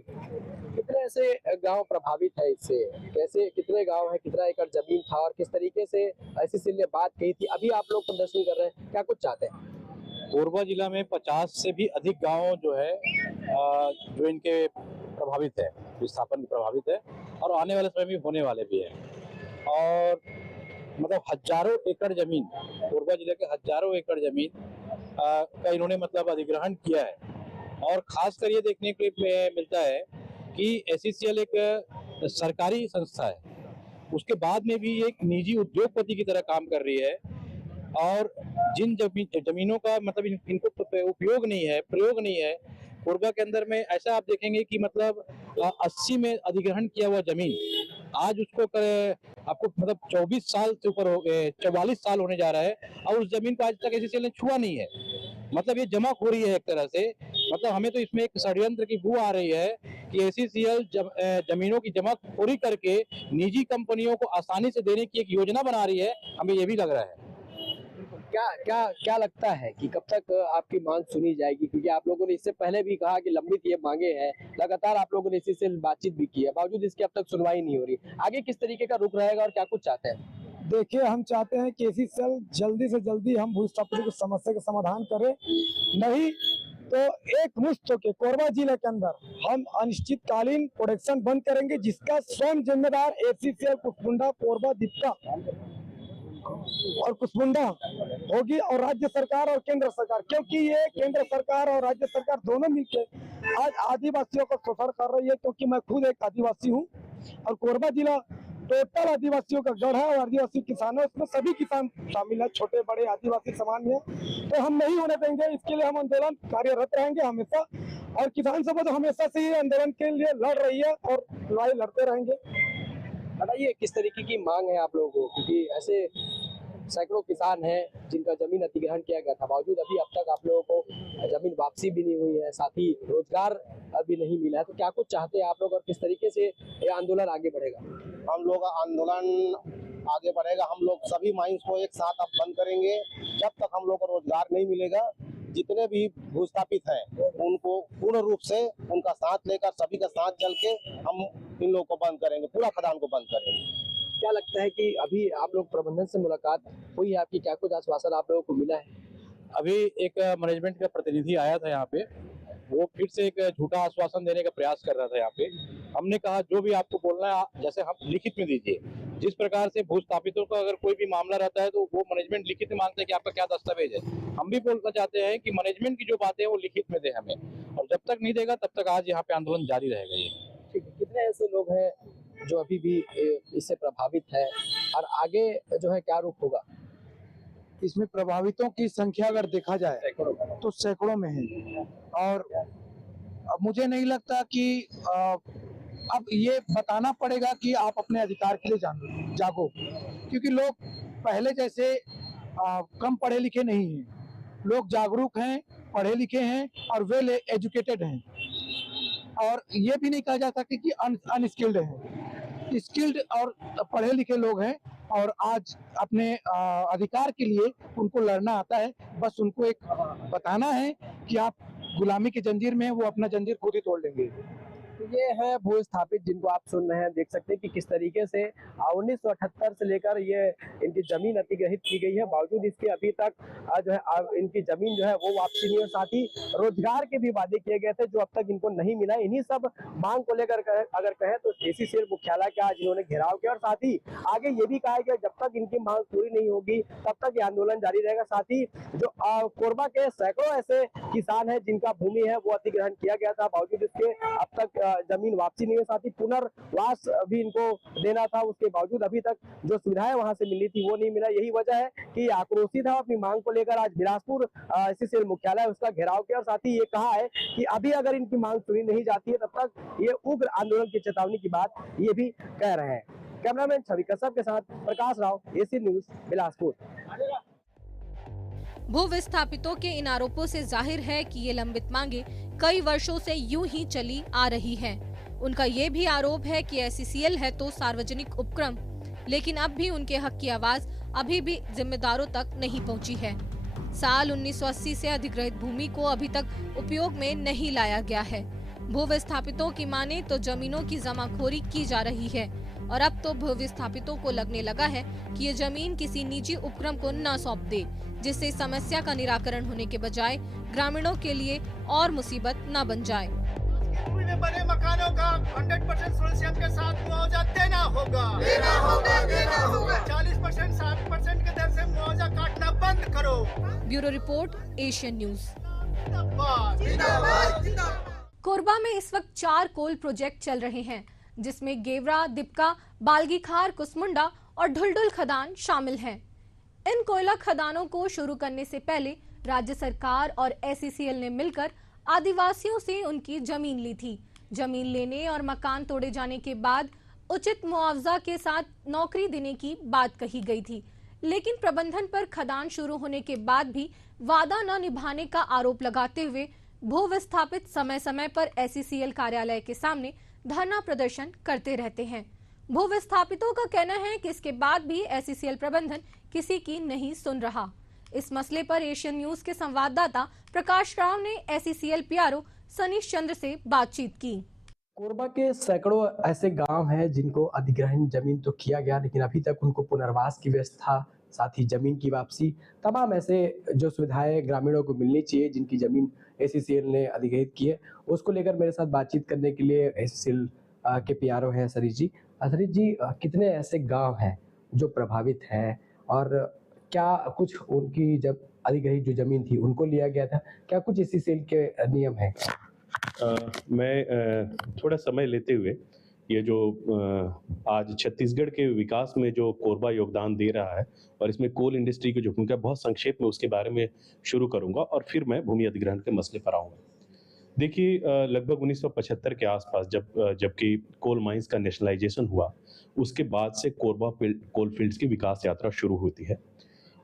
कितने ऐसे गांव प्रभावित है इससे, कैसे कितने गांव है, कितना एकड़ जमीन था और किस तरीके से एसईसीएल ने बात कही थी, अभी आप लोग प्रदर्शन कर रहे हैं, क्या कुछ चाहते हैं? कोरबा जिला में 50 से भी अधिक गांव जो है जो इनके प्रभावित है, विस्थापन प्रभावित है और आने वाले समय में होने वाले भी है। और मतलब हजारों एकड़ जमीन, कोरबा जिले के हजारों एकड़ जमीन का इन्होंने मतलब अधिग्रहण किया है। और खासकर ये देखने को मिलता है कि एसईसीएल एक सरकारी संस्था है, उसके बाद में भी एक निजी उद्योगपति की तरह काम कर रही है और जिन जमीनों का मतलब इनको उपयोग नहीं है, प्रयोग नहीं है, कोरबा के अंदर में ऐसा आप देखेंगे कि मतलब 80 में अधिग्रहण किया हुआ जमीन आज उसको आपको मतलब 24 साल से ऊपर हो गए, 44 साल होने जा रहा है और उस जमीन को आज तक एसईसीएल ने छुआ नहीं है। मतलब ये जमाखोरी है एक तरह से। मतलब हमें तो इसमें एक षड्यंत्र की बू आ रही है कि एसईसीएल जमीनों की जमाखोरी करके निजी कंपनियों को आसानी से देने की एक योजना बना रही है, हमें ये भी लग रहा है। क्या लगता है कि कब तक आपकी मांग सुनी जाएगी? क्योंकि आप लोगों ने इससे पहले भी कहा कि लंबित ये मांगे हैं, लगातार आप लोगों ने इसी बातचीत भी की है, बावजूद इसके अब तक सुनवाई नहीं हो रही। आगे किस तरीके का रुख रहेगा और क्या कुछ चाहते हैं? देखिए, हम चाहते हैं कि एसईसीएल जल्दी से जल्दी हम भूस्थापित की समस्या का समाधान करें, नहीं तो एक मुश्त होकर कोरबा जिले के अंदर हम अनिश्चितकालीन प्रोडक्शन बंद करेंगे, जिसका स्वयं जिम्मेदार एसईसीएल कुसमुंडा, कोरबा, दीपका और कुसमुंडा होगी और राज्य सरकार और केंद्र सरकार, क्योंकि ये केंद्र सरकार और राज्य सरकार दोनों मिलकर आज आदिवासियों को शोषण कर रही है। क्योंकि मैं खुद एक आदिवासी हूँ और कोरबा जिला टोटल आदिवासियों का गढ़ है और आदिवासी किसान है, उसमें सभी किसान शामिल है, छोटे बड़े आदिवासी समान है। तो हम नहीं होने देंगे, इसके लिए हम आंदोलन कार्यरत रहेंगे हमेशा और किसान सभा तो हमेशा से ही आंदोलन के लिए लड़ रही है और लड़ाई लड़ते रहेंगे। बताइए किस तरीके की मांग है आप लोगों को, क्योंकि ऐसे सैकड़ों किसान हैं जिनका जमीन अधिग्रहण किया गया था, बावजूद अभी अब तक आप लोगों को जमीन वापसी भी नहीं हुई है, साथ ही रोजगार अभी नहीं मिला है। तो क्या कुछ चाहते हैं आप लोग और किस तरीके से ये आंदोलन आगे बढ़ेगा? हम लोग आंदोलन आगे बढ़ेगा, हम लोग सभी माइंस को एक साथ अब बंद करेंगे जब तक हम लोग को रोजगार नहीं मिलेगा। जितने भी भूस्थापित हैं उनको पूर्ण रूप से उनका साथ लेकर सभी का साथ चल के हम इन लोगों को बंद करेंगे, पूरा खदान को बंद करेंगे। क्या लगता है कि अभी आप लोग प्रबंधन से मुलाकात हुई है आपकी, क्या कुछ आश्वासन आप लोगों को मिला है? अभी एक मैनेजमेंट का प्रतिनिधि आया था यहाँ पे, वो फिर से एक झूठा आश्वासन देने का प्रयास कर रहा था यहाँ पे। हमने कहा जो भी आपको बोलना है जैसे हम लिखित में दीजिए। जिस प्रकार से भूस्थापितों का अगर कोई भी मामला रहता है तो वो मैनेजमेंट लिखित में मांगते हैं कि आपका क्या दस्तावेज है। हम भी बोलना चाहते हैं कि मैनेजमेंट की जो बातें हैं वो लिखित में दे हमें, और जब तक नहीं देगा तब तक आज यहाँ पे आंदोलन जारी रहेगा। ये ठीक है, कितने ऐसे लोग हैं जो अभी भी इससे प्रभावित है और आगे जो है क्या रूप होगा? इसमें प्रभावितों की संख्या अगर देखा जाए तो सैकड़ों में है, और मुझे नहीं लगता कि अब ये बताना पड़ेगा कि आप अपने अधिकार के लिए जागो, क्योंकि लोग पहले जैसे कम पढ़े लिखे नहीं हैं, लोग जागरूक हैं, पढ़े लिखे हैं और वेल एजुकेटेड हैं, और ये भी नहीं कहा जा सकता कि अनस्किल्ड हैं, स्किल्ड और पढ़े लिखे लोग हैं और आज अपने अधिकार के लिए उनको लड़ना आता है। बस उनको एक बताना है कि आप गुलामी की जंजीर में वो अपना जंजीर खुद ही तोड़ लेंगे। ये है भूस्थापित जिनको आप सुन रहे हैं, देख सकते हैं कि किस तरीके से 1978 से लेकर ये इनकी जमीन अधिग्रहित की गई है, बावजूद इसके अभी तक जो है इनकी जमीन जो है वो वापसी नहीं, और साथ ही रोजगार के भी वादे किए गए थे जो अब तक इनको नहीं मिला। इन्हीं सब मांग को लेकर अगर कहें तो एसीसीएल मुख्यालय का आज इन्होंने घेराव किया, और साथ ही आगे ये भी कहा गया जब तक इनकी मांग पूरी नहीं होगी तब तक ये आंदोलन जारी रहेगा। साथ ही जो कोरबा के सैकड़ों ऐसे किसान है जिनका भूमि है वो अधिग्रहण किया गया था, बावजूद इसके अब तक जमीन वापसी नहीं है, साथ ही पुनर्वास भी इनको देना था, उसके बावजूद अभी तक जो सुविधाएं वहां से मिली थी वो नहीं मिला। यही वजह है कि आक्रोशित है, अपनी मांग को लेकर आज बिलासपुर एसीसीएल मुख्यालय उसका घेराव किया, और साथ ही ये कहा है कि अभी अगर इनकी मांग सुनी नहीं जाती है तब तक ये उग्र आंदोलन की चेतावनी की बात ये भी कह रहे हैं। कैमरामैन छवि कश्यप के साथ प्रकाश राव, एसी न्यूज, बिलासपुर। भू विस्थापितों के इन आरोपों से जाहिर है कि ये लंबित मांगे कई वर्षों से यूं ही चली आ रही हैं। उनका ये भी आरोप है कि एसीसीएल है तो सार्वजनिक उपक्रम, लेकिन अब भी उनके हक की आवाज अभी भी जिम्मेदारों तक नहीं पहुंची है। साल 1980 से अधिग्रहित भूमि को अभी तक उपयोग में नहीं लाया गया है। भू विस्थापितों की माने तो जमीनों की जमाखोरी की जा रही है, और अब तो भू विस्थापितों को लगने लगा है कि ये जमीन किसी निजी उपक्रम को न सौंप दे, जिससे समस्या का निराकरण होने के बजाय ग्रामीणों के लिए और मुसीबत न बन जाए। बने मकानों का 100% सोल्यूशन के साथ मुआवजा देना होगा। 40% 60% के दर से मुआवजा काटना बंद करो। Bureau report, Asian news. Korba में इस वक्त 4 कोल प्रोजेक्ट चल रहे हैं, जिसमें गेवरा, दिपका, बालगीखार, कुसमुंडा और ढुलढुल खदान शामिल हैं। इन कोयला खदानों को शुरू करने से पहले राज्य सरकार और एसीसीएल ने मिलकर आदिवासियों से उनकी जमीन ली थी। जमीन लेने और मकान तोड़े जाने के बाद उचित मुआवजा के साथ नौकरी देने की बात कही गई थी, लेकिन प्रबंधन पर खदान शुरू होने के बाद भी वादा न निभाने का आरोप लगाते हुए भू विस्थापित समय समय पर एसीसीएल कार्यालय के सामने धरना प्रदर्शन करते रहते हैं। भू विस्थापितों का कहना है कि इसके बाद भी एसीसीएल प्रबंधन किसी की नहीं सुन रहा। इस मसले पर एशियन न्यूज के संवाददाता प्रकाश राव ने एसीसीएल पीआरओ सनीश चंद्र से बातचीत की। कोरबा के सैकड़ों ऐसे गांव हैं जिनको अधिग्रहण जमीन तो किया गया, लेकिन अभी तक उनको पुनर्वास की व्यवस्था, साथ ही जमीन की वापसी, तमाम ऐसे जो सुविधाएं ग्रामीणों को मिलनी चाहिए जिनकी जमीन एसीसीएल ने अधिग्रहित की है, उसको लेकर मेरे साथ बातचीत करने के लिए एसीसीएल के पीआरओ हैं सरीश जी। सरीश जी, कितने ऐसे गांव हैं जो प्रभावित हैं और क्या कुछ उनकी जब अधिग्रहित जो जमीन थी उनको लिया गया था, क्या कुछ एसीसीएल के नियम हैं? मैं थोड़ा समय लेते हुए ये जो आज छत्तीसगढ़ के विकास में जो कोरबा योगदान दे रहा है और इसमें कोल इंडस्ट्री की जो भूमिका बहुत संक्षेप में उसके बारे में शुरू करूंगा और फिर मैं भूमि अधिग्रहण के मसले पर आऊंगा। देखिए, लगभग 1975 के आसपास जबकि कोल माइंस का नेशनलाइजेशन हुआ, उसके बाद से कोरबा कोल फील्ड्स की विकास यात्रा शुरू होती है।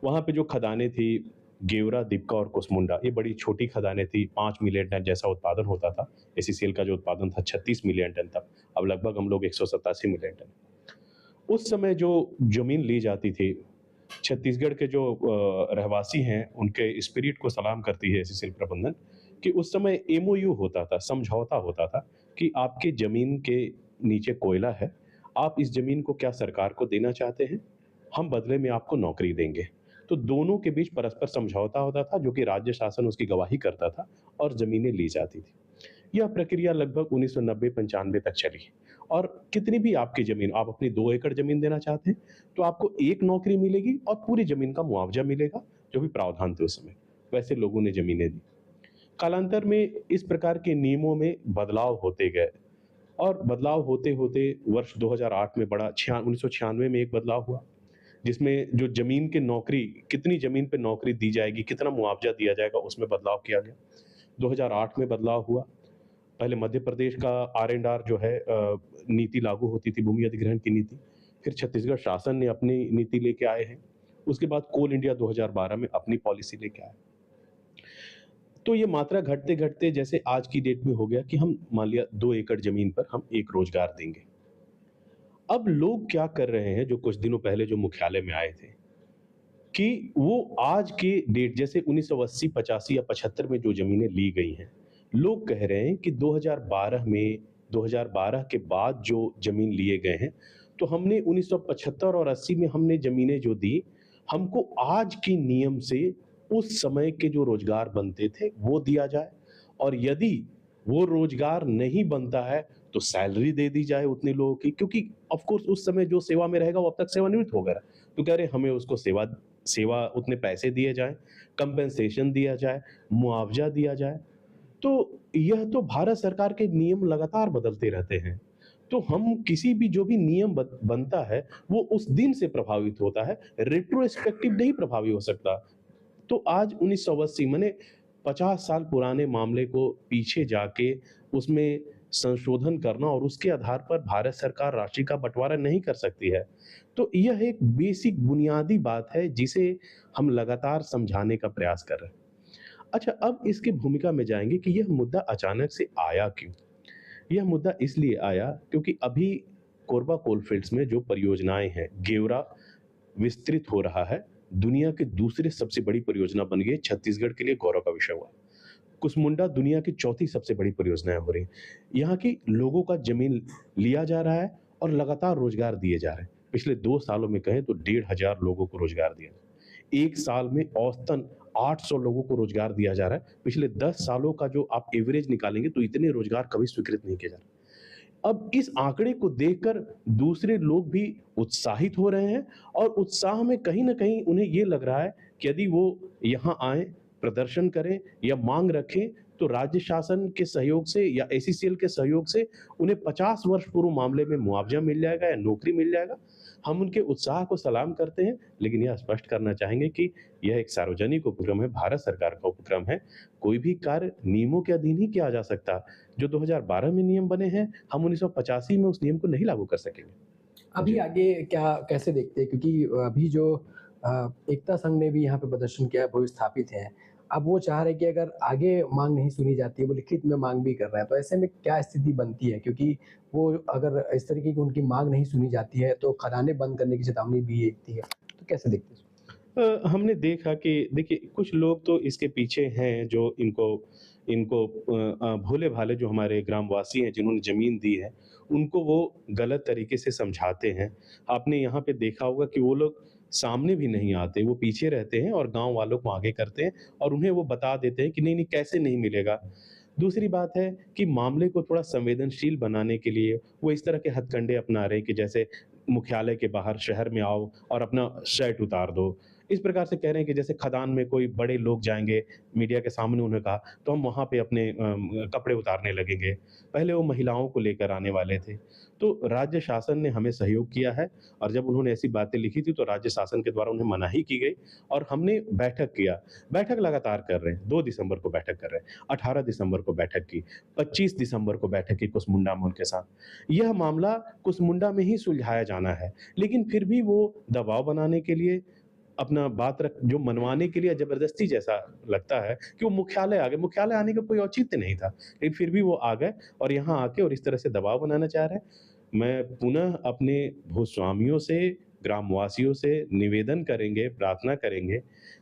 वहाँ पे जो खदानें थी गेवरा, दीपका और कुसमुंडा, ये बड़ी छोटी खदानें थी। 5 मिलियन टन जैसा उत्पादन होता था। एसीसीएल का जो उत्पादन था 36 मिलियन टन था। अब लगभग हम लोग 187 मिलियन टन। उस समय जो जमीन ली जाती थी, छत्तीसगढ़ के जो रहवासी हैं उनके स्पिरिट को सलाम करती है एसीसीएल प्रबंधन कि उस समय एमओयू होता था, समझौता होता था कि आपके जमीन के नीचे कोयला है, आप इस जमीन को क्या सरकार को देना चाहते हैं, हम बदले में आपको नौकरी देंगे। तो दोनों के बीच परस्पर समझौता होता था जो कि राज्य शासन उसकी गवाही करता था और जमीनें ली जाती थी। यह प्रक्रिया लगभग 1990-95 तक चली और कितनी भी आपकी जमीन, आप अपनी 2 एकड़ जमीन देना चाहते हैं तो आपको 1 नौकरी मिलेगी और पूरी जमीन का मुआवजा मिलेगा, जो भी प्रावधान थे उस समय। वैसे लोगों ने जमीनें दी। कालांतर में इस प्रकार के नियमों में बदलाव होते गए और बदलाव होते होते वर्ष 2008 में 1996 में एक बदलाव हुआ जिसमें जो जमीन के नौकरी, कितनी जमीन पे नौकरी दी जाएगी, कितना मुआवजा दिया जाएगा, उसमें बदलाव किया गया। 2008 में बदलाव हुआ। पहले मध्य प्रदेश का R&R जो है नीति लागू होती थी, भूमि अधिग्रहण की नीति। फिर छत्तीसगढ़ शासन ने अपनी नीति लेके आए हैं। उसके बाद कोल इंडिया 2012 में अपनी पॉलिसी लेके आए। तो ये मात्रा घटते घटते जैसे आज की डेट में हो गया कि हम मान लिया 2 एकड़ जमीन पर हम 1 रोजगार देंगे। अब लोग क्या कर रहे हैं, जो कुछ दिनों पहले जो मुख्यालय में आए थे, कि वो आज के डेट जैसे 1980, 85 या 75 में जो जमीनें ली गई हैं, लोग कह रहे हैं कि 2012 के बाद जो जमीन लिए गए हैं, तो हमने 1975 और 80 में हमने जमीनें जो दी, हमको आज के नियम से उस समय के जो रोजगार बनते थे वो दिया जाए, और यदि वो रोजगार नहीं बनता है तो सैलरी दे दी जाए उतने लोगों की, क्योंकि ऑफ कोर्स उस समय जो सेवा में रहेगा वो अब तक सेवानिवृत्त हो गया। तो कह रहे हमें उसको सेवा उतने पैसे दिए जाए, कंपेंसेशन दिया जाए, मुआवजा दिया जाए। तो यह तो भारत सरकार के नियम लगातार बदलते रहते हैं, तो हम किसी भी जो भी नियम बनता है वो उस दिन से प्रभावित होता है, रेट्रोस्पेक्टिव नहीं प्रभावी हो सकता। तो आज 1980 माने 50 साल पुराने मामले को पीछे जाके उसमें संशोधन करना और उसके आधार पर भारत सरकार राशि का बंटवारा नहीं कर सकती है। तो यह एक बेसिक बुनियादी बात है जिसे हम लगातार समझाने का प्रयास कर रहे हैं। अच्छा, अब इसकी भूमिका में जाएंगे कि यह मुद्दा अचानक से आया क्यों। यह मुद्दा इसलिए आया क्योंकि अभी कोरबा कोलफील्ड्स में जो परियोजनाएं हैं, गेवरा विस्तृत हो रहा है, दुनिया के दूसरे सबसे बड़ी परियोजना बन गई, छत्तीसगढ़ के लिए गौरव का विषय हुआ। कुसमुंडा दुनिया की 4थी सबसे बड़ी परियोजनाएं हो रही हैं। यहाँ की लोगों का जमीन लिया जा रहा है और लगातार रोजगार दिए जा रहे हैं। पिछले 2 सालों में कहें तो 1,500 लोगों को रोजगार दिया। 1 साल में औसतन 800 लोगों को रोजगार दिया जा रहा है। पिछले 10 सालों का जो आप एवरेज निकालेंगे तो इतने रोजगार कभी स्वीकृत नहीं किए जा रहे। अब इस आंकड़े को देखकर दूसरे लोग भी उत्साहित हो रहे हैं और उत्साह में कहीं ना कहीं उन्हें ये लग रहा है कि यदि वो यहाँ आए, प्रदर्शन करें या मांग रखें तो राज्य शासन के सहयोग से या एसीसीएल के सहयोग से उन्हें 50 वर्ष पूर्व मामले में मुआवजा मिल जाएगा या नौकरी मिल जाएगा। हम उनके उत्साह को सलाम करते हैं, लेकिन यह स्पष्ट करना चाहेंगे कि यह एक सार्वजनिक उपक्रम है, भारत सरकार का उपक्रम है। कोई भी कार्य नियमों के अधीन ही किया जा सकता। जो 2012 में नियम बने हैं, हम 1985 में उस नियम को नहीं लागू कर सकेंगे। अभी आगे क्या कैसे देखते हैं, क्योंकि अभी जो एकता संघ ने भी यहाँ पे प्रदर्शन किया है, वो स्थापित है, अब वो चाह रहे हैं कि अगर आगे मांग नहीं सुनी जाती है, वो लिखित में मांग भी कर रहे हैं, तो ऐसे में क्या स्थिति बनती है, क्योंकि वो अगर इस तरीके की उनकी मांग नहीं सुनी जाती है तो खदानें बंद करने की चेतावनी भी देती है, तो कैसे देखते हैं? हमने देखा कि देखिए कुछ लोग तो इसके पीछे हैं जो इनको भोले भाले जो हमारे ग्रामवासी हैं जिन्होंने जमीन दी है, उनको वो गलत तरीके से समझाते हैं। आपने यहाँ पे देखा होगा कि वो लोग सामने भी नहीं आते, वो पीछे रहते हैं और गांव वालों को आगे करते हैं और उन्हें वो बता देते हैं कि नहीं कैसे नहीं मिलेगा। दूसरी बात है कि मामले को थोड़ा संवेदनशील बनाने के लिए वो इस तरह के हथकंडे अपना रहे हैं कि जैसे मुख्यालय के बाहर शहर में आओ और अपना शर्ट उतार दो, इस प्रकार से कह रहे हैं कि जैसे खदान में कोई बड़े लोग जाएंगे, मीडिया के सामने उन्होंने कहा, तो हम वहाँ पे अपने कपड़े उतारने लगेंगे। पहले वो महिलाओं को लेकर आने वाले थे। तो राज्य शासन ने हमें सहयोग किया है और जब उन्होंने ऐसी बातें लिखी थी तो राज्य शासन के द्वारा उन्हें मनाही की गई और हमने बैठक किया। बैठक लगातार कर रहे हैं, 2 दिसंबर को बैठक कर रहे हैं, 18 दिसंबर को बैठक की, 25 दिसंबर को बैठक की कुसमुंडा में उनके साथ। यह मामला कुसमुंडा में ही सुलझाया जाना है, लेकिन फिर भी वो दबाव बनाने के लिए, अपना बात रख जो मनवाने के लिए जबरदस्ती जैसा लगता है कि वो मुख्यालय आ गए। मुख्यालय आने का कोई औचित्य नहीं था, लेकिन फिर भी वो आ गए और यहाँ आके और इस तरह से दबाव बनाना चाह रहे हैं। मैं पुनः अपने भूस्वामियों से, ग्रामवासियों से निवेदन करेंगे, प्रार्थना करेंगे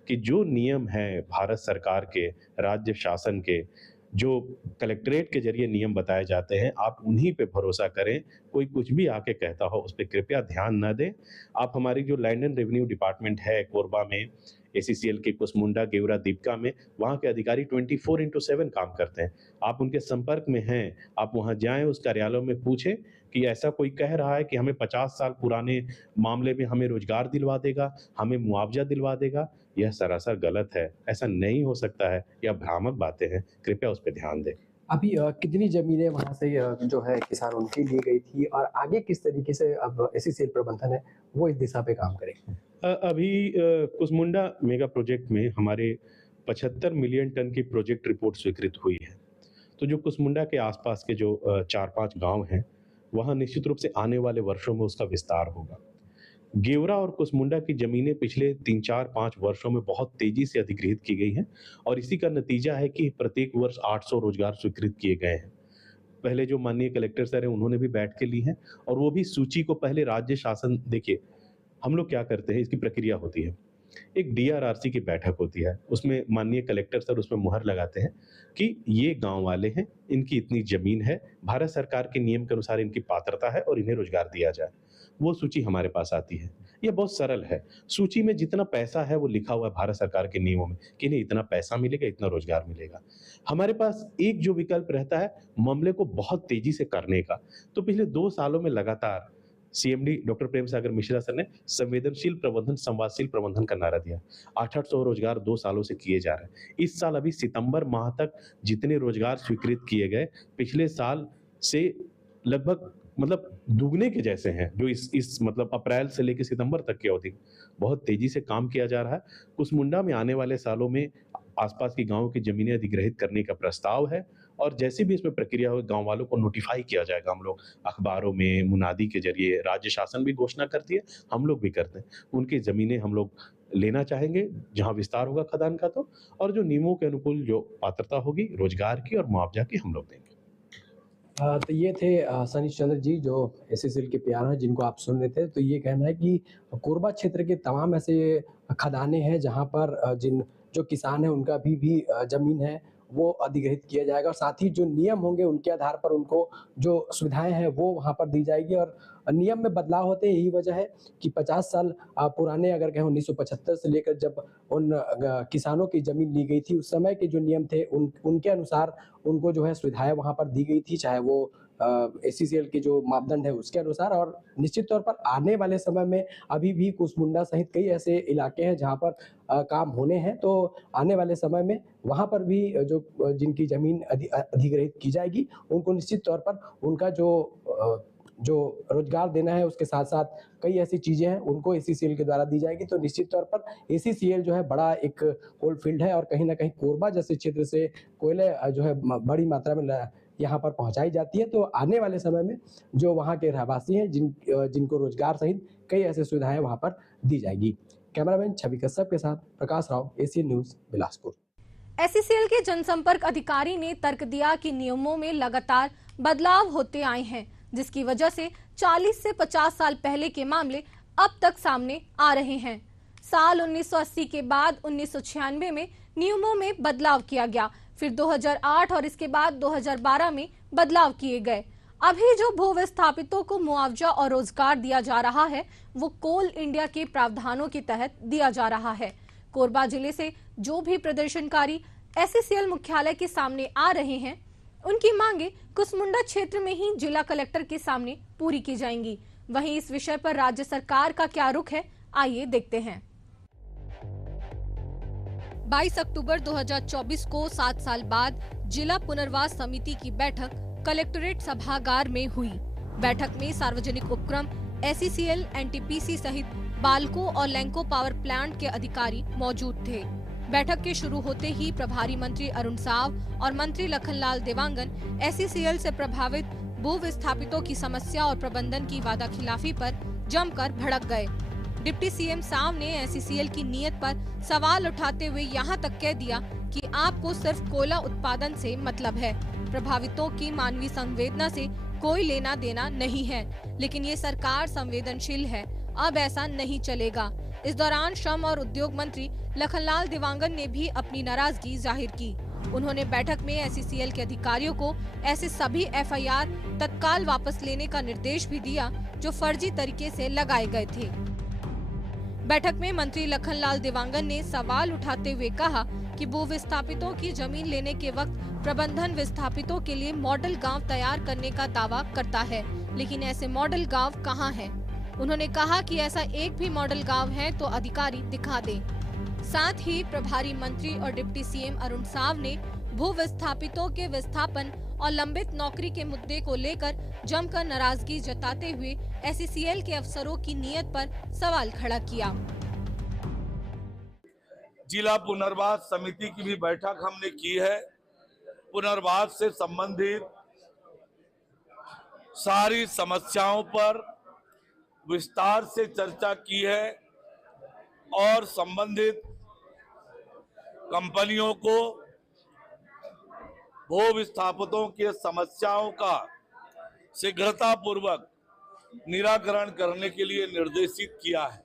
कि जो नियम हैं भारत सरकार के, राज्य शासन के, जो कलेक्ट्रेट के जरिए नियम बताए जाते हैं, आप उन्हीं पे भरोसा करें। कोई कुछ भी आके कहता हो उस पर कृपया ध्यान न दें। आप हमारी जो लैंड एंड रेवेन्यू डिपार्टमेंट है कोरबा में, ACCL के कुसमुंडा, गेवरा, दीपका में, वहाँ के अधिकारी 24/7 काम करते हैं। आप उनके संपर्क में हैं, आप वहाँ जाएं, उस कार्यालय में पूछें कि ऐसा कोई कह रहा है कि हमें 50 साल पुराने मामले में हमें रोजगार दिलवा देगा, हमें मुआवजा दिलवा देगा। यह सरासर गलत है, ऐसा नहीं हो सकता है, यह भ्रामक बातें हैं। कृपया उस पर ध्यान दें। अभी कितनी जमीनें वहाँ से जो है किसान उनकी ली गई थी और आगे किस तरीके से अब ACCL प्रबंधन है वो इस दिशा पे काम करेगा? अभी कुसमुंडा मेगा प्रोजेक्ट में हमारे 75 मिलियन टन की प्रोजेक्ट रिपोर्ट स्वीकृत हुई है। तो जो कुसमुंडा के आसपास के जो 4-5 गांव हैं, वहाँ निश्चित रूप से आने वाले वर्षों में उसका विस्तार होगा। गेवरा और कुसमुंडा की जमीनें पिछले 3-4-5 वर्षों में बहुत तेजी से अधिग्रहित की गई हैं और इसी का नतीजा है कि प्रत्येक वर्ष 800 रोजगार स्वीकृत किए गए हैं। पहले जो माननीय कलेक्टर सर हैं उन्होंने भी बैठ के ली हैं और वो भी सूची को पहले राज्य शासन, देखिए हम लोग क्या करते हैं, इसकी प्रक्रिया होती है, एक DRRC की बैठक होती है, उसमें माननीय कलेक्टर सर उसमें मुहर लगाते हैं कि ये गांव वाले हैं, इनकी इतनी जमीन है, भारत सरकार के नियम के अनुसार इनकी पात्रता है और इन्हें रोजगार दिया जाए। वो सूची हमारे पास आती है। ये बहुत सरल है। सूची में जितना पैसा है वो लिखा हुआ है भारत सरकार के नियमों में कि इन्हें इतना पैसा मिलेगा, इतना रोजगार मिलेगा। हमारे पास एक जो विकल्प रहता है मामले को बहुत तेजी से करने का, तो पिछले 2 सालों में लगातार CMD doctor Prem Sagar Mishra sir ने संवेदनशील प्रबंधन, संवादशील प्रबंधन का नारा दिया। 800 रोजगार 2 सालों से किए जा रहे हैं। इस साल अभी सितंबर माह तक जितने रोजगार स्वीकृत किए गए पिछले साल से लगभग दुगने के जैसे हैं, जो इस अप्रैल से लेकर सितंबर तक की अवधि बहुत तेजी से काम किया जा रहा है। कुसमुंडा में आने वाले सालों में आसपास की गांवों की जमीनें अधिग्रहित करने का प्रस्ताव है और जैसे भी इसमें प्रक्रिया हो गांव वालों को नोटिफाई किया जाएगा। हम लोग अखबारों में, मुनादी के जरिए, राज्य शासन भी घोषणा करती है, हम लोग भी करते हैं। उनकी जमीनें हम लोग लेना चाहेंगे जहां विस्तार होगा खदान का, तो और जो नियमों के अनुकूल जो पात्रता होगी रोजगार की और मुआवजा की हम लोग देंगे। तो ये थे सनीश चंद्र जी जो ACCL के PR हैं, जिनको आप सुन रहे थे। तो ये कहना है कि कोरबा क्षेत्र के तमाम ऐसे खदानें हैं जहां पर जो किसान हैं उनका भी जमीन है वो अधिग्रहित किया जाएगा और साथ ही जो नियम होंगे उनके आधार पर उनको जो सुविधाएं हैं वो वहां पर दी जाएगी। और नियम में बदलाव होते हैं, यही वजह है कि 50 साल पुराने अगर कहें 1975 से लेकर जब उन किसानों की जमीन ली गई थी, उस समय के जो नियम थे उनके अनुसार उनको जो है सुविधाएं वहां पर दी गई थी, चाहे वो ACCL के जो मापदंड है उसके अनुसार। और निश्चित तौर पर आने वाले समय में अभी भी कुसमुंडा सहित कई ऐसे इलाके हैं जहां पर काम होने हैं, तो आने वाले समय में वहां पर भी जिनकी जमीन अधिग्रहित की जाएगी उनको निश्चित तौर पर उनका जो रोजगार देना है उसके साथ साथ कई ऐसी चीजें हैं उनको ACCL के द्वारा दी जाएगी। तो निश्चित तौर पर ACCL जो है बड़ा एक कोल फील्ड है और कहीं ना कहीं कोरबा जैसे क्षेत्र से कोयले जो है बड़ी मात्रा में यहाँ पर पहुंचाई जाती है। तो आने वाले समय में जो वहाँ के रहवासी हैं जिनको रोजगार सहित कई ऐसी सुविधाएं वहाँ पर दी जाएगी। कैमरामैन छवि कश्यप के साथ Prakash Rao, ACN news, Bilaspur. ACCL के जनसंपर्क अधिकारी ने तर्क दिया कि नियमों में लगातार बदलाव होते आए हैं, जिसकी वजह से 40 से 50 साल पहले के मामले अब तक सामने आ रहे हैं। साल 1980 के बाद 1996 में नियमों में बदलाव किया गया, फिर 2008 और इसके बाद 2012 में बदलाव किए गए। अभी जो भू विस्थापितों को मुआवजा और रोजगार दिया जा रहा है वो कोल इंडिया के प्रावधानों के तहत दिया जा रहा है। कोरबा जिले से जो भी प्रदर्शनकारी ACCL मुख्यालय के सामने आ रहे हैं उनकी मांगे कुसमुंडा क्षेत्र में ही जिला कलेक्टर के सामने पूरी की जाएंगी। वहीं इस विषय पर राज्य सरकार का क्या रुख है, आइए देखते हैं। 22 अक्टूबर 2024 को 7 साल बाद जिला पुनर्वास समिति की बैठक कलेक्ट्रेट सभागार में हुई। बैठक में सार्वजनिक उपक्रम, SECL, NTPC सहित बाल्को और लैंको पावर प्लांट के अधिकारी मौजूद थे। बैठक के शुरू होते ही प्रभारी मंत्री अरुण साव और मंत्री लखनलाल देवांगन SECL से प्रभावित भू विस्थापितों की समस्या और प्रबंधन की वादाखिलाफी पर जमकर भड़क गए। डिप्टी CM साव ने SECL की नीयत पर सवाल उठाते हुए यहां तक कह दिया कि आपको सिर्फ कोयला उत्पादन से मतलब है, प्रभावितों की मानवीय संवेदना से कोई लेना देना नहीं है। लेकिन ये सरकार संवेदनशील है, अब ऐसा नहीं चलेगा। इस दौरान श्रम और उद्योग मंत्री लखनलाल देवांगन ने भी अपनी नाराजगी जाहिर की। उन्होंने बैठक में SECL के अधिकारियों को ऐसे सभी FIR तत्काल वापस लेने का निर्देश भी दिया जो फर्जी तरीके से लगाए गए थे। बैठक में मंत्री लखनलाल देवांगन ने सवाल उठाते हुए कहा कि भू विस्थापितों की जमीन लेने के वक्त प्रबंधन विस्थापितों के लिए मॉडल गांव तैयार करने का दावा करता है, लेकिन ऐसे मॉडल गांव कहां हैं? उन्होंने कहा कि ऐसा एक भी मॉडल गांव है तो अधिकारी दिखा दें। साथ ही प्रभारी मंत्री और डिप्टी CM अरुण साव ने भू विस्थापितों के विस्थापन और लंबित नौकरी के मुद्दे को लेकर जमकर नाराजगी जताते हुए SECL के अफसरों की नीयत पर सवाल खड़ा किया। जिला पुनर्वास समिति की भी बैठक हमने की है। पुनर्वास से संबंधित सारी समस्याओं पर विस्तार से चर्चा की है और संबंधित कंपनियों को भू विस्थापितों के समस्याओं का शीघ्रता पूर्वक निराकरण करने के लिए निर्देशित किया है।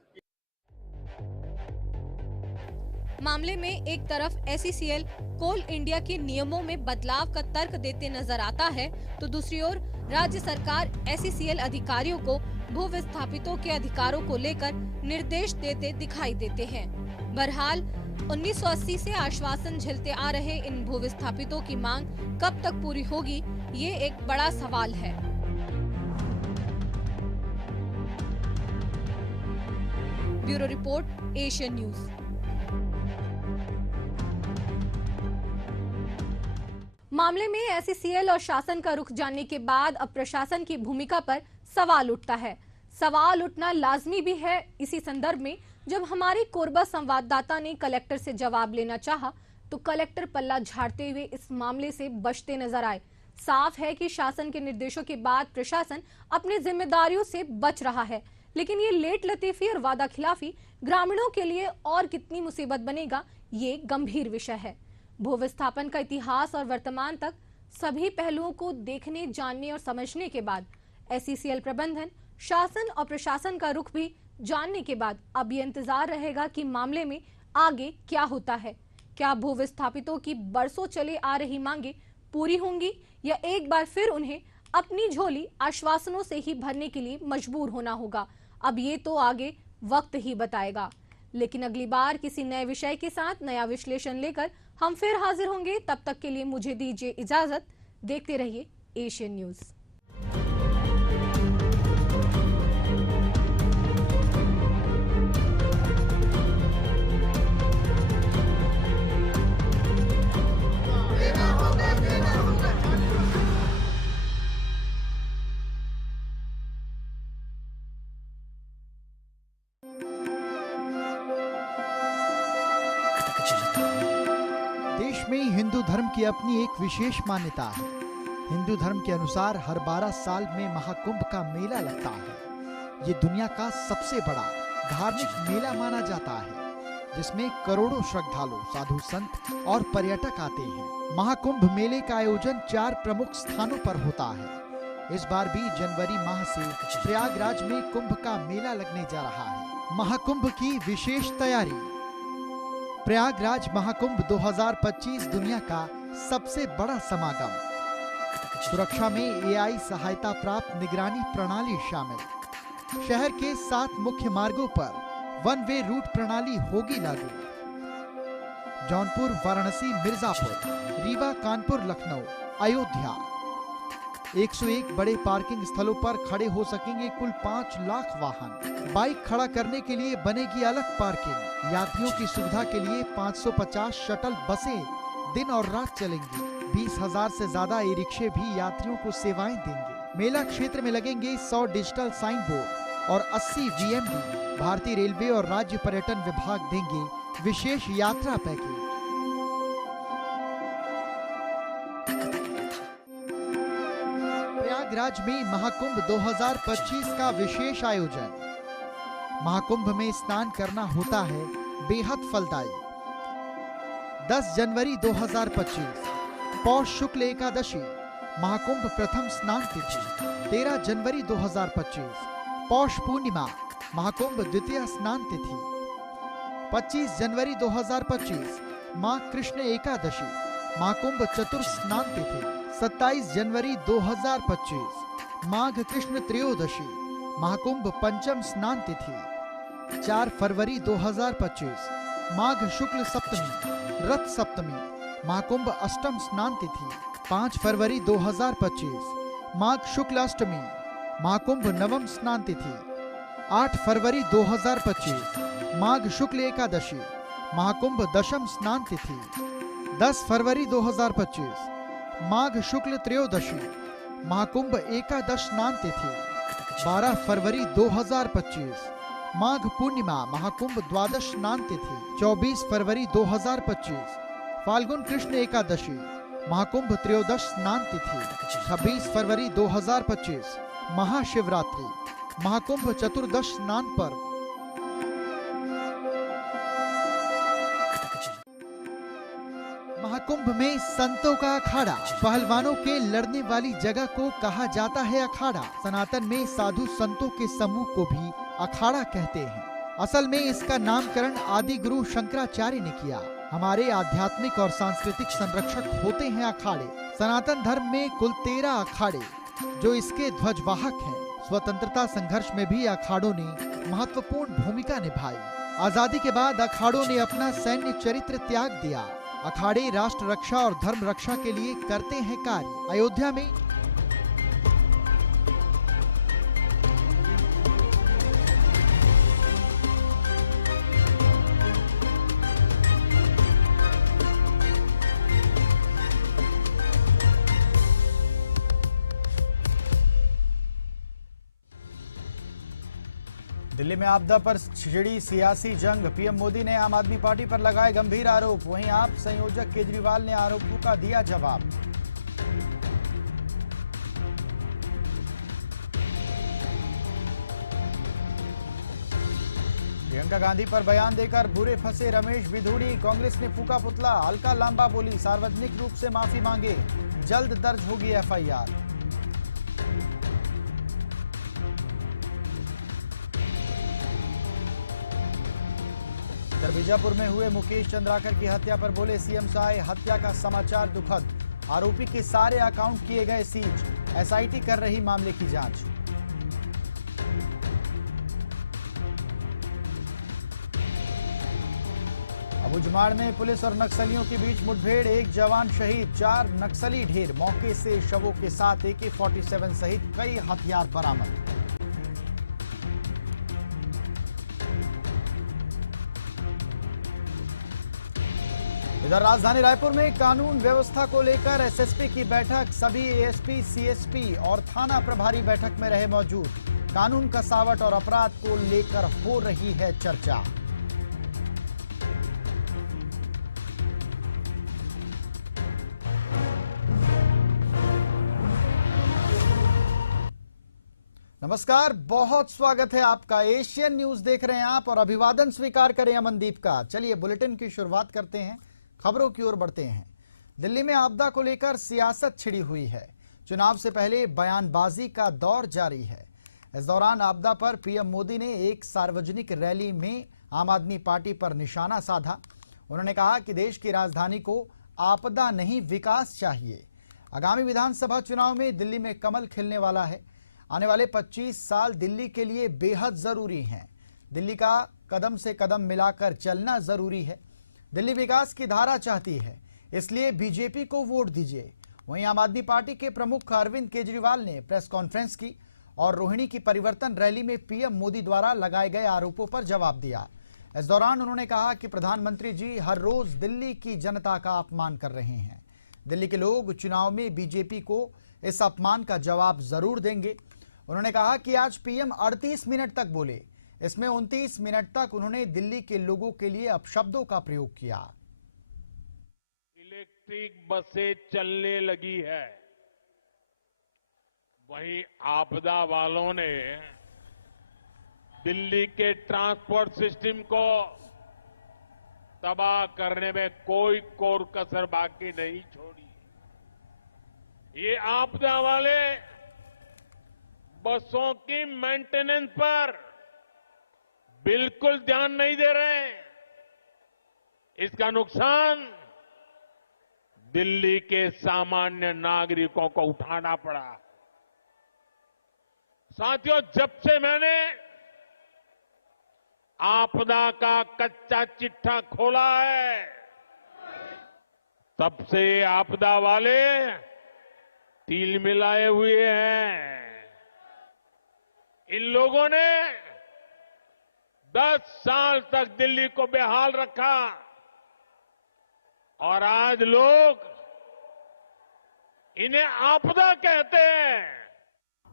मामले में एक तरफ SECL कोल इंडिया के नियमों में बदलाव का तर्क देते नजर आता है, तो दूसरी ओर राज्य सरकार SECL अधिकारियों को भू विस्थापितों के अधिकारों को लेकर निर्देश देते दिखाई देते हैं। बहरहाल 1980 से आश्वासन झेलते आ रहे इन भू विस्थापितों की मांग कब तक पूरी होगी, ये एक बड़ा सवाल है। Bureau report, Asian news. मामले में SECL और शासन का रुख जानने के बाद अब प्रशासन की भूमिका पर सवाल उठता है। सवाल उठना लाजमी भी है इसी संदर्भ में जब हमारे कोरबा संवाददाता ने कलेक्टर से जवाब लेना चाहा तो कलेक्टर पल्ला झाड़ते हुए इस मामले से बचते नजर आए। साफ है कि शासन के निर्देशों के बाद प्रशासन अपनी जिम्मेदारियों से बच रहा है, लेकिन ये लेट लतीफी और वादा खिलाफी ग्रामीणों के लिए और कितनी मुसीबत बनेगा, ये गंभीर विषय है। भू विस्थापन का इतिहास और वर्तमान तक सभी पहलुओं को देखने, जानने और समझने के बाद SECL प्रबंधन, शासन और प्रशासन का रुख भी जानने के बाद अब ये इंतजार रहेगा कि मामले में आगे क्या होता है। क्या भू विस्थापितों की बरसों चले आ रही मांगे पूरी होंगी या एक बार फिर उन्हें अपनी झोली आश्वासनों से ही भरने के लिए मजबूर होना होगा? अब ये तो आगे वक्त ही बताएगा। लेकिन अगली बार किसी नए विषय के साथ नया विश्लेषण लेकर हम फिर हाजिर होंगे। तब तक के लिए मुझे दीजिए इजाजत। देखते रहिए एशियन न्यूज। देश में हिंदू धर्म की अपनी एक विशेष मान्यता है। हिंदू धर्म के अनुसार हर 12 साल में महाकुंभ का मेला लगता है। ये दुनिया का सबसे बड़ा धार्मिक मेला माना जाता है, जिसमें करोड़ों श्रद्धालु, साधु संत और पर्यटक आते हैं। महाकुंभ मेले का आयोजन 4 प्रमुख स्थानों पर होता है। इस बार भी जनवरी माह से प्रयागराज में कुंभ का मेला लगने जा रहा है। महाकुंभ की विशेष तैयारी। प्रयागराज महाकुंभ 2025 दुनिया का सबसे बड़ा समागम। सुरक्षा में AI सहायता प्राप्त निगरानी प्रणाली शामिल। शहर के 7 मुख्य मार्गों पर 1 वे रूट प्रणाली होगी लागू। जौनपुर, वाराणसी, मिर्जापुर, रीवा, कानपुर, लखनऊ, अयोध्या, 101 बड़े पार्किंग स्थलों पर खड़े हो सकेंगे कुल 5 लाख वाहन। बाइक खड़ा करने के लिए बनेगी अलग पार्किंग। यात्रियों की सुविधा के लिए 550 शटल बसें दिन और रात चलेंगी। 20,000 से ज्यादा ई रिक्शे भी यात्रियों को सेवाएं देंगे। मेला क्षेत्र में लगेंगे 100 डिजिटल साइन बोर्ड और 80 VMD। भारतीय रेलवे और राज्य पर्यटन विभाग देंगे विशेष यात्रा पैकेज। प्रयागराज में महाकुंभ 2025 का विशेष आयोजन। महाकुंभ में स्नान करना होता है बेहद फलदायी। 10 जनवरी 2025 पौष शुक्ल एकादशी महाकुंभ प्रथम स्नान तिथि। 13 जनवरी 2025 पौष पूर्णिमा महाकुंभ द्वितीय स्नान तिथि। 25 जनवरी 2025 माँ कृष्ण एकादशी महाकुंभ चतुर्थ स्नान तिथि। 27 जनवरी 2025 माघ कृष्ण त्रयोदशी महाकुंभ पंचम स्नान तिथि। 4 फरवरी 2025 माघ शुक्ल सप्तमी रथ सप्तमी महाकुंभ अष्टम स्नान तिथि। 5 फरवरी 2025 माघ शुक्ल अष्टमी महाकुंभ नवम स्नान तिथि। 8 फरवरी 2025 माघ शुक्ल एकादशी महाकुंभ दशम स्नान तिथि। 10 फरवरी 2025 माघ शुक्ल त्रयोदशी महाकुंभ एकादश स्नान तिथि। 12 फरवरी 2025 माघ पूर्णिमा महाकुंभ द्वादश स्नान तिथि। 24 फरवरी 2025 फाल्गुन कृष्ण एकादशी महाकुंभ त्रयोदश स्नान तिथि। 26 फरवरी 2025 महाशिवरात्रि महाकुंभ चतुर्दश स्नान पर्व। महाकुंभ में संतों का अखाड़ा। पहलवानों के लड़ने वाली जगह को कहा जाता है अखाड़ा। सनातन में साधु संतों के समूह को भी अखाड़ा कहते हैं। असल में इसका नामकरण आदि गुरु शंकराचार्य ने किया। हमारे आध्यात्मिक और सांस्कृतिक संरक्षक होते हैं अखाड़े। सनातन धर्म में कुल 13 अखाड़े जो इसके ध्वजवाहक हैं। स्वतंत्रता संघर्ष में भी अखाड़ों ने महत्वपूर्ण भूमिका निभाई। आजादी के बाद अखाड़ों ने अपना सैन्य चरित्र त्याग दिया। अखाड़े राष्ट्र रक्षा और धर्म रक्षा के लिए करते हैं कार्य। अयोध्या में दिल्ली में आपदा पर छिड़ी सियासी जंग। पीएम मोदी ने आम आदमी पार्टी पर लगाए गंभीर आरोप। वहीं आप संयोजक केजरीवाल ने आरोपों का दिया जवाब। प्रियंका गांधी पर बयान देकर बुरे फंसे रमेश बिधूड़ी। कांग्रेस ने फूका पुतला। अलका लांबा बोली सार्वजनिक रूप से माफी मांगे, जल्द दर्ज होगी FIR। बीजापुर में हुए मुकेश चंद्राकर की हत्या पर बोले सीएम साय, हत्या का समाचार दुखद। आरोपी के सारे अकाउंट किए गए सीज। SIT कर रही मामले की जांच। अबुझमाड़ में पुलिस और नक्सलियों के बीच मुठभेड़। 1 जवान शहीद, 4 नक्सली ढेर। मौके से शवों के साथ AK-47 सहित कई हथियार बरामद। इधर राजधानी रायपुर में कानून व्यवस्था को लेकर SSP की बैठक। सभी ASP, CSP और थाना प्रभारी बैठक में रहे मौजूद। कानून कसावट और अपराध को लेकर हो रही है चर्चा। नमस्कार, बहुत स्वागत है आपका। एशियन न्यूज देख रहे हैं आप और अभिवादन स्वीकार करें अमनदीप का। चलिए बुलेटिन की शुरुआत करते हैं, खबरों की ओर बढ़ते हैं। दिल्ली में आपदा को लेकर सियासत छिड़ी हुई है। चुनाव से पहले बयानबाजी का दौर जारी है। इस दौरान आपदा पर पीएम मोदी ने एक सार्वजनिक रैली में आम आदमी पार्टी पर निशाना साधा। उन्होंने कहा कि देश की राजधानी को आपदा नहीं विकास चाहिए। आगामी विधानसभा चुनाव में दिल्ली में कमल खिलने वाला है। आने वाले 25 साल दिल्ली के लिए बेहद जरूरी हैं। दिल्ली का कदम से कदम मिलाकर चलना जरूरी है। दिल्ली विकास की धारा चाहती है, इसलिए बीजेपी को वोट दीजिए। वहीं आम आदमी पार्टी के प्रमुख अरविंद केजरीवाल ने प्रेस कॉन्फ्रेंस की और रोहिणी की परिवर्तन रैली में पीएम मोदी द्वारा लगाए गए आरोपों पर जवाब दिया। इस दौरान उन्होंने कहा कि प्रधानमंत्री जी हर रोज दिल्ली की जनता का अपमान कर रहे हैं। दिल्ली के लोग चुनाव में बीजेपी को इस अपमान का जवाब जरूर देंगे। उन्होंने कहा कि आज पीएम 38 मिनट तक बोले, इसमें 29 मिनट तक उन्होंने दिल्ली के लोगों के लिए अपशब्दों का प्रयोग किया। इलेक्ट्रिक बसें चलने लगी है, वहीं आपदा वालों ने दिल्ली के ट्रांसपोर्ट सिस्टम को तबाह करने में कोई कोर कसर बाकी नहीं छोड़ी। ये आपदा वाले बसों की मेंटेनेंस पर बिल्कुल ध्यान नहीं दे रहे। इसका नुकसान दिल्ली के सामान्य नागरिकों को उठाना पड़ा। साथियों, जब से मैंने आपदा का कच्चा चिट्ठा खोला है, तब से आपदा वाले तिल मिलाए हुए हैं। इन लोगों ने 10 साल तक दिल्ली को बेहाल रखा और आज लोग इन्हें आपदा कहते हैं।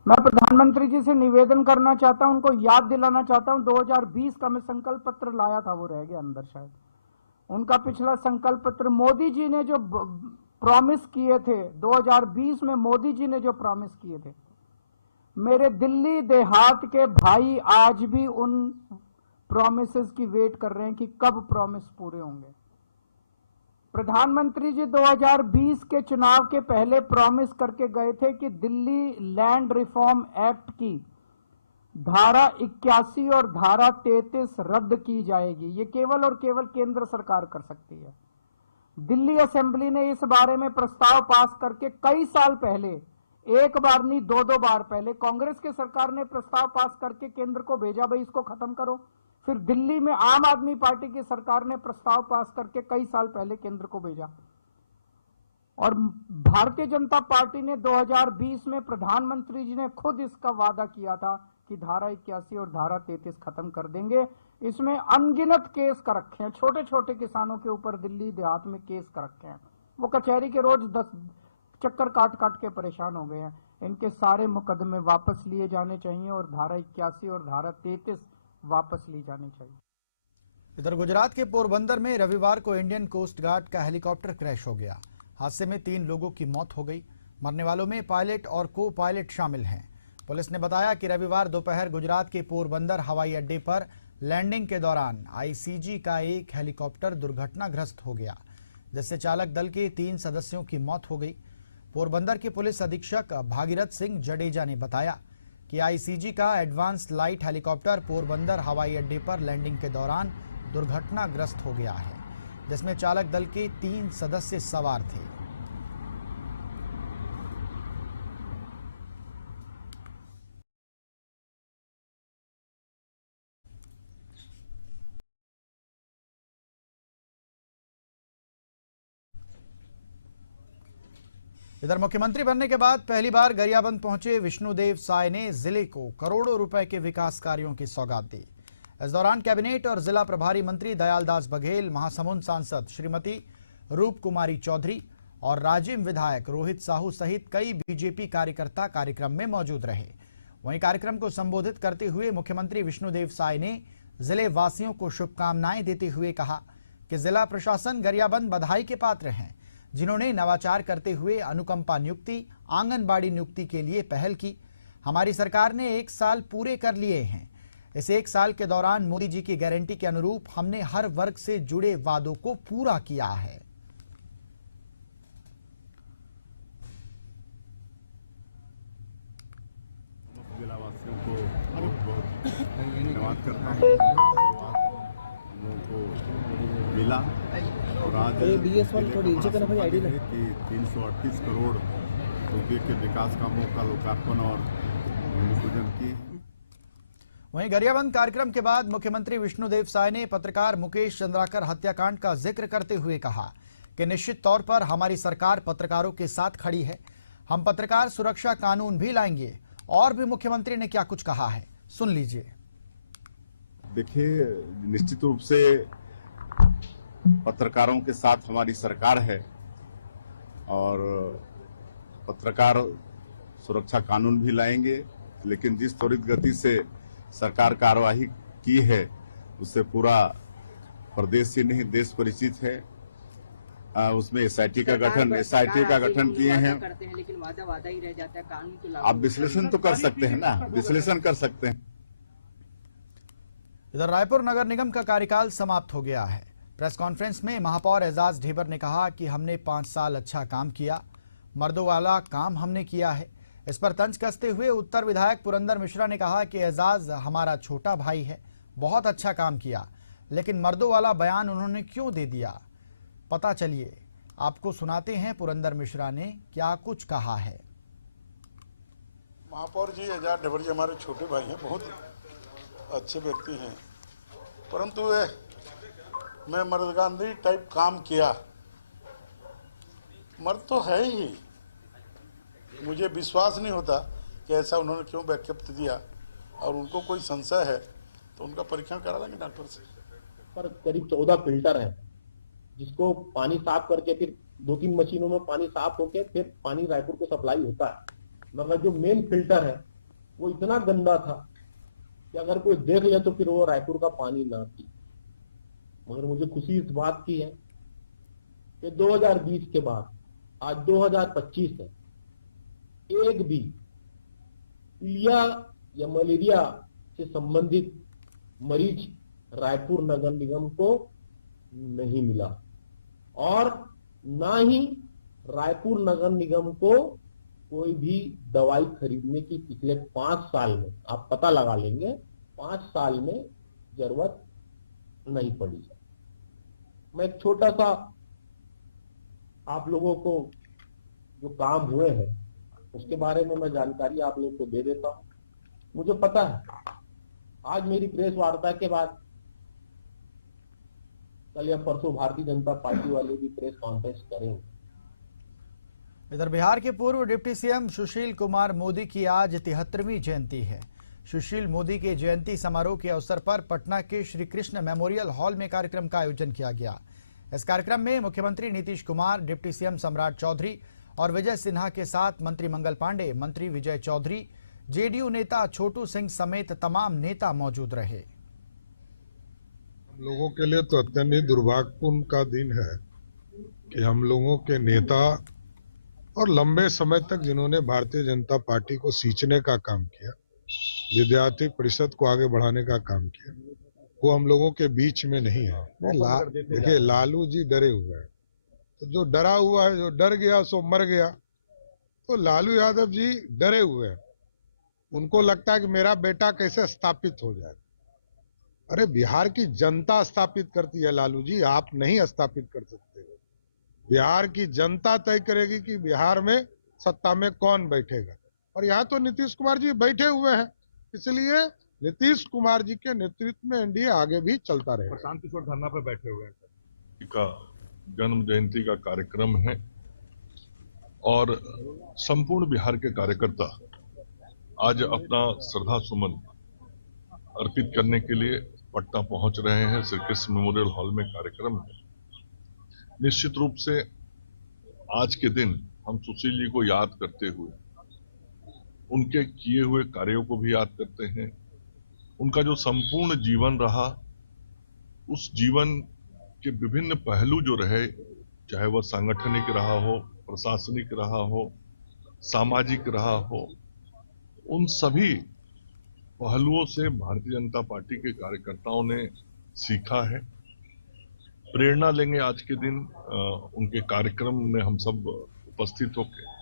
मैं प्रधानमंत्री जी से निवेदन करना चाहता हूं, उनको याद दिलाना चाहता हूं, 2020 का मैं संकल्प पत्र लाया था, वो रह गया अंदर शायद। उनका पिछला संकल्प पत्र मोदी जी ने जो प्रॉमिस किए थे, 2020 में मोदी जी ने जो प्रॉमिस किए थे, मेरे दिल्ली देहात के भाई आज भी उन प्रॉमिसेस की वेट कर रहे हैं कि कब प्रॉमिस पूरे होंगे। प्रधानमंत्री जी 2020 के चुनाव के पहले प्रॉमिस करके गए थे कि दिल्ली लैंड रिफॉर्म एक्ट की धारा 81 और धारा 33 रद्द की जाएगी। ये केवल और केवल केंद्र सरकार कर सकती है। दिल्ली असेंबली ने इस बारे में प्रस्ताव पास करके कई साल पहले, एक बार नहीं 2-2 बार पहले, कांग्रेस की सरकार ने प्रस्ताव पास करके केंद्र को भेजा, भाई इसको खत्म करो। फिर दिल्ली में आम आदमी पार्टी की सरकार ने प्रस्ताव पास करके कई साल पहले केंद्र को भेजा। और भारतीय जनता पार्टी ने 2020 में प्रधानमंत्री जी ने खुद इसका वादा किया था कि धारा 81 और धारा 33 खत्म कर देंगे। इसमें अनगिनत केस कर रखे हैं, छोटे छोटे किसानों के ऊपर दिल्ली देहात में केस कर रखे हैं। वो कचहरी के रोज 10 चक्कर काट काट के परेशान हो गए हैं। इनके सारे मुकदमे वापस लिए जाने चाहिए और धारा 81 और धारा 33 वापस ली जानी चाहिए। इधर गुजरात के पोरबंदर में रविवार को इंडियन कोस्ट गार्ड का हेलीकॉप्टर क्रैश हो गया। हादसे में 3 लोगों की मौत हो गई। मरने वालों में पायलट और को पायलट शामिल हैं। पुलिस ने बताया कि रविवार दोपहर गुजरात के पोरबंदर हवाई अड्डे पर लैंडिंग के दौरान आईसीजी का एक हेलीकॉप्टर दुर्घटनाग्रस्त हो गया, जिससे चालक दल के 3 सदस्यों की मौत हो गई। पोरबंदर के पुलिस अधीक्षक भागीरथ सिंह जडेजा ने बताया कि आईसीजी का एडवांस लाइट हेलीकॉप्टर पोरबंदर हवाई अड्डे पर लैंडिंग के दौरान दुर्घटनाग्रस्त हो गया है, जिसमें चालक दल के 3 सदस्य सवार थे। इधर मुख्यमंत्री बनने के बाद पहली बार गरियाबंद पहुंचे विष्णुदेव साय ने जिले को करोड़ों रुपए के विकास कार्यों की सौगात दी। इस दौरान कैबिनेट और जिला प्रभारी मंत्री दयालदास बघेल, महासमुंद सांसद श्रीमती रूप कुमारी चौधरी और राजिम विधायक रोहित साहू सहित कई बीजेपी कार्यकर्ता कार्यक्रम में मौजूद रहे। वहीं कार्यक्रम को संबोधित करते हुए मुख्यमंत्री विष्णुदेव साय ने जिले वासियों को शुभकामनाएं देते हुए कहा कि जिला प्रशासन गरियाबंद बधाई के पात्र हैं, जिन्होंने नवाचार करते हुए अनुकंपा नियुक्ति, आंगनबाड़ी नियुक्ति के लिए पहल की। हमारी सरकार ने 1 साल पूरे कर लिए हैं। इस 1 साल के दौरान मोदी जी की गारंटी के अनुरूप हमने हर वर्ग से जुड़े वादों को पूरा किया है। जिलावासियों को बहुत धन्यवाद करता हूँ। हम लोगों को मिला और आज कि 338 करोड़ रुपए के विकास कामों का लोकार्पण और भूमि पूजन किए। वहीं गरियाबंद कार्यक्रम के बाद मुख्यमंत्री विष्णुदेव साय ने पत्रकार मुकेश चंद्राकर हत्याकांड का जिक्र करते हुए कहा कि निश्चित तौर पर हमारी सरकार पत्रकारों के साथ खड़ी है। हम पत्रकार सुरक्षा कानून भी लाएंगे। और भी मुख्यमंत्री ने क्या कुछ कहा है, सुन लीजिए। देखिए, निश्चित रूप से पत्रकारों के साथ हमारी सरकार है और पत्रकार सुरक्षा कानून भी लाएंगे, लेकिन जिस त्वरित गति से सरकार कार्यवाही की है उससे पूरा प्रदेश ही नहीं देश परिचित है। उसमें एसआईटी का गठन किए हैं। लेकिन वादा ही रह जाता है, कानून तो आप विश्लेषण तो कर सकते हैं ना, विश्लेषण कर सकते हैं। इधर रायपुर नगर निगम का कार्यकाल समाप्त हो गया है। प्रेस कॉन्फ्रेंस में महापौर एजाज ढेबर ने कहा कि हमने 5 साल अच्छा काम किया, मर्दों वाला काम हमने किया है। इस पर तंज कसते हुए उत्तर विधायक पुरंदर मिश्रा ने कहा कि एजाज हमारा छोटा भाई है, बहुत अच्छा काम किया, लेकिन मर्दों वाला बयान उन्होंने क्यों दे दिया, पता चलिए आपको सुनाते हैं पुरंदर मिश्रा ने क्या कुछ कहा है। महापौर जी एजाज ढेबर जी हमारे छोटे भाई हैं, बहुत अच्छे व्यक्ति हैं, परंतु मैं मर्दगांधी टाइप काम किया, मर्द तो है ही। मुझे विश्वास नहीं होता कि ऐसा उन्होंने क्यों वक्तव्य दिया, और उनको कोई संशय है तो उनका परीक्षण करा लेंगे डॉक्टर से। पर करीब 14 फिल्टर है, जिसको पानी साफ करके फिर 2-3 मशीनों में पानी साफ होके फिर पानी रायपुर को सप्लाई होता है, मगर जो मेन फिल्टर है वो इतना गंदा था कि अगर कोई देख ले तो फिर वो रायपुर का पानी ना पी। मगर मुझे खुशी इस बात की है कि 2020 के बाद आज 2025 है, एक भी पीलिया या मलेरिया से संबंधित मरीज रायपुर नगर निगम को नहीं मिला, और ना ही रायपुर नगर निगम को कोई भी दवाई खरीदने की पिछले 5 साल में, आप पता लगा लेंगे, 5 साल में जरूरत नहीं पड़ी। मैं एक छोटा सा आप लोगों को जो काम हुए हैं उसके बारे में मैं जानकारी आप लोगों को दे देता हूं। मुझे पता है आज मेरी प्रेस वार्ता के बाद कल या परसों भारतीय जनता पार्टी वाले भी प्रेस कॉन्फ्रेंस करेंगे। इधर बिहार के पूर्व डिप्टी सीएम सुशील कुमार मोदी की आज 73वीं जयंती है। सुशील मोदी के जयंती समारोह के अवसर पर पटना के श्री कृष्ण मेमोरियल हॉल में कार्यक्रम का आयोजन किया गया। इस कार्यक्रम में मुख्यमंत्री नीतीश कुमार, डिप्टी सीएम सम्राट चौधरी और विजय सिन्हा के साथ मंत्री मंगल पांडे, मंत्री विजय चौधरी, जेडीयू नेता छोटू सिंह समेत तमाम नेता मौजूद रहे। हम लोगों के लिए तो अत्यंत ही दुर्भाग्यपूर्ण का दिन है कि हम लोगों के नेता और लंबे समय तक जिन्होंने भारतीय जनता पार्टी को सींचने का काम किया, विद्यार्थी परिषद को आगे बढ़ाने का काम किया, वो हम लोगों के बीच में नहीं है। देखिए, लालू जी डरे हुए हैं, तो जो डरा हुआ है, जो डर गया सो मर गया। तो लालू यादव जी डरे हुए हैं, उनको लगता है कि मेरा बेटा कैसे स्थापित हो जाए। अरे बिहार की जनता स्थापित करती है लालू जी, आप नहीं स्थापित कर सकते। बिहार की जनता तय करेगी कि बिहार में सत्ता में कौन बैठेगा, और यहाँ तो नीतीश कुमार जी बैठे हुए हैं, इसलिए नीतीश कुमार जी के नेतृत्व में एनडीए आगे भी चलता रहेगा। प्रशांत किशोर धरना पे बैठे हुए हैं। का जन्म जयंती का कार्यक्रम है और संपूर्ण बिहार के कार्यकर्ता आज अपना श्रद्धा सुमन अर्पित करने के लिए पटना पहुंच रहे हैं। श्री कृष्ण मेमोरियल हॉल में कार्यक्रम है। निश्चित रूप से आज के दिन हम सुशील जी को याद करते हुए उनके किए हुए कार्यों को भी याद करते हैं। उनका जो संपूर्ण जीवन रहा, उस जीवन के विभिन्न पहलू जो रहे, चाहे वह सांगठनिक रहा हो, प्रशासनिक रहा हो, सामाजिक रहा हो, उन सभी पहलुओं से भारतीय जनता पार्टी के कार्यकर्ताओं ने सीखा है। प्रेरणा लेंगे आज के दिन उनके कार्यक्रम में हम सब उपस्थित होकर।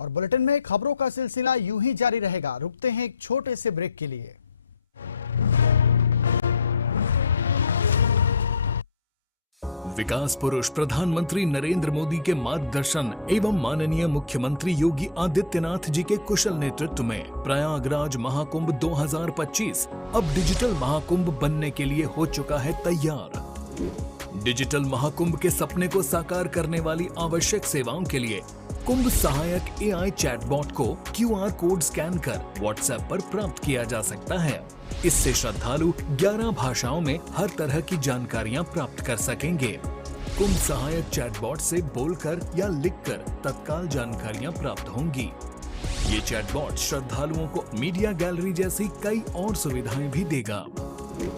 और बुलेटिन में खबरों का सिलसिला यूं ही जारी रहेगा। रुकते हैं एक छोटे से ब्रेक के लिए। विकास पुरुष प्रधानमंत्री नरेंद्र मोदी के मार्गदर्शन एवं माननीय मुख्यमंत्री योगी आदित्यनाथ जी के कुशल नेतृत्व में प्रयागराज महाकुंभ 2025 अब डिजिटल महाकुंभ बनने के लिए हो चुका है तैयार। डिजिटल महाकुंभ के सपने को साकार करने वाली आवश्यक सेवाओं के लिए कुंभ सहायक AI चैटबॉट को QR कोड स्कैन कर WhatsApp पर प्राप्त किया जा सकता है। इससे श्रद्धालु 11 भाषाओं में हर तरह की जानकारियां प्राप्त कर सकेंगे। कुंभ सहायक चैटबॉट से बोलकर या लिखकर तत्काल जानकारियां प्राप्त होंगी। ये चैटबॉट श्रद्धालुओं को मीडिया गैलरी जैसी कई और सुविधाएं भी देगा।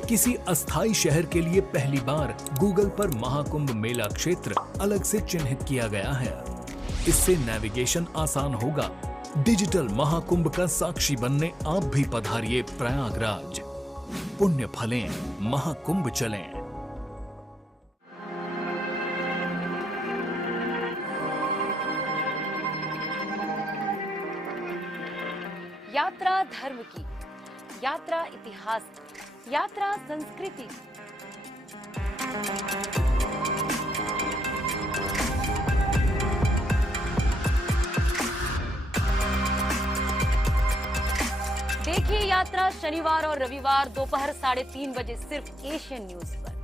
किसी अस्थायी शहर के लिए पहली बार गूगल पर महाकुंभ मेला क्षेत्र अलग से चिन्हित किया गया है। इससे नेविगेशन आसान होगा। डिजिटल महाकुंभ का साक्षी बनने आप भी पधारिए प्रयागराज। पुण्य फलें, महाकुंभ चलें। यात्रा धर्म की, यात्रा इतिहास की, यात्रा संस्कृति की। देखिए यात्रा शनिवार और रविवार दोपहर 3:30 बजे सिर्फ एशियन न्यूज पर।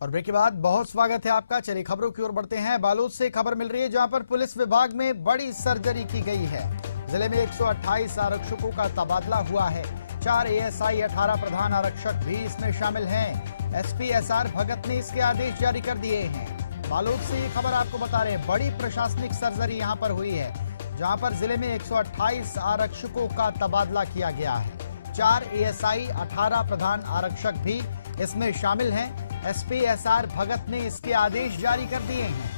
और ब्रेक के बाद बहुत स्वागत है आपका। चलिए खबरों की ओर बढ़ते हैं। बालोद से खबर मिल रही है जहां पर पुलिस विभाग में बड़ी सर्जरी की गई है। जिले में 128 आरक्षकों का तबादला हुआ है। 4 ASI 18 प्रधान आरक्षक भी इसमें शामिल हैं। SP SR भगत ने इसके आदेश जारी कर दिए हैं। बालोद से ये खबर आपको बता रहे हैं, बड़ी प्रशासनिक सर्जरी यहां पर हुई है जहां पर जिले में 128 आरक्षकों का तबादला किया गया है। 4 ASI 18 प्रधान आरक्षक भी इसमें शामिल हैं। SP SR भगत ने इसके आदेश जारी कर दिए हैं।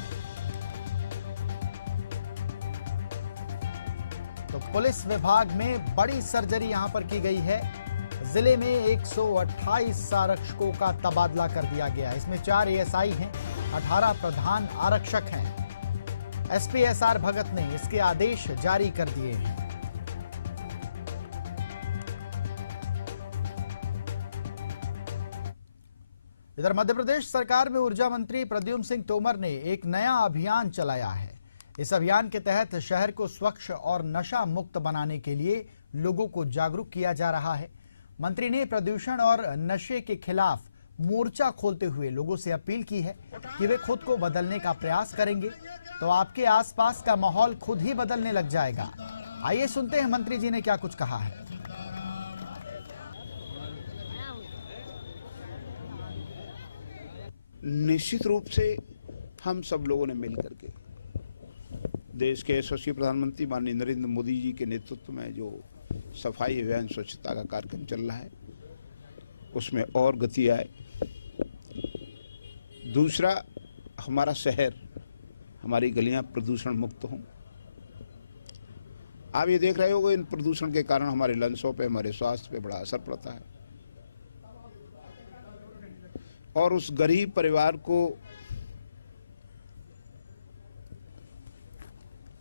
तो पुलिस विभाग में बड़ी सर्जरी यहां पर की गई है। जिले में 128 आरक्षकों का तबादला कर दिया गया है। इसमें 4 ASI हैं, 18 प्रधान आरक्षक हैं। SP SR भगत ने इसके आदेश जारी कर दिए हैं। इधर मध्य प्रदेश सरकार में ऊर्जा मंत्री प्रद्युम्न सिंह तोमर ने एक नया अभियान चलाया है। इस अभियान के तहत शहर को स्वच्छ और नशा मुक्त बनाने के लिए लोगों को जागरूक किया जा रहा है। मंत्री ने प्रदूषण और नशे के खिलाफ मोर्चा खोलते हुए लोगों से अपील की है कि वे खुद को बदलने का प्रयास करेंगे तो आपके आसपास का माहौल खुद ही बदलने लग जाएगा। आइए सुनते हैं मंत्री जी ने क्या कुछ कहा है। निश्चित रूप से हम सब लोगों ने मिलकर के देश के यशस्वी प्रधानमंत्री माननीय नरेंद्र मोदी जी के नेतृत्व में जो सफाई अभियान स्वच्छता का कार्यक्रम चल रहा है उसमें और गति आए। दूसरा, हमारा शहर, हमारी गलियां प्रदूषण मुक्त हों। आप ये देख रहे होगे इन प्रदूषण के कारण हमारे लंग्सों पे, हमारे स्वास्थ्य पे बड़ा असर पड़ता है। और उस गरीब परिवार को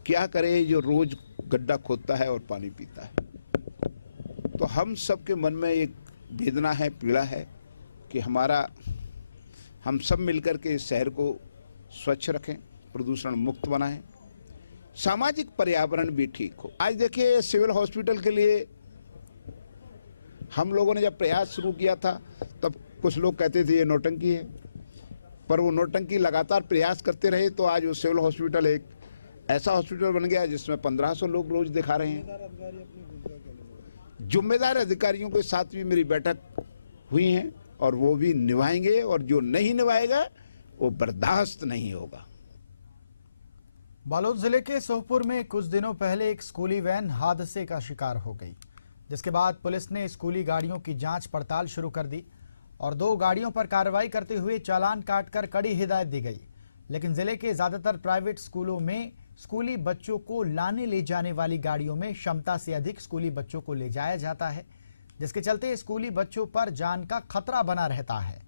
क्या करे जो रोज गड्ढा खोदता है और पानी पीता है। तो हम सबके मन में एक वेदना है, पीड़ा है कि हम सब मिलकर के इस शहर को स्वच्छ रखें, प्रदूषण मुक्त बनाएं, सामाजिक पर्यावरण भी ठीक हो। आज देखिए सिविल हॉस्पिटल के लिए हम लोगों ने जब प्रयास शुरू किया था तब कुछ लोग कहते थे ये नौटंकी है, पर वो नौटंकी लगातार प्रयास करते रहे तो आज वो सिविल हॉस्पिटल एक ऐसा हॉस्पिटल बन गया जिसमें 1500 लोग रोज दिखा रहे हैं। जिम्मेदार अधिकारियों के साथ भी मेरी बैठक हुई है और वो भी निभाएंगे और जो नहीं निभाएगा वो बर्दाश्त नहीं होगा। बालोद जिले के सोहपुर में कुछ दिनों पहले एक स्कूली वैन हादसे का शिकार हो गई, जिसके बाद पुलिस ने स्कूली गाड़ियों की जांच पड़ताल शुरू कर दी और 2 गाड़ियों पर कार्रवाई करते हुए चालान काटकर कड़ी हिदायत दी गई। लेकिन जिले के ज्यादातर प्राइवेट स्कूलों में स्कूली बच्चों को लाने ले जाने वाली गाड़ियों में क्षमता से अधिक स्कूली बच्चों को ले जाया जाता है, जिसके चलते स्कूली बच्चों पर जान का खतरा बना रहता है।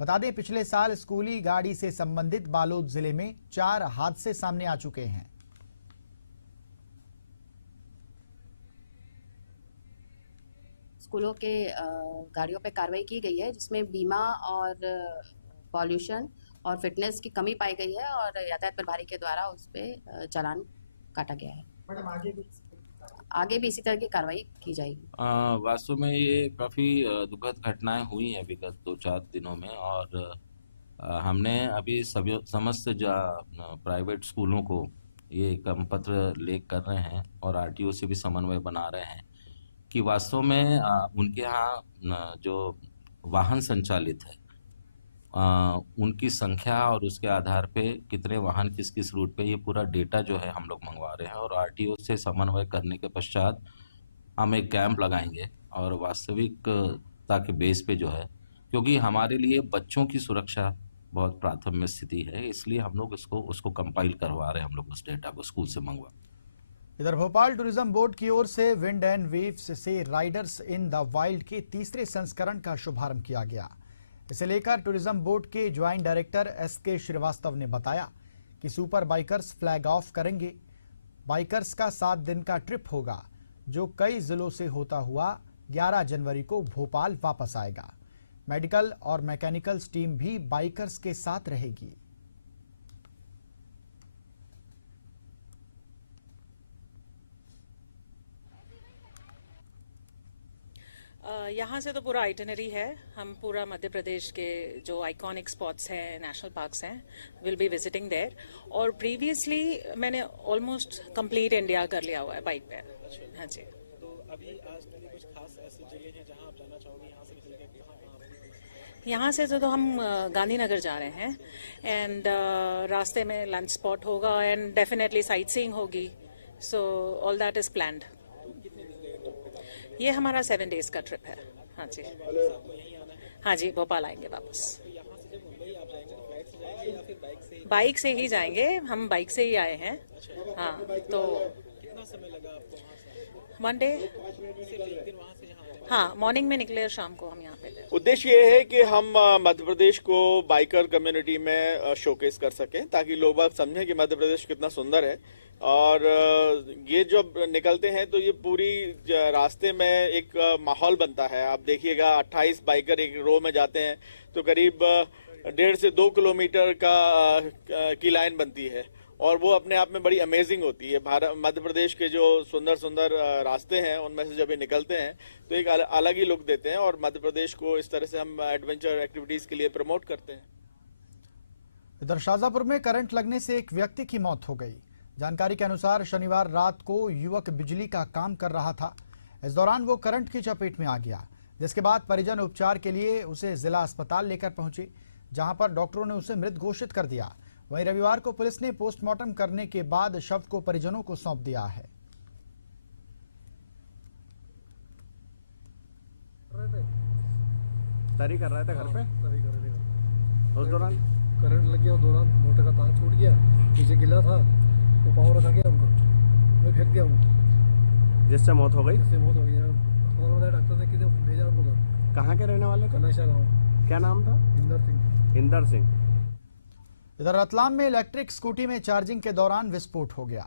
बता दें, पिछले साल स्कूली गाड़ी से संबंधित बालोद जिले में 4 हादसे सामने आ चुके हैं। स्कूलों के गाड़ियों पे कार्रवाई की गई है, जिसमें बीमा और पॉल्यूशन और फिटनेस की कमी पाई गई है और यातायात प्रभारी के द्वारा उस पे चालान काटा गया है। आगे भी इसी तरह की कार्रवाई की जाएगी? वास्तव में ये काफ़ी दुखद घटनाएं हुई हैं विगत 2-4 दिनों में, और हमने अभी सभी समस्त प्राइवेट स्कूलों को ये क्रम पत्र लेख कर रहे हैं और आरटीओ से भी समन्वय बना रहे हैं कि वास्तव में उनके यहाँ जो वाहन संचालित है उनकी संख्या और उसके आधार पे कितने वाहन किस किस रूट पे, ये पूरा डेटा जो है हम लोग मंगवा रहे हैं और आरटीओ से समन्वय करने के पश्चात हम एक कैंप लगाएंगे और वास्तविकता के बेस पे जो है, क्योंकि हमारे लिए बच्चों की सुरक्षा बहुत प्राथमिक स्थिति है, इसलिए हम लोग उसको कंपाइल करवा रहे हैं, हम लोग उस डेटा को स्कूल से मंगवा। इधर भोपाल टूरिज्म बोर्ड की ओर से विंड एंड वेव्स से राइडर्स इन द वाइल्ड के तीसरे संस्करण का शुभारंभ किया गया। इसे लेकर टूरिज्म बोर्ड के ज्वाइंट डायरेक्टर SK श्रीवास्तव ने बताया कि सुपर बाइकर्स फ्लैग ऑफ करेंगे। बाइकर्स का 7 दिन का ट्रिप होगा जो कई जिलों से होता हुआ 11 जनवरी को भोपाल वापस आएगा। मेडिकल और मैकेनिकल्स टीम भी बाइकर्स के साथ रहेगी। यहाँ से तो पूरा आइटनरी है। हम पूरा मध्य प्रदेश के जो आइकॉनिक स्पॉट्स हैं, नेशनल पार्क्स हैं, विल बी विजिटिंग देयर। और प्रीवियसली मैंने ऑलमोस्ट कंप्लीट इंडिया कर लिया हुआ है बाइक पे। हाँ जी। तो अभी आज के लिए कुछ खास ऐसी जगह हैं जहाँ आप जाना चाहोगे? यहाँ से तो हम गांधीनगर जा रहे हैं एंड रास्ते में लंच स्पॉट होगा एंड डेफिनेटली साइट सीइंग होगी। So all that is planned. ये हमारा 7 डेज का ट्रिप है। हाँ जी, हाँ जी, भोपाल आएंगे वापस। बाइक से ही जाएंगे, हम बाइक से ही आए हैं। हाँ, तो 1 डे, हाँ, मॉर्निंग में निकले और शाम को हम यहाँ पे थे। उद्देश्य ये है कि हम मध्य प्रदेश को बाइकर कम्युनिटी में शोकेस कर सकें ताकि लोग बाग समझें कि मध्य प्रदेश कितना सुंदर है। और ये जब निकलते हैं तो ये पूरी रास्ते में एक माहौल बनता है। आप देखिएगा 28 बाइकर एक रो में जाते हैं तो करीब 1.5 से 2 किलोमीटर की लाइन बनती है और वो अपने आप में बड़ी अमेजिंग होती है। मध्य प्रदेश के जो सुंदर सुंदर रास्ते हैं उनमें से जब ये निकलते हैं तो एक अलग ही लुक देते हैं और मध्य प्रदेश को इस तरह से हम एडवेंचर एक्टिविटीज के लिए प्रमोट करते हैं। इधर शाजापुर में करंट लगने से एक व्यक्ति की मौत हो गई। जानकारी के अनुसार शनिवार रात को युवक बिजली का काम कर रहा था। इस दौरान वो करंट की चपेट में आ गया, जिसके बाद परिजन उपचार के लिए उसे जिला अस्पताल लेकर पहुंचे, जहां पर डॉक्टरों ने उसे मृत घोषित कर दिया। वहीं रविवार को पुलिस ने पोस्टमार्टम करने के बाद शव को परिजनों को सौंप दिया है। तरी कर रहे थे घर पे, उस दौरान करंट लग गया। दौरान मोटर का तार टूट गया, पीछे गिला था तो पावर रखा गया उनको, मैं फेंक दिया उनको, जिससे मौत हो गई। जिससे मौत हो गई। डॉक्टर ने किधर भेजा उनको। कहाँ के रहने वाले थे? कनाशा गाँव। क्या नाम था? इंदर सिंह। इंदर सिंह। इधर रतलाम में इलेक्ट्रिक स्कूटी में चार्जिंग के दौरान विस्फोट हो गया।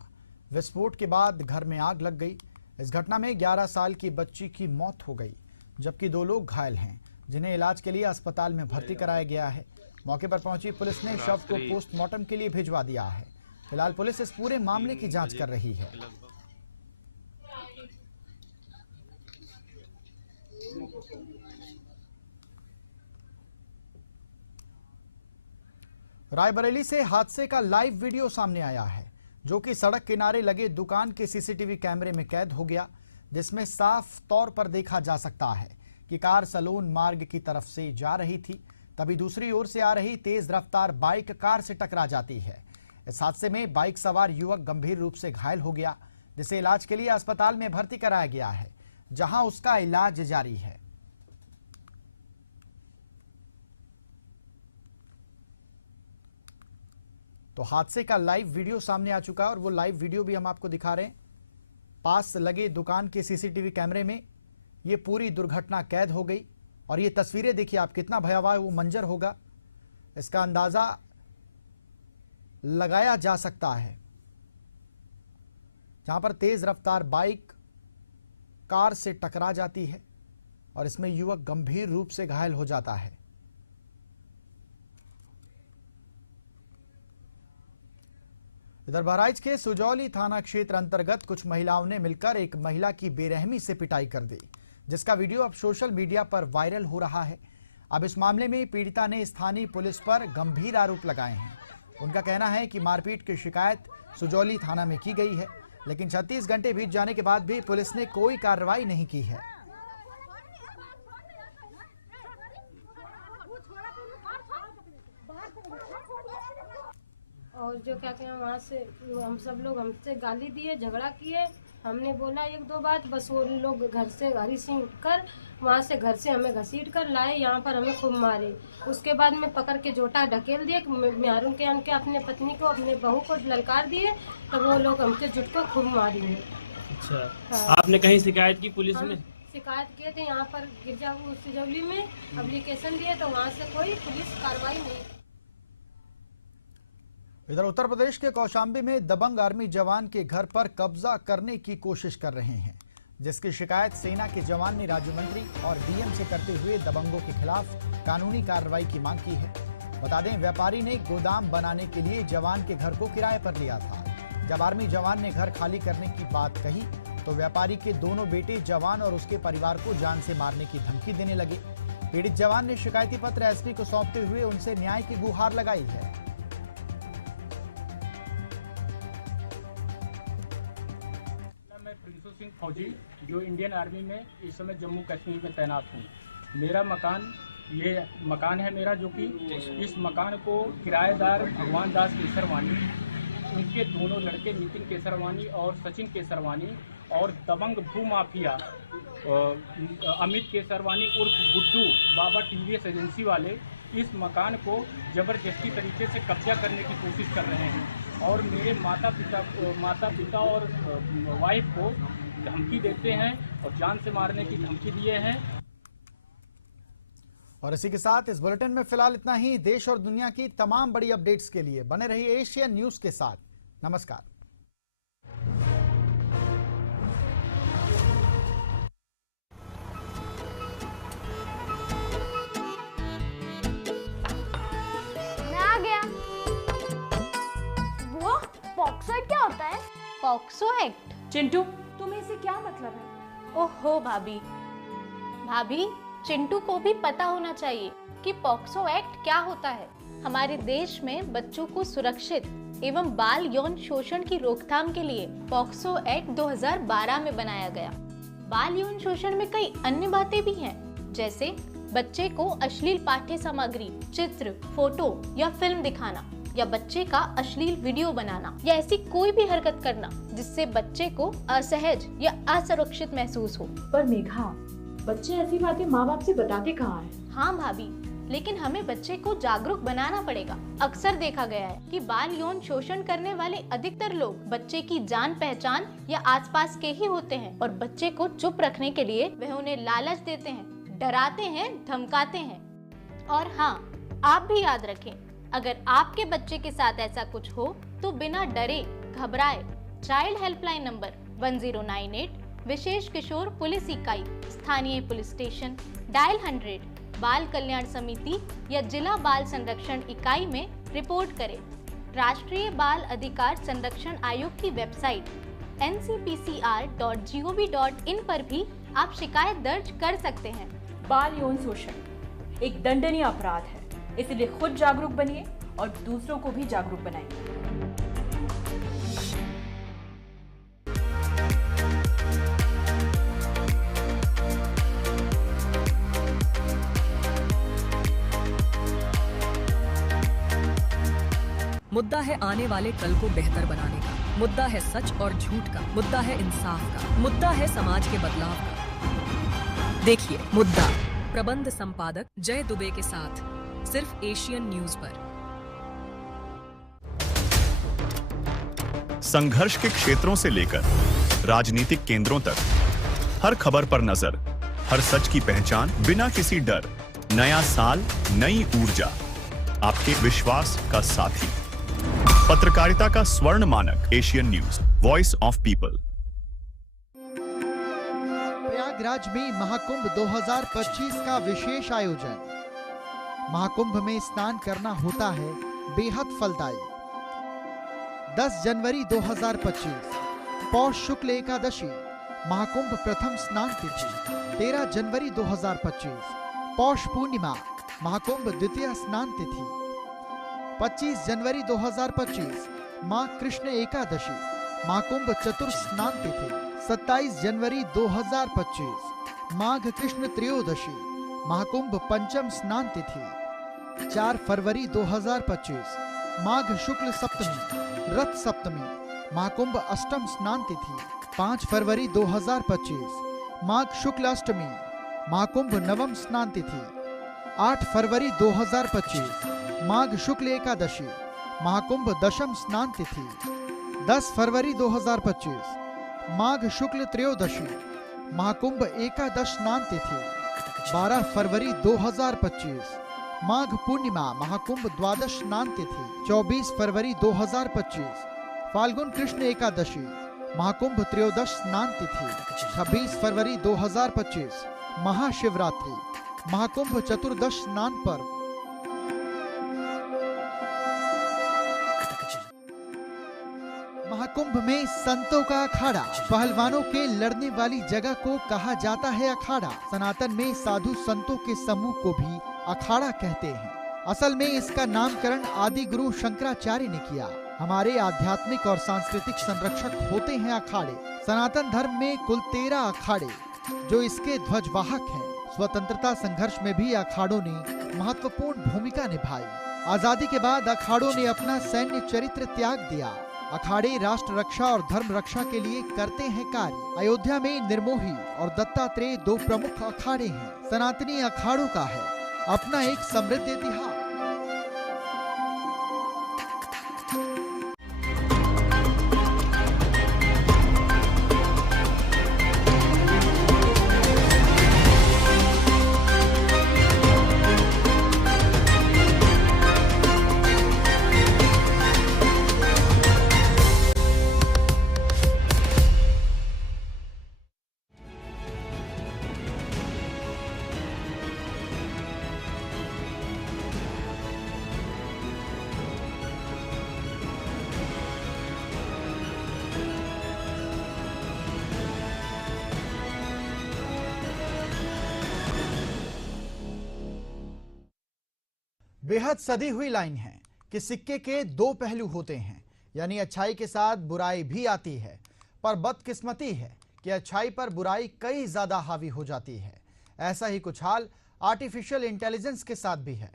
विस्फोट के बाद घर में आग लग गई। इस घटना में 11 साल की बच्ची की मौत हो गई, जबकि 2 लोग घायल हैं, जिन्हें इलाज के लिए अस्पताल में भर्ती कराया गया है। मौके पर पहुंची पुलिस ने शव को पोस्टमार्टम के लिए भिजवा दिया है। फिलहाल पुलिस इस पूरे मामले की जांच कर रही है। रायबरेली से हादसे का लाइव वीडियो सामने आया है, जो कि सड़क किनारे लगे दुकान के सीसीटीवी कैमरे में कैद हो गया, जिसमें साफ तौर पर देखा जा सकता है कि कार सलोन मार्ग की तरफ से जा रही थी, तभी दूसरी ओर से आ रही तेज रफ्तार बाइक कार से टकरा जाती है। इस हादसे में बाइक सवार युवक गंभीर रूप से घायल हो गया, जिसे इलाज के लिए अस्पताल में भर्ती कराया गया है, जहां उसका इलाज जारी है। तो हादसे का लाइव वीडियो सामने आ चुका है और वो लाइव वीडियो भी हम आपको दिखा रहे हैं। पास लगे दुकान के सीसीटीवी कैमरे में ये पूरी दुर्घटना कैद हो गई और ये तस्वीरें देखिए आप, कितना भयावह वो मंजर होगा, इसका अंदाजा लगाया जा सकता है। जहां पर तेज रफ्तार बाइक कार से टकरा जाती है और इसमें युवक गंभीर रूप से घायल हो जाता है। इधर बहराइच के सुजौली थाना क्षेत्र अंतर्गत कुछ महिलाओं ने मिलकर एक महिला की बेरहमी से पिटाई कर दी, जिसका वीडियो अब सोशल मीडिया पर वायरल हो रहा है। अब इस मामले में पीड़िता ने स्थानीय पुलिस पर गंभीर आरोप लगाए हैं। उनका कहना है कि मारपीट की शिकायत सुजौली थाना में की गई है, लेकिन 36 घंटे बीत जाने के बाद भी पुलिस ने कोई कार्रवाई नहीं की है। और जो क्या कहें, वहाँ से हम सब लोग हमसे गाली दिए, झगड़ा किए। हमने बोला एक दो बात, बस वो लोग घर से हरी सिंह कर वहाँ से घर से हमें घसीट कर लाए, यहाँ पर हमें खूब मारे। उसके बाद में पकड़ के जोटा ढकेल दिए, मारून के अनके अपने पत्नी को अपने बहू को ललकार दिए, तो वो लोग हमसे जुट को खूब मारी है। अच्छा, हाँ। आपने कहीं शिकायत की पुलिस में? शिकायत किए थे यहाँ पर गिरजा सिजौली में, एप्लीकेशन दिए, तो वहाँ से कोई पुलिस कार्रवाई नहीं। इधर उत्तर प्रदेश के कौशाम्बी में दबंग आर्मी जवान के घर पर कब्जा करने की कोशिश कर रहे हैं, जिसकी शिकायत सेना के जवान ने राज्य मंत्री और डीएम से करते हुए दबंगों के खिलाफ कानूनी कार्रवाई की मांग की है। बता दें, व्यापारी ने गोदाम बनाने के लिए जवान के घर को किराए पर लिया था। जब आर्मी जवान ने घर खाली करने की बात कही तो व्यापारी के दोनों बेटे जवान और उसके परिवार को जान से मारने की धमकी देने लगे। पीड़ित जवान ने शिकायती पत्र एसपी को सौंपते हुए उनसे न्याय की गुहार लगाई है। फौजी जो इंडियन आर्मी में इस समय जम्मू कश्मीर में तैनात हूँ। मेरा मकान, ये मकान है मेरा, जो कि इस मकान को किराएदार भगवान दास केसरवानी, उनके दोनों लड़के नितिन केसरवानी और सचिन केसरवानी और दबंग भूमाफिया अमित केसरवानी उर्फ गुड्डू बाबा टीवीएस एजेंसी वाले इस मकान को जबरदस्ती तरीके से कब्जा करने की कोशिश कर रहे हैं और मेरे माता पिता और वाइफ को धमकी देते हैं और जान से मारने की धमकी दिए हैं। और इसी के साथ इस बुलेटिन में फिलहाल इतना ही। देश और दुनिया की तमाम बड़ी अपडेट्स के लिए बने रहिए एशियन न्यूज के साथ। नमस्कार। मैं आ गया। वो पॉक्सो एक्ट क्या होता है? POCSO act? चिंटू, तुम्हें इससे क्या मतलब है? ओहो भाभी, चिंटू को भी पता होना चाहिए कि पॉक्सो एक्ट क्या होता है। हमारे देश में बच्चों को सुरक्षित एवं बाल यौन शोषण की रोकथाम के लिए पॉक्सो एक्ट 2012 में बनाया गया। बाल यौन शोषण में कई अन्य बातें भी हैं, जैसे बच्चे को अश्लील पाठ्य सामग्री, चित्र, फोटो या फिल्म दिखाना, या बच्चे का अश्लील वीडियो बनाना, या ऐसी कोई भी हरकत करना जिससे बच्चे को असहज या असुरक्षित महसूस हो। पर मेघा, बच्चे ऐसी बातें माँ बाप से बताते कहाँ हैं? हाँ भाभी, लेकिन हमें बच्चे को जागरूक बनाना पड़ेगा। अक्सर देखा गया है कि बाल यौन शोषण करने वाले अधिकतर लोग बच्चे की जान पहचान या आसपास के ही होते हैं और बच्चे को चुप रखने के लिए वह उन्हें लालच देते हैं, डराते हैं, धमकाते हैं। और हाँ, आप भी याद रखें, अगर आपके बच्चे के साथ ऐसा कुछ हो तो बिना डरे घबराए चाइल्ड हेल्पलाइन नंबर 1098, विशेष किशोर पुलिस इकाई, स्थानीय पुलिस स्टेशन, डायल 100, बाल कल्याण समिति या जिला बाल संरक्षण इकाई में रिपोर्ट करें। राष्ट्रीय बाल अधिकार संरक्षण आयोग की वेबसाइट ncpcr.gov.in पर भी आप शिकायत दर्ज कर सकते हैं। बाल यौन शोषण एक दंडनीय अपराध है, इसलिए खुद जागरूक बनिए और दूसरों को भी जागरूक बनाइए। मुद्दा है आने वाले कल को बेहतर बनाने का, मुद्दा है सच और झूठ का, मुद्दा है इंसाफ का, मुद्दा है समाज के बदलाव का। देखिए मुद्दा, प्रबंध संपादक जय दुबे के साथ, सिर्फ एशियन न्यूज पर। संघर्ष के क्षेत्रों से लेकर राजनीतिक केंद्रों तक हर खबर पर नजर, हर सच की पहचान बिना किसी डर। नया साल, नई ऊर्जा, आपके विश्वास का साथी। पत्रकारिता का स्वर्ण मानक, Asian news, voice of people. Prayagraj में महाकुंभ 2025 का विशेष आयोजन। महाकुंभ में स्नान करना होता है बेहद फलदायी। 10 जनवरी 2025 पौष शुक्ल एकादशी महाकुंभ प्रथम स्नान तिथि। 13 जनवरी 2025 पौष पूर्णिमा महाकुंभ द्वितीय स्नान तिथि। 25 जनवरी 2025 मां कृष्ण एकादशी महाकुंभ चतुर्थ स्नान तिथि। 27 जनवरी 2025 माघ कृष्ण त्रयोदशी महाकुंभ पंचम स्नान तिथि। 4 फरवरी 2025 माघ शुक्ल सप्तमी रथ सप्तमी महाकुंभ अष्टम स्नान तिथि। 5 फरवरी 2025 माघ शुक्ल अष्टमी महाकुंभ नवम स्नान तिथि। 8 फरवरी 2025 माघ शुक्ल एकादशी महाकुंभ दशम स्नान तिथि। 10 फरवरी 2025 माघ शुक्ल त्रयोदशी महाकुंभ एकादश स्नान तिथि। 12 फरवरी 2025 माघ पूर्णिमा महाकुंभ द्वादश स्नान तिथि। 24 फरवरी 2025 फाल्गुन कृष्ण एकादशी महाकुंभ त्रयोदश स्नान तिथि। 26 फरवरी 2025 महाशिवरात्रि महाकुंभ चतुर्दश स्नान पर्व। महाकुंभ में संतों का अखाड़ा, पहलवानों के लड़ने वाली जगह को कहा जाता है अखाड़ा। सनातन में साधु संतों के समूह को भी अखाड़ा कहते हैं। असल में इसका नामकरण आदि गुरु शंकराचार्य ने किया। हमारे आध्यात्मिक और सांस्कृतिक संरक्षक होते हैं अखाड़े। सनातन धर्म में कुल 13 अखाड़े जो इसके ध्वजवाहक हैं। स्वतंत्रता संघर्ष में भी अखाड़ों ने महत्वपूर्ण भूमिका निभाई। आजादी के बाद अखाड़ों ने अपना सैन्य चरित्र त्याग दिया। अखाड़े राष्ट्र रक्षा और धर्म रक्षा के लिए करते हैं कार्य। अयोध्या में निर्मोही और दत्तात्रेय 2 प्रमुख अखाड़े हैं। सनातनी अखाड़ों का है अपना एक समृद्ध इतिहास। बेहद सदी हुई लाइन है कि सिक्के के 2 पहलू होते हैं, यानी अच्छाई के साथ बुराई भी आती है, पर बदकिस्मती है कि अच्छाई पर बुराई कई ज्यादा हावी हो जाती है। ऐसा ही कुछ हाल आर्टिफिशियल इंटेलिजेंस के साथ भी है।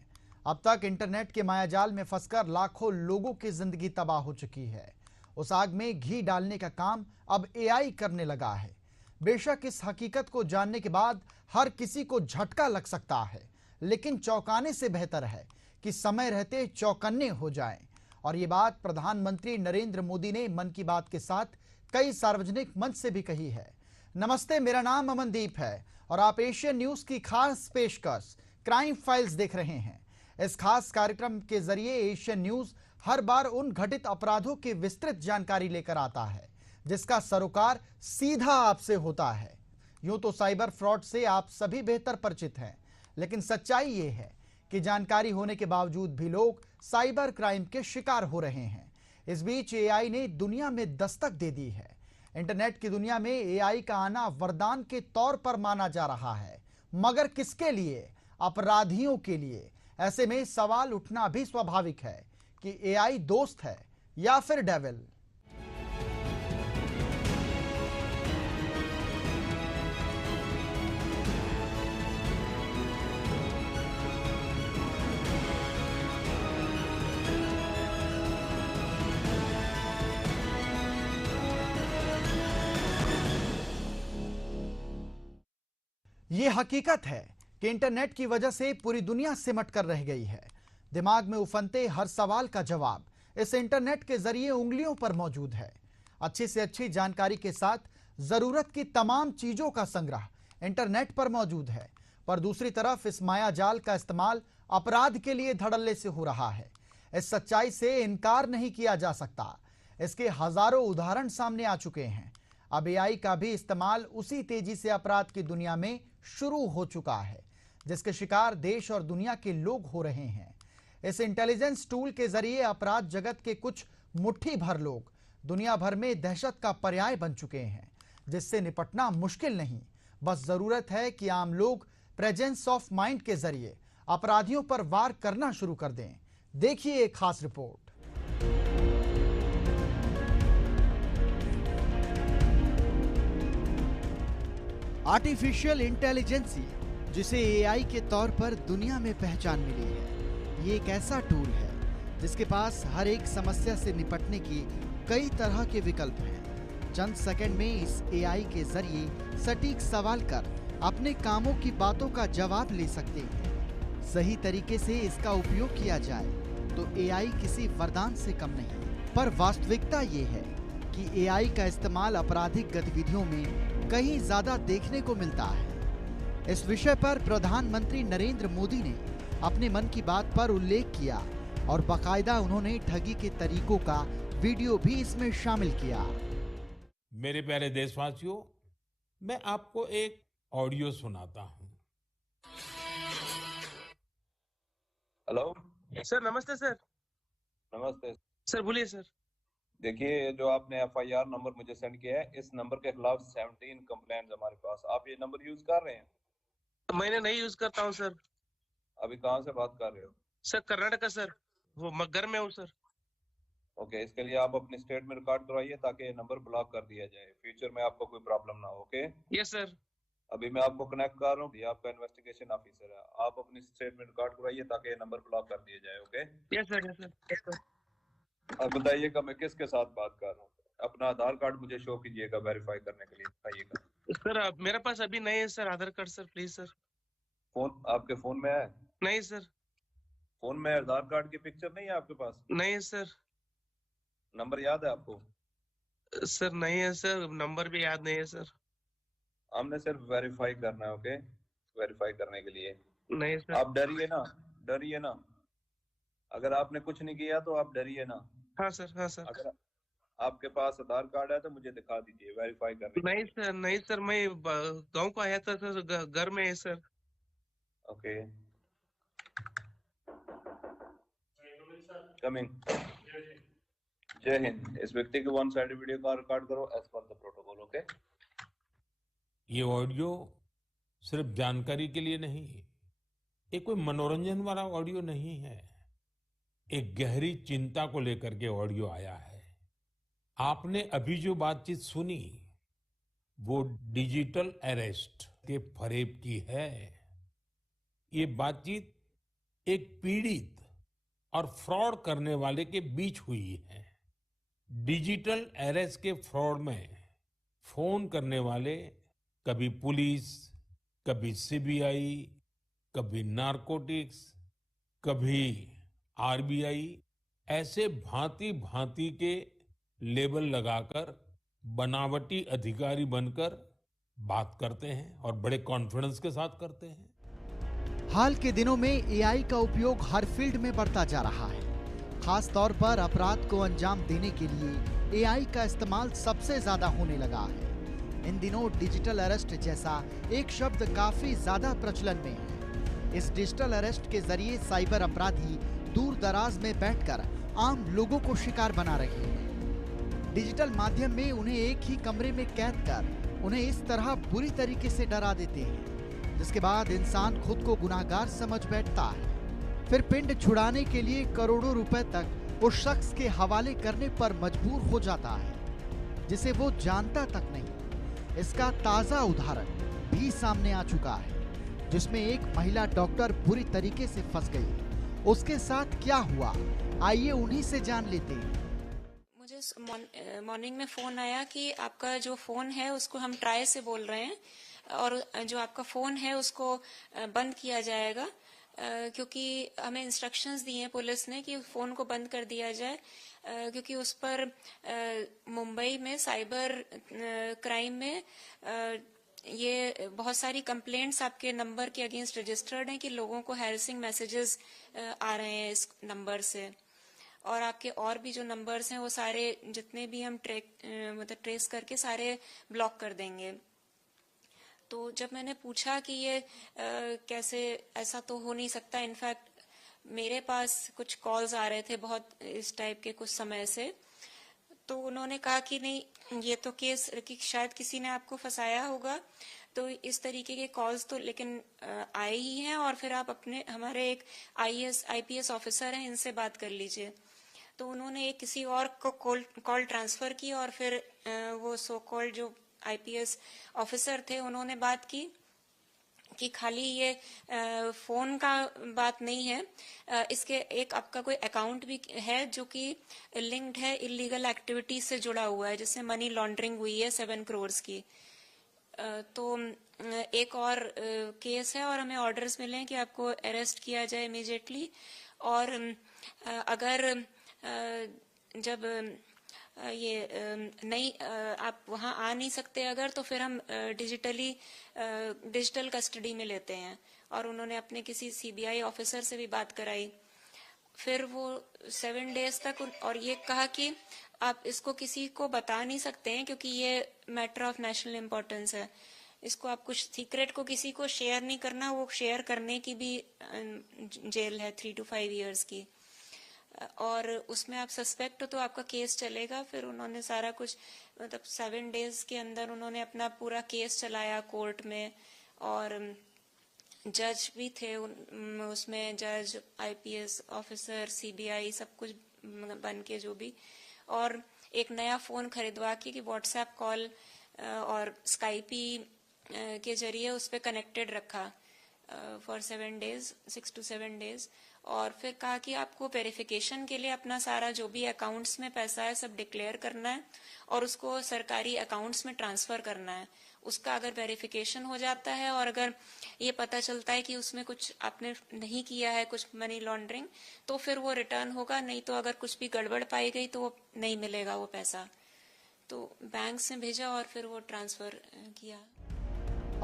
अब तक इंटरनेट के मायाजाल में फंसकर लाखों लोगों की जिंदगी तबाह हो चुकी है। उस आग में घी डालने का काम अब एआई करने लगा है। बेशक इस हकीकत को जानने के बाद हर किसी को झटका लग सकता है, लेकिन चौंकाने से बेहतर है कि समय रहते चौकन्ने हो जाएं। और ये बात प्रधानमंत्री नरेंद्र मोदी ने मन की बात के साथ कई सार्वजनिक मंच से भी कही है। नमस्ते, मेरा नाम अमनदीप है और आप एशियन न्यूज की खास पेशकश क्राइम फाइल्स देख रहे हैं। इस खास कार्यक्रम के जरिए एशियन न्यूज हर बार उन घटित अपराधों की विस्तृत जानकारी लेकर आता है जिसका सरोकार सीधा आपसे होता है। यूं तो साइबर फ्रॉड से आप सभी बेहतर परिचित हैं, लेकिन सच्चाई ये है कि जानकारी होने के बावजूद भी लोग साइबर क्राइम के शिकार हो रहे हैं। इस बीच एआई ने दुनिया में दस्तक दे दी है। इंटरनेट की दुनिया में एआई का आना वरदान के तौर पर माना जा रहा है, मगर किसके लिए? अपराधियों के लिए। ऐसे में सवाल उठना भी स्वाभाविक है कि एआई दोस्त है या फिर डेविल। ये हकीकत है कि इंटरनेट की वजह से पूरी दुनिया सिमट कर रह गई है। दिमाग में उफनते हर सवाल का जवाब इस इंटरनेट के जरिए उंगलियों पर मौजूद है। अच्छी से अच्छी जानकारी के साथ जरूरत की तमाम चीजों का संग्रह इंटरनेट पर मौजूद है, पर दूसरी तरफ इस माया जाल का इस्तेमाल अपराध के लिए धड़ल्ले से हो रहा है। इस सच्चाई से इनकार नहीं किया जा सकता। इसके हजारों उदाहरण सामने आ चुके हैं। अब एआई का भी इस्तेमाल उसी तेजी से अपराध की दुनिया में शुरू हो चुका है जिसके शिकार देश और दुनिया के लोग हो रहे हैं। इस इंटेलिजेंस टूल के जरिए अपराध जगत के कुछ मुट्ठी भर लोग दुनिया भर में दहशत का पर्याय बन चुके हैं, जिससे निपटना मुश्किल नहीं। बस जरूरत है कि आम लोग प्रेजेंस ऑफ माइंड के जरिए अपराधियों पर वार करना शुरू कर दें। देखिए एक खास रिपोर्ट। आर्टिफिशियल इंटेलिजेंसी, जिसे एआई के तौर पर दुनिया में पहचान मिली है, ये एक ऐसा टूल है जिसके पास हर एक समस्या से निपटने की कई तरह के विकल्प हैं। चंद सेकंड में इस एआई के जरिए सटीक सवाल कर अपने कामों की बातों का जवाब ले सकते हैं। सही तरीके से इसका उपयोग किया जाए तो एआई किसी वरदान से कम नहीं। पर वास्तविकता ये है कि एआई का इस्तेमाल आपराधिक गतिविधियों में कहीं ज्यादा देखने को मिलता है। इस विषय पर प्रधानमंत्री नरेंद्र मोदी ने अपने मन की बात पर उल्लेख किया और बाकायदा उन्होंने ठगी के तरीकों का वीडियो भी इसमें शामिल किया। मेरे प्यारे देशवासियों, मैं आपको एक ऑडियो सुनाता हूं। हेलो सर, नमस्ते सर। नमस्ते सर बोलिए सर। देखिए, जो आपने एफआईआर नंबर मुझे सेंड किया है, इस नंबर के खिलाफ 17 कंप्लेंट्स हमारे पास। आप ये नंबर यूज कर रहे हैं? मैंने नहीं यूज करता हूँ सर। अभी कहाँ से बात कर रहे हो? सर कर्नाटका सर, वो घर में हूँ सर। ओके, इसके लिए आप अपने स्टेट में रिकॉर्ड करवाइए ताकि ये नंबर ब्लॉक कर दिया जाए, फ्यूचर में आपको कोई प्रॉब्लम ना हो। ओके? Yes sir. अभी मैं आपको कनेक्ट कर रहा हूँ, ये आपका इन्वेस्टिगेशन ऑफिसर है। आप अपनी स्टेट में रिकॉर्ड करवाइए ताकि ये नंबर ब्लॉक कर दिया जाए। Okay? Yes sir, yes sir, yes sir. अब बताइएगा मैं किसके साथ बात कर रहा हूँ। अपना आधार कार्ड मुझे शो कीजिएगा वेरीफाई करने के लिए। बताइएगा सर। मेरे पास अभी नहीं है sir Aadhaar card sir, please sir. Phone आपके फोन में है? नहीं सर। फोन में आधार कार्ड की पिक्चर नहीं है आपके पास? नहीं है सर। नंबर याद है आपको? सर नहीं है सर, नंबर भी याद नहीं है सर। हमने सिर्फ वेरीफाई करना है। ओके? वेरीफाई करने के लिए नहीं सर। आप डरिए ना, डरिए ना। अगर आपने कुछ नहीं किया तो आप डरिए ना। हाँ सर, हाँ सर। अगर आपके पास आधार कार्ड है तो मुझे दिखा दीजिए वेरीफाई करने। नहीं सर, नहीं सर, मैं गांव को आया था सर, घर में है सर। Okay, coming. जय हिंद। इस व्यक्ति के वन साइड वीडियो का रिकॉर्ड करो as per the protocol. Okay? ये ऑडियो सिर्फ जानकारी के लिए नहीं, ये कोई मनोरंजन वाला ऑडियो नहीं है। एक गहरी चिंता को लेकर के ऑडियो आया है। आपने अभी जो बातचीत सुनी वो डिजिटल अरेस्ट के फरेब की है। ये बातचीत एक पीड़ित और फ्रॉड करने वाले के बीच हुई है। डिजिटल अरेस्ट के फ्रॉड में फोन करने वाले कभी पुलिस, कभी सीबीआई, कभी नारकोटिक्स, कभी आरबीआई, ऐसे भांति भांति के लेबल लगाकर बनावटी अधिकारी बनकर बात करते हैं और बड़े कॉन्फिडेंस के साथ करते हैं। हाल के दिनों में एआई का उपयोग हर फील्ड में बढ़ता जा रहा है। खास तौर पर अपराध को अंजाम देने के लिए एआई का इस्तेमाल सबसे ज्यादा होने लगा है। इन दिनों डिजिटल अरेस्ट जैसा एक शब्द काफी ज्यादा प्रचलन में है। इस डिजिटल अरेस्ट के जरिए साइबर अपराधी दूर दराज में बैठकर आम लोगों को शिकार बना रहे हैं। डिजिटल माध्यम में उन्हें एक ही कमरे में कैद कर उन्हें इस तरह बुरी तरीके से डरा देते हैं, जिसके बाद इंसान खुद को गुनाहगार समझ बैठता है। फिर पिंड छुड़ाने के लिए करोड़ों रुपए तक उस शख्स के हवाले करने पर मजबूर हो जाता है, जिसे वो जानता तक नहीं। इसका ताजा उदाहरण भी सामने आ चुका है, जिसमें एक महिला डॉक्टर बुरी तरीके से फंस गई। उसके साथ क्या हुआ, आइए उन्हीं से जान लेते हैं। मुझे मॉर्निंग में फोन आया कि आपका जो फोन है उसको हम ट्राई से बोल रहे हैं और जो आपका फोन है उसको बंद किया जाएगा, क्योंकि हमें इंस्ट्रक्शंस दिए हैं पुलिस ने कि फोन को बंद कर दिया जाए, क्योंकि उस पर मुंबई में साइबर क्राइम में ये बहुत सारी कंप्लेंट्स आपके नंबर के अगेंस्ट रजिस्टर्ड हैं कि लोगों को हैरेसिंग मैसेजेस आ रहे हैं इस नंबर से, और आपके और भी जो नंबर्स हैं वो सारे जितने भी हम ट्रेस करके सारे ब्लॉक कर देंगे। तो जब मैंने पूछा कि ये कैसे, ऐसा तो हो नहीं सकता, इनफैक्ट मेरे पास कुछ कॉल्स आ रहे थे बहुत इस टाइप के कुछ समय से, तो उन्होंने कहा कि नहीं, ये तो केस कि शायद किसी ने आपको फंसाया होगा, तो इस तरीके के कॉल्स तो लेकिन आए ही हैं, और फिर आप अपने हमारे एक IPS ऑफिसर हैं, इनसे बात कर लीजिए। तो उन्होंने एक किसी और को कॉल ट्रांसफर की, और फिर वो सो कॉल्ड जो IPS ऑफिसर थे उन्होंने बात की कि खाली ये फोन का बात नहीं है, इसके एक आपका कोई अकाउंट भी है जो कि लिंक्ड है इलीगल एक्टिविटीज से जुड़ा हुआ है, जिससे मनी लॉन्ड्रिंग हुई है 7 करोड़ की। तो एक और केस है, और हमें ऑर्डर्स मिले हैं कि आपको अरेस्ट किया जाए इमीडिएटली, और अगर जब ये नहीं आप वहाँ आ नहीं सकते अगर, तो फिर हम डिजिटल कस्टडी में लेते हैं। और उन्होंने अपने किसी CBI ऑफिसर से भी बात कराई, फिर वो 7 डेज तक, और ये कहा कि आप इसको किसी को बता नहीं सकते हैं क्योंकि ये मैटर ऑफ नेशनल इम्पोर्टेंस है, इसको आप कुछ सीक्रेट को किसी को शेयर नहीं करना, वो शेयर करने की भी जेल है 3 to 5 years की, और उसमें आप सस्पेक्ट हो तो आपका केस चलेगा। फिर उन्होंने सारा कुछ मतलब 7 डेज के अंदर उन्होंने अपना पूरा केस चलाया कोर्ट में, और जज भी थे उसमें, जज IPS ऑफिसर CBI सब कुछ बन के जो भी, और एक नया फोन खरीदवा के व्हाट्सएप कॉल और स्काइपी के जरिए उस पर कनेक्टेड रखा फॉर 7 days, 6 to 7 days। और फिर कहा कि आपको वेरिफिकेशन के लिए अपना सारा जो भी अकाउंट्स में पैसा है सब डिक्लेयर करना है, और उसको सरकारी अकाउंट्स में ट्रांसफर करना है। उसका अगर वेरिफिकेशन हो जाता है, और अगर ये पता चलता है कि उसमें कुछ आपने नहीं किया है, कुछ मनी लॉन्ड्रिंग, तो फिर वो रिटर्न होगा, नहीं तो अगर कुछ भी गड़बड़ पाई गई तो वो नहीं मिलेगा वो पैसा। तो बैंक से भेजा और फिर वो ट्रांसफर किया।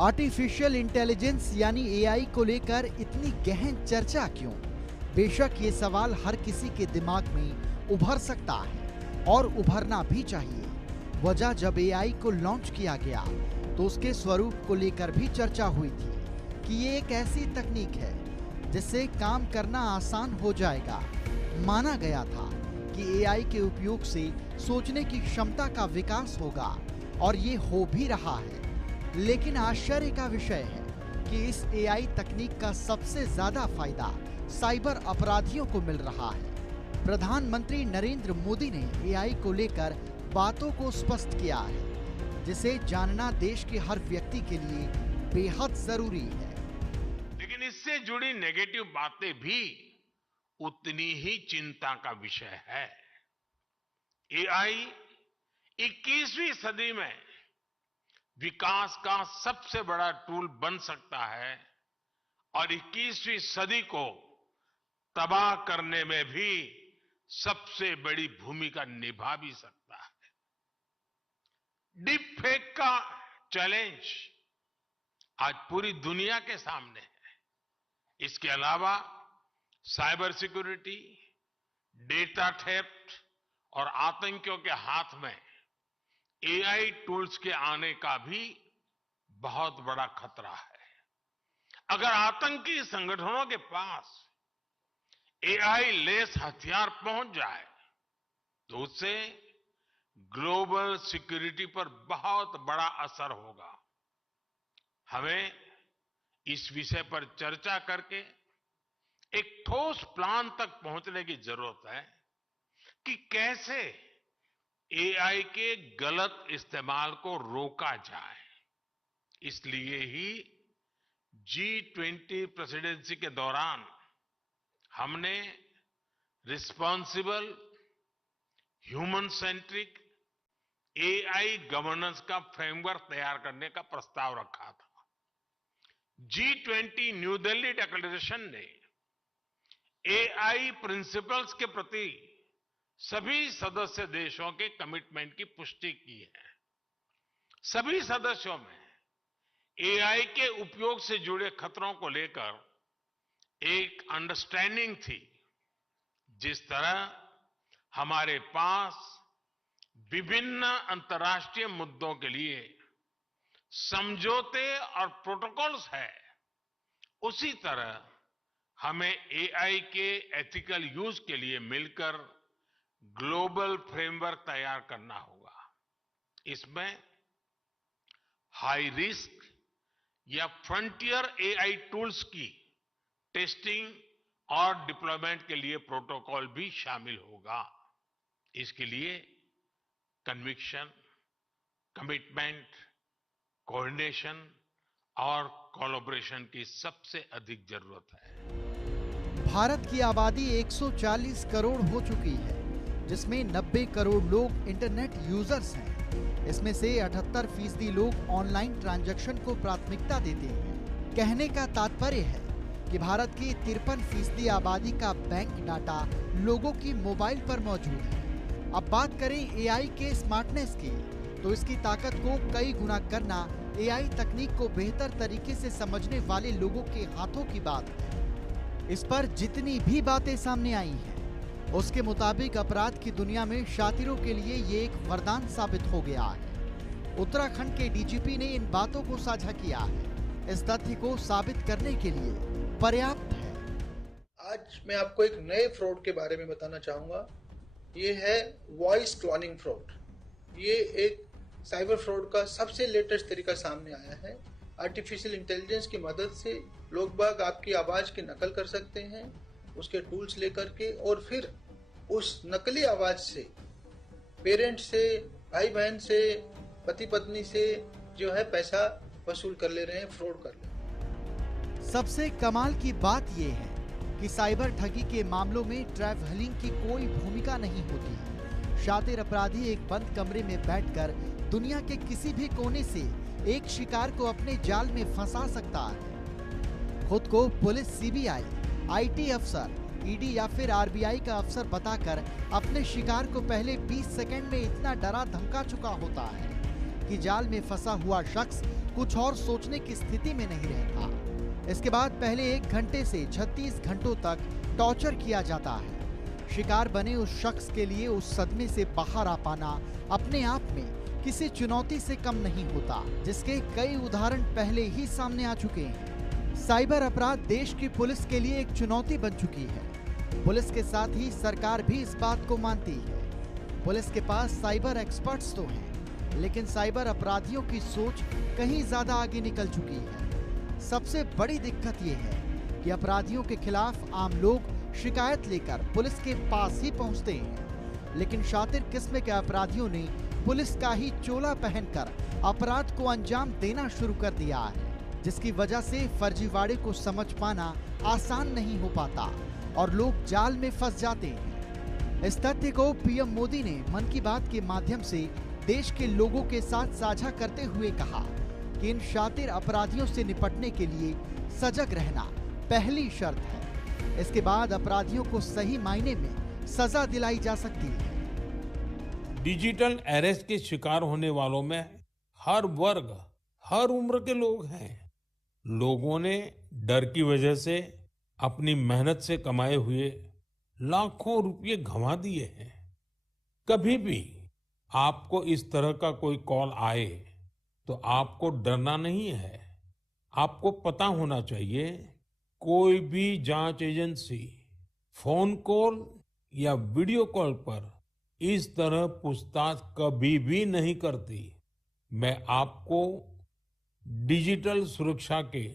आर्टिफिशियल इंटेलिजेंस यानी AI को लेकर इतनी गहन चर्चा क्यों? बेशक ये सवाल हर किसी के दिमाग में उभर सकता है, और उभरना भी चाहिए। वजह जब AI को लॉन्च किया गया तो उसके स्वरूप को लेकर भी चर्चा हुई थी कि ये एक ऐसी तकनीक है जिससे काम करना आसान हो जाएगा। माना गया था कि AI के उपयोग से सोचने की क्षमता का विकास होगा, और ये हो भी रहा है। लेकिन आश्चर्य का विषय है कि इस AI तकनीक का सबसे ज्यादा फायदा साइबर अपराधियों को मिल रहा है। प्रधानमंत्री नरेंद्र मोदी ने AI को लेकर बातों को स्पष्ट किया है, जिसे जानना देश के हर व्यक्ति के लिए बेहद जरूरी है। लेकिन इससे जुड़ी नेगेटिव बातें भी उतनी ही चिंता का विषय है। AI 21वीं सदी में विकास का सबसे बड़ा टूल बन सकता है, और 21वीं सदी को तबाह करने में भी सबसे बड़ी भूमिका निभा भी सकता है। डीप फेक का चैलेंज आज पूरी दुनिया के सामने है। इसके अलावा साइबर सिक्योरिटी, डेटा थेफ्ट और आतंकियों के हाथ में AI टूल्स के आने का भी बहुत बड़ा खतरा है। अगर आतंकी संगठनों के पास AI लेस हथियार पहुंच जाए तो उससे ग्लोबल सिक्योरिटी पर बहुत बड़ा असर होगा। हमें इस विषय पर चर्चा करके एक ठोस प्लान तक पहुंचने की जरूरत है कि कैसे AI के गलत इस्तेमाल को रोका जाए। इसलिए ही G20 प्रेसिडेंसी के दौरान हमने responsible, human centric AI governance का फ्रेमवर्क तैयार करने का प्रस्ताव रखा था। G20 न्यू दिल्ली डिक्लेरेशन ने AI प्रिंसिपल्स के प्रति सभी सदस्य देशों के कमिटमेंट की पुष्टि की है। सभी सदस्यों में AI के उपयोग से जुड़े खतरों को लेकर एक अंडरस्टैंडिंग थी। जिस तरह हमारे पास विभिन्न अंतर्राष्ट्रीय मुद्दों के लिए समझौते और प्रोटोकॉल्स है, उसी तरह हमें AI के एथिकल यूज के लिए मिलकर ग्लोबल फ्रेमवर्क तैयार करना होगा। इसमें हाई रिस्क या फ्रंटियर एआई टूल्स की टेस्टिंग और डिप्लॉयमेंट के लिए प्रोटोकॉल भी शामिल होगा। इसके लिए कन्विक्शन, कमिटमेंट, कोऑर्डिनेशन और कोलैबोरेशन की सबसे अधिक जरूरत है। भारत की आबादी 140 करोड़ हो चुकी है, जिसमें 90 करोड़ लोग इंटरनेट यूजर्स हैं। इसमें से 78% लोग ऑनलाइन ट्रांजैक्शन को प्राथमिकता देते हैं। कहने का तात्पर्य है कि भारत की 53% आबादी का बैंक डाटा लोगों की मोबाइल पर मौजूद है। अब बात करें एआई के स्मार्टनेस की, तो इसकी ताकत को कई गुना करना एआई तकनीक को बेहतर तरीके से समझने वाले लोगों के हाथों की बात है। इस पर जितनी भी बातें सामने आई हैं, उसके मुताबिक अपराध की दुनिया में शातिरों के लिए ये एक वरदान साबित हो गया है। उत्तराखंड के डीजीपी ने इन बातों को साझा किया है। इस तथ्य को साबित करने के लिए पर्याप्त है। आज मैं आपको एक नए फ्रॉड के बारे में बताना चाहूंगा। ये है वॉइस क्लोनिंग फ्रॉड। ये एक साइबर फ्रॉड का सबसे लेटेस्ट तरीका सामने आया है। आर्टिफिशियल इंटेलिजेंस की मदद से लोग बाग आपकी आवाज की नकल कर सकते हैं, उसके टूल्स लेकर के, और फिर उस नकली आवाज से पेरेंट्स से, भाई बहन से, पति पत्नी से जो है पैसा वसूल कर ले रहे हैं, फ्रॉड कर ले रहे हैं। सबसे कमाल की बात यह है कि साइबर ठगी के मामलों में ट्रैवलिंग की कोई भूमिका नहीं होती है। शातिर अपराधी एक बंद कमरे में बैठकर दुनिया के किसी भी कोने से एक शिकार को अपने जाल में फंसा सकता है। खुद को पुलिस, सीबीआई, आईटी अफसर, ईडी या फिर आरबीआई का अफसर बताकर अपने शिकार को पहले 20 सेकंड में इतना डरा धमका चुका होता है कि जाल में फंसा हुआ शख्स कुछ और सोचने की स्थिति में नहीं रहता। इसके बाद पहले 1 घंटे से 36 घंटों तक टॉर्चर किया जाता है। शिकार बने उस शख्स के लिए उस सदमे से बाहर आ पाना अपने आप में किसी चुनौती से कम नहीं होता, जिसके कई उदाहरण पहले ही सामने आ चुके हैं। साइबर अपराध देश की पुलिस के लिए एक चुनौती बन चुकी है। पुलिस के साथ ही सरकार भी इस बात को मानती है। पुलिस के पास साइबर एक्सपर्ट्स तो हैं, लेकिन साइबर अपराधियों की सोच कहीं ज्यादा आगे निकल चुकी है। सबसे बड़ी दिक्कत यह है कि अपराधियों के खिलाफ आम लोग शिकायत लेकर पुलिस के पास ही पहुंचते हैं, लेकिन शातिर किस्म के अपराधियों ने पुलिस का ही चोला पहनकर अपराध को अंजाम देना शुरू कर दिया है, जिसकी वजह से फर्जीवाड़े को समझ पाना आसान नहीं हो पाता और लोग जाल में फंस जाते हैं। इस तथ्य को पीएम मोदी ने मन की बात के माध्यम से देश के लोगों के साथ साझा करते हुए कहा कि इन शातिर अपराधियों से निपटने के लिए सजग रहना पहली शर्त है। इसके बाद अपराधियों को सही मायने में सजा दिलाई जा सकती है। डिजिटल अरेस्ट के शिकार होने वालों में हर वर्ग, हर उम्र के लोग हैं। लोगों ने डर की वजह से अपनी मेहनत से कमाए हुए लाखों रुपए गंवा दिए हैं। कभी भी आपको इस तरह का कोई कॉल आए तो आपको डरना नहीं है। आपको पता होना चाहिए, कोई भी जांच एजेंसी फोन कॉल या वीडियो कॉल पर इस तरह पूछताछ कभी भी नहीं करती। मैं आपको डिजिटल सुरक्षा के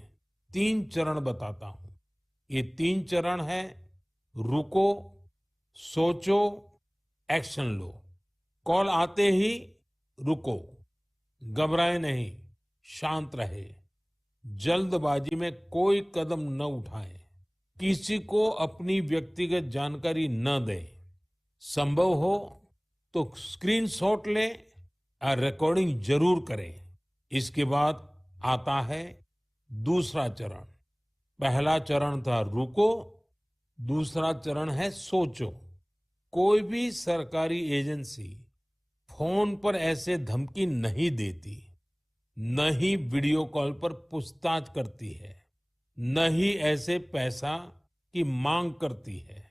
3 चरण बताता हूं। ये 3 चरण है: रुको, सोचो, एक्शन लो। कॉल आते ही रुको, घबराए नहीं, शांत रहे, जल्दबाजी में कोई कदम न उठाएं, किसी को अपनी व्यक्तिगत जानकारी न दें, संभव हो तो स्क्रीनशॉट लें और रिकॉर्डिंग जरूर करें। इसके बाद आता है दूसरा चरण। पहला चरण था रुको, दूसरा चरण है सोचो। कोई भी सरकारी एजेंसी फोन पर ऐसे धमकी नहीं देती, न ही वीडियो कॉल पर पूछताछ करती है, न ही ऐसे पैसा की मांग करती है।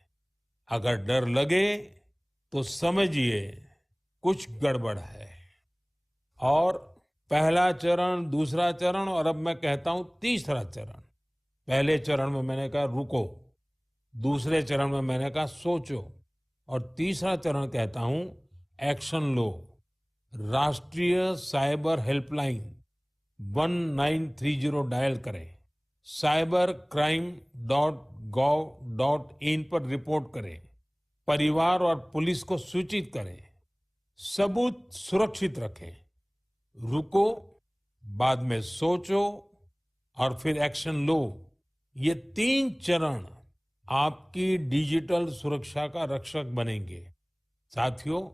अगर डर लगे तो समझिए कुछ गड़बड़ है। और पहला चरण, दूसरा चरण और अब मैं कहता हूं तीसरा चरण। पहले चरण में मैंने कहा रुको, दूसरे चरण में मैंने कहा सोचो और तीसरा चरण कहता हूं एक्शन लो। राष्ट्रीय साइबर हेल्पलाइन 1930 डायल करें, cybercrime.gov.in पर रिपोर्ट करें, परिवार और पुलिस को सूचित करें, सबूत सुरक्षित रखें, रुको, बाद में सोचो और फिर एक्शन लो। ये 3 चरण आपकी डिजिटल सुरक्षा का रक्षक बनेंगे। साथियों,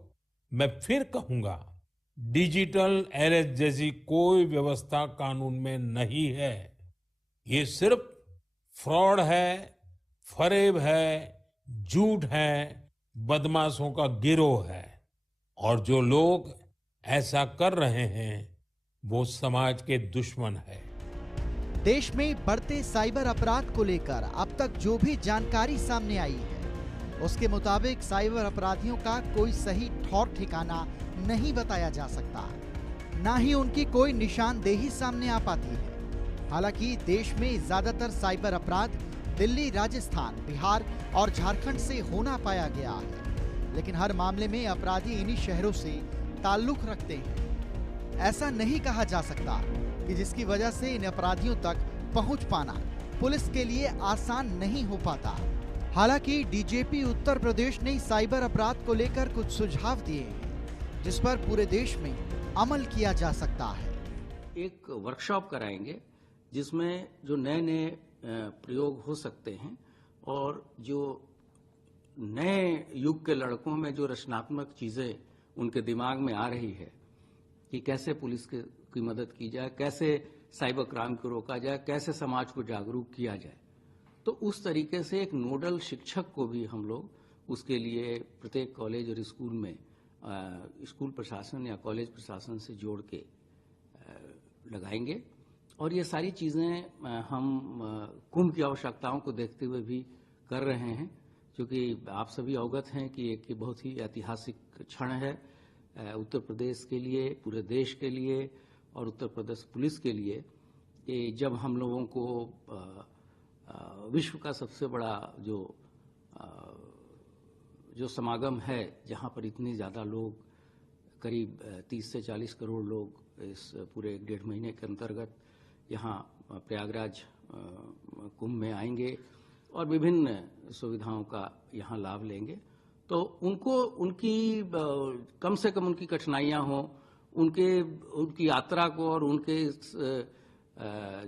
मैं फिर कहूंगा, डिजिटल अरेस्ट जैसी कोई व्यवस्था कानून में नहीं है। ये सिर्फ फ्रॉड है, फरेब है, झूठ है, बदमाशों का गिरोह है। और जो लोग ऐसा कर रहे हैं वो समाज के दुश्मन है। देश में बढ़ते साइबर अपराध को लेकर अब तक जो भी जानकारी सामने आई है, उसके मुताबिक साइबर अपराधियों का कोई सही ठौर ठिकाना नहीं बताया जा सकता, ना ही उनकी कोई निशानदेही सामने आ पाती है। हालांकि देश में ज्यादातर साइबर अपराध दिल्ली, राजस्थान, बिहार और झारखंड से होना पाया गया है, लेकिन हर मामले में अपराधी इन्हीं शहरों से ताल्लुक रखते हैं। ऐसा नहीं कहा जा सकता कि जिसकी वजह से इन अपराधियों तक पहुंच पाना पुलिस के लिए आसान नहीं हो पाता। हालांकि डीजीपी उत्तर प्रदेश ने साइबर अपराध को लेकर कुछ सुझाव दिए हैं, जिस पर पूरे देश में अमल किया जा सकता है। एक वर्कशॉप कराएंगे जिसमें जो नए नए प्रयोग हो सकते हैं और जो नए युग के लड़कों में जो रचनात्मक चीजें उनके दिमाग में आ रही है कि कैसे पुलिस की मदद की जाए, कैसे साइबर क्राइम को रोका जाए, कैसे समाज को जागरूक किया जाए। तो उस तरीके से एक नोडल शिक्षक को भी हम लोग उसके लिए प्रत्येक कॉलेज और स्कूल में स्कूल प्रशासन या कॉलेज प्रशासन से जोड़ के लगाएंगे। और ये सारी चीजें हम कुंभ की आवश्यकताओं को देखते हुए भी कर रहे हैं, क्योंकि आप सभी अवगत हैं कि एक बहुत ही ऐतिहासिक क्षण है उत्तर प्रदेश के लिए, पूरे देश के लिए और उत्तर प्रदेश पुलिस के लिए, कि जब हम लोगों को विश्व का सबसे बड़ा जो समागम है, जहां पर इतने ज्यादा लोग, करीब 30 से 40 करोड़ लोग इस पूरे 1.5 महीने के अंतर्गत यहाँ प्रयागराज कुंभ में आएंगे और विभिन्न सुविधाओं का यहाँ लाभ लेंगे, तो उनकी कम से कम उनकी कठिनाइयां हो, उनकी यात्रा को और उनके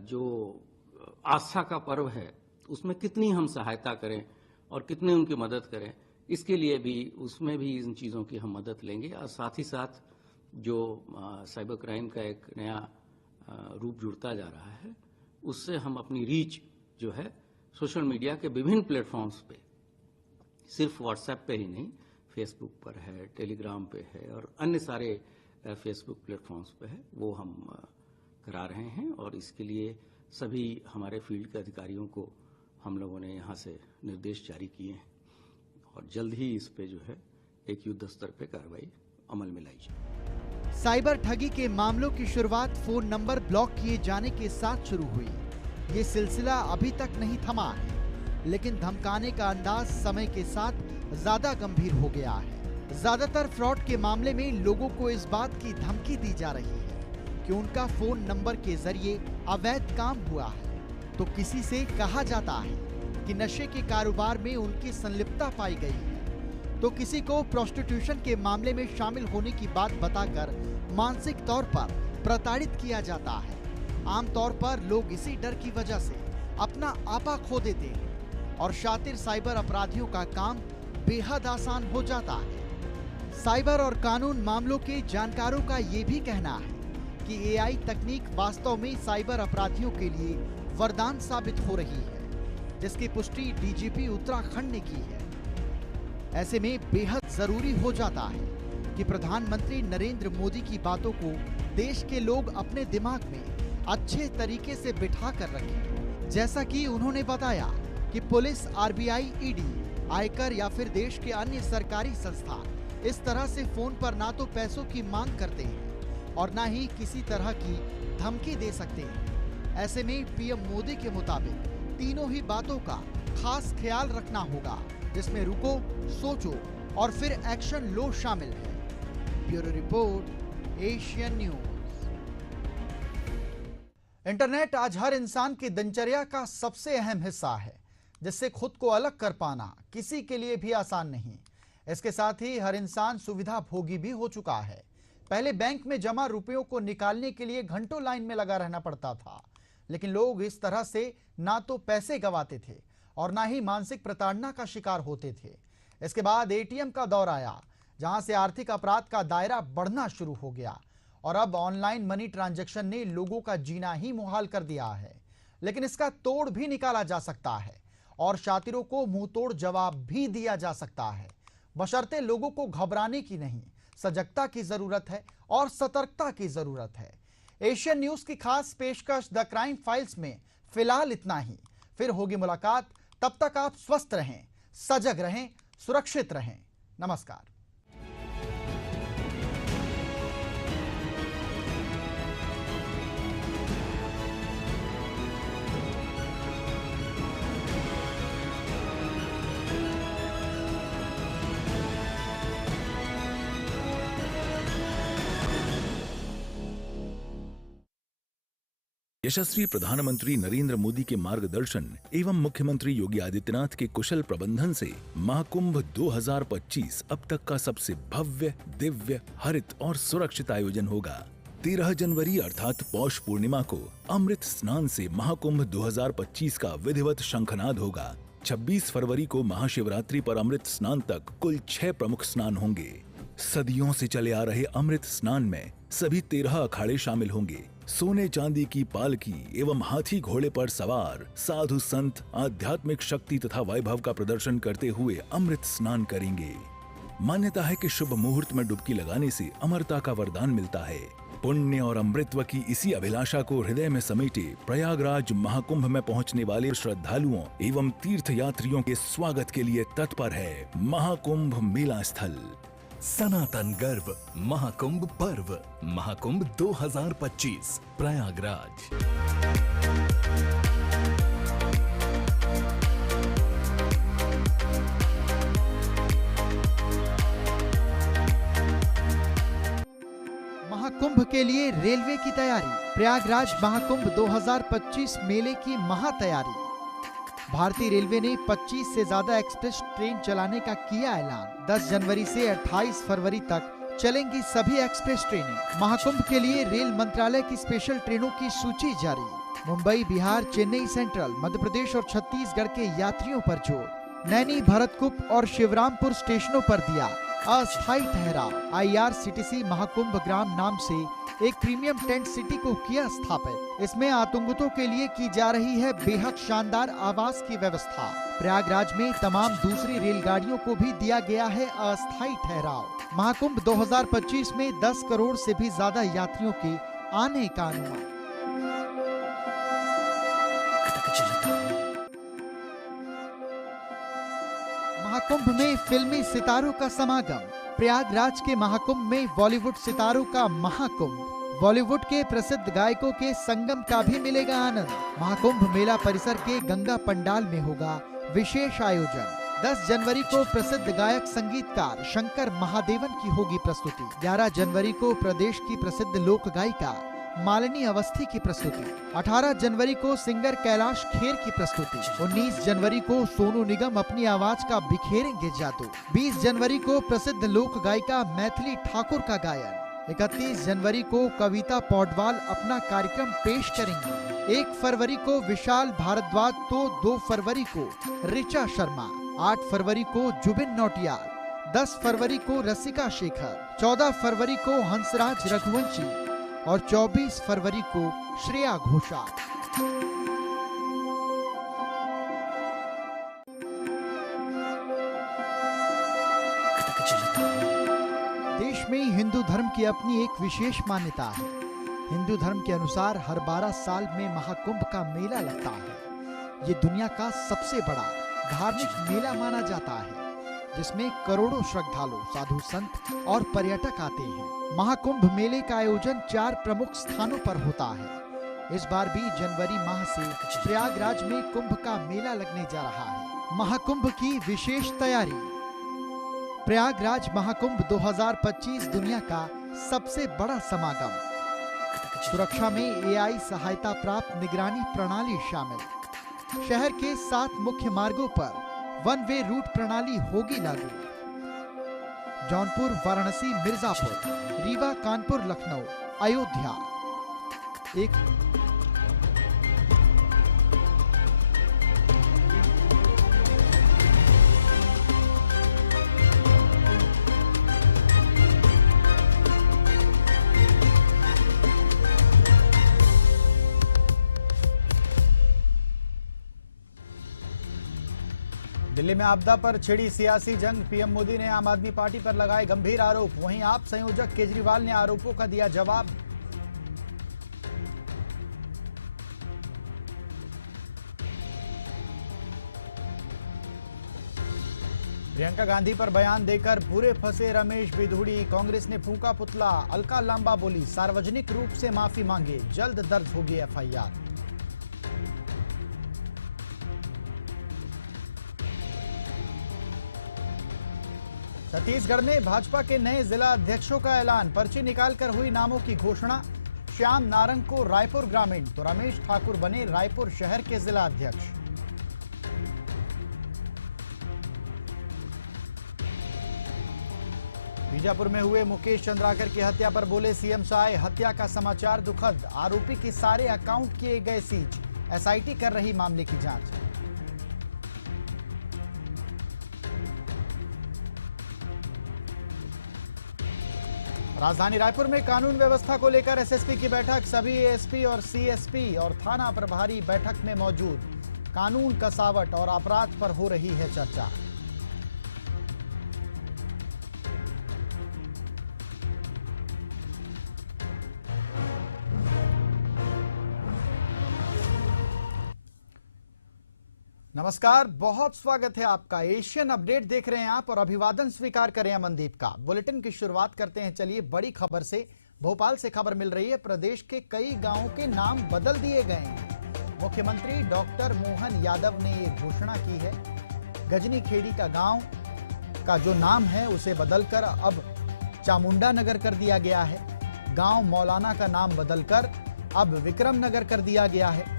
जो आस्था का पर्व है उसमें कितनी हम सहायता करें और कितने उनकी मदद करें, इसके लिए भी उसमें भी इन चीज़ों की हम मदद लेंगे। और साथ ही साथ जो साइबर क्राइम का एक नया रूप जुड़ता जा रहा है, उससे हम अपनी रीच जो है सोशल मीडिया के विभिन्न प्लेटफॉर्म्स पे, सिर्फ व्हाट्सएप पे ही नहीं, फेसबुक पर है, टेलीग्राम पे है और अन्य सारे फेसबुक प्लेटफॉर्म्स पे है, वो हम करा रहे हैं। और इसके लिए सभी हमारे फील्ड के अधिकारियों को हम लोगों ने यहाँ से निर्देश जारी किए हैं और जल्द ही इस पे जो है एक युद्ध स्तर पे कार्रवाई अमल में लाई जाए। साइबर ठगी के मामलों की शुरुआत फोन नंबर ब्लॉक किए जाने के साथ शुरू हुई। ये सिलसिला अभी तक नहीं थमा है, लेकिन धमकाने का अंदाज समय के साथ ज्यादा गंभीर हो गया है। ज्यादातर फ्रॉड के मामले में लोगों को इस बात की धमकी दी जा रही है कि उनका फोन नंबर के जरिए अवैध काम हुआ है, तो किसी से कहा जाता है कि नशे के कारोबार में उनकी संलिप्तता पाई गई है, तो किसी को प्रोस्टिट्यूशन के मामले में शामिल होने की बात बताकर मानसिक तौर पर प्रताड़ित किया जाता है। आमतौर पर लोग इसी डर की वजह से अपना आपा खो देते हैं और शातिर साइबर अपराधियों का काम बेहद आसान हो जाता है। साइबर और कानून मामलों के जानकारों का ये भी कहना है कि एआई तकनीक वास्तव में साइबर अपराधियों के लिए वरदान साबित हो रही है, जिसकी पुष्टि डीजीपी उत्तराखंड ने की है। ऐसे में बेहद जरूरी हो जाता है कि प्रधानमंत्री नरेंद्र मोदी की बातों को देश के लोग अपने दिमाग में अच्छे तरीके से बिठा कर रखें। जैसा कि उन्होंने बताया कि पुलिस, आरबीआई, ईडी, आयकर या फिर देश के अन्य सरकारी संस्थान इस तरह से फोन पर ना तो पैसों की मांग करते हैं और ना ही किसी तरह की धमकी दे सकते हैं। ऐसे में पीएम मोदी के मुताबिक तीनों ही बातों का खास ख्याल रखना होगा, जिसमें रुको, सोचो, और फिर एक्शन लो शामिल है। Bureau report, Asian news. Internet आज हर इंसान की दिनचर्या का सबसे अहम हिस्सा है, जिससे खुद को अलग कर पाना किसी के लिए भी आसान नहीं। इसके साथ ही हर इंसान सुविधा भोगी भी हो चुका है। पहले बैंक में जमा रुपयों को निकालने के लिए घंटों लाइन में लगा रहना पड़ता था, लेकिन लोग इस तरह से ना तो पैसे गंवाते थे और ना ही मानसिक प्रताड़ना का शिकार होते थे। इसके बाद एटीएम का दौर आया, जहां से आर्थिक अपराध का दायरा बढ़ना शुरू हो गया और अब ऑनलाइन मनी ट्रांजैक्शन ने लोगों का जीना ही मुहाल कर दिया है। लेकिन इसका तोड़ भी निकाला जा सकता है और शातिरों को मुंह तोड़ जवाब भी दिया जा सकता है, बशर्ते लोगों को घबराने की नहीं, सजगता की जरूरत है और सतर्कता की जरूरत है। एशियन न्यूज की खास पेशकश द क्राइम फाइल्स में फिलहाल इतना ही। फिर होगी मुलाकात, तब तक आप स्वस्थ रहें, सजग रहें, सुरक्षित रहें। नमस्कार। यशस्वी प्रधानमंत्री नरेंद्र मोदी के मार्गदर्शन एवं मुख्यमंत्री योगी आदित्यनाथ के कुशल प्रबंधन से महाकुंभ 2025 अब तक का सबसे भव्य, दिव्य, हरित और सुरक्षित आयोजन होगा। 13 जनवरी अर्थात पौष पूर्णिमा को अमृत स्नान से महाकुंभ 2025 का विधिवत शंखनाद होगा। 26 फरवरी को महाशिवरात्रि पर अमृत स्नान तक कुल 6 प्रमुख स्नान होंगे। सदियों से चले आ रहे अमृत स्नान में सभी 13 अखाड़े शामिल होंगे। सोने चांदी की पालकी एवं हाथी घोड़े पर सवार साधु संत आध्यात्मिक शक्ति तथा वैभव का प्रदर्शन करते हुए अमृत स्नान करेंगे। मान्यता है कि शुभ मुहूर्त में डुबकी लगाने से अमरता का वरदान मिलता है। पुण्य और अमृतत्व की इसी अभिलाषा को हृदय में समेटे प्रयागराज महाकुंभ में पहुंचने वाले श्रद्धालुओं एवं तीर्थ यात्रियों के स्वागत के लिए तत्पर है महाकुंभ मेला स्थल। सनातन गर्व महाकुंभ पर्व महाकुंभ 2025 प्रयागराज। महाकुंभ के लिए रेलवे की तैयारी। प्रयागराज महाकुंभ 2025 मेले की महातैयारी। भारतीय रेलवे ने 25 से ज्यादा एक्सप्रेस ट्रेन चलाने का किया ऐलान। 10 जनवरी से 28 फरवरी तक चलेंगी सभी एक्सप्रेस ट्रेनें। महाकुंभ के लिए रेल मंत्रालय की स्पेशल ट्रेनों की सूची जारी। मुंबई, बिहार, चेन्नई सेंट्रल, मध्य प्रदेश और छत्तीसगढ़ के यात्रियों पर जोर। नैनी, भरतकुप और शिवरामपुर स्टेशनों पर दिया अस्थायी ठहराव। IRCTC महाकुंभ ग्राम नाम से एक प्रीमियम टेंट सिटी को किया स्थापित। इसमें आतंकितों के लिए की जा रही है बेहद शानदार आवास की व्यवस्था। प्रयागराज में तमाम दूसरी रेलगाड़ियों को भी दिया गया है अस्थायी ठहराव। महाकुंभ 2025 में 10 करोड़ से भी ज्यादा यात्रियों के आने का अनुमान। महाकुंभ में फिल्मी सितारों का समागम। प्रयागराज के महाकुंभ में बॉलीवुड सितारों का महाकुंभ। बॉलीवुड के प्रसिद्ध गायकों के संगम का भी मिलेगा आनंद। महाकुंभ मेला परिसर के गंगा पंडाल में होगा विशेष आयोजन। 10 जनवरी को प्रसिद्ध गायक संगीतकार शंकर महादेवन की होगी प्रस्तुति। 11 जनवरी को प्रदेश की प्रसिद्ध लोक गायिका मालिनी अवस्थी की प्रस्तुति। 18 जनवरी को सिंगर कैलाश खेर की प्रस्तुति। 19 जनवरी को सोनू निगम अपनी आवाज का बिखेरेंगे जादू। 20 जनवरी को प्रसिद्ध लोक गायिका मैथिली ठाकुर का गायन। 31 जनवरी को कविता पौडवाल अपना कार्यक्रम पेश करेंगी। 1 फरवरी को विशाल भारद्वाज तो 2 फरवरी को ऋचा शर्मा। 8 फरवरी को जुबिन नौटियाल। 10 फरवरी को रसिका शेखर। 14 फरवरी को हंसराज रघुवंशी और 24 फरवरी को श्रेया घोषाल। देश में हिंदू धर्म की अपनी एक विशेष मान्यता है। हिंदू धर्म के अनुसार हर 12 साल में महाकुंभ का मेला लगता है। ये दुनिया का सबसे बड़ा धार्मिक मेला माना जाता है, जिसमें करोड़ों श्रद्धालु, साधु संत और पर्यटक आते हैं। महाकुंभ मेले का आयोजन 4 प्रमुख स्थानों पर होता है। इस बार भी जनवरी माह से प्रयागराज में कुंभ का मेला लगने जा रहा है। महाकुंभ की विशेष तैयारी। प्रयागराज महाकुंभ 2025 दुनिया का सबसे बड़ा समागम। सुरक्षा में एआई सहायता प्राप्त निगरानी प्रणाली शामिल। शहर के 7 मुख्य मार्गों पर वन वे रूट प्रणाली होगी लागू। जौनपुर, वाराणसी, मिर्जापुर, रीवा, कानपुर, लखनऊ, अयोध्या। एक दिल्ली में आपदा पर छिड़ी सियासी जंग। पीएम मोदी ने आम आदमी पार्टी पर लगाए गंभीर आरोप। वहीं आप संयोजक केजरीवाल ने आरोपों का दिया जवाब। प्रियंका गांधी पर बयान देकर पूरे फंसे रमेश बिधूड़ी। कांग्रेस ने फूंका पुतला। अलका लांबा बोली, सार्वजनिक रूप से माफी मांगे, जल्द दर्ज होगी एफआईआर। छत्तीसगढ़ में भाजपा के नए जिला अध्यक्षों का ऐलान। पर्ची निकालकर हुई नामों की घोषणा। श्याम नारंग को रायपुर ग्रामीण तो रमेश ठाकुर बने रायपुर शहर के जिला अध्यक्ष। बीजापुर में हुए मुकेश चंद्राकर की हत्या पर बोले सीएम साय, हत्या का समाचार दुखद। आरोपी के सारे अकाउंट किए गए सीज। एसआईटी कर रही मामले की जांच। राजधानी रायपुर में कानून व्यवस्था को लेकर एसएसपी की बैठक। सभी एएसपी और सीएसपी और थाना प्रभारी बैठक में मौजूद। कानून कसावट और अपराध पर हो रही है चर्चा। नमस्कार, बहुत स्वागत है आपका। एशियन अपडेट देख रहे हैं आप और अभिवादन स्वीकार करें अमनदीप का। बुलेटिन की शुरुआत करते हैं। चलिए बड़ी खबर से। भोपाल से खबर मिल रही है, प्रदेश के कई गांवों के नाम बदल दिए गए हैं। मुख्यमंत्री डॉक्टर मोहन यादव ने ये घोषणा की है। गजनी खेड़ी का गांव का जो नाम है उसे बदलकर अब चामुंडा नगर कर दिया गया है। गांव मौलाना का नाम बदलकर अब विक्रम नगर कर दिया गया है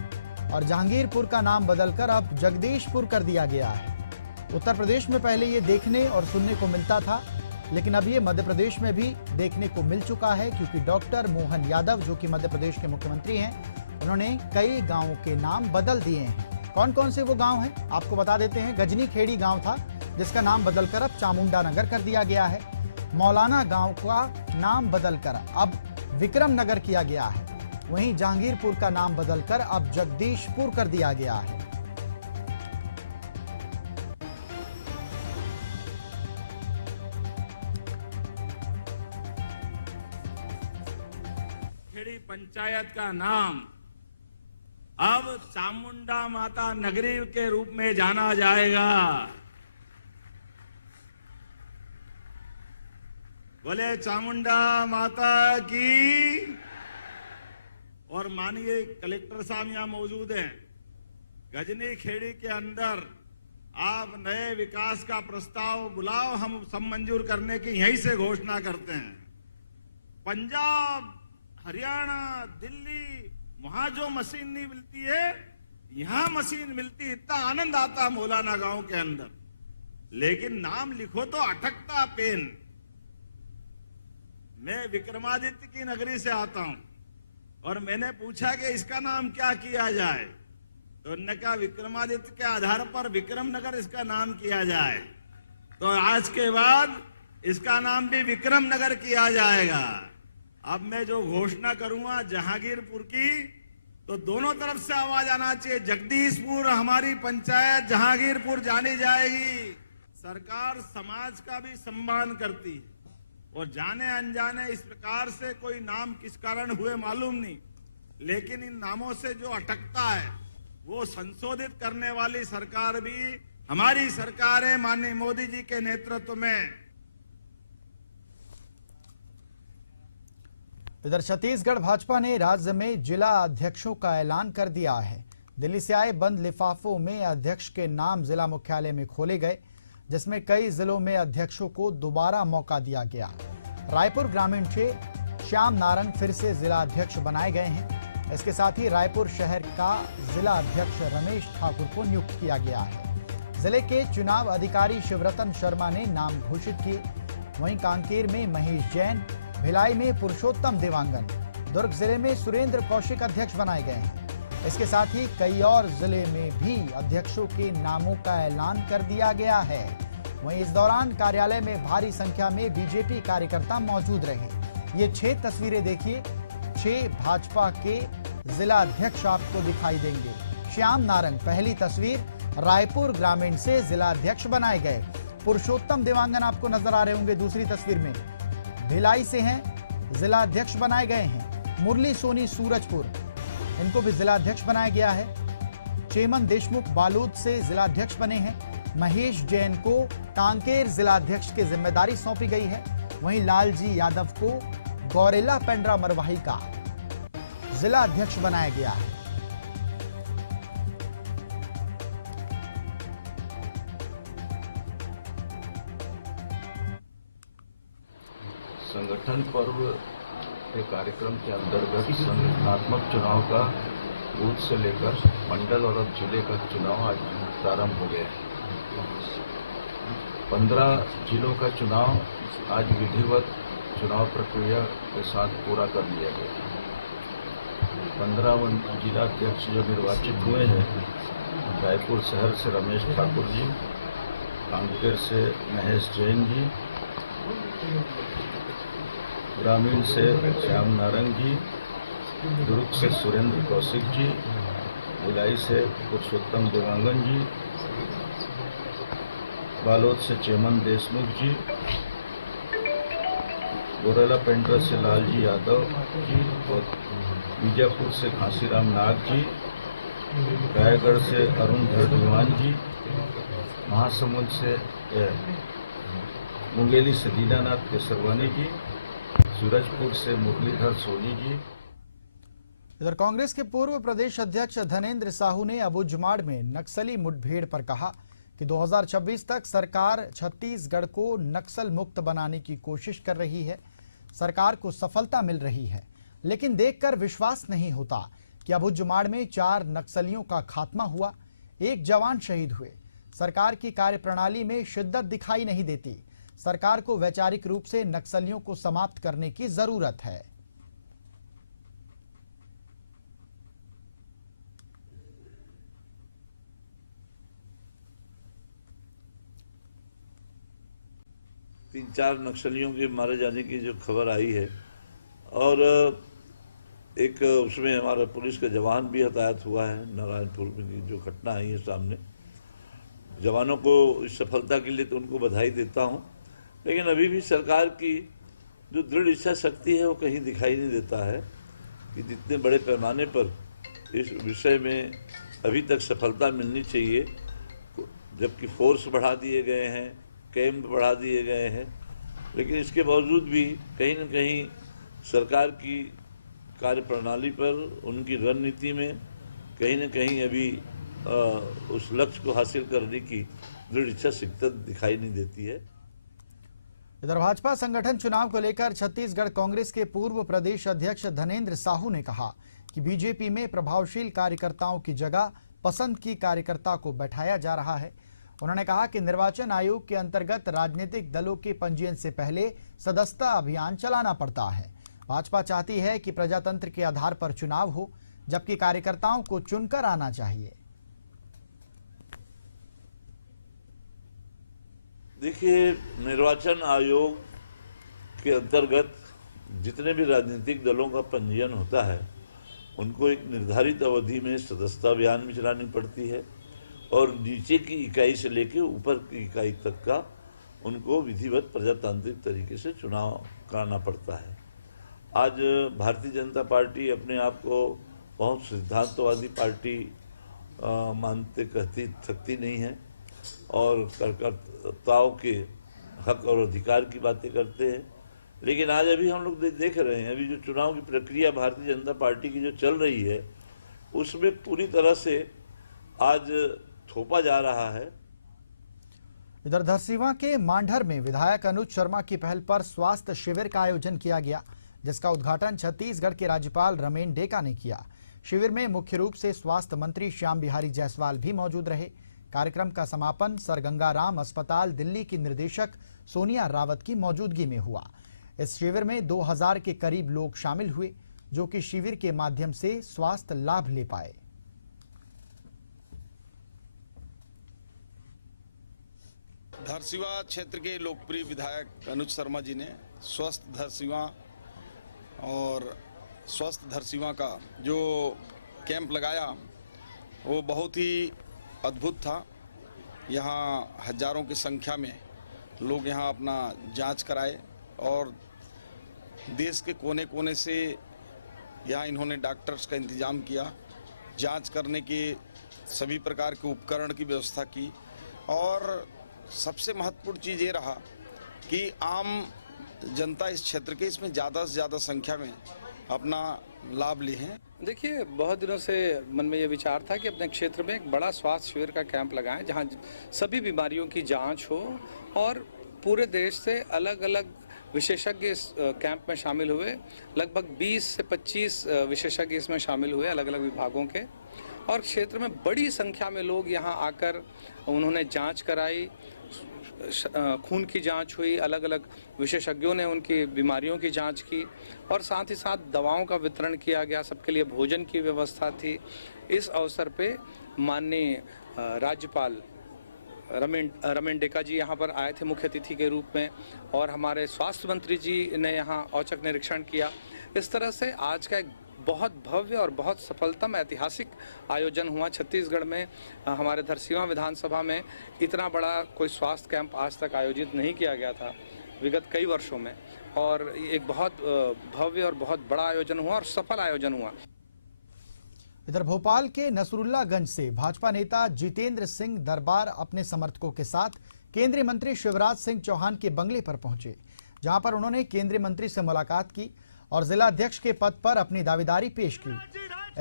और जहांगीरपुर का नाम बदलकर अब जगदीशपुर कर दिया गया है। उत्तर प्रदेश में पहले ये देखने और सुनने को मिलता था, लेकिन अब ये मध्य प्रदेश में भी देखने को मिल चुका है, क्योंकि डॉक्टर मोहन यादव जो कि मध्य प्रदेश के मुख्यमंत्री हैं, उन्होंने कई गांवों के नाम बदल दिए हैं। कौन कौन से वो गांव हैं आपको बता देते हैं। गजनी खेड़ी गाँव था जिसका नाम बदलकर अब चामुंडा नगर कर दिया गया है। मौलाना गाँव का नाम बदलकर अब विक्रम नगर किया गया है। वहीं जहांगीरपुर का नाम बदलकर अब जगदीशपुर कर दिया गया है। खेड़ी पंचायत का नाम अब चामुंडा माता नगरी के रूप में जाना जाएगा। बोले चामुंडा माता की। और माननीय कलेक्टर साहब यहाँ मौजूद हैं। गजनी खेड़ी के अंदर आप नए विकास का प्रस्ताव बुलाओ, हम सब मंजूर करने की यहीं से घोषणा करते हैं। पंजाब, हरियाणा, दिल्ली, वहां जो मशीन नहीं मिलती है यहाँ मशीन मिलती। इतना आनंद आता मौलाना गांव के अंदर, लेकिन नाम लिखो तो अटकता पेन। मैं विक्रमादित्य की नगरी से आता हूं और मैंने पूछा कि इसका नाम क्या किया जाए, तो उन्होंने कहा विक्रमादित्य के आधार पर विक्रम नगर इसका नाम किया जाए। तो आज के बाद इसका नाम भी विक्रम नगर किया जाएगा। अब मैं जो घोषणा करूंगा जहांगीरपुर की, तो दोनों तरफ से आवाज आना चाहिए। जगदीशपुर हमारी पंचायत जहांगीरपुर जानी जाएगी। सरकार समाज का भी सम्मान करती है और जाने अनजाने इस प्रकार से कोई नाम किस कारण हुए मालूम नहीं, लेकिन इन नामों से जो अटकता है वो संशोधित करने वाली सरकार भी हमारी सरकार है, माननीय मोदी जी के नेतृत्व में। इधर छत्तीसगढ़ भाजपा ने राज्य में जिला अध्यक्षों का ऐलान कर दिया है। दिल्ली से आए बंद लिफाफों में अध्यक्ष के नाम जिला मुख्यालय में खोले गए। जिसमें कई जिलों में अध्यक्षों को दोबारा मौका दिया गया। रायपुर ग्रामीण से श्याम नारंग फिर से जिला अध्यक्ष बनाए गए हैं। इसके साथ ही रायपुर शहर का जिला अध्यक्ष रमेश ठाकुर को नियुक्त किया गया है। जिले के चुनाव अधिकारी शिवरतन शर्मा ने नाम घोषित किए। वहीं कांकेर में महेश जैन, भिलाई में पुरुषोत्तम देवांगन, दुर्ग जिले में सुरेंद्र कौशिक अध्यक्ष बनाए गए हैं। इसके साथ ही कई और जिले में भी अध्यक्षों के नामों का ऐलान कर दिया गया है। वहीं इस दौरान कार्यालय में भारी संख्या में बीजेपी कार्यकर्ता मौजूद रहे। ये 6 तस्वीरें देखिए। 6 भाजपा के जिला अध्यक्ष आपको दिखाई देंगे। श्याम नारंग पहली तस्वीर, रायपुर ग्रामीण से जिला अध्यक्ष बनाए गए। पुरुषोत्तम देवांगन आपको नजर आ रहे होंगे दूसरी तस्वीर में, भिलाई से हैं, जिला अध्यक्ष बनाए गए हैं। मुरली सोनी सूरजपुर, इनको भी जिला अध्यक्ष बनाया गया है। चेमन देशमुख बालोद से जिला अध्यक्ष बने हैं। महेश जैन को कांकेर जिला अध्यक्ष की जिम्मेदारी सौंपी गई है। वहीं लालजी यादव को गौरेला पेंड्रा मरवाही का जिला अध्यक्ष बनाया गया है। संगठन पर्व के कार्यक्रम के अंतर्गत संगठनात्मक चुनाव का बूथ से लेकर मंडल और अब जिले का चुनाव आज प्रारंभ हो गया है। 15 जिलों का चुनाव आज विधिवत चुनाव प्रक्रिया के साथ पूरा कर लिया गया। 15 जिलाध्यक्ष जो निर्वाचित हुए हैं, रायपुर शहर से रमेश ठाकुर जी, कांकेर से महेश जैन जी, ग्रामीण से श्याम नारंग जी, दुर्ग से सुरेंद्र कौशिक जी, भिलाई से पुरुषोत्तम देवांगन जी, बालोद से चेमन देशमुख जी, गौरेला पेंड्रा से लालजी यादव जी और बीजापुर से घासीराम नाग जी, रायगढ़ से अरुण धरदीवान जी, महासमुंद से मुंगेली से दीनानाथ केसरवानी जी, सूरजपुर से मुरलीधर सोनी जी। इधर कांग्रेस के पूर्व प्रदेश अध्यक्ष धनेंद्र साहू ने अबुझमाड़ में नक्सली मुठभेड़ पर कहा कि 2026 तक सरकार छत्तीसगढ़ को नक्सल मुक्त बनाने की कोशिश कर रही है। सरकार को सफलता मिल रही है, लेकिन देखकर विश्वास नहीं होता कि अबुझमाड़ में 4 नक्सलियों का खात्मा हुआ, 1 जवान शहीद हुए। सरकार की कार्यप्रणाली में शिद्दत दिखाई नहीं देती। सरकार को वैचारिक रूप से नक्सलियों को समाप्त करने की जरूरत है। तीन चार नक्सलियों के मारे जाने की जो खबर आई है और एक उसमें हमारा पुलिस का जवान भी हताहत हुआ है। नारायणपुर में जो घटना आई है सामने, जवानों को इस सफलता के लिए तो उनको बधाई देता हूं, लेकिन अभी भी सरकार की जो दृढ़ इच्छा शक्ति है वो कहीं दिखाई नहीं देता है कि जितने बड़े पैमाने पर इस विषय में अभी तक सफलता मिलनी चाहिए, जबकि फोर्स बढ़ा दिए गए हैं, कैंप बढ़ा दिए गए हैं, लेकिन इसके बावजूद भी कहीं न कहीं सरकार की कार्यप्रणाली पर, उनकी रणनीति में कहीं न कहीं अभी उस लक्ष्य को हासिल करने की दृढ़ इच्छा शक्ति दिखाई नहीं देती है। इधर भाजपा संगठन चुनाव को लेकर छत्तीसगढ़ कांग्रेस के पूर्व प्रदेश अध्यक्ष धनेंद्र साहू ने कहा कि बीजेपी में प्रभावशील कार्यकर्ताओं की जगह पसंद की कार्यकर्ता को बैठाया जा रहा है। उन्होंने कहा कि निर्वाचन आयोग के अंतर्गत राजनीतिक दलों के पंजीयन से पहले सदस्यता अभियान चलाना पड़ता है। भाजपा चाहती है कि प्रजातंत्र के आधार पर चुनाव हो, जबकि कार्यकर्ताओं को चुनकर आना चाहिए। देखिए, निर्वाचन आयोग के अंतर्गत जितने भी राजनीतिक दलों का पंजीयन होता है, उनको एक निर्धारित अवधि में सदस्यता अभियान भी चलानी पड़ती है और नीचे की इकाई से लेकर ऊपर की इकाई तक का उनको विधिवत प्रजातांत्रिक तरीके से चुनाव कराना पड़ता है। आज भारतीय जनता पार्टी अपने आप को बहुत सिद्धांतवादी पार्टी मानते कहती थकती नहीं है और कार्यकर्ताओं के हक और अधिकार की बातें करते हैं, लेकिन आज अभी हम लोग देख रहे हैं, अभी जो चुनाव की प्रक्रिया भारतीय जनता पार्टी की जो चल रही है, उसमें पूरी तरह से आज थोपा जा रहा है। इधर धरसीवां के मांढर में विधायक अनुज शर्मा की पहल पर स्वास्थ्य शिविर का आयोजन किया गया, जिसका उद्घाटन छत्तीसगढ़ के राज्यपाल रमेन डेका ने किया। शिविर में मुख्य रूप से स्वास्थ्य मंत्री श्याम बिहारी जायसवाल भी मौजूद रहे। कार्यक्रम का समापन सर गंगाराम अस्पताल दिल्ली की निर्देशक सोनिया रावत की मौजूदगी में हुआ। इस शिविर में 2000 के करीब लोग शामिल हुए, जो कि शिविर के माध्यम से स्वास्थ्य लाभ ले पाए। धरसीवां क्षेत्र के लोकप्रिय विधायक अनुज शर्मा जी ने स्वस्थ धरसीवां और स्वस्थ धरसीवां का जो कैंप लगाया वो बहुत ही अद्भुत था। यहाँ हजारों की संख्या में लोग यहाँ अपना जांच कराए और देश के कोने कोने से यहाँ इन्होंने डॉक्टर्स का इंतजाम किया, जांच करने के सभी प्रकार के उपकरण की व्यवस्था की और सबसे महत्वपूर्ण चीज़ ये रहा कि आम जनता इस क्षेत्र के इसमें ज़्यादा से ज़्यादा संख्या में अपना लाभ ली हैं। देखिए, बहुत दिनों से मन में ये विचार था कि अपने क्षेत्र में एक बड़ा स्वास्थ्य शिविर का कैंप लगाएं, जहां सभी बीमारियों की जांच हो और पूरे देश से अलग अलग विशेषज्ञ इस कैंप में शामिल हुए। लगभग 20 से 25 विशेषज्ञ इसमें शामिल हुए अलग अलग विभागों के, और क्षेत्र में बड़ी संख्या में लोग यहाँ आकर उन्होंने जांच कराई, खून की जांच हुई, अलग अलग विशेषज्ञों ने उनकी बीमारियों की जांच की और साथ ही साथ दवाओं का वितरण किया गया, सबके लिए भोजन की व्यवस्था थी। इस अवसर पे माननीय राज्यपाल रमेन डेका जी यहाँ पर आए थे मुख्य अतिथि के रूप में, और हमारे स्वास्थ्य मंत्री जी ने यहाँ औचक निरीक्षण किया। इस तरह से आज का एक बहुत भव्य और बहुत सफलतम ऐतिहासिक आयोजन हुआ। छत्तीसगढ़ में हमारे धरसीवां विधानसभा में इतना बड़ा कोई स्वास्थ्य कैंप आज तक आयोजित नहीं किया गया था विगत कई वर्षों में, और एक बहुत भव्य और बहुत बड़ा आयोजन हुआ और सफल आयोजन हुआ। इधर भोपाल के नसरुल्लागंज से भाजपा नेता जितेंद्र सिंह दरबार अपने समर्थकों के साथ केंद्रीय मंत्री शिवराज सिंह चौहान के बंगले पर पहुंचे, जहां पर उन्होंने केंद्रीय मंत्री से मुलाकात की और जिला अध्यक्ष के पद पर अपनी दावेदारी पेश की।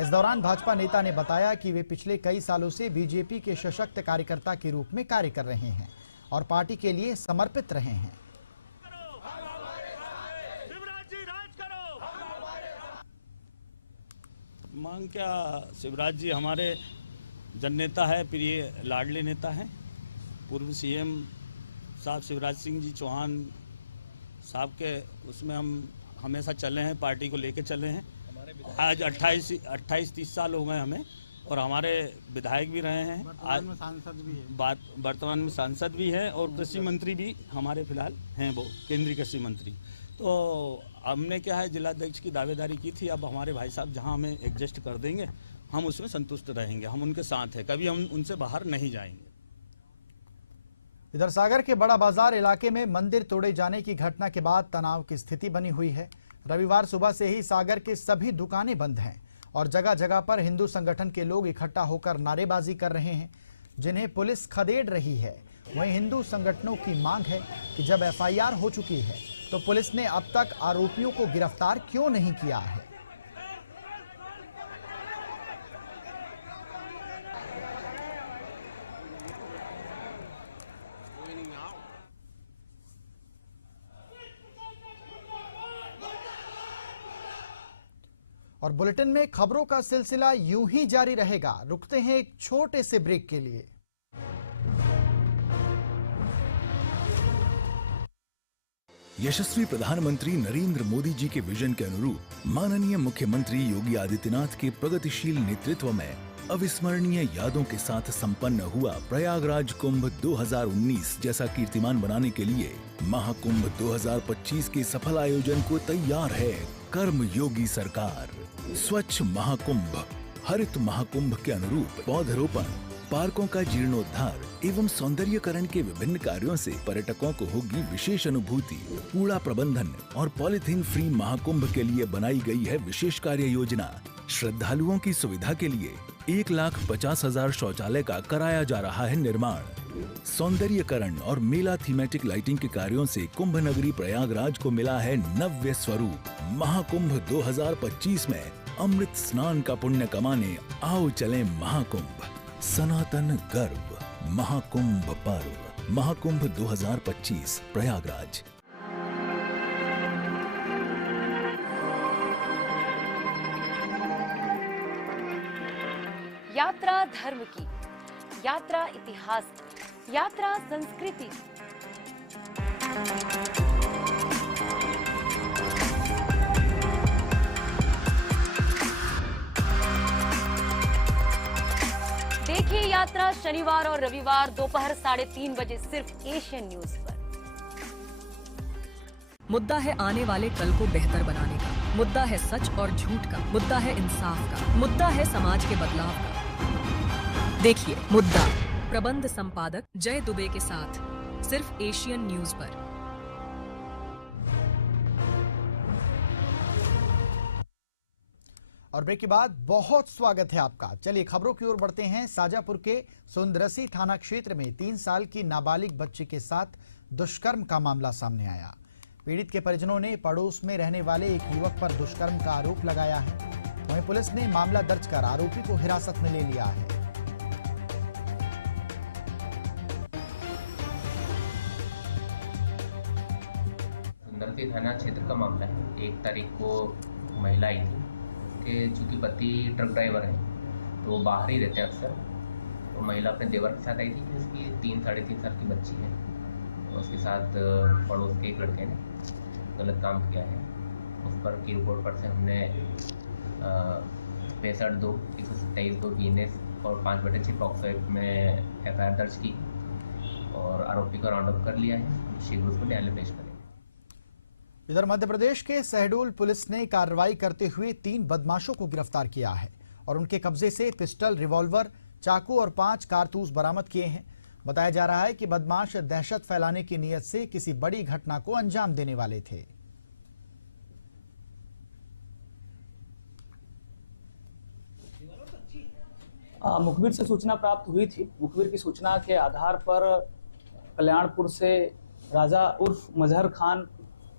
इस दौरान भाजपा नेता ने बताया कि वे पिछले कई सालों से बीजेपी के सशक्त कार्यकर्ता के रूप में कार्य कर रहे हैं और पार्टी के लिए समर्पित रहे हैं। मांग क्या, शिवराज जी हमारे जननेता है, प्रिय लाडले नेता हैं। पूर्व सीएम साहब शिवराज सिंह जी चौहान साहब के उसमें हम हमेशा चले हैं, पार्टी को लेके चले हैं। आज 28-30 साल हो गए हमें, और हमारे विधायक भी रहे हैं, आज वर्तमान में सांसद भी है और कृषि मंत्री भी हमारे फिलहाल हैं, वो केंद्रीय कृषि मंत्री। तो हमने क्या है, जिलाध्यक्ष की दावेदारी की थी। अब हमारे भाई साहब जहां हमें एडजस्ट कर देंगे हम उसमें संतुष्ट रहेंगे, हम उनके साथ हैं, कभी हम उनसे बाहर नहीं जाएंगे। इधर सागर के बड़ा बाजार इलाके में मंदिर तोड़े जाने की घटना के बाद तनाव की स्थिति बनी हुई है। रविवार सुबह से ही सागर के सभी दुकानें बंद हैं और जगह जगह पर हिंदू संगठन के लोग इकट्ठा होकर नारेबाजी कर रहे हैं, जिन्हें पुलिस खदेड़ रही है। वहीं हिंदू संगठनों की मांग है कि जब एफआईआर हो चुकी है तो पुलिस ने अब तक आरोपियों को गिरफ्तार क्यों नहीं किया है। और बुलेटिन में खबरों का सिलसिला यूं ही जारी रहेगा। रुकते हैं एक छोटे से ब्रेक के लिए। यशस्वी प्रधानमंत्री नरेंद्र मोदी जी के विजन के अनुरूप माननीय मुख्यमंत्री योगी आदित्यनाथ के प्रगतिशील नेतृत्व में अविस्मरणीय यादों के साथ संपन्न हुआ प्रयागराज कुंभ 2019 जैसा कीर्तिमान बनाने के लिए महाकुंभ 2025 के सफल आयोजन को तैयार है कर्म योगी सरकार। स्वच्छ महाकुंभ, हरित महाकुंभ के अनुरूप पौधरोपण, पार्कों का जीर्णोद्धार एवं सौंदर्यीकरण के विभिन्न कार्यों से पर्यटकों को होगी विशेष अनुभूति। कूड़ा प्रबंधन और पॉलीथीन फ्री महाकुंभ के लिए बनाई गई है विशेष कार्य योजना। श्रद्धालुओं की सुविधा के लिए 1,50,000 शौचालय का कराया जा रहा है निर्माण। सौंदर्यीकरण और मेला थीमेटिक लाइटिंग के कार्यों से कुंभ नगरी प्रयागराज को मिला है नव्य स्वरूप। महाकुंभ 2025 में अमृत स्नान का पुण्य कमाने आओ चलें महाकुंभ। सनातन गर्व महाकुंभ पर्व। महाकुंभ 2025 प्रयागराज। यात्रा धर्म की, यात्रा इतिहास की, यात्रा संस्कृति। देखिए यात्रा शनिवार और रविवार दोपहर 3:30 बजे सिर्फ एशियन न्यूज पर। मुद्दा है आने वाले कल को बेहतर बनाने का, मुद्दा है सच और झूठ का, मुद्दा है इंसाफ का, मुद्दा है समाज के बदलाव का। देखिए मुद्दा, प्रबंध संपादक जय दुबे के साथ सिर्फ एशियन न्यूज पर। और ब्रेक के बाद बहुत स्वागत है आपका। चलिए खबरों की ओर बढ़ते हैं। शाजापुर के सुंदरसी थाना क्षेत्र में 3 साल की नाबालिग बच्ची के साथ दुष्कर्म का मामला सामने आया। पीड़ित के परिजनों ने पड़ोस में रहने वाले एक युवक पर दुष्कर्म का आरोप लगाया है। वहीं पुलिस ने मामला दर्ज कर आरोपी को हिरासत में ले लिया है। सुंदरसी थाना क्षेत्र का मामला है। 1 तारीख को महिला आई थी कि चूँकि पति ट्रक ड्राइवर है तो वो बाहर ही रहते हैं अक्सर। तो महिला अपने देवर के साथ आई थी कि उसकी 3-3.5 साल की बच्ची है। तो उसके साथ पड़ोस के एक लड़के ने गलत काम किया है। उस पर की रिपोर्ट पर से हमने 65(2), 127(2) BNS और 5/6 पॉक्सो एक्ट में FIR दर्ज की और आरोपी को राउंड अप कर लिया है। शीघ्र उसको न्यायालय पेश करेंगे। इधर मध्य प्रदेश के शहडोल पुलिस ने कार्रवाई करते हुए 3 बदमाशों को गिरफ्तार किया है और उनके कब्जे से पिस्टल, रिवॉल्वर, चाकू और 5 कारतूस बरामद किए हैं। बताया जा रहा है कि बदमाश दहशत फैलाने की नीयत से किसी बड़ी घटना को अंजाम देने वाले थे। मुखबिर से सूचना प्राप्त हुई थी। मुखबिर की सूचना के आधार पर कल्याणपुर से राजा उर्फ मजहर खान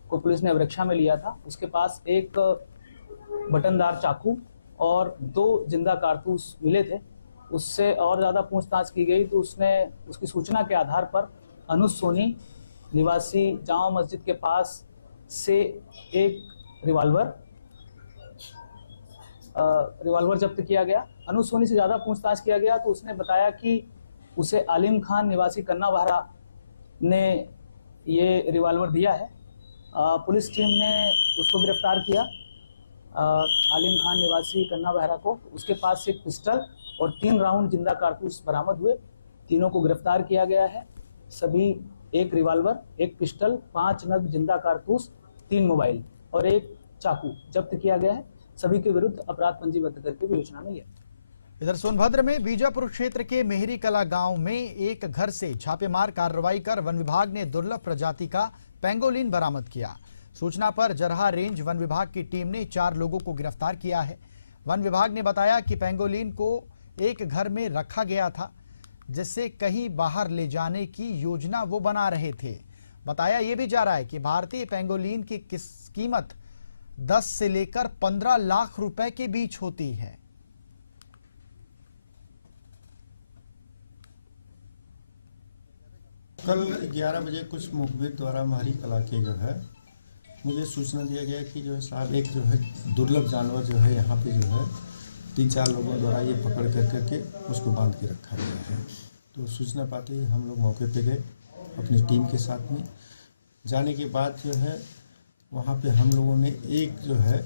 को पुलिस ने अभिरक्षा में लिया था। उसके पास एक बटनदार चाकू और 2 जिंदा कारतूस मिले थे। उससे और ज़्यादा पूछताछ की गई तो उसने उसकी सूचना के आधार पर अनुज सोनी निवासी जामा मस्जिद के पास से एक रिवॉल्वर जब्त किया गया। अनुज सोनी से ज़्यादा पूछताछ किया गया तो उसने बताया कि उसे आलिम खान निवासी कन्ना वहरा ने ये रिवॉल्वर दिया है। पुलिस टीम ने उसको गिरफ्तार किया, आलिम खान निवासी कन्ना वहरा को। उसके पास से एक पिस्टल और 3 राउंड जिंदा कारतूस बरामद हुए। तीनों को गिरफ्तार किया गया है। सभी एक रिवॉल्वर, एक पिस्टल, 5 नग जिंदा कारतूस, 3 मोबाइल और एक चाकू जब्त किया गया है। सभी के विरुद्ध अपराध पंजीबद्ध करके विवेचना में लिया। इधर सोनभद्र में बीजापुर क्षेत्र के मेहरी कला गांव में एक घर से छापेमार कार्रवाई कर वन विभाग ने दुर्लभ प्रजाति का पेंगोलिन बरामद किया। सूचना पर जरहा रेंज वन विभाग की टीम ने 4 लोगों को गिरफ्तार किया है। वन विभाग ने बताया कि पेंगोलिन को एक घर में रखा गया था जिससे कहीं बाहर ले जाने की योजना वो बना रहे थे। बताया ये भी जा रहा है कि भारतीय पेंगोलिन की कीमत 10 से लेकर 15 लाख रुपए के बीच होती है। कल 11 बजे कुछ मुखबिर द्वारा मेहरी कला के जो है मुझे सूचना दिया गया कि जो है साहब एक जो है दुर्लभ जानवर जो है यहाँ पे जो है 3-4 लोगों द्वारा ये पकड़ करके उसको बांध के रखा गया है। तो सूचना पाते ही हम लोग मौके पे गए अपनी टीम के साथ में। जाने के बाद जो है वहाँ पे हम लोगों ने एक जो है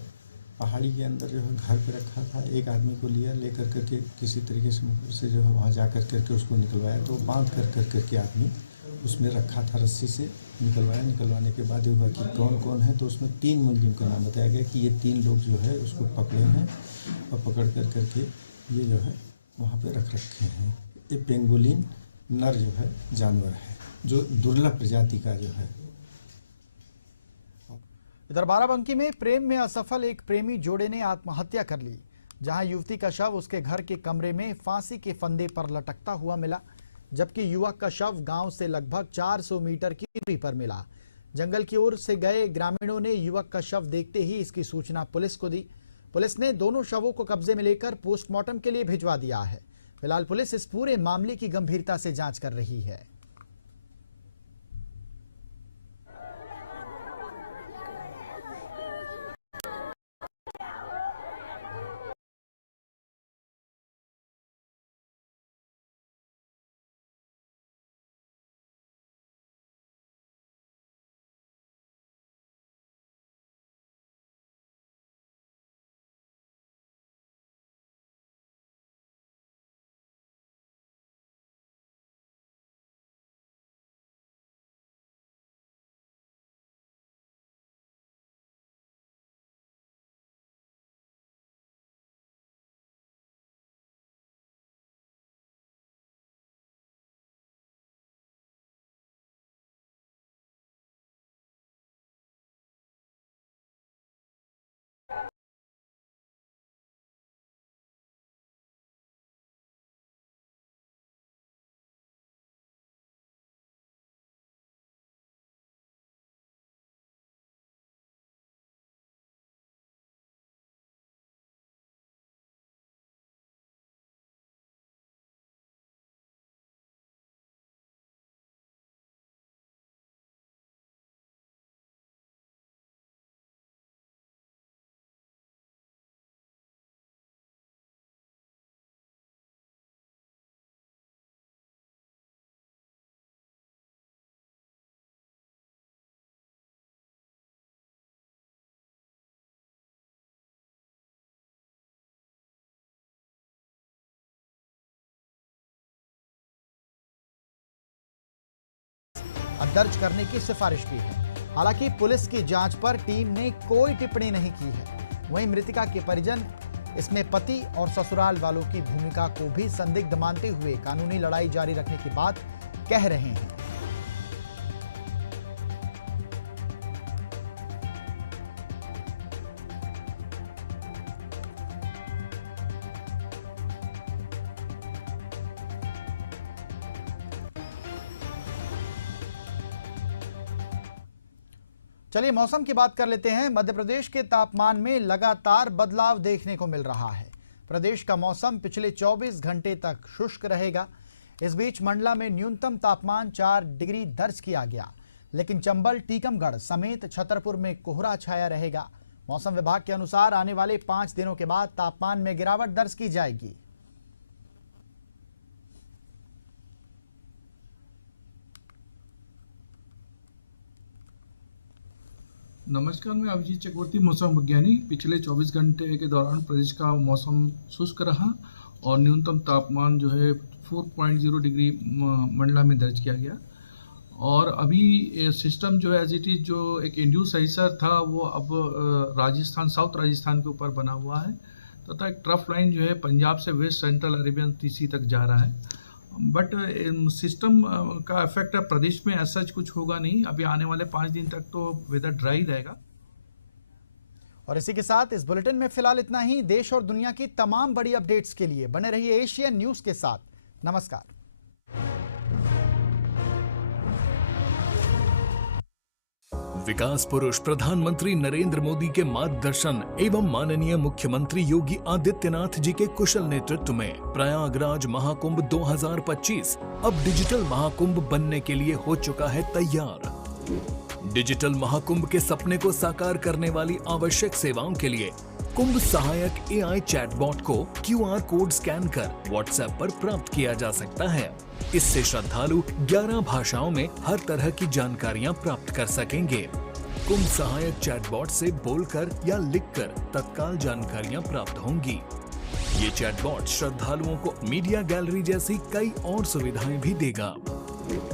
पहाड़ी के अंदर जो है घर पे रखा था, एक आदमी को लिया, ले करके किसी तरीके से जो है वहाँ जा करके उसको निकलवाया। तो बांध करके आदमी उसमें रखा था, रस्सी से निकलवाया। निकलवाने के बाद ये हुआ कि कौन कौन है, तो उसमें 3 मुलजिम का नाम बताया गया कि ये 3 लोग जो है उसको पकड़े हैं और पकड़ करके ये जो है वहाँ पे रख रखे हैं। ये पेंगोलिन नर जो है जानवर है जो दुर्लभ प्रजाति का जो है। इधर बाराबंकी में प्रेम में असफल एक प्रेमी जोड़े ने आत्महत्या कर ली, जहां युवती का शव उसके घर के कमरे में फांसी के फंदे पर लटकता हुआ मिला, जबकि युवक का शव गांव से लगभग 400 मीटर की दूरी पर मिला। जंगल की ओर से गए ग्रामीणों ने युवक का शव देखते ही इसकी सूचना पुलिस को दी। पुलिस ने दोनों शवों को कब्जे में लेकर पोस्टमार्टम के लिए भिजवा दिया है। फिलहाल पुलिस इस पूरे मामले की गंभीरता से जांच कर रही है। दर्ज करने की सिफारिश की है। हालांकि पुलिस की जांच पर टीम ने कोई टिप्पणी नहीं की है। वहीं मृतका के परिजन इसमें पति और ससुराल वालों की भूमिका को भी संदिग्ध मानते हुए कानूनी लड़ाई जारी रखने की बात कह रहे हैं। चलिए मौसम की बात कर लेते हैं। मध्य प्रदेश के तापमान में लगातार बदलाव देखने को मिल रहा है। प्रदेश का मौसम पिछले 24 घंटे तक शुष्क रहेगा। इस बीच मंडला में न्यूनतम तापमान 4 डिग्री दर्ज किया गया, लेकिन चंबल, टीकमगढ़ समेत छतरपुर में कोहरा छाया रहेगा। मौसम विभाग के अनुसार आने वाले 5 दिनों के बाद तापमान में गिरावट दर्ज की जाएगी। नमस्कार, मैं अभिजीत चक्रवर्ती, मौसम विज्ञानी। पिछले 24 घंटे के दौरान प्रदेश का मौसम शुष्क रहा और न्यूनतम तापमान जो है 4.0 डिग्री मंडला में दर्ज किया गया। और अभी सिस्टम जो है एज इट इज जो एक इंड्यूस आइसर था वो अब राजस्थान, साउथ राजस्थान के ऊपर बना हुआ है तथा एक ट्रफ लाइन जो है पंजाब से वेस्ट सेंट्रल अरेबियन सी तक जा रहा है। बट सिस्टम का इफेक्ट प्रदेश में ऐसा कुछ होगा नहीं। अभी आने वाले 5 दिन तक तो वेदर ड्राई रहेगा। और इसी के साथ इस बुलेटिन में फिलहाल इतना ही। देश और दुनिया की तमाम बड़ी अपडेट्स के लिए बने रहिए एशियन न्यूज के साथ। नमस्कार। विकास पुरुष प्रधानमंत्री नरेंद्र मोदी के मार्गदर्शन एवं माननीय मुख्यमंत्री योगी आदित्यनाथ जी के कुशल नेतृत्व में प्रयागराज महाकुंभ 2025 अब डिजिटल महाकुंभ बनने के लिए हो चुका है तैयार। डिजिटल महाकुंभ के सपने को साकार करने वाली आवश्यक सेवाओं के लिए कुंभ सहायक AI चैटबॉट को QR कोड स्कैन कर WhatsApp पर प्राप्त किया जा सकता है। इससे श्रद्धालु 11 भाषाओं में हर तरह की जानकारियां प्राप्त कर सकेंगे। कुंभ सहायक चैटबॉट से बोलकर या लिखकर तत्काल जानकारियां प्राप्त होंगी। ये चैटबॉट श्रद्धालुओं को मीडिया गैलरी जैसी कई और सुविधाएं भी देगा।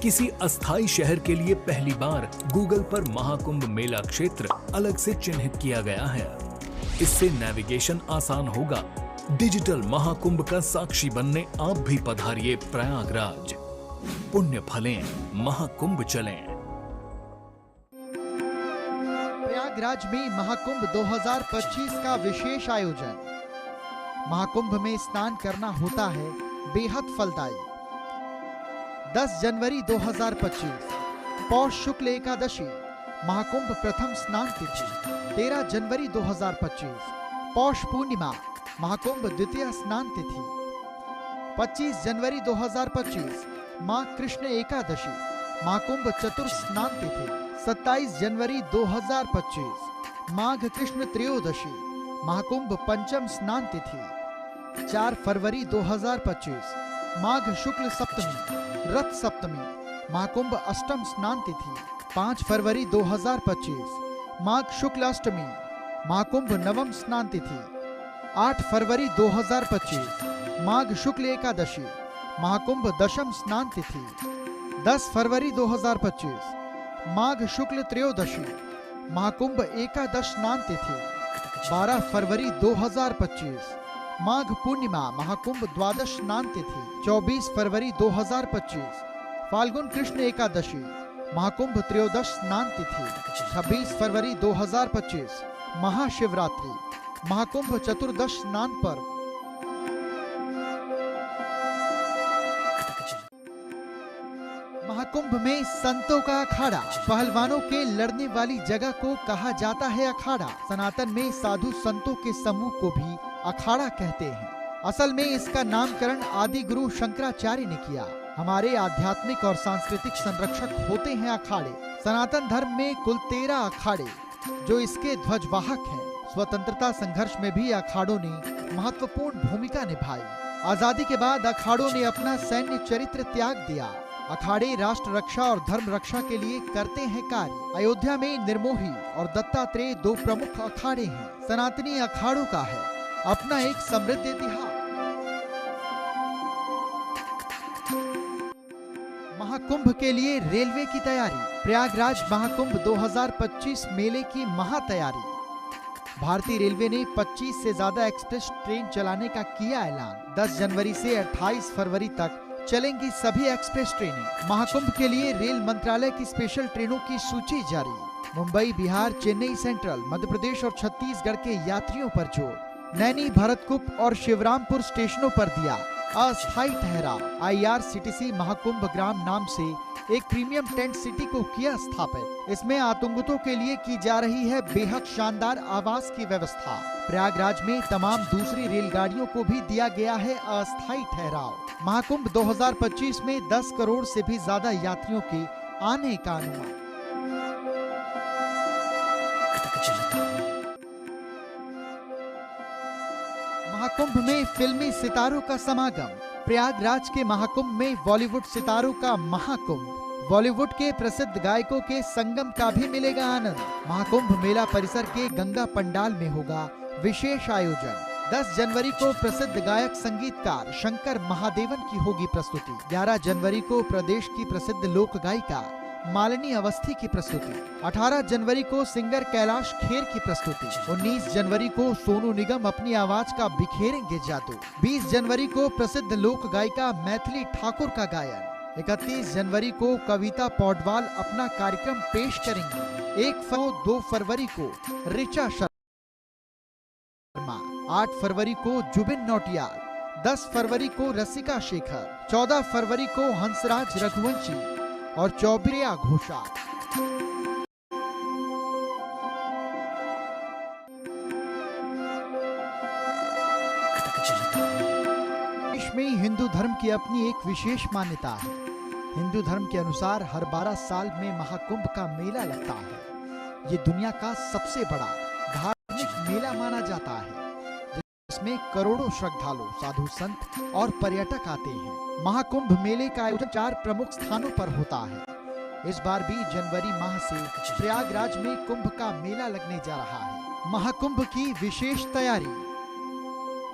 किसी अस्थायी शहर के लिए पहली बार गूगल पर महाकुंभ मेला क्षेत्र अलग से चिन्हित किया गया है। इससे नेविगेशन आसान होगा। डिजिटल महाकुंभ का साक्षी बनने आप भी पधारिए प्रयागराज। पुण्य फलें, महाकुंभ चलें। प्रयागराज में महाकुंभ 2025 का विशेष आयोजन। महाकुंभ में स्नान करना होता है बेहद फलदायी। 10 जनवरी 2025 पौष शुक्ल एकादशी महाकुंभ प्रथम स्नान तिथि। 13 जनवरी 2025 पौष पूर्णिमा महाकुंभ द्वितीय स्नान तिथि। 25 जनवरी 2025 माँ कृष्ण एकादशी महाकुंभ चतुर्थ स्नान तिथि। 27 जनवरी 2025 माघ कृष्ण त्रयोदशी महाकुंभ पंचम स्नान तिथि। 4 फरवरी 2025 माघ शुक्ल सप्तमी रथ सप्तमी महाकुंभ अष्टम स्नान तिथि। 5 फरवरी 2025 माघ शुक्ल अष्टमी महाकुंभ नवम स्नान तिथि। 8 फरवरी 2025 माघ शुक्ल एकादशी महाकुंभ दशम स्नान तिथि। 10 फरवरी 2025 माघ शुक्ल त्रयोदशी महाकुंभ एकादश स्नान तिथि। 12 फरवरी 2025 माघ पूर्णिमा महाकुंभ द्वादश स्नान तिथि। 24 फरवरी 2025 फाल्गुन कृष्ण एकादशी महाकुंभ त्रयोदश स्नान तिथि। 26 फरवरी 2025 महाशिवरात्रि महाकुंभ चतुर्दश स्नान पर्व। महाकुंभ में संतों का अखाड़ा। पहलवानों के लड़ने वाली जगह को कहा जाता है अखाड़ा। सनातन में साधु संतों के समूह को भी अखाड़ा कहते हैं। असल में इसका नामकरण आदि गुरु शंकराचार्य ने किया। हमारे आध्यात्मिक और सांस्कृतिक संरक्षक होते हैं अखाड़े। सनातन धर्म में कुल 13 अखाड़े जो इसके ध्वजवाहक हैं। स्वतंत्रता संघर्ष में भी अखाड़ों ने महत्वपूर्ण भूमिका निभाई। आजादी के बाद अखाड़ों ने अपना सैन्य चरित्र त्याग दिया। अखाड़े राष्ट्र रक्षा और धर्म रक्षा के लिए करते हैं कार्य। अयोध्या में निर्मोही और दत्तात्रेय 2 प्रमुख अखाड़े हैं। सनातनी अखाड़ों का है अपना एक समृद्ध इतिहास। महाकुंभ के लिए रेलवे की तैयारी। प्रयागराज महाकुंभ 2025 मेले की महातैयारी। भारतीय रेलवे ने 25 से ज्यादा एक्सप्रेस ट्रेन चलाने का किया ऐलान। 10 जनवरी से 28 फरवरी तक चलेंगी सभी एक्सप्रेस ट्रेनें। महाकुंभ के लिए रेल मंत्रालय की स्पेशल ट्रेनों की सूची जारी। मुंबई, बिहार, चेन्नई सेंट्रल, मध्य प्रदेश और छत्तीसगढ़ के यात्रियों पर जोर। नैनी, भरतकुप और शिवरामपुर स्टेशनों पर दिया अस्थायी ठहराव। IRCTC महाकुंभ ग्राम नाम से एक प्रीमियम टेंट सिटी को किया स्थापित। इसमें आतंकितों के लिए की जा रही है बेहद शानदार आवास की व्यवस्था। प्रयागराज में तमाम दूसरी रेलगाड़ियों को भी दिया गया है अस्थायी ठहराव। महाकुंभ 2025 में 10 करोड़ से भी ज्यादा यात्रियों के आने का अनुमान। महाकुंभ में फिल्मी सितारों का समागम। प्रयागराज के महाकुंभ में बॉलीवुड सितारों का महाकुंभ। बॉलीवुड के प्रसिद्ध गायकों के संगम का भी मिलेगा आनंद। महाकुंभ मेला परिसर के गंगा पंडाल में होगा विशेष आयोजन। 10 जनवरी को प्रसिद्ध गायक संगीतकार शंकर महादेवन की होगी प्रस्तुति। 11 जनवरी को प्रदेश की प्रसिद्ध लोक गायिका मालिनी अवस्थी की प्रस्तुति। 18 जनवरी को सिंगर कैलाश खेर की प्रस्तुति। 19 जनवरी को सोनू निगम अपनी आवाज का बिखेरेंगे जादू। 20 जनवरी को प्रसिद्ध लोक गायिका मैथिली ठाकुर का गायन। 31 जनवरी को कविता पौडवाल अपना कार्यक्रम पेश करेंगी। 2 फरवरी को ऋचा शर्मा। 8 फरवरी को जुबिन नौटियाल। 10 फरवरी को रसिका शेखर। 14 फरवरी को हंसराज रघुवंशी और 24 घोषाल। देश में हिंदू धर्म की अपनी एक विशेष मान्यता है। हिंदू धर्म के अनुसार हर 12 साल में महाकुंभ का मेला लगता है। ये दुनिया का सबसे बड़ा धार्मिक मेला माना जाता है, जिसमें करोड़ों श्रद्धालु, साधु संत और पर्यटक आते हैं। महाकुंभ मेले का आयोजन 4 प्रमुख स्थानों पर होता है। इस बार भी जनवरी माह से प्रयागराज में कुंभ का मेला लगने जा रहा है। महाकुंभ की विशेष तैयारी।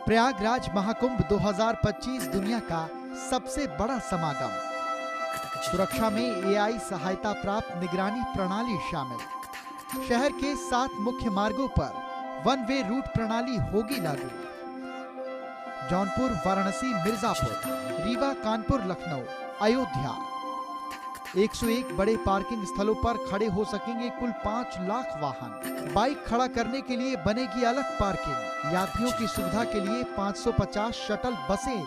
प्रयागराज महाकुंभ 2025 दुनिया का सबसे बड़ा समागम। सुरक्षा में AI सहायता प्राप्त निगरानी प्रणाली शामिल। शहर के 7 मुख्य मार्गों पर 1 वे रूट प्रणाली होगी लागू। जौनपुर, वाराणसी, मिर्जापुर, रीवा, कानपुर, लखनऊ, अयोध्या 101 बड़े पार्किंग स्थलों पर खड़े हो सकेंगे कुल 5 लाख वाहन। बाइक खड़ा करने के लिए बनेगी अलग पार्किंग। यात्रियों की सुविधा के लिए 550 शटल बसें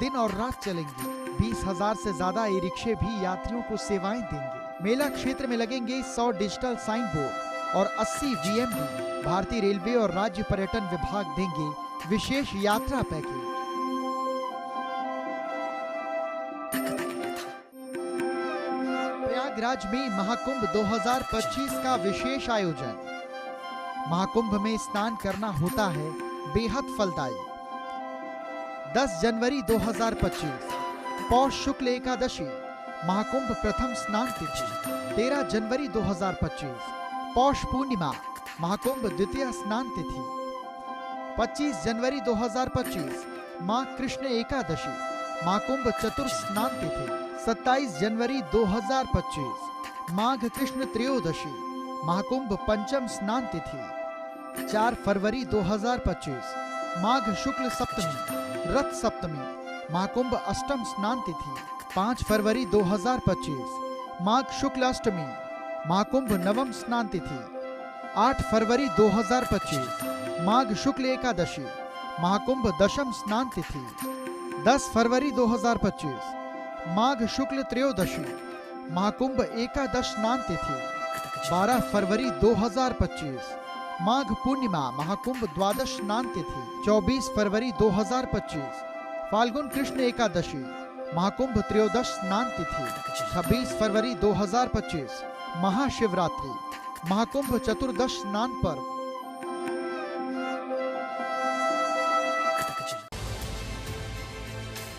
दिन और रात चलेंगी। 20,000 से ज्यादा ई-रिक्शे भी यात्रियों को सेवाएं देंगे। मेला क्षेत्र में लगेंगे 100 डिजिटल साइन बोर्ड और 80 VMD। भारतीय रेलवे और राज्य पर्यटन विभाग देंगे विशेष यात्रा पैकेज। प्रयागराज में महाकुंभ 2025 का विशेष आयोजन। महाकुंभ में स्नान करना होता है बेहद फलदायी। 10 जनवरी 2025 पौष शुक्ल एकादशी महाकुंभ प्रथम स्नान तिथि। 13 जनवरी 2025 पौष पूर्णिमा महाकुंभ द्वितीय स्नान तिथि। 25 जनवरी 2025 माँ कृष्ण एकादशी महाकुंभ चतुर्थ स्नान तिथि। 27 जनवरी 2025 माघ कृष्ण त्रयोदशी महाकुंभ पंचम स्नान तिथि। 4 फरवरी 2025 माघ शुक्ल सप्तमी रथ सप्तमी महाकुंभ अष्टम स्नान तिथि। 5 फरवरी 2025 माघ शुक्ल अष्टमी महाकुंभ नवम स्नान तिथि। 8 फरवरी 2025 माघ शुक्ल एकादशी महाकुंभ दशम स्नान तिथि। 10 फरवरी 2025 माघ शुक्ल त्रयोदशी महाकुंभ एकादश स्नान तिथि। 12 फरवरी 2025 माघ पूर्णिमा महाकुंभ द्वादश स्नान तिथि। 24 फरवरी 2025 फाल्गुन कृष्ण एकादशी महाकुंभ त्रयोदश स्नान तिथि। 26 फरवरी 2025 महाशिवरात्रि महाकुंभ चतुर्दश स्नान पर्व।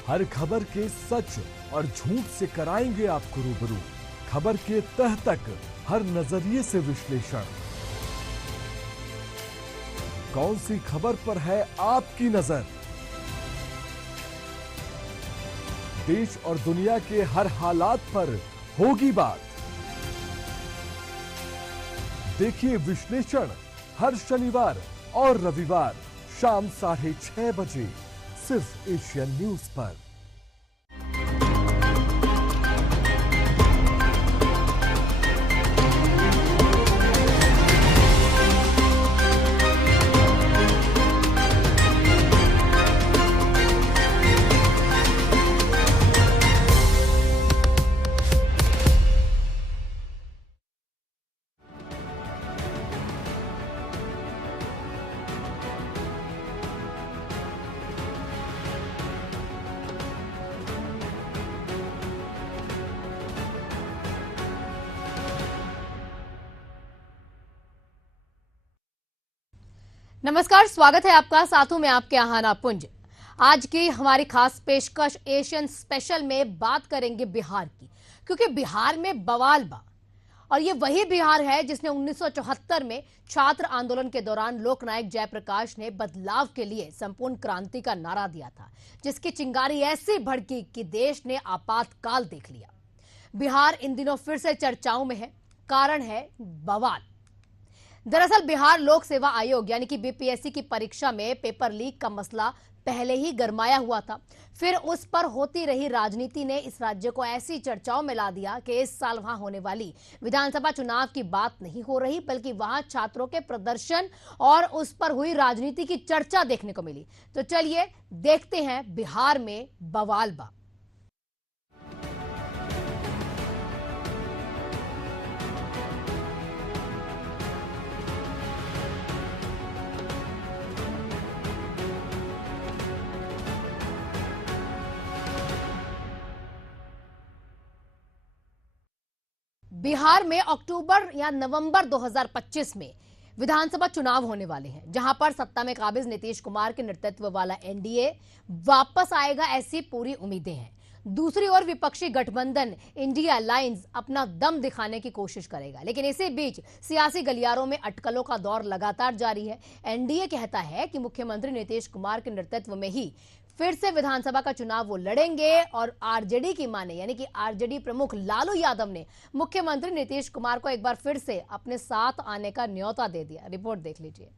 हर खबर के सच और झूठ से कराएंगे आपको रूबरू। खबर के तह तक हर नजरिए से विश्लेषण। कौन सी खबर पर है आपकी नजर? देश और दुनिया के हर हालात पर होगी बात। देखिए विश्लेषण हर शनिवार और रविवार शाम 6:30 बजे सिर्फ एशियन न्यूज पर। नमस्कार, स्वागत है आपका। साथों में आपके आहाना पुंज। आज की हमारी खास पेशकश एशियन स्पेशल में बात करेंगे बिहार की, क्योंकि बिहार में बवाल बा। और ये वही बिहार है जिसने 1974 में छात्र आंदोलन के दौरान लोकनायक जयप्रकाश ने बदलाव के लिए संपूर्ण क्रांति का नारा दिया था, जिसकी चिंगारी ऐसी भड़की कि देश ने आपातकाल देख लिया। बिहार इन दिनों फिर से चर्चाओं में है। कारण है बवाल। दरअसल बिहार लोक सेवा आयोग यानी कि बीपीएससी की परीक्षा में पेपर लीक का मसला पहले ही गरमाया हुआ था। फिर उस पर होती रही राजनीति ने इस राज्य को ऐसी चर्चाओं में ला दिया कि इस साल वहां होने वाली विधानसभा चुनाव की बात नहीं हो रही, बल्कि वहां छात्रों के प्रदर्शन और उस पर हुई राजनीति की चर्चा देखने को मिली। तो चलिए देखते हैं बिहार में बवाल बा। बिहार में अक्टूबर या नवंबर 2025 में विधानसभा चुनाव होने वाले हैं, जहां पर सत्ता में काबिज नीतीश कुमार के नेतृत्व वाला एनडीए वापस आएगा, ऐसी पूरी उम्मीदें हैं। दूसरी ओर विपक्षी गठबंधन इंडिया अलायंस अपना दम दिखाने की कोशिश करेगा, लेकिन इसी बीच सियासी गलियारों में अटकलों का दौर लगातार जारी है। एनडीए कहता है कि मुख्यमंत्री नीतीश कुमार के नेतृत्व में ही फिर से विधानसभा का चुनाव वो लड़ेंगे, और आरजेडी की माने यानी कि आरजेडी प्रमुख लालू यादव ने मुख्यमंत्री नीतीश कुमार को एक बार फिर से अपने साथ आने का न्योता दे दिया। रिपोर्ट देख लीजिए।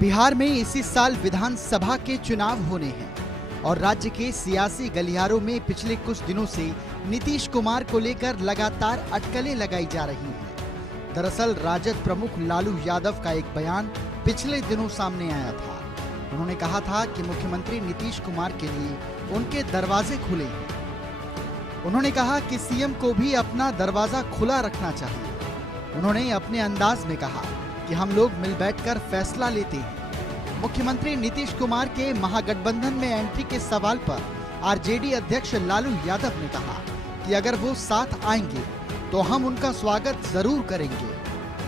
बिहार में इसी साल विधानसभा के चुनाव होने हैं और राज्य के सियासी गलियारों में पिछले कुछ दिनों से नीतीश कुमार को लेकर लगातार अटकलें लगाई जा रही हैं। दरअसल राजद प्रमुख लालू यादव का एक बयान पिछले दिनों सामने आया था। उन्होंने कहा था कि मुख्यमंत्री नीतीश कुमार के लिए उनके दरवाजे खुले हैं। उन्होंने कहा कि सीएम को भी अपना दरवाजा खुला रखना चाहिए। उन्होंने अपने अंदाज में कहा कि हम लोग मिल बैठकर फैसला लेते हैं। मुख्यमंत्री नीतीश कुमार के महागठबंधन में एंट्री के सवाल पर आरजेडी अध्यक्ष लालू यादव ने कहा कि अगर वो साथ आएंगे तो हम उनका स्वागत जरूर करेंगे।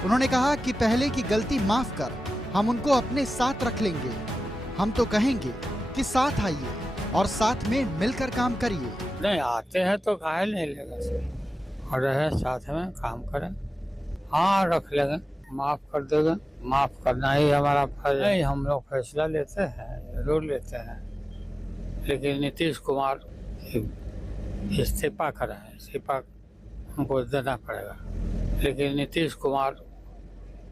उन्होंने कहा कि पहले की गलती माफ कर हम उनको अपने साथ रख लेंगे। हम तो कहेंगे कि साथ आइए और साथ में मिलकर काम करिए। नहीं आते हैं तो काहे नहीं लेगा सर, और रहे साथ में काम करें। हाँ रख लेंगे, माफ कर देंगे। माफ करना ही हमारा फर्ज है। हम लोग फैसला लेते हैं, जरूर लेते हैं, लेकिन नीतीश कुमार इस्तीफा कराए, इस्तीफा हमको देना पड़ेगा। लेकिन नीतीश कुमार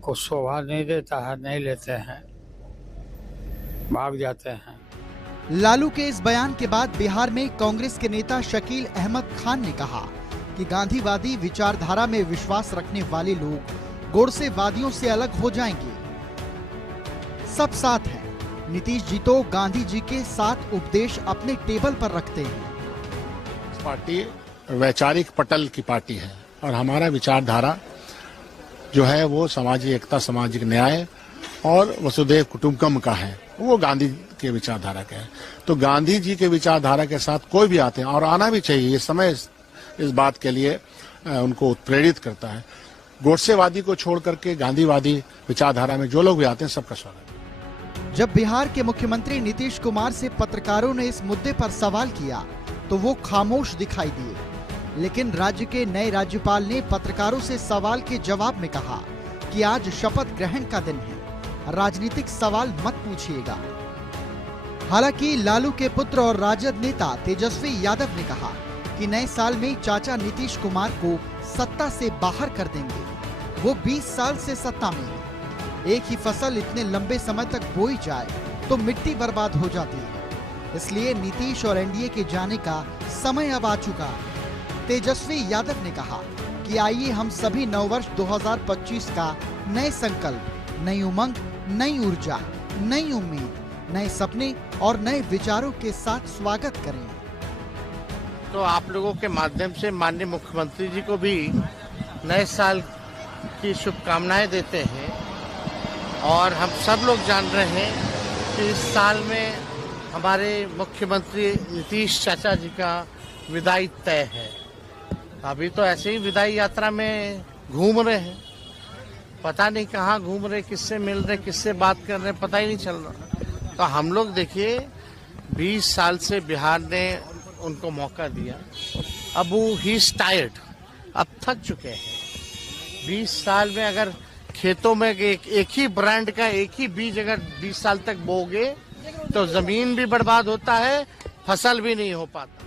को शोभा नहीं देता है, नहीं लेते हैं, भाग जाते हैं। लालू के इस बयान के बाद बिहार में कांग्रेस के नेता शकील अहमद खान ने कहा कि गांधीवादी विचारधारा में विश्वास रखने वाले लोग गोडसेवादियों से अलग हो जाएंगे। सब साथ हैं। नीतीश जी तो गांधी जी के साथ उपदेश अपने टेबल पर रखते हैं। पार्टी वैचारिक पटल की पार्टी है और हमारा विचारधारा जो है वो सामाजिक एकता, सामाजिक न्याय और वसुधैव कुटुंबकम का है। वो गांधी के विचारधारा का है। तो गांधी जी के विचारधारा के साथ कोई भी आते हैं और आना भी चाहिए। ये समय इस बात के लिए उनको उत्प्रेरित करता है। गोडसेवादी को छोड़ करके गांधीवादी विचारधारा में जो लोग भी आते हैं, सबका स्वागत। जब बिहार के मुख्यमंत्री नीतीश कुमार से पत्रकारों ने इस मुद्दे पर सवाल किया तो वो खामोश दिखाई दिए, लेकिन राज्य के नए राज्यपाल ने पत्रकारों से सवाल के जवाब में कहा कि आज शपथ ग्रहण का दिन है, राजनीतिक सवाल मत पूछिएगा। हालांकि लालू के पुत्र और राजद नेता तेजस्वी यादव ने कहा कि नए साल में चाचा नीतीश कुमार को सत्ता से बाहर कर देंगे। वो 20 साल से सत्ता में है। एक ही फसल इतने लंबे समय तक बोई जाए तो मिट्टी बर्बाद हो जाती है, इसलिए नीतीश और एनडीए के जाने का समय अब आ चुका है। तेजस्वी यादव ने कहा कि आइए हम सभी नववर्ष 2025 का नए संकल्प, नई उमंग, नई ऊर्जा, नई उम्मीद, नए सपने और नए विचारों के साथ स्वागत करें। तो आप लोगों के माध्यम से माननीय मुख्यमंत्री जी को भी नए साल की शुभकामनाएं देते हैं और हम सब लोग जान रहे हैं कि इस साल में हमारे मुख्यमंत्री नीतीश चाचा जी का विदाई तय है। अभी तो ऐसे ही विदाई यात्रा में घूम रहे हैं, पता नहीं कहाँ घूम रहे, किससे मिल रहे, किससे बात कर रहे, पता ही नहीं चल रहा। तो हम लोग देखिए 20 साल से बिहार ने उनको मौका दिया, अब वो ही टायर्ड, अब थक चुके हैं। 20 साल में अगर खेतों में एक ही ब्रांड का एक ही बीज अगर 20 साल तक बोगे तो जमीन भी बर्बाद होता है, फसल भी नहीं हो पाता।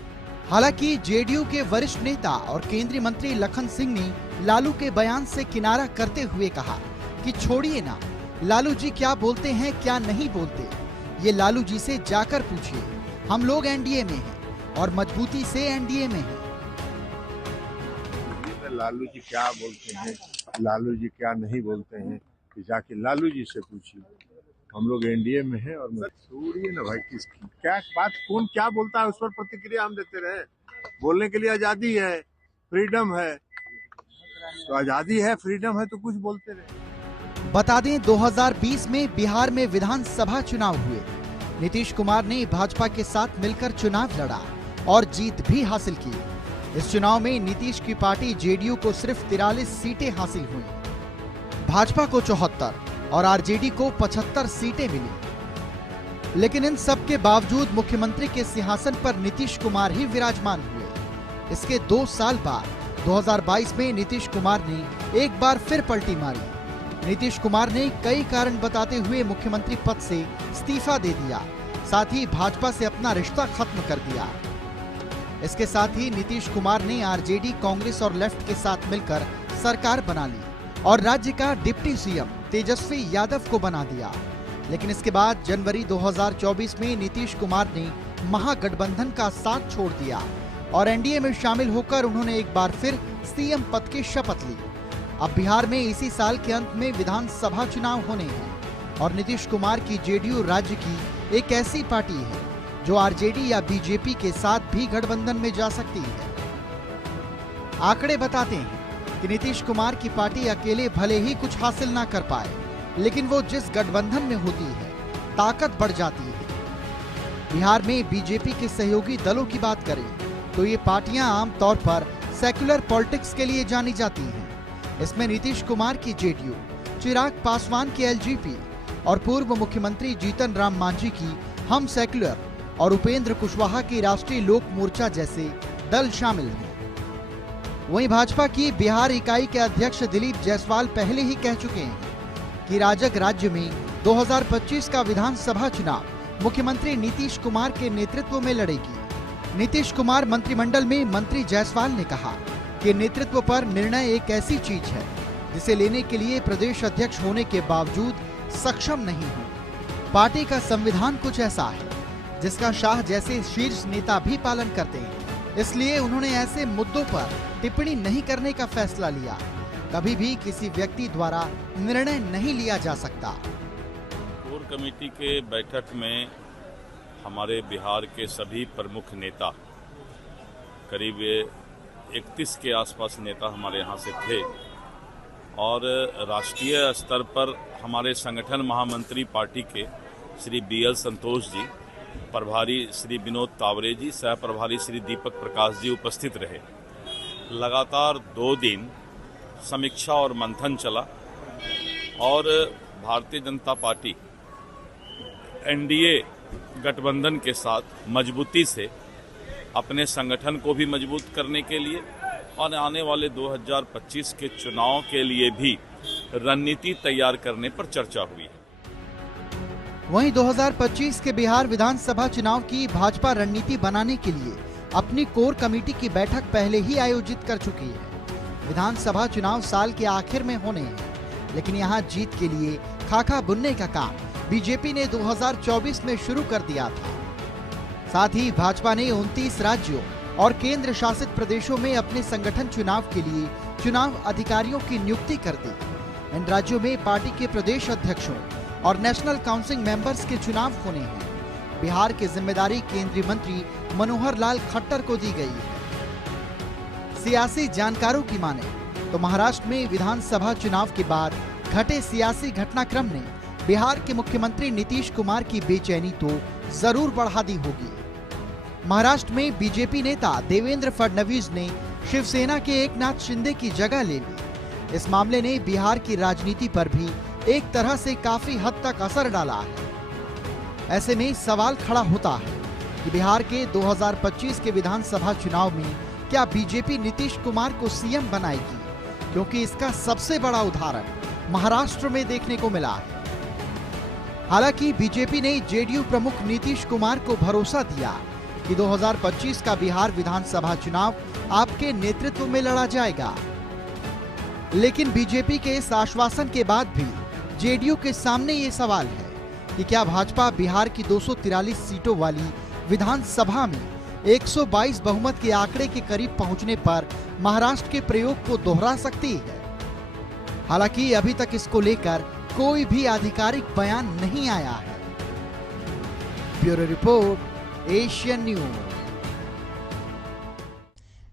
हालांकि जेडीयू के वरिष्ठ नेता और केंद्रीय मंत्री लखन सिंह ने लालू के बयान से किनारा करते हुए कहा कि छोड़िए ना, लालू जी क्या बोलते हैं क्या नहीं बोलते, ये लालू जी से जाकर पूछिए। हम लोग एनडीए में हैं और मजबूती से एनडीए में हैं। लालू जी क्या बोलते हैं, लालू जी क्या नहीं बोलते हैं, कि जाके लालू जी से पूछिए। हम लोग एनडीए में हैं और छोड़िए ना भाई, किसकी क्या बात, कौन क्या बोलता है उस पर प्रतिक्रिया हम देते रहे। बोलने के लिए आजादी है, फ्रीडम है, तो आजादी है, फ्रीडम है, तो कुछ बोलते रहे। बता दें 2020 में बिहार में विधानसभा चुनाव हुए। नीतीश कुमार ने भाजपा के साथ मिलकर चुनाव लड़ा और जीत भी हासिल की। इस चुनाव में नीतीश की पार्टी जेडीयू को सिर्फ 43 सीटें हासिल हुई, भाजपा को 74 और आरजेडी को 75 सीटें मिली। लेकिन इन सब के बावजूद मुख्यमंत्री के सिंहासन पर नीतीश कुमार ही विराजमान हुए। इसके 2 साल बाद 2022 में नीतीश कुमार ने एक बार फिर पलटी मारी। नीतीश कुमार ने कई कारण बताते हुए मुख्यमंत्री पद से इस्तीफा दे दिया, साथ ही भाजपा से अपना रिश्ता खत्म कर दिया। इसके साथ ही नीतीश कुमार ने आरजेडी, कांग्रेस और लेफ्ट के साथ मिलकर सरकार बना ली और राज्य का डिप्टी सीएम तेजस्वी यादव को बना दिया। लेकिन इसके बाद जनवरी 2024 में नीतीश कुमार ने महागठबंधन का साथ छोड़ दिया और एनडीए में शामिल होकर उन्होंने एक बार फिर सीएम पद की शपथ ली। अब बिहार में इसी साल के अंत में विधानसभा चुनाव होने हैं और नीतीश कुमार की जेडीयू राज्य की एक ऐसी पार्टी है जो आरजेडी या बीजेपी के साथ भी गठबंधन में जा सकती है। आंकड़े बताते हैं कि नीतीश कुमार की पार्टी अकेले भले ही कुछ हासिल ना कर पाए, लेकिन वो जिस गठबंधन में होती है ताकत बढ़ जाती है। बिहार में बीजेपी के सहयोगी दलों की बात करें तो ये पार्टियां आमतौर पर सेक्युलर पॉलिटिक्स के लिए जानी जाती हैं। इसमें नीतीश कुमार की जेडीयू, चिराग पासवान की एलजेपी और पूर्व मुख्यमंत्री जीतन राम मांझी की हम सेक्युलर और उपेंद्र कुशवाहा की राष्ट्रीय लोक मोर्चा जैसे दल शामिल हैं। वहीं भाजपा की बिहार इकाई के अध्यक्ष दिलीप जायसवाल पहले ही कह चुके हैं कि राजग राज्य में 2025 का विधानसभा चुनाव मुख्यमंत्री नीतीश कुमार के नेतृत्व में लड़ेगी। नीतीश कुमार मंत्रिमंडल में मंत्री जायसवाल ने कहा कि नेतृत्व पर निर्णय एक ऐसी चीज है जिसे लेने के लिए प्रदेश अध्यक्ष होने के बावजूद सक्षम नहीं हूँ। पार्टी का संविधान कुछ ऐसा है जिसका शाह जैसे शीर्ष नेता भी पालन करते हैं, इसलिए उन्होंने ऐसे मुद्दों पर टिप्पणी नहीं करने का फैसला लिया। कभी भी किसी व्यक्ति द्वारा निर्णय नहीं लिया जा सकता। कोर कमेटी के बैठक में हमारे बिहार के सभी प्रमुख नेता, करीब 31 के आसपास नेता हमारे यहाँ से थे और राष्ट्रीय स्तर पर हमारे संगठन महामंत्री पार्टी के श्री BL संतोष जी, प्रभारी श्री विनोद तावरे जी, सह प्रभारी श्री दीपक प्रकाश जी उपस्थित रहे। लगातार 2 दिन समीक्षा और मंथन चला और भारतीय जनता पार्टी एनडीए गठबंधन के साथ मजबूती से अपने संगठन को भी मजबूत करने के लिए और आने वाले 2025 के चुनाव के लिए भी रणनीति तैयार करने पर चर्चा हुई। वहीं 2025 के बिहार विधानसभा चुनाव की भाजपा रणनीति बनाने के लिए अपनी कोर कमेटी की बैठक पहले ही आयोजित कर चुकी है। विधानसभा चुनाव साल के आखिर में होने हैं, लेकिन यहां जीत के लिए खाका बुनने का काम बीजेपी ने 2024 में शुरू कर दिया था। साथ ही भाजपा ने 29 राज्यों और केंद्र शासित प्रदेशों में अपने संगठन चुनाव के लिए चुनाव अधिकारियों की नियुक्ति कर दी। इन राज्यों में पार्टी के प्रदेश अध्यक्षों और नेशनल काउंसिल मेंबर्स के चुनाव होने हैं। बिहार की जिम्मेदारी केंद्रीय मंत्री मनोहर लाल खट्टर को दी गई है। सियासी जानकारों की माने तो महाराष्ट्र में विधानसभा चुनाव के बाद घटे सियासी घटनाक्रम ने बिहार के मुख्यमंत्री नीतीश कुमार की बेचैनी तो जरूर बढ़ा दी होगी। महाराष्ट्र में बीजेपी नेता देवेंद्र फडणवीस ने शिवसेना के एकनाथ शिंदे की जगह ले ली। इस मामले ने बिहार की राजनीति पर भी एक तरह से काफी हद तक असर डाला है। ऐसे में सवाल खड़ा होता है कि बिहार के 2025 के विधानसभा चुनाव में क्या बीजेपी नीतीश कुमार को सीएम बनाएगी, क्योंकि इसका सबसे बड़ा उदाहरण महाराष्ट्र में देखने को मिला है। हालांकि बीजेपी ने जेडीयू प्रमुख नीतीश कुमार को भरोसा दिया कि 2025 का बिहार विधानसभा चुनाव आपके नेतृत्व में लड़ा जाएगा, लेकिन बीजेपी के इस आश्वासन के बाद भी जेडीयू के सामने ये सवाल है कि क्या भाजपा बिहार की 243 सीटों वाली विधानसभा में 122 बहुमत के आंकड़े के करीब पहुंचने पर महाराष्ट्र के प्रयोग को दोहरा सकती है। हालांकि अभी तक इसको लेकर कोई भी आधिकारिक बयान नहीं आया है। Bureau report, Asian news.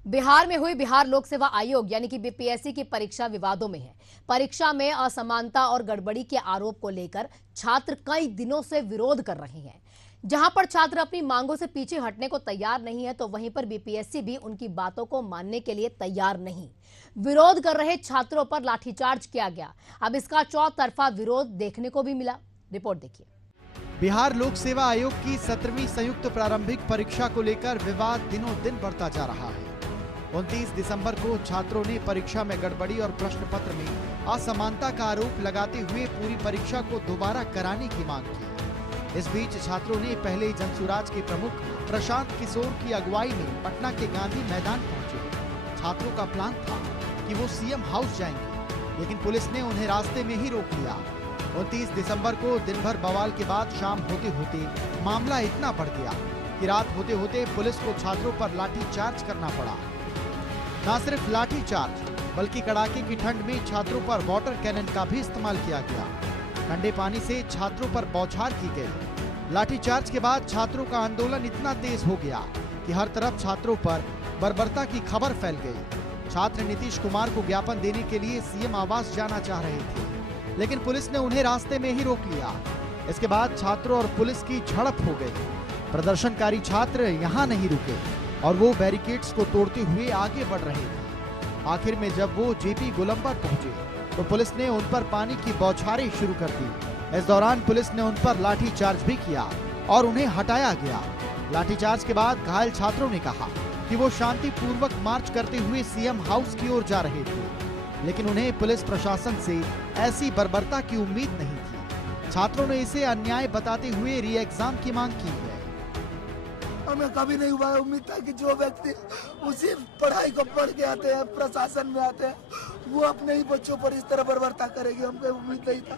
Bihar में हुई बिहार लोक सेवा आयोग यानी कि बीपीएससी की परीक्षा विवादों में है। परीक्षा में असमानता और गड़बड़ी के आरोप को लेकर छात्र कई दिनों से विरोध कर रहे हैं। जहां पर छात्र अपनी मांगों से पीछे हटने को तैयार नहीं है, तो वहीं पर बीपीएससी भी उनकी बातों को मानने के लिए तैयार नहीं। विरोध कर रहे छात्रों पर लाठीचार्ज किया गया। अब इसका चौतरफा विरोध देखने को भी मिला। रिपोर्ट देखिए। बिहार लोक सेवा आयोग की 17वीं संयुक्त प्रारंभिक परीक्षा को लेकर विवाद दिनों दिन बढ़ता जा रहा है। 29 दिसंबर को छात्रों ने परीक्षा में गड़बड़ी और प्रश्न पत्र में असमानता का आरोप लगाते हुए पूरी परीक्षा को दोबारा कराने की मांग की। इस बीच छात्रों ने पहले ही जनसुराज के प्रमुख प्रशांत किशोर की अगुवाई में पटना के गांधी मैदान पहुंचे। छात्रों का प्लान था कि वो सीएम हाउस जाएंगे, लेकिन पुलिस ने उन्हें रास्ते में ही रोक लिया। 29 दिसंबर को दिन भर बवाल के बाद शाम होते होते मामला इतना बढ़ गया कि रात होते होते पुलिस को छात्रों पर लाठीचार्ज करना पड़ा। न सिर्फ लाठीचार्ज बल्कि कड़ाके की ठंड में छात्रों पर वाटर कैनन का भी इस्तेमाल किया गया। ठंडे पानी से छात्रों पर बौछार की गई। लाठीचार्ज के बाद छात्रों का आंदोलन इतना तेज हो गया कि हर तरफ छात्रों पर बर्बरता की खबर फैल गई। छात्र नीतीश कुमार को ज्ञापन देने के लिए सीएम आवास जाना चाह रहे थे, लेकिन पुलिस ने उन्हें रास्ते में ही रोक लिया। इसके बाद छात्रों और पुलिस की झड़प हो गई। प्रदर्शनकारी छात्र यहाँ नहीं रुके और वो बैरिकेड्स को तोड़ते हुए आगे बढ़ रहे थे। आखिर में जब वो जेपी गोलंबर पहुंचे तो पुलिस ने उन पर पानी की बौछारें शुरू कर दी। इस दौरान पुलिस ने उन पर लाठीचार्ज भी किया और उन्हें हटाया गया। लाठीचार्ज के बाद घायल छात्रों ने कहा कि वो शांतिपूर्वक मार्च करते हुए सीएम हाउस की ओर जा रहे थे, लेकिन उन्हें पुलिस प्रशासन से ऐसी बर्बरता की उम्मीद नहीं थी। छात्रों ने इसे अन्याय बताते हुए री एग्जाम की मांग की है। हमें कभी नहीं हुआ उम्मीद था कि जो व्यक्ति उसी पढ़ाई को पढ़ के आते हैं, प्रशासन में आते हैं, वो अपने ही बच्चों पर इस तरह बर्बरता करेगी, हमको उम्मीद नहीं था।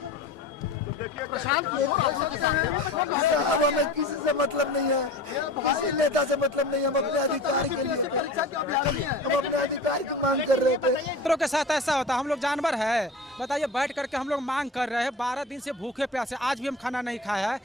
प्रशांत अब हमें किसी से मतलब नहीं है, किसी नेता से मतलब नहीं है। हम अपने अधिकार के लिए हम अपने अधिकार की मांग कर रहे थे। छात्रों के साथ ऐसा होता, हम लोग जानवर है, बताइए, बैठ करके हम लोग मांग कर रहे हैं। 12 दिन से भूखे प्यासे, आज भी हम खाना नहीं खाया है,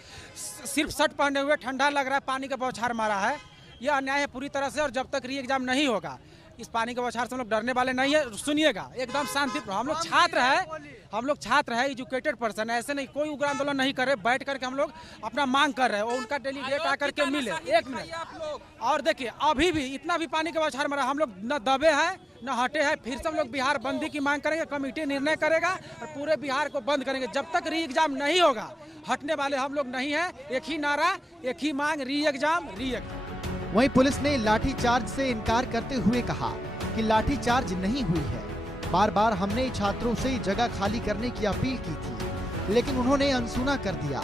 सिर्फ शर्ट पहने हुए, ठंडा लग रहा है, पानी का बौछार मारा है। यह अन्याय है पूरी तरह से। और जब तक री एग्जाम नहीं होगा, इस पानी के बौछार से हम लोग डरने वाले नहीं है। सुनिएगा, एकदम शांति। हम लोग छात्र है, एजुकेटेड पर्सन है, ऐसे नहीं कोई उग्र आंदोलन नहीं कर रहे। बैठ करके हम लोग अपना मांग कर रहे हैं और उनका डेलीगेट आकर के मिले। 1 मिनट और देखिए, अभी भी इतना भी पानी के बौछार मारा, हम लोग न दबे हैं न हटे हैं। फिर से हम लोग बिहार बंदी की मांग करेंगे, कमेटी निर्णय करेगा और पूरे बिहार को बंद करेंगे। जब तक री एग्जाम नहीं होगा, हटने वाले हम लोग नहीं है। एक ही नारा, एक ही मांग, री एग्जाम, री एग्जाम। वहीं पुलिस ने लाठीचार्ज से इनकार करते हुए कहा कि लाठीचार्ज नहीं हुई है। बार बार हमने छात्रों से जगह खाली करने की अपील की थी, लेकिन उन्होंने अनसुना कर दिया।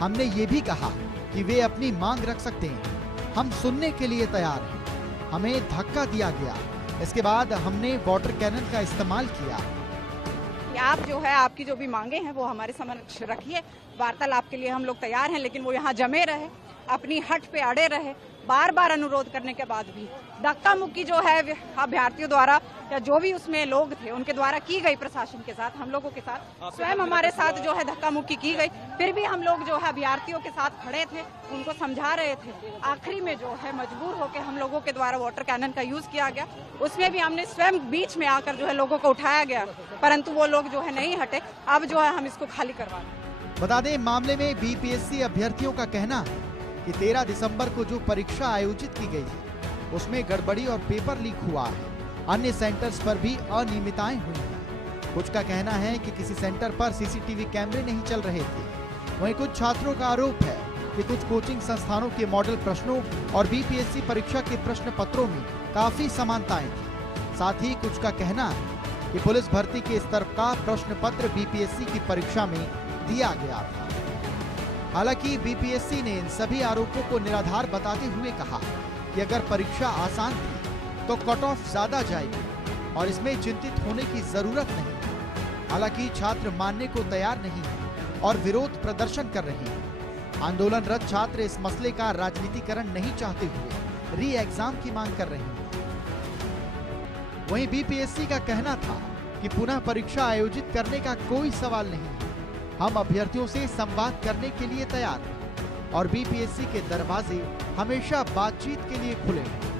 हमने ये भी कहा कि वे अपनी मांग रख सकते हैं, हम सुनने के लिए तैयार हैं। हमें धक्का दिया गया, इसके बाद हमने वाटर कैनन का इस्तेमाल किया। आप जो है आपकी जो भी मांगे हैं वो हमारे समक्ष रखिए, वार्तालाप के लिए हम लोग तैयार हैं, लेकिन वो यहाँ जमे रहे, अपनी हट पे अड़े रहे। बार बार अनुरोध करने के बाद भी धक्का मुक्की जो है अभ्यर्थियों द्वारा या जो भी उसमें लोग थे उनके द्वारा की गई, प्रशासन के साथ, हम लोगों के साथ, स्वयं हमारे साथ जो है धक्का मुक्की की गई। फिर भी हम लोग जो है अभ्यर्थियों के साथ खड़े थे, उनको समझा रहे थे। आखिरी में जो है मजबूर होकर हम लोगों के द्वारा वाटर कैनन का यूज किया गया, उसमें भी हमने स्वयं बीच में आकर जो है लोगों को उठाया गया, परंतु वो लोग जो है नहीं हटे। अब जो है हम इसको खाली करवा रहे हैं। बता दें, मामले में बीपीएससी अभ्यर्थियों का कहना है कि 13 दिसंबर को जो परीक्षा आयोजित की गई है उसमें गड़बड़ी और पेपर लीक हुआ है। अन्य सेंटर्स पर भी अनियमितताएं हुई हैं। कुछ का कहना है कि किसी सेंटर पर सीसीटीवी कैमरे नहीं चल रहे थे। वहीं कुछ छात्रों का आरोप है कि कुछ कोचिंग संस्थानों के मॉडल प्रश्नों और बीपीएससी परीक्षा के प्रश्न पत्रों में काफी समानताएं थी। साथ ही कुछ का कहना है कि पुलिस भर्ती के स्तर का प्रश्न पत्र बीपीएससी की परीक्षा में दिया गया था। हालांकि बीपीएससी ने इन सभी आरोपों को निराधार बताते हुए कहा कि अगर परीक्षा आसान थी तो कट ऑफ ज्यादा जाएगी और इसमें चिंतित होने की जरूरत नहीं। हालांकि छात्र मानने को तैयार नहीं है और विरोध प्रदर्शन कर रहे हैं। आंदोलनरत छात्र इस मसले का राजनीतिकरण नहीं चाहते हुए री एग्जाम की मांग कर रहे हैं। वहीं बीपीएससी का कहना था कि पुनः परीक्षा आयोजित करने का कोई सवाल नहीं है, हम अभ्यर्थियों से संवाद करने के लिए तैयार हैं और बीपीएससी के दरवाजे हमेशा बातचीत के लिए खुले हैं।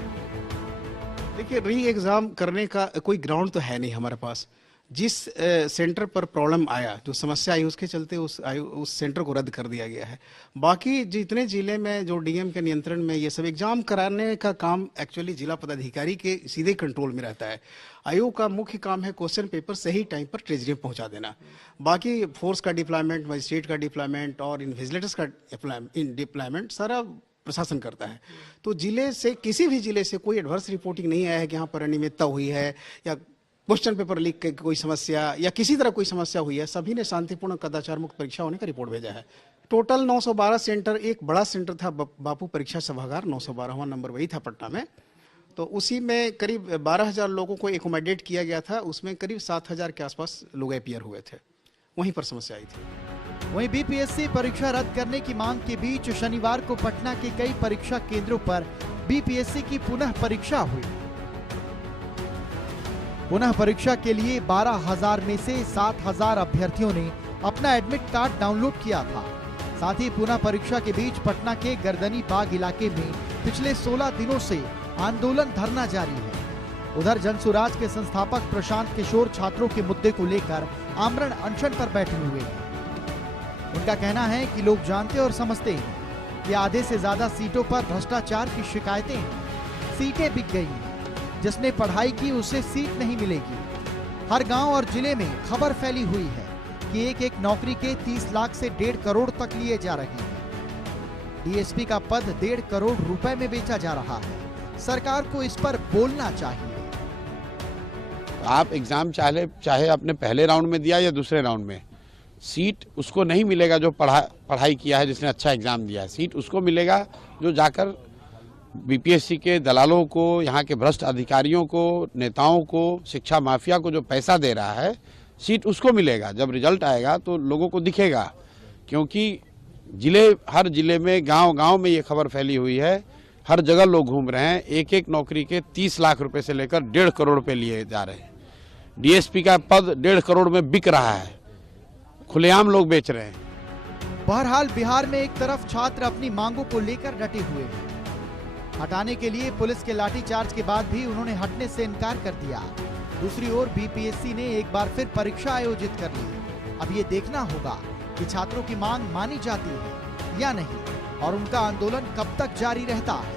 देखिए, री एग्जाम करने का कोई ग्राउंड तो है नहीं हमारे पास। जिस सेंटर पर प्रॉब्लम आया, जो समस्या आई, उसके चलते उस सेंटर को रद्द कर दिया गया है। बाकी जितने जिले में जो डीएम के नियंत्रण में ये सब एग्जाम कराने का काम एक्चुअली जिला पदाधिकारी के सीधे कंट्रोल में रहता है। आयोग का मुख्य काम है क्वेश्चन पेपर सही टाइम पर ट्रेजरी में पहुंचा देना। बाकी फोर्स का डिप्लॉयमेंट, मजिस्ट्रेट का डिप्लॉयमेंट और इन्विजिलेटर्स का डिप्लॉयमेंट सारा प्रशासन करता है। तो जिले से, किसी भी जिले से कोई एडवर्स रिपोर्टिंग नहीं आया है कि यहाँ पर अनियमितता हुई है या क्वेश्चन पेपर लीक की कोई समस्या या किसी तरह कोई समस्या हुई है। सभी ने शांतिपूर्ण कदाचार मुक्त परीक्षा होने का रिपोर्ट भेजा है। टोटल 912 सेंटर, एक बड़ा सेंटर था बापू परीक्षा सभागार, 912वां नंबर वही था पटना में। तो उसी में करीब 12,000 लोगों को एकोमोडेट किया गया था। उसमें करीब 7,000 के आसपास लोग अपीयर हुए थे, वहीं पर समस्या आई थी। वहीं बीपीएससी परीक्षा रद्द करने की मांग के बीच शनिवार को पटना के कई परीक्षा केंद्रों पर बीपीएससी की पुनः परीक्षा हुई। पुनः परीक्षा के लिए 12,000 में से 7,000 अभ्यर्थियों ने अपना एडमिट कार्ड डाउनलोड किया था। साथ ही पुनः परीक्षा के बीच पटना के गर्दनी बाग इलाके में पिछले 16 दिनों से आंदोलन धरना जारी है। उधर जनसुराज के संस्थापक प्रशांत किशोर छात्रों के मुद्दे को लेकर आमरण अनशन पर बैठे हुए हैं। उनका कहना है कि लोग जानते और समझते हैं कि आधे से ज्यादा सीटों पर भ्रष्टाचार की शिकायतें हैं। सीटें बिक गई हैं, जिसने पढ़ाई की उसे सीट नहीं मिलेगी। हर गांव और जिले में खबर फैली हुई है कि एक नौकरी के 30 लाख से 1.5 करोड़ तक लिए जा रहे हैं। डीएसपी का पद 1.5 करोड़ रुपए में बेचा जा रहा है। सरकार को इस पर बोलना चाहिए। आप एग्जाम चाहे आपने पहले राउंड में दिया या दूसरे राउंड में, सीट उसको नहीं मिलेगा जो पढ़ाई किया है, जिसने अच्छा एग्जाम दिया है। सीट उसको मिलेगा जो जाकर बीपीएससी के दलालों को, यहाँ के भ्रष्ट अधिकारियों को, नेताओं को, शिक्षा माफिया को जो पैसा दे रहा है, सीट उसको मिलेगा। जब रिजल्ट आएगा तो लोगों को दिखेगा, क्योंकि हर जिले में, गांव-गांव में ये खबर फैली हुई है। हर जगह लोग घूम रहे हैं। एक नौकरी के 30 लाख रुपए से लेकर 1.5 करोड़ रुपए लिए जा रहे हैं। डीएसपी का पद 1.5 करोड़ में बिक रहा है, खुलेआम लोग बेच रहे हैं। बहरहाल बिहार में एक तरफ छात्र अपनी मांगों को लेकर डटे हुए हैं। हटाने के लिए पुलिस के लाठीचार्ज के बाद भी उन्होंने हटने से इनकार कर दिया। दूसरी ओर बीपीएससी ने एक बार फिर परीक्षा आयोजित कर ली। अब ये देखना होगा कि छात्रों की मांग मानी जाती है या नहीं और उनका आंदोलन कब तक जारी रहता है।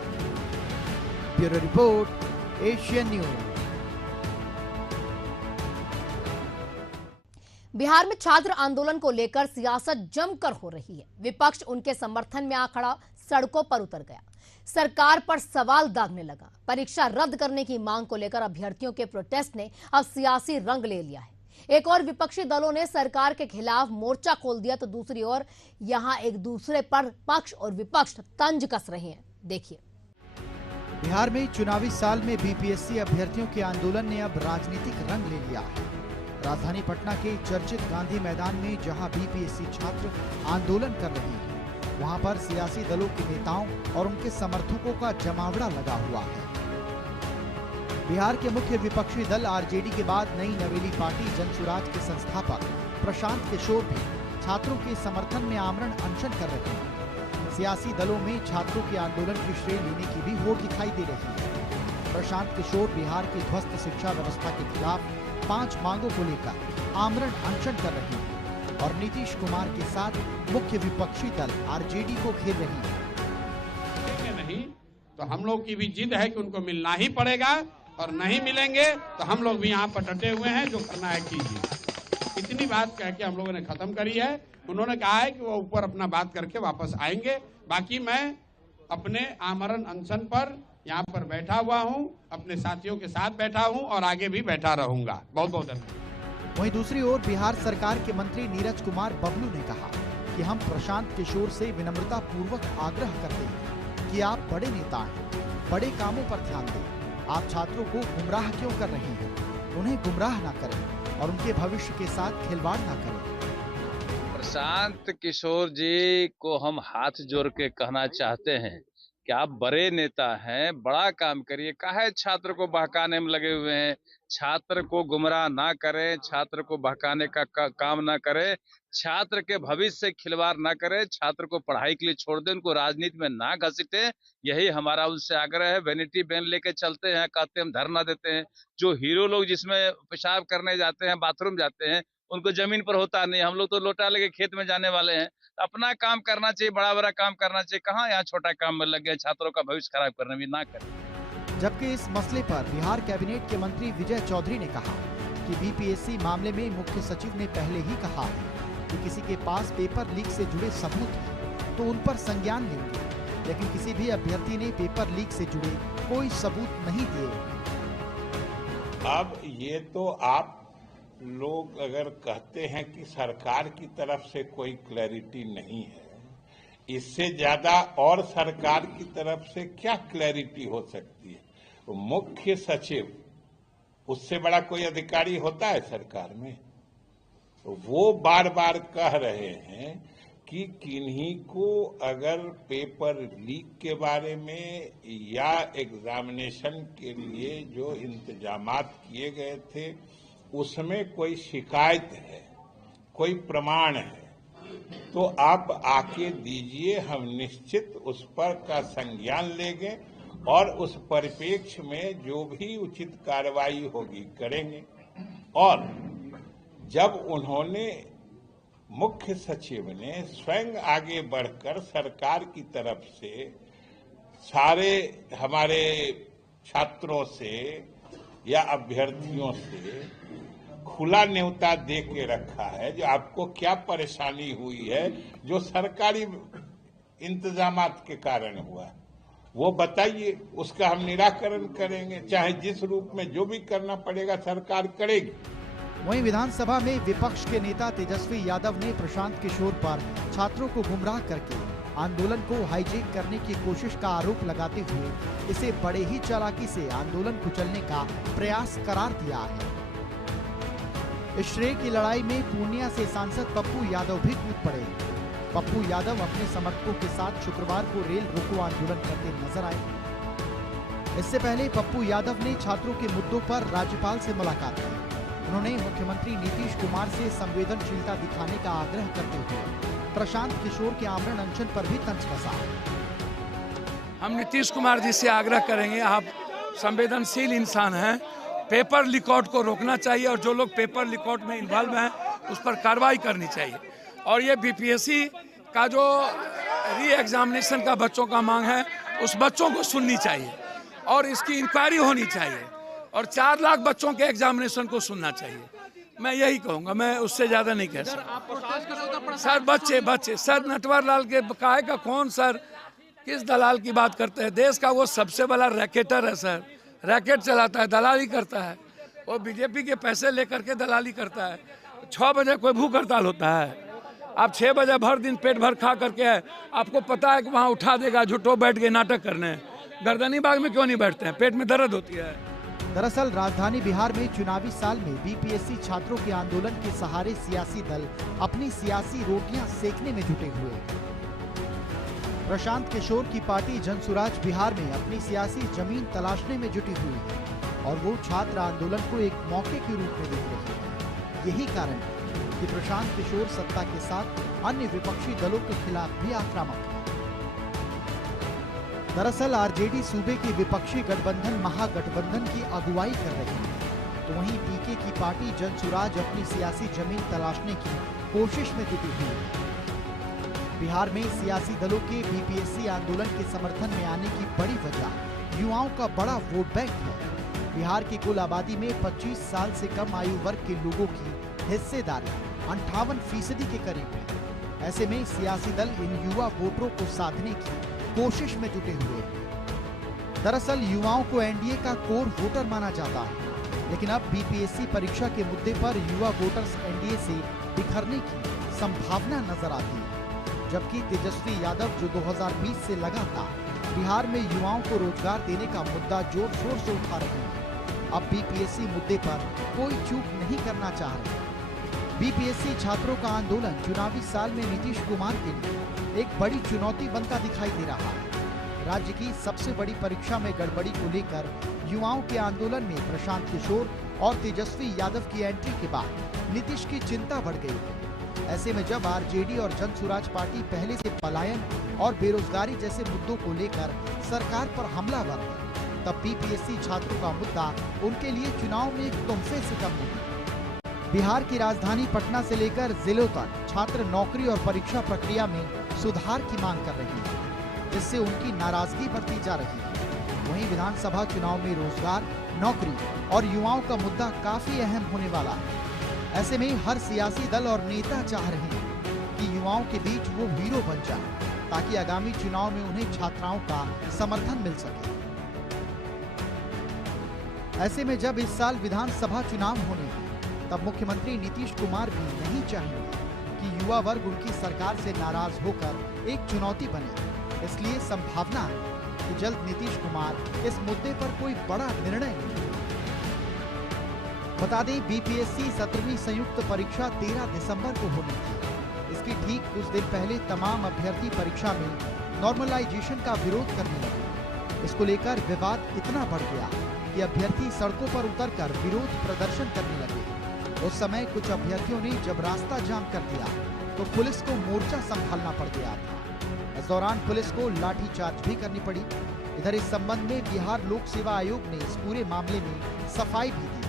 Bureau report, Asian news. Bihar में छात्र आंदोलन को लेकर सियासत जमकर हो रही है। विपक्ष उनके समर्थन में आ खड़ा सड़कों पर उतर गया, सरकार पर सवाल दागने लगा। परीक्षा रद्द करने की मांग को लेकर अभ्यर्थियों के प्रोटेस्ट ने अब सियासी रंग ले लिया है। एक और विपक्षी दलों ने सरकार के खिलाफ मोर्चा खोल दिया, तो दूसरी ओर यहां एक दूसरे पर पक्ष और विपक्ष तंज कस रहे हैं। देखिए, बिहार में चुनावी साल में बीपीएससी अभ्यर्थियों के आंदोलन ने अब राजनीतिक रंग ले लिया है। राजधानी पटना के चर्चित गांधी मैदान में जहां बीपीएससी छात्र आंदोलन कर रहे हैं, वहां पर सियासी दलों के नेताओं और उनके समर्थकों का जमावड़ा लगा हुआ है। बिहार के मुख्य विपक्षी दल आरजेडी के बाद नई नवेली पार्टी जनसुराज के संस्थापक प्रशांत किशोर भी छात्रों के समर्थन में आमरण अनशन कर रहे हैं। सियासी दलों में छात्रों के आंदोलन की श्रेय लेने की भी होड़ दिखाई दे रही है। प्रशांत किशोर बिहार की ध्वस्त शिक्षा व्यवस्था के खिलाफ 5 मांगों को लेकर आमरण अनशन कर रहे हैं और नीतीश कुमार के साथ मुख्य विपक्षी दल आरजेडी को घेर रही है। नहीं तो हम लोग की भी जिद है कि उनको मिलना ही पड़ेगा, और नहीं मिलेंगे तो हम लोग भी यहाँ पर डटे हुए हैं, जो करना है कीजिए। इतनी बात कह के हम लोगों ने खत्म करी है। उन्होंने कहा है कि वो ऊपर अपना बात करके वापस आएंगे। बाकी मैं अपने आमरण अनशन पर यहाँ पर बैठा हुआ हूँ, अपने साथियों के साथ बैठा हूँ और आगे भी बैठा रहूंगा। बहुत बहुत धन्यवाद। वहीं दूसरी ओर बिहार सरकार के मंत्री नीरज कुमार बबलू ने कहा कि हम प्रशांत किशोर से विनम्रता पूर्वक आग्रह करते हैं कि आप बड़े नेता हैं, बड़े कामों पर ध्यान दें। आप छात्रों को गुमराह क्यों कर रहे हैं? उन्हें गुमराह ना करें और उनके भविष्य के साथ खिलवाड़ ना करें। प्रशांत किशोर जी को हम हाथ जोड़ के कहना चाहते हैं कि आप बड़े नेता हैं, बड़ा काम करिए। काहे छात्र को बहकाने में लगे हुए हैं? छात्र को गुमराह ना करें, छात्र को बहकाने का काम ना करें, छात्र के भविष्य से खिलवाड़ ना करें, छात्र को पढ़ाई के लिए छोड़ दें, उनको राजनीति में ना घसीटे। यही हमारा उनसे आग्रह है। वैनिटी बैन लेके चलते हैं, कहते हैं धरना देते हैं। जो हीरो लोग जिसमें पेशाब करने जाते हैं, बाथरूम जाते हैं, उनको जमीन पर होता नहीं। हम लोग तो लोटा लेके खेत में जाने वाले हैं। अपना काम करना चाहिए, बड़ा बड़ा काम करना चाहिए। कहाँ यहाँ छोटा काम में लग गए, छात्रों का भविष्य खराब करने में ना करें। जबकि इस मसले पर बिहार कैबिनेट के मंत्री विजय चौधरी ने कहा कि बीपीएससी मामले में मुख्य सचिव ने पहले ही कहा है कि किसी के पास पेपर लीक से जुड़े सबूत हैं तो उन पर संज्ञान लेंगे, लेकिन किसी भी अभ्यर्थी ने पेपर लीक से जुड़े कोई सबूत नहीं दिए। अब ये तो आप लोग अगर कहते हैं कि सरकार की तरफ से कोई क्लैरिटी नहीं है, इससे ज्यादा और सरकार की तरफ से क्या क्लैरिटी हो सकती है? तो मुख्य सचिव, उससे बड़ा कोई अधिकारी होता है सरकार में? तो वो बार बार कह रहे हैं कि किन्हीं को अगर पेपर लीक के बारे में या एग्जामिनेशन के लिए जो इंतजामात किए गए थे उसमें कोई शिकायत है, कोई प्रमाण है, तो आप आके दीजिए, हम निश्चित उस पर का संज्ञान लेंगे और उस परिप्रेक्ष्य में जो भी उचित कार्रवाई होगी करेंगे। और जब उन्होंने मुख्य सचिव ने स्वयं आगे बढ़कर सरकार की तरफ से सारे हमारे छात्रों से या अभ्यर्थियों से खुला न्योता दे के रखा है, जो आपको क्या परेशानी हुई है जो सरकारी इंतजामात के कारण हुआ, वो बताइए, उसका हम निराकरण करेंगे। चाहे जिस रूप में जो भी करना पड़ेगा सरकार करेगी। वहीं विधानसभा में विपक्ष के नेता तेजस्वी यादव ने प्रशांत किशोर पर छात्रों को गुमराह करके आंदोलन को हाईजैक करने की कोशिश का आरोप लगाते हुए इसे बड़े ही चालाकी से आंदोलन कुचलने का प्रयास करार दिया है। इस श्रेय की लड़ाई में पूर्णिया से सांसद पप्पू यादव भी कूद पड़े। पप्पू यादव अपने समर्थकों के साथ शुक्रवार को रेल रोको आंदोलन करते नजर आए। इससे पहले पप्पू यादव ने छात्रों के मुद्दों पर राज्यपाल से मुलाकात की। उन्होंने मुख्यमंत्री नीतीश कुमार से संवेदनशीलता दिखाने का आग्रह करते हुए प्रशांत किशोर के आमरण अनशन पर भी तंज कसा। हम नीतीश कुमार जी से आग्रह करेंगे, आप संवेदनशील इंसान हैं, पेपर लीकआउट को रोकना चाहिए और जो लोग पेपर लीकआउट में इन्वॉल्व हैं उस पर कार्रवाई करनी चाहिए। और ये बीपीएससी का जो री एग्जामिनेशन का बच्चों का मांग है, उस बच्चों को सुननी चाहिए और इसकी इंक्वायरी होनी चाहिए और 4 लाख बच्चों के एग्जामिनेशन को सुनना चाहिए। मैं यही कहूँगा, मैं उससे ज़्यादा नहीं कह सकता। सर बच्चे सर नटवर लाल के काहे का कौन सर किस दलाल की बात करते हैं? देश का वो सबसे बड़ा रैकेटर है सर, रैकेट चलाता है, दलाली करता है वो बीजेपी के पैसे लेकर के दलाली करता है। 6 बजे कोई भूख हड़ताल होता है, आप 6 बजे भर दिन पेट भर खा करके है, आपको पता है कि वहाँ उठा देगा, झूठो बैठ गए नाटक करने। गर्दनी बाग में क्यों नहीं बैठते हैं? पेट में दर्द होती है। दरअसल राजधानी बिहार में चुनावी साल में बीपीएससी छात्रों के आंदोलन के सहारे सियासी दल अपनी सियासी रोटियां सेकने में जुटे हुए हैं। प्रशांत किशोर की पार्टी जनसुराज बिहार में अपनी सियासी जमीन तलाशने में जुटी हुई है और वो छात्र आंदोलन को एक मौके के रूप में देख रहे हैं। यही कारण है कि प्रशांत किशोर सत्ता के साथ अन्य विपक्षी दलों के खिलाफ भी आक्रामक है। दरअसल आरजेडी सूबे की विपक्षी गठबंधन महागठबंधन की अगुवाई कर रही है, तो वहीं पीके की पार्टी जनसुराज अपनी सियासी जमीन तलाशने की कोशिश में जुटी हुई है। बिहार में सियासी दलों के बीपीएससी आंदोलन के समर्थन में आने की बड़ी वजह युवाओं का बड़ा वोट बैंक है। बिहार की कुल आबादी में 25 साल से कम आयु वर्ग के लोगों की हिस्सेदारी 58% के करीब है। ऐसे में सियासी दल इन युवा वोटरों को साधने की कोशिश में जुटे हुए हैं। दरअसल युवाओं को एनडीए का कोर वोटर माना जाता है, लेकिन अब बीपीएससी परीक्षा के मुद्दे पर युवा वोटर्स एनडीए से बिखरने की संभावना नजर आती है। जबकि तेजस्वी यादव जो 2020 से लगातार बिहार में युवाओं को रोजगार देने का मुद्दा जोर शोर से उठा रहे हैं, अब बीपीएससी मुद्दे पर कोई चूक नहीं करना चाह रहे। बीपीएससी छात्रों का आंदोलन चुनावी साल में नीतीश कुमार के लिए एक बड़ी चुनौती बनता दिखाई दे रहा है। राज्य की सबसे बड़ी परीक्षा में गड़बड़ी को लेकर युवाओं के आंदोलन में प्रशांत किशोर और तेजस्वी यादव की एंट्री के बाद नीतीश की चिंता बढ़ गई है। ऐसे में जब आरजेडी और जनसुराज पार्टी पहले से पलायन और बेरोजगारी जैसे मुद्दों को लेकर सरकार पर हमलावर है, तब बीपीएससी छात्रों का मुद्दा उनके लिए चुनाव में एक तोहफे से कम नहीं। बिहार की राजधानी पटना से लेकर जिलों तक छात्र नौकरी और परीक्षा प्रक्रिया में सुधार की मांग कर रहे हैं, जिससे उनकी नाराजगी बढ़ती जा रही है। वहीं विधानसभा चुनाव में रोजगार, नौकरी और युवाओं का मुद्दा काफी अहम होने वाला है। ऐसे में हर सियासी दल और नेता चाह रहे हैं कि युवाओं के बीच वो हीरो बन जाए, ताकि आगामी चुनाव में उन्हें छात्राओं का समर्थन मिल सके। ऐसे में जब इस साल विधानसभा चुनाव होने हैं, तब मुख्यमंत्री नीतीश कुमार भी नहीं चाहेंगे कि युवा वर्ग उनकी सरकार से नाराज होकर एक चुनौती बने। इसलिए संभावना है कि जल्द नीतीश कुमार इस मुद्दे पर कोई बड़ा निर्णय लेंगे। बता दें, बीपीएससी 17वीं संयुक्त परीक्षा 13 दिसंबर को होनी थी। इसकी ठीक कुछ दिन पहले तमाम अभ्यर्थी परीक्षा में नॉर्मलाइजेशन का विरोध करने लगे। इसको लेकर विवाद इतना बढ़ गया कि अभ्यर्थी सड़कों पर उतरकर विरोध प्रदर्शन करने लगे। उस समय कुछ अभ्यर्थियों ने जब रास्ता जाम कर दिया तो पुलिस को मोर्चा संभालना पड़ गया था। इस दौरान पुलिस को लाठीचार्ज भी करनी पड़ी। इधर इस संबंध में बिहार लोक सेवा आयोग ने इस पूरे मामले में सफाई भी दी।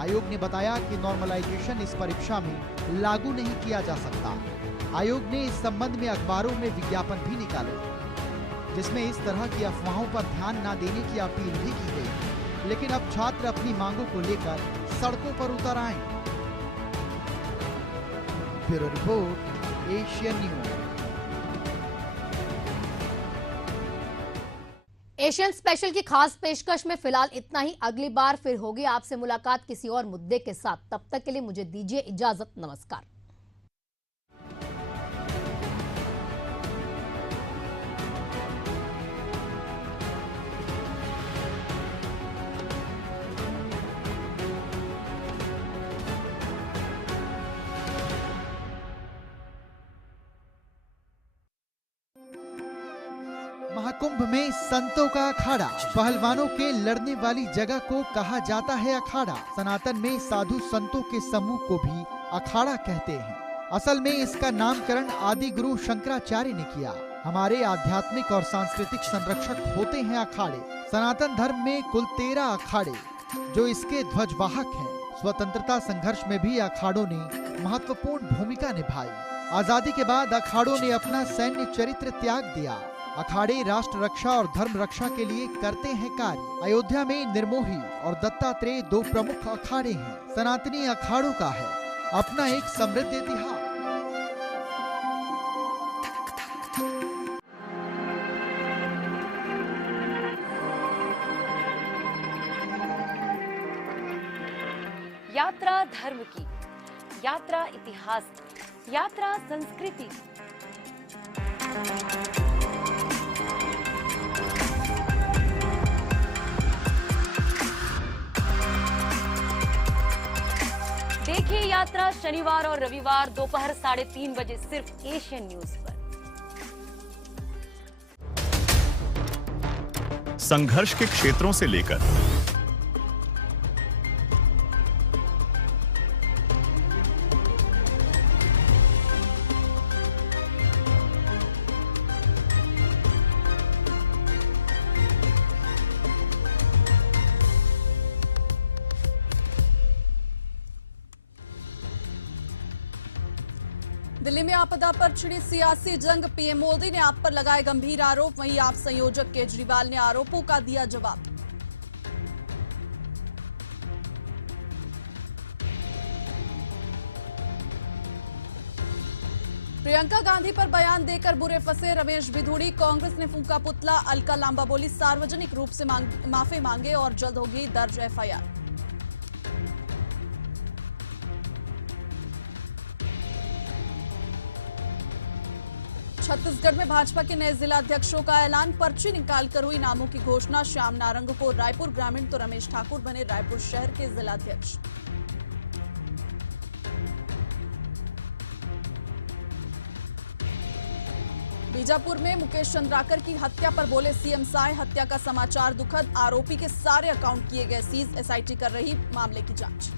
आयोग ने बताया कि नॉर्मलाइजेशन इस परीक्षा में लागू नहीं किया जा सकता। आयोग ने इस संबंध में अखबारों में विज्ञापन भी निकाले, जिसमें इस तरह की अफवाहों पर ध्यान न देने की अपील भी की गई। लेकिन अब छात्र अपनी मांगों को लेकर सड़कों पर उतर आए। Bureau report, Asian news. Asian special की खास पेशकश में फिलहाल इतना ही। अगली बार फिर होगी आपसे मुलाकात किसी और मुद्दे के साथ। तब तक के लिए मुझे दीजिए इजाजत। नमस्कार। महाकुंभ में संतों का अखाड़ा, पहलवानों के लड़ने वाली जगह को कहा जाता है अखाड़ा। सनातन में साधु संतों के समूह को भी अखाड़ा कहते हैं। असल में इसका नामकरण आदि गुरु शंकराचार्य ने किया। हमारे आध्यात्मिक और सांस्कृतिक संरक्षक होते हैं अखाड़े। सनातन धर्म में कुल 13 अखाड़े जो इसके ध्वजवाहक हैं। स्वतंत्रता संघर्ष में भी अखाड़ों ने महत्वपूर्ण भूमिका निभाई। आजादी के बाद अखाड़ों ने अपना सैन्य चरित्र त्याग दिया। अखाड़े राष्ट्र रक्षा और धर्म रक्षा के लिए करते हैं कार्य। अयोध्या में निर्मोही और दत्तात्रेय 2 प्रमुख अखाड़े हैं। सनातनी अखाड़ों का है अपना एक समृद्ध इतिहास। यात्रा धर्म की, यात्रा इतिहास की, यात्रा संस्कृति। देखिए यात्रा शनिवार और रविवार दोपहर 3:30 बजे सिर्फ एशियन न्यूज पर। संघर्ष के क्षेत्रों से लेकर दिल्ली में आपदा पर छिड़ी सियासी जंग, पीएम मोदी ने आप पर लगाए गंभीर आरोप, वहीं आप संयोजक केजरीवाल ने आरोपों का दिया जवाब। प्रियंका गांधी पर बयान देकर बुरे फंसे रमेश बिधूड़ी, कांग्रेस ने फूंका पुतला, अलका लांबा बोली सार्वजनिक रूप से माफी मांगे और जल्द होगी दर्ज एफआईआर। छत्तीसगढ़ में भाजपा के नए जिला अध्यक्षों का ऐलान, पर्ची निकालकर हुई नामों की घोषणा, श्याम नारंग को रायपुर ग्रामीण तो रमेश ठाकुर बने रायपुर शहर के जिलाध्यक्ष। बीजापुर में मुकेश चंद्राकर की हत्या पर बोले सीएम साय, हत्या का समाचार दुखद, आरोपी के सारे अकाउंट किए गए सीज, एसआईटी कर रही मामले की जांच।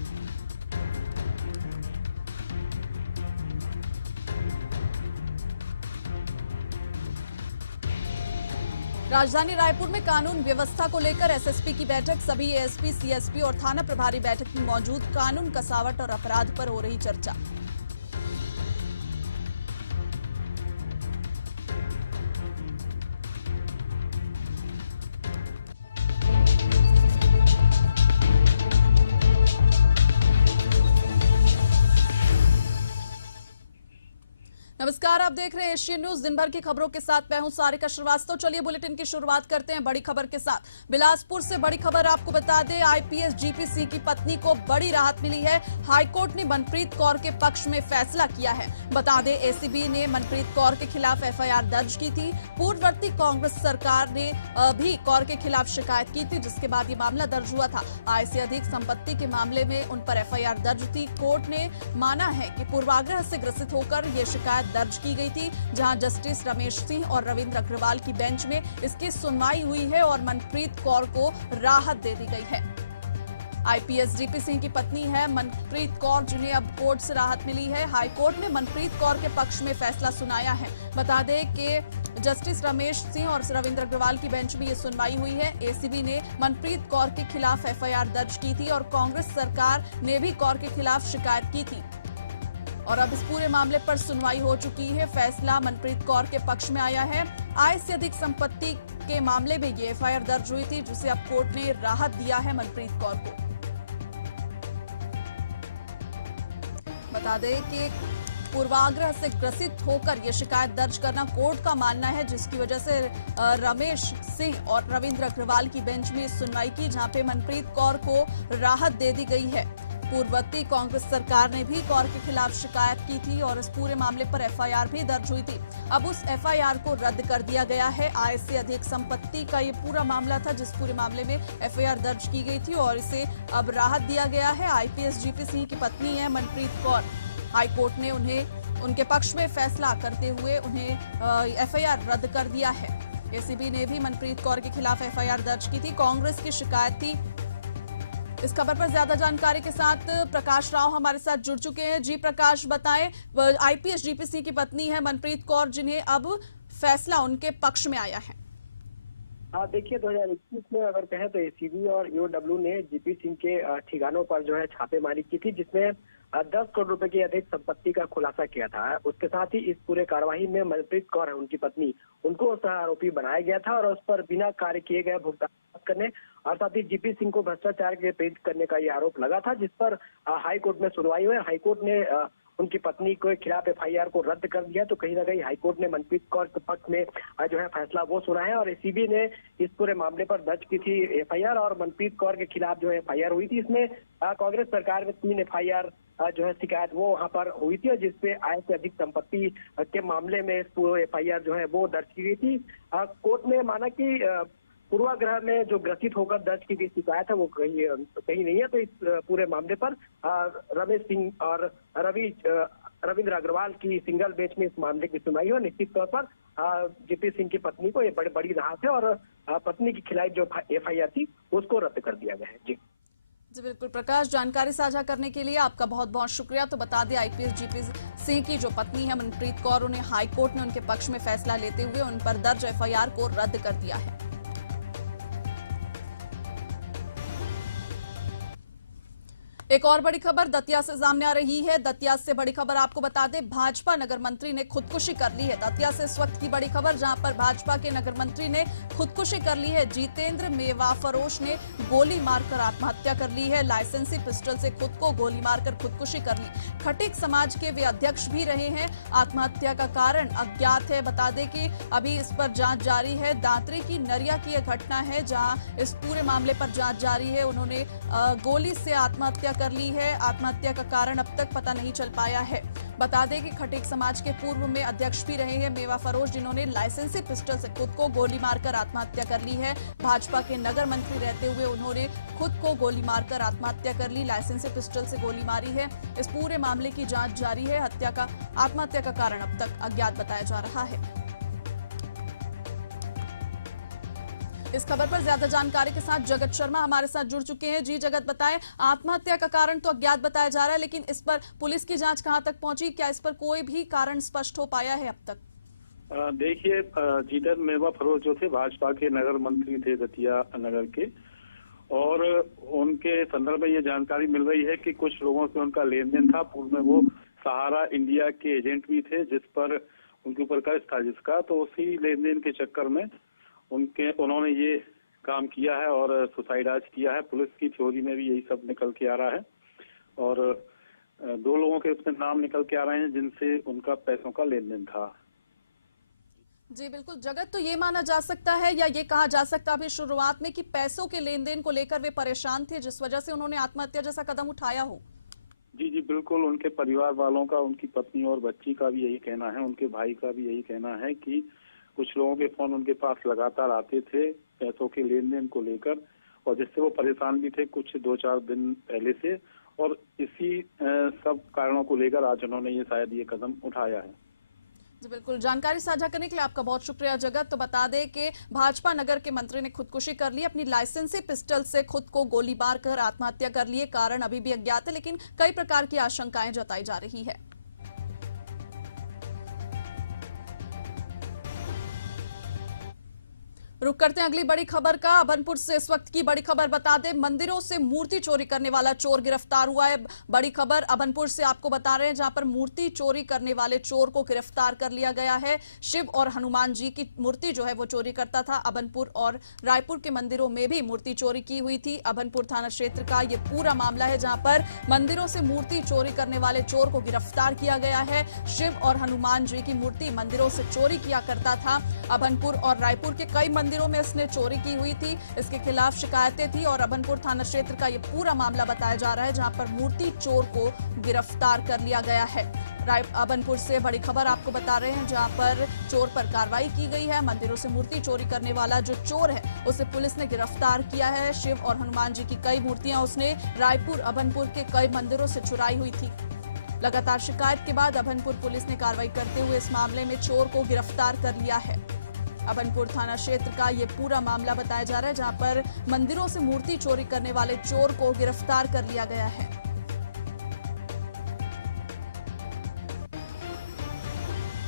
राजधानी रायपुर में कानून व्यवस्था को लेकर एसएसपी की बैठक, सभी एएसपी, सीएसपी और थाना प्रभारी बैठक में मौजूद, कानून कसावट और अपराध पर हो रही चर्चा। नमस्कार, आप देख रहे हैं एशियन न्यूज। दिन भर की खबरों के साथ मैं हूं सारिका श्रीवास्तव। चलिए बुलेटिन की शुरुआत करते हैं बड़ी खबर के साथ। बिलासपुर से बड़ी खबर आपको बता दें, आईपीएस जीपी की पत्नी को बड़ी राहत मिली है। हाईकोर्ट ने मनप्रीत कौर के पक्ष में फैसला किया है। बता दें, एसीबी ने मनप्रीत कौर के खिलाफ एफआईआर दर्ज की थी। पूर्ववर्ती कांग्रेस सरकार ने भी कौर के खिलाफ शिकायत की थी, जिसके बाद ये मामला दर्ज हुआ था। आय से अधिक संपत्ति के मामले में उन पर एफआईआर दर्ज थी। कोर्ट ने माना है कि पूर्वाग्रह से ग्रसित होकर ये शिकायत दर्ज की गई थी, जहां जस्टिस रमेश सिंह और रविंद्र अग्रवाल की बेंच में इसकी सुनवाई हुई है और मनप्रीत कौर को राहत दे दी गई है। आईपीएस जीपी सिंह की पत्नी है मनप्रीत कौर, जिन्हें अब कोर्ट से राहत मिली है। हाईकोर्ट ने मनप्रीत कौर के पक्ष में फैसला सुनाया है। बता दें कि जस्टिस रमेश सिंह और रविंद्र अग्रवाल की बेंच में ये सुनवाई हुई है। एसीबी ने मनप्रीत कौर के खिलाफ एफआईआर दर्ज की थी और कांग्रेस सरकार ने भी कौर के खिलाफ शिकायत की थी और अब इस पूरे मामले पर सुनवाई हो चुकी है। फैसला मनप्रीत कौर के पक्ष में आया है। आय से अधिक संपत्ति के मामले में ये एफआईआर दर्ज हुई थी, जिसे अब कोर्ट ने राहत दिया है मनप्रीत कौर को। बता दें कि पूर्वाग्रह से ग्रसित होकर यह शिकायत दर्ज करना कोर्ट का मानना है, जिसकी वजह से रमेश सिंह और रविंद्र अग्रवाल की बेंच में सुनवाई की, जहां पे मनप्रीत कौर को राहत दे दी गई है। पूर्ववर्ती कांग्रेस सरकार ने भी कौर के खिलाफ शिकायत की थी और इस पूरे मामले पर एफआईआर भी दर्ज हुई थी। अब उस एफआईआर को रद्द कर दिया गया है। आय से अधिक संपत्ति का ये पूरा मामला था, जिस पूरे मामले में एफआईआर दर्ज की गई थी और इसे अब राहत दिया गया है। आईपीएस जीपी सिंह की पत्नी है मनप्रीत कौर। हाईकोर्ट ने उन्हें उनके पक्ष में फैसला करते हुए उन्हें एफआईआर रद्द कर दिया है। एसीबी ने भी मनप्रीत कौर के खिलाफ एफआईआर दर्ज की थी। कांग्रेस की शिकायत थी। इस खबर पर ज्यादा जानकारी के साथ प्रकाश राव हमारे साथ जुड़ चुके हैं। जी प्रकाश, बताएं, आईपीएस जीपी की पत्नी है मनप्रीत कौर, जिन्हें अब फैसला उनके पक्ष में आया है। हाँ, देखिए 2021 में अगर कहें तो एसीबी और ईओडब्ल्यू ने जीपी सिंह के ठिकानों पर जो है छापेमारी की थी, जिसमें 10 करोड़ रुपए की अधिक संपत्ति का खुलासा किया था। उसके साथ ही इस पूरे कार्रवाई में मनप्रीत कौर है उनकी पत्नी, उनको सह आरोपी बनाया गया था और उस पर बिना कार्य किए गए भुगतान करने और साथ ही जीपी सिंह को भ्रष्टाचार के प्रेरित करने का ये आरोप लगा था, जिस पर हाई कोर्ट में सुनवाई हुई। हाई कोर्ट ने उनकी पत्नी के खिलाफ एफआईआर को रद्द कर दिया। तो कहीं ना कहीं हाईकोर्ट ने मनप्रीत कौर के पक्ष में जो है फैसला वो सुना है और एसीबी ने इस पूरे मामले पर दर्ज की थी एफआईआर और मनप्रीत कौर के खिलाफ जो है एफआईआर हुई थी। इसमें कांग्रेस सरकार में 3 एफआईआर जो है शिकायत वो वहाँ पर हुई थी और जिसपे आय से अधिक संपत्ति के मामले में पूरे एफआईआर जो है वो दर्ज की गई थी। कोर्ट ने माना कि पूर्वाग्रह में जो ग्रसित होकर दर्ज की गई शिकायत है वो कहीं नहीं है। तो इस पूरे मामले पर रमेश सिंह और रविंद्र अग्रवाल की सिंगल बेंच में इस मामले की सुनवाई हो। निश्चित तौर पर जीपी सिंह की पत्नी को ये बड़ी राहत है और पत्नी के खिलाफ जो एफआईआर थी उसको रद्द कर दिया गया है। जी बिल्कुल प्रकाश, जानकारी साझा करने के लिए आपका बहुत बहुत शुक्रिया। तो बता दें आईपीएस जीपी सिंह की जो पत्नी है मनप्रीत कौर, उन्हें हाईकोर्ट ने उनके पक्ष में फैसला लेते हुए उन पर दर्ज एफआईआर को रद्द कर दिया है। एक और बड़ी खबर दतिया से सामने आ रही है। दतिया से बड़ी खबर आपको बता दें, भाजपा नगर मंत्री ने खुदकुशी कर ली है। दतिया से इस वक्त की बड़ी खबर जहां पर भाजपा के नगर मंत्री ने खुदकुशी कर ली है। जितेंद्र मेवा फरोश ने गोली मारकर आत्महत्या कर ली है। लाइसेंसी पिस्टल से खुद को गोली मारकर खुदकुशी कर ली। खटीक समाज के वे अध्यक्ष भी रहे हैं। आत्महत्या का कारण अज्ञात है। बता दें कि अभी इस पर जांच जारी है। दांतरी की नरिया की यह घटना है जहां इस पूरे मामले पर जांच जारी है। उन्होंने गोली से आत्महत्या कर ली है। आत्महत्या का कारण अब तक पता नहीं चल पाया है। बता दें कि खटीक समाज के पूर्व में अध्यक्ष भी रहे हैं मेवा फरोश, जिन्होंने लाइसेंसी पिस्टल से खुद को गोली मारकर आत्महत्या कर ली है। भाजपा के नगर मंत्री रहते हुए उन्होंने खुद को गोली मारकर आत्महत्या कर ली। लाइसेंसी पिस्टल से गोली मारी है। इस पूरे मामले की जांच जारी है। आत्महत्या का कारण अब तक अज्ञात बताया जा रहा है। इस खबर पर ज्यादा जानकारी के साथ जगत शर्मा हमारे साथ जुड़ चुके हैं। जी जगत, बताएं, आत्महत्या का कारण तो अज्ञात बताया जा रहा है, लेकिन इस पर पुलिस की जांच कहां तक पहुंची? क्या इस पर कोई भी कारण स्पष्ट हो पाया है अब तक? देखिए, जितेंद्र मेवा फरोश जो थे भाजपा के नगर मंत्री थे दतिया नगर के, और उनके संदर्भ में ये जानकारी मिल रही है कि कुछ लोगों से उनका लेन देन था। पूर्व में वो सहारा इंडिया के एजेंट भी थे जिस पर उनके ऊपर कर्ज था जिसका, तो उसी लेन देन के चक्कर में उन्होंने ये काम किया है और सुसाइड आज किया है। पुलिस की थ्योरी में भी यही सब निकल के आ रहा है और 2 लोगों के उसमें नाम निकल के आ रहे हैं जिनसे उनका पैसों का लेन देन था। जी बिल्कुल जगत, तो ये माना जा सकता है या ये कहा जा सकता है शुरुआत में कि पैसों के लेन देन को लेकर वे परेशान थे जिस वजह से उन्होंने आत्महत्या जैसा कदम उठाया हो? जी बिल्कुल, उनके परिवार वालों का, उनकी पत्नी और बच्ची का भी यही कहना है, उनके भाई का भी यही कहना है कि कुछ लोगों के फोन उनके पास लगातार आते थे पैसों के लेन देन को लेकर और जिससे वो परेशान भी थे कुछ 2-4 दिन पहले से, और इसी सब कारणों को लेकर आज उन्होंने ये कदम उठाया है। जी बिल्कुल, जानकारी साझा करने के लिए आपका बहुत शुक्रिया जगत। तो बता दें कि भाजपा नगर के मंत्री ने खुदकुशी कर ली। अपनी लाइसेंसी पिस्टल से खुद को गोली मार कर आत्महत्या कर ली। कारण अभी भी अज्ञात है, लेकिन कई प्रकार की आशंकाएं जताई जा रही है। रुक करते हैं अगली बड़ी खबर का। अभनपुर से इस वक्त की बड़ी खबर बता दें, मंदिरों से मूर्ति चोरी करने वाला चोर गिरफ्तार हुआ है। बड़ी खबर अभनपुर से आपको बता रहे हैं, जहां पर मूर्ति चोरी करने वाले चोर को गिरफ्तार कर लिया गया है। शिव और हनुमान जी की मूर्ति जो है वो चोरी करता था। अभनपुर और रायपुर के मंदिरों में भी मूर्ति चोरी की हुई थी। अभनपुर थाना क्षेत्र का ये पूरा मामला है, जहां पर मंदिरों से मूर्ति चोरी करने वाले चोर को गिरफ्तार किया गया है। शिव और हनुमान जी की मूर्ति मंदिरों से चोरी किया करता था। अभनपुर और रायपुर के कई मंदिरों में इसने चोरी की हुई थी। इसके खिलाफ शिकायतें थी और अभनपुर थाना क्षेत्र का यह पूरा मामला बताया जा रहा है, जहां पर मूर्ति चोर को गिरफ्तार कर लिया गया है। अभनपुर से बड़ी खबर आपको बता रहे हैं, जहां पर चोर पर कार्रवाई की गई है। मंदिरों से मूर्ति चोरी करने वाला जो चोर है उसे पुलिस ने गिरफ्तार किया है। शिव और हनुमान जी की कई मूर्तियां उसने रायपुर अभनपुर के कई मंदिरों से चुराई हुई थी। लगातार शिकायत के बाद अभनपुर पुलिस ने कार्रवाई करते हुए इस मामले में चोर को गिरफ्तार कर लिया है। अभनपुर थाना क्षेत्र का ये पूरा मामला बताया जा रहा है, जहां पर मंदिरों से मूर्ति चोरी करने वाले चोर को गिरफ्तार कर लिया गया है।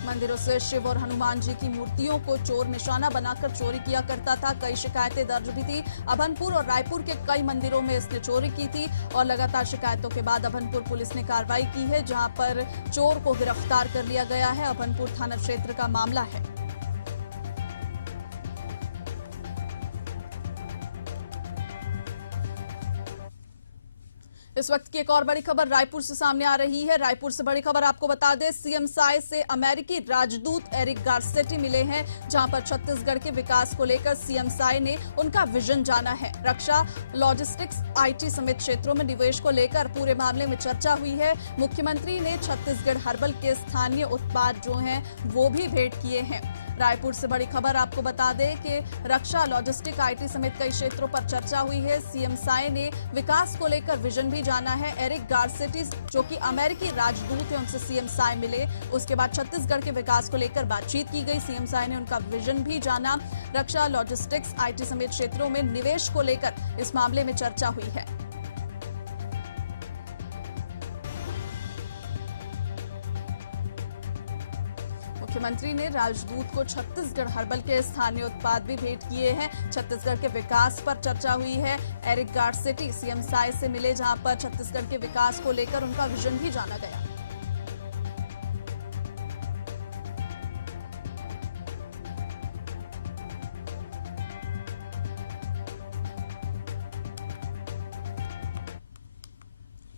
मंदिरों से शिव और हनुमान जी की मूर्तियों को चोर निशाना बनाकर चोरी किया करता था। कई शिकायतें दर्ज भी थी। अभनपुर और रायपुर के कई मंदिरों में इसने चोरी की थी और लगातार शिकायतों के बाद अभनपुर पुलिस ने कार्रवाई की है, जहां पर चोर को गिरफ्तार कर लिया गया है। अभनपुर थाना क्षेत्र का मामला है। इस वक्त की एक और बड़ी खबर रायपुर से सामने आ रही है। रायपुर से बड़ी खबर आपको बता दें, सीएम साय से अमेरिकी राजदूत एरिक गारसेटी मिले हैं, जहां पर छत्तीसगढ़ के विकास को लेकर सीएम साय ने उनका विजन जाना है। रक्षा, लॉजिस्टिक्स, आईटी समेत क्षेत्रों में निवेश को लेकर पूरे मामले में चर्चा हुई है। मुख्यमंत्री ने छत्तीसगढ़ हर्बल के स्थानीय उत्पाद जो हैं वो भी भेंट किए हैं। रायपुर से बड़ी खबर आपको बता दें कि रक्षा, लॉजिस्टिक, आईटी समेत कई क्षेत्रों पर चर्चा हुई है। सीएम साय ने विकास को लेकर विजन भी जाना है। एरिक गारसेटी जो कि अमेरिकी राजदूत हैं, उनसे सीएम साय मिले। उसके बाद छत्तीसगढ़ के विकास को लेकर बातचीत की गई। सीएम साय ने उनका विजन भी जाना। रक्षा, लॉजिस्टिक्स, आईटी समेत क्षेत्रों में निवेश को लेकर इस मामले में चर्चा हुई है। मुख्यमंत्री ने राजदूत को छत्तीसगढ़ हर्बल के स्थानीय उत्पाद भी भेंट किए हैं। छत्तीसगढ़ के विकास पर चर्चा हुई है। एरिक गारसेटी सीएम साय से मिले, जहां पर छत्तीसगढ़ के विकास को लेकर उनका विजन भी जाना गया।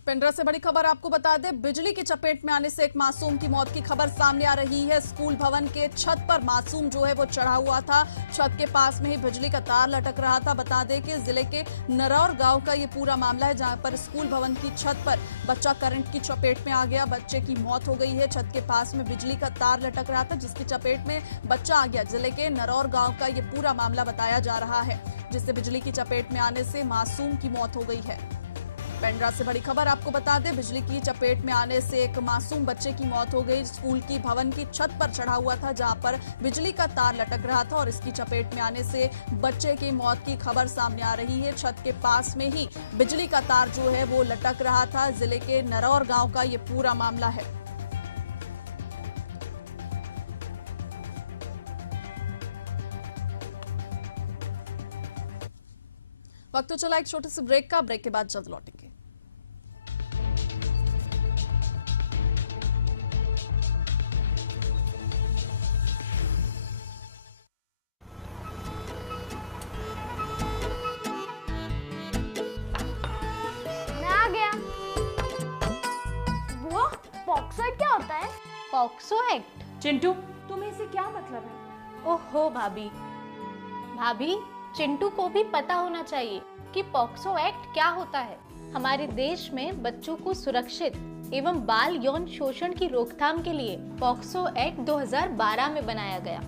पेंड्रा से बड़ी खबर आपको बता दें, बिजली की चपेट में आने से एक मासूम की मौत की खबर सामने आ रही है। स्कूल भवन के छत पर मासूम जो है वो चढ़ा हुआ था। छत के पास में ही बिजली का तार लटक रहा था। बता दें कि जिले के नरौर गांव का ये पूरा मामला है, जहां पर स्कूल भवन की छत पर बच्चा करंट की चपेट में आ गया। बच्चे की मौत हो गई है। छत के पास में बिजली का तार लटक रहा था, जिसकी चपेट में बच्चा आ गया। जिले के नरौर गाँव का ये पूरा मामला बताया जा रहा है, जिससे बिजली की चपेट में आने से मासूम की मौत हो गई है। पेंड्रा से बड़ी खबर आपको बता दें, बिजली की चपेट में आने से एक मासूम बच्चे की मौत हो गई। स्कूल की भवन की छत पर चढ़ा हुआ था, जहां पर बिजली का तार लटक रहा था और इसकी चपेट में आने से बच्चे की मौत की खबर सामने आ रही है। छत के पास में ही बिजली का तार जो है वो लटक रहा था। जिले के नरौर गांव का ये पूरा मामला है। वक्त तो चला एक छोटे से ब्रेक का। ब्रेक के बाद जल्द लौटेंगे। मैं आ गया। बुआ, पॉक्सो एक्ट क्या होता है? POCSO act? चिंटू, तुम्हें इससे क्या मतलब है? ओहो भाभी, चिंटू को भी पता होना चाहिए कि पॉक्सो एक्ट क्या होता है। हमारे देश में बच्चों को सुरक्षित एवं बाल यौन शोषण की रोकथाम के लिए पॉक्सो एक्ट 2012 में बनाया गया।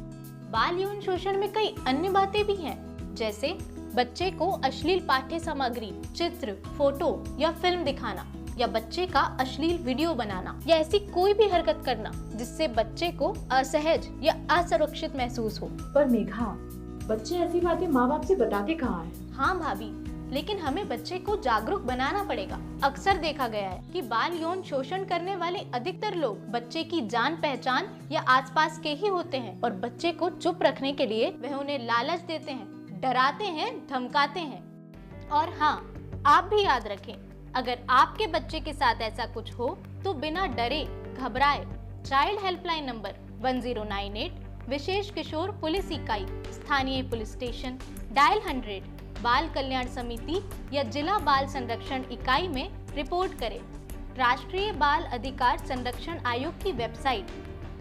बाल यौन शोषण में कई अन्य बातें भी हैं, जैसे बच्चे को अश्लील पाठ्य सामग्री, चित्र, फोटो या फिल्म दिखाना, या बच्चे का अश्लील वीडियो बनाना, या ऐसी कोई भी हरकत करना जिससे बच्चे को असहज या असुरक्षित महसूस हो। पर मेघा, बच्चे ऐसी बातें माँ बाप से बताते कहाँ हैं? हाँ भाभी, लेकिन हमें बच्चे को जागरूक बनाना पड़ेगा। अक्सर देखा गया है कि बाल यौन शोषण करने वाले अधिकतर लोग बच्चे की जान पहचान या आसपास के ही होते हैं और बच्चे को चुप रखने के लिए वह उन्हें लालच देते हैं, डराते हैं, धमकाते हैं। और हाँ, आप भी याद रखें, अगर आपके बच्चे के साथ ऐसा कुछ हो तो बिना डरे घबराए चाइल्ड हेल्पलाइन नंबर 1098, विशेष किशोर पुलिस इकाई, स्थानीय पुलिस स्टेशन, डायल 100, बाल कल्याण समिति या जिला बाल संरक्षण इकाई में रिपोर्ट करें। राष्ट्रीय बाल अधिकार संरक्षण आयोग की वेबसाइट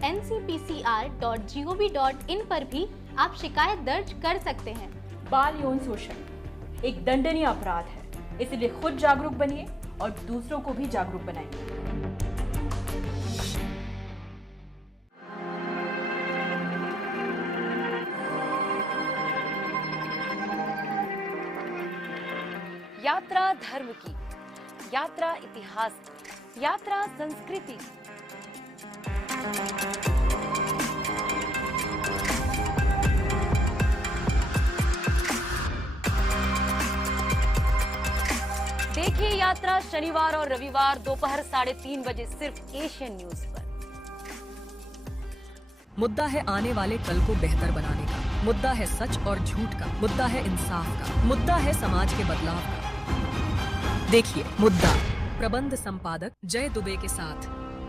ncpcr.gov.in पर भी आप शिकायत दर्ज कर सकते हैं। बाल यौन शोषण एक दंडनीय अपराध है, इसलिए खुद जागरूक बनिए और दूसरों को भी जागरूक बनाइए। यात्रा धर्म की, यात्रा इतिहास की, यात्रा संस्कृति की। देखिए यात्रा शनिवार और रविवार दोपहर 3:30 बजे सिर्फ एशियन न्यूज पर। मुद्दा है आने वाले कल को बेहतर बनाने का, मुद्दा है सच और झूठ का, मुद्दा है इंसाफ का, मुद्दा है समाज के बदलाव का। देखिए मुद्दा, प्रबंध संपादक जय दुबे के साथ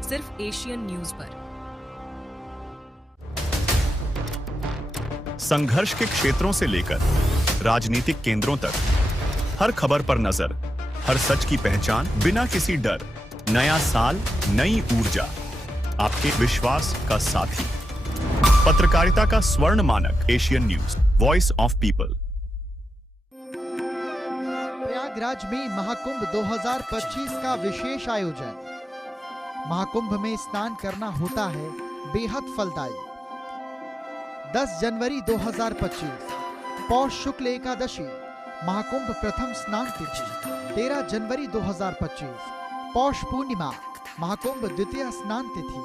सिर्फ एशियन न्यूज पर। संघर्ष के क्षेत्रों से लेकर राजनीतिक केंद्रों तक हर खबर पर नजर, हर सच की पहचान बिना किसी डर। नया साल, नई ऊर्जा, आपके विश्वास का साथी। पत्रकारिता का स्वर्ण मानक, Asian news, voice of people. Prayagraj में महाकुंभ 2025 का विशेष आयोजन। महाकुंभ में स्नान करना होता है बेहद फलदायी। 10 जनवरी 2025 पौष शुक्ल एकादशी महाकुंभ प्रथम स्नान तिथि। 13 जनवरी 2025 पौष पूर्णिमा महाकुंभ द्वितीय स्नान तिथि।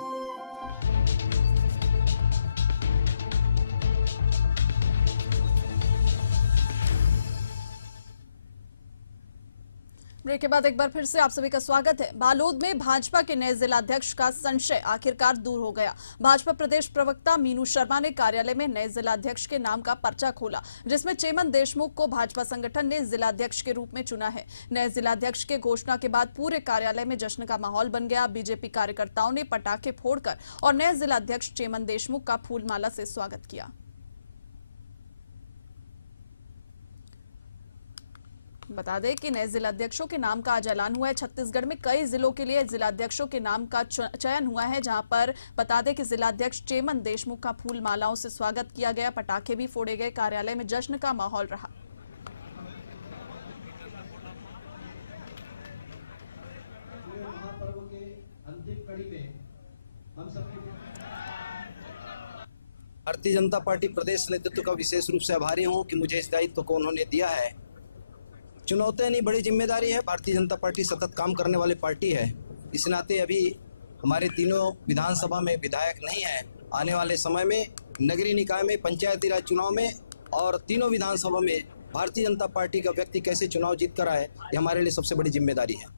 ब्रेक के बाद एक बार फिर से आप सभी का स्वागत है। बालोद में भाजपा के नए जिलाध्यक्ष का संशय आखिरकार दूर हो गया। भाजपा प्रदेश प्रवक्ता मीनू शर्मा ने कार्यालय में नए जिलाध्यक्ष के नाम का पर्चा खोला, जिसमें चेमन देशमुख को भाजपा संगठन ने जिलाध्यक्ष के रूप में चुना है। नए जिलाध्यक्ष के घोषणा के बाद पूरे कार्यालय में जश्न का माहौल बन गया। बीजेपी कार्यकर्ताओं ने पटाखे फोड़कर और नए जिलाध्यक्ष चेमन देशमुख का फूलमाला से स्वागत किया। बता दें कि नए जिलाध्यक्षों के नाम का आज ऐलान हुआ है। छत्तीसगढ़ में कई जिलों के लिए जिलाध्यक्षों के नाम का चयन हुआ है, जहां पर बता दें कि जिलाध्यक्ष चेमन देशमुख का फूल मालाओं से स्वागत किया गया, पटाखे भी फोड़े गए, कार्यालय में जश्न का माहौल रहा। भारतीय जनता पार्टी प्रदेश नेतृत्व का विशेष रूप से आभारी हूं कि मुझे इस दायित्व को उन्होंने दिया है। चुनौतियां नहीं, बड़ी जिम्मेदारी है। भारतीय जनता पार्टी सतत काम करने वाली पार्टी है। इस नाते अभी हमारे तीनों विधानसभा में विधायक नहीं है। आने वाले समय में नगरीय निकाय में, पंचायती राज चुनाव में और तीनों विधानसभा में भारतीय जनता पार्टी का व्यक्ति कैसे चुनाव जीत कर आए, ये हमारे लिए सबसे बड़ी जिम्मेदारी है।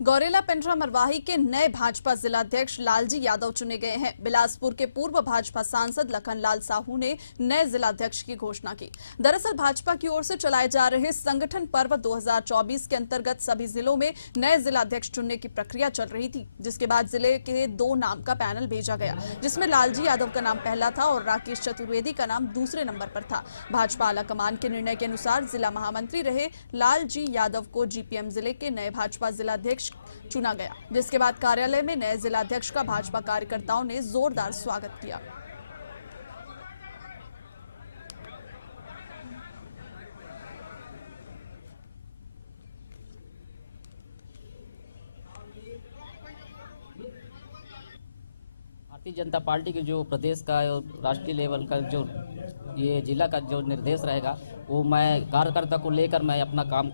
गौरेला पेंड्रा मरवाही के नए भाजपा जिलाध्यक्ष लालजी यादव चुने गए हैं। बिलासपुर के पूर्व भाजपा सांसद लखनलाल साहू ने नए जिलाध्यक्ष की घोषणा की। दरअसल भाजपा की ओर से चलाए जा रहे संगठन पर्व 2024 के अंतर्गत सभी जिलों में नए जिलाध्यक्ष चुनने की प्रक्रिया चल रही थी, जिसके बाद जिले के 2 नाम का पैनल भेजा गया, जिसमें लालजी यादव का नाम पहला था और राकेश चतुर्वेदी का नाम दूसरे नंबर पर था। भाजपा आलाकमान के निर्णय के अनुसार जिला महामंत्री रहे लालजी यादव को जीपीएम जिले के नए भाजपा जिलाध्यक्ष चुना गया, जिसके बाद कार्यालय में नए जिलाध्यक्ष का भाजपा कार्यकर्ताओं ने जोरदार स्वागत किया। भारतीय जनता पार्टी के जो प्रदेश का राष्ट्रीय लेवल का जो ये जिला का जो निर्देश रहेगा, वो मैं कार्यकर्ता को लेकर मैं अपना काम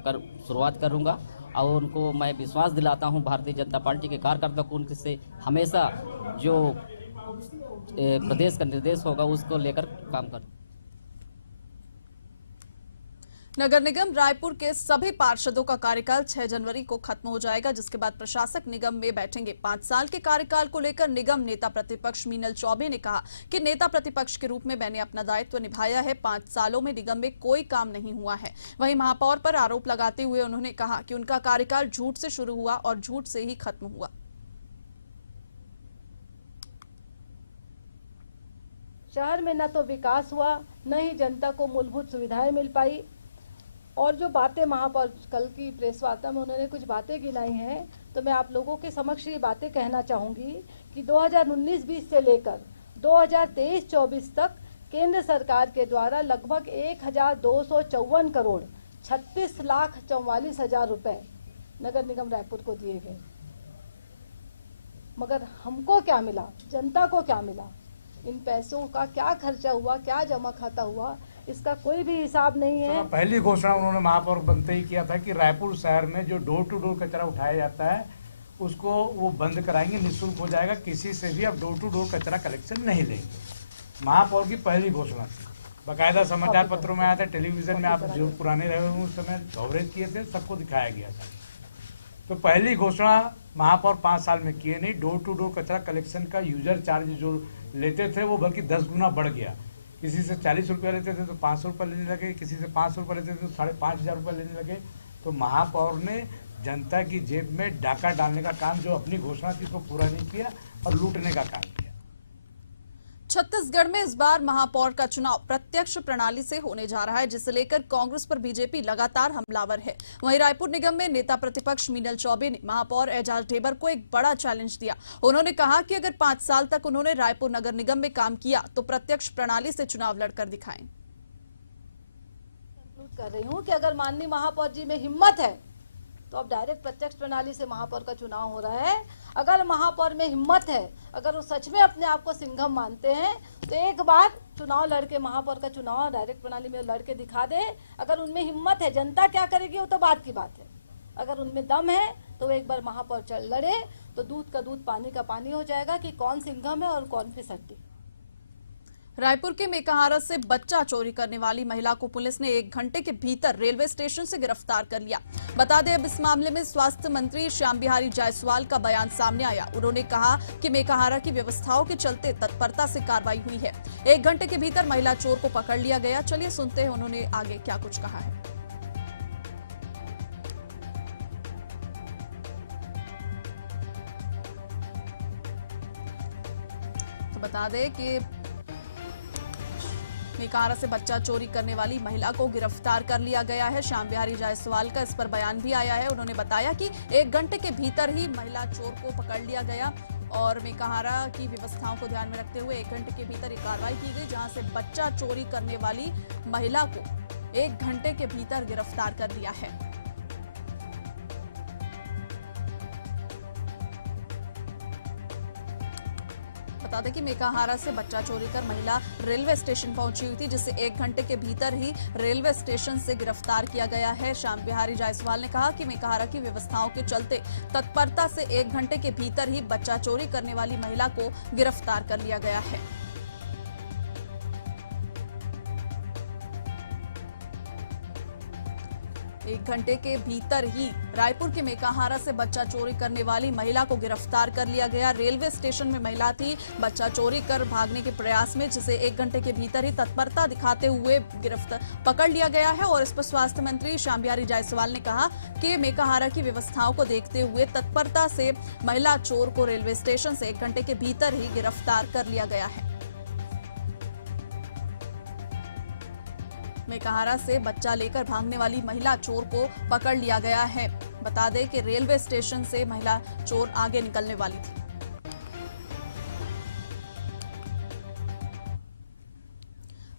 शुरुआत करूंगा और उनको मैं विश्वास दिलाता हूं, भारतीय जनता पार्टी के कार्यकर्ता को उनसे हमेशा जो प्रदेश का निर्देश होगा उसको लेकर काम कर। नगर निगम रायपुर के सभी पार्षदों का कार्यकाल 6 जनवरी को खत्म हो जाएगा, जिसके बाद प्रशासक निगम में बैठेंगे। 5 साल के कार्यकाल को लेकर निगम नेता प्रतिपक्ष मीनल चौबे ने कहा कि नेता प्रतिपक्ष के रूप में मैंने अपना दायित्व निभाया है। 5 सालों में निगम में कोई काम नहीं हुआ है। वहीं महापौर पर आरोप लगाते हुए उन्होंने कहा कि उनका कार्यकाल झूठ से शुरू हुआ और झूठ से ही खत्म हुआ। शहर में न तो विकास हुआ, न ही जनता को मूलभूत सुविधाएं मिल पाई। और जो बातें महापौर कल की प्रेस वार्ता में उन्होंने कुछ बातें गिनाई हैं, तो मैं आप लोगों के समक्ष ये बातें कहना चाहूँगी कि 2019-20 से लेकर 2023-24 तक केंद्र सरकार के द्वारा लगभग 1254 करोड़ 36,44,000 रुपए नगर निगम रायपुर को दिए गए। मगर हमको क्या मिला, जनता को क्या मिला, इन पैसों का क्या खर्चा हुआ, क्या जमा खाता हुआ, इसका कोई भी हिसाब नहीं है। पहली घोषणा उन्होंने महापौर बनते ही किया था कि रायपुर शहर में जो डोर टू डोर कचरा उठाया जाता है उसको वो बंद कराएंगे, निःशुल्क हो जाएगा, किसी से भी अब डोर टू डोर कचरा कलेक्शन नहीं लेंगे। महापौर की पहली घोषणा थी, बाकायदा समाचार पत्रों में आया था, टेलीविजन में आप जो पुराने रहे हुए उस समय कवरेज किए थे, सबको दिखाया गया था। तो पहली घोषणा महापौर 5 साल में किए नहीं। डोर टू डोर कचरा कलेक्शन का यूजर चार्ज जो लेते थे वो बल्कि 10 गुना बढ़ गया। किसी से 40 रुपये लेते थे तो 500 रुपये लेने लगे, किसी से 500 रुपये लेते थे तो 5,500 रुपये लेने लगे। तो महापौर ने जनता की जेब में डाका डालने का काम, जो अपनी घोषणा थी उसको पूरा नहीं किया और लूटने का काम किया। छत्तीसगढ़ में इस बार महापौर का चुनाव प्रत्यक्ष प्रणाली से होने जा रहा है, जिसे लेकर कांग्रेस पर बीजेपी लगातार हमलावर है। वहीं रायपुर निगम में नेता प्रतिपक्ष मीनल चौबे ने महापौर एजाज ढेबर को एक बड़ा चैलेंज दिया। उन्होंने कहा कि अगर 5 साल तक उन्होंने रायपुर नगर निगम में काम किया तो प्रत्यक्ष प्रणाली से चुनाव लड़कर दिखाएं। कर रही हूँ कि अगर माननीय महापौर जी में हिम्मत है तो अब डायरेक्ट प्रत्यक्ष प्रणाली से महापौर का चुनाव हो रहा है। अगर महापौर में हिम्मत है, अगर वो सच में अपने आप को सिंघम मानते हैं, तो एक बार चुनाव लड़के महापौर का चुनाव डायरेक्ट प्रणाली में लड़के दिखा दे। अगर उनमें हिम्मत है, जनता क्या करेगी वो तो बात की बात है। अगर उनमें दम है तो वो एक बार महापौर चल लड़े तो दूध का दूध पानी का पानी हो जाएगा कि कौन सिंघम है और कौन फिसड्डी। रायपुर के मेकाहारा से बच्चा चोरी करने वाली महिला को पुलिस ने 1 घंटे के भीतर रेलवे स्टेशन से गिरफ्तार कर लिया। बता दें, अब इस मामले में स्वास्थ्य मंत्री श्याम बिहारी जायसवाल का बयान सामने आया। उन्होंने कहा कि मेकाहारा की व्यवस्थाओं के चलते तत्परता से कार्रवाई हुई है। 1 घंटे के भीतर महिला चोर को पकड़ लिया गया। चलिए सुनते हैं उन्होंने आगे क्या कुछ कहा है। तो बता दें कि मेकाहारा से बच्चा चोरी करने वाली महिला को गिरफ्तार कर लिया गया है। श्याम बिहारी जायसवाल का इस पर बयान भी आया है। उन्होंने बताया कि 1 घंटे के भीतर ही महिला चोर को पकड़ लिया गया और मेकाहारा की व्यवस्थाओं को ध्यान में रखते हुए 1 घंटे के भीतर ये कार्रवाई की गई, जहां से बच्चा चोरी करने वाली महिला को 1 घंटे के भीतर गिरफ्तार कर लिया है। बता दें कि मेकाहारा से बच्चा चोरी कर महिला रेलवे स्टेशन पहुंची हुई थी, जिसे 1 घंटे के भीतर ही रेलवे स्टेशन से गिरफ्तार किया गया है। श्याम बिहारी जायसवाल ने कहा कि मेकाहारा की व्यवस्थाओं के चलते तत्परता से 1 घंटे के भीतर ही बच्चा चोरी करने वाली महिला को गिरफ्तार कर लिया गया है। 1 घंटे के भीतर ही रायपुर के मेकाहारा से बच्चा चोरी करने वाली महिला को गिरफ्तार कर लिया गया। रेलवे स्टेशन में महिला थी, बच्चा चोरी कर भागने के प्रयास में, जिसे 1 घंटे के भीतर ही तत्परता दिखाते हुए पकड़ लिया गया है। और इस पर स्वास्थ्य मंत्री श्याम बिहारी जायसवाल ने कहा कि मेकाहारा की व्यवस्थाओं को देखते हुए तत्परता से महिला चोर को रेलवे स्टेशन से 1 घंटे के भीतर ही गिरफ्तार कर लिया गया है। मेकाहारा से बच्चा लेकर भागने वाली महिला चोर को पकड़ लिया गया है। बता दें कि रेलवे स्टेशन से महिला चोर आगे निकलने वाली थी।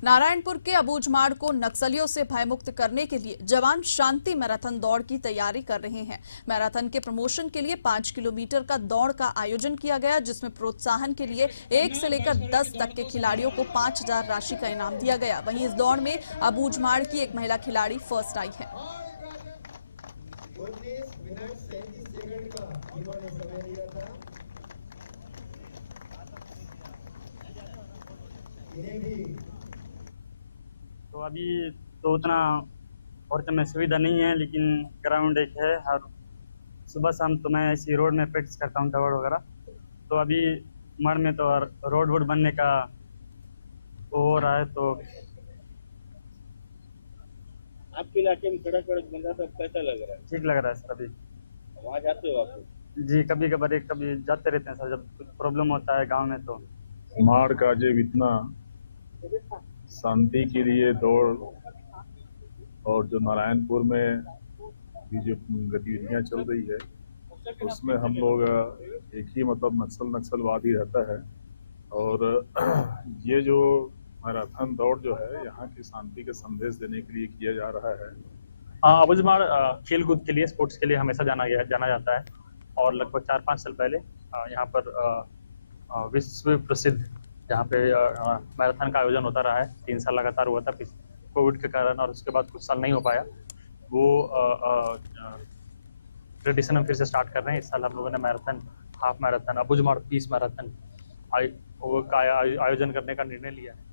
नारायणपुर के अबूझमाड़ को नक्सलियों से भयमुक्त करने के लिए जवान शांति मैराथन दौड़ की तैयारी कर रहे हैं। मैराथन के प्रमोशन के लिए 5 किलोमीटर का दौड़ का आयोजन किया गया, जिसमें प्रोत्साहन के लिए 1 से लेकर 10 तक के खिलाड़ियों को 5000 राशि का इनाम दिया गया। वहीं इस दौड़ में अबूझमाड़ की एक महिला खिलाड़ी फर्स्ट आई है। तो अभी तो उतना और में सुविधा नहीं है, लेकिन ग्राउंड एक है। हर सुबह शाम तो मैं ऐसी रोड में प्रैक्टिस करता हूँ दौड़ वगैरह। तो अभी मड़ में तो रोड वोड बनने का वो हो रहा है। तो आपके इलाके में सड़क बन रहा है, कैसा लग रहा है? ठीक लग रहा है सर। अभी वहाँ जाते हो आप? जी, कभी कभार कभी जाते रहते हैं सर, जब कुछ प्रॉब्लम होता है गाँव में। तो माड़ का जब इतना शांति के लिए दौड़ और जो नारायणपुर में भी जो गतिविधियां चल रही है, उसमें हम लोग एक ही मतलब नक्सलवादी रहता है। और ये जो मैराथन दौड़ जो है यहाँ की शांति के संदेश देने के लिए किया जा रहा है। अबूझमाड़ खेल कूद के लिए, स्पोर्ट्स के लिए हमेशा जाना जाता है। और लगभग 4-5 साल पहले यहाँ पर विश्व प्रसिद्ध जहाँ पे मैराथन का आयोजन होता रहा है। 3 साल लगातार हुआ था कोविड के कारण, और उसके बाद कुछ साल नहीं हो पाया। वो ट्रेडिशन हम फिर से स्टार्ट कर रहे हैं। इस साल हम लोगों ने marathon, half marathon, Abujhmad peace marathon का आयोजन करने का निर्णय लिया है।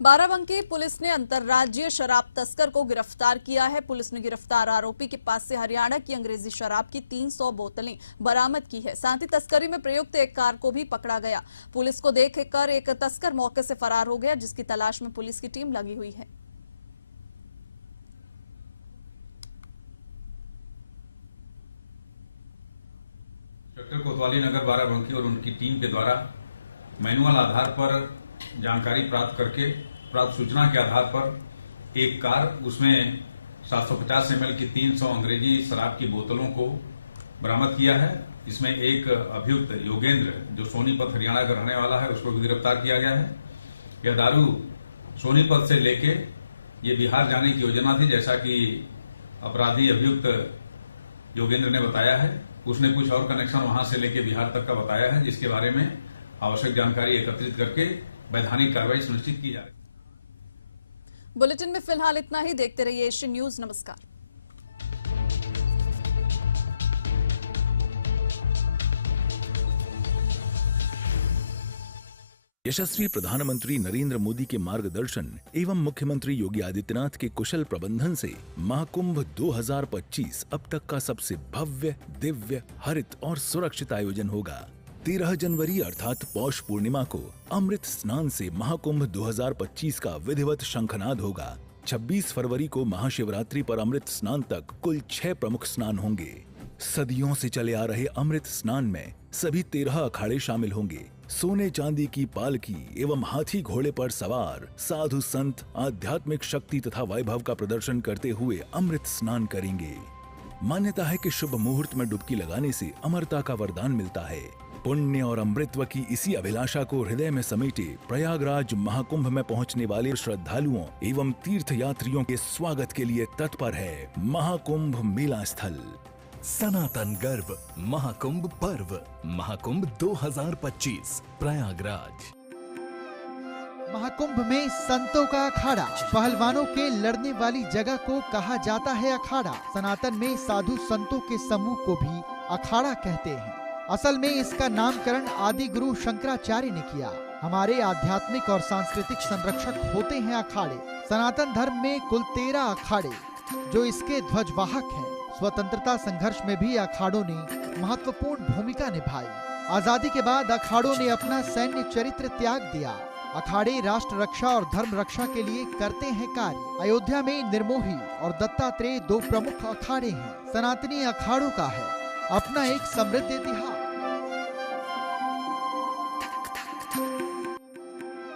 बाराबंकी पुलिस ने अंतर्राज्यीय शराब तस्कर को गिरफ्तार किया है। पुलिस ने गिरफ्तार आरोपी के पास से हरियाणा की अंग्रेजी शराब की 300 बोतलें बरामद की है। साथ ही तस्करी में प्रयुक्त एक कार को भी पकड़ा गया। पुलिस को देखकर एक तस्कर मौके से फरार हो गया, जिसकी तलाश में पुलिस की टीम लगी हुई है। इंस्पेक्टर कोतवाली नगर बाराबंकी और उनकी टीम के द्वारा मैनुअल आधार पर जानकारी प्राप्त सूचना के आधार पर एक कार, उसमें 750 ml की 300 अंग्रेजी शराब की बोतलों को बरामद किया है। इसमें एक अभियुक्त योगेंद्र, जो सोनीपत हरियाणा का रहने वाला है, उसको भी गिरफ्तार किया गया है। यह दारू सोनीपत से लेके ये बिहार जाने की योजना थी, जैसा कि अपराधी अभियुक्त योगेंद्र ने बताया है। उसने कुछ और कनेक्शन वहां से लेके बिहार तक का बताया है, जिसके बारे में आवश्यक जानकारी एकत्रित करके वैधानिक कार्रवाई सुनिश्चित की जा रही है। बुलेटिन में फिलहाल इतना ही। देखते रहिए एशियन न्यूज। नमस्कार। यशस्वी प्रधानमंत्री नरेंद्र मोदी के मार्गदर्शन एवं मुख्यमंत्री योगी आदित्यनाथ के कुशल प्रबंधन से महाकुंभ 2025 अब तक का सबसे भव्य, दिव्य, हरित और सुरक्षित आयोजन होगा। 13 जनवरी अर्थात पौष पूर्णिमा को अमृत स्नान से महाकुंभ 2025 का विधिवत शंखनाद होगा। 26 फरवरी को महाशिवरात्रि पर अमृत स्नान तक कुल 6 प्रमुख स्नान होंगे। सदियों से चले आ रहे अमृत स्नान में सभी 13 अखाड़े शामिल होंगे। सोने चांदी की पालकी एवं हाथी घोड़े पर सवार साधु संत आध्यात्मिक शक्ति तथा वैभव का प्रदर्शन करते हुए अमृत स्नान करेंगे। मान्यता है कि शुभ मुहूर्त में डुबकी लगाने से अमरता का वरदान मिलता है। पुण्य और अमृतत्व की इसी अभिलाषा को हृदय में समेटे प्रयागराज महाकुंभ में पहुंचने वाले श्रद्धालुओं एवं तीर्थ यात्रियों के स्वागत के लिए तत्पर है महाकुंभ मेला स्थल। सनातन गर्व महाकुंभ पर्व महाकुंभ 2025 प्रयागराज। महाकुंभ में संतों का अखाड़ा, पहलवानों के लड़ने वाली जगह को कहा जाता है अखाड़ा। सनातन में साधु संतों के समूह को भी अखाड़ा कहते हैं। असल में इसका नामकरण आदि गुरु शंकराचार्य ने किया। हमारे आध्यात्मिक और सांस्कृतिक संरक्षक होते हैं अखाड़े। सनातन धर्म में कुल 13 अखाड़े जो इसके ध्वजवाहक हैं। स्वतंत्रता संघर्ष में भी अखाड़ों ने महत्वपूर्ण भूमिका निभाई। आजादी के बाद अखाड़ों ने अपना सैन्य चरित्र त्याग दिया। अखाड़े राष्ट्र रक्षा और धर्म रक्षा के लिए करते हैं कार्य। अयोध्या में निर्मोही और दत्तात्रेय 2 प्रमुख अखाड़े हैं। सनातनी अखाड़ों का है अपना एक समृद्ध इतिहास।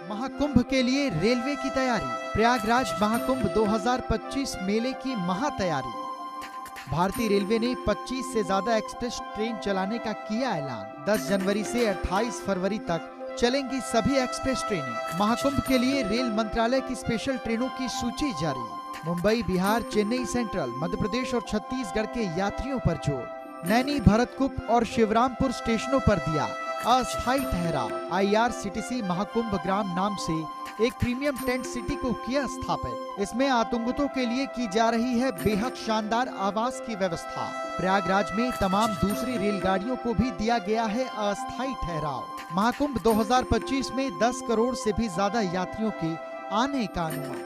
महाकुंभ के लिए रेलवे की तैयारी। प्रयागराज महाकुंभ 2025 मेले की महातैयारी। भारतीय रेलवे ने 25 से ज्यादा एक्सप्रेस ट्रेन चलाने का किया ऐलान। 10 जनवरी से 28 फरवरी तक चलेंगी सभी एक्सप्रेस ट्रेनें। महाकुंभ के लिए रेल मंत्रालय की स्पेशल ट्रेनों की सूची जारी। मुंबई, बिहार, चेन्नई सेंट्रल, मध्य प्रदेश और छत्तीसगढ़ के यात्रियों पर जोर। नैनी, भरतकुप और शिवरामपुर स्टेशनों पर दिया अस्थायी ठहराव। IRCTC महाकुंभ ग्राम नाम से एक प्रीमियम टेंट सिटी को किया स्थापित। इसमें आतंकितों के लिए की जा रही है बेहद शानदार आवास की व्यवस्था। प्रयागराज में तमाम दूसरी रेलगाड़ियों को भी दिया गया है अस्थायी ठहराव। महाकुंभ 2025 में 10 करोड़ से भी ज्यादा यात्रियों के आने का अनुमान।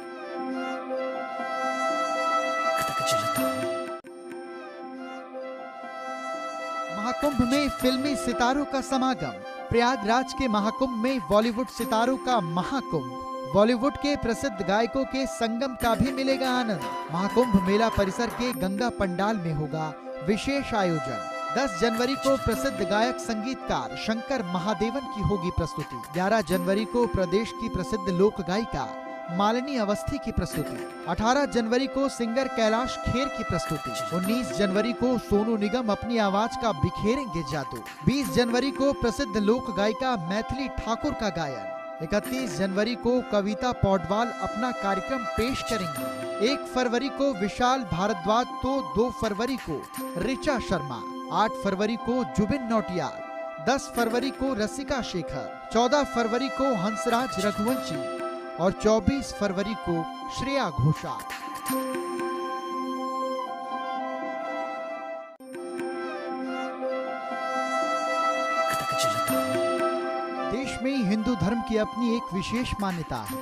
महाकुंभ में फिल्मी सितारों का समागम। प्रयागराज के महाकुंभ में बॉलीवुड सितारों का महाकुंभ। बॉलीवुड के प्रसिद्ध गायकों के संगम का भी मिलेगा आनंद। महाकुंभ मेला परिसर के गंगा पंडाल में होगा विशेष आयोजन। 10 जनवरी को प्रसिद्ध गायक संगीतकार शंकर महादेवन की होगी प्रस्तुति। 11 जनवरी को प्रदेश की प्रसिद्ध लोक गायिका मालिनी अवस्थी की प्रस्तुति। 18 जनवरी को सिंगर कैलाश खेर की प्रस्तुति। 19 जनवरी को सोनू निगम अपनी आवाज का बिखेरेंगे जादू। 20 जनवरी को प्रसिद्ध लोक गायिका मैथिली ठाकुर का गायन। 31 जनवरी को कविता पौडवाल अपना कार्यक्रम पेश करेंगी। 1 फरवरी को विशाल भारद्वाज तो 2 फरवरी को ऋचा शर्मा। 8 फरवरी को जुबिन नौटियाल। 10 फरवरी को रसिका शेखर। 14 फरवरी को हंसराज रघुवंशी और 24 फरवरी को श्रेया घोषाल। देश में हिंदू धर्म की अपनी एक विशेष मान्यता है।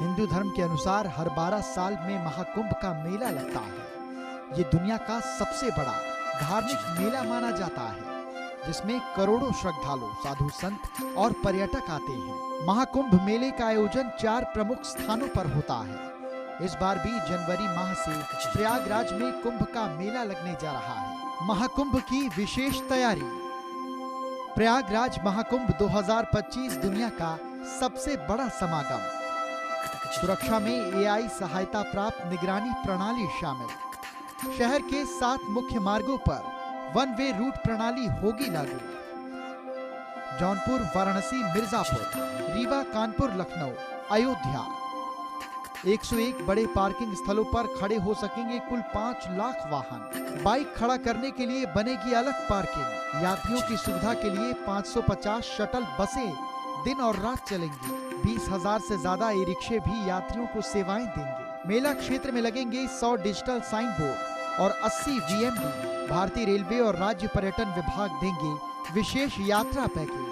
हिंदू धर्म के अनुसार हर 12 साल में महाकुंभ का मेला लगता है। ये दुनिया का सबसे बड़ा धार्मिक मेला माना जाता है, जिसमें करोड़ों श्रद्धालु, साधु संत और पर्यटक आते हैं। महाकुंभ मेले का आयोजन 4 प्रमुख स्थानों पर होता है। इस बार भी जनवरी माह से प्रयागराज में कुंभ का मेला लगने जा रहा है। महाकुंभ की विशेष तैयारी। प्रयागराज महाकुंभ 2025 दुनिया का सबसे बड़ा समागम। सुरक्षा में AI सहायता प्राप्त निगरानी प्रणाली शामिल। शहर के 7 मुख्य मार्गों पर वन वे रूट प्रणाली होगी लागू। जौनपुर, वाराणसी, मिर्जापुर, रीवा, कानपुर, लखनऊ, अयोध्या 101 बड़े पार्किंग स्थलों पर खड़े हो सकेंगे कुल 5 लाख वाहन। बाइक खड़ा करने के लिए बनेगी अलग पार्किंग। यात्रियों की सुविधा के लिए 550 शटल बसें दिन और रात चलेंगी। 20,000 से ज्यादा ई रिक्शे भी यात्रियों को सेवाएं देंगे। मेला क्षेत्र में लगेंगे 100 डिजिटल साइन बोर्ड और 80 VMD। भारतीय रेलवे और राज्य पर्यटन विभाग देंगे विशेष यात्रा पैकेज।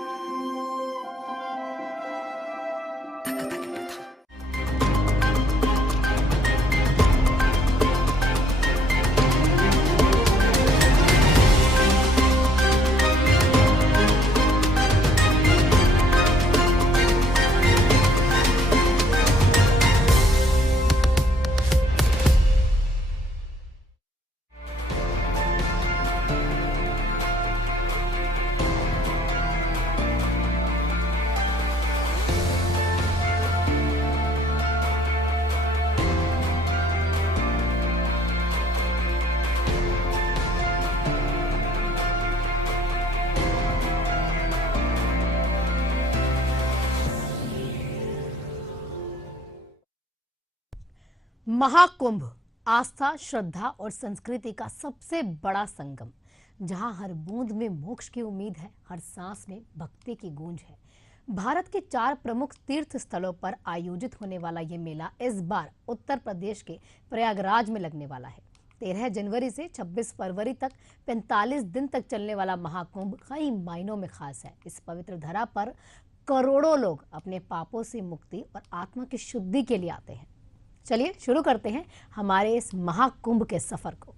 महाकुंभ आस्था, श्रद्धा और संस्कृति का सबसे बड़ा संगम, जहां हर बूंद में मोक्ष की उम्मीद है, हर सांस में भक्ति की गूंज है। भारत के 4 प्रमुख तीर्थ स्थलों पर आयोजित होने वाला ये मेला इस बार उत्तर प्रदेश के प्रयागराज में लगने वाला है। 13 जनवरी से 26 फरवरी तक 45 दिन तक चलने वाला महाकुंभ कई मायनों में खास है। इस पवित्र धरा पर करोड़ों लोग अपने पापों से मुक्ति और आत्मा की शुद्धि के लिए आते हैं। चलिए शुरू करते हैं हमारे इस महाकुंभ के सफर को।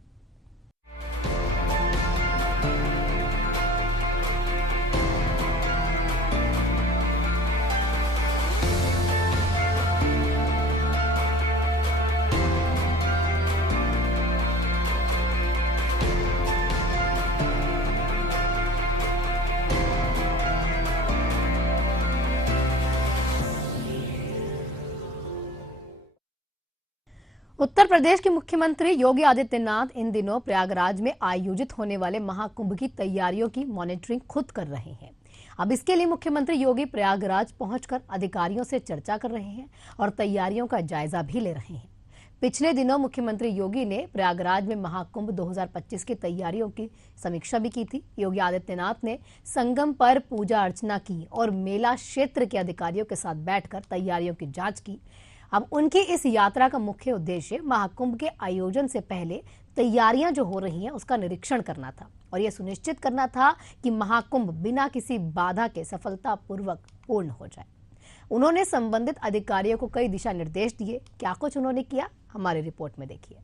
उत्तर प्रदेश के मुख्यमंत्री योगी आदित्यनाथ इन दिनों प्रयागराज में आयोजित होने वाले महाकुंभ की तैयारियों की मॉनिटरिंग खुद कर रहे हैं। अब इसके लिए मुख्यमंत्री योगी प्रयागराज पहुंचकर अधिकारियों से चर्चा कर रहे हैं और तैयारियों का जायजा भी ले रहे हैं। पिछले दिनों मुख्यमंत्री योगी ने प्रयागराज में महाकुंभ 2025 की तैयारियों की समीक्षा भी की थी। योगी आदित्यनाथ ने संगम पर पूजा अर्चना की और मेला क्षेत्र के अधिकारियों के साथ बैठकर तैयारियों की जांच की। अब उनकी इस यात्रा का मुख्य उद्देश्य महाकुंभ के आयोजन से पहले तैयारियां जो हो रही हैं उसका निरीक्षण करना था और यह सुनिश्चित करना था कि महाकुंभ बिना किसी बाधा के सफलतापूर्वक पूर्ण हो जाए। उन्होंने संबंधित अधिकारियों को कई दिशा निर्देश दिए। क्या कुछ उन्होंने किया, हमारी रिपोर्ट में देखिए।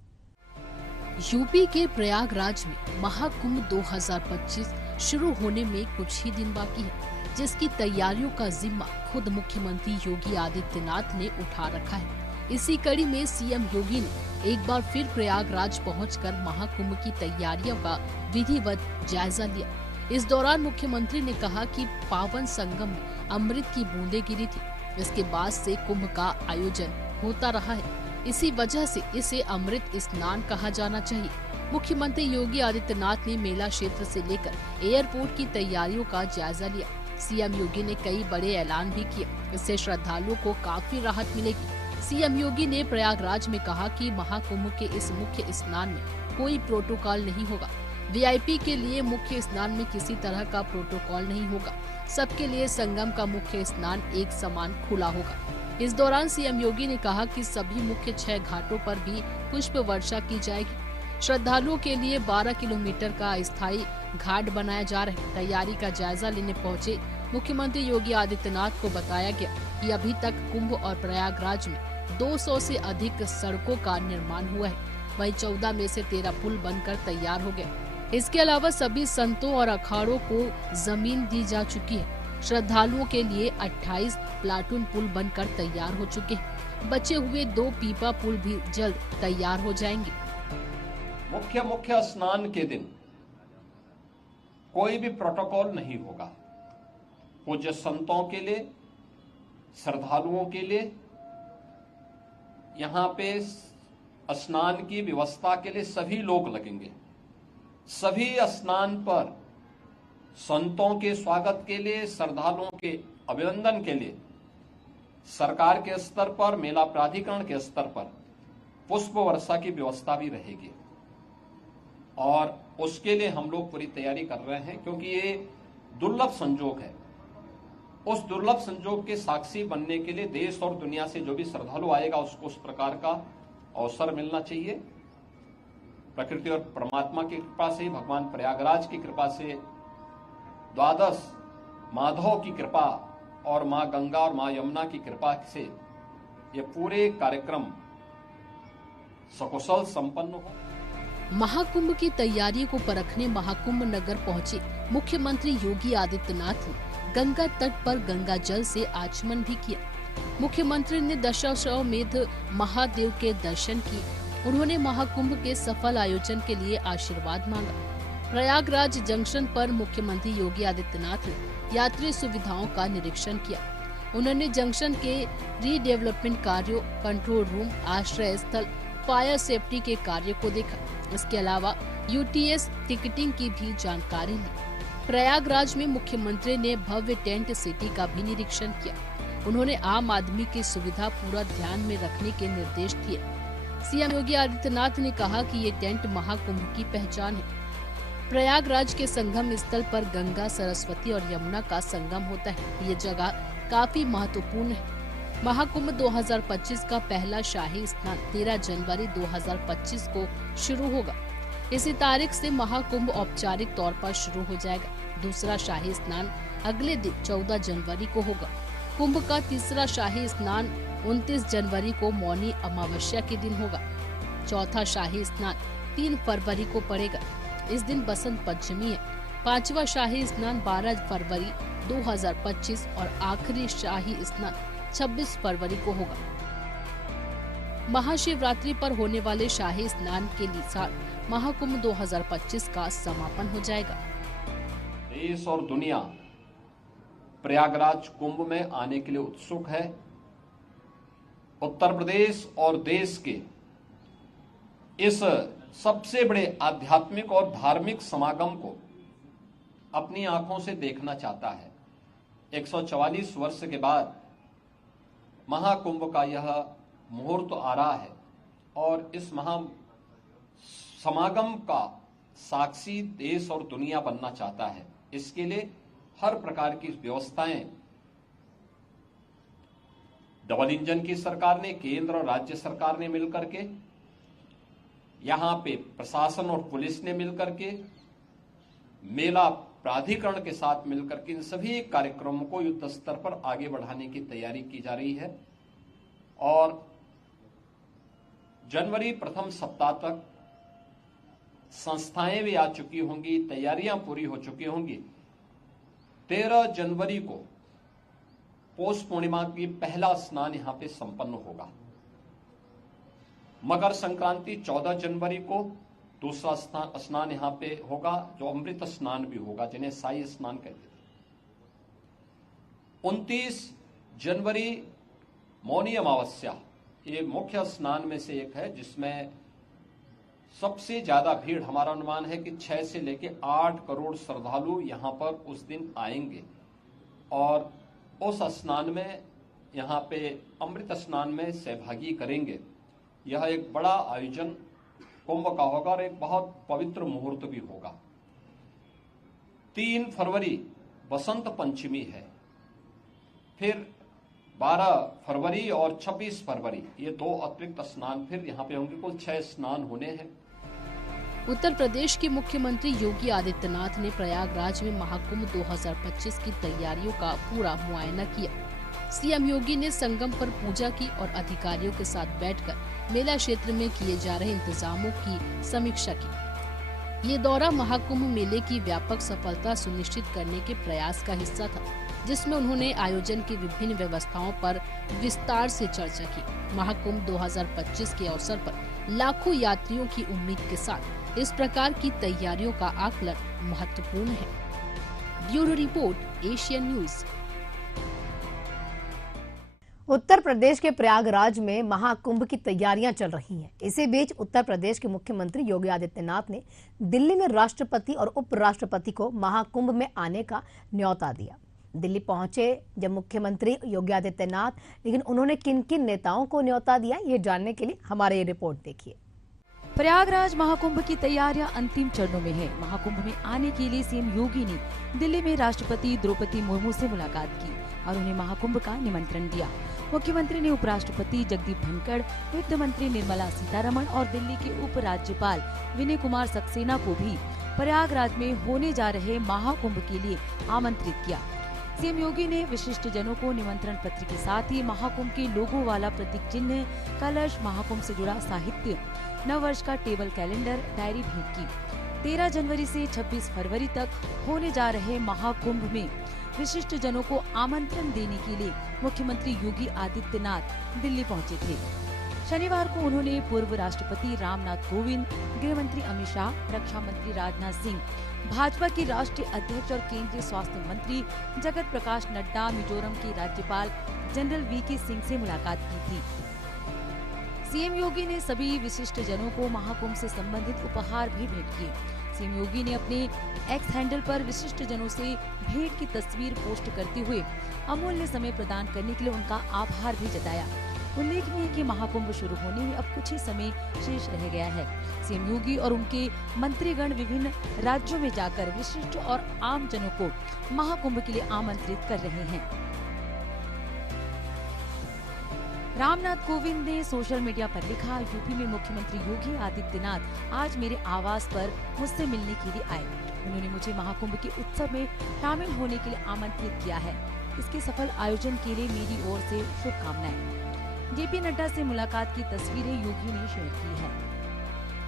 यूपी के प्रयागराज में महाकुंभ 2025 शुरू होने में कुछ ही दिन बाकी है, जिसकी तैयारियों का जिम्मा खुद मुख्यमंत्री योगी आदित्यनाथ ने उठा रखा है। इसी कड़ी में सीएम योगी ने एक बार फिर प्रयागराज पहुंचकर महाकुंभ की तैयारियों का विधिवत जायजा लिया। इस दौरान मुख्यमंत्री ने कहा कि पावन संगम में अमृत की बूंदें गिरी थी। इसके बाद से कुंभ का आयोजन होता रहा है, इसी वजह से इसे अमृत स्नान कहा जाना चाहिए। मुख्यमंत्री योगी आदित्यनाथ ने मेला क्षेत्र से लेकर एयरपोर्ट की तैयारियों का जायजा लिया। सीएम योगी ने कई बड़े ऐलान भी किए, इससे श्रद्धालुओं को काफी राहत मिलेगी। सीएम योगी ने प्रयागराज में कहा कि महाकुंभ के इस मुख्य स्नान में कोई प्रोटोकॉल नहीं होगा। वीआईपी के लिए मुख्य स्नान में किसी तरह का प्रोटोकॉल नहीं होगा। सबके लिए संगम का मुख्य स्नान एक समान खुला होगा। इस दौरान सीएम योगी ने कहा कि सभी मुख्य 6 घाटों पर भी पुष्प वर्षा की जाएगी। श्रद्धालुओं के लिए 12 किलोमीटर का अस्थायी घाट बनाया जा रहा है। तैयारी का जायजा लेने पहुंचे मुख्यमंत्री योगी आदित्यनाथ को बताया गया कि अभी तक कुंभ और प्रयागराज में 200 से अधिक सड़कों का निर्माण हुआ है। वहीं 14 में से 13 पुल बनकर तैयार हो गए। इसके अलावा सभी संतों और अखाड़ों को जमीन दी जा चुकी है। श्रद्धालुओं के लिए 28 प्लाटून पुल बनकर तैयार हो चुके हैं। बचे हुए 2 पीपा पुल भी जल्द तैयार हो जाएंगे। मुख्य स्नान के दिन कोई भी प्रोटोकॉल नहीं होगा। पूज्य संतों के लिए, श्रद्धालुओं के लिए यहाँ पे स्नान की व्यवस्था के लिए सभी लोग लगेंगे। सभी स्नान पर संतों के स्वागत के लिए, श्रद्धालुओं के अभिनंदन के लिए सरकार के स्तर पर, मेला प्राधिकरण के स्तर पर पुष्प वर्षा की व्यवस्था भी रहेगी और उसके लिए हम लोग पूरी तैयारी कर रहे हैं, क्योंकि ये दुर्लभ संजोग है। उस दुर्लभ संजोग के साक्षी बनने के लिए देश और दुनिया से जो भी श्रद्धालु आएगा उसको उस प्रकार का अवसर मिलना चाहिए। प्रकृति और परमात्मा की कृपा से, भगवान प्रयागराज की कृपा से, द्वादश माधव की कृपा और मां गंगा और मां यमुना की कृपा से ये पूरे कार्यक्रम सकुशल संपन्न हो। महाकुंभ की तैयारियों को परखने महाकुंभ नगर पहुंचे मुख्यमंत्री योगी आदित्यनाथ ने गंगा तट पर गंगा जल से आचमन भी किया। मुख्यमंत्री ने दशाश्वमेध महादेव के दर्शन किए। उन्होंने महाकुंभ के सफल आयोजन के लिए आशीर्वाद मांगा। प्रयागराज जंक्शन पर मुख्यमंत्री योगी आदित्यनाथ ने यात्री सुविधाओं का निरीक्षण किया। उन्होंने जंक्शन के रीडेवलपमेंट कार्यों, कंट्रोल रूम, आश्रय स्थल, फायर सेफ्टी के कार्य को देखा। इसके अलावा यूटीएस टिकटिंग की भी जानकारी ली। प्रयागराज में मुख्यमंत्री ने भव्य टेंट सिटी का भी निरीक्षण किया। उन्होंने आम आदमी की सुविधा पूरा ध्यान में रखने के निर्देश दिए। सीएम योगी आदित्यनाथ ने कहा कि ये टेंट महाकुंभ की पहचान है। प्रयागराज के संगम स्थल पर गंगा, सरस्वती और यमुना का संगम होता है। ये जगह काफी महत्वपूर्ण है। महाकुंभ 2025 का पहला शाही स्नान 13 जनवरी 2025 को शुरू होगा। इसी तारीख से महाकुंभ औपचारिक तौर पर शुरू हो जाएगा। दूसरा शाही स्नान अगले दिन 14 जनवरी को होगा। कुंभ का तीसरा शाही स्नान 29 जनवरी को मौनी अमावस्या के दिन होगा। चौथा शाही स्नान 3 फरवरी को पड़ेगा। इस दिन बसंत पंचमी है। पांचवा शाही स्नान 12 फरवरी 2025 और आखिरी शाही स्नान 26 फरवरी को होगा। महाशिवरात्रि पर होने वाले शाही स्नान के साथ महाकुंभ 2025 का समापन हो जाएगा। देश और दुनिया प्रयागराज कुंभ में आने के लिए उत्सुक है। उत्तर प्रदेश और देश के इस सबसे बड़े आध्यात्मिक और धार्मिक समागम को अपनी आंखों से देखना चाहता है। 144 वर्ष के बाद महाकुंभ का यह मुहूर्त आ रहा है और इस महा समागम का साक्षी देश और दुनिया बनना चाहता है। इसके लिए हर प्रकार की व्यवस्थाएं डबल इंजन की सरकार ने, केंद्र और राज्य सरकार ने मिलकर के, यहां पे प्रशासन और पुलिस ने मिलकर के, मेला प्राधिकरण के साथ मिलकर के इन सभी कार्यक्रमों को युद्ध स्तर पर आगे बढ़ाने की तैयारी की जा रही है और जनवरी प्रथम सप्ताह तक संस्थाएं भी आ चुकी होंगी, तैयारियां पूरी हो चुकी होंगी। 13 जनवरी को पौष पूर्णिमा की पहला स्नान यहां पे संपन्न होगा। मकर संक्रांति 14 जनवरी को दूसरा स्नान यहां पे होगा, जो अमृत स्नान भी होगा, जिन्हें साई स्नान कहते थे। 29 जनवरी मौनी अमावस्या, ये मुख्य स्नान में से एक है जिसमें सबसे ज्यादा भीड़, हमारा अनुमान है कि 6 से लेकर 8 करोड़ श्रद्धालु यहां पर उस दिन आएंगे और उस स्नान में, यहां पे अमृत स्नान में सहभागी करेंगे। यह एक बड़ा आयोजन कुंभ का होगा और एक बहुत पवित्र मुहूर्त भी होगा। 3 फरवरी बसंत पंचमी है, फिर 12 फरवरी और 26 फरवरी ये 2 अतिरिक्त स्नान फिर यहाँ पे होंगे। कुल 6 स्नान होने हैं। उत्तर प्रदेश के मुख्यमंत्री योगी आदित्यनाथ ने प्रयागराज में महाकुंभ 2025 की तैयारियों का पूरा मुआयना किया। सीएम योगी ने संगम पर पूजा की और अधिकारियों के साथ बैठकर मेला क्षेत्र में किए जा रहे इंतजामों की समीक्षा की। ये दौरा महाकुंभ मेले की व्यापक सफलता सुनिश्चित करने के प्रयास का हिस्सा था, जिसमें उन्होंने आयोजन की विभिन्न व्यवस्थाओं पर विस्तार से चर्चा की। महाकुंभ 2025 के अवसर पर लाखों यात्रियों की उम्मीद के साथ इस प्रकार की तैयारियों का आकलन महत्वपूर्ण है। Bureau report, Asian news. Uttar Pradesh के प्रयागराज में महाकुंभ की तैयारियां चल रही हैं। इसी बीच उत्तर प्रदेश के मुख्यमंत्री योगी आदित्यनाथ ने दिल्ली में राष्ट्रपति और उपराष्ट्रपति को महाकुंभ में आने का न्योता दिया। दिल्ली पहुंचे जब मुख्यमंत्री योगी आदित्यनाथ, लेकिन उन्होंने किन किन नेताओं को न्योता दिया, ये जानने के लिए हमारे ये रिपोर्ट देखिए। प्रयागराज महाकुंभ की तैयारियां अंतिम चरणों में है। महाकुंभ में आने के लिए सीएम योगी ने दिल्ली में राष्ट्रपति द्रौपदी मुर्मू से मुलाकात की और उन्हें महाकुंभ का निमंत्रण दिया। मुख्यमंत्री ने उपराष्ट्रपति जगदीप धनखड़, वित्त मंत्री निर्मला सीतारमण और दिल्ली के उपराज्यपाल विनय कुमार सक्सेना को भी प्रयागराज में होने जा रहे महाकुंभ के लिए आमंत्रित किया। सीएम योगी ने विशिष्ट जनों को निमंत्रण पत्र के साथ ही महाकुंभ के लोगो वाला प्रतीक चिन्ह, कलश, महाकुंभ से जुड़ा साहित्य, नववर्ष का टेबल कैलेंडर, डायरी भेंट की। 13 जनवरी से 26 फरवरी तक होने जा रहे महाकुंभ में विशिष्ट जनों को आमंत्रण देने के लिए मुख्यमंत्री योगी आदित्यनाथ दिल्ली पहुंचे थे। शनिवार को उन्होंने पूर्व राष्ट्रपति रामनाथ कोविंद, गृह मंत्री अमित शाह, रक्षा मंत्री राजनाथ सिंह, भाजपा के राष्ट्रीय अध्यक्ष और केंद्रीय स्वास्थ्य मंत्री जगत प्रकाश नड्डा, मिजोरम के राज्यपाल जनरल वीके सिंह से मुलाकात की थी। सीएम योगी ने सभी विशिष्ट जनों को महाकुंभ से संबंधित उपहार भी भेंट किए। सीएम योगी ने अपने एक्स हैंडल पर विशिष्ट जनों से भेंट की तस्वीर पोस्ट करते हुए अमूल्य समय प्रदान करने के लिए उनका आभार भी जताया। उल्लेखनीय है कि महाकुंभ शुरू होने में अब कुछ ही समय शेष रह गया है। सीएम योगी और उनके मंत्रीगण विभिन्न राज्यों में जाकर विशिष्ट और आम जनों को महाकुंभ के लिए आमंत्रित कर रहे हैं। रामनाथ कोविंद ने सोशल मीडिया पर लिखा, यूपी में मुख्यमंत्री योगी आदित्यनाथ आज मेरे आवास पर मुझसे मिलने के लिए आए। उन्होंने मुझे महाकुंभ के उत्सव में शामिल होने के लिए आमंत्रित किया है। इसके सफल आयोजन के लिए मेरी ओर से शुभकामनाएं। जेपी नड्डा से मुलाकात की तस्वीरें योगी ने शेयर की है।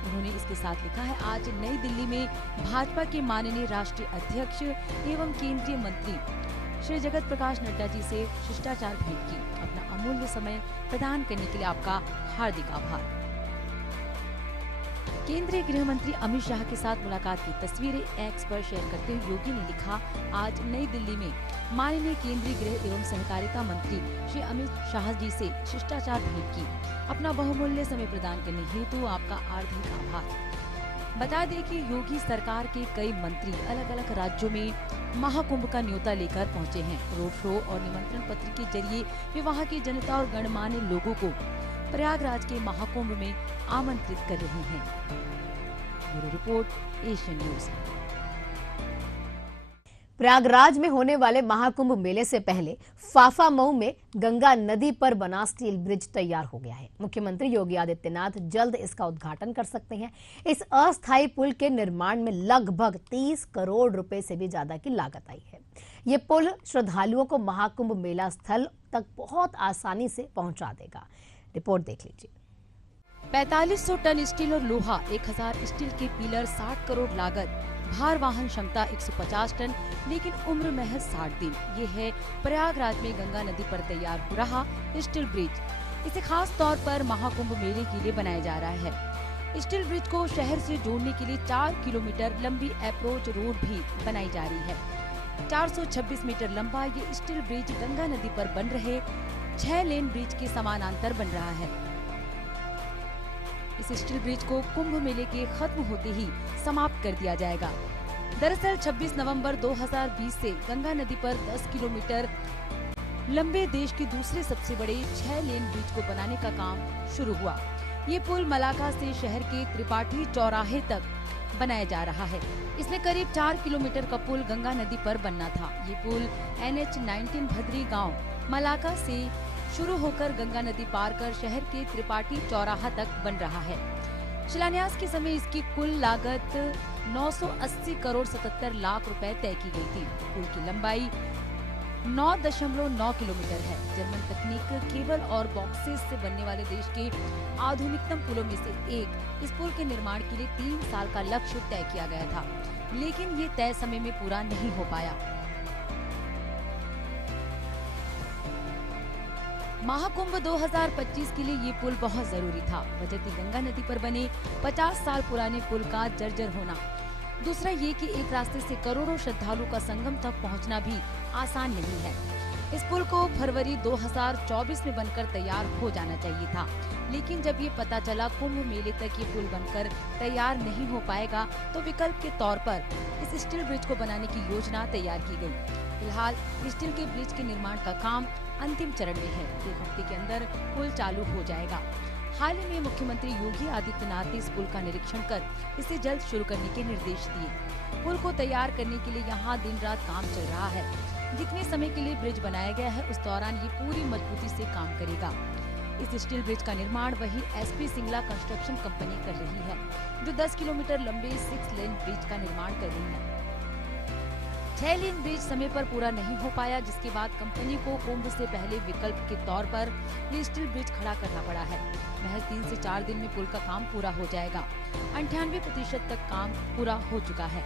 उन्होंने इसके साथ लिखा है, आज नई दिल्ली में भाजपा के माननीय राष्ट्रीय अध्यक्ष एवं केंद्रीय मंत्री श्री जगत प्रकाश नड्डा जी से शिष्टाचार भेंट की। अपना अमूल्य समय प्रदान करने के लिए आपका हार्दिक आभार। केंद्रीय गृह मंत्री अमित शाह के साथ मुलाकात की तस्वीरें एक्स पर शेयर करते हुए योगी ने लिखा, आज नई दिल्ली में माननीय केंद्रीय गृह एवं सहकारिता मंत्री श्री अमित शाह जी से शिष्टाचार भेंट की। अपना बहुमूल्य समय प्रदान करने हेतु आपका हार्दिक आभार। बता दें कि योगी सरकार के कई मंत्री अलग अलग राज्यों में महाकुंभ का न्योता लेकर पहुंचे हैं। रोड शो और निमंत्रण पत्र के जरिए वे वहां की जनता और गणमान्य लोगों को प्रयागराज के महाकुंभ में आमंत्रित कर रहे हैं। Bureau report, Asian news. Prayagraj में होने वाले महाकुंभ मेले से पहले फाफामऊ में गंगा नदी पर बना स्टील ब्रिज तैयार हो गया है। मुख्यमंत्री योगी आदित्यनाथ जल्द इसका उद्घाटन कर सकते हैं। इस अस्थायी पुल के निर्माण में लगभग 30 करोड़ रुपए से भी ज्यादा की लागत आई है। ये पुल श्रद्धालुओं को महाकुंभ मेला स्थल तक बहुत आसानी से पहुंचा देगा। रिपोर्ट देख लीजिए। 4500 टन स्टील और लोहा, 1000 स्टील के पिलर, 60 करोड़ लागत, भार वाहन क्षमता 150 टन, लेकिन उम्र महज 60 दिन। ये है प्रयागराज में गंगा नदी पर तैयार हो रहा स्टील ब्रिज। इसे खास तौर पर महाकुंभ मेले के लिए बनाया जा रहा है। स्टील ब्रिज को शहर से जोड़ने के लिए 4 किलोमीटर लंबी अप्रोच रोड भी बनाई जा रही है। 426 मीटर लंबा ये स्टील ब्रिज गंगा नदी पर बन रहे 6 लेन ब्रिज के समानांतर बन रहा है। इस स्टील ब्रिज को कुंभ मेले के खत्म होते ही समाप्त कर दिया जाएगा। दरअसल 26 नवंबर 2020 से गंगा नदी पर 10 किलोमीटर लंबे देश के दूसरे सबसे बड़े 6 लेन ब्रिज को बनाने का काम शुरू हुआ। ये पुल मलाका से शहर के त्रिपाठी चौराहे तक बनाया जा रहा है। इसमें करीब 4 किलोमीटर का पुल गंगा नदी पर बनना था। ये पुल NH-19 भद्री गांव मलाका से शुरू होकर गंगा नदी पार कर शहर के त्रिपाठी चौराहा तक बन रहा है। शिलान्यास के समय इसकी कुल लागत 980 करोड़ 77 लाख रुपए तय की गई थी। पुल की लंबाई 9.9 किलोमीटर है। जर्मन तकनीक, केबल और बॉक्सेस से बनने वाले देश के आधुनिकतम पुलों में से एक। इस पुल के निर्माण के लिए 3 साल का लक्ष्य तय किया गया था, लेकिन ये तय समय में पूरा नहीं हो पाया। महाकुंभ 2025 के लिए ये पुल बहुत जरूरी था। बजती गंगा नदी पर बने 50 साल पुराने पुल का जर्जर होना, दूसरा ये कि एक रास्ते से करोड़ों श्रद्धालुओं का संगम तक पहुंचना भी आसान नहीं है। इस पुल को फरवरी 2024 में बनकर तैयार हो जाना चाहिए था, लेकिन जब ये पता चला कुंभ मेले तक ये पुल बनकर तैयार नहीं हो पाएगा तो विकल्प के तौर पर इस स्टील ब्रिज को बनाने की योजना तैयार की गई। फिलहाल स्टील के ब्रिज के निर्माण का काम अंतिम चरण में है। 1 हफ्ते के अंदर पुल चालू हो जाएगा। हाल ही में मुख्यमंत्री योगी आदित्यनाथ ने इस पुल का निरीक्षण कर इसे जल्द शुरू करने के निर्देश दिए। पुल को तैयार करने के लिए यहाँ दिन रात काम चल रहा है। जितने समय के लिए ब्रिज बनाया गया है उस दौरान ये पूरी मजबूती से काम करेगा। इस स्टील ब्रिज का निर्माण वही एसपी सिंगला कंस्ट्रक्शन कंपनी कर रही है, जो 10 किलोमीटर लंबे 6 लेन ब्रिज का निर्माण कर रही है। 6 लेन ब्रिज समय पर पूरा नहीं हो पाया, जिसके बाद कंपनी को कुंभ से पहले विकल्प के तौर पर ये स्टील ब्रिज खड़ा करना पड़ा है। महज 3 से 4 दिन में पुल का काम पूरा हो जाएगा। 98% तक काम पूरा हो चुका है।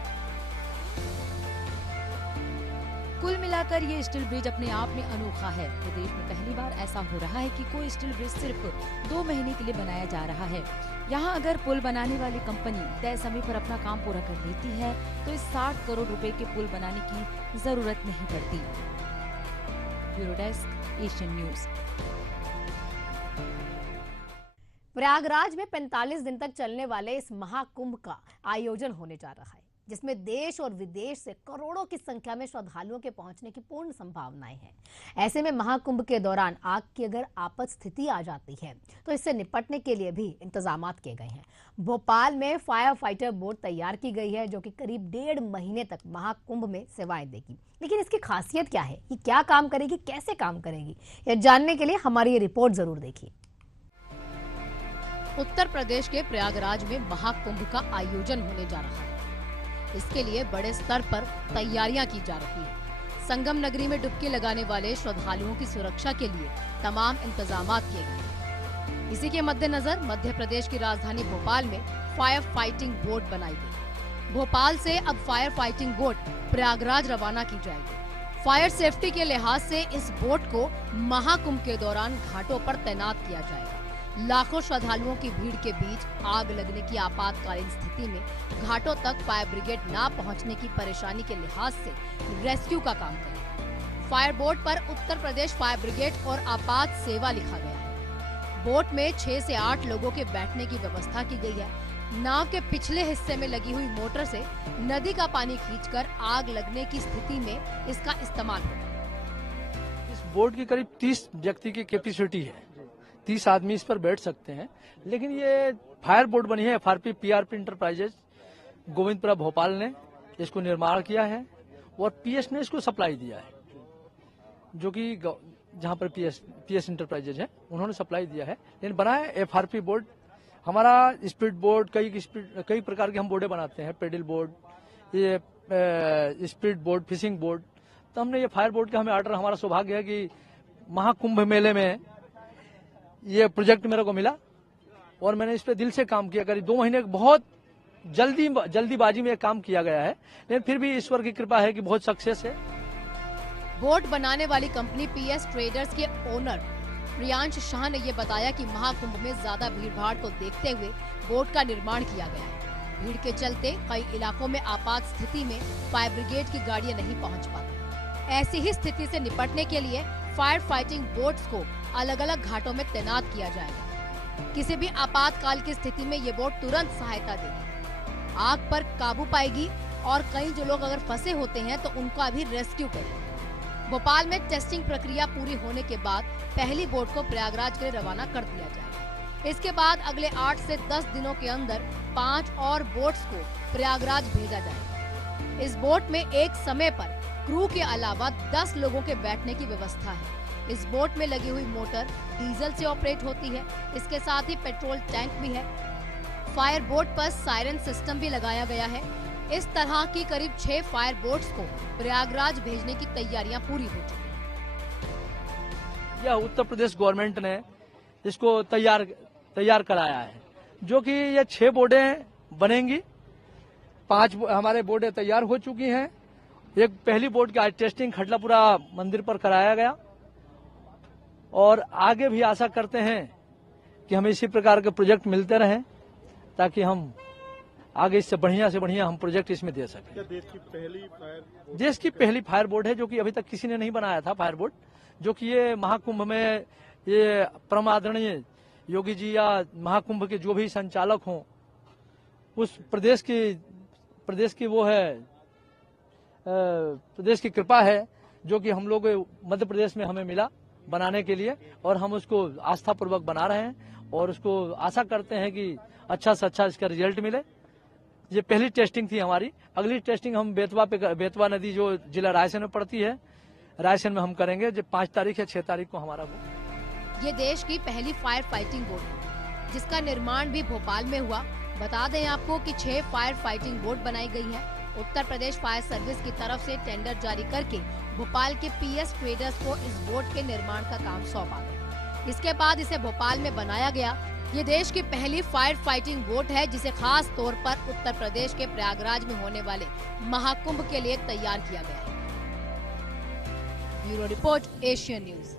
कुल मिलाकर ये स्टील ब्रिज अपने आप में अनोखा है। प्रदेश में पहली बार ऐसा हो रहा है कि कोई स्टील ब्रिज सिर्फ 2 महीने के लिए बनाया जा रहा है। यहाँ अगर पुल बनाने वाली कंपनी तय समय पर अपना काम पूरा कर लेती है तो इस 60 करोड़ रुपए के पुल बनाने की जरूरत नहीं पड़ती। Bureau desk, Asian news. Prayagraj में 45 दिन तक चलने वाले इस महाकुंभ का आयोजन होने जा रहा है, जिसमें देश और विदेश से करोड़ों की संख्या में श्रद्धालुओं के पहुंचने की पूर्ण संभावनाएं हैं। ऐसे में महाकुंभ के दौरान आग की अगर आपात स्थिति आ जाती है तो इससे निपटने के लिए भी इंतजाम किए गए हैं। भोपाल में फायर फाइटर बोट तैयार की गई है, जो कि करीब 1.5 महीने तक महाकुंभ में सेवाएं देगी। लेकिन इसकी खासियत क्या है, ये क्या काम करेगी, कैसे काम करेगी, यह जानने के लिए हमारी ये रिपोर्ट जरूर देखिए। उत्तर प्रदेश के प्रयागराज में महाकुंभ का आयोजन होने जा रहा है। इसके लिए बड़े स्तर पर तैयारियां की जा रही है। संगम नगरी में डुबकी लगाने वाले श्रद्धालुओं की सुरक्षा के लिए तमाम इंतजाम किए गए। इसी के मद्देनजर मध्य प्रदेश की राजधानी भोपाल में फायर फाइटिंग बोट बनाई गई। भोपाल से अब फायर फाइटिंग बोट प्रयागराज रवाना की जाएगी। फायर सेफ्टी के लिहाज से इस बोट को महाकुंभ के दौरान घाटों पर तैनात किया जाएगा। लाखों श्रद्धालुओं की भीड़ के बीच आग लगने की आपातकालीन स्थिति में घाटों तक फायर ब्रिगेड न पहुंचने की परेशानी के लिहाज से रेस्क्यू का काम करेगी। फायर बोट पर उत्तर प्रदेश फायर ब्रिगेड और आपात सेवा लिखा गया है। बोट में 6 से 8 लोगों के बैठने की व्यवस्था की गई है। नाव के पिछले हिस्से में लगी हुई मोटर से नदी का पानी खींचकर आग लगने की स्थिति में इसका इस्तेमाल होगा। इस बोट की करीब 30 व्यक्ति की कैपेसिटी है, 30 आदमी इस पर बैठ सकते हैं। लेकिन ये फायर बोट बनी है FRP PRP enterprises Govindpura Bhopal ने इसको निर्माण किया है और PS ने इसको सप्लाई दिया है, जो कि जहां पर PS इंटरप्राइजेज है उन्होंने सप्लाई दिया है। लेकिन बना है FRP बोट। हमारा स्पीड बोट कई प्रकार के हम बोर्डे बनाते हैं, पेडल बोट, ये स्पीड बोट, फिशिंग बोट। तो हमने ये फायर बोट का हमें ऑर्डर, हमारा सौभाग्य है कि महाकुंभ मेले में ये प्रोजेक्ट मेरे को मिला और मैंने इस पे दिल से काम किया। करीब 2 महीने बहुत जल्दीबाजी में काम किया गया है, लेकिन फिर भी ईश्वर की कृपा है कि बहुत सक्सेस है। बोट बनाने वाली कंपनी PS ट्रेडर्स के ओनर प्रियांश शाह ने ये बताया कि महाकुंभ में ज्यादा भीड़भाड़ को देखते हुए बोट का निर्माण किया गया है। भीड़ के चलते कई इलाकों में आपात स्थिति में फायर ब्रिगेड की गाड़ियां नहीं पहुंच पाती। ऐसी ही स्थिति से निपटने के लिए फायर फाइटिंग बोट्स को अलग अलग घाटों में तैनात किया जाएगा। किसी भी आपातकाल की स्थिति में ये बोट तुरंत सहायता देगी, आग पर काबू पाएगी और कई जो लोग अगर फंसे होते हैं तो उनका भी रेस्क्यू करेगी। भोपाल में टेस्टिंग प्रक्रिया पूरी होने के बाद पहली बोट को प्रयागराज के लिए रवाना कर दिया जाएगा। इसके बाद अगले 8 से 10 दिनों के अंदर 5 और बोट्स को प्रयागराज भेजा जाएगा। इस बोट में एक समय पर क्रू के अलावा 10 लोगों के बैठने की व्यवस्था है। इस बोट में लगी हुई मोटर डीजल से ऑपरेट होती है। इसके साथ ही पेट्रोल टैंक भी है। फायर बोट पर सायरन सिस्टम भी लगाया गया है। इस तरह की करीब 6 फायर बोट्स को प्रयागराज भेजने की तैयारियां पूरी हो चुकी हैं। यह उत्तर प्रदेश गवर्नमेंट ने इसको तैयार कराया है, जो कि ये 6 बोटें बनेंगी। 5 हमारे बोटें तैयार हो चुकी हैं। एक पहली बोट की आज टेस्टिंग खटलापुरा मंदिर पर कराया गया और आगे भी आशा करते हैं कि हमें इसी प्रकार के प्रोजेक्ट मिलते रहें, ताकि हम आगे इससे बढ़िया से बढ़िया हम प्रोजेक्ट इसमें दे सकें। देश की पहली फायर बोट है, जो कि अभी तक किसी ने नहीं बनाया था फायर बोट। जो कि ये महाकुंभ में ये परम आदरणीय योगी जी या महाकुंभ के जो भी संचालक हों, उस प्रदेश की वो है प्रदेश की कृपा है जो कि हम लोग मध्य प्रदेश में हमें मिला बनाने के लिए, और हम उसको आस्था पूर्वक बना रहे हैं और उसको आशा करते हैं कि अच्छा से अच्छा इसका रिजल्ट मिले। ये पहली टेस्टिंग थी हमारी। अगली टेस्टिंग हम बेतवा नदी जो जिला रायसेन में पड़ती है, रायसेन में हम करेंगे। जो 5 तारीख या 6 तारीख को हमारा वो। ये देश की पहली फायर फाइटिंग बोट है जिसका निर्माण भी भोपाल में हुआ। बता दें आपको कि 6 फायर फाइटिंग बोट बनाई गई है। उत्तर प्रदेश फायर सर्विस की तरफ से टेंडर जारी करके भोपाल के PS ट्रेडर्स को इस बोट के निर्माण का काम सौंपा गया। इसके बाद इसे भोपाल में बनाया गया। ये देश की पहली फायर फाइटिंग बोट है जिसे खास तौर पर उत्तर प्रदेश के प्रयागराज में होने वाले महाकुंभ के लिए तैयार किया गया है। Bureau report, Asian news.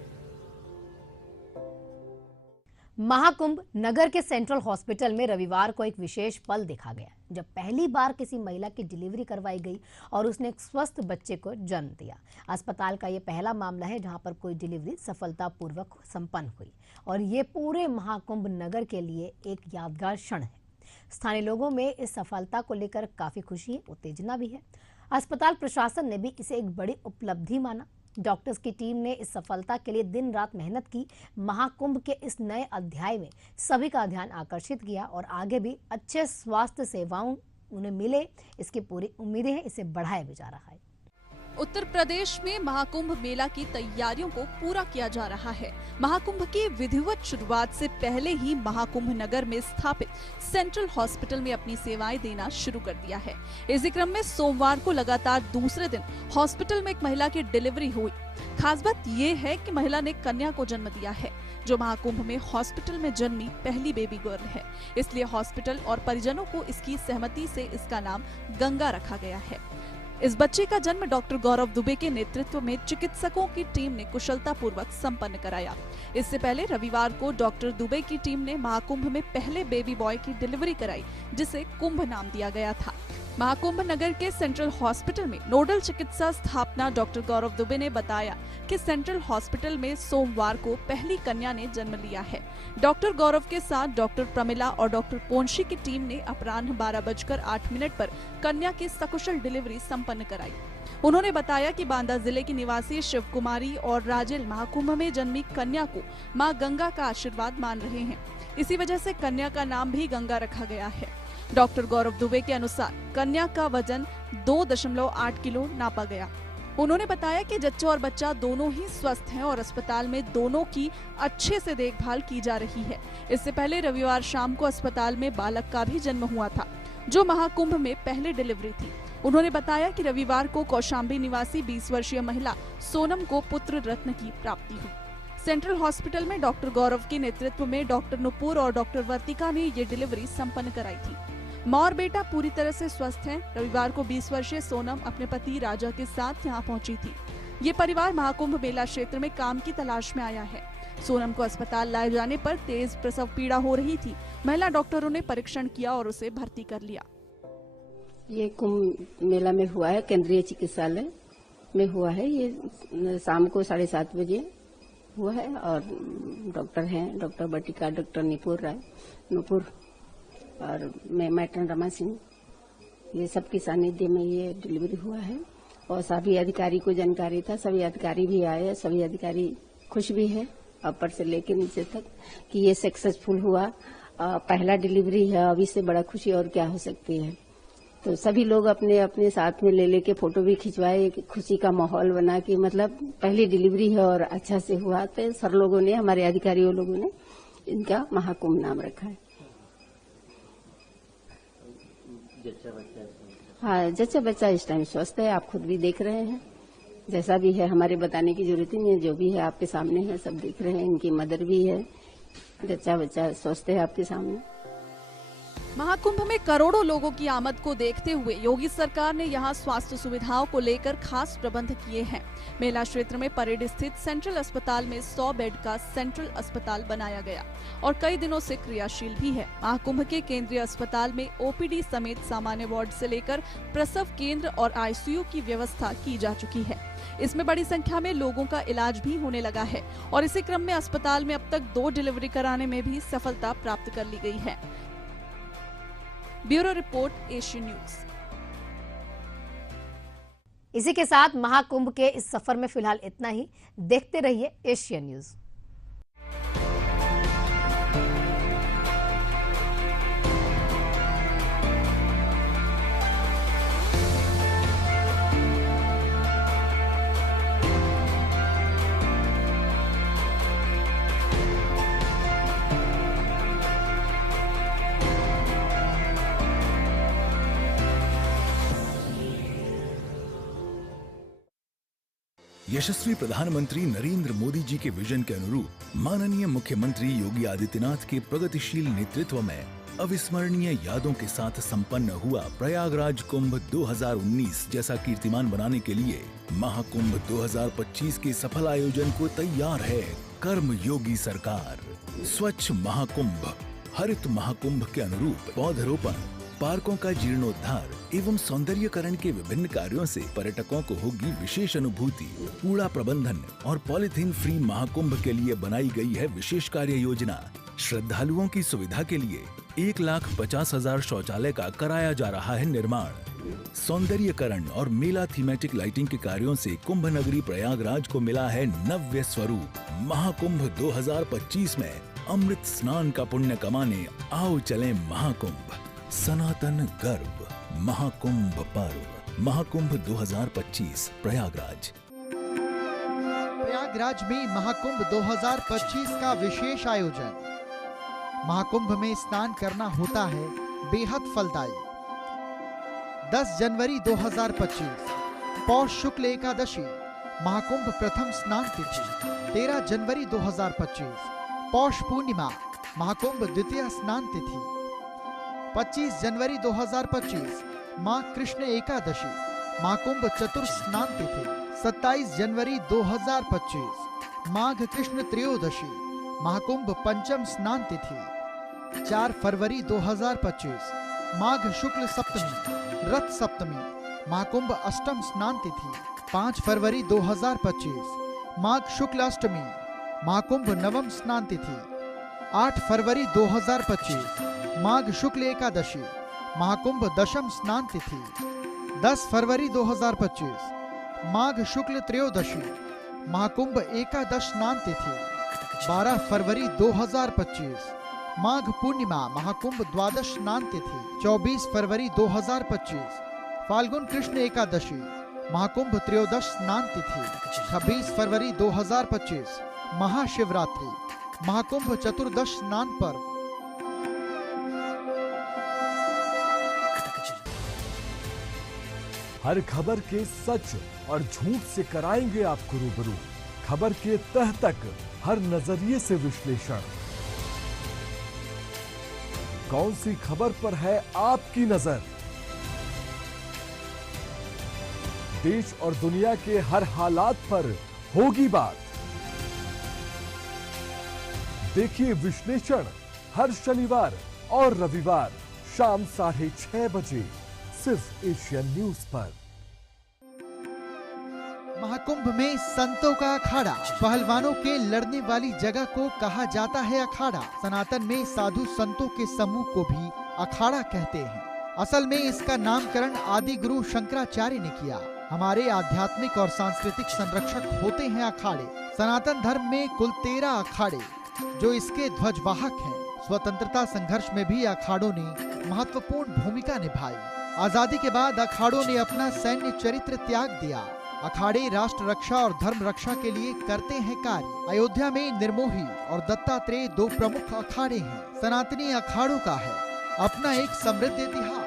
Mahakumbh Nagar के सेंट्रल हॉस्पिटल में रविवार को एक विशेष पल देखा गया जब पहली बार किसी महिला की डिलीवरी करवाई गई और उसने एक स्वस्थ बच्चे को जन्म दिया। अस्पताल का ये पहला मामला है जहां पर कोई डिलीवरी सफलतापूर्वक संपन्न हुई और ये पूरे महाकुंभ नगर के लिए एक यादगार क्षण है। स्थानीय लोगों में इस सफलता को लेकर काफी खुशी है, उत्तेजना भी है। अस्पताल प्रशासन ने भी इसे एक बड़ी उपलब्धि माना। डॉक्टर्स की टीम ने इस सफलता के लिए दिन रात मेहनत की। महाकुंभ के इस नए अध्याय में सभी का ध्यान आकर्षित किया और आगे भी अच्छे स्वास्थ्य सेवाओं उन्हें मिले, इसकी पूरी उम्मीदें हैं। इसे बढ़ाया भी जा रहा है। उत्तर प्रदेश में महाकुंभ मेला की तैयारियों को पूरा किया जा रहा है। महाकुंभ की विधिवत शुरुआत से पहले ही महाकुंभ नगर में स्थापित सेंट्रल हॉस्पिटल में अपनी सेवाएं देना शुरू कर दिया है। इसी क्रम में सोमवार को लगातार दूसरे दिन हॉस्पिटल में एक महिला की डिलीवरी हुई। खास बात ये है कि महिला ने कन्या को जन्म दिया है जो महाकुंभ में हॉस्पिटल में जन्मी पहली बेबी गर्ल है। इसलिए हॉस्पिटल और परिजनों को इसकी सहमति से इसका नाम गंगा रखा गया है। इस बच्चे का जन्म डॉक्टर गौरव दुबे के नेतृत्व में चिकित्सकों की टीम ने कुशलतापूर्वक संपन्न कराया। इससे पहले रविवार को डॉक्टर दुबे की टीम ने महाकुंभ में पहले बेबी बॉय की डिलीवरी कराई जिसे कुंभ नाम दिया गया था। महाकुंभ नगर के सेंट्रल हॉस्पिटल में नोडल चिकित्सा स्थापना डॉक्टर गौरव दुबे ने बताया कि सेंट्रल हॉस्पिटल में सोमवार को पहली कन्या ने जन्म लिया है। डॉक्टर गौरव के साथ डॉक्टर प्रमिला और डॉक्टर पोंशी की टीम ने अपराह्न 12:08 पर कन्या की सकुशल डिलीवरी संपन्न कराई। उन्होंने बताया कि बांदा जिले की निवासी शिव कुमारी और राजेल महाकुंभ में जन्मी कन्या को मां गंगा का आशीर्वाद मान रहे हैं। इसी वजह से कन्या का नाम भी गंगा रखा गया है। डॉक्टर गौरव दुबे के अनुसार कन्या का वजन 2.8 किलो नापा गया। उन्होंने बताया कि जच्चा और बच्चा दोनों ही स्वस्थ हैं और अस्पताल में दोनों की अच्छे से देखभाल की जा रही है। इससे पहले रविवार शाम को अस्पताल में बालक का भी जन्म हुआ था जो महाकुंभ में पहले डिलीवरी थी। उन्होंने बताया कि रविवार को कौशाम्बी निवासी 20 वर्षीय महिला सोनम को पुत्र रत्न की प्राप्ति हुई। सेंट्रल हॉस्पिटल में डॉक्टर गौरव के नेतृत्व में डॉक्टर नुपुर और डॉक्टर वर्तिका ने ये डिलीवरी संपन्न कराई थी। मां और बेटा पूरी तरह से स्वस्थ हैं। रविवार को 20 वर्षीय सोनम अपने पति राजा के साथ यहां पहुंची थी। ये परिवार महाकुंभ मेला क्षेत्र में काम की तलाश में आया है। सोनम को अस्पताल लाए जाने पर तेज प्रसव पीड़ा हो रही थी। महिला डॉक्टरों ने परीक्षण किया और उसे भर्ती कर लिया। ये कुंभ मेला में हुआ है, केंद्रीय चिकित्सालय में हुआ है। ये शाम को 7:30 बजे हुआ है और डॉक्टर हैं डॉक्टर बटिका, डॉक्टर नुपुर और मैं मैट्रन रमा सिंह, ये सबके सानिध्य में ये डिलीवरी हुआ है। और सभी अधिकारी को जानकारी था, सभी अधिकारी भी आए, सभी अधिकारी खुश भी है ऊपर से लेकर नीचे तक कि ये सक्सेसफुल हुआ। पहला डिलीवरी है, अब इससे बड़ा खुशी और क्या हो सकती है। तो सभी लोग अपने अपने साथ में ले लेके फोटो भी खिंचवाए, खुशी का माहौल बना कि मतलब पहली डिलीवरी है और अच्छा से हुआ। तो सर लोगों ने, हमारे अधिकारियों लोगों ने इनका महाकुंभ नाम रखा है। हाँ, जच्चा बच्चा इस टाइम स्वस्थ है, आप खुद भी देख रहे हैं। जैसा भी है हमारे बताने की जरूरत ही नहीं है, जो भी है आपके सामने है, सब देख रहे हैं। इनकी मदर भी है, जच्चा बच्चा स्वस्थ है आपके सामने। महाकुंभ में करोड़ों लोगों की आमद को देखते हुए योगी सरकार ने यहां स्वास्थ्य सुविधाओं को लेकर खास प्रबंध किए हैं। मेला क्षेत्र में परेड स्थित सेंट्रल अस्पताल में 100 बेड का सेंट्रल अस्पताल बनाया गया और कई दिनों से क्रियाशील भी है। महाकुंभ के केंद्रीय अस्पताल में ओपीडी समेत सामान्य वार्ड से लेकर प्रसव केंद्र और आईसीयू की व्यवस्था की जा चुकी है। इसमें बड़ी संख्या में लोगों का इलाज भी होने लगा है और इसी क्रम में अस्पताल में अब तक 2 डिलीवरी कराने में भी सफलता प्राप्त कर ली गई है। Bureau report, Asian news. इसी के साथ महाकुंभ के इस सफर में फिलहाल इतना ही। देखते रहिए एशियन न्यूज। यशस्वी प्रधानमंत्री नरेंद्र मोदी जी के विजन के अनुरूप माननीय मुख्यमंत्री योगी आदित्यनाथ के प्रगतिशील नेतृत्व में अविस्मरणीय यादों के साथ संपन्न हुआ प्रयागराज कुंभ 2019 जैसा कीर्तिमान बनाने के लिए महाकुंभ 2025 के सफल आयोजन को तैयार है कर्म योगी सरकार। स्वच्छ महाकुंभ, हरित महाकुंभ के अनुरूप पौधरोपण, पार्कों का जीर्णोद्धार एवं सौंदर्यीकरण के विभिन्न कार्यों से पर्यटकों को होगी विशेष अनुभूति। कूड़ा प्रबंधन और पॉलीथीन फ्री महाकुंभ के लिए बनाई गई है विशेष कार्य योजना। श्रद्धालुओं की सुविधा के लिए 1,50,000 शौचालय का कराया जा रहा है निर्माण। सौंदर्यीकरण और मेला थीमेटिक लाइटिंग के कार्यों से कुंभ नगरी प्रयागराज को मिला है नव्य स्वरूप। महाकुंभ 2025 में अमृत स्नान का पुण्य कमाने आओ चलें महाकुंभ। सनातन गर्व महाकुंभ पर्व। महाकुंभ 2025 प्रयागराज। प्रयागराज में महाकुंभ 2025 का विशेष आयोजन। महाकुंभ में स्नान करना होता है बेहद फलदायी। 10 जनवरी 2025 पौष शुक्ल एकादशी महाकुंभ प्रथम स्नान तिथि। 13 जनवरी 2025 पौष पूर्णिमा महाकुंभ द्वितीय स्नान तिथि। 25 जनवरी 2025 माँ कृष्ण एकादशी महाकुंभ चतुर्थ स्नान तिथि। 27 जनवरी 2025 माघ कृष्ण त्रयोदशी महाकुंभ पंचम स्नान तिथि। 4 फरवरी 2025 माघ शुक्ल सप्तमी रथ सप्तमी महाकुंभ अष्टम स्नान तिथि। 5 फरवरी 2025 माघ शुक्ल अष्टमी महाकुंभ नवम स्नान तिथि। 8 फरवरी 2025 माघ शुक्ल एकादशी महाकुंभ दशम स्नान तिथि। 10 फरवरी 2025 माघ शुक्ल त्रयोदशी महाकुंभ एकादश स्नान तिथि। 12 फरवरी 2025 माघ पूर्णिमा महाकुंभ द्वादश स्नान तिथि। 24 फरवरी 2025 फाल्गुन कृष्ण एकादशी महाकुंभ त्रयोदश स्नान तिथि। 26 फरवरी 2025 महाशिवरात्रि महाकुंभ चतुर्दश स्नान पर्व। हर खबर के सच और झूठ से कराएंगे आपको रूबरू। खबर के तह तक हर नजरिए से विश्लेषण। कौन सी खबर पर है आपकी नजर? देश और दुनिया के हर हालात पर होगी बात। देखिए विश्लेषण हर शनिवार और रविवार शाम 6:30 बजे सिर्फ एशियन न्यूज पर। महाकुंभ में संतों का अखाड़ा। पहलवानों के लड़ने वाली जगह को कहा जाता है अखाड़ा। सनातन में साधु संतों के समूह को भी अखाड़ा कहते हैं। असल में इसका नामकरण आदि गुरु शंकराचार्य ने किया। हमारे आध्यात्मिक और सांस्कृतिक संरक्षक होते हैं अखाड़े। सनातन धर्म में कुल 13 अखाड़े जो इसके ध्वजवाहक हैं। स्वतंत्रता संघर्ष में भी अखाड़ों ने महत्वपूर्ण भूमिका निभाई। आजादी के बाद अखाड़ों ने अपना सैन्य चरित्र त्याग दिया। अखाड़े राष्ट्र रक्षा और धर्म रक्षा के लिए करते हैं कार्य। अयोध्या में निर्मोही और दत्तात्रेय 2 प्रमुख अखाड़े हैं। सनातनी अखाड़ों का है अपना एक समृद्ध इतिहास।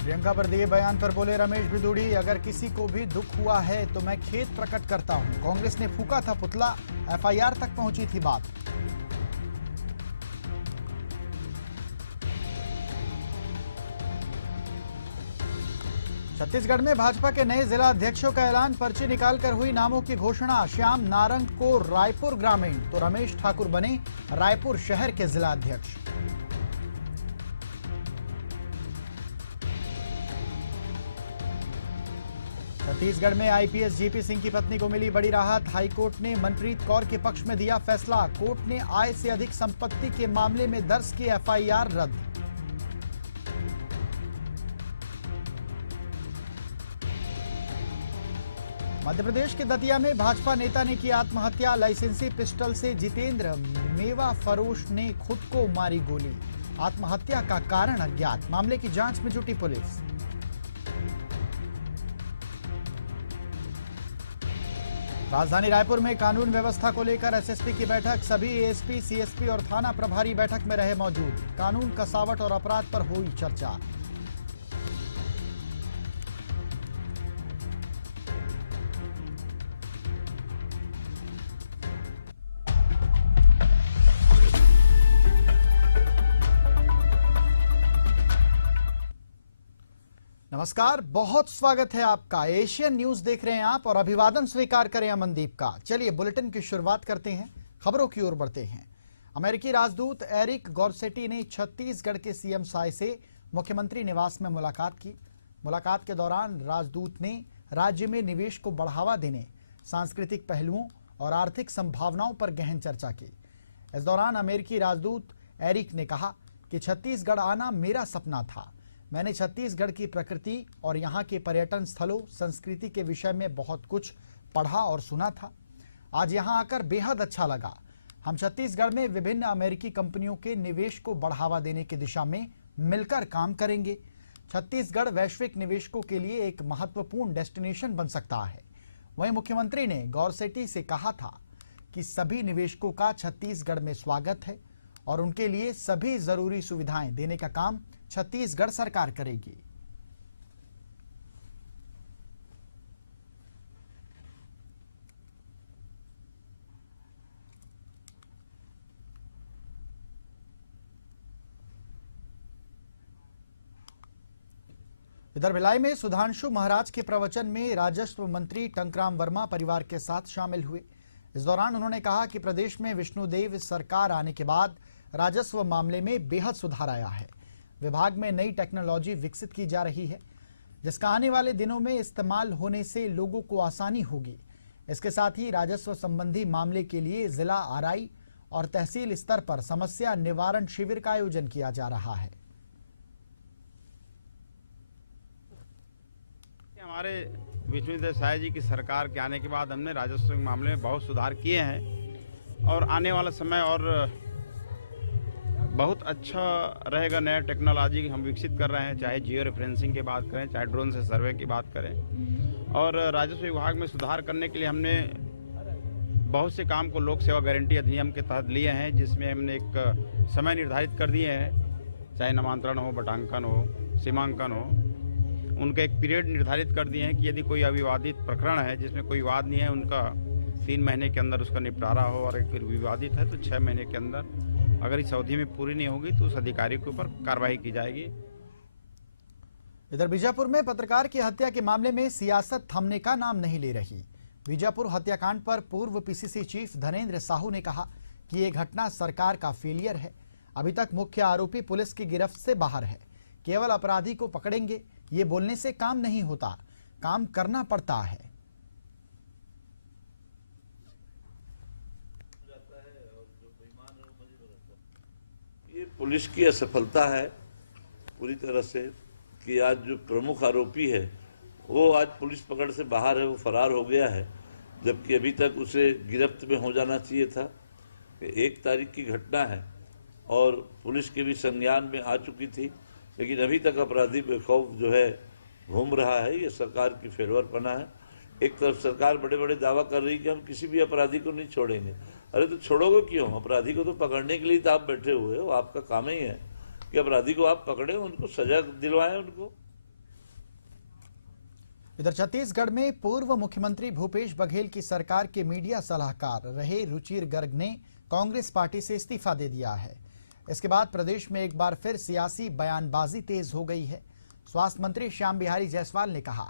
प्रियंका पर दिए बयान पर बोले रमेश बिदुड़ी, अगर किसी को भी दुख हुआ है तो मैं खेद प्रकट करता हूं। कांग्रेस ने फूका था पुतला, एफआईआर तक पहुंची थी बात। छत्तीसगढ़ में भाजपा के नए जिला अध्यक्षों का ऐलान, पर्ची निकालकर हुई नामों की घोषणा। श्याम नारंग को रायपुर ग्रामीण तो रमेश ठाकुर बने रायपुर शहर के जिला अध्यक्ष। छत्तीसगढ़ में आईपीएस जीपी सिंह की पत्नी को मिली बड़ी राहत। हाईकोर्ट ने मनप्रीत कौर के पक्ष में दिया फैसला। कोर्ट ने आय से अधिक संपत्ति के मामले में दर्ज की एफआईआर रद्द। मध्य प्रदेश के दतिया में भाजपा नेता ने की आत्महत्या। लाइसेंसी पिस्टल से जितेंद्र मेवा फरोश ने खुद को मारी गोली। आत्महत्या का कारण अज्ञात। मामले की जांच में जुटी पुलिस। राजधानी रायपुर में कानून व्यवस्था को लेकर एसएसपी की बैठक। सभी एएसपी, सीएसपी और थाना प्रभारी बैठक में रहे मौजूद। कानून कसावट और अपराध पर हुई चर्चा। नमस्कार, बहुत स्वागत है आपका। एशियन न्यूज देख रहे हैं आप और अभिवादन स्वीकार करें अमनदीप का। चलिए बुलेटिन की शुरुआत करते हैं, खबरों की ओर बढ़ते हैं। अमेरिकी राजदूत एरिक गॉरसेटी ने छत्तीसगढ़ के सीएम साय से मुख्यमंत्री निवास में मुलाकात की। मुलाकात के दौरान राजदूत ने राज्य में निवेश को बढ़ावा देने, सांस्कृतिक पहलुओं और आर्थिक संभावनाओं पर गहन चर्चा की। इस दौरान अमेरिकी राजदूत एरिक ने कहा कि छत्तीसगढ़ आना मेरा सपना था। मैंने छत्तीसगढ़ की प्रकृति और यहाँ के पर्यटन स्थलों, संस्कृति के विषय में बहुत कुछ पढ़ा और सुना था। आज यहाँ आकर बेहद अच्छा लगा। हम छत्तीसगढ़ में विभिन्न अमेरिकी कंपनियों के निवेश को बढ़ावा देने की दिशा में मिलकर काम करेंगे। छत्तीसगढ़ वैश्विक निवेशकों के लिए एक महत्वपूर्ण डेस्टिनेशन बन सकता है। वहीं मुख्यमंत्री ने गॉरसेटी से कहा था कि सभी निवेशकों का छत्तीसगढ़ में स्वागत है और उनके लिए सभी जरूरी सुविधाएं देने का काम छत्तीसगढ़ सरकार करेगी। इधर भिलाई में सुधांशु महाराज के प्रवचन में राजस्व मंत्री टंकराम वर्मा परिवार के साथ शामिल हुए। इस दौरान उन्होंने कहा कि प्रदेश में विष्णुदेव सरकार आने के बाद राजस्व मामले में बेहद सुधार आया है। विभाग में नई टेक्नोलॉजी विकसित की जा रही है, जिसका आने वाले दिनों में इस्तेमाल होने से लोगों को आसानी होगी। इसके साथ ही राजस्व संबंधी मामले के लिए जिला आरआई और तहसील स्तर पर समस्या निवारण शिविर का आयोजन किया जा रहा है। हमारे विष्णुदेव साय जी की सरकार के आने के बाद हमने राजस्व के मामले में बहुत सुधार किए हैं और आने वाला समय और बहुत अच्छा रहेगा। नया टेक्नोलॉजी हम विकसित कर रहे हैं, चाहे जियो रेफरेंसिंग की बात करें, चाहे ड्रोन से सर्वे की बात करें। और राजस्व विभाग में सुधार करने के लिए हमने बहुत से काम को लोक सेवा गारंटी अधिनियम के तहत लिए हैं, जिसमें हमने एक समय निर्धारित कर दिए हैं, चाहे नामांतरण हो, बटांकन हो, सीमांकन हो, उनका एक पीरियड निर्धारित कर दिए हैं कि यदि कोई अविवादित प्रकरण है जिसमें कोई विवाद नहीं है, उनका 3 महीने के अंदर उसका निपटारा हो, और एक फिर विवादित है तो 6 महीने के अंदर अगर इस अवधि में पूरी नहीं होगी तो उस अधिकारी के ऊपर कार्रवाई की जाएगी। इधर बीजापुर में पत्रकार की हत्या के मामले में सियासत थमने का नाम नहीं ले रही। बीजापुर हत्याकांड पर पूर्व पीसीसी चीफ धनेंद्र साहू ने कहा कि ये घटना सरकार का फेलियर है। अभी तक मुख्य आरोपी पुलिस की गिरफ्त से बाहर है। केवल अपराधी को पकड़ेंगे ये बोलने से काम नहीं होता, काम करना पड़ता है। ये पुलिस की असफलता है पूरी तरह से कि आज जो प्रमुख आरोपी है वो आज पुलिस पकड़ से बाहर है, वो फरार हो गया है, जबकि अभी तक उसे गिरफ्त में हो जाना चाहिए था। 1 तारीख की घटना है और पुलिस के भी संज्ञान में आ चुकी थी, लेकिन अभी तक अपराधी बेखौफ जो है घूम रहा है। ये सरकार की फेरवरपना है। एक तरफ सरकार बड़े बड़े दावा कर रही है कि हम किसी भी अपराधी को नहीं छोड़ेंगे। अरे तो छोड़ोगे क्यों? अपराधी को तो पकड़ने के लिए तो आप बैठे हुए हो। आपका काम ही है कि अपराधी को आप पकड़े, उनको सजा दिलवाएं उनको। इधर छत्तीसगढ़ में पूर्व मुख्यमंत्री भूपेश बघेल की सरकार के मीडिया सलाहकार रहे रुचिर गर्ग ने कांग्रेस पार्टी से इस्तीफा दे दिया है। इसके बाद प्रदेश में एक बार फिर सियासी बयानबाजी तेज हो गई है। स्वास्थ्य मंत्री श्याम बिहारी जायसवाल ने कहा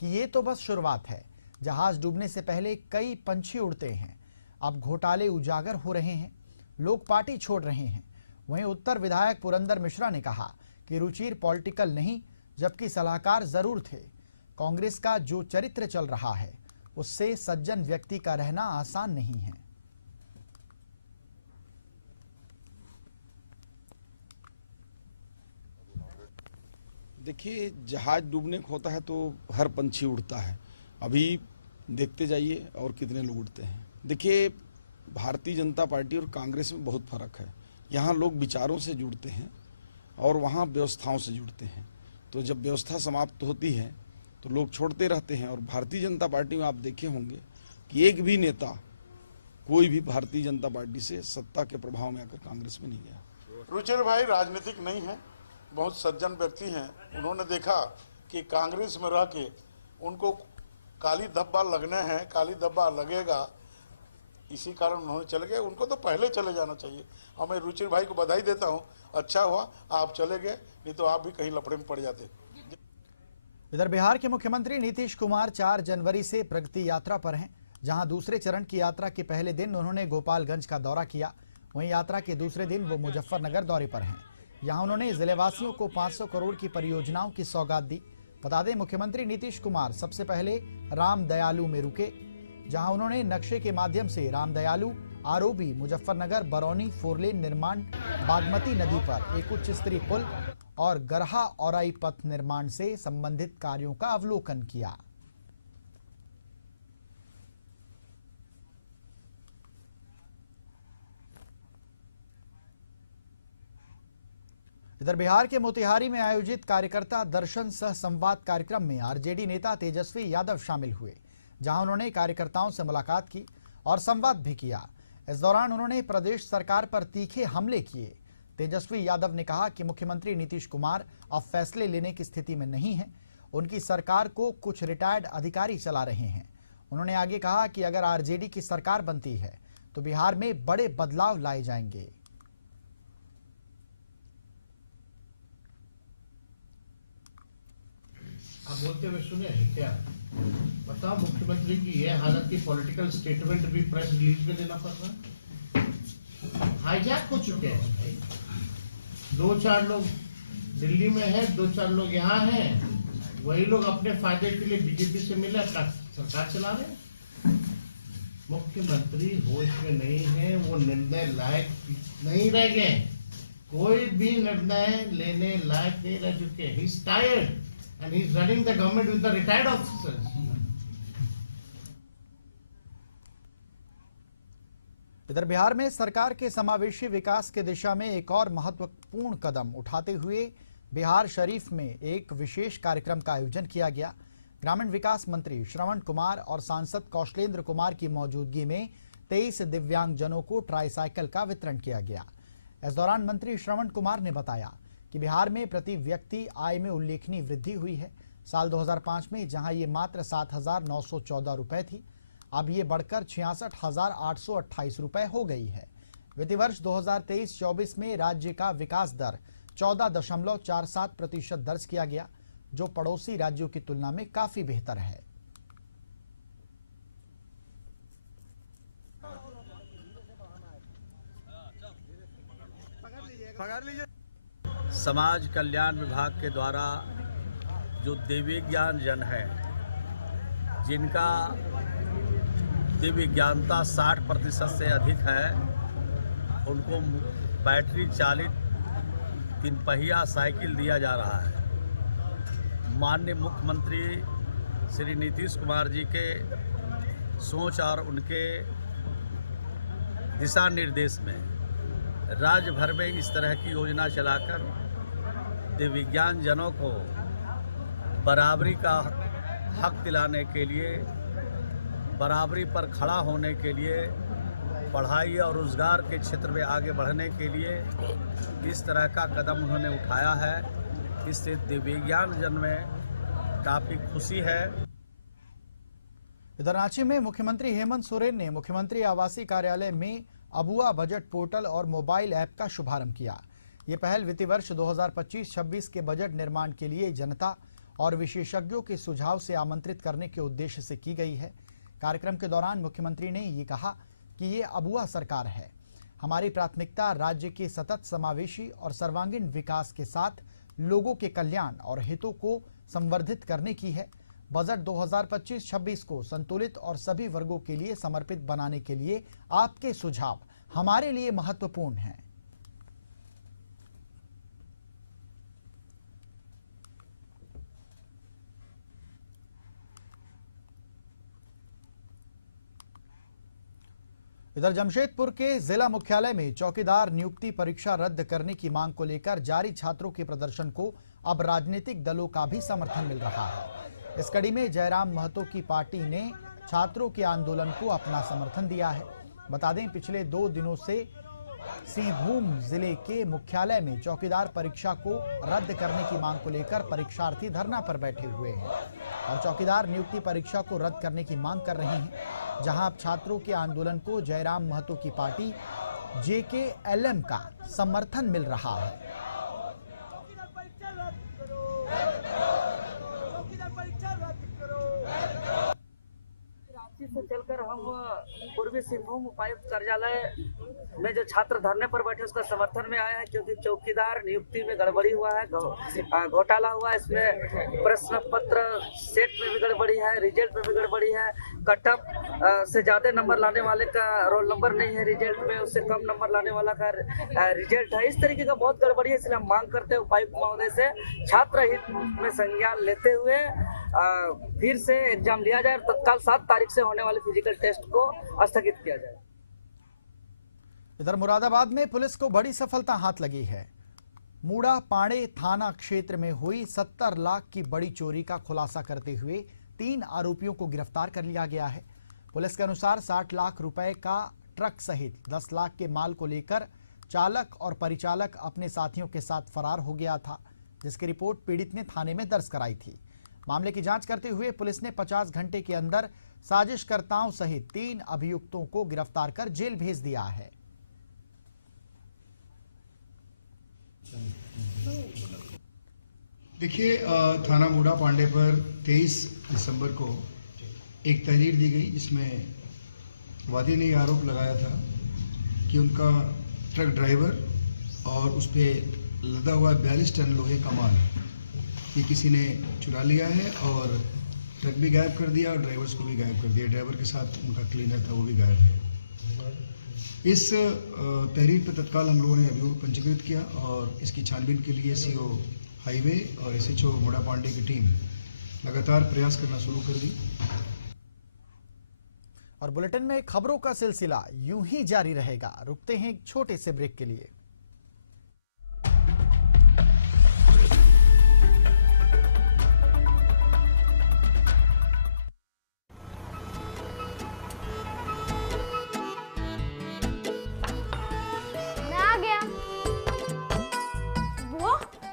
कि ये तो बस शुरुआत है। जहाज डूबने से पहले कई पंछी उड़ते हैं। अब घोटाले उजागर हो रहे हैं, लोग पार्टी छोड़ रहे हैं। वहीं उत्तर विधायक पुरंदर मिश्रा ने कहा कि रुचिर पॉलिटिकल नहीं, जबकि सलाहकार जरूर थे। कांग्रेस का जो चरित्र चल रहा है उससे सज्जन व्यक्ति का रहना आसान नहीं है। देखिए, जहाज डूबने को होता है तो हर पंछी उड़ता है। अभी देखते जाइए और कितने लोग उड़ते हैं। देखिए, भारतीय जनता पार्टी और कांग्रेस में बहुत फर्क है। यहाँ लोग विचारों से जुड़ते हैं और वहाँ व्यवस्थाओं से जुड़ते हैं। तो जब व्यवस्था समाप्त होती है तो लोग छोड़ते रहते हैं। और भारतीय जनता पार्टी में आप देखे होंगे कि एक भी नेता, कोई भी भारतीय जनता पार्टी से सत्ता के प्रभाव में आकर कांग्रेस में नहीं गया। रुचिर भाई राजनीतिक नहीं है, बहुत सज्जन व्यक्ति हैं। उन्होंने देखा कि कांग्रेस में रह के उनको काली धब्बा लगने हैं, काली धब्बा लगेगा, इसी कारण उन्होंने चले गए। उनको तो पहले चले जाना चाहिए। और मैं रुचिर भाई को बधाई देता हूँ, अच्छा हुआ आप चले गए, नहीं तो आप भी कहीं लफड़े में पड़ जाते। इधर बिहार के मुख्यमंत्री नीतीश कुमार 4 जनवरी से प्रगति यात्रा पर हैं, जहां दूसरे चरण की यात्रा के पहले दिन उन्होंने गोपालगंज का दौरा किया। वहीं यात्रा के दूसरे दिन वो मुजफ्फरनगर दौरे पर हैं। यहां उन्होंने जिलेवासियों को 500 करोड़ की परियोजनाओं की सौगात दी। बता दें, मुख्यमंत्री नीतीश कुमार सबसे पहले राम दयालु में रुके, जहां उन्होंने नक्शे के माध्यम से राम दयालु, आरओबी, मुजफ्फरनगर बरौनी 4 लेन निर्माण, बागमती नदी पर एक उच्च स्तरीय पुल और गरहा औराई पथ निर्माण से संबंधित कार्यों का अवलोकन किया। इधर बिहार के मोतिहारी में आयोजित कार्यकर्ता दर्शन सह संवाद कार्यक्रम में आरजेडी नेता तेजस्वी यादव शामिल हुए, जहां उन्होंने कार्यकर्ताओं से मुलाकात की और संवाद भी किया। इस दौरान उन्होंने प्रदेश सरकार पर तीखे हमले किए। तेजस्वी यादव ने कहा कि मुख्यमंत्री नीतीश कुमार अब फैसले लेने की स्थिति में नहीं है। उनकी सरकार को कुछ रिटायर्ड अधिकारी चला रहे हैं। उन्होंने आगे कहा कि अगर आरजेडी की सरकार बनती है तो बिहार में बड़े बदलाव लाए जाएंगे। आप बोलते हुए सुने हैं क्या? बताओ, मुख्यमंत्री की यह हालत की पॉलिटिकल स्टेटमेंट भी प्रेस रिलीज में देना पड़ रहा है। हाईजैक हो चुके हैं भाई। 2-4 लोग दिल्ली में है, 2-4 लोग यहाँ हैं। वही लोग अपने फायदे के लिए बीजेपी से मिले अपना सरकार चला रहे हैं। मुख्यमंत्री होश में नहीं है, वो निर्णय लायक नहीं रह गए। कोई भी निर्णय लेने लायक नहीं रह चुके। He is tired and he is running the government with the retired officers. इधर बिहार में सरकार के समावेशी विकास के दिशा में एक और महत्वपूर्ण कदम उठाते हुए बिहार शरीफ में एक विशेष कार्यक्रम का आयोजन किया गया। ग्रामीण विकास मंत्री श्रवण कुमार और सांसद कौशलेंद्र कुमार की मौजूदगी में 23 दिव्यांगजनों को ट्राईसाइकिल का वितरण किया गया। इस दौरान मंत्री श्रवण कुमार ने बताया कि बिहार में प्रति व्यक्ति आय में उल्लेखनीय वृद्धि हुई है। साल 2005 में जहां ये मात्र 7,914 रुपए थी, अब ये बढ़कर 66,828 रुपए हो गई है। वित्तीय वर्ष 2023-24 में राज्य का विकास दर 14.47% दर्ज किया गया, जो पड़ोसी राज्यों की तुलना में काफी बेहतर है। समाज कल्याण विभाग के द्वारा जो दिव्यांग जन है, जिनका दिव्यांगता 60% से अधिक है, उनको बैटरी चालित 3 पहिया साइकिल दिया जा रहा है। माननीय मुख्यमंत्री श्री नीतीश कुमार जी के सोच और उनके दिशा निर्देश में राज्य भर में इस तरह की योजना चलाकर दिव्यांग जनों को बराबरी का हक दिलाने के लिए, बराबरी पर खड़ा होने के लिए, पढ़ाई और रोजगार के क्षेत्र में आगे बढ़ने के लिए इस तरह का कदम उन्होंने उठाया है। इससे दिव्यांग जन में काफ़ी खुशी है। इधर रांची में मुख्यमंत्री हेमंत सोरेन ने मुख्यमंत्री आवासीय कार्यालय में अबुआ बजट पोर्टल और मोबाइल ऐप का शुभारंभ किया। ये पहल वित्तीय वर्ष 2025-26 के बजट निर्माण के लिए जनता और विशेषज्ञों के सुझाव से आमंत्रित करने के उद्देश्य से की गई है। कार्यक्रम के दौरान मुख्यमंत्री ने ये कहा कि ये अबुआ सरकार है। हमारी प्राथमिकता राज्य के सतत समावेशी और सर्वांगीण विकास के साथ लोगों के कल्याण और हितों को संवर्धित करने की है। बजट 2025-26 को संतुलित और सभी वर्गों के लिए समर्पित बनाने के लिए आपके सुझाव हमारे लिए महत्वपूर्ण हैं। इधर जमशेदपुर के जिला मुख्यालय में चौकीदार नियुक्ति परीक्षा रद्द करने की मांग को लेकर जारी छात्रों के प्रदर्शन को अब राजनीतिक दलों का भी समर्थन मिल रहा है। इस कड़ी में जयराम महतो की पार्टी ने छात्रों के आंदोलन को अपना समर्थन दिया है। बता दें, पिछले 2 दिनों से सिंहभूम जिले के मुख्यालय में चौकीदार परीक्षा को रद्द करने की मांग को लेकर परीक्षार्थी धरना पर बैठे हुए हैं और चौकीदार नियुक्ति परीक्षा को रद्द करने की मांग कर रहे हैं। जहां अब छात्रों के आंदोलन को जयराम महतो की पार्टी JKLM का समर्थन मिल रहा है। से चलकर हम पूर्वी सिंहभूम उपायुक्त कार्यालय में जो छात्र धरने पर बैठे उसका समर्थन में आया है, क्योंकि चौकीदार नियुक्ति में गड़बड़ी हुआ है, घोटाला हुआ है। इसमें प्रश्न पत्र सेट में भी गड़बड़ी है, रिजल्ट में भी गड़बड़ी है। कट ऑफ से ज्यादा नंबर लाने वाले का रोल नंबर नहीं है रिजल्ट में, उससे कम नंबर लाने वाला का रिजल्ट है। इस तरीके का बहुत गड़बड़ी है। इसलिए हम मांग करते हैं उपायुक्त महोदय से छात्र हित में संज्ञान लेते हुए फिर से एग्जाम लिया जाए और तत्काल 7 तारीख से होने वाले फिजिकल टेस्ट को स्थगित किया जाए। इधर मुरादाबाद में पुलिस को बड़ी सफलता हाथ लगी है। मूड़ा पाड़े थाना क्षेत्र में हुई 70 लाख की बड़ी चोरी का खुलासा करते हुए 3 आरोपियों को गिरफ्तार कर लिया गया है। पुलिस के अनुसार 60 लाख रुपए का ट्रक सहित 10 लाख के माल को लेकर चालक और परिचालक अपने साथियों के साथ फरार हो गया था, जिसकी रिपोर्ट पीड़ित ने थाने में दर्ज कराई थी। मामले की जांच करते हुए पुलिस ने 50 घंटे के अंदर साजिशकर्ताओं सहित 3 अभियुक्तों को गिरफ्तार कर जेल भेज दिया है। देखिए, थाना मूड़ा पांडे पर 23 दिसंबर को एक तहरीर दी गई, जिसमें वादी ने आरोप लगाया था कि उनका ट्रक ड्राइवर और उस पर लदा हुआ 42 टन लोहे का माल ये किसी ने चुरा लिया है और ट्रक भी गायब कर दिया और ड्राइवर्स को भी गायब कर दिया। ड्राइवर के साथ उनका क्लीनर था, वो भी गायब है। इस तहरीर पर तत्काल हम लोगों ने अभियोग पंजीकृत किया और इसकी छानबीन के लिए CO हाईवे और SHO मूड़ा पांडे की टीम लगातार प्रयास करना शुरू कर दी। और बुलेटिन में खबरों का सिलसिला यूं ही जारी रहेगा। रुकते हैं एक छोटे से ब्रेक के लिए।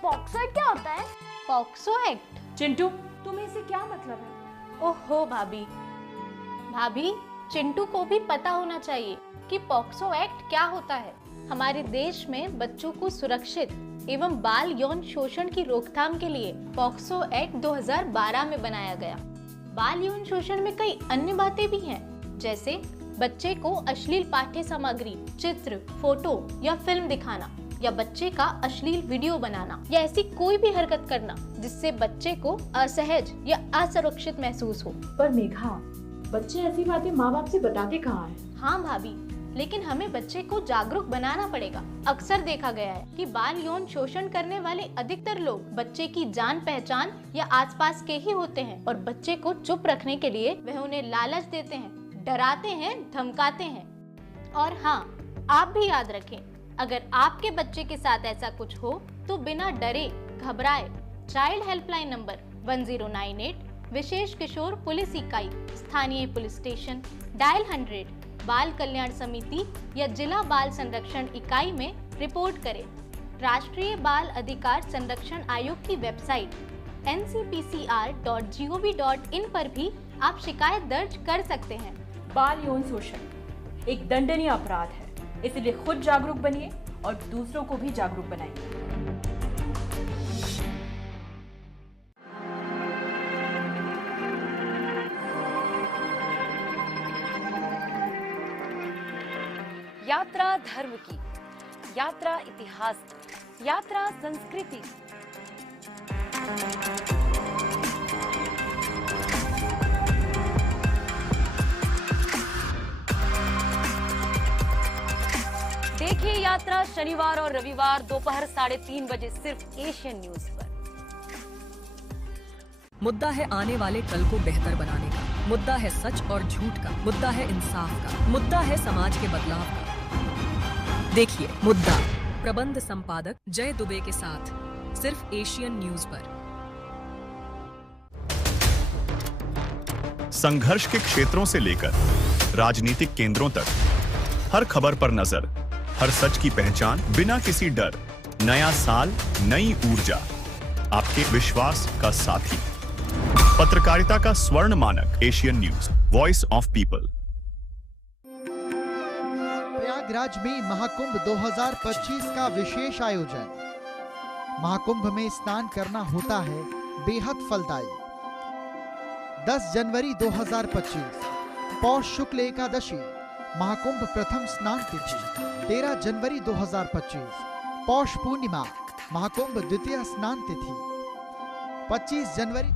पॉक्सो एक्ट क्या होता है? POCSO act? चिंटू, तुम्हें इससे क्या मतलब है? ओहो भाभी, चिंटू को भी पता होना चाहिए कि पॉक्सो एक्ट क्या होता है। हमारे देश में बच्चों को सुरक्षित एवं बाल यौन शोषण की रोकथाम के लिए पॉक्सो एक्ट 2012 में बनाया गया। बाल यौन शोषण में कई अन्य बातें भी हैं, जैसे बच्चे को अश्लील पाठ्य सामग्री, चित्र, फोटो या फिल्म दिखाना या बच्चे का अश्लील वीडियो बनाना या ऐसी कोई भी हरकत करना जिससे बच्चे को असहज या असुरक्षित महसूस हो। पर मेघा, बच्चे ऐसी बातें माँ बाप से बताते कहाँ हैं? हाँ भाभी, लेकिन हमें बच्चे को जागरूक बनाना पड़ेगा। अक्सर देखा गया है कि बाल यौन शोषण करने वाले अधिकतर लोग बच्चे की जान पहचान या आसपास के ही होते हैं और बच्चे को चुप रखने के लिए वह उन्हें लालच देते हैं, डराते हैं, धमकाते हैं। और हाँ, आप भी याद रखें, अगर आपके बच्चे के साथ ऐसा कुछ हो तो बिना डरे घबराए चाइल्ड हेल्पलाइन नंबर 1098, विशेष किशोर पुलिस इकाई, स्थानीय पुलिस स्टेशन, डायल 100, बाल कल्याण समिति या जिला बाल संरक्षण इकाई में रिपोर्ट करें। राष्ट्रीय बाल अधिकार संरक्षण आयोग की वेबसाइट ncpcr.gov.in पर भी आप शिकायत दर्ज कर सकते हैं। बाल यौन शोषण एक दंडनीय अपराध है, इसलिए खुद जागरूक बनिए और दूसरों को भी जागरूक बनाएं। यात्रा धर्म की, यात्रा इतिहास की, यात्रा संस्कृति। देखिए यात्रा शनिवार और रविवार दोपहर 3:30 बजे सिर्फ एशियन न्यूज पर। मुद्दा है आने वाले कल को बेहतर बनाने का, मुद्दा है सच और झूठ का, मुद्दा है इंसाफ का, मुद्दा है समाज के बदलाव का। देखिए मुद्दा, प्रबंध संपादक जय दुबे के साथ सिर्फ एशियन न्यूज पर। संघर्ष के क्षेत्रों से लेकर राजनीतिक केंद्रों तक हर खबर पर नजर, हर सच की पहचान बिना किसी डर। नया साल, नई ऊर्जा, आपके विश्वास का साथी। पत्रकारिता का स्वर्ण मानक, Asian news, voice of people. Prayagraj में महाकुंभ 2025 का विशेष आयोजन। महाकुंभ में स्नान करना होता है बेहद फलदायी। 10 जनवरी 2025 पौष शुक्ल एकादशी महाकुंभ प्रथम स्नान तिथि। 13 जनवरी 2025 पौष पूर्णिमा महाकुंभ द्वितीय स्नान तिथि। 25 जनवरी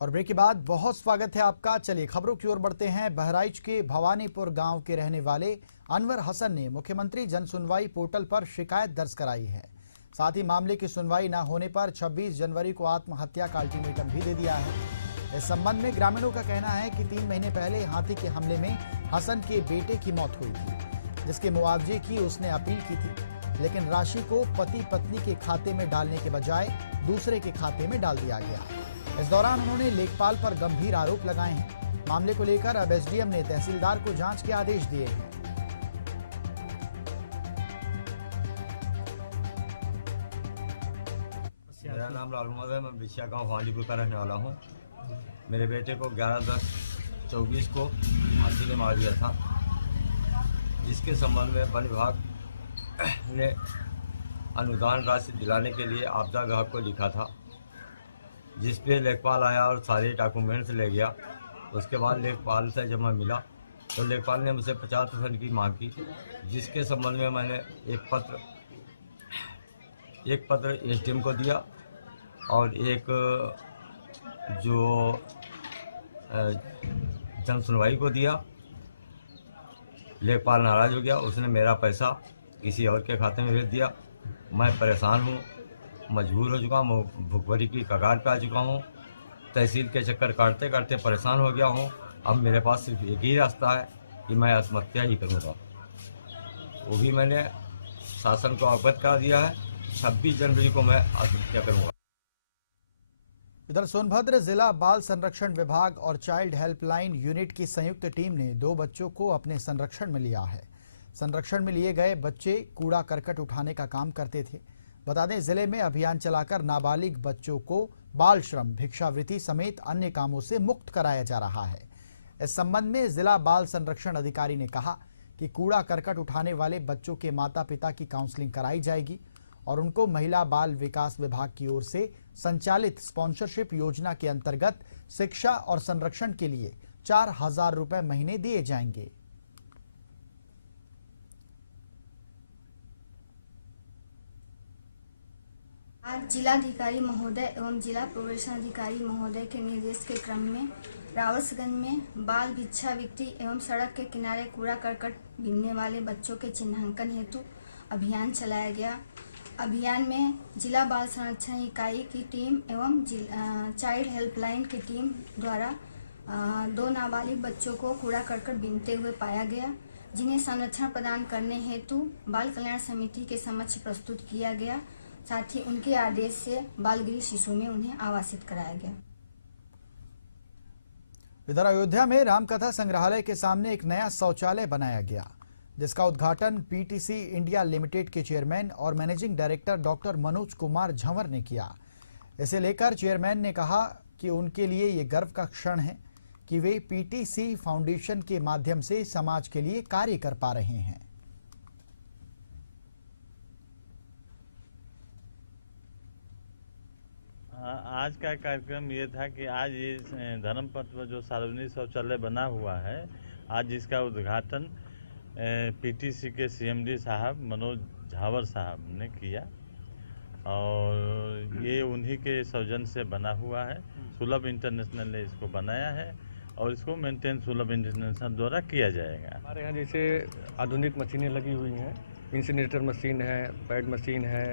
और ब्रेक के बाद बहुत स्वागत है आपका। चलिए खबरों की ओर बढ़ते हैं। बहराइच के भवानीपुर गांव के रहने वाले अनवर हसन ने मुख्यमंत्री जन सुनवाई पोर्टल पर शिकायत दर्ज कराई है। साथ ही मामले की सुनवाई न होने पर 26 जनवरी को आत्महत्या का अल्टीमेटम भी दे दिया है। इस संबंध में ग्रामीणों का कहना है कि 3 महीने पहले हाथी के हमले में हसन के बेटे की मौत हुई थी, जिसके मुआवजे की उसने अपील की थी, लेकिन राशि को पति पत्नी के खाते में डालने के बजाय दूसरे के खाते में डाल दिया गया। इस दौरान उन्होंने लेखपाल पर गंभीर आरोप लगाए हैं। मामले को लेकर अब एसडीएम ने तहसीलदार को जांच के आदेश दिए हैं। मेरा नाम लाल मोहम्मद है। मैं बिछिया गांव भवानीपुर का रहने वाला हूं। मेरे बेटे को 11/10/24 को हाथी ने मार दिया था, जिसके संबंध में वन विभाग ने अनुदान राशि दिलाने के लिए आपदा विभाग को लिखा था, जिस पे लेखपाल आया और सारे डॉक्यूमेंट्स ले गया। उसके बाद लेखपाल से जब मैं मिला तो लेखपाल ने मुझसे 50% की मांग की, जिसके संबंध में मैंने एक पत्र एसडीएम को दिया और एक जो जन सुनवाई को दिया। लेखपाल नाराज हो गया, उसने मेरा पैसा किसी और के खाते में भेज दिया। मैं परेशान हूँ, मजबूर हो चुका हूँ, भुखमरी की कगार पे आ चुका हूँ। तहसील के चक्कर काटते काटते परेशान हो गया हूँ। अब मेरे पास सिर्फ एक ही रास्ता है कि मैं आत्महत्या ही करूँगा। वो भी मैंने शासन को अवगत करा दिया है। 26 जनवरी को मैं आत्महत्या करूँगा। इधर सोनभद्र जिला बाल संरक्षण विभाग और चाइल्ड हेल्पलाइन यूनिट की संयुक्त टीम ने 2 बच्चों को अपने संरक्षण में लिया है। संरक्षण में लिए गए बच्चे कूड़ा करकट उठाने का काम करते थे। बता दें, जिले में अभियान चलाकर नाबालिग बच्चों को बाल श्रम, भिक्षावृत्ति समेत अन्य कामों से मुक्त कराया जा रहा है। इस संबंध में जिला बाल संरक्षण अधिकारी ने कहा कि कूड़ा करकट उठाने वाले बच्चों के माता पिता की काउंसलिंग कराई जाएगी और उनको महिला बाल विकास विभाग की ओर से संचालित स्पॉन्सरशिप योजना के अंतर्गत शिक्षा और संरक्षण के लिए 4,000 रुपए महीने दिए जाएंगे। आज जिलाधिकारी महोदय एवं जिला प्रोबेशन अधिकारी महोदय के निर्देश के क्रम में रावसगंज में बाल भिक्षावृत्ति एवं सड़क के किनारे कूड़ा करकट बीनने वाले बच्चों के चिन्हांकन हेतु अभियान चलाया गया। अभियान में जिला बाल संरक्षण इकाई की टीम एवं चाइल्ड हेल्पलाइन की टीम द्वारा 2 नाबालिग बच्चों को कूड़ा करकट बीनते हुए पाया गया, जिन्हें संरक्षण प्रदान करने हेतु बाल कल्याण समिति के समक्ष प्रस्तुत किया गया। साथ ही उनके आदेश से बालगृह शिशु में उन्हें आवासित कराया गया। इधर अयोध्या में रामकथा संग्रहालय के सामने एक नया शौचालय बनाया गया, जिसका उद्घाटन पीटीसी इंडिया लिमिटेड के चेयरमैन और managing director doctor Manoj Kumar Jhanwar ने किया। इसे लेकर चेयरमैन ने कहा कि उनके लिए ये गर्व का क्षण है कि वे पीटीसी फाउंडेशन के माध्यम से समाज के लिए कार्य कर पा रहे हैं। आज का कार्यक्रम ये था कि आज ये धर्मपथ पर जो सार्वजनिक शौचालय बना हुआ है, आज इसका उद्घाटन पीटीसी के सीएमडी साहब मनोज झावर साहब ने किया और ये उन्हीं के सौजन्य से बना हुआ है। सुलभ इंटरनेशनल ने इसको बनाया है और इसको मेंटेन सुलभ इंटरनेशनल द्वारा किया जाएगा। हमारे यहाँ जैसे आधुनिक मशीनें लगी हुई हैं, इंसिनरेटर मशीन है, पैड मशीन है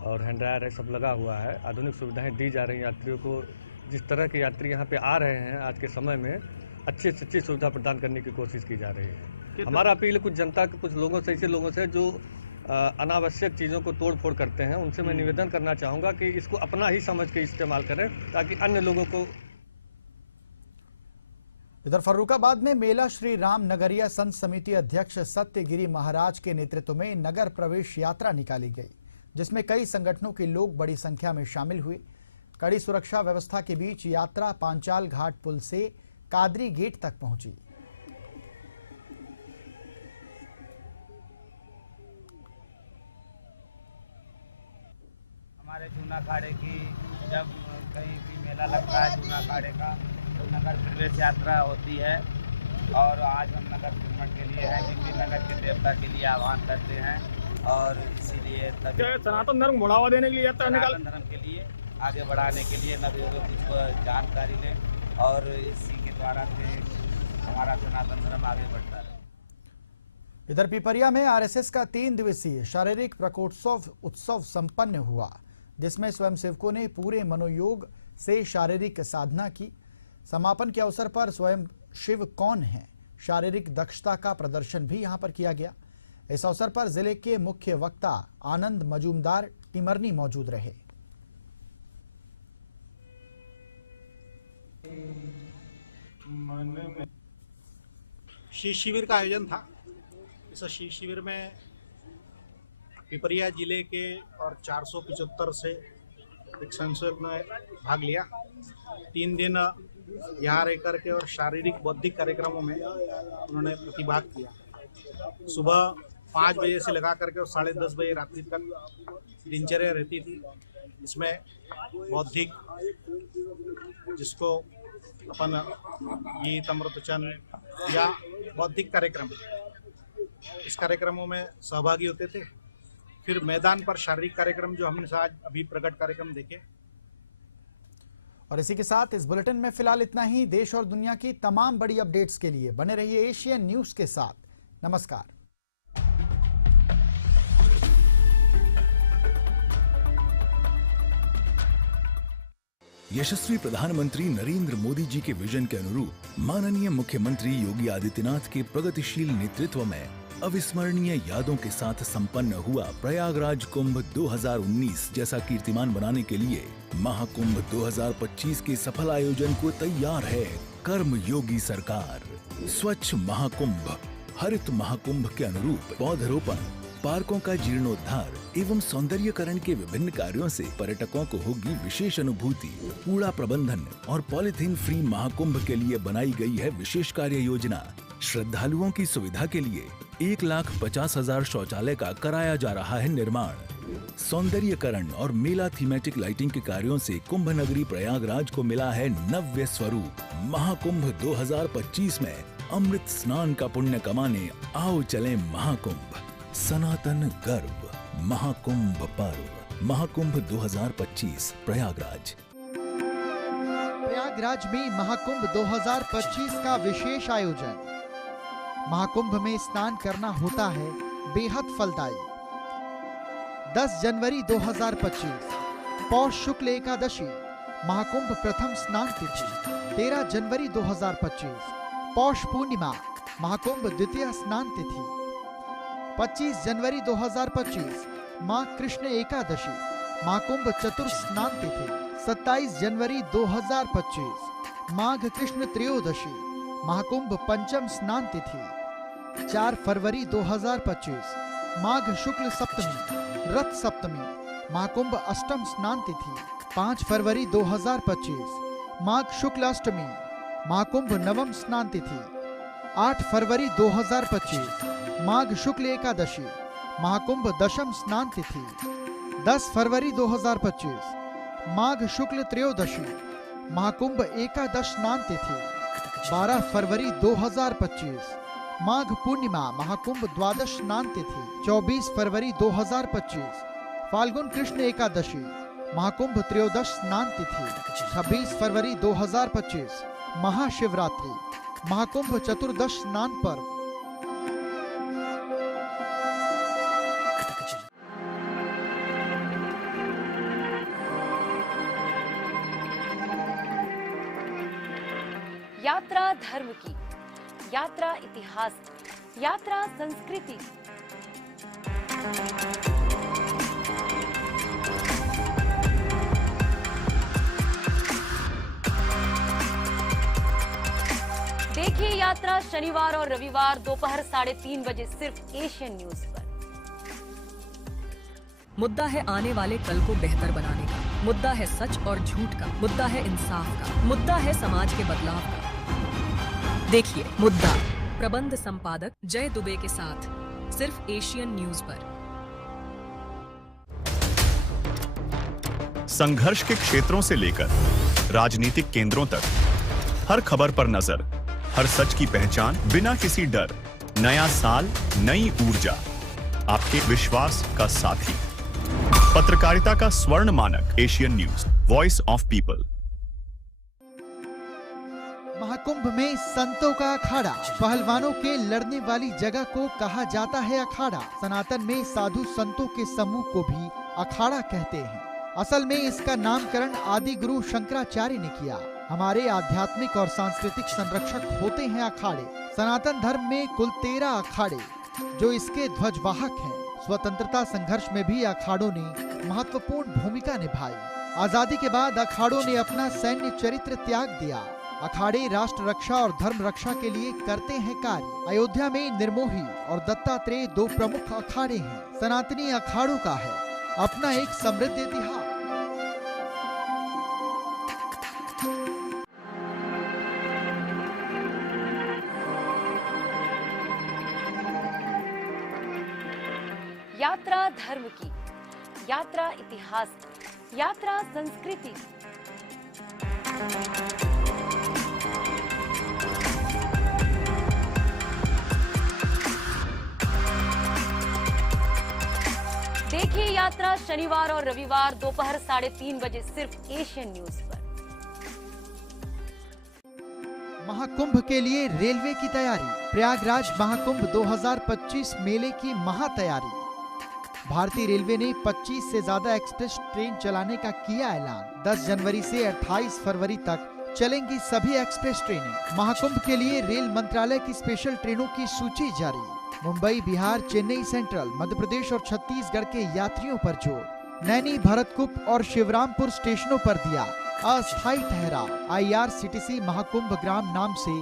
और हैंड ड्रायर है, सब लगा हुआ है। आधुनिक सुविधाएं दी जा रही हैं यात्रियों को। जिस तरह के यात्री यहाँ पे आ रहे हैं आज के समय में अच्छी से अच्छी सुविधा प्रदान करने की कोशिश की जा रही है। हमारा अपील कुछ जनता के कुछ लोगों से, ऐसे लोगों से जो अनावश्यक चीज़ों को तोड़ फोड़ करते हैं, उनसे मैं निवेदन करना चाहूँगा कि इसको अपना ही समझ के इस्तेमाल करें ताकि अन्य लोगों को। इधर फर्रुखाबाद में मेला श्री राम नगरिया संत समिति अध्यक्ष सत्यगिरी महाराज के नेतृत्व में नगर प्रवेश यात्रा निकाली गई, जिसमें कई संगठनों के लोग बड़ी संख्या में शामिल हुए। कड़ी सुरक्षा व्यवस्था के बीच यात्रा पांचाल घाट पुल से कादरी गेट तक पहुंची। हमारे जूना अखाड़े की जब कहीं भी मेला लगता है जूना अखाड़े का, तो नगर प्रवेश यात्रा होती है और आज हम नगर भ्रमण के लिए है, जिनकी नगर के देवता के लिए आह्वान करते हैं और इसीलिए सनातन धर्म बढ़ावा देने के लिए सनातन धर्म के लिए आगे बढ़ाने के लिए नदियों को कुछ जानकारी लें और इसी के द्वारा से हमारा सनातन धर्म आगे बढ़ता है। इधर पिपरिया में आरएसएस का 3 दिवसीय शारीरिक प्रकोत्सव उत्सव संपन्न हुआ, जिसमें स्वयंसेवकों ने पूरे मनोयोग से शारीरिक साधना की। समापन के अवसर पर स्वयं शिव कौन है शारीरिक दक्षता का प्रदर्शन भी यहां पर किया गया। इस अवसर पर जिले के मुख्य वक्ता आनंद मजूमदार टिमरनी मौजूद रहे। शीत शिविर का आयोजन था। इस शीत शिविर में पिपरिया जिले के और 475 से एक स्वयंसेवक ने भाग लिया। 3 दिन यहाँ रह करके और शारीरिक बौद्धिक कार्यक्रमों में उन्होंने प्रतिभाग किया। सुबह 5 बजे से लगा करके और 10:30 बजे रात्रि तक दिनचर्या रहती थी। इसमें बौद्धिक, जिसको अपन गीत अमृतचन या बौद्धिक कार्यक्रम, इस कार्यक्रमों में सहभागी होते थे। फिर मैदान पर शारीरिक कार्यक्रम जो हमने आज अभी प्रकट कार्यक्रम देखे। और इसी के साथ इस बुलेटिन में फिलहाल इतना ही। देश और दुनिया की तमाम बड़ी अपडेट्स के लिए बने रहिए एशियन न्यूज के साथ। नमस्कार। यशस्वी प्रधानमंत्री नरेंद्र मोदी जी के विजन के अनुरूप माननीय मुख्यमंत्री योगी आदित्यनाथ के प्रगतिशील नेतृत्व में अविस्मरणीय यादों के साथ संपन्न हुआ प्रयागराज कुंभ 2019 जैसा कीर्तिमान बनाने के लिए महाकुंभ 2025 के सफल आयोजन को तैयार है कर्म योगी सरकार। स्वच्छ महाकुंभ, हरित महाकुंभ के अनुरूप पौधरोपण, पार्कों का जीर्णोद्धार एवं सौंदर्यकरण के विभिन्न कार्यों से पर्यटकों को होगी विशेष अनुभूति। कूड़ा प्रबंधन और पॉलिथीन फ्री महाकुंभ के लिए बनाई गई है विशेष कार्य योजना। श्रद्धालुओं की सुविधा के लिए 1,50,000 शौचालय का कराया जा रहा है निर्माण। सौंदर्यकरण और मेला थीमेटिक लाइटिंग के कार्यों से कुंभ नगरी प्रयागराज को मिला है नव्य स्वरूप। महाकुंभ 2025 में अमृत स्नान का पुण्य कमाने आओ चले महाकुंभ। सनातन गर्व महाकुंभ पर्व। महाकुंभ 2025 प्रयागराज। प्रयागराज में महाकुंभ 2025 का विशेष आयोजन। महाकुंभ में स्नान करना होता है बेहद फलदायी। 10 जनवरी 2025 पौष शुक्ल एकादशी महाकुंभ प्रथम स्नान तिथि। 13 जनवरी 2025 पौष पूर्णिमा महाकुंभ द्वितीय स्नान तिथि। 25 जनवरी 2025 माँ कृष्ण एकादशी महाकुंभ चतुर्थ स्नान तिथि। 27 जनवरी 2025 माघ कृष्ण त्रयोदशी महाकुंभ पंचम स्नान तिथि। 4 फरवरी 2025 माघ शुक्ल सप्तमी रथ सप्तमी महाकुंभ अष्टम स्नान तिथि। 5 फरवरी 2025 माघ शुक्ल अष्टमी महाकुंभ नवम स्नान तिथि 8 फरवरी 2025 माघ शुक्ल एकादशी। महाकुंभ दशम स्नान तिथि 10 फरवरी 2025 माघ शुक्ल त्रयोदशी। महाकुंभ एकादश स्नान तिथि 12 फरवरी 2025 माघ पूर्णिमा। महाकुंभ द्वादश स्नान तिथि 24 फरवरी 2025 फाल्गुन कृष्ण एकादशी। महाकुंभ त्रयोदश स्नान तिथि 26 फरवरी 2025 महाशिवरात्रि। महाकुंभ चतुर्दश स्नान पर्व। यात्रा धर्म की, यात्रा इतिहास की, यात्रा संस्कृति। देखिए यात्रा शनिवार और रविवार दोपहर 3:30 बजे सिर्फ एशियन न्यूज पर। मुद्दा है आने वाले कल को बेहतर बनाने का, मुद्दा है सच और झूठ का, मुद्दा है इंसाफ का, मुद्दा है समाज के बदलाव का। देखिए मुद्दा, प्रबंध संपादक जय दुबे के साथ सिर्फ एशियन न्यूज पर। संघर्ष के क्षेत्रों से लेकर राजनीतिक केंद्रों तक हर खबर पर नजर, हर सच की पहचान बिना किसी डर। नया साल, नई ऊर्जा, आपके विश्वास का साथी। पत्रकारिता का स्वर्ण मानक, Asian news, voice of people. Mahakumbh में संतों का अखाड़ा, पहलवानों के लड़ने वाली जगह को कहा जाता है अखाड़ा। सनातन में साधु संतों के समूह को भी अखाड़ा कहते हैं। असल में इसका नामकरण आदि गुरु शंकराचार्य ने किया। हमारे आध्यात्मिक और सांस्कृतिक संरक्षक होते हैं अखाड़े। सनातन धर्म में कुल 13 अखाड़े जो इसके ध्वजवाहक हैं। स्वतंत्रता संघर्ष में भी अखाड़ों ने महत्वपूर्ण भूमिका निभाई। आजादी के बाद अखाड़ों ने अपना सैन्य चरित्र त्याग दिया। अखाड़े राष्ट्र रक्षा और धर्म रक्षा के लिए करते हैं कार्य। अयोध्या में निर्मोही और दत्तात्रेय 2 प्रमुख अखाड़े हैं। सनातनी अखाड़ों का है अपना एक समृद्ध इतिहास। यात्रा धर्म की, यात्रा इतिहास की, यात्रा संस्कृति। देखिए यात्रा शनिवार और रविवार दोपहर 3:30 बजे सिर्फ एशियन न्यूज पर। महाकुंभ के लिए रेलवे की तैयारी। प्रयागराज महाकुंभ 2025 मेले की महातैयारी। भारतीय रेलवे ने 25 से ज्यादा एक्सप्रेस ट्रेन चलाने का किया ऐलान। 10 जनवरी से 28 फरवरी तक चलेंगी सभी एक्सप्रेस ट्रेनें। महाकुंभ के लिए रेल मंत्रालय की स्पेशल ट्रेनों की सूची जारी। मुंबई, बिहार, चेन्नई सेंट्रल, मध्य प्रदेश और छत्तीसगढ़ के यात्रियों पर जोर। नैनी, भरतकुप और शिवरामपुर स्टेशनों पर दिया अस्थायी ठहराव। IRCTC महाकुंभ ग्राम नाम से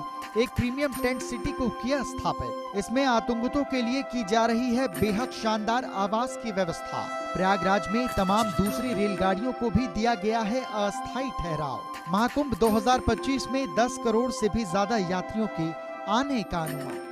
एक प्रीमियम टेंट सिटी को किया स्थापित। इसमें आतंकितों के लिए की जा रही है बेहद शानदार आवास की व्यवस्था। प्रयागराज में तमाम दूसरी रेलगाड़ियों को भी दिया गया है अस्थायी ठहराव। महाकुंभ 2025 में 10 करोड़ से भी ज्यादा यात्रियों के आने का अनुमान।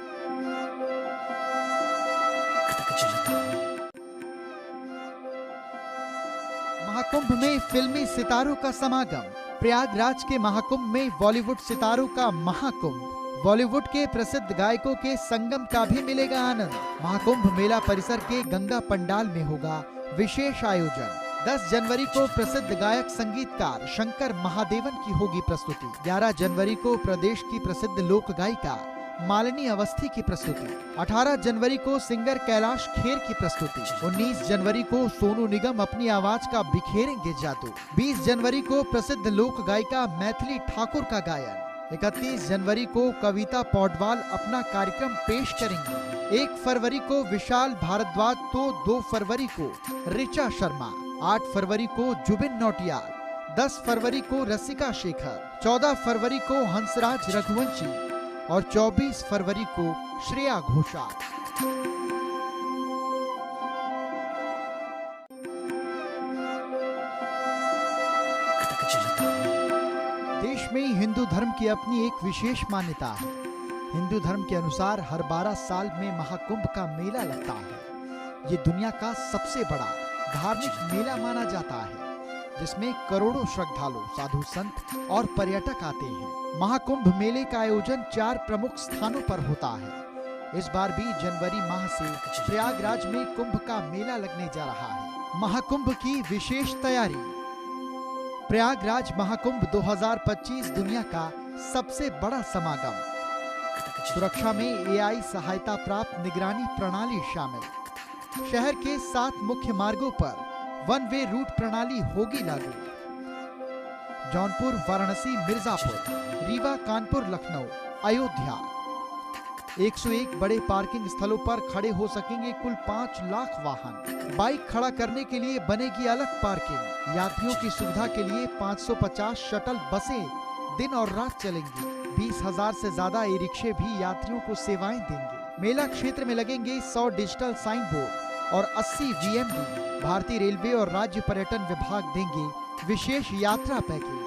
महाकुंभ में फिल्मी सितारों का समागम। प्रयागराज के महाकुंभ में बॉलीवुड सितारों का महाकुंभ। बॉलीवुड के प्रसिद्ध गायकों के संगम का भी मिलेगा आनंद। महाकुंभ मेला परिसर के गंगा पंडाल में होगा विशेष आयोजन। 10 जनवरी को प्रसिद्ध गायक संगीतकार शंकर महादेवन की होगी प्रस्तुति। 11 जनवरी को प्रदेश की प्रसिद्ध लोक गायिका मालिनी अवस्थी की प्रस्तुति। 18 जनवरी को सिंगर कैलाश खेर की प्रस्तुति। 19 जनवरी को सोनू निगम अपनी आवाज का बिखेरेंगे जादू। 20 जनवरी को प्रसिद्ध लोक गायिका मैथिली ठाकुर का गायन। 31 जनवरी को कविता पौडवाल अपना कार्यक्रम पेश करेंगी। 1 फरवरी को विशाल भारद्वाज तो 2 फरवरी को ऋचा शर्मा। 8 फरवरी को जुबिन नौटियाल। 10 फरवरी को रसिका शेखर। 14 फरवरी को हंसराज रघुवंशी और 24 फरवरी को श्रेया घोषाल। देश में हिंदू धर्म की अपनी एक विशेष मान्यता है। हिंदू धर्म के अनुसार हर 12 साल में महाकुंभ का मेला लगता है। ये दुनिया का सबसे बड़ा धार्मिक मेला माना जाता है, जिसमें करोड़ों श्रद्धालु, साधु संत और पर्यटक आते हैं। महाकुंभ मेले का आयोजन 4 प्रमुख स्थानों पर होता है। इस बार भी जनवरी माह से प्रयागराज में कुंभ का मेला लगने जा रहा है। महाकुंभ की विशेष तैयारी। प्रयागराज महाकुंभ 2025 दुनिया का सबसे बड़ा समागम। सुरक्षा में AI सहायता प्राप्त निगरानी प्रणाली शामिल। शहर के 7 मुख्य मार्गों पर 1 वे रूट प्रणाली होगी लागू। जौनपुर, वाराणसी, मिर्जापुर, रीवा, कानपुर, लखनऊ, अयोध्या 101 बड़े पार्किंग स्थलों पर खड़े हो सकेंगे कुल 5 लाख वाहन। बाइक खड़ा करने के लिए बनेगी अलग पार्किंग। यात्रियों की सुविधा के लिए 550 शटल बसें दिन और रात चलेंगी। 20,000 से ज्यादा ई-रिक्शे भी यात्रियों को सेवाएं देंगे। मेला क्षेत्र में लगेंगे 100 डिजिटल साइन बोर्ड और 80 VMD। भारतीय रेलवे और राज्य पर्यटन विभाग देंगे विशेष यात्रा पैकेज।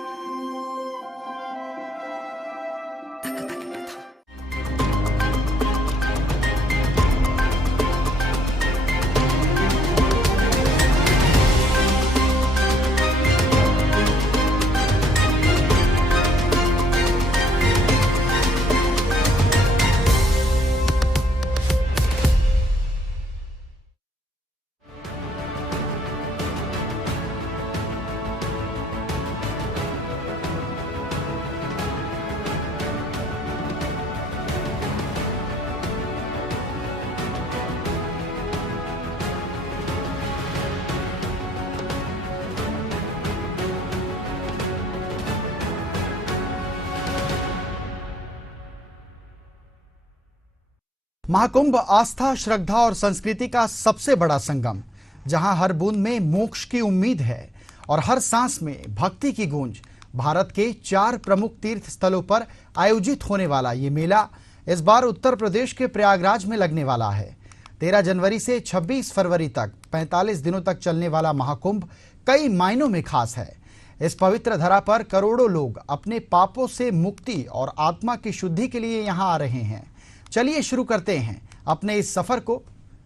महाकुंभ आस्था, श्रद्धा और संस्कृति का सबसे बड़ा संगम, जहां हर बूंद में मोक्ष की उम्मीद है और हर सांस में भक्ति की गूंज। भारत के 4 प्रमुख तीर्थ स्थलों पर आयोजित होने वाला ये मेला इस बार उत्तर प्रदेश के प्रयागराज में लगने वाला है। 13 जनवरी से 26 फरवरी तक 45 दिनों तक चलने वाला महाकुंभ कई मायनों में खास है। इस पवित्र धरा पर करोड़ों लोग अपने पापों से मुक्ति और आत्मा की शुद्धि के लिए यहाँ आ रहे हैं। चलिए शुरू करते हैं अपने इस सफर को।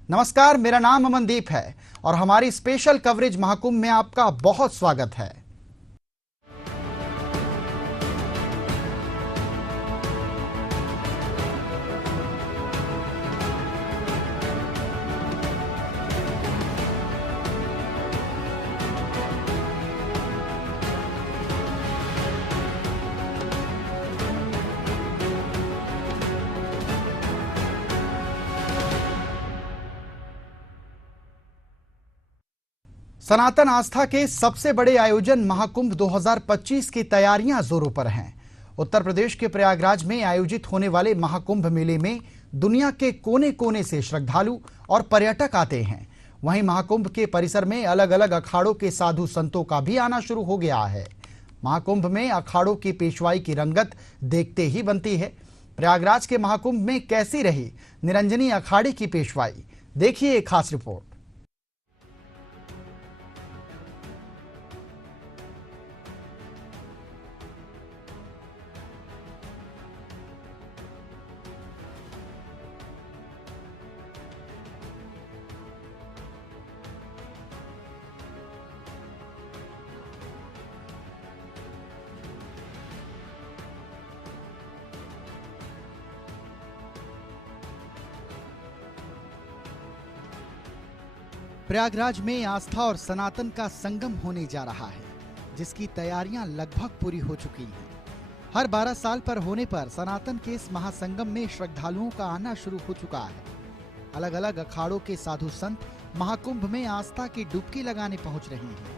नमस्कार, मेरा नाम अमनदीप है और हमारी स्पेशल कवरेज महाकुंभ में आपका बहुत स्वागत है। सनातन आस्था के सबसे बड़े आयोजन महाकुंभ 2025 की तैयारियां जोरों पर हैं। उत्तर प्रदेश के प्रयागराज में आयोजित होने वाले महाकुंभ मेले में दुनिया के कोने कोने से श्रद्धालु और पर्यटक आते हैं। वहीं महाकुंभ के परिसर में अलग अलग अखाड़ों के साधु संतों का भी आना शुरू हो गया है। महाकुंभ में अखाड़ों की पेशवाई की रंगत देखते ही बनती है। प्रयागराज के महाकुंभ में कैसी रही निरंजनी अखाड़े की पेशवाई, देखिए एक खास रिपोर्ट। प्रयागराज में आस्था और सनातन का संगम होने जा रहा है, जिसकी तैयारियां लगभग पूरी हो चुकी हैं। हर 12 साल पर होने पर सनातन के इस महासंगम में श्रद्धालुओं का आना शुरू हो चुका है। अलग अलग अखाड़ों के साधु संत महाकुंभ में आस्था की डुबकी लगाने पहुंच रहे हैं।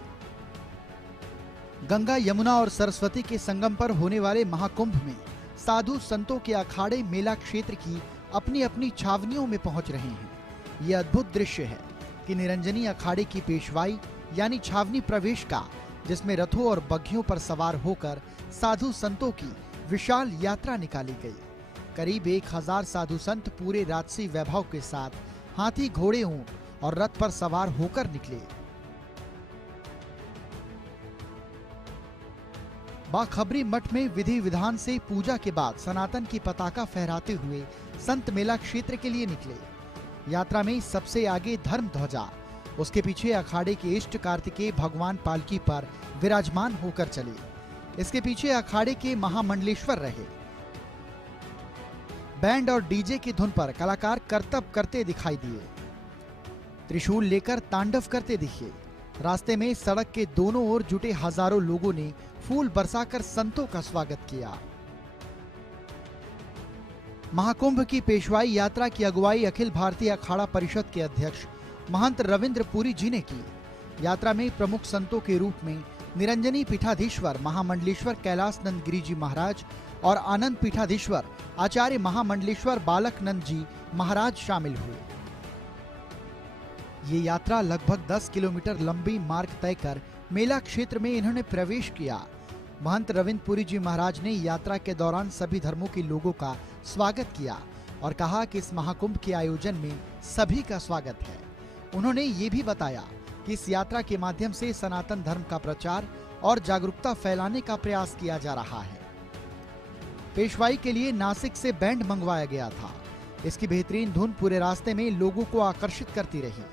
गंगा, यमुना और सरस्वती के संगम पर होने वाले महाकुंभ में साधु संतों के अखाड़े मेला क्षेत्र की अपनी अपनी छावनियों में पहुंच रहे हैं। ये अद्भुत दृश्य है कि निरंजनी अखाड़े की पेशवाई यानी छावनी प्रवेश का, जिसमें रथों और बग्घियों पर सवार होकर साधु संतों की विशाल यात्रा निकाली गई। करीब 1000 साधु संत पूरे राजसी वैभव के साथ हाथी, घोड़े, ऊंट और रथ पर सवार होकर निकले। बाखबरी मठ में विधि विधान से पूजा के बाद सनातन की पताका फहराते हुए संत मेला क्षेत्र के लिए निकले। यात्रा में सबसे आगे धर्म ध्वजा, उसके पीछे अखाड़े के इष्ट कार्तिकेय भगवान पालकी पर विराजमान होकर चले। इसके पीछे अखाड़े के महामंडलेश्वर रहे। बैंड और डीजे की धुन पर कलाकार करतब करते दिखाई दिए, त्रिशूल लेकर तांडव करते दिखे। रास्ते में सड़क के दोनों ओर जुटे हजारों लोगों ने फूल बरसाकर संतों का स्वागत किया। महाकुंभ की पेशवाई यात्रा की अगुवाई अखिल भारतीय अखाड़ा परिषद के अध्यक्ष महंत रविंद्र पुरी जी ने की। यात्रा में प्रमुख संतों के रूप में निरंजनी पीठाधीश्वर महामंडलेश्वर कैलाश नंद गिरी जी महाराज और आनंद पीठाधीश्वर आचार्य महामंडलेश्वर बालक नंद जी महाराज शामिल हुए। ये यात्रा लगभग 10 किलोमीटर लंबी मार्ग तय कर मेला क्षेत्र में इन्होंने प्रवेश किया। महंत रविंद्र पुरी जी महाराज ने यात्रा के दौरान सभी धर्मों के लोगों का स्वागत किया और कहा कि इस महाकुंभ के आयोजन में सभी का स्वागत है। उन्होंने ये भी बताया कि इस यात्रा के माध्यम से सनातन धर्म का प्रचार और जागरूकता फैलाने का प्रयास किया जा रहा है। पेशवाई के लिए नासिक से बैंड मंगवाया गया था। इसकी बेहतरीन धुन पूरे रास्ते में लोगों को आकर्षित करती रही।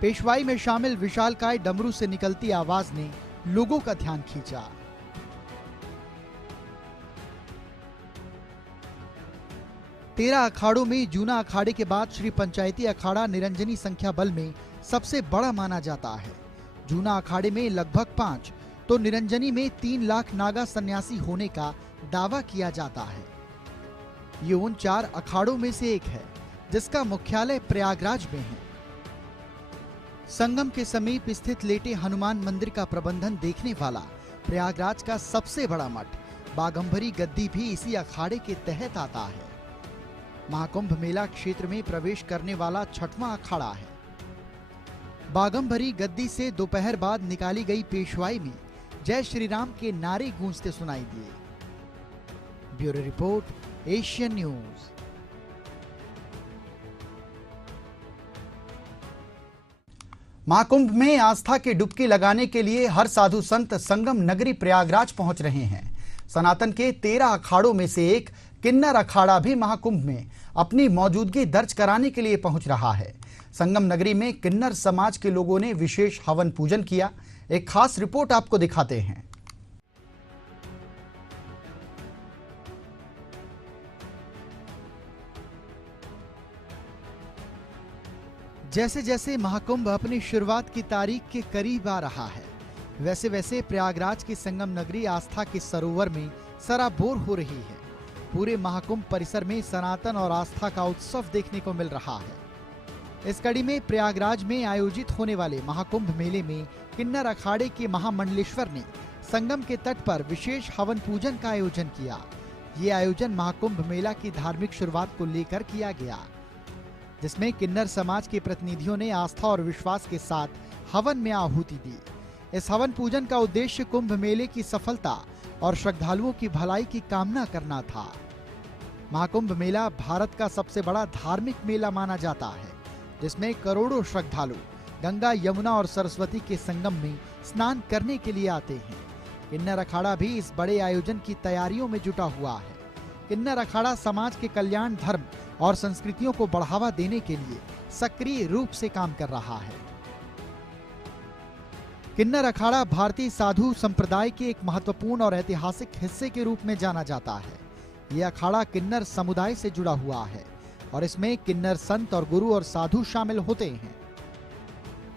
पेशवाई में शामिल विशालकाय डमरू से निकलती आवाज ने लोगों का ध्यान खींचा। तेरह अखाड़ों में जूना अखाड़े के बाद श्री पंचायती अखाड़ा निरंजनी संख्या बल में सबसे बड़ा माना जाता है। जूना अखाड़े में लगभग 5 तो निरंजनी में 3 लाख नागा सन्यासी होने का दावा किया जाता है। ये उन 4 अखाड़ों में से एक है जिसका मुख्यालय प्रयागराज में है। संगम के समीप स्थित लेटे हनुमान मंदिर का प्रबंधन देखने वाला प्रयागराज का सबसे बड़ा मठ बागंबरी गद्दी भी इसी अखाड़े के तहत आता है। महाकुंभ मेला क्षेत्र में प्रवेश करने वाला 6वां अखाड़ा है। बागंबरी गद्दी से दोपहर बाद निकाली गई पेशवाई में जय श्री राम के नारे गूंजते सुनाई दिए। Bureau report, Asian news. Mahakumbh में आस्था की डुबकी लगाने के लिए हर साधु संत संगम नगरी प्रयागराज पहुंच रहे हैं। सनातन के 13 अखाड़ों में से एक किन्नर अखाड़ा भी महाकुंभ में अपनी मौजूदगी दर्ज कराने के लिए पहुंच रहा है। संगम नगरी में किन्नर समाज के लोगों ने विशेष हवन पूजन किया। एक खास रिपोर्ट आपको दिखाते हैं। जैसे जैसे महाकुंभ अपनी शुरुआत की तारीख के करीब आ रहा है, वैसे वैसे प्रयागराज की संगम नगरी आस्था के सरोवर में सराबोर हो रही है। पूरे महाकुंभ परिसर में सनातन और आस्था का उत्सव देखने को मिल रहा है। इस कड़ी में प्रयागराज में आयोजित होने वाले महाकुंभ मेले में किन्नर अखाड़े के महामंडलेश्वर ने संगम के तट पर विशेष हवन पूजन का आयोजन किया। ये आयोजन महाकुंभ मेला की धार्मिक शुरुआत को लेकर किया गया, जिसमें किन्नर समाज के प्रतिनिधियों ने आस्था और विश्वास के साथ हवन में आहुति दी। इस हवन पूजन का उद्देश्य कुंभ मेले की सफलता और श्रद्धालुओं की भलाई की कामना करना था। महाकुंभ मेला भारत का सबसे बड़ा धार्मिक मेला माना जाता है, जिसमें करोड़ों श्रद्धालु गंगा, यमुना और सरस्वती के संगम में स्नान करने के लिए आते हैं। किन्नर अखाड़ा भी इस बड़े आयोजन की तैयारियों में जुटा हुआ है। किन्नर अखाड़ा समाज के कल्याण, धर्म और संस्कृतियों को बढ़ावा देने के लिए सक्रिय रूप से काम कर रहा है। किन्नर अखाड़ा भारतीय साधु संप्रदाय के एक महत्वपूर्ण और ऐतिहासिक हिस्से के रूप में जाना जाता है। यह अखाड़ा किन्नर समुदाय से जुड़ा हुआ है और इसमें किन्नर संत और गुरु और साधु शामिल होते हैं।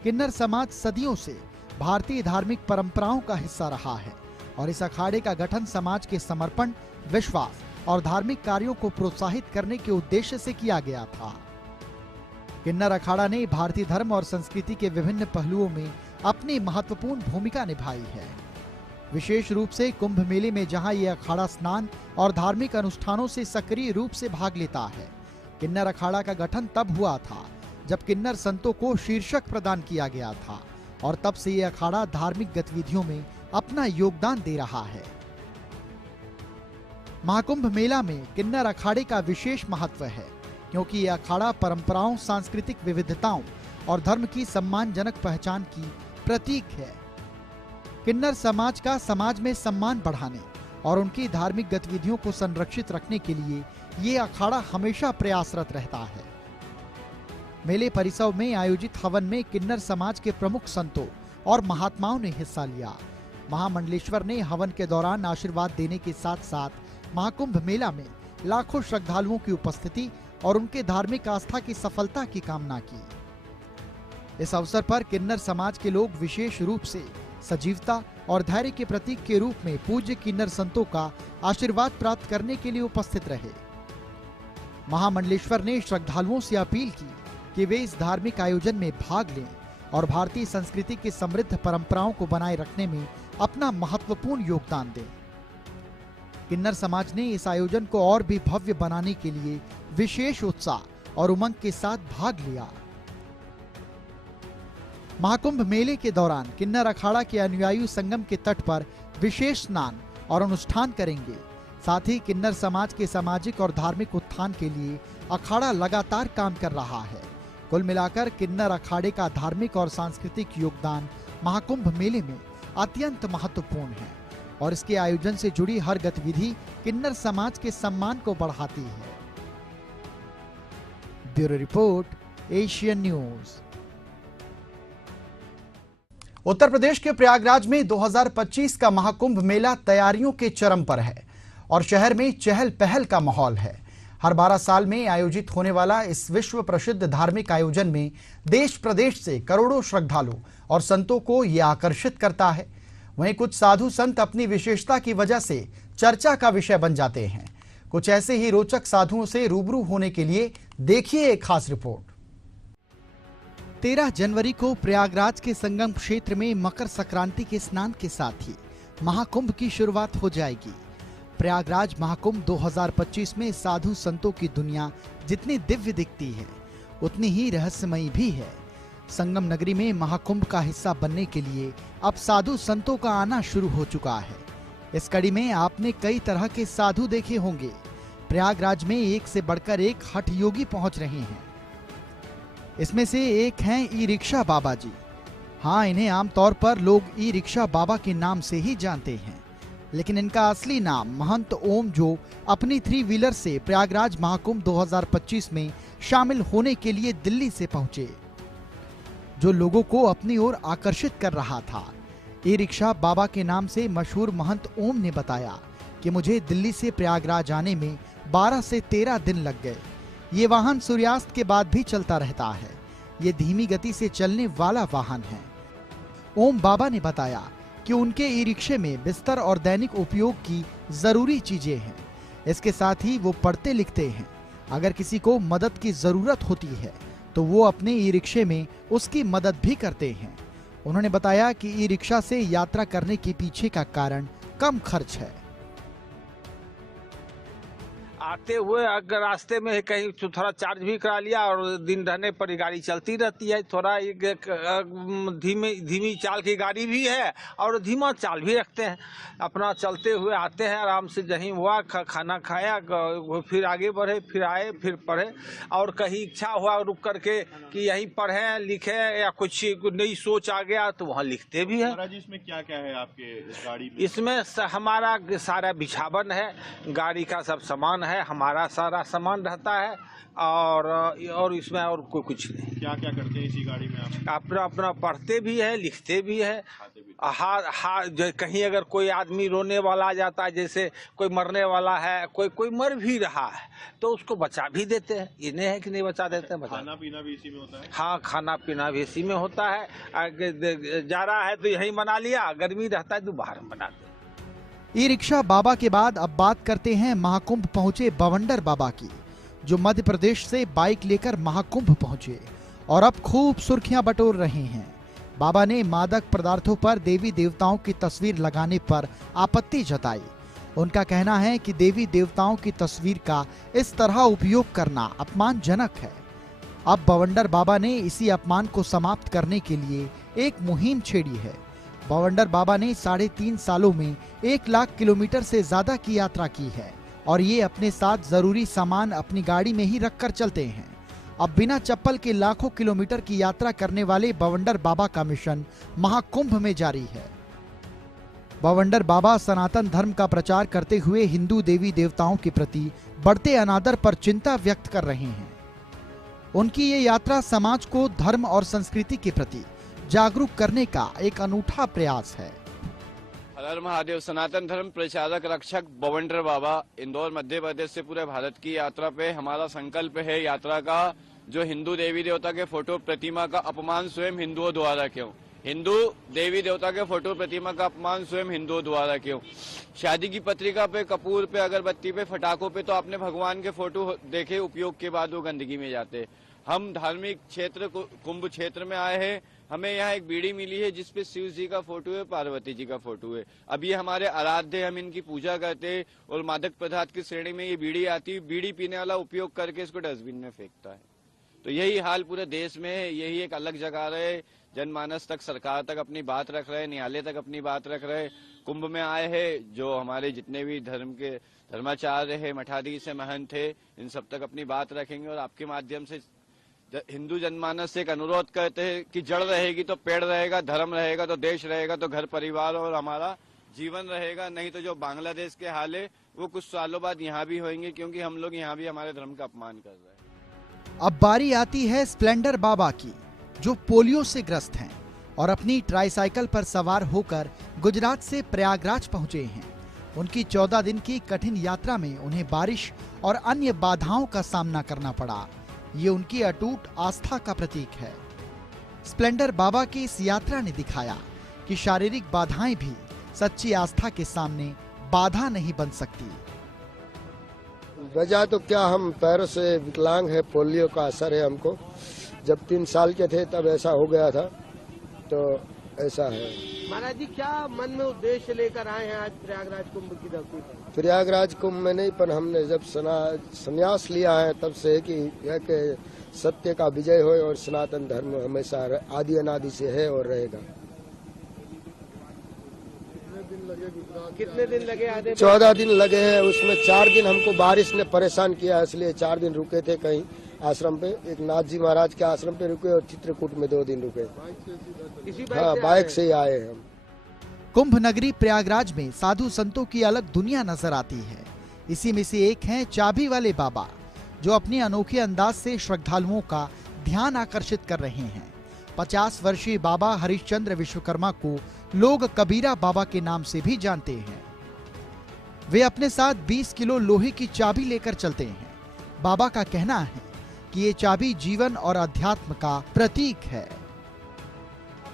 किन्नर समाज सदियों से भारतीय धार्मिक परंपराओं का हिस्सा रहा है और इस अखाड़े का गठन समाज के समर्पण, विश्वास और धार्मिक कार्यों को प्रोत्साहित करने के उद्देश्य से किया गया था। किन्नर अखाड़ा ने भारतीय धर्म और संस्कृति के विभिन्न पहलुओं में अपनी महत्वपूर्ण भूमिका निभाई है। विशेष रूप से कुंभ मेले में जहां यह अखाड़ा स्नान और धार्मिक अनुष्ठानों से सक्रिय रूप से भाग लेता है। किन्नर अखाड़ा का गठन तब हुआ था जब किन्नर संतों को शीर्षक प्रदान किया गया था और तब से यह अखाड़ा धार्मिक गतिविधियों में अपना योगदान दे रहा है। महाकुंभ मेला में किन्नर अखाड़े का विशेष महत्व है, क्योंकि यह अखाड़ा परंपराओं, सांस्कृतिक विविधताओं और धर्म की सम्मानजनक पहचान की प्रतीक है। किन्नर समाज का समाज में सम्मान बढ़ाने और उनकी धार्मिक गतिविधियों को संरक्षित रखने के लिए ये अखाड़ा हमेशा प्रयासरत रहता है। मेले परिसर में आयोजित हवन में किन्नर समाज के प्रमुख संतों और महात्माओं ने हिस्सा लिया। महामंडलेश्वर ने हवन के दौरान आशीर्वाद देने के साथ साथ महाकुंभ मेला में लाखों श्रद्धालुओं की उपस्थिति और उनके धार्मिक आस्था की सफलता की कामना की। इस अवसर पर किन्नर समाज के लोग विशेष रूप से सजीवता और धैर्य के प्रतीक के रूप में पूज्य किन्नर संतों का आशीर्वाद प्राप्त करने के लिए उपस्थित रहे। महामंडलेश्वर ने श्रद्धालुओं से अपील की कि वे इस धार्मिक आयोजन में भाग लें और भारतीय संस्कृति की समृद्ध परंपराओं को बनाए रखने में अपना महत्वपूर्ण योगदान दें। किन्नर समाज ने इस आयोजन को और भी भव्य बनाने के लिए विशेष उत्साह और उमंग के साथ भाग लिया। महाकुंभ मेले के दौरान किन्नर अखाड़ा के अनुयायी संगम के तट पर विशेष स्नान और अनुष्ठान करेंगे। साथ ही किन्नर समाज के सामाजिक और धार्मिक उत्थान के लिए अखाड़ा लगातार काम कर रहा है। कुल मिलाकर किन्नर अखाड़े का धार्मिक और सांस्कृतिक योगदान महाकुंभ मेले में अत्यंत महत्वपूर्ण है और इसके आयोजन से जुड़ी हर गतिविधि किन्नर समाज के सम्मान को बढ़ाती है। Bureau report, Asian news. Uttar Pradesh के प्रयागराज में 2025 का महाकुंभ मेला तैयारियों के चरम पर है और शहर में चहल पहल का माहौल है। हर 12 साल में आयोजित होने वाला इस विश्व प्रसिद्ध धार्मिक आयोजन में देश प्रदेश से करोड़ों श्रद्धालु और संतों को ये आकर्षित करता है। वहीं कुछ साधु संत अपनी विशेषता की वजह से चर्चा का विषय बन जाते हैं। कुछ ऐसे ही रोचक साधुओं से रूबरू होने के लिए देखिए एक खास रिपोर्ट। 13 जनवरी को प्रयागराज के संगम क्षेत्र में मकर संक्रांति के स्नान के साथ ही महाकुंभ की शुरुआत हो जाएगी। प्रयागराज महाकुंभ 2025 में साधु संतों की दुनिया जितनी दिव्य दिखती है उतनी ही रहस्यमयी भी है। संगम नगरी में महाकुंभ का हिस्सा बनने के लिए अब साधु संतों का आना शुरू हो चुका है। इस कड़ी में आपने कई तरह के साधु देखे होंगे। प्रयागराज में एक से बढ़कर एक हठ योगी पहुंच रहे हैं। इसमें से एक हैं ई रिक्शा बाबा जी। हाँ, इन्हें आमतौर पर लोग ई रिक्शा बाबा के नाम से ही जानते हैं, लेकिन इनका असली नाम महंत ओम, जो अपनी 3 व्हीलर से प्रयागराज महाकुंभ 2025 में शामिल होने के लिए दिल्ली से पहुंचे, जो लोगों को अपनी ओर आकर्षित कर रहा था। ई रिक्शा बाबा के नाम से मशहूर महंत ओम ने बताया कि मुझे दिल्ली से प्रयागराज आने में 12 से 13 दिन लग गए। ये वाहन सूर्यास्त के बाद भी चलता रहता है। ये धीमी गति से चलने वाला वाहन है। ओम बाबा ने बताया कि उनके ई रिक्शे में बिस्तर और दैनिक उपयोग की जरूरी चीजें हैं। इसके साथ ही वो पढ़ते लिखते हैं। अगर किसी को मदद की जरूरत होती है तो वो अपने ई रिक्शे में उसकी मदद भी करते हैं। उन्होंने बताया कि ई रिक्शा से यात्रा करने के पीछे का कारण कम खर्च है। आते हुए अगर रास्ते में कहीं थोड़ा चार्ज भी करा लिया और दिन रहने पर गाड़ी चलती रहती है। थोड़ा धीमी चाल की गाड़ी भी है और धीमा चाल भी रखते हैं। अपना चलते हुए आते हैं, आराम से जहीं हुआ खाना खाया, फिर आगे बढ़े, फिर आए, फिर पढ़े। और कहीं इच्छा हुआ रुक करके कि यहीं पढ़े लिखे या कुछ नई सोच आ गया तो वहाँ लिखते भी है। इसमें क्या क्या है आपके इस गाड़ी में? इसमें हमारा सारा बिछावन है, गाड़ी का सब सामान है, हमारा सारा सामान रहता है और इसमें और कोई कुछ नहीं। क्या क्या करते हैं इसी गाड़ी में आप? अपना पढ़ते भी है, लिखते भी है। कहीं अगर कोई आदमी रोने वाला आ जाता है, जैसे कोई मरने वाला है, कोई मर भी रहा है तो उसको बचा भी देते हैं। ये नहीं है कि नहीं बचा देते हैं। खाना पीना भी इसी में होता है? हाँ, खाना पीना भी इसी में होता है। जा रहा है तो यहीं बना लिया, गर्मी रहता है तो बाहर बनाते हैं। ई रिक्शा बाबा के बाद अब बात करते हैं महाकुंभ पहुंचे बवंडर बाबा की, जो मध्य प्रदेश से बाइक लेकर महाकुंभ पहुंचे और अब खूब सुर्खियां बटोर रहे हैं। बाबा ने मादक पदार्थों पर देवी देवताओं की तस्वीर लगाने पर आपत्ति जताई। उनका कहना है कि देवी देवताओं की तस्वीर का इस तरह उपयोग करना अपमानजनक है। अब बवंडर बाबा ने इसी अपमान को समाप्त करने के लिए एक मुहिम छेड़ी है। बवंडर बाबा ने 3.5 सालों में 1 लाख किलोमीटर से ज्यादा की यात्रा की है और ये अपने साथ जरूरी सामान अपनी गाड़ी में ही रखकर चलते हैं। अब बिना चप्पल के लाखों किलोमीटर की यात्रा करने वाले बवंडर बाबा का मिशन महाकुंभ में जारी है। बवंडर बाबा सनातन धर्म का प्रचार करते हुए हिंदू देवी देवताओं के प्रति बढ़ते अनादर पर चिंता व्यक्त कर रहे हैं। उनकी ये यात्रा समाज को धर्म और संस्कृति के प्रति जागरूक करने का एक अनूठा प्रयास है। हर हर महादेव। सनातन धर्म प्रचारक रक्षक बवंडर बाबा इंदौर मध्य प्रदेश से पूरे भारत की यात्रा पे हमारा संकल्प है यात्रा का, जो हिंदू देवी देवता के फोटो प्रतिमा का अपमान स्वयं हिंदुओं द्वारा क्यों, हिंदू देवी देवता के फोटो प्रतिमा का अपमान स्वयं हिंदुओं द्वारा क्यों। शादी की पत्रिका पे, कपूर पे, अगरबत्ती पे, फटाकों पे तो आपने भगवान के फोटो देखे, उपयोग के बाद वो गंदगी में जाते। हम धार्मिक क्षेत्र कुंभ क्षेत्र में आए हैं, हमें यहाँ एक बीड़ी मिली है जिसपे शिव जी का फोटो है, पार्वती जी का फोटो है। अब ये हमारे आराध्य, हम इनकी पूजा करते हैं और मादक पदार्थ की श्रेणी में ये बीड़ी आती है। बीड़ी पीने वाला उपयोग करके इसको डस्टबिन में फेंकता है। तो यही हाल पूरे देश में है। यही एक अलग जगह रहे, जनमानस तक, सरकार तक अपनी बात रख रहे, न्यायालय तक अपनी बात रख रहे। कुंभ में आए हैं जो हमारे जितने भी धर्म के धर्माचार्य है, मठाधीश है, महंत है, इन सब तक अपनी बात रखेंगे और आपके माध्यम से हिंदू जनमानस से एक अनुरोध करते हैं कि जड़ रहेगी तो पेड़ रहेगा, धर्म रहेगा तो देश रहेगा, तो घर परिवार और हमारा जीवन रहेगा। नहीं तो जो बांग्लादेश के हाल है वो कुछ सालों बाद यहाँ भी होंगे, क्योंकि हम लोग यहाँ भी हमारे धर्म का अपमान कर रहे हैं। अब बारी आती है स्प्लेंडर बाबा की, जो पोलियो से ग्रस्त हैं और अपनी ट्राईसाइकिल पर सवार होकर गुजरात से प्रयागराज पहुंचे हैं। उनकी 14 दिन की कठिन यात्रा में उन्हें बारिश और अन्य बाधाओं का सामना करना पड़ा। ये उनकी अटूट आस्था का प्रतीक है। स्प्लेंडर बाबा की इस यात्रा ने दिखाया कि शारीरिक बाधाएं भी सच्ची आस्था के सामने बाधा नहीं बन सकती। वजह तो क्या, हम पैरों से विकलांग है, पोलियो का असर है हमको। जब 3 साल के थे तब ऐसा हो गया था, तो ऐसा है। महाराज जी, क्या मन में उद्देश्य लेकर आए हैं आज प्रयागराज कुंभ की धरती पर? प्रयागराज कुंभ में नहीं, पर हमने जब संन्यास लिया है तब से कि यह कि सत्य का विजय हो और सनातन धर्म हमेशा आदि अनादि से है और रहेगा। कितने दिन लगे आधे? 14 दिन लगे हैं, उसमें 4 दिन हमको बारिश ने परेशान किया, इसलिए 4 दिन रुके थे कहीं आश्रम पे। एक नाथ जी महाराज के आश्रम पे रुके और चित्रकूट में 2 दिन रुके। हाँ, बाइक से ही आए हम। कुंभ नगरी प्रयागराज में साधु संतों की अलग दुनिया नजर आती है। इसी में से एक हैं चाबी वाले बाबा, जो अपने अनोखे अंदाज से श्रद्धालुओं का ध्यान आकर्षित कर रहे हैं। 50 वर्षीय बाबा हरिश्चंद्र विश्वकर्मा को लोग कबीरा बाबा के नाम से भी जानते हैं। वे अपने साथ 20 किलो लोहे की चाबी लेकर चलते हैं। बाबा का कहना है कि ये चाबी जीवन और अध्यात्म का प्रतीक है।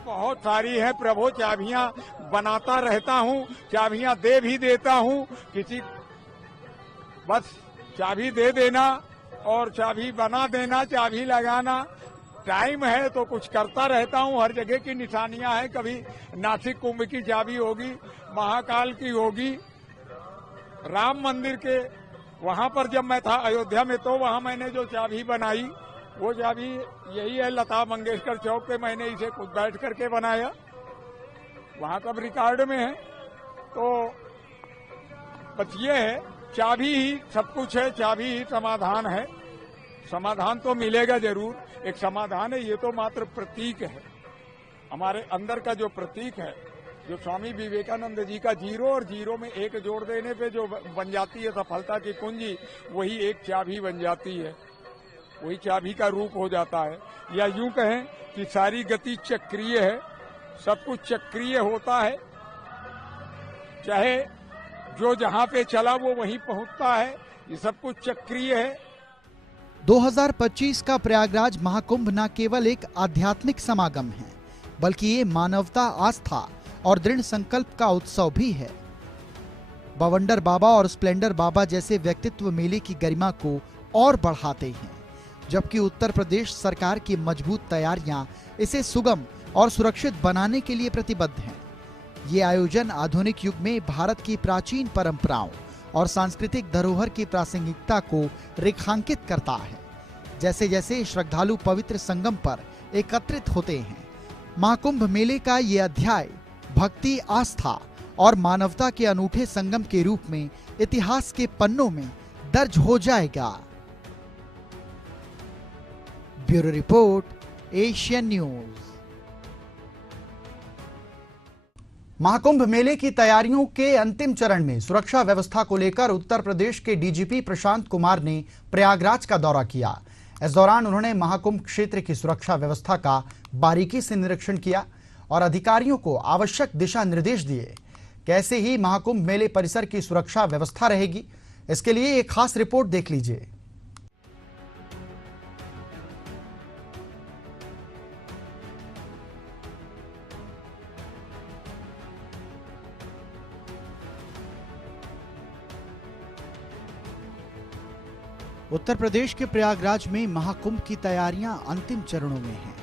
बहुत सारी है प्रभु, चाबियां बनाता रहता हूँ, चाबियां दे भी देता हूँ। किसी बस चाबी दे देना और चाबी बना देना, चाबी लगाना। टाइम है तो कुछ करता रहता हूँ। हर जगह की निशानियां हैं, कभी नासिक कुंभ की चाबी होगी, महाकाल की होगी, राम मंदिर के वहां पर जब मैं था अयोध्या में तो वहां मैंने जो चाबी बनाई वो चाबी यही है। लता मंगेशकर चौक पे मैंने इसे खुद बैठ करके बनाया, वहां कब रिकॉर्ड में है। तो बस ये है, चाबी ही सब कुछ है, चाबी ही समाधान है। समाधान तो मिलेगा जरूर, एक समाधान है, ये तो मात्र प्रतीक है। हमारे अंदर का जो प्रतीक है, जो स्वामी विवेकानंद जी का 0 और 0 में 1 जोड़ देने पे जो बन जाती है सफलता की कुंजी, वही एक चाबी बन जाती है, वही चाबी का रूप हो जाता है। या यूं कहें कि सारी गति चक्रीय है, सब कुछ चक्रीय होता है। चाहे जो जहां पे चला वो वहीं पहुंचता है, ये सब कुछ चक्रीय है। 2025 का प्रयागराज महाकुंभ न केवल एक आध्यात्मिक समागम है, बल्कि ये मानवता, आस्था और दृढ़ संकल्प का उत्सव भी है। बवंडर बाबा और स्प्लेंडर बाबा जैसे व्यक्तित्व मेले की गरिमा को और बढ़ाते हैं, जबकि उत्तर प्रदेश सरकार की मजबूत तैयारियां इसे सुगम और सुरक्षित बनाने के लिए प्रतिबद्ध हैं। ये आयोजन आधुनिक युग में भारत की प्राचीन परंपराओं और सांस्कृतिक धरोहर की प्रासंगिकता को रेखांकित करता है। जैसे जैसे श्रद्धालु पवित्र संगम पर एकत्रित होते हैं, महाकुंभ मेले का ये अध्याय भक्ति, आस्था और मानवता के अनूठे संगम के रूप में इतिहास के पन्नों में दर्ज हो जाएगा। Bureau report, Asian news. Mahakumbh मेले की तैयारियों के अंतिम चरण में सुरक्षा व्यवस्था को लेकर उत्तर प्रदेश के डीजीपी प्रशांत कुमार ने प्रयागराज का दौरा किया। इस दौरान उन्होंने महाकुंभ क्षेत्र की सुरक्षा व्यवस्था का बारीकी से निरीक्षण किया और अधिकारियों को आवश्यक दिशा निर्देश दिए। कैसे ही महाकुंभ मेले परिसर की सुरक्षा व्यवस्था रहेगी, इसके लिए एक खास रिपोर्ट देख लीजिए। उत्तर प्रदेश के प्रयागराज में महाकुंभ की तैयारियां अंतिम चरणों में हैं।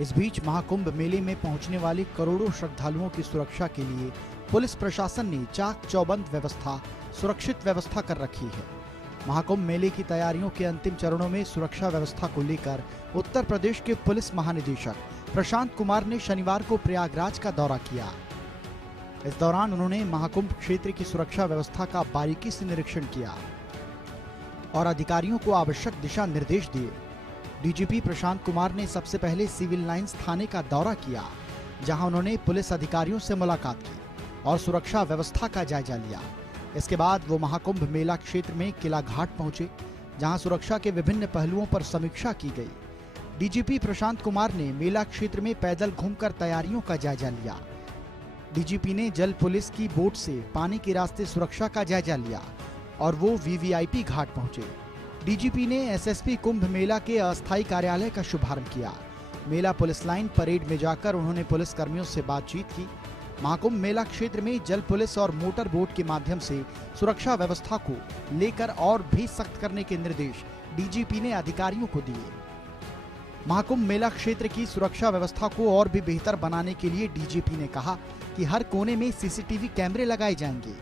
इस बीच महाकुंभ मेले में पहुंचने वाले करोड़ों श्रद्धालुओं की सुरक्षा के लिए पुलिस प्रशासन ने चाक चौबंद व्यवस्था, सुरक्षित व्यवस्था कर रखी है। महाकुंभ मेले की तैयारियों के अंतिम चरणों में सुरक्षा व्यवस्था को लेकर उत्तर प्रदेश के पुलिस महानिदेशक प्रशांत कुमार ने शनिवार को प्रयागराज का दौरा किया। इस दौरान उन्होंने महाकुंभ क्षेत्र की सुरक्षा व्यवस्था का बारीकी से निरीक्षण किया और अधिकारियों को आवश्यक दिशा निर्देश दिए। डीजीपी प्रशांत कुमार ने सबसे पहले सिविल लाइंस थाने का दौरा किया, जहां उन्होंने पुलिस अधिकारियों से मुलाकात की और सुरक्षा व्यवस्था का जायजा लिया। इसके बाद वो महाकुंभ मेला क्षेत्र में किला घाट पहुंचे, जहां सुरक्षा के विभिन्न पहलुओं पर समीक्षा की गई। डीजीपी प्रशांत कुमार ने मेला क्षेत्र में पैदल घूमकर तैयारियों का जायजा लिया। डीजीपी ने जल पुलिस की बोट से पानी के रास्ते सुरक्षा का जायजा लिया और वो वीवीआईपी घाट पहुंचे। डीजीपी ने एसएसपी कुंभ मेला के अस्थायी कार्यालय का शुभारंभ किया। मेला पुलिस लाइन परेड में जाकर उन्होंने पुलिस कर्मियों से बातचीत की। महाकुंभ मेला क्षेत्र में जल पुलिस और मोटर बोट के माध्यम से सुरक्षा व्यवस्था को लेकर और भी सख्त करने के निर्देश डीजीपी ने अधिकारियों को दिए। महाकुंभ मेला क्षेत्र की सुरक्षा व्यवस्था को और भी बेहतर बनाने के लिए डीजीपी ने कहा कि हर कोने में सीसीटीवी कैमरे लगाए जाएंगे।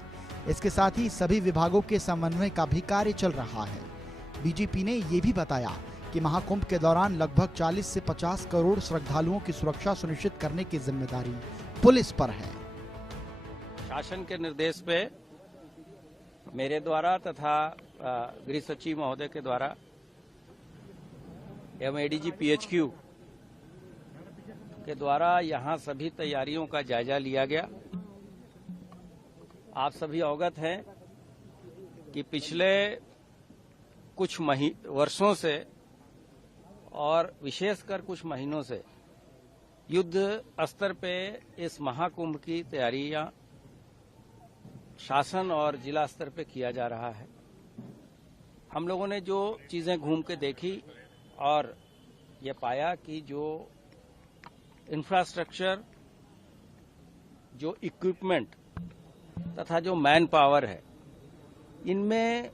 इसके साथ ही सभी विभागों के समन्वय का भी कार्य चल रहा है। डीजीपी ने ये भी बताया कि महाकुंभ के दौरान लगभग 40 से 50 करोड़ श्रद्धालुओं की सुरक्षा सुनिश्चित करने की जिम्मेदारी पुलिस पर है। शासन के निर्देश पे मेरे द्वारा तथा गृह सचिव महोदय के द्वारा एवं एडीजी पीएचक्यू के द्वारा यहाँ सभी तैयारियों का जायजा लिया गया। आप सभी अवगत हैं कि पिछले कुछ वर्षों से और विशेषकर कुछ महीनों से युद्ध स्तर पे इस महाकुंभ की तैयारियां शासन और जिला स्तर पे किया जा रहा है। हम लोगों ने जो चीजें घूम के देखी और ये पाया कि जो इंफ्रास्ट्रक्चर, जो इक्विपमेंट तथा जो मैन पावर है, इनमें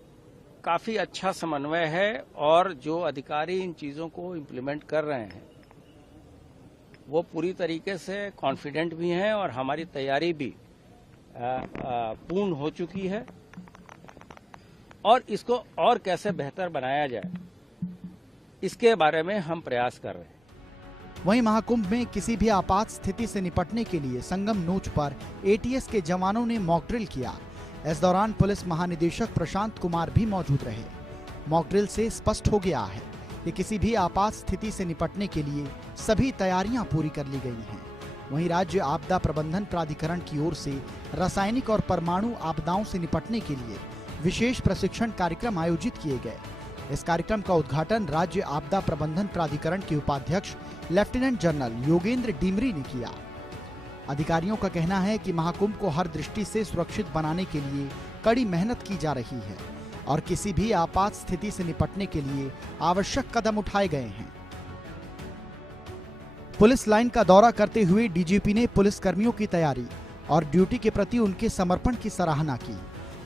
काफी अच्छा समन्वय है और जो अधिकारी इन चीजों को इम्प्लीमेंट कर रहे हैं वो पूरी तरीके से कॉन्फिडेंट भी हैं और हमारी तैयारी भी पूर्ण हो चुकी है और इसको और कैसे बेहतर बनाया जाए इसके बारे में हम प्रयास कर रहे हैं। वहीं महाकुंभ में किसी भी आपात स्थिति से निपटने के लिए संगम नोच पर एटीएस के जवानों ने मॉक ड्रिल किया। इस दौरान पुलिस महानिदेशक प्रशांत कुमार भी मौजूद रहे। मॉक ड्रिल से स्पष्ट हो गया है कि किसी भी आपात स्थिति से निपटने के लिए सभी तैयारियां पूरी कर ली गई हैं। वहीं राज्य आपदा प्रबंधन प्राधिकरण की ओर से रासायनिक और परमाणु आपदाओं से निपटने के लिए विशेष प्रशिक्षण कार्यक्रम आयोजित किए गए। इस कार्यक्रम का उद्घाटन राज्य आपदा प्रबंधन प्राधिकरण के उपाध्यक्ष लेफ्टिनेंट जनरल योगेंद्र डिमरी ने किया। अधिकारियों का कहना है कि महाकुंभ को हर दृष्टि से सुरक्षित बनाने के लिए कड़ी मेहनत की जा रही है और किसी भी आपात स्थिति से निपटने के लिए आवश्यक कदम उठाए गए हैं। पुलिस लाइन का दौरा करते हुए डीजीपी ने पुलिस कर्मियों की तैयारी और ड्यूटी के प्रति उनके समर्पण की सराहना की।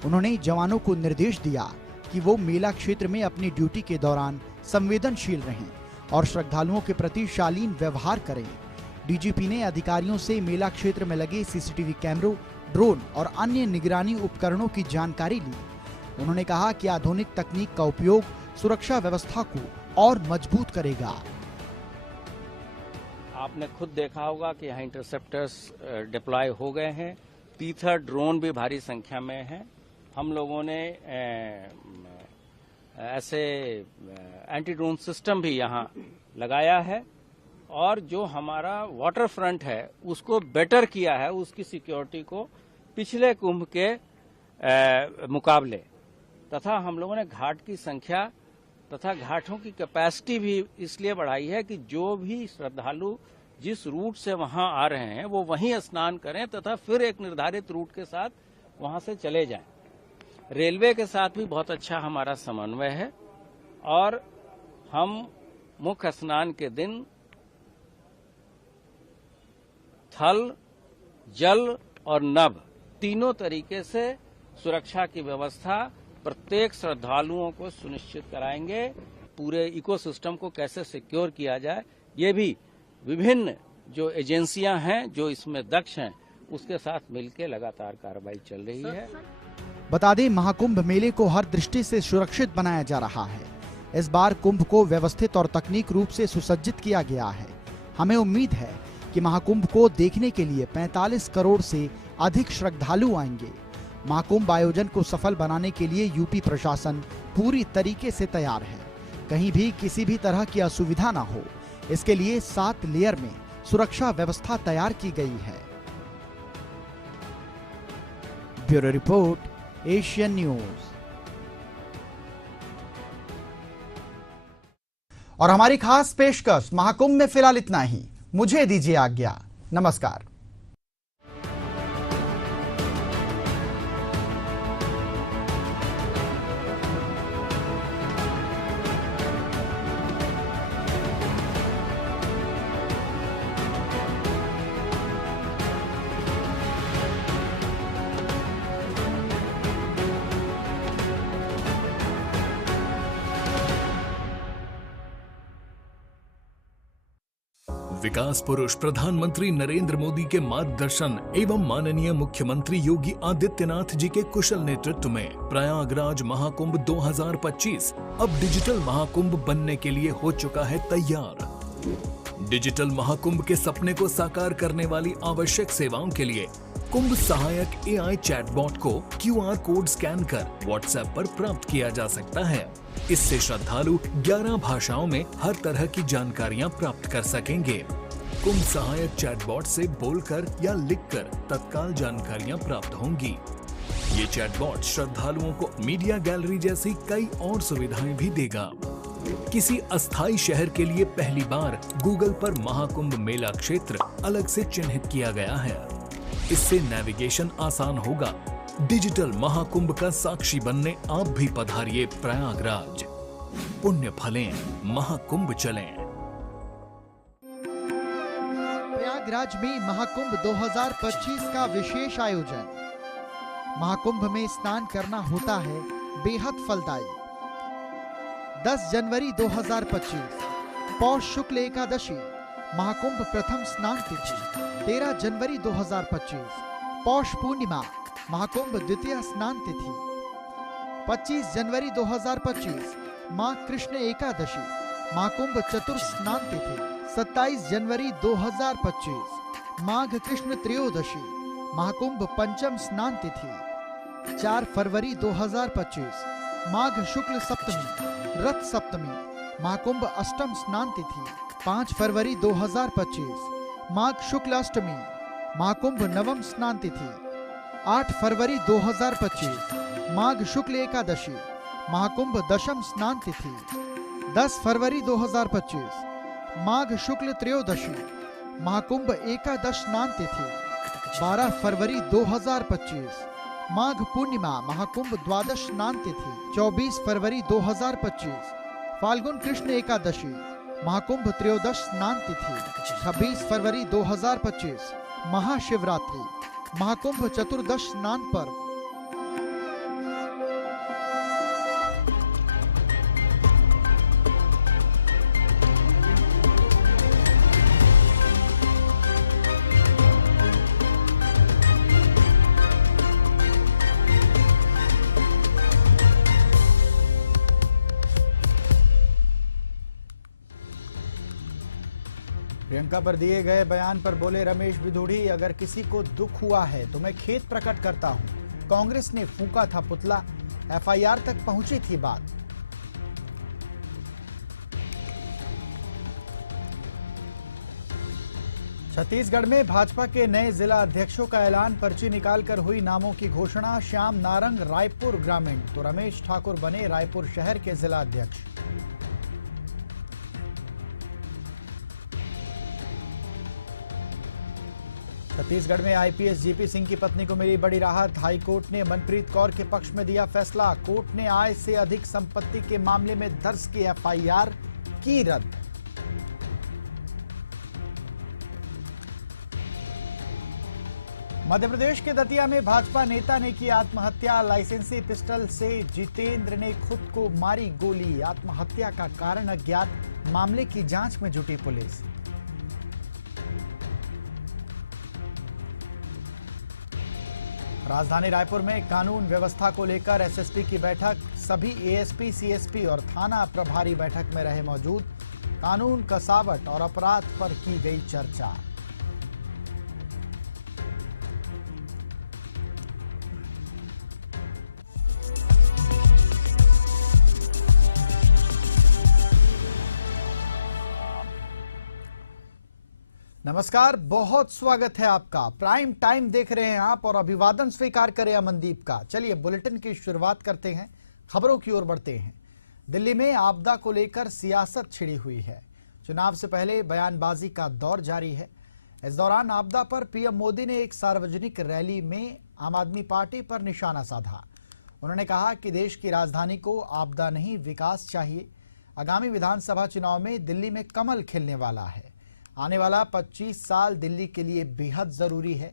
उन्होंने जवानों को निर्देश दिया कि वो मेला क्षेत्र में अपनी ड्यूटी के दौरान संवेदनशील रहें और श्रद्धालुओं के प्रति शालीन व्यवहार करें। डीजीपी ने अधिकारियों से मेला क्षेत्र में लगे सीसीटीवी कैमरों, ड्रोन और अन्य निगरानी उपकरणों की जानकारी ली। उन्होंने कहा कि आधुनिक तकनीक का उपयोग सुरक्षा व्यवस्था को और मजबूत करेगा। आपने खुद देखा होगा कि यहाँ इंटरसेप्टर्स डिप्लॉय हो गए हैं। पीथर ड्रोन भी भारी संख्या में है। हम लोगों ने ऐसे एंटी ड्रोन सिस्टम भी यहाँ लगाया है और जो हमारा वाटर फ्रंट है उसको बेटर किया है, उसकी सिक्योरिटी को पिछले कुंभ के मुकाबले, तथा हम लोगों ने घाट की संख्या तथा घाटों की कैपेसिटी भी इसलिए बढ़ाई है कि जो भी श्रद्धालु जिस रूट से वहां आ रहे हैं वो वहीं स्नान करें तथा फिर एक निर्धारित रूट के साथ वहां से चले जाएं। रेलवे के साथ भी बहुत अच्छा हमारा समन्वय है और हम मुख्य स्नान के दिन थल, जल और नभ तीनों तरीके से सुरक्षा की व्यवस्था प्रत्येक श्रद्धालुओं को सुनिश्चित कराएंगे। पूरे इकोसिस्टम को कैसे सिक्योर किया जाए, ये भी विभिन्न जो एजेंसियां हैं जो इसमें दक्ष हैं उसके साथ मिलकर लगातार कार्रवाई चल रही है। बता दें, महाकुंभ मेले को हर दृष्टि से सुरक्षित बनाया जा रहा है। इस बार कुंभ को व्यवस्थित और तकनीक रूप से सुसज्जित किया गया है। हमें उम्मीद है कि महाकुंभ को देखने के लिए 45 करोड़ से अधिक श्रद्धालु आएंगे। महाकुंभ आयोजन को सफल बनाने के लिए यूपी प्रशासन पूरी तरीके से तैयार है। कहीं भी किसी भी तरह की असुविधा न हो, इसके लिए 7 लेयर में सुरक्षा व्यवस्था तैयार की गई है। Bureau report, Asian news. और हमारी खास पेशकश महाकुंभ में फिलहाल इतना ही। मुझे दीजिए आज्ञा। नमस्कार। विकास पुरुष प्रधानमंत्री नरेंद्र मोदी के मार्गदर्शन एवं माननीय मुख्यमंत्री योगी आदित्यनाथ जी के कुशल नेतृत्व में प्रयागराज महाकुंभ 2025 अब डिजिटल महाकुंभ बनने के लिए हो चुका है तैयार। डिजिटल महाकुंभ के सपने को साकार करने वाली आवश्यक सेवाओं के लिए कुंभ सहायक AI चैटबॉट को QR कोड स्कैन कर WhatsApp पर प्राप्त किया जा सकता है। इससे श्रद्धालु 11 भाषाओं में हर तरह की जानकारियां प्राप्त कर सकेंगे। कुंभ सहायक चैटबॉट से बोलकर या लिखकर तत्काल जानकारियां प्राप्त होंगी। ये चैटबॉट श्रद्धालुओं को मीडिया गैलरी जैसी कई और सुविधाएं भी देगा। किसी अस्थायी शहर के लिए पहली बार गूगल पर महाकुंभ मेला क्षेत्र अलग से चिन्हित किया गया है। इससे नेविगेशन आसान होगा। डिजिटल महाकुंभ का साक्षी बनने आप भी पधारिए प्रयागराज। पुण्य फलें, महाकुंभ चलें। प्रयागराज में महाकुंभ 2025 का विशेष आयोजन। महाकुंभ में स्नान करना होता है बेहद फलदायी। 10 जनवरी 2025 पौष शुक्ल एकादशी महाकुंभ प्रथम स्नान तिथि। 13 जनवरी 2025 पौष पूर्णिमा महाकुंभ द्वितीय स्नान तिथि। 25 जनवरी 2025 मां कृष्ण एकादशी महाकुंभ चतुर्थ स्नान तिथि। 27 जनवरी 2025 माघ कृष्ण त्रयोदशी महाकुंभ पंचम स्नान तिथि। 4 फरवरी 2025 माघ शुक्ल सप्तमी रथ सप्तमी महाकुंभ अष्टम स्नान तिथि। 5 फरवरी 2025 माघ शुक्ल अष्टमी महाकुंभ नवम स्नान तिथि। 8 फरवरी 2025 माघ शुक्ल एकादशी महाकुंभ दशम स्नान तिथि। 10 फरवरी 2025 माघ शुक्ल त्रयोदशी महाकुंभ एकादश स्नान तिथि। 12 फरवरी 2025 माघ पूर्णिमा महाकुंभ द्वादश स्नान तिथि। 24 फरवरी 2025 फाल्गुन कृष्ण एकादशी महाकुंभ त्रयोदश स्नान तिथि। 26 फरवरी 2025 महाशिवरात्रि महाकुंभ चतुर्दश स्नान पर्व। प्रियंका पर दिए गए बयान पर बोले रमेश बिधूड़ी, अगर किसी को दुख हुआ है तो मैं खेद प्रकट करता हूं। कांग्रेस ने फूंका था पुतला, FIR तक पहुंची थी बात। छत्तीसगढ़ में भाजपा के नए जिला अध्यक्षों का ऐलान, पर्ची निकालकर हुई नामों की घोषणा। श्याम नारंग रायपुर ग्रामीण तो रमेश ठाकुर बने रायपुर शहर के जिला अध्यक्ष। छत्तीसगढ़ में आईपीएस जीपी सिंह की पत्नी को मिली बड़ी राहत। हाईकोर्ट ने मनप्रीत कौर के पक्ष में दिया फैसला। कोर्ट ने आय से अधिक संपत्ति के मामले में दर्ज की एफआईआर की रद्द। मध्य प्रदेश के दतिया में भाजपा नेता ने की आत्महत्या। लाइसेंसी पिस्टल से जितेंद्र ने खुद को मारी गोली। आत्महत्या का कारण अज्ञात, मामले की जांच में जुटी पुलिस। राजधानी रायपुर में कानून व्यवस्था को लेकर एसएसटी की बैठक। सभी एएसपी, सीएसपी और थाना प्रभारी बैठक में रहे मौजूद। कानून कसावट और अपराध पर की गई चर्चा। नमस्कार, बहुत स्वागत है आपका। प्राइम टाइम देख रहे हैं आप और अभिवादन स्वीकार करें अमनदीप का। चलिए बुलेटिन की शुरुआत करते हैं, खबरों की ओर बढ़ते हैं। दिल्ली में आपदा को लेकर सियासत छिड़ी हुई है। चुनाव से पहले बयानबाजी का दौर जारी है। इस दौरान आपदा पर पीएम मोदी ने एक सार्वजनिक रैली में आम आदमी पार्टी पर निशाना साधा। उन्होंने कहा कि देश की राजधानी को आपदा नहीं, विकास चाहिए। आगामी विधानसभा चुनाव में दिल्ली में कमल खिलने वाला है। आने वाला 25 साल दिल्ली के लिए बेहद जरूरी है।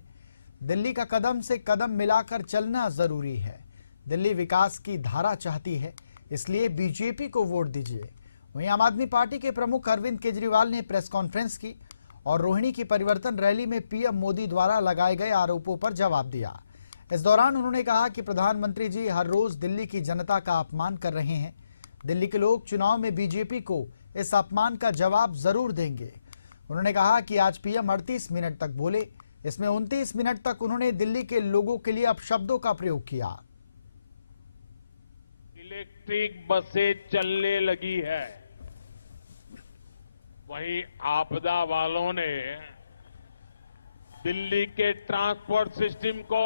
दिल्ली का कदम से कदम मिलाकर चलना जरूरी है। दिल्ली विकास की धारा चाहती है, इसलिए बीजेपी को वोट दीजिए। वहीं आम आदमी पार्टी के प्रमुख अरविंद केजरीवाल ने प्रेस कॉन्फ्रेंस की और रोहिणी की परिवर्तन रैली में पीएम मोदी द्वारा लगाए गए आरोपों पर जवाब दिया। इस दौरान उन्होंने कहा कि प्रधानमंत्री जी हर रोज दिल्ली की जनता का अपमान कर रहे हैं। दिल्ली के लोग चुनाव में बीजेपी को इस अपमान का जवाब जरूर देंगे। उन्होंने कहा कि आज पीएम 38 मिनट तक बोले, इसमें 29 मिनट तक उन्होंने दिल्ली के लोगों के लिए अपशब्दों का प्रयोग किया। इलेक्ट्रिक बसें चलने लगी है, वहीं आपदा वालों ने दिल्ली के ट्रांसपोर्ट सिस्टम को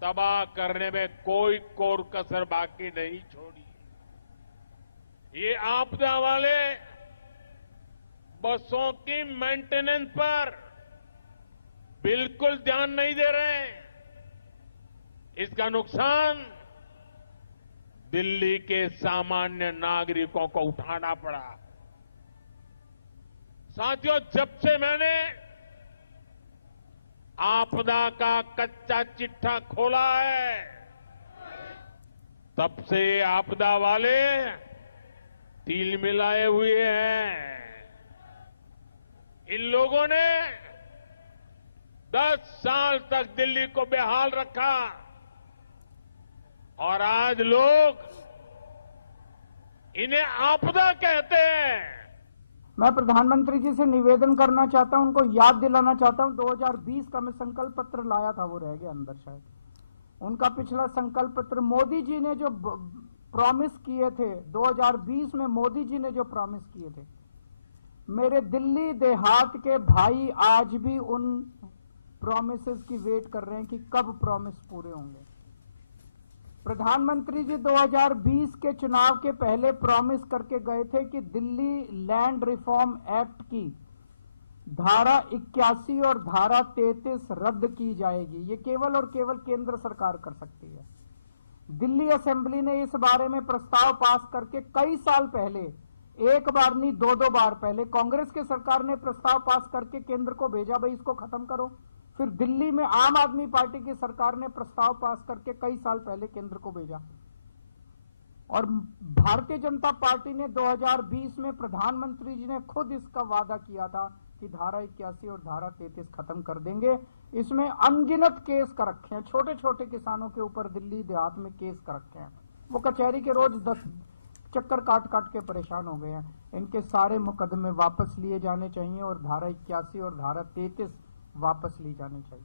तबाह करने में कोई कोर कसर बाकी नहीं छोड़ी। ये आपदा वाले बसों की मेंटेनेंस पर बिल्कुल ध्यान नहीं दे रहे। इसका नुकसान दिल्ली के सामान्य नागरिकों को उठाना पड़ा। साथियों, जब से मैंने आपदा का कच्चा चिट्ठा खोला है, तब से आपदा वाले तिल मिलाए हुए हैं। इन लोगों ने 10 साल तक दिल्ली को बेहाल रखा और आज लोग इन्हें आपदा कहते हैं। मैं प्रधानमंत्री जी से निवेदन करना चाहता हूं, उनको याद दिलाना चाहता हूं, 2020 का मैं संकल्प पत्र लाया था, वो रह गया अंदर शायद। उनका पिछला संकल्प पत्र मोदी जी ने जो प्रॉमिस किए थे, 2020 में मोदी जी ने जो प्रॉमिस किए थे, मेरे दिल्ली देहात के भाई आज भी उन प्रॉमिसेस की वेट कर रहे हैं कि कब प्रॉमिस पूरे होंगे। प्रधानमंत्री जी 2020 के चुनाव के पहले प्रॉमिस करके गए थे कि दिल्ली लैंड रिफॉर्म एक्ट की धारा 81 और धारा 33 रद्द की जाएगी। ये केवल और केवल केंद्र सरकार कर सकती है। दिल्ली असेंबली ने इस बारे में प्रस्ताव पास करके कई साल पहले, एक बार नहीं 2-2 बार पहले, कांग्रेस के सरकार ने प्रस्ताव पास करके केंद्र को भेजा, भाई इसको खत्म करो। फिर दिल्ली में आम आदमी पार्टी की सरकार ने प्रस्ताव पास करके कई साल पहले केंद्र को भेजा। और भारतीय जनता पार्टी ने 2020 में प्रधानमंत्री जी ने खुद इसका वादा किया था कि धारा 81 और धारा 33 खत्म कर देंगे। इसमें अनगिनत केस कर रखे हैं, छोटे छोटे किसानों के ऊपर दिल्ली देहात में केस कर रखे हैं। वो कचहरी के रोज 10 चक्कर काट काट के परेशान हो गए हैं। इनके सारे मुकदमे वापस लिए जाने चाहिए और धारा 81 और धारा 33 वापस ली जानी चाहिए।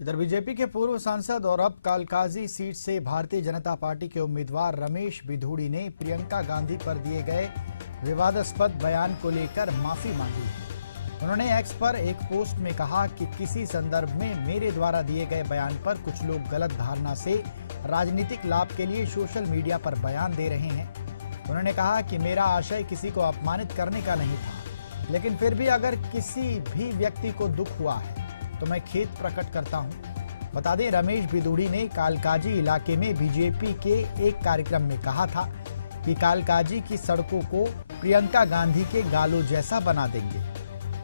इधर बीजेपी के पूर्व सांसद और अब कालकाजी सीट से भारतीय जनता पार्टी के उम्मीदवार रमेश बिधूड़ी ने प्रियंका गांधी पर दिए गए विवादास्पद बयान को लेकर माफी मांगी। उन्होंने एक्स पर एक पोस्ट में कहा कि किसी संदर्भ में मेरे द्वारा दिए गए बयान पर कुछ लोग गलत धारणा से राजनीतिक लाभ के लिए सोशल मीडिया पर बयान दे रहे हैं। उन्होंने कहा कि मेरा आशय किसी को अपमानित करने का नहीं था, लेकिन फिर भी अगर किसी भी व्यक्ति को दुख हुआ है तो मैं खेद प्रकट करता हूं। बता दें, रमेश बिदूड़ी ने कालकाजी इलाके में बीजेपी के एक कार्यक्रम में कहा था कि कालकाजी की सड़कों को प्रियंका गांधी के गालों जैसा बना देंगे।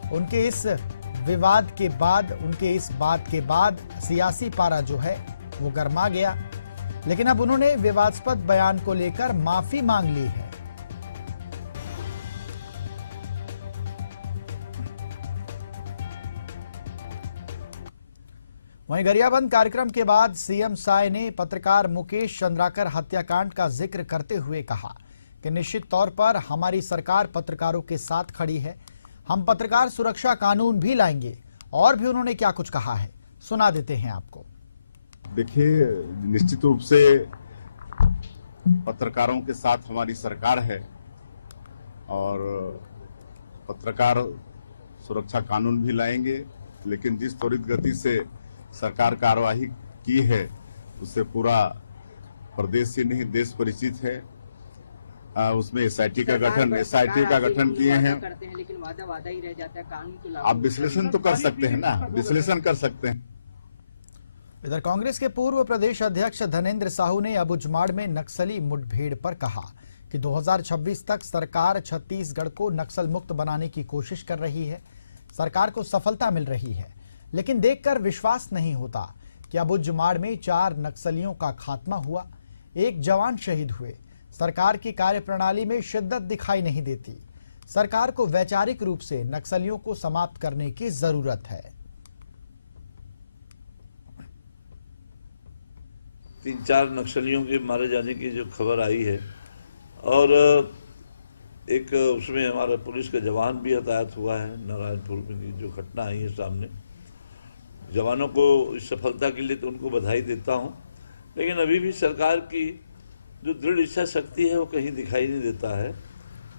उनके इस विवाद के बाद, उनके इस बात के बाद सियासी पारा जो है वो गर्मा गया, लेकिन अब उन्होंने विवादास्पद बयान को लेकर माफी मांग ली है। वहीं गरियाबंद कार्यक्रम के बाद सीएम साय ने पत्रकार मुकेश चंद्राकर हत्याकांड का जिक्र करते हुए कहा कि निश्चित तौर पर हमारी सरकार पत्रकारों के साथ खड़ी है, हम पत्रकार सुरक्षा कानून भी लाएंगे। और भी उन्होंने क्या कुछ कहा है, सुना देते हैं आपको। देखिए, निश्चित रूप से पत्रकारों के साथ हमारी सरकार है और पत्रकार सुरक्षा कानून भी लाएंगे, लेकिन जिस त्वरित गति से सरकार कार्यवाही की है उससे पूरा प्रदेश ही नहीं देश परिचित है। उसमें एसआईटी का गठन किए हैं। लेकिन वादा ही रह जाता है, कानून तो आप विश्लेषण तो कर सकते हैं ना, विश्लेषण कर सकते हैं। इधर कांग्रेस के पूर्व प्रदेश अध्यक्ष धनेंद्र साहू ने अबुझमाड़ में नक्सली मुठभेड़ पर कहा कि 2026 तक सरकार छत्तीसगढ़ को नक्सल मुक्त बनाने की कोशिश कर रही है। सरकार को सफलता मिल रही है, लेकिन देखकर विश्वास नहीं होता कि अबुझमाड़ में 4 नक्सलियों का खात्मा हुआ, 1 जवान शहीद हुए। सरकार की कार्यप्रणाली में शिद्दत दिखाई नहीं देती। सरकार को वैचारिक रूप से नक्सलियों को समाप्त करने की जरूरत है। 3-4 नक्सलियों के मारे जाने की जो खबर आई है और एक उसमें हमारा पुलिस का जवान भी हताहत हुआ है, नारायणपुर में जो घटना आई है सामने। जवानों को इस सफलता के लिए तो उनको बधाई देता हूं, लेकिन अभी भी सरकार की जो दृढ़ इच्छा शक्ति है वो कहीं दिखाई नहीं देता है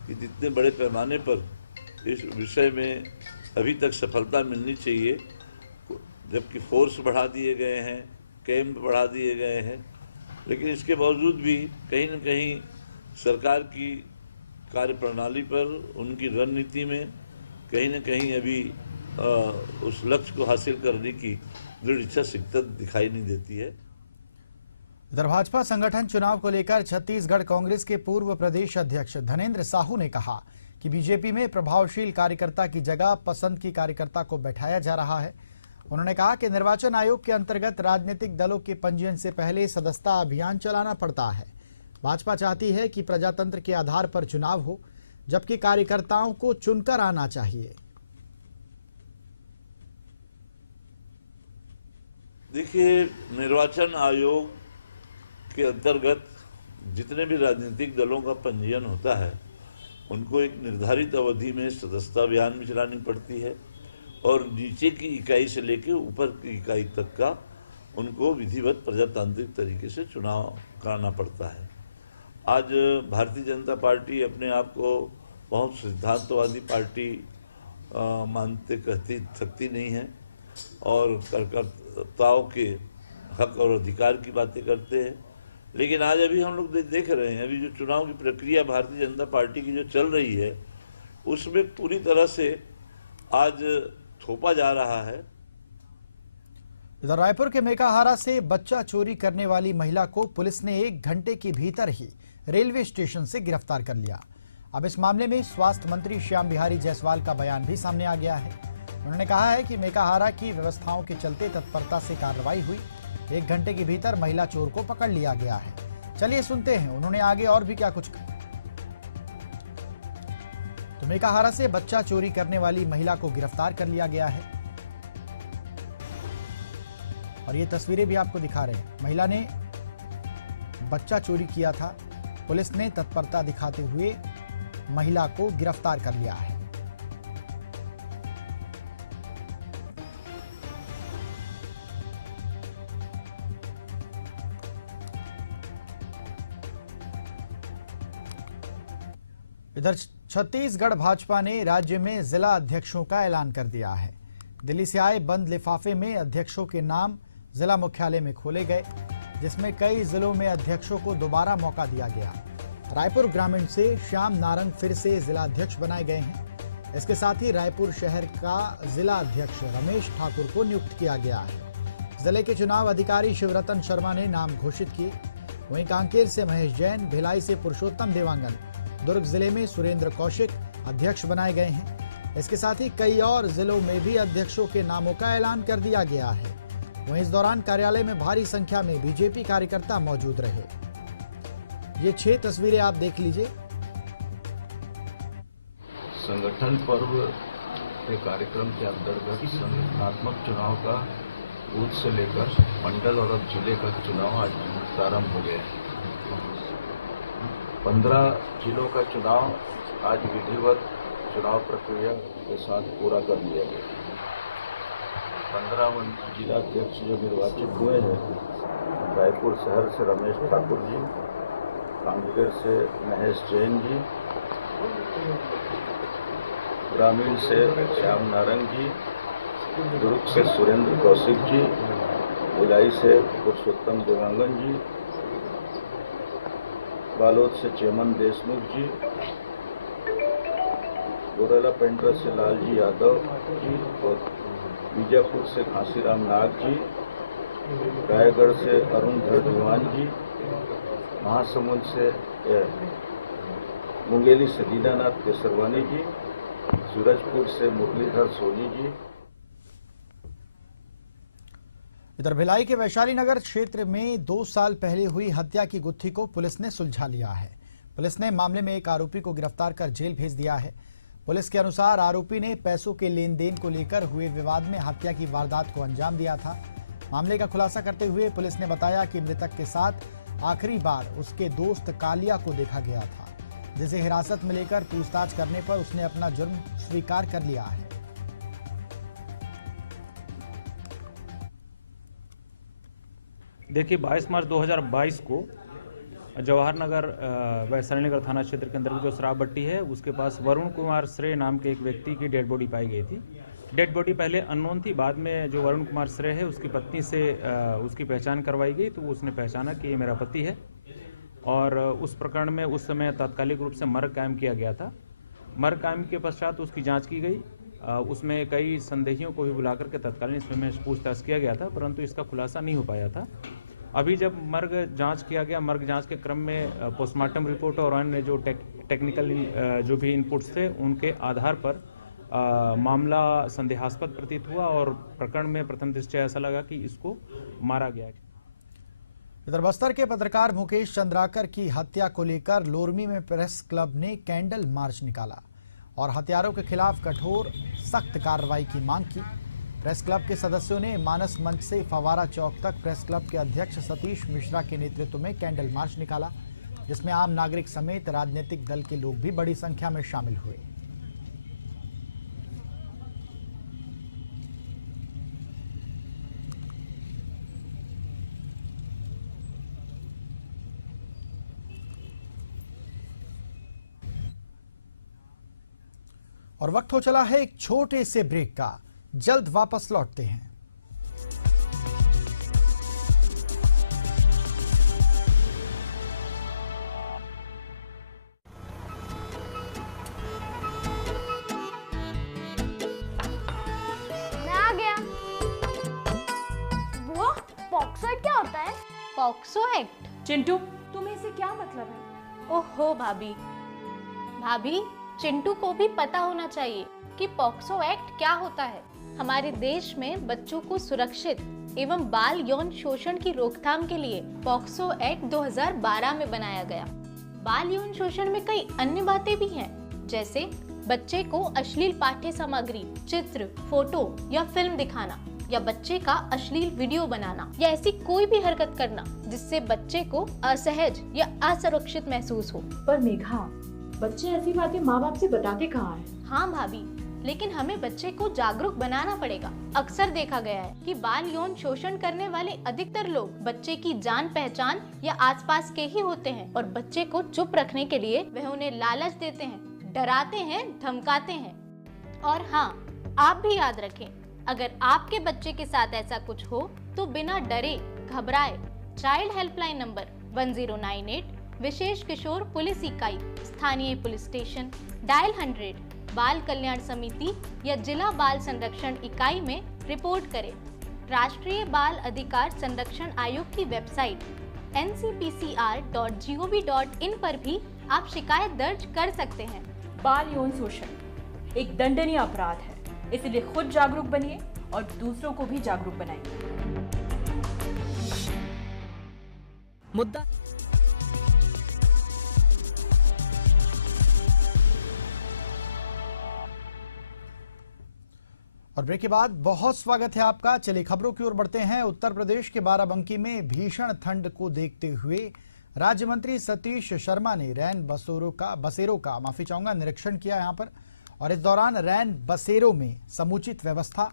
कि जितने बड़े पैमाने पर इस विषय में अभी तक सफलता मिलनी चाहिए, जबकि फोर्स बढ़ा दिए गए हैं, कैंप बढ़ा दिए गए हैं, लेकिन इसके बावजूद भी कहीं न कहीं सरकार की कार्यप्रणाली पर, उनकी रणनीति में कहीं न कहीं अभी उस लक्ष्य को हासिल करने की दृढ़ इच्छा शिद्दत दिखाई नहीं देती है। इधर भाजपा संगठन चुनाव को लेकर छत्तीसगढ़ कांग्रेस के पूर्व प्रदेश अध्यक्ष धनेंद्र साहू ने कहा कि बीजेपी में प्रभावशील कार्यकर्ता की जगह पसंद की कार्यकर्ता को बैठाया जा रहा है। उन्होंने कहा कि निर्वाचन आयोग के अंतर्गत राजनीतिक दलों के पंजीयन से पहले सदस्यता अभियान चलाना पड़ता है। भाजपा चाहती है कि प्रजातंत्र के आधार पर चुनाव हो, जबकि कार्यकर्ताओं को चुनकर आना चाहिए। देखिए, निर्वाचन आयोग के अंतर्गत जितने भी राजनीतिक दलों का पंजीयन होता है उनको एक निर्धारित अवधि में सदस्यता अभियान भी चलानी पड़ती है और नीचे की इकाई से लेकर ऊपर की इकाई तक का उनको विधिवत प्रजातांत्रिक तरीके से चुनाव कराना पड़ता है। आज भारतीय जनता पार्टी अपने आप को बहुत सिद्धांतवादी पार्टी मानते कहती थकती नहीं है और कार्यकर्ताओं के हक और अधिकार की बातें करते हैं, लेकिन आज अभी हम लोग देख रहे हैं, अभी जो चुनाव की प्रक्रिया भारतीय जनता पार्टी की जो चल रही है उसमें पूरी तरह से आज थोपा जा रहा है। इधर रायपुर के मेकाहारा से बच्चा चोरी करने वाली महिला को पुलिस ने 1 घंटे के भीतर ही रेलवे स्टेशन से गिरफ्तार कर लिया। अब इस मामले में स्वास्थ्य मंत्री श्याम बिहारी जायसवाल का बयान भी सामने आ गया है। उन्होंने कहा है कि मेकाहारा की व्यवस्थाओं के चलते तत्परता से कार्रवाई हुई, 1 घंटे के भीतर महिला चोर को पकड़ लिया गया है। चलिए सुनते हैं उन्होंने आगे और भी क्या कुछ कहा। तो मेकाहारा से बच्चा चोरी करने वाली महिला को गिरफ्तार कर लिया गया है और ये तस्वीरें भी आपको दिखा रहे हैं। महिला ने बच्चा चोरी किया था, पुलिस ने तत्परता दिखाते हुए महिला को गिरफ्तार कर लिया है। इधर छत्तीसगढ़ भाजपा ने राज्य में जिला अध्यक्षों का ऐलान कर दिया है। दिल्ली से आए बंद लिफाफे में अध्यक्षों के नाम जिला मुख्यालय में खोले गए, जिसमें कई जिलों में अध्यक्षों को दोबारा मौका दिया गया। रायपुर ग्रामीण से श्याम नारंग फिर से जिला अध्यक्ष बनाए गए हैं। इसके साथ ही रायपुर शहर का जिला अध्यक्ष रमेश ठाकुर को नियुक्त किया गया है। जिले के चुनाव अधिकारी शिवरतन शर्मा ने नाम घोषित किए। वहीं कांकेर से महेश जैन, भिलाई से पुरुषोत्तम देवांगन, दुर्ग जिले में सुरेंद्र कौशिक अध्यक्ष बनाए गए हैं। इसके साथ ही कई और जिलों में भी अध्यक्षों के नामों का ऐलान कर दिया गया है। वहीं इस दौरान कार्यालय में भारी संख्या में बीजेपी कार्यकर्ता मौजूद रहे। ये 6 तस्वीरें आप देख लीजिए। संगठन पर्व के कार्यक्रम के अंतर्गत संगठनात्मक चुनाव का बूथ से लेकर मंडल और अब जिले का चुनाव आज प्रारंभ हो गया है। 15 जिलों का चुनाव आज विधिवत चुनाव प्रक्रिया के साथ पूरा कर लिया गया। 15 जिलाध्यक्ष जो निर्वाचित हुए हैं, रायपुर शहर से रमेश ठाकुर जी, कांकेर से महेश जैन जी, ग्रामीण से श्याम नारंग जी, दुर्ग से सुरेंद्र कौशिक जी, भिलाई से पुरुषोत्तम देवांगन जी, बालोद से चेमन देशमुख जी, गोरेला पेंड्रा से लालजी यादव जी और बीजापुर से घासीराम नाग जी, रायगढ़ से अरुणधर दीवान जी, महासमुंद से मुंगेली से दीनानाथ केसरवानी जी, सूरजपुर से मुरलीधर सोनी जी। इधर भिलाई के वैशाली नगर क्षेत्र में 2 साल पहले हुई हत्या की गुत्थी को पुलिस ने सुलझा लिया है। पुलिस ने मामले में एक आरोपी को गिरफ्तार कर जेल भेज दिया है। पुलिस के अनुसार आरोपी ने पैसों के लेन देन को लेकर हुए विवाद में हत्या की वारदात को अंजाम दिया था। मामले का खुलासा करते हुए पुलिस ने बताया कि मृतक के साथ आखिरी बार उसके दोस्त कालिया को देखा गया था, जिसे हिरासत में लेकर पूछताछ करने पर उसने अपना जुर्म स्वीकार कर लिया है। देखिए 22 मार्च 2022 को जवाहर नगर वैशाली नगर थाना क्षेत्र के अंतर्गत जो शराब भट्टी है, उसके पास वरुण कुमार श्रेय नाम के एक व्यक्ति की डेड बॉडी पाई गई थी। डेड बॉडी पहले अननोन थी, बाद में जो वरुण कुमार श्रेय है उसकी पत्नी से उसकी पहचान करवाई गई, तो उसने पहचाना कि ये मेरा पति है। और उस प्रकरण में उस समय तात्कालिक रूप से मर्ग कायम किया गया था। मर्ग कायम के पश्चात उसकी जांच की गई। उसमें कई संदेहियों को भी बुलाकर के तत्कालीन इसमें पूछताछ किया गया था, परंतु इसका खुलासा नहीं हो पाया था। अभी जब मर्ग जांच किया गया, मर्ग जांच के क्रम में पोस्टमार्टम रिपोर्ट और अन्य जो टेक्निकल जो भी इनपुट्स थे, उनके आधार पर मामला संदेहास्पद प्रतीत हुआ और प्रकरण में प्रथम दृष्टया ऐसा लगा कि इसको मारा गया है। इधर बस्तर के पत्रकार मुकेश चंद्राकर की हत्या को लेकर लोरमी में प्रेस क्लब ने कैंडल मार्च निकाला और हत्यारों के खिलाफ कठोर सख्त कार्रवाई की मांग की। प्रेस क्लब के सदस्यों ने मानस मंच से फवारा चौक तक प्रेस क्लब के अध्यक्ष सतीश मिश्रा के नेतृत्व में कैंडल मार्च निकाला, जिसमें आम नागरिक समेत राजनीतिक दल के लोग भी बड़ी संख्या में शामिल हुए। और वक्त हो चला है एक छोटे से ब्रेक का, जल्द वापस लौटते हैं। मैं आ गया। वो पॉक्सो एक्ट क्या होता है? POCSO act? चिंटू, तुम्हें इससे क्या मतलब है? ओहो भाभी, चिंटू को भी पता होना चाहिए कि पॉक्सो एक्ट क्या होता है। हमारे देश में बच्चों को सुरक्षित एवं बाल यौन शोषण की रोकथाम के लिए पॉक्सो एक्ट 2012 में बनाया गया। बाल यौन शोषण में कई अन्य बातें भी हैं, जैसे बच्चे को अश्लील पाठ्य सामग्री, चित्र, फोटो या फिल्म दिखाना, या बच्चे का अश्लील वीडियो बनाना, या ऐसी कोई भी हरकत करना जिससे बच्चे को असहज या असुरक्षित महसूस हो। पर मेघा, बच्चे ऐसी बातें माँ बाप से बताते कहाँ हैं? हाँ भाभी, लेकिन हमें बच्चे को जागरूक बनाना पड़ेगा। अक्सर देखा गया है कि बाल यौन शोषण करने वाले अधिकतर लोग बच्चे की जान पहचान या आसपास के ही होते हैं और बच्चे को चुप रखने के लिए वह उन्हें लालच देते हैं, डराते हैं, धमकाते हैं। और हाँ, आप भी याद रखें, अगर आपके बच्चे के साथ ऐसा कुछ हो तो बिना डरे घबराए चाइल्ड हेल्पलाइन नंबर 1098, विशेष किशोर पुलिस इकाई, स्थानीय पुलिस स्टेशन, डायल 100, बाल कल्याण समिति या जिला बाल संरक्षण इकाई में रिपोर्ट करें। राष्ट्रीय बाल अधिकार संरक्षण आयोग की वेबसाइट ncpcr.gov.in पर भी आप शिकायत दर्ज कर सकते हैं। बाल यौन शोषण एक दंडनीय अपराध है, इसलिए खुद जागरूक बनिए और दूसरों को भी जागरूक बनाइए। मुद्दा और ब्रेक के बाद बहुत स्वागत है आपका। चलिए खबरों की ओर बढ़ते हैं। उत्तर प्रदेश के बाराबंकी में भीषण ठंड को देखते हुए राज्य मंत्री सतीश शर्मा ने रैन बसेरों का निरीक्षण किया यहां पर, और इस दौरान रैन बसेरों में समुचित व्यवस्था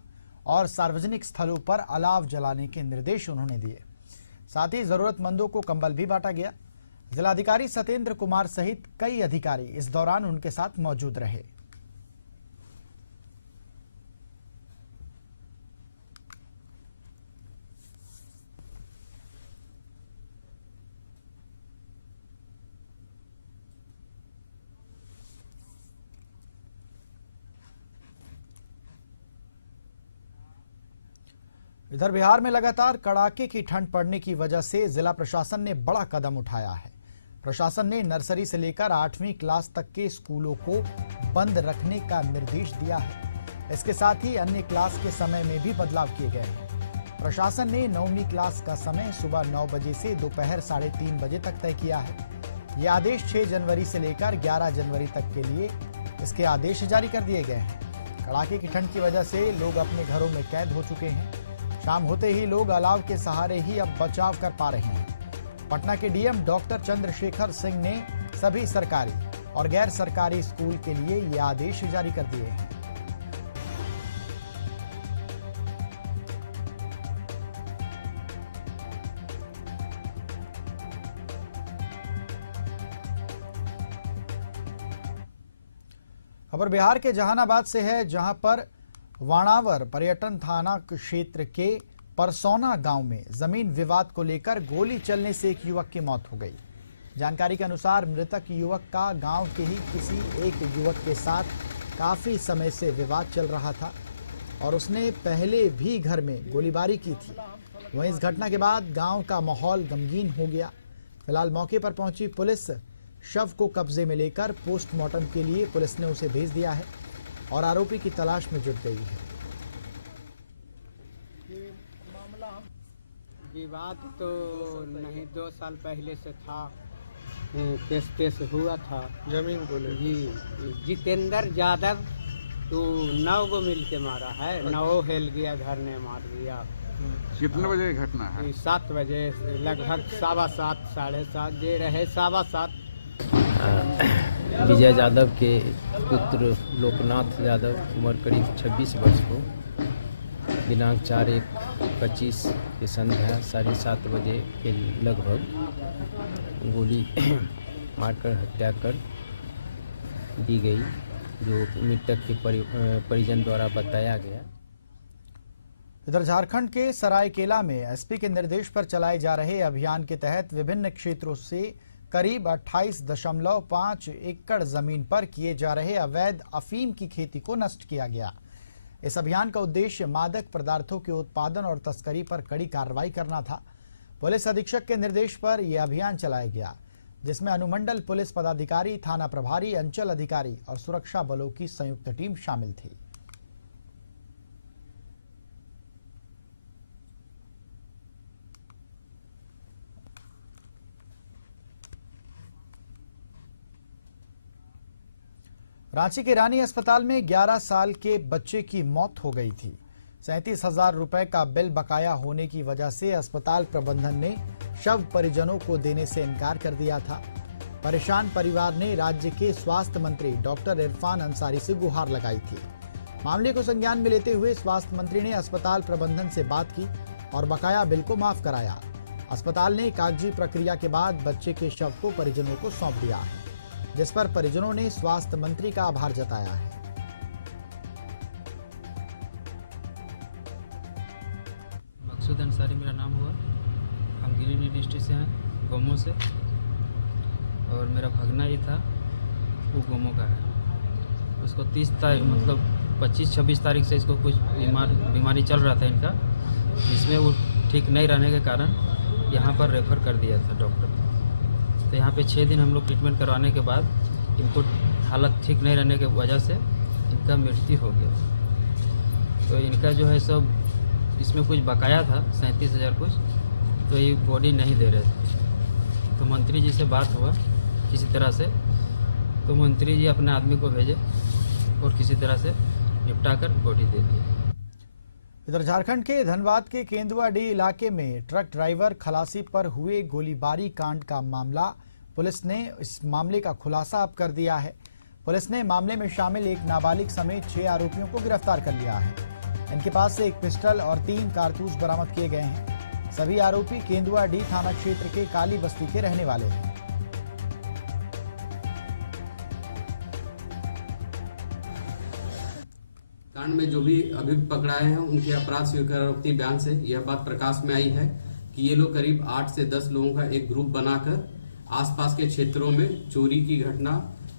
और सार्वजनिक स्थलों पर अलाव जलाने के निर्देश उन्होंने दिए। साथ ही जरूरतमंदों को कंबल भी बांटा गया। जिलाधिकारी सत्येंद्र कुमार सहित कई अधिकारी इस दौरान उनके साथ मौजूद रहे। इधर बिहार में लगातार कड़ाके की ठंड पड़ने की वजह से जिला प्रशासन ने बड़ा कदम उठाया है। प्रशासन ने नर्सरी से लेकर 8वीं क्लास तक के स्कूलों को बंद रखने का निर्देश दिया है। इसके साथ ही अन्य क्लास के समय में भी बदलाव किए गए हैं। प्रशासन ने 9वीं क्लास का समय सुबह 9 बजे से दोपहर 3:30 बजे तक तय किया है। ये आदेश 6 जनवरी से लेकर 11 जनवरी तक के लिए इसके आदेश जारी कर दिए गए हैं। कड़ाके की ठंड की वजह से लोग अपने घरों में कैद हो चुके हैं। शाम होते ही लोग अलाव के सहारे ही अब बचाव कर पा रहे हैं। पटना के डीएम डॉक्टर चंद्रशेखर सिंह ने सभी सरकारी और गैर सरकारी स्कूल के लिए ये आदेश जारी कर दिए हैं। खबर बिहार के जहानाबाद से है, जहां पर वाणावर पर्यटन थाना क्षेत्र के परसौना गांव में जमीन विवाद को लेकर गोली चलने से एक युवक की मौत हो गई। जानकारी के अनुसार मृतक युवक का गांव के ही किसी एक युवक के साथ काफी समय से विवाद चल रहा था और उसने पहले भी घर में गोलीबारी की थी। वहीं इस घटना के बाद गांव का माहौल गमगीन हो गया। फिलहाल मौके पर पहुंची पुलिस शव को कब्जे में लेकर पोस्टमार्टम के लिए पुलिस ने उसे भेज दिया है और आरोपी की तलाश में जुट गई है। विवाद तो नहीं, 2 साल पहले से था, केस हुआ था जमीन को लेकर। जी, जितेंद्र यादव तो 9 गो मिल के मारा है, 9 हेल गया, घर ने मार दिया। कितने बजे घटना है? 7 बजे लगभग 7:15 7:30 जे रहे 7:15। विजय यादव के पुत्र लोकनाथ यादव उम्र करीब 26 वर्ष को दिनांक 4/1/25 की संध्या 7:30 बजे के लगभग गोली मारकर हत्या कर दी गई, जो मृतक के परिजन द्वारा बताया गया। इधर झारखंड के सरायकेला में एसपी के निर्देश पर चलाए जा रहे अभियान के तहत विभिन्न क्षेत्रों से करीब 28.5 एकड़ जमीन पर किए जा रहे अवैध अफीम की खेती को नष्ट किया गया। इस अभियान का उद्देश्य मादक पदार्थों के उत्पादन और तस्करी पर कड़ी कार्रवाई करना था। पुलिस अधीक्षक के निर्देश पर यह अभियान चलाया गया, जिसमें अनुमंडल पुलिस पदाधिकारी, थाना प्रभारी, अंचल अधिकारी और सुरक्षा बलों की संयुक्त टीम शामिल थी। रांची के रानी अस्पताल में 11 साल के बच्चे की मौत हो गई थी। 37,000 रुपए का बिल बकाया होने की वजह से अस्पताल प्रबंधन ने शव परिजनों को देने से इनकार कर दिया था। परेशान परिवार ने राज्य के स्वास्थ्य मंत्री डॉक्टर इरफान अंसारी से गुहार लगाई थी। मामले को संज्ञान में लेते हुए स्वास्थ्य मंत्री ने अस्पताल प्रबंधन से बात की और बकाया बिल को माफ कराया। अस्पताल ने कागजी प्रक्रिया के बाद बच्चे के शव को परिजनों को सौंप दिया है। जिस पर परिजनों ने स्वास्थ्य मंत्री का आभार जताया है। मकसूद अंसारी मेरा नाम हुआ। हम गिरिडीह डिस्ट्रिक्ट से हैं, गोमो से, और मेरा भगना ही था, वो गोमो का है। उसको 30 तारीख मतलब 25-26 तारीख से इसको कुछ बीमारी चल रहा था इनका, जिसमें वो ठीक नहीं रहने के कारण यहाँ पर रेफ़र कर दिया था डॉक्टर। तो यहाँ पे 6 दिन हम लोग ट्रीटमेंट करवाने के बाद इनको हालत ठीक नहीं रहने की वजह से इनका मृत्यु हो गया। तो इनका जो है सब इसमें कुछ बकाया था 37,000 कुछ, तो ये बॉडी नहीं दे रहे थे। तो मंत्री जी से बात हुआ किसी तरह से, तो मंत्री जी अपने आदमी को भेजे और किसी तरह से निपटा कर बॉडी दे दी। इधर झारखंड के धनबाद के केंदुआडीह इलाके में ट्रक ड्राइवर खलासी पर हुए गोलीबारी कांड का मामला, पुलिस ने इस मामले का खुलासा अब कर दिया है। पुलिस ने मामले में शामिल एक नाबालिग समेत 6 आरोपियों को गिरफ्तार कर लिया है। इनके पास से एक पिस्टल और 3 कारतूस बरामद किए गए हैं। सभी आरोपी केंदुआडीह थाना क्षेत्र के काली बस्ती के रहने वाले हैं। कांड में जो भी अभियुक्त पकड़ाए हैं उनके अपराध स्वीकारोक्ति बयान से यह बात प्रकाश में आई है कि ये लोग करीब 8 से 10 लोगों का एक ग्रुप बनाकर आसपास के क्षेत्रों में चोरी की घटना,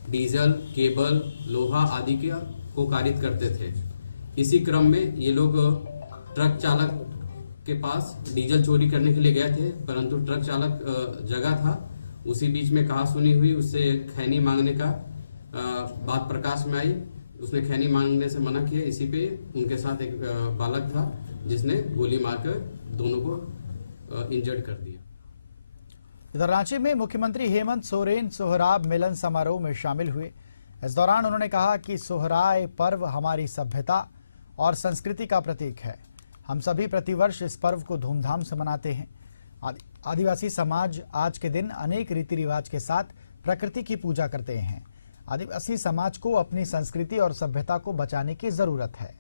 डीजल, केबल, लोहा आदि को कारित करते थे। इसी क्रम में ये लोग ट्रक चालक के पास डीजल चोरी करने के लिए गए थे, परंतु ट्रक चालक जगह था। उसी बीच में कहा सुनी हुई, उससे खैनी मांगने का बात प्रकाश में आई। उसने खैनी मांगने से मना किया। इसी पे उनके साथ एक बालक था जिसने गोली मारकर दोनों को इंजर्ड कर दिया। इधर रांची में मुख्यमंत्री हेमंत सोरेन सोहराब मिलन समारोह में शामिल हुए। इस दौरान उन्होंने कहा कि सोहराय पर्व हमारी सभ्यता और संस्कृति का प्रतीक है। हम सभी प्रतिवर्ष इस पर्व को धूमधाम से मनाते हैं। आदिवासी समाज आज के दिन अनेक रीति रिवाज के साथ प्रकृति की पूजा करते हैं। आदिवासी समाज को अपनी संस्कृति और सभ्यता को बचाने की जरूरत है।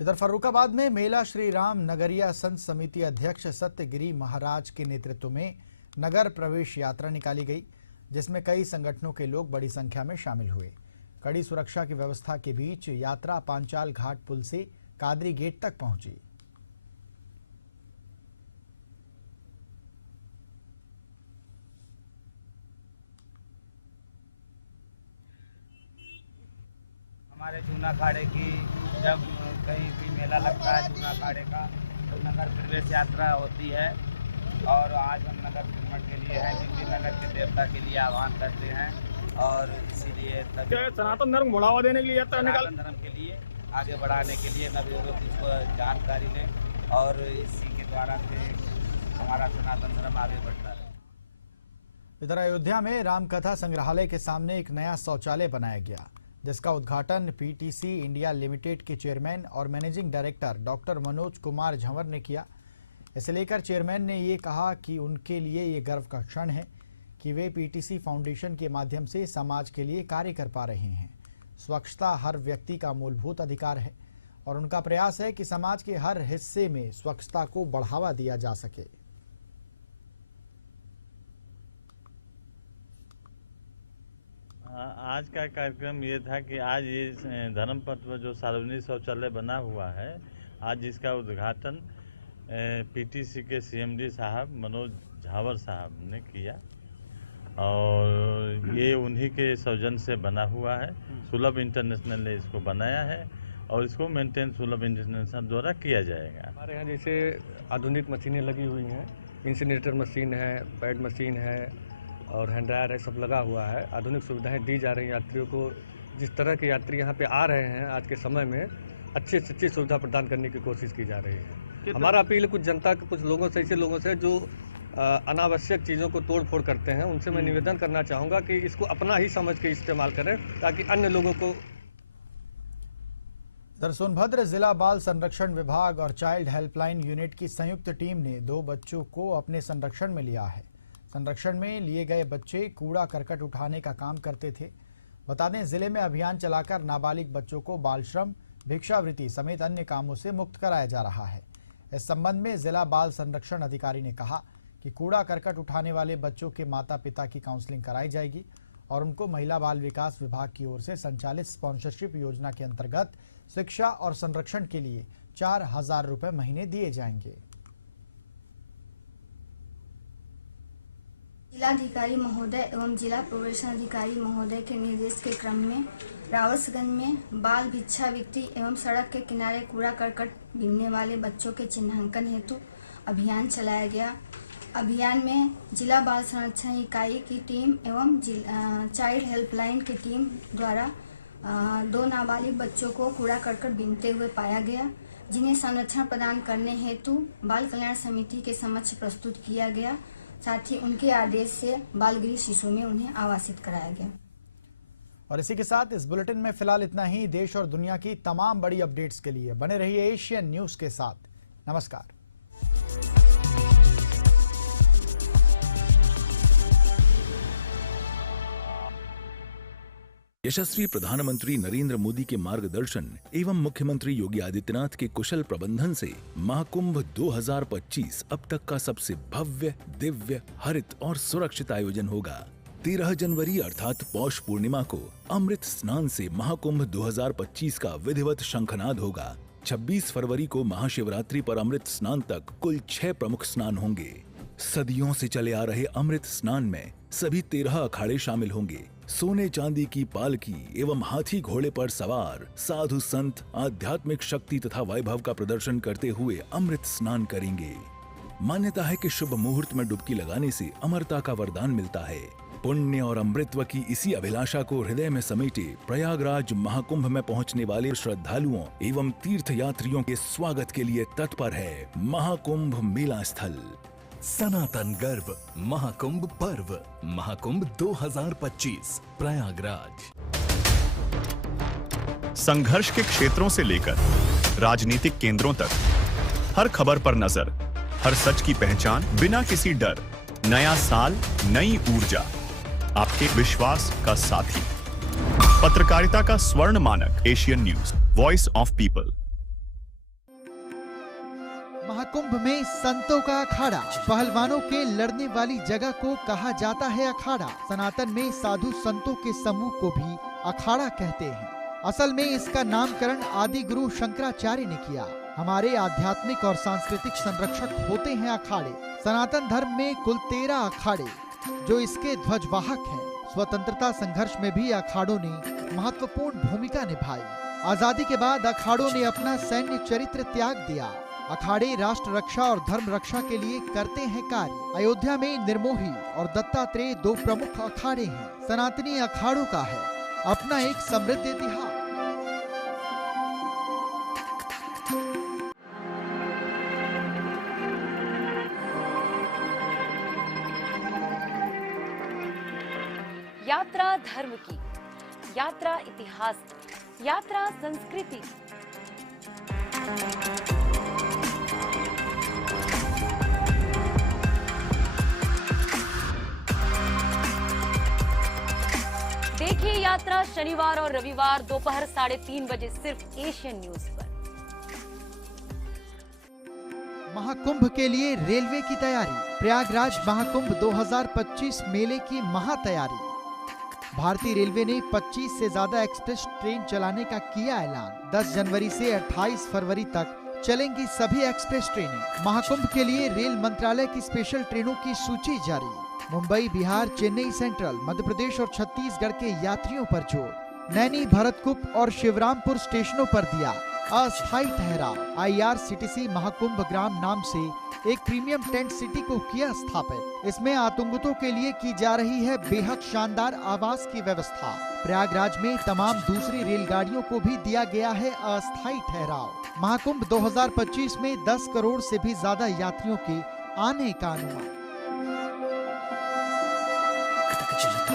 इधर फर्रुखाबाद में मेला श्री राम नगरिया संत समिति अध्यक्ष सत्यगिरी महाराज के नेतृत्व में नगर प्रवेश यात्रा निकाली गई, जिसमें कई संगठनों के लोग बड़ी संख्या में शामिल हुए। कड़ी सुरक्षा की व्यवस्था के बीच यात्रा पांचाल घाट पुल से कादरी गेट तक पहुंची। हमारे जूना अखाड़े की जब कहीं भी मेला लगता है जूना अखाड़े का, तो नगर प्रवेश यात्रा होती है। और आज हम नगर निर्माण के लिए हैं, जिनके नगर के देवता के लिए आह्वान करते हैं। और इसीलिए सनातन धर्म बढ़ावा देने के लिए सनातन धर्म के लिए आगे बढ़ाने के लिए नवयुवक इसको जानकारी लें और इसी के द्वारा से हमारा सनातन धर्म आगे बढ़ता है। इधर अयोध्या में रामकथा संग्रहालय के सामने एक नया शौचालय बनाया गया, जिसका उद्घाटन पीटीसी इंडिया लिमिटेड के चेयरमैन और managing director doctor Manoj Kumar Jhanwar ने किया। इसे लेकर चेयरमैन ने ये कहा कि उनके लिए ये गर्व का क्षण है कि वे पीटीसी फाउंडेशन के माध्यम से समाज के लिए कार्य कर पा रहे हैं। स्वच्छता हर व्यक्ति का मूलभूत अधिकार है और उनका प्रयास है कि समाज के हर हिस्से में स्वच्छता को बढ़ावा दिया जा सके। आज का कार्यक्रम ये था कि आज ये धर्मपथ पर जो सार्वजनिक शौचालय बना हुआ है, आज इसका उद्घाटन पीटीसी के सीएमडी साहब मनोज झावर साहब ने किया और ये उन्हीं के सौजन से बना हुआ है। सुलभ इंटरनेशनल ने इसको बनाया है और इसको मेंटेन सुलभ इंटरनेशनल द्वारा किया जाएगा। हमारे यहाँ जैसे आधुनिक मशीनें लगी हुई हैं, इंसिनरेटर मशीन है, पैड मशीन है और हैंड ड्रायर है, सब लगा हुआ है। आधुनिक सुविधाएं दी जा रही हैं यात्रियों को। जिस तरह के यात्री यहाँ पे आ रहे हैं आज के समय में, अच्छी से अच्छी सुविधा प्रदान करने की कोशिश की जा रही है। हमारा अपील कुछ जनता के कुछ लोगों से, ऐसे लोगों से जो अनावश्यक चीज़ों को तोड़ फोड़ करते हैं। उनसे मैं निवेदन करना चाहूँगा कि इसको अपना ही समझ के इस्तेमाल करें ताकि अन्य लोगों को। सोनभद्र जिला बाल संरक्षण विभाग और चाइल्ड हेल्पलाइन यूनिट की संयुक्त टीम ने 2 बच्चों को अपने संरक्षण में लिया है। संरक्षण में लिए गए बच्चे कूड़ा करकट उठाने का काम करते थे। बता दें, जिले में अभियान चलाकर नाबालिग बच्चों को बाल श्रम, भिक्षावृत्ति समेत अन्य कामों से मुक्त कराया जा रहा है। इस संबंध में जिला बाल संरक्षण अधिकारी ने कहा कि कूड़ा करकट उठाने वाले बच्चों के माता पिता की काउंसलिंग कराई जाएगी और उनको महिला बाल विकास विभाग की ओर से संचालित स्पॉन्सरशिप योजना के अंतर्गत शिक्षा और संरक्षण के लिए 4,000 रुपए महीने दिए जाएंगे। जिलाधिकारी महोदय एवं जिला प्रोबेशन अधिकारी महोदय के निर्देश के क्रम में रावसगंज में बाल भिक्षावृत्ति एवं सड़क के किनारे कूड़ा करकट बीनने वाले बच्चों के चिन्हांकन हेतु अभियान चलाया गया। अभियान में जिला बाल संरक्षण इकाई की टीम एवं चाइल्ड हेल्पलाइन की टीम द्वारा 2 नाबालिग बच्चों को कूड़ा करकट बीनते हुए पाया गया, जिन्हें संरक्षण प्रदान करने हेतु बाल कल्याण समिति के समक्ष प्रस्तुत किया गया। साथ ही उनके आदेश से बालगृह शिशु में उन्हें आवासित कराया गया। और इसी के साथ इस बुलेटिन में फिलहाल इतना ही। देश और दुनिया की तमाम बड़ी अपडेट्स के लिए बने रहिए एशियन न्यूज के साथ। नमस्कार। यशस्वी प्रधानमंत्री नरेंद्र मोदी के मार्गदर्शन एवं मुख्यमंत्री योगी आदित्यनाथ के कुशल प्रबंधन से महाकुंभ 2025 अब तक का सबसे भव्य, दिव्य, हरित और सुरक्षित आयोजन होगा। 13 जनवरी अर्थात पौष पूर्णिमा को अमृत स्नान से महाकुंभ 2025 का विधिवत शंखनाद होगा। 26 फरवरी को महाशिवरात्रि पर अमृत स्नान तक कुल 6 प्रमुख स्नान होंगे। सदियों से चले आ रहे अमृत स्नान में सभी 13 अखाड़े शामिल होंगे। सोने चांदी की पालकी एवं हाथी घोड़े पर सवार साधु संत आध्यात्मिक शक्ति तथा वैभव का प्रदर्शन करते हुए अमृत स्नान करेंगे। मान्यता है कि शुभ मुहूर्त में डुबकी लगाने से अमरता का वरदान मिलता है। पुण्य और अमृतत्व की इसी अभिलाषा को हृदय में समेटे प्रयागराज महाकुंभ में पहुंचने वाले श्रद्धालुओं एवं तीर्थ यात्रियों के स्वागत के लिए तत्पर है महाकुंभ मेला स्थल। सनातन गर्व महाकुंभ पर्व महाकुंभ 2025 प्रयागराज। संघर्ष के क्षेत्रों से लेकर राजनीतिक केंद्रों तक हर खबर पर नजर, हर सच की पहचान बिना किसी डर। नया साल, नई ऊर्जा, आपके विश्वास का साथी। पत्रकारिता का स्वर्ण मानक, Asian news, voice of people. Mahakumbh में संतों का अखाड़ा, पहलवानों के लड़ने वाली जगह को कहा जाता है अखाड़ा। सनातन में साधु संतों के समूह को भी अखाड़ा कहते हैं। असल में इसका नामकरण आदि गुरु शंकराचार्य ने किया। हमारे आध्यात्मिक और सांस्कृतिक संरक्षक होते हैं अखाड़े। सनातन धर्म में कुल 13 अखाड़े जो इसके ध्वजवाहक हैं। स्वतंत्रता संघर्ष में भी अखाड़ों ने महत्वपूर्ण भूमिका निभाई। आजादी के बाद अखाड़ों ने अपना सैन्य चरित्र त्याग दिया। अखाड़े राष्ट्र रक्षा और धर्म रक्षा के लिए करते हैं कार्य। अयोध्या में निर्मोही और दत्तात्रेय 2 प्रमुख अखाड़े हैं। सनातनी अखाड़ों का है अपना एक समृद्ध इतिहास। यात्रा धर्म की, यात्रा इतिहास की, यात्रा संस्कृति। देखिए यात्रा शनिवार और रविवार दोपहर 3:30 बजे सिर्फ एशियन न्यूज पर। महाकुंभ के लिए रेलवे की तैयारी। प्रयागराज महाकुंभ 2025 मेले की महातैयारी। भारतीय रेलवे ने 25 से ज्यादा एक्सप्रेस ट्रेन चलाने का किया ऐलान। 10 जनवरी से 28 फरवरी तक चलेंगी सभी एक्सप्रेस ट्रेनें। महाकुंभ के लिए रेल मंत्रालय की स्पेशल ट्रेनों की सूची जारी। मुंबई, बिहार, चेन्नई सेंट्रल, मध्य प्रदेश और छत्तीसगढ़ के यात्रियों पर जोर। नैनी, भरतकुप और शिवरामपुर स्टेशनों पर दिया अस्थायी ठहराव। IRCTC महाकुंभ ग्राम नाम से एक प्रीमियम टेंट सिटी को किया स्थापित। इसमें आतंकितों के लिए की जा रही है बेहद शानदार आवास की व्यवस्था। प्रयागराज में तमाम दूसरी रेलगाड़ियों को भी दिया गया है अस्थायी ठहराव। महाकुंभ 2025 में 10 करोड़ से भी ज्यादा यात्रियों के आने का अनुमान। जलता।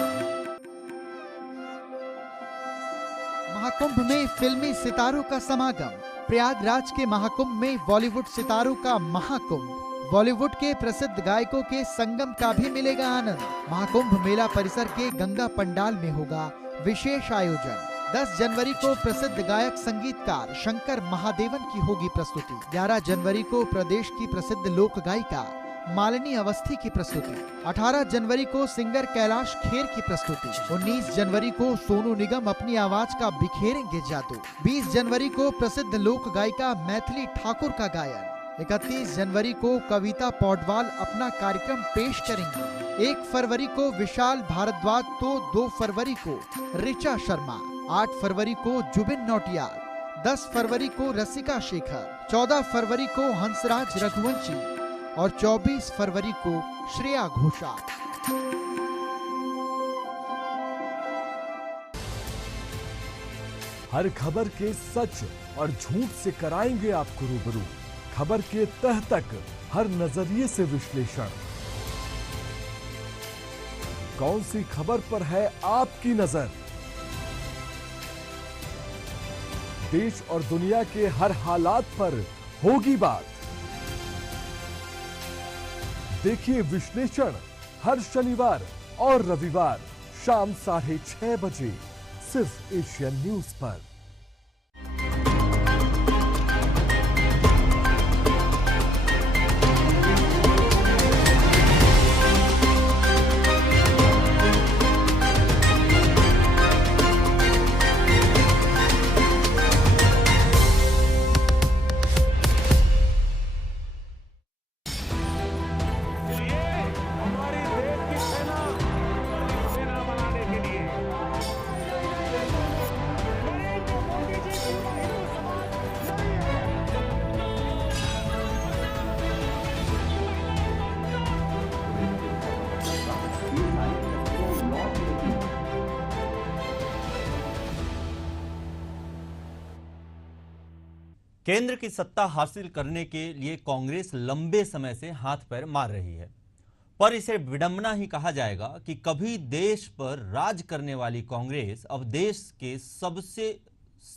महाकुंभ में फिल्मी सितारों का समागम। प्रयागराज के महाकुंभ में बॉलीवुड सितारों का महाकुंभ। बॉलीवुड के प्रसिद्ध गायकों के संगम का भी मिलेगा आनंद। महाकुंभ मेला परिसर के गंगा पंडाल में होगा विशेष आयोजन। 10 जनवरी को प्रसिद्ध गायक संगीतकार शंकर महादेवन की होगी प्रस्तुति। 11 जनवरी को प्रदेश की प्रसिद्ध लोक गायिका मालिनी अवस्थी की प्रस्तुति। 18 जनवरी को सिंगर कैलाश खेर की प्रस्तुति। 19 जनवरी को सोनू निगम अपनी आवाज का बिखेरेंगे जादू। 20 जनवरी को प्रसिद्ध लोक गायिका मैथिली ठाकुर का गायन। 31 जनवरी को कविता पौडवाल अपना कार्यक्रम पेश करेंगी। 1 फरवरी को विशाल भारद्वाज तो 2 फरवरी को ऋचा शर्मा। 8 फरवरी को जुबिन नौटियाल। 10 फरवरी को रसिका शेखर। 14 फरवरी को हंसराज रघुवंशी और 24 फरवरी को श्रेया घोषाल। हर खबर के सच और झूठ से कराएंगे आपको रूबरू। खबर के तह तक हर नजरिए से विश्लेषण। कौन सी खबर पर है आपकी नजर? देश और दुनिया के हर हालात पर होगी बात। देखिए विश्लेषण हर शनिवार और रविवार शाम 6:30 बजे सिर्फ एशियन न्यूज पर। केंद्र की सत्ता हासिल करने के लिए कांग्रेस लंबे समय से हाथ पैर मार रही है, पर इसे विडंबना ही कहा जाएगा कि कभी देश पर राज करने वाली कांग्रेस अब देश के सबसे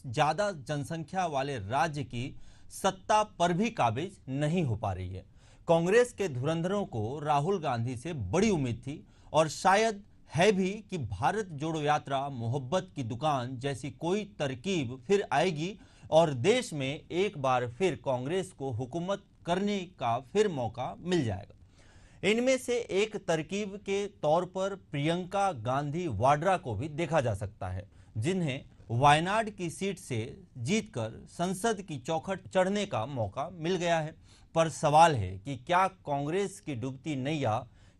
ज्यादा जनसंख्या वाले राज्य की सत्ता पर भी काबिज नहीं हो पा रही है। कांग्रेस के धुरंधरों को राहुल गांधी से बड़ी उम्मीद थी और शायद है भी कि भारत जोड़ो यात्रा, मोहब्बत की दुकान जैसी कोई तरकीब फिर आएगी और देश में एक बार फिर कांग्रेस को हुकूमत करने का फिर मौका मिल जाएगा। इनमें से एक तरकीब के तौर पर प्रियंका गांधी वाड्रा को भी देखा जा सकता है, जिन्हें वायनाड की सीट से जीतकर संसद की चौखट चढ़ने का मौका मिल गया है। पर सवाल है कि क्या कांग्रेस की डूबती नैया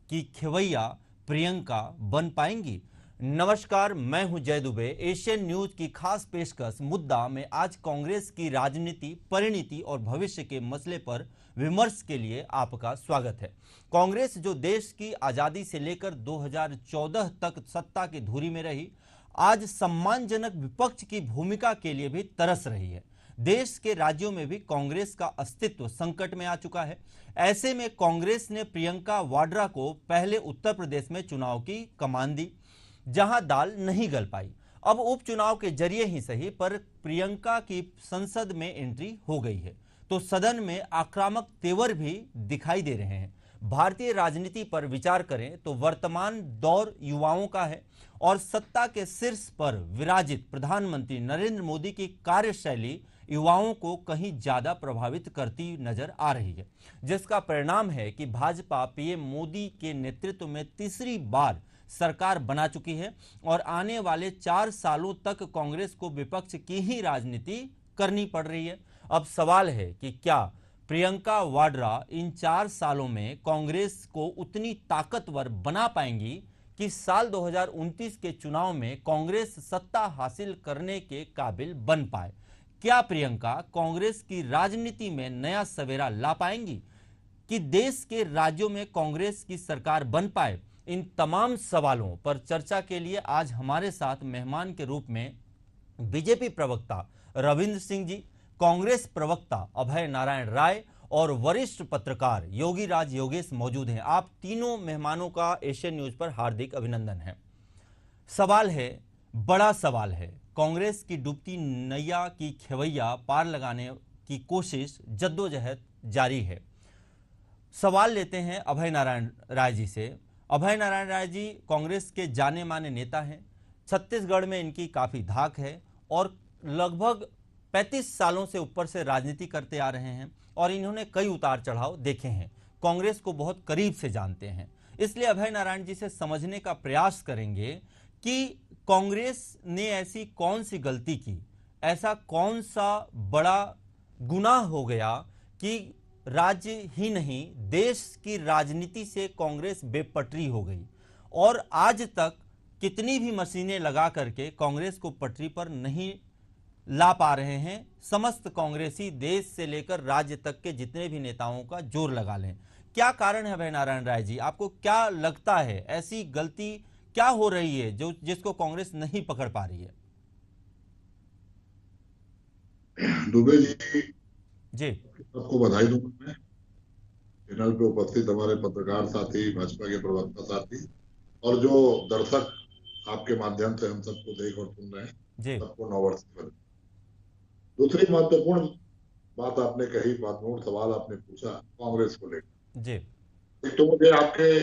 की खेवैया प्रियंका बन पाएंगी? नमस्कार, मैं हूं जय दुबे। एशियन न्यूज की खास पेशकश मुद्दा में आज कांग्रेस की राजनीति, परिणति और भविष्य के मसले पर विमर्श के लिए आपका स्वागत है। कांग्रेस जो देश की आजादी से लेकर 2014 तक सत्ता की धुरी में रही, आज सम्मानजनक विपक्ष की भूमिका के लिए भी तरस रही है। देश के राज्यों में भी कांग्रेस का अस्तित्व संकट में आ चुका है। ऐसे में कांग्रेस ने प्रियंका वाड्रा को पहले उत्तर प्रदेश में चुनाव की कमान दी, जहां दाल नहीं गल पाई। अब उपचुनाव के जरिए ही सही, पर प्रियंका की संसद में एंट्री हो गई है, तो सदन में आक्रामक तेवर भी दिखाई दे रहे हैं। भारतीय राजनीति पर विचार करें तो वर्तमान दौर युवाओं का है और सत्ता के शीर्ष पर विराजित प्रधानमंत्री नरेंद्र मोदी की कार्यशैली युवाओं को कहीं ज्यादा प्रभावित करती नजर आ रही है, जिसका परिणाम है कि भाजपा पीएम मोदी के नेतृत्व में तीसरी बार सरकार बना चुकी है और आने वाले 4 सालों तक कांग्रेस को विपक्ष की ही राजनीति करनी पड़ रही है। अब सवाल है कि क्या प्रियंका वाड्रा इन 4 सालों में कांग्रेस को उतनी ताकतवर बना पाएंगी कि साल 2029 के चुनाव में कांग्रेस सत्ता हासिल करने के काबिल बन पाए? क्या प्रियंका कांग्रेस की राजनीति में नया सवेरा ला पाएंगी कि देश के राज्यों में कांग्रेस की सरकार बन पाए? इन तमाम सवालों पर चर्चा के लिए आज हमारे साथ मेहमान के रूप में बीजेपी प्रवक्ता रविंद्र सिंह जी, कांग्रेस प्रवक्ता अभय नारायण राय और वरिष्ठ पत्रकार योगी राज योगेश मौजूद हैं। आप तीनों मेहमानों का एशियन न्यूज पर हार्दिक अभिनंदन है। सवाल है, बड़ा सवाल है, कांग्रेस की डूबती नैया की खेवैया पार लगाने की कोशिश जद्दोजहद जारी है। सवाल लेते हैं अभय नारायण राय जी से। अभय नारायण राय जी कांग्रेस के जाने माने नेता हैं। छत्तीसगढ़ में इनकी काफ़ी धाक है और लगभग 35 सालों से ऊपर से राजनीति करते आ रहे हैं और इन्होंने कई उतार चढ़ाव देखे हैं, कांग्रेस को बहुत करीब से जानते हैं। इसलिए अभय नारायण जी से समझने का प्रयास करेंगे कि कांग्रेस ने ऐसी कौन सी गलती की, ऐसा कौन सा बड़ा गुनाह हो गया कि राज्य ही नहीं देश की राजनीति से कांग्रेस बेपटरी हो गई और आज तक कितनी भी मशीनें लगा करके कांग्रेस को पटरी पर नहीं ला पा रहे हैं। समस्त कांग्रेसी देश से लेकर राज्य तक के जितने भी नेताओं का जोर लगा लें। क्या कारण है अभय नारायण राय जी, आपको क्या लगता है, ऐसी गलती क्या हो रही है जो जिसको कांग्रेस नहीं पकड़ पा रही है? दुबे जी जी सबको बधाई दूंगा मैं, चैनल पे उपस्थित हमारे पत्रकार साथी, भाजपा के प्रवक्ता साथी और जो दर्शक आपके माध्यम से हम सबको देख और सुन रहे हैं, सबको नववर्ष की बधाई। दूसरी महत्वपूर्ण बात आपने कही, महत्वपूर्ण सवाल आपने पूछा कांग्रेस को लेकर जी। एक तो मुझे आपके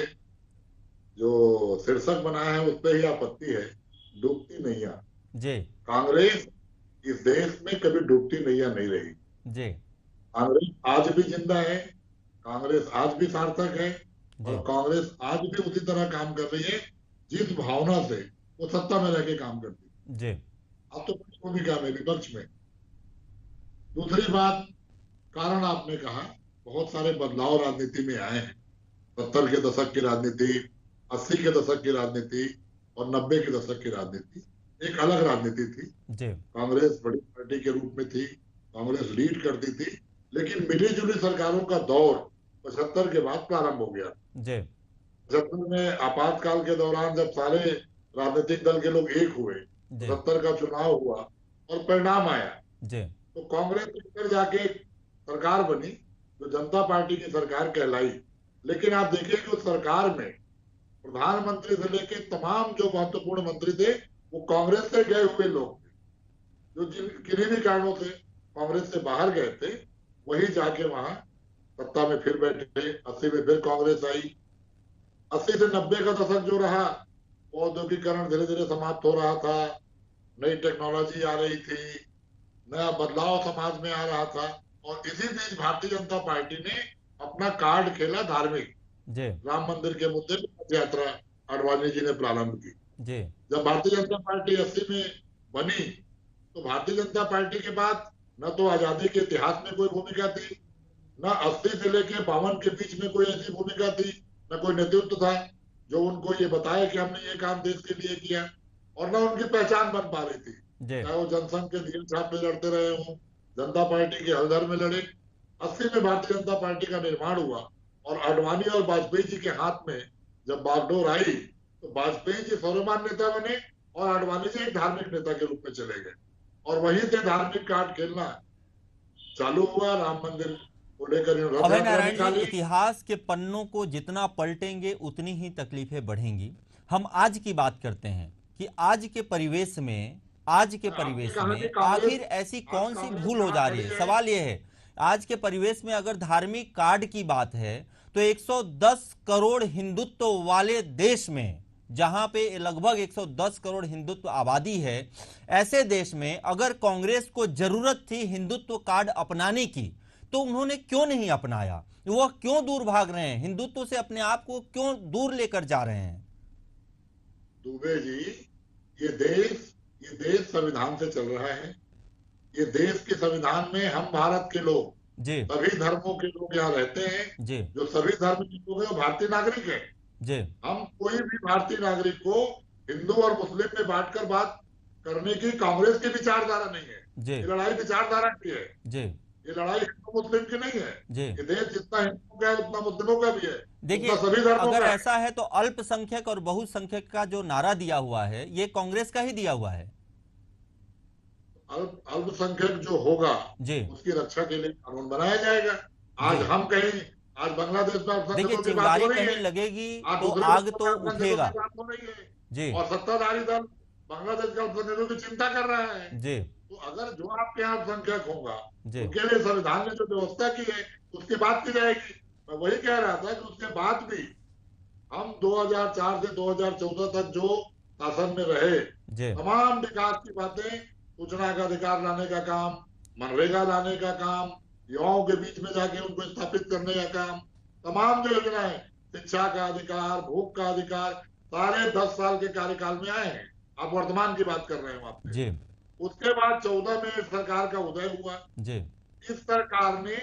जो शीर्षक बनाया है उस पर ही आपत्ति है, डूबती नैया जी। कांग्रेस इस देश में कभी डूबती नैया नहीं रही जी। कांग्रेस आज भी जिंदा है, कांग्रेस आज भी सार्थक है और कांग्रेस आज भी उसी तरह काम कर रही है जिस भावना से वो सत्ता में रह के काम करती जी। अब तो भूमिका में, विपक्ष में। दूसरी बात, कारण आपने कहा, बहुत सारे बदलाव राजनीति में आए हैं। 70 के दशक की राजनीति, 80 के दशक की राजनीति और 90 के दशक की राजनीति एक अलग राजनीति थी। कांग्रेस बड़ी पार्टी के रूप में थी, कांग्रेस लीड करती थी, लेकिन मिली जुली सरकारों का दौर 75 के बाद प्रारंभ हो गया। 75 में आपातकाल के दौरान जब सारे राजनीतिक दल के लोग एक हुए, 70 का चुनाव हुआ और परिणाम आया, तो कांग्रेस ऊपर जाके सरकार बनी जो जनता पार्टी की सरकार कहलाई। लेकिन आप देखिए कि उस सरकार में प्रधानमंत्री से लेके तमाम जो महत्वपूर्ण मंत्री थे वो कांग्रेस से गए हुए लोग थे, जो किन्हीं भी कारणों से कांग्रेस से बाहर गए थे, वही जाके वहां सत्ता में फिर बैठे। 80 में फिर कांग्रेस आई। 80 से 90 का दशक जो रहा, औद्योगिकरण धीरे धीरे समाप्त हो रहा था, नई टेक्नोलॉजी आ रही थी, नया बदलाव समाज में आ रहा था और इसी बीच भारतीय जनता पार्टी ने अपना कार्ड खेला धार्मिक। राम मंदिर के मुद्दे पर यात्रा आडवाणी जी ने प्रारंभ की। जब भारतीय जनता पार्टी 80 में बनी तो भारतीय जनता पार्टी के बाद न तो आजादी के इतिहास में कोई भूमिका थी, न 80 से लेके 52 के बीच में कोई ऐसी भूमिका थी, न कोई नेतृत्व था जो उनको ये बताया कि हमने ये काम देश के लिए किया, और न उनकी पहचान बन पा रही थी। चाहे वो जनसंघ के धीरे छाप में लड़ते रहे हों, जनता पार्टी के हलदर में लड़े। 80 में भारतीय जनता पार्टी का निर्माण हुआ और आडवाणी और वाजपेयी जी के हाथ में जब बागडोर आई तो वाजपेयी जी सर्वमान्य नेता बने और आडवाणी जी एक धार्मिक नेता के रूप में चले गए और वहीं से धार्मिक कार्ड खेलना चालू हुआ। राम मंदिर को लेकर अभय नारायण जी, इतिहास के पन्नों को जितना पलटेंगे उतनी ही तकलीफें बढ़ेंगी। हम आज की बात करते हैं कि आज के परिवेश में आखिर ऐसी कौन सी भूल हो जा रही है। सवाल यह है, आज के परिवेश में अगर धार्मिक कार्ड की बात है तो 110 करोड़ हिंदुत्व वाले देश में, जहां पे लगभग 110 करोड़ हिंदुत्व आबादी है, ऐसे देश में अगर कांग्रेस को जरूरत थी हिंदुत्व कार्ड अपनाने की तो उन्होंने क्यों नहीं अपनाया? वह क्यों दूर भाग रहे हैं? हिंदुत्व से अपने आप को क्यों दूर लेकर जा रहे हैं? दुबे जी, ये देश संविधान से चल रहा है। ये देश के संविधान में हम भारत के लोग, सभी धर्मों के लोग यहाँ रहते हैं। जो सभी धर्म के लोग हैं वो भारतीय नागरिक है। हम कोई भी भारतीय नागरिक को हिंदू और मुस्लिम में बांटकर बात करने की कांग्रेस की विचारधारा नहीं है। ये लड़ाई विचारधारा की है। ये लड़ाई हिंदू मुस्लिम की नहीं है। ये देश जितना हिंदुओं का है उतना मुस्लिमों का भी है। देखिए, अगर ऐसा है तो अल्पसंख्यक और बहुसंख्यक का जो नारा दिया हुआ है ये कांग्रेस का ही दिया हुआ है। अल्पसंख्यक जो होगा उसकी रक्षा के लिए कानून बनाया जाएगा। आज हम कहीं, आज बांग्लादेश में देखिए, की बात चिंगारी हो रही कहीं है, लगेगी आज तो दूसरे आग देशों तो में अल्पसंख्यकों उठेगा। की बात हो रही है जी और सत्ताधारी दल बांग्लादेश के अल्पसंख्यकों की चिंता कर रहा है। जी तो अगर जो आपके यहाँ अल्पसंख्यक होगा जी उनके लिए संविधान ने जो व्यवस्था की है उसकी बात की जाएगी। मैं वही कह रहा था कि उसके बाद भी हम 2004 से 2014 तक जो शासन में रहे, तमाम विकास की बातें, सूचना का अधिकार लाने का काम, मनरेगा लाने का काम, युवाओं के बीच में जाके उनको स्थापित करने का काम, तमाम जो योजनाएं, शिक्षा का अधिकार, भूख का अधिकार, सारे 10 साल के कार्यकाल में आए हैं। आप वर्तमान की बात कर रहे हो आप। जी उसके बाद 14 में इस सरकार का उदय हुआ। जी इस सरकार ने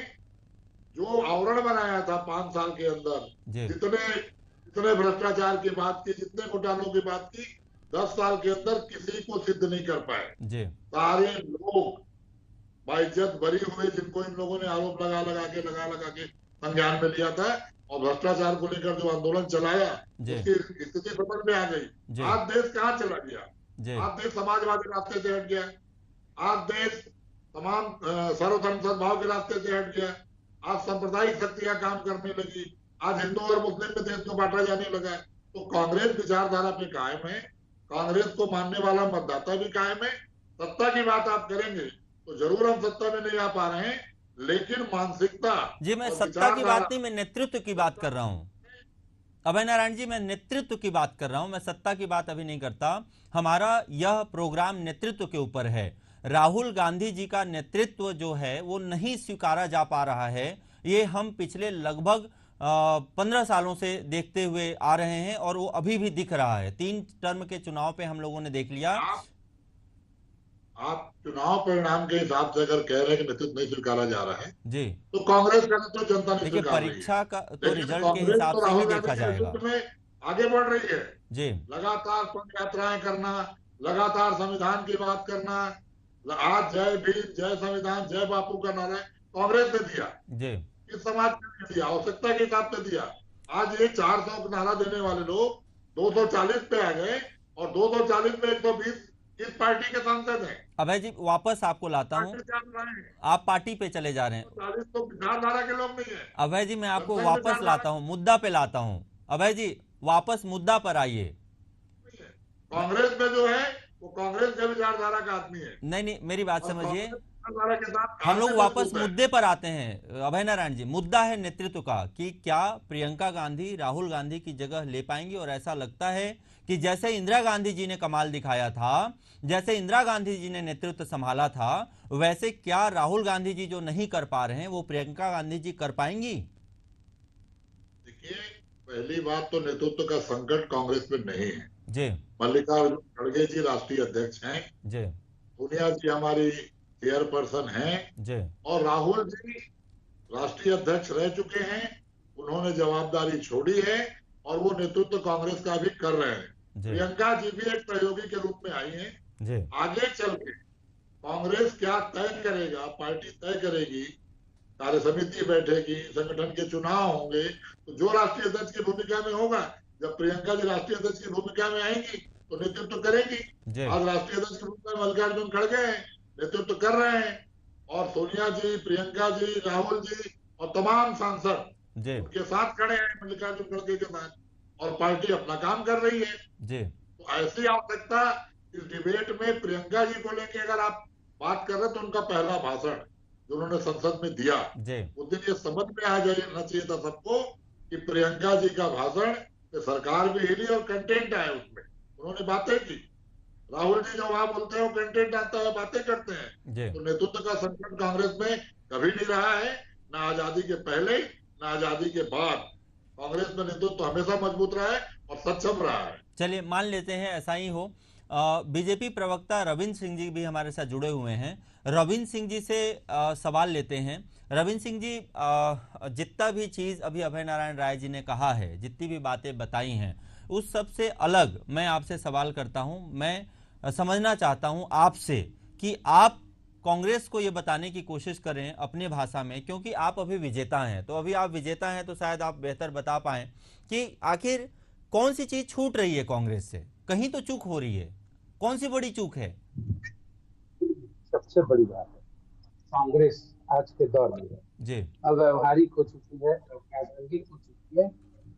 जो आवरण बनाया था 5 साल के अंदर, जितने भ्रष्टाचार की बात की, जितने घोटालों की बात की, 10 साल के अंदर किसी को सिद्ध नहीं कर पाए। जी सारे लोग बाइज्जत बरी हुए, जिनको इन लोगों ने आरोप लगा लगा के संज्ञान में लिया था और भ्रष्टाचार को लेकर जो आंदोलन चलाया, उसकी स्थिति समझ में आ गई। आज देश कहाँ चला गया? आज देश समाजवादी रास्ते से हट गया। आज देश तमाम सर्वधर्म सद्भाव के रास्ते से हट गया। आज सांप्रदायिक शक्तियां काम करने लगी। आज हिंदू और मुस्लिम में देश को बांटा जाने लगा। तो कांग्रेस विचारधारा पे कायम है, कांग्रेस को मानने वाला मतदाता भी कायम है। सत्ता की बात आप करेंगे तो जरूर हम सत्ता में नहीं आ पा रहे हैं, लेकिन मानसिकता जी, मैं सत्ता की बात नहीं, मैं नेतृत्व की बात कर रहा हूं। अभय नारायण जी, मैं नेतृत्व की बात कर रहा हूं, मैं सत्ता की बात अभी नहीं करता। हमारा यह प्रोग्राम नेतृत्व के ऊपर है। राहुल गांधी जी का नेतृत्व जो है वो नहीं स्वीकारा जा पा रहा है। ये हम पिछले लगभग 15 सालों से देखते हुए आ रहे हैं और वो अभी भी दिख रहा है। 3 टर्म के चुनाव पे हम लोगों ने देख लिया। आप चुनाव परिणाम के हिसाब से अगर कह रहे हैं कि नेतृत्व नहीं स्वीकारा जा रहा है जी, तो कांग्रेस का नेतृत्व जनता नहीं स्वीकार रही है। परीक्षा का तो रिजल्ट के हिसाब से ही देखा जाएगा। में आगे बढ़ रही है जी, लगातार पद यात्राएं करना, लगातार संविधान की बात करना। आज जय भीम, जय संविधान, जय बापू का नारा कांग्रेस ने दिया जी, इस समाज ने दिया, आवश्यकता के हिसाब से दिया। आज ये 400 का नारा देने वाले लोग 240 पे आ गए और 240 में 120 इस पार्टी के सांसद हैं। अभय जी, वापस आपको लाता हूं, आप पार्टी पे चले जा रहे हैं। 40 तो विचारधारा के लोग नहीं है। अभय जी, मैं आपको वापस लाता हूं, मुद्दा पे लाता हूं। अभय जी, वापस मुद्दा पर आइए। कांग्रेस में जो है वो कांग्रेस के विचारधारा का आदमी है। नहीं, मेरी बात समझिए, हम लोग वापस मुद्दे पर आते हैं। अभय नारायण जी, मुद्दा है नेतृत्व का कि क्या प्रियंका गांधी राहुल गांधी की जगह ले पाएंगी। और ऐसा लगता है कि जैसे इंदिरा गांधी जी ने कमाल दिखाया था, जैसे इंदिरा गांधी जी ने नेतृत्व संभाला था, वैसे क्या राहुल गांधी जी जो नहीं कर पा रहे हैं वो प्रियंका गांधी जी कर पाएंगी? देखिए, पहली बात तो नेतृत्व का संकट कांग्रेस में नहीं है जी। मल्लिकार्जुन खड़गे जी राष्ट्रीय अध्यक्ष हैं जी, सोनिया जी हमारी चेयरपर्सन हैं जी, और राहुल जी राष्ट्रीय अध्यक्ष रह चुके हैं। उन्होंने जवाबदारी छोड़ी है और वो नेतृत्व कांग्रेस का भी कर रहे हैं। प्रियंका जी भी एक सहयोगी के रूप में आई हैं। आगे चल के कांग्रेस क्या तय करेगा, पार्टी तय करेगी, कार्य समिति बैठेगी, संगठन के चुनाव होंगे, तो जो राष्ट्रीय अध्यक्ष की भूमिका में होगा, जब प्रियंका जी राष्ट्रीय अध्यक्ष की भूमिका में आएंगी तो नेतृत्व करेगी। आज राष्ट्रीय अध्यक्ष की भूमिका में मल्लिकार्जुन खड़गे हैं, नेतृत्व कर रहे हैं और सोनिया जी, प्रियंका जी, राहुल जी और तमाम सांसद उनके साथ खड़े हैं मल्लिकार्जुन खड़गे के साथ और पार्टी अपना काम कर रही है जी। तो ऐसी आवश्यकता इस डिबेट में प्रियंका जी को लेकर अगर आप बात कर रहे हैं तो उनका पहला भाषण जो उन्होंने संसद में दिया उस दिन ये समझ में आ जाना चाहिए था सबको कि प्रियंका जी का भाषण सरकार भी हिली और कंटेंट आया उसमें, उन्होंने बातें की। राहुल जी जो वहां बोलते हैं वो कंटेंट आता है, बातें करते हैं। तो नेतृत्व का संकट कांग्रेस में कभी नहीं रहा है, ना आजादी के पहले ना आजादी के बाद। कांग्रेस में नेतृत्व हमेशा मजबूत रहा है और सक्षम रहा है। चलिए मान लेते हैं ऐसा ही हो। बीजेपी प्रवक्ता रविंद्र सिंह जी भी हमारे साथ जुड़े हुए हैं। रविंद्र सिंह जी से सवाल लेते हैं। रविंद्र सिंह जी, जितना भी चीज़ अभी अभय नारायण राय जी ने कहा है, जितनी भी बातें बताई हैं, उस सब से अलग मैं आपसे सवाल करता हूं। मैं समझना चाहता हूं आपसे कि आप कांग्रेस को ये बताने की कोशिश करें अपनी भाषा में, क्योंकि आप अभी विजेता हैं, तो अभी आप विजेता हैं तो शायद आप बेहतर बता पाएं कि आखिर कौन सी चीज छूट रही है कांग्रेस से। कहीं तो चूक हो रही है, कौन सी बड़ी चूक है? सबसे बड़ी बात है कांग्रेस आज के दौर में जी अव्यवहारिक हो चुकी है, अप्रासंगिक हो चुकी है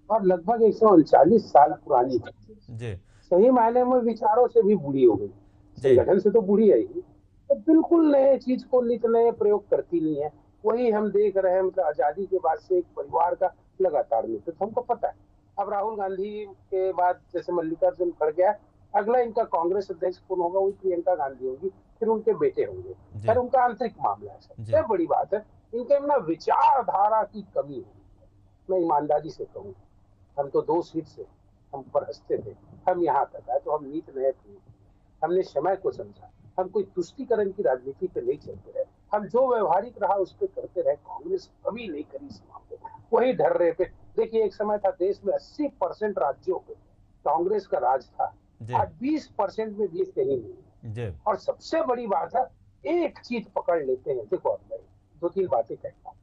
और लगभग 139 साल पुरानी है। जी सही मायने में विचारों से भी बूढ़ी हो गई, संगठन से तो बूढ़ी है ही, तो बिल्कुल नए चीज को नित नए प्रयोग करती नहीं है। वही हम देख रहे हैं, मतलब आजादी के बाद से एक परिवार का लगातार नेतृत्व हमको पता है। अब राहुल गांधी के बाद जैसे मल्लिकार्जुन खड़गे, अगला इनका कांग्रेस अध्यक्ष कौन होगा? वही प्रियंका गांधी होगी, फिर उनके बेटे होंगे। फिर उनका आंतरिक मामला है, सबसे बड़ी बात है इनके ना विचारधारा की कमी है। मैं ईमानदारी से कहूँ, हम तो 2 सीट से हम पर हंसते थे, हम यहाँ तक आए तो हम नीत नए प्रयोग, हमने समय को समझा, हम कोई तुष्टीकरण की राजनीति पे नहीं चलते रहे, हम जो व्यवहारिक रहा उस पर करते रहे। कांग्रेस कभी नहीं करी इस मामले में, वही ढर रहे थे। देखिए एक समय था देश में 80% राज्यों पे कांग्रेस का राज था, आज 20% में भी कहीं नहीं। और सबसे बड़ी बात है, एक चीज पकड़ लेते हैं। देखो अब मैं 2-3 बातें कहता हूँ।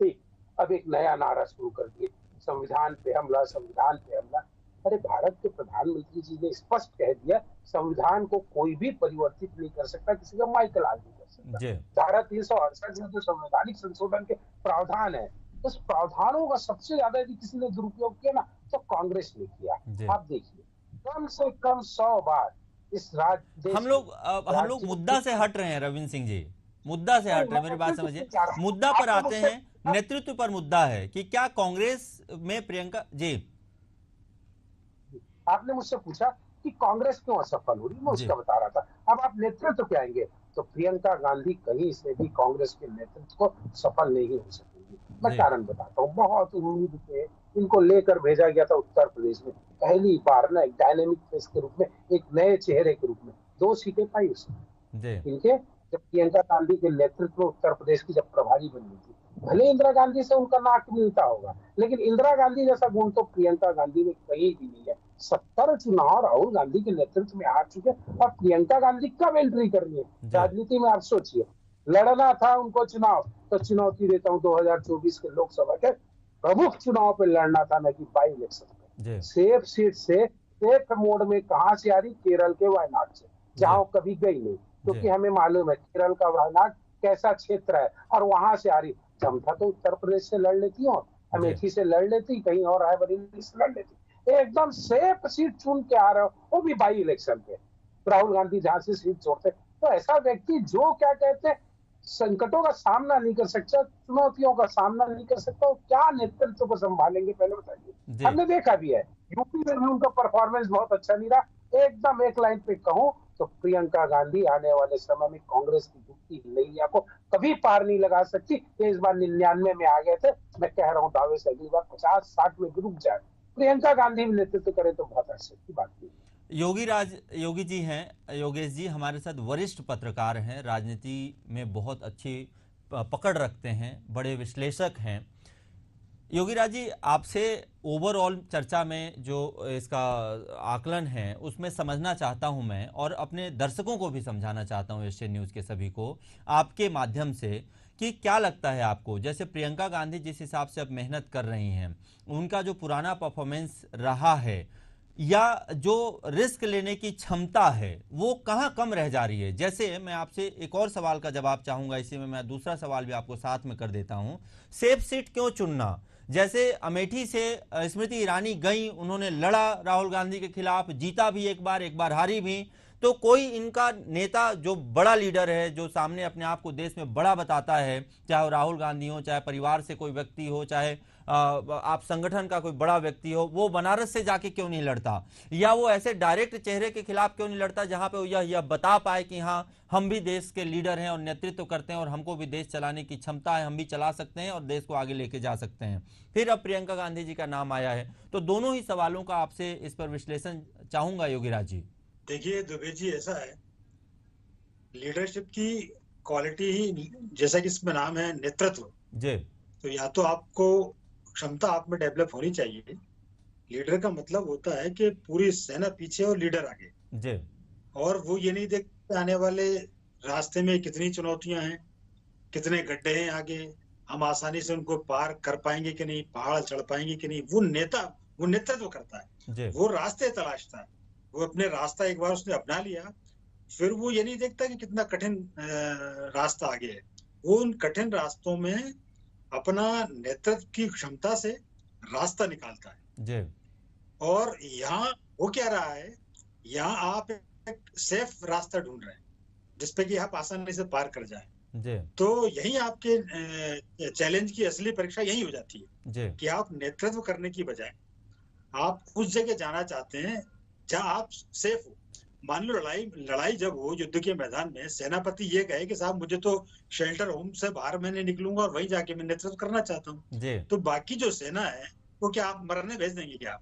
ठीक, अब एक नया नारा शुरू कर दिए, संविधान पे हमला, संविधान पे हमला। अरे भारत के प्रधानमंत्री जी ने स्पष्ट कह दिया संविधान को कोई भी परिवर्तित नहीं कर सकता, किसी का माइकल आग नहीं कर सकता। धारा 368 में जो संवैधानिक संशोधन के प्रावधान है, उस प्रावधानों का सबसे ज्यादा यदि किसी ने दुरुपयोग किया ना तो कांग्रेस ने किया। आप देखिए कम से कम 100 बार इस राज्य हम लोग मुद्दा से हट रहे हैं। रविंद्र सिंह जी, मुद्दा से हट रहे हैं, मेरी बात समझिए। मुद्दा पर आते हैं, नेतृत्व पर मुद्दा है कि क्या कांग्रेस में प्रियंका जी, आपने मुझसे पूछा कि कांग्रेस क्यों असफल हो रही, मैं उसका बता रहा था। अब आप नेतृत्व पे आएंगे तो प्रियंका गांधी कहीं से भी कांग्रेस के नेतृत्व को सफल नहीं हो सकेंगी। मैं कारण बताता हूँ। बहुत उम्मीद पे इनको लेकर भेजा गया था उत्तर प्रदेश में, पहली बार ना एक डायनेमिक फेस के रूप में, एक नए चेहरे के रूप में 2 सीटें पाई उसने इनके। जब प्रियंका गांधी के नेतृत्व में उत्तर प्रदेश की जब प्रभारी बनी थी, भले इंदिरा गांधी से उनका नाक मिलता होगा, लेकिन इंदिरा गांधी जैसा गुण तो प्रियंका गांधी में कहीं भी नहीं है। 70 चुनाव राहुल गांधी के नेतृत्व में आ चुके और प्रियंका गांधी कब एंट्री करनी है राजनीति में? आप सोचिए, लड़ना था उनको चुनाव तो चुनौती देता हूँ 2024 के लोकसभा के प्रमुख चुनाव पे लड़ना था, न कि बाई इलेक्शन पे। सेफ सीट से सेफ मोड में कहां से आ रही? केरल के वायनाड से, जहां कभी गई नहीं, क्योंकि हमें मालूम है केरल का वायनाड कैसा क्षेत्र है, और वहां से आ रही। जमथा तो उत्तर प्रदेश से लड़ लेती और अमेठी से लड़ लेती, कहीं और रायबरेली से लड़ लेती। एकदम सेफ सीट चुन के आ रहे हो, वो भी बाई इलेक्शन पे। राहुल गांधी जहां से सीट छोड़ते, तो ऐसा व्यक्ति जो क्या कहते हैं संकटों का सामना नहीं कर सकता, चुनौतियों का सामना नहीं कर सकता, वो क्या नेतृत्व को संभालेंगे? पहले बताइए। हमने देखा भी है, यूपी में भी उनका परफॉर्मेंस बहुत अच्छा नहीं रहा। एकदम एक लाइन पे कहूं तो प्रियंका गांधी आने वाले समय में कांग्रेस की डूबती नैया को कभी पार नहीं लगा सकती। इस बार 99 में आ गए थे, मैं कह रहा हूँ दावे से अगली बार 50-60 में भी रुक जाए। प्रियंका गांधी भी नेतृत्व करे तो बहुत अच्छी की बात नहीं। योगी जी हैं, योगेश जी हमारे साथ वरिष्ठ पत्रकार हैं, राजनीति में बहुत अच्छी पकड़ रखते हैं, बड़े विश्लेषक हैं। योगी राज जी, आपसे ओवरऑल चर्चा में जो इसका आकलन है उसमें समझना चाहता हूं मैं, और अपने दर्शकों को भी समझाना चाहता हूं, एशियन न्यूज़ के सभी को आपके माध्यम से, कि क्या लगता है आपको, जैसे प्रियंका गांधी जिस हिसाब से अब मेहनत कर रही हैं, उनका जो पुराना परफॉर्मेंस रहा है या जो रिस्क लेने की क्षमता है वो कहाँ कम रह जा रही है? जैसे मैं आपसे एक और सवाल का जवाब चाहूँगा, इसी में मैं दूसरा सवाल भी आपको साथ में कर देता हूँ। सेफ सीट क्यों चुनना? जैसे अमेठी से स्मृति ईरानी गई, उन्होंने लड़ा राहुल गांधी के खिलाफ, जीता भी एक बार हारी भी, तो कोई इनका नेता जो बड़ा लीडर है, जो सामने अपने आप को देश में बड़ा बताता है, चाहे वो राहुल गांधी हो, चाहे परिवार से कोई व्यक्ति हो, चाहे आप संगठन का कोई बड़ा व्यक्ति हो, वो बनारस से जाके क्यों नहीं लड़ता? या वो ऐसे डायरेक्ट चेहरे के खिलाफ क्यों नहीं लड़ता जहां पे वो यह बता पाए कि हाँ हम भी देश के लीडर हैं और नेतृत्व करते हैं और हमको भी देश चलाने की क्षमता है, हम भी चला सकते हैं और देश को आगे लेके जा सकते हैं। फिर अब प्रियंका गांधी जी का नाम आया है, तो दोनों ही सवालों का आपसे इस पर विश्लेषण चाहूंगा योगी राज जी। देखिए दुबे जी, ऐसा है लीडरशिप की क्वालिटी ही, जैसा कि इसमें नाम है नेतृत्व जी, तो या तो आपको क्षमता आप में डेवलप होनी चाहिए। लीडर का मतलब होता है कि पूरी सेना पीछे और लीडर आगे जी, और वो ये नहीं देखते आने वाले रास्ते में कितनी चुनौतियां हैं, कितने गड्ढे हैं आगे, हम आसानी से उनको पार कर पाएंगे कि नहीं, पहाड़ चढ़ पाएंगे कि नहीं। वो नेता वो नेतृत्व करता है, वो रास्ते तलाशता है। वो अपने रास्ता एक बार उसने अपना लिया, फिर वो ये नहीं देखता कि कितना कठिन रास्ता आगे है, वो उन कठिन रास्तों में अपना नेतृत्व की क्षमता से रास्ता निकालता है जी। और यहाँ वो क्या रहा है, यहाँ आप एक सेफ रास्ता ढूंढ रहे हैं जिसपे कि आप आसानी से पार कर जाएं। जी। तो यही आपके चैलेंज की असली परीक्षा यही हो जाती है जी। कि आप नेतृत्व करने की बजाय आप उस जगह जाना चाहते हैं जहां आप सेफ हो। मान लो लड़ाई जब हो युद्ध के मैदान में, सेनापति ये कहे कि साहब मुझे तो शेल्टर होम से बाहर मैं नहीं निकलूंगा और वहीं जाके मैं नेतृत्व करना चाहता हूँ, जी। तो बाकी जो सेना है वो क्या आप मरने भेज देंगे क्या?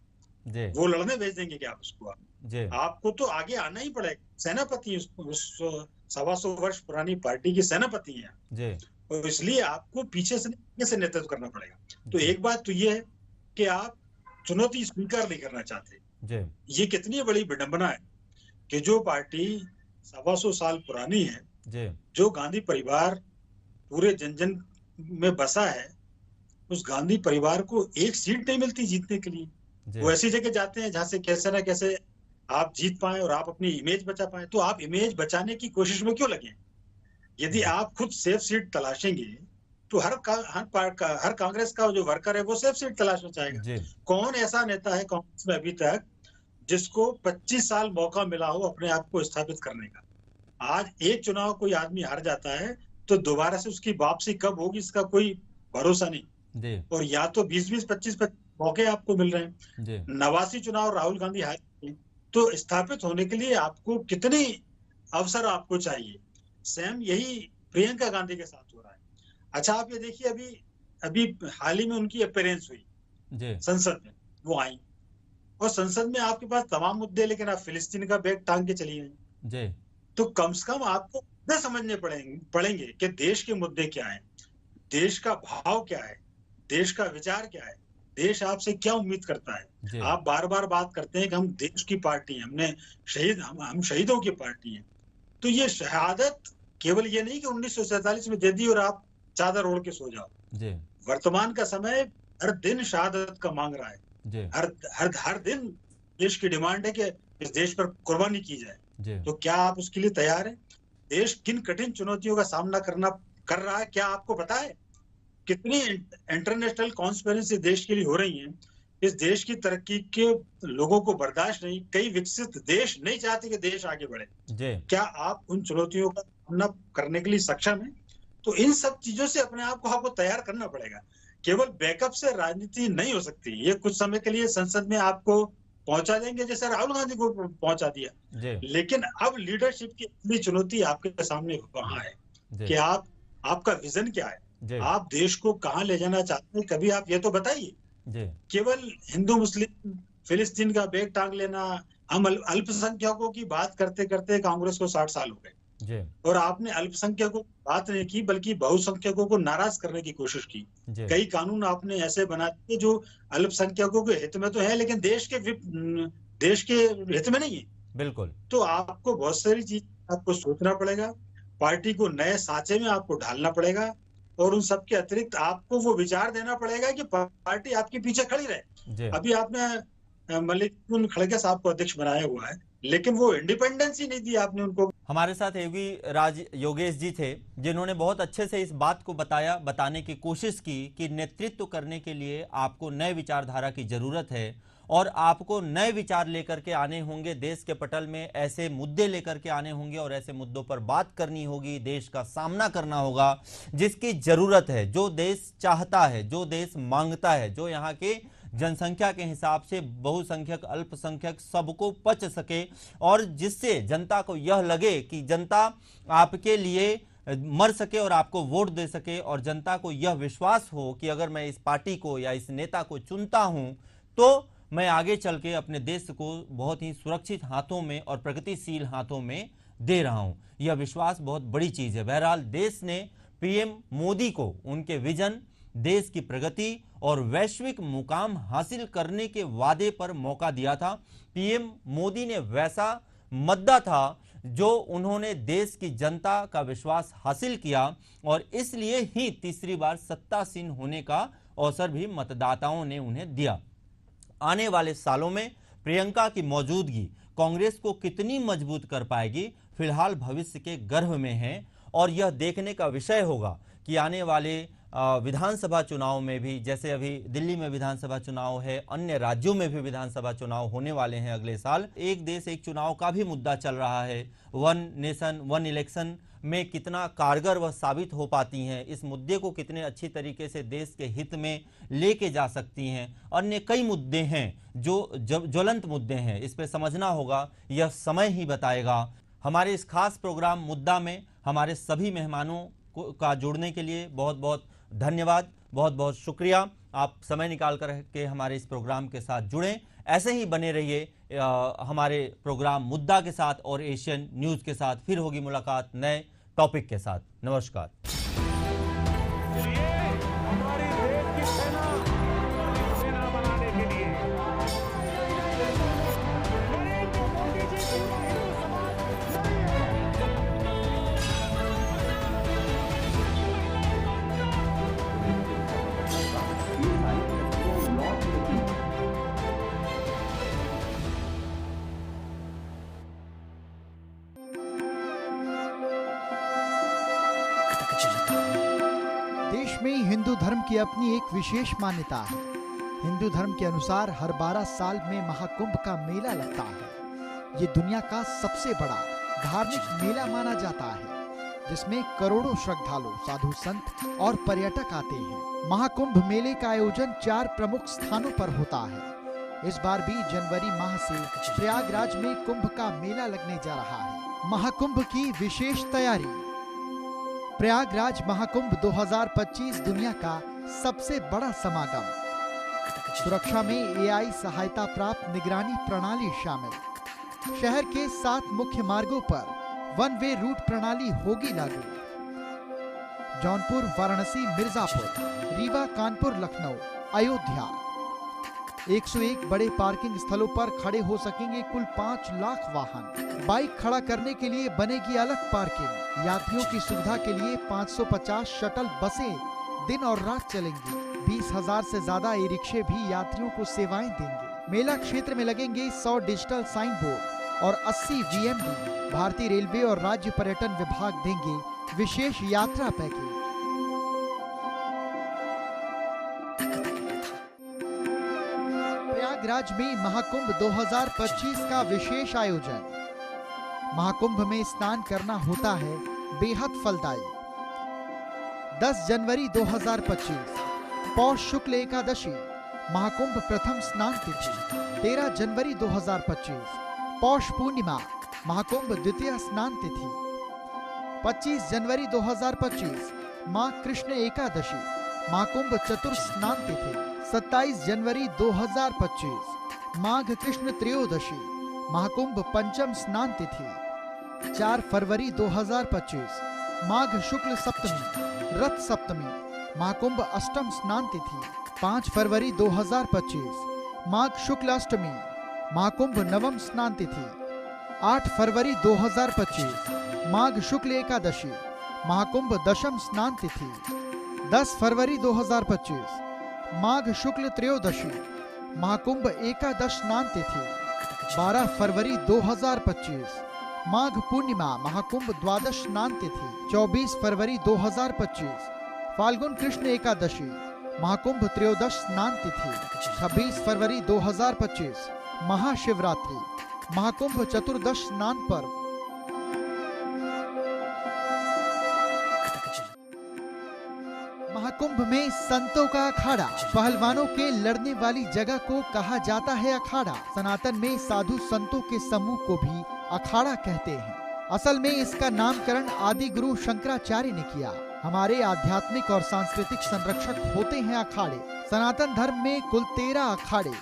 जी। वो लड़ने भेज देंगे क्या उसको? जी। आपको तो आगे आना ही पड़ेगा। सेनापति उस 125 वर्ष पुरानी पार्टी की सेनापति है जी। और इसलिए आपको पीछे से नेतृत्व करना पड़ेगा। तो एक बात तो ये है कि आप चुनौती स्वीकार नहीं करना चाहते। जी। ये कितनी बड़ी विडंबना है कि जो पार्टी 125 साल पुरानी है, जी। जो गांधी परिवार पूरे जन जन में बसा है, उस गांधी परिवार को एक सीट नहीं मिलती जीतने के लिए। वो ऐसी जगह जाते हैं जहां से कैसे ना कैसे आप जीत पाए और आप अपनी इमेज बचा पाए। तो आप इमेज बचाने की कोशिश में क्यों लगे? यदि आप खुद सेफ सीट तलाशेंगे तो हर कांग्रेस का जो वर्कर है वो सेफ सीट तलाशना चाहेगा। कौन ऐसा नेता है कांग्रेस में अभी तक जिसको 25 साल मौका मिला हो अपने आप को स्थापित करने का? आज एक चुनाव कोई आदमी हार जाता है तो दोबारा से उसकी वापसी कब होगी इसका कोई भरोसा नहीं। और या तो 20-20, 25-25 मौके आपको मिल रहे हैं। 89 चुनाव राहुल गांधी हारे, तो स्थापित होने के लिए आपको कितनी अवसर आपको चाहिए? सेम यही प्रियंका गांधी के साथ हो रहा है। अच्छा, आप ये देखिए, अभी हाल ही में उनकी अपीयरेंस हुई संसद में, वो आई और संसद में आपके पास तमाम मुद्दे, लेकिन आप फिलिस्तीन का बैग टांग के चली गई। तो कम से कम आपको न समझने पड़ेंगे कि देश के मुद्दे क्या है, देश का भाव क्या है, देश का विचार क्या है, देश आपसे क्या उम्मीद करता है। आप बार बार बात करते हैं कि हम देश की पार्टी हैं, हम शहीदों की पार्टी हैं। तो ये शहादत केवल ये नहीं कि 1947 में दे दी और आप चादर ओढ़ के सो जाओ। वर्तमान का समय हर दिन शहादत का मांग रहा है। हर दिन देश की डिमांड है कि इस देश पर कुर्बानी की जाए। तो क्या आप उसके लिए तैयार हैं? देश किन कठिन चुनौतियों का सामना कर रहा है, क्या आपको पता है? कितनी इंटरनेशनल कॉन्स्पिरेसी देश के लिए हो रही है। इस देश की तरक्की के लोगों को बर्दाश्त नहीं। कई विकसित देश नहीं चाहते कि देश आगे बढ़े। क्या आप उन चुनौतियों का सामना करने के लिए सक्षम हैं? तो इन सब चीजों से अपने आप को आपको तैयार करना पड़ेगा। केवल बैकअप से राजनीति नहीं हो सकती। ये कुछ समय के लिए संसद में आपको पहुंचा देंगे जैसे राहुल गांधी को पहुंचा दिया, लेकिन अब लीडरशिप की इतनी चुनौती आपके सामने वहां है कि आपका विजन क्या है, आप देश को कहां ले जाना चाहते हैं, कभी आप ये तो बताइए। केवल हिंदू मुस्लिम फिलिस्तीन का बैग टांग लेना, हम अल्पसंख्यकों की बात करते करते कांग्रेस को 60 साल हो गए और आपने अल्पसंख्यकों की बात नहीं की बल्कि बहुसंख्यकों को नाराज करने की कोशिश की। कई कानून आपने ऐसे बना दिए जो अल्पसंख्यकों के हित में तो है लेकिन देश के हित में नहीं है। बिल्कुल। तो आपको बहुत सारी चीज आपको सोचना पड़ेगा, पार्टी को नए सांचे में आपको ढालना पड़ेगा और उन सब के अतिरिक्त आपको वो विचार देना पड़ेगा कि पार्टी आपके पीछे खड़ी रहे। अभी आपने मल्लिकार्जुन खड़गे साहब को अध्यक्ष बनाया हुआ है लेकिन वो इंडिपेंडेंस ही नहीं दी आपने उनको। हमारे साथ एवी राज योगेश जी थे जिन्होंने बहुत अच्छे से इस बात को बताने की कोशिश की कि नेतृत्व करने के लिए आपको नए विचारधारा की जरूरत है और आपको नए विचार लेकर के आने होंगे, देश के पटल में ऐसे मुद्दे लेकर के आने होंगे और ऐसे मुद्दों पर बात करनी होगी, देश का सामना करना होगा जिसकी जरूरत है, जो देश चाहता है, जो देश मांगता है, जो यहाँ के जनसंख्या के हिसाब से बहुसंख्यक अल्पसंख्यक सबको पच सके और जिससे जनता को यह लगे कि जनता आपके लिए मर सके और आपको वोट दे सके और जनता को यह विश्वास हो कि अगर मैं इस पार्टी को या इस नेता को चुनता हूं तो मैं आगे चल के अपने देश को बहुत ही सुरक्षित हाथों में और प्रगतिशील हाथों में दे रहा हूं। यह विश्वास बहुत बड़ी चीज है। बहरहाल देश ने पीएम मोदी को उनके विजन, देश की प्रगति और वैश्विक मुकाम हासिल करने के वादे पर मौका दिया था। पीएम मोदी ने वैसा मद्दा था जो उन्होंने देश की जनता का विश्वास हासिल किया और इसलिए ही तीसरी बार सत्तासीन होने का अवसर भी मतदाताओं ने उन्हें दिया। आने वाले सालों में प्रियंका की मौजूदगी कांग्रेस को कितनी मजबूत कर पाएगी, फिलहाल भविष्य के गर्भ में है और यह देखने का विषय होगा कि आने वाले विधानसभा चुनाव में भी, जैसे अभी दिल्ली में विधानसभा चुनाव है, अन्य राज्यों में भी विधानसभा चुनाव होने वाले हैं अगले साल, एक देश एक चुनाव का भी मुद्दा चल रहा है। वन नेशन वन इलेक्शन में कितना कारगर वह साबित हो पाती हैं, इस मुद्दे को कितने अच्छी तरीके से देश के हित में लेके जा सकती हैं। अन्य कई मुद्दे हैं जो ज्वलंत मुद्दे हैं, इस पे समझना होगा, यह समय ही बताएगा। हमारे इस खास प्रोग्राम मुद्दा में हमारे सभी मेहमानों का जुड़ने के लिए बहुत बहुत धन्यवाद, बहुत बहुत शुक्रिया। आप समय निकाल कर के हमारे इस प्रोग्राम के साथ जुड़ें। ऐसे ही बने रहिए हमारे प्रोग्राम मुद्दा के साथ और एशियन न्यूज़ के साथ। फिर होगी मुलाकात नए टॉपिक के साथ। नमस्कार। देश में हिंदू धर्म की अपनी एक विशेष मान्यता है। हिंदू धर्म के अनुसार हर 12 साल में महाकुंभ का मेला लगता है। ये दुनिया का सबसे बड़ा धार्मिक मेला माना जाता है, जिसमें करोड़ों श्रद्धालु, साधु संत और पर्यटक आते हैं। महाकुंभ मेले का आयोजन 4 प्रमुख स्थानों पर होता है। इस बार भी जनवरी माह से प्रयागराज में कुंभ का मेला लगने जा रहा है। महाकुंभ की विशेष तैयारी। प्रयागराज महाकुंभ 2025 दुनिया का सबसे बड़ा समागम। सुरक्षा में AI सहायता प्राप्त निगरानी प्रणाली शामिल। शहर के 7 मुख्य मार्गों पर वन वे रूट प्रणाली होगी लागू। जौनपुर, वाराणसी, मिर्जापुर, रीवा, कानपुर, लखनऊ, अयोध्या 101 बड़े पार्किंग स्थलों पर खड़े हो सकेंगे कुल 5 लाख वाहन। बाइक खड़ा करने के लिए बनेगी अलग पार्किंग। यात्रियों की सुविधा के लिए 550 शटल बसें दिन और रात चलेंगी। 20,000 से ज्यादा ई रिक्शे भी यात्रियों को सेवाएं देंगे। मेला क्षेत्र में लगेंगे 100 डिजिटल साइन बोर्ड और 80 VMD। भारतीय रेलवे और राज्य पर्यटन विभाग देंगे विशेष यात्रा पैकेज। प्रयागराज में महाकुंभ 2025 का विशेष आयोजन। महाकुंभ में स्नान करना होता है बेहद फलदायी। 10 जनवरी 2025 पौष शुक्ल एकादशी महाकुंभ प्रथम स्नान तिथि। 13 जनवरी 2025 पौष पूर्णिमा महाकुंभ द्वितीय स्नान तिथि। 25 जनवरी 2025 मां कृष्ण एकादशी महाकुंभ चतुर्थ स्नान तिथि। 27 जनवरी 2025 माघ कृष्ण त्रयोदशी महाकुंभ पंचम स्नान तिथि। 4 फरवरी 2025 माघ शुक्ल सप्तमी रथ सप्तमी महाकुंभ अष्टम स्नान तिथि। 5 फरवरी 2025 माघ शुक्ल अष्टमी महाकुंभ नवम स्नान तिथि। 8 फरवरी 2025 माघ शुक्ल एकादशी महाकुंभ दशम स्नान तिथि। 10 फरवरी 2025 माघ शुक्ल त्रयोदशी महाकुंभ एकादश स्नान तिथि। 12 फरवरी 2025 माघ पूर्णिमा महाकुंभ द्वादश स्नान तिथि। 24 फरवरी 2025 फाल्गुन कृष्ण एकादशी महाकुंभ त्रयोदश स्नान तिथि। 26 फरवरी 2025 महाशिवरात्रि महाकुंभ चतुर्दश स्नान पर्व। महाकुंभ में संतों का अखाड़ा। पहलवानों के लड़ने वाली जगह को कहा जाता है अखाड़ा। सनातन में साधु संतों के समूह को भी अखाड़ा कहते हैं। असल में इसका नामकरण आदि गुरु शंकराचार्य ने किया। हमारे आध्यात्मिक और सांस्कृतिक संरक्षक होते हैं अखाड़े। सनातन धर्म में कुल 13 अखाड़े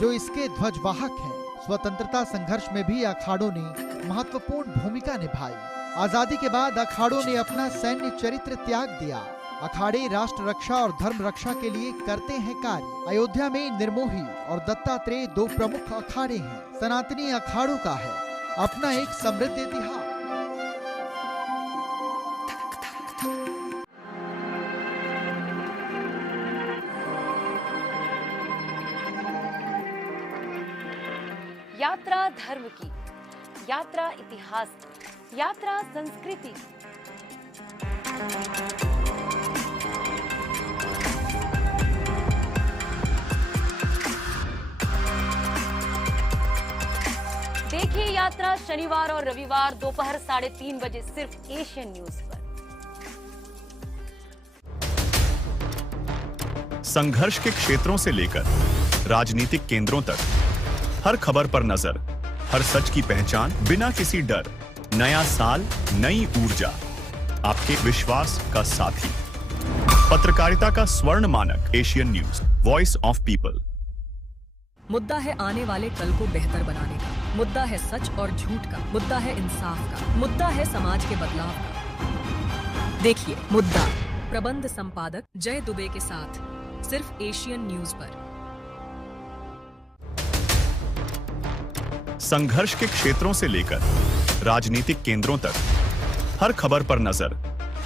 जो इसके ध्वजवाहक हैं। स्वतंत्रता संघर्ष में भी अखाड़ों ने महत्वपूर्ण भूमिका निभाई। आजादी के बाद अखाड़ों ने अपना सैन्य चरित्र त्याग दिया। अखाड़े राष्ट्र रक्षा और धर्म रक्षा के लिए करते हैं कार्य। अयोध्या में निर्मोही और दत्तात्रेय 2 प्रमुख अखाड़े हैं। सनातनी अखाड़ों का है अपना एक समृद्ध इतिहास। यात्रा धर्म की, यात्रा इतिहास की, यात्रा संस्कृति की, देखिए यात्रा शनिवार और रविवार दोपहर 3:30 बजे सिर्फ एशियन न्यूज पर। संघर्ष के क्षेत्रों से लेकर राजनीतिक केंद्रों तक हर खबर पर नजर, हर सच की पहचान बिना किसी डर। नया साल, नई ऊर्जा, आपके विश्वास का साथी। पत्रकारिता का स्वर्ण मानक, Asian news, voice of people. मुद्दा है आने वाले कल को बेहतर बनाने का, मुद्दा है सच और झूठ का, मुद्दा है इंसाफ का, मुद्दा है समाज के बदलाव का। देखिए मुद्दा, प्रबंध संपादक जय दुबे के साथ सिर्फ एशियन न्यूज पर। संघर्ष के क्षेत्रों से लेकर राजनीतिक केंद्रों तक हर खबर पर नजर,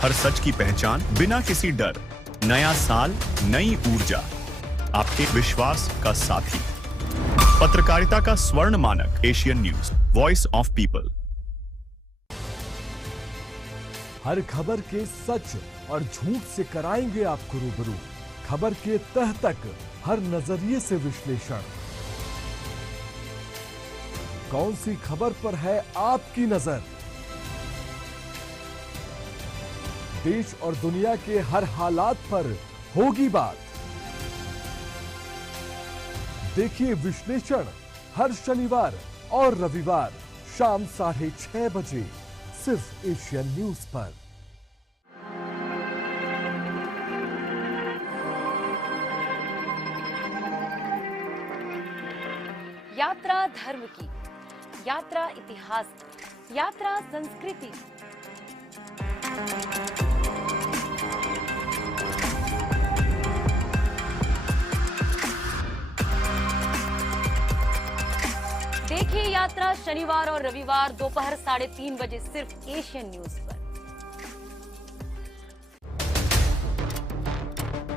हर सच की पहचान बिना किसी डर। नया साल, नई ऊर्जा, आपके विश्वास का साथी। पत्रकारिता का स्वर्ण मानक, Asian news, voice of people. हर खबर के सच और झूठ से कराएंगे आपको रूबरू। खबर के तह तक हर नजरिए से विश्लेषण। कौन सी खबर पर है आपकी नजर? देश और दुनिया के हर हालात पर होगी बात। देखिए विश्लेषण हर शनिवार और रविवार शाम 6:30 बजे सिर्फ एशियन न्यूज पर। यात्रा धर्म की, यात्रा इतिहास की, यात्रा संस्कृति की। देखिए यात्रा शनिवार और रविवार दोपहर 3:30 बजे सिर्फ एशियन न्यूज पर।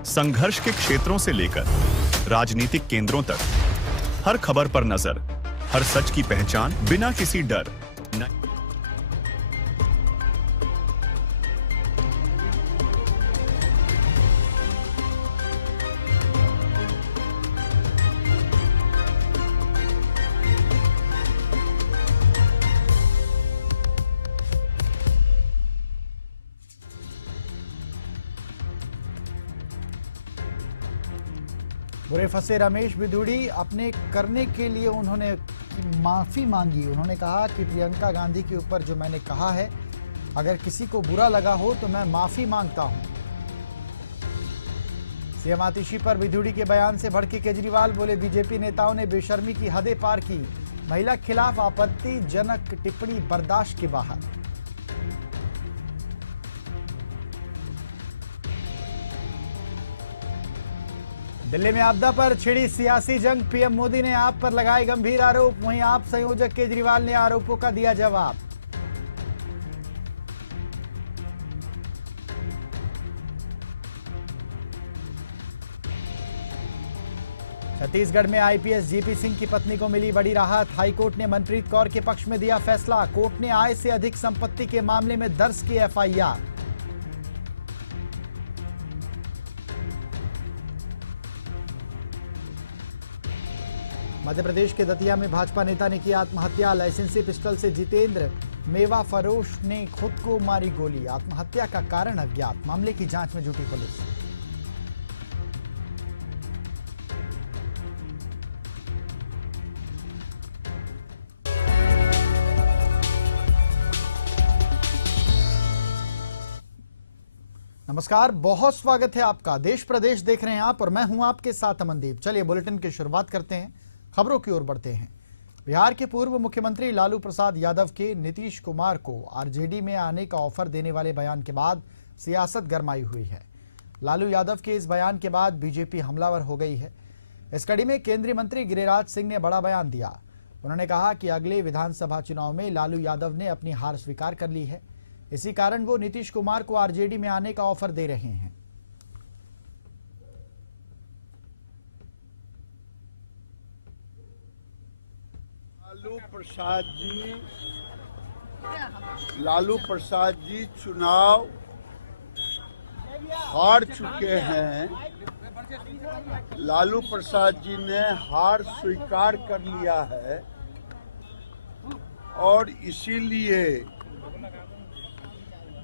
संघर्ष के क्षेत्रों से लेकर राजनीतिक केंद्रों तक हर खबर पर नजर, हर सच की पहचान बिना किसी डर। बुरे फंसे रमेश बिधूड़ी अपने करने के लिए उन्होंने माफ़ी मांगी। उन्होंने कहा कि प्रियंका गांधी के ऊपर जो मैंने कहा है, अगर किसी को बुरा लगा हो तो मैं माफ़ी मांगता हूं। सीएम आतिशी पर बिधूड़ी के बयान से भड़के केजरीवाल, बोले बीजेपी नेताओं ने बेशर्मी की हदें पार की। महिला के खिलाफ आपत्तिजनक टिप्पणी बर्दाश्त के बाहर। दिल्ली में आपदा पर छिड़ी सियासी जंग, पीएम मोदी ने आप पर लगाए गंभीर आरोप, वहीं आप संयोजक केजरीवाल ने आरोपों का दिया जवाब। छत्तीसगढ़ में आईपीएस जीपी सिंह की पत्नी को मिली बड़ी राहत। हाईकोर्ट ने मनप्रीत कौर के पक्ष में दिया फैसला। कोर्ट ने आय से अधिक संपत्ति के मामले में दर्ज की एफआईआर। मध्य प्रदेश के दतिया में भाजपा नेता ने की आत्महत्या। लाइसेंसी पिस्टल से जितेंद्र मेवा फरोश ने खुद को मारी गोली। आत्महत्या का कारण अज्ञात। मामले की जांच में जुटी पुलिस। नमस्कार, बहुत स्वागत है आपका। देश प्रदेश देख रहे हैं आप और मैं हूं आपके साथ अमनदीप। चलिए बुलेटिन की शुरुआत करते हैं, खबरों की ओर बढ़ते हैं। बिहार के पूर्व मुख्यमंत्री लालू प्रसाद यादव के नीतीश कुमार को आरजेडी में आने का ऑफर देने वाले बयान के बाद सियासत गरमाई हुई है। लालू यादव के इस बयान के बाद बीजेपी हमलावर हो गई है। इस कड़ी में केंद्रीय मंत्री गिरिराज सिंह ने बड़ा बयान दिया। उन्होंने कहा कि अगले विधानसभा चुनाव में लालू यादव ने अपनी हार स्वीकार कर ली है, इसी कारण वो नीतीश कुमार को आरजेडी में आने का ऑफर दे रहे हैं। लालू प्रसाद जी चुनाव हार चुके हैं, लालू प्रसाद जी ने हार स्वीकार कर लिया है और इसीलिए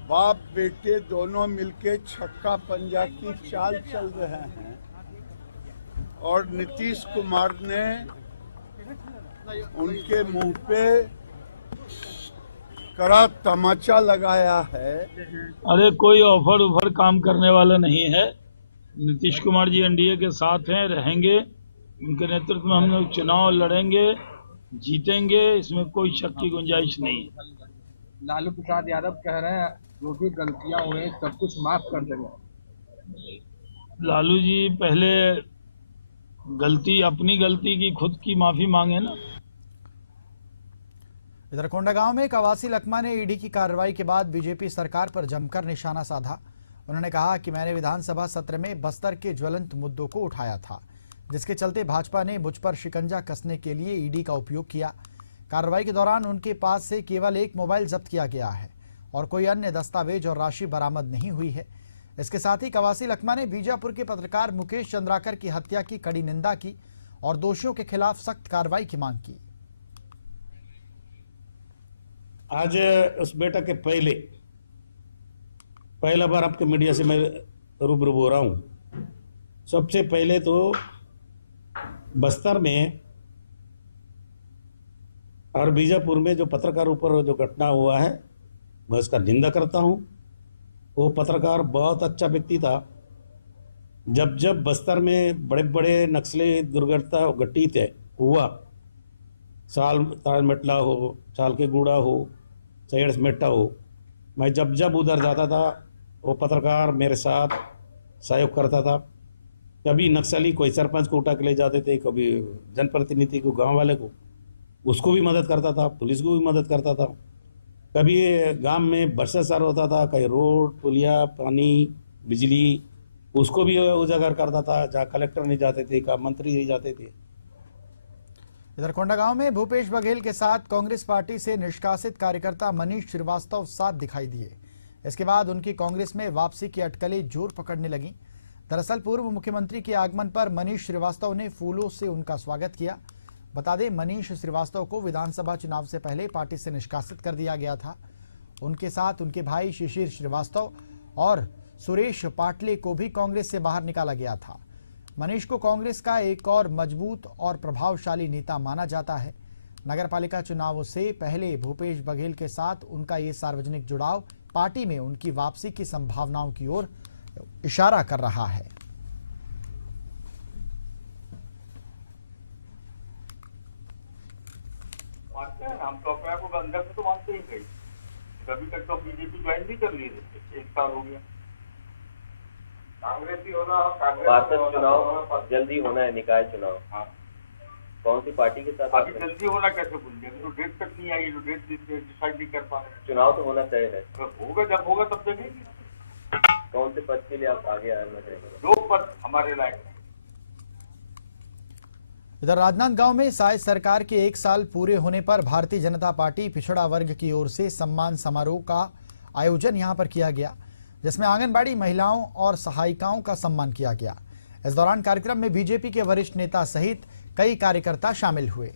बाप बेटे दोनों मिलके छक्का पंजा की चाल चल रहे हैं और नीतीश कुमार ने उनके मुंह पे कड़ा तमाचा लगाया है। अरे कोई ऑफर उफर काम करने वाला नहीं है। नीतीश कुमार जी एनडीए के साथ हैं, रहेंगे, उनके नेतृत्व में हम लोग चुनाव लड़ेंगे, जीतेंगे, इसमें कोई शक की गुंजाइश नहीं है। लालू प्रसाद यादव कह रहे हैं जो भी गलतियां हुई सब कुछ माफ कर देंगे। लालू जी पहले अपनी गलती की खुद की माफी मांगे ना। इधर कोंडागांव में कवासी लखमा ने ईडी की कार्रवाई के बाद बीजेपी सरकार पर जमकर निशाना साधा। उन्होंने कहा कि मैंने विधानसभा सत्र में बस्तर के ज्वलंत मुद्दों को उठाया था, जिसके चलते भाजपा ने मुझ पर शिकंजा कसने के लिए ईडी का उपयोग किया। कार्रवाई के दौरान उनके पास से केवल एक मोबाइल जब्त किया गया है और कोई अन्य दस्तावेज और राशि बरामद नहीं हुई है। इसके साथ ही कवासी लखमा ने बीजापुर के पत्रकार मुकेश चंद्राकर की हत्या की कड़ी निंदा की और दोषियों के खिलाफ सख्त कार्रवाई की मांग की। आज उस बैठक के पहला बार आपके मीडिया से मैं रूबरू हो रहा हूँ। सबसे पहले तो बस्तर में और बीजापुर में जो पत्रकारों पर जो घटना हुआ है मैं उसका निंदा करता हूँ। वो पत्रकार बहुत अच्छा व्यक्ति था। जब बस्तर में बड़े बड़े नक्सली दुर्घटना घटित हुआ, तालमेटला हो, चाल के गुड़ा हो, सैयड मेटा हो, मैं जब उधर जाता था वो पत्रकार मेरे साथ सहयोग करता था। कभी नक्सली कोई सरपंच को उठा के ले जाते थे, कभी जनप्रतिनिधि को, गांव वाले को, उसको भी मदद करता था, पुलिस को भी मदद करता था। कभी गांव में भ्रष्टाचार होता था, कहीं रोड, पुलिया, पानी, बिजली, उसको भी उजागर करता था। जहाँ कलेक्टर नहीं जाते थे, कहाँ मंत्री नहीं जाते थे। इधर कोंडागांव में भूपेश बघेल के साथ कांग्रेस पार्टी से निष्कासित कार्यकर्ता मनीष श्रीवास्तव साथ दिखाई दिए। इसके बाद उनकी कांग्रेस में वापसी की अटकलें जोर पकड़ने लगी। दरअसल पूर्व मुख्यमंत्री के आगमन पर मनीष श्रीवास्तव ने फूलों से उनका स्वागत किया। बता दें, मनीष श्रीवास्तव को विधानसभा चुनाव से पहले पार्टी से निष्कासित कर दिया गया था। उनके साथ उनके भाई शिशिर श्रीवास्तव और सुरेश पाटले को भी कांग्रेस से बाहर निकाला गया था। मनीष को कांग्रेस का एक और मजबूत और प्रभावशाली नेता माना जाता है। नगरपालिका चुनावों से पहले भूपेश बघेल के साथ उनका ये सार्वजनिक जुड़ाव पार्टी में उनकी वापसी की संभावनाओं की ओर इशारा कर रहा है। हम तो अपने आप को अंदर से तो मानते ही थे। कभी तक तो बीजेपी ज्वाइन भी कर लिए थे, 1 साल हो गया। कांग्रेसी होना, पार्षद चुनाव जल्दी होना है, निकाय चुनाव। हाँ। कौन सी पार्टी के साथ? अभी जल्दी होना कैसे भूल गए? तो डेट तक नहीं आई, तो डेट डिसाइड नहीं कर पा रहे। चुनाव तो होना तय है। तो होगा, जब होगा तब देखेंगे। कौन से पद के लिए आप आगे आना चाहेंगे? 2 पद हमारे लायक। इधर राजनांदगांव में साय सरकार के 1 साल पूरे होने पर भारतीय जनता पार्टी पिछड़ा वर्ग की ओर से सम्मान समारोह का आयोजन यहां पर किया गया, जिसमें आंगनबाड़ी महिलाओं और सहायिकाओं का सम्मान किया गया। इस दौरान कार्यक्रम में बीजेपी के वरिष्ठ नेता सहित कई कार्यकर्ता शामिल हुए।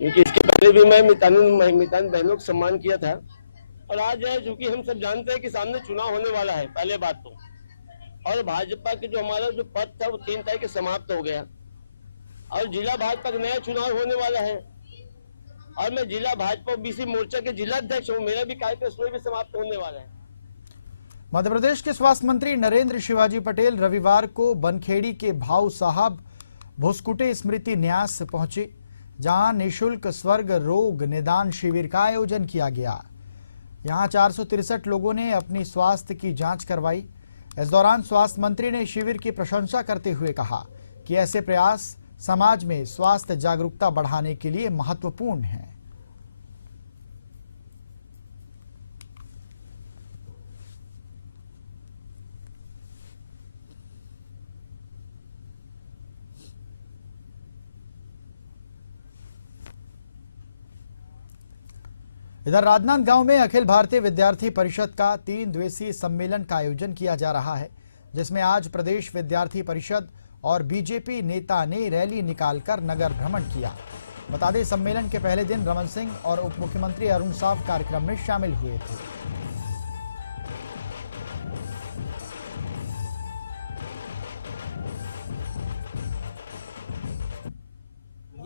क्योंकि इसके पहले भी मैं मितान बहनों को सम्मान किया था, और आज है चूंकि हम सब जानते हैं कि सामने चुनाव होने वाला है, पहले बात तो, और भाजपा के जो हमारा जो पद था वो 3 तारीख को समाप्त हो गया, और जिला भाजपा का नया चुनाव होने वाला है, और मैं जिला भाजपा ओबीसी मोर्चा के जिला अध्यक्ष हूँ। मेरा भी कार्यकाल भी समाप्त होने वाला है। मध्य प्रदेश के स्वास्थ्य मंत्री नरेंद्र शिवाजी पटेल रविवार को बनखेड़ी के भाऊ साहब भुसकुटे स्मृति न्यास पहुंचे, जहां निःशुल्क स्वर्ग रोग निदान शिविर का आयोजन किया गया। यहां 463 लोगों ने अपनी स्वास्थ्य की जांच करवाई। इस दौरान स्वास्थ्य मंत्री ने शिविर की प्रशंसा करते हुए कहा कि ऐसे प्रयास समाज में स्वास्थ्य जागरूकता बढ़ाने के लिए महत्वपूर्ण हैं। इधर राजनांदगांव में अखिल भारतीय विद्यार्थी परिषद का 3 दिवसीय सम्मेलन का आयोजन किया जा रहा है, जिसमें आज प्रदेश विद्यार्थी परिषद और बीजेपी नेता ने रैली निकालकर नगर भ्रमण किया। बता दें, सम्मेलन के पहले दिन रमन सिंह और उप मुख्यमंत्री अरुण साव कार्यक्रम में शामिल हुए थे।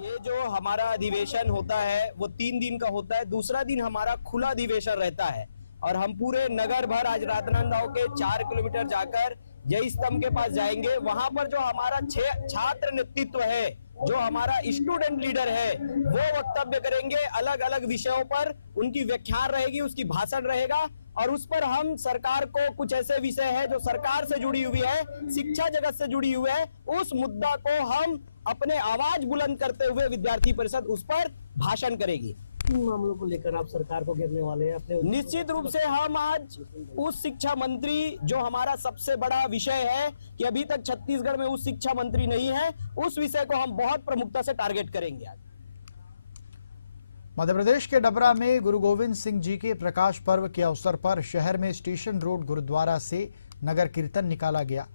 ये जो हमारा अधिवेशन होता है वो 3 दिन का होता है। दूसरा दिन हमारा खुला अधिवेशन रहता है और हम पूरे नगर भर आज राजनांदगांव के 4 किलोमीटर जाकर जय स्तंभ के पास जाएंगे। वहां पर जो हमारा छात्र नेतृत्व है, जो हमारा स्टूडेंट लीडर है, वो वक्तव्य करेंगे। अलग अलग विषयों पर उनकी व्याख्यान रहेगी, उसकी भाषण रहेगा और उस पर हम सरकार को कुछ ऐसे विषय है जो सरकार से जुड़ी हुई है, शिक्षा जगत से जुड़ी हुई है, उस मुद्दा को हम अपने आवाज बुलंद करते हुए विद्यार्थी परिषद उस पर भाषण करेगी। किन मामलों को लेकर आप सरकार को घेरने वाले हैं अपने? निश्चित रूप से हम आज उस शिक्षा मंत्री, जो हमारा सबसे बड़ा विषय है कि अभी तक छत्तीसगढ़ में उस शिक्षा मंत्री नहीं है, उस विषय को हम बहुत प्रमुखता से टारगेट करेंगे। आज मध्य प्रदेश के डबरा में गुरु गोविंद सिंह जी के प्रकाश पर्व के अवसर पर शहर में स्टेशन रोड गुरुद्वारा से नगर कीर्तन निकाला गया।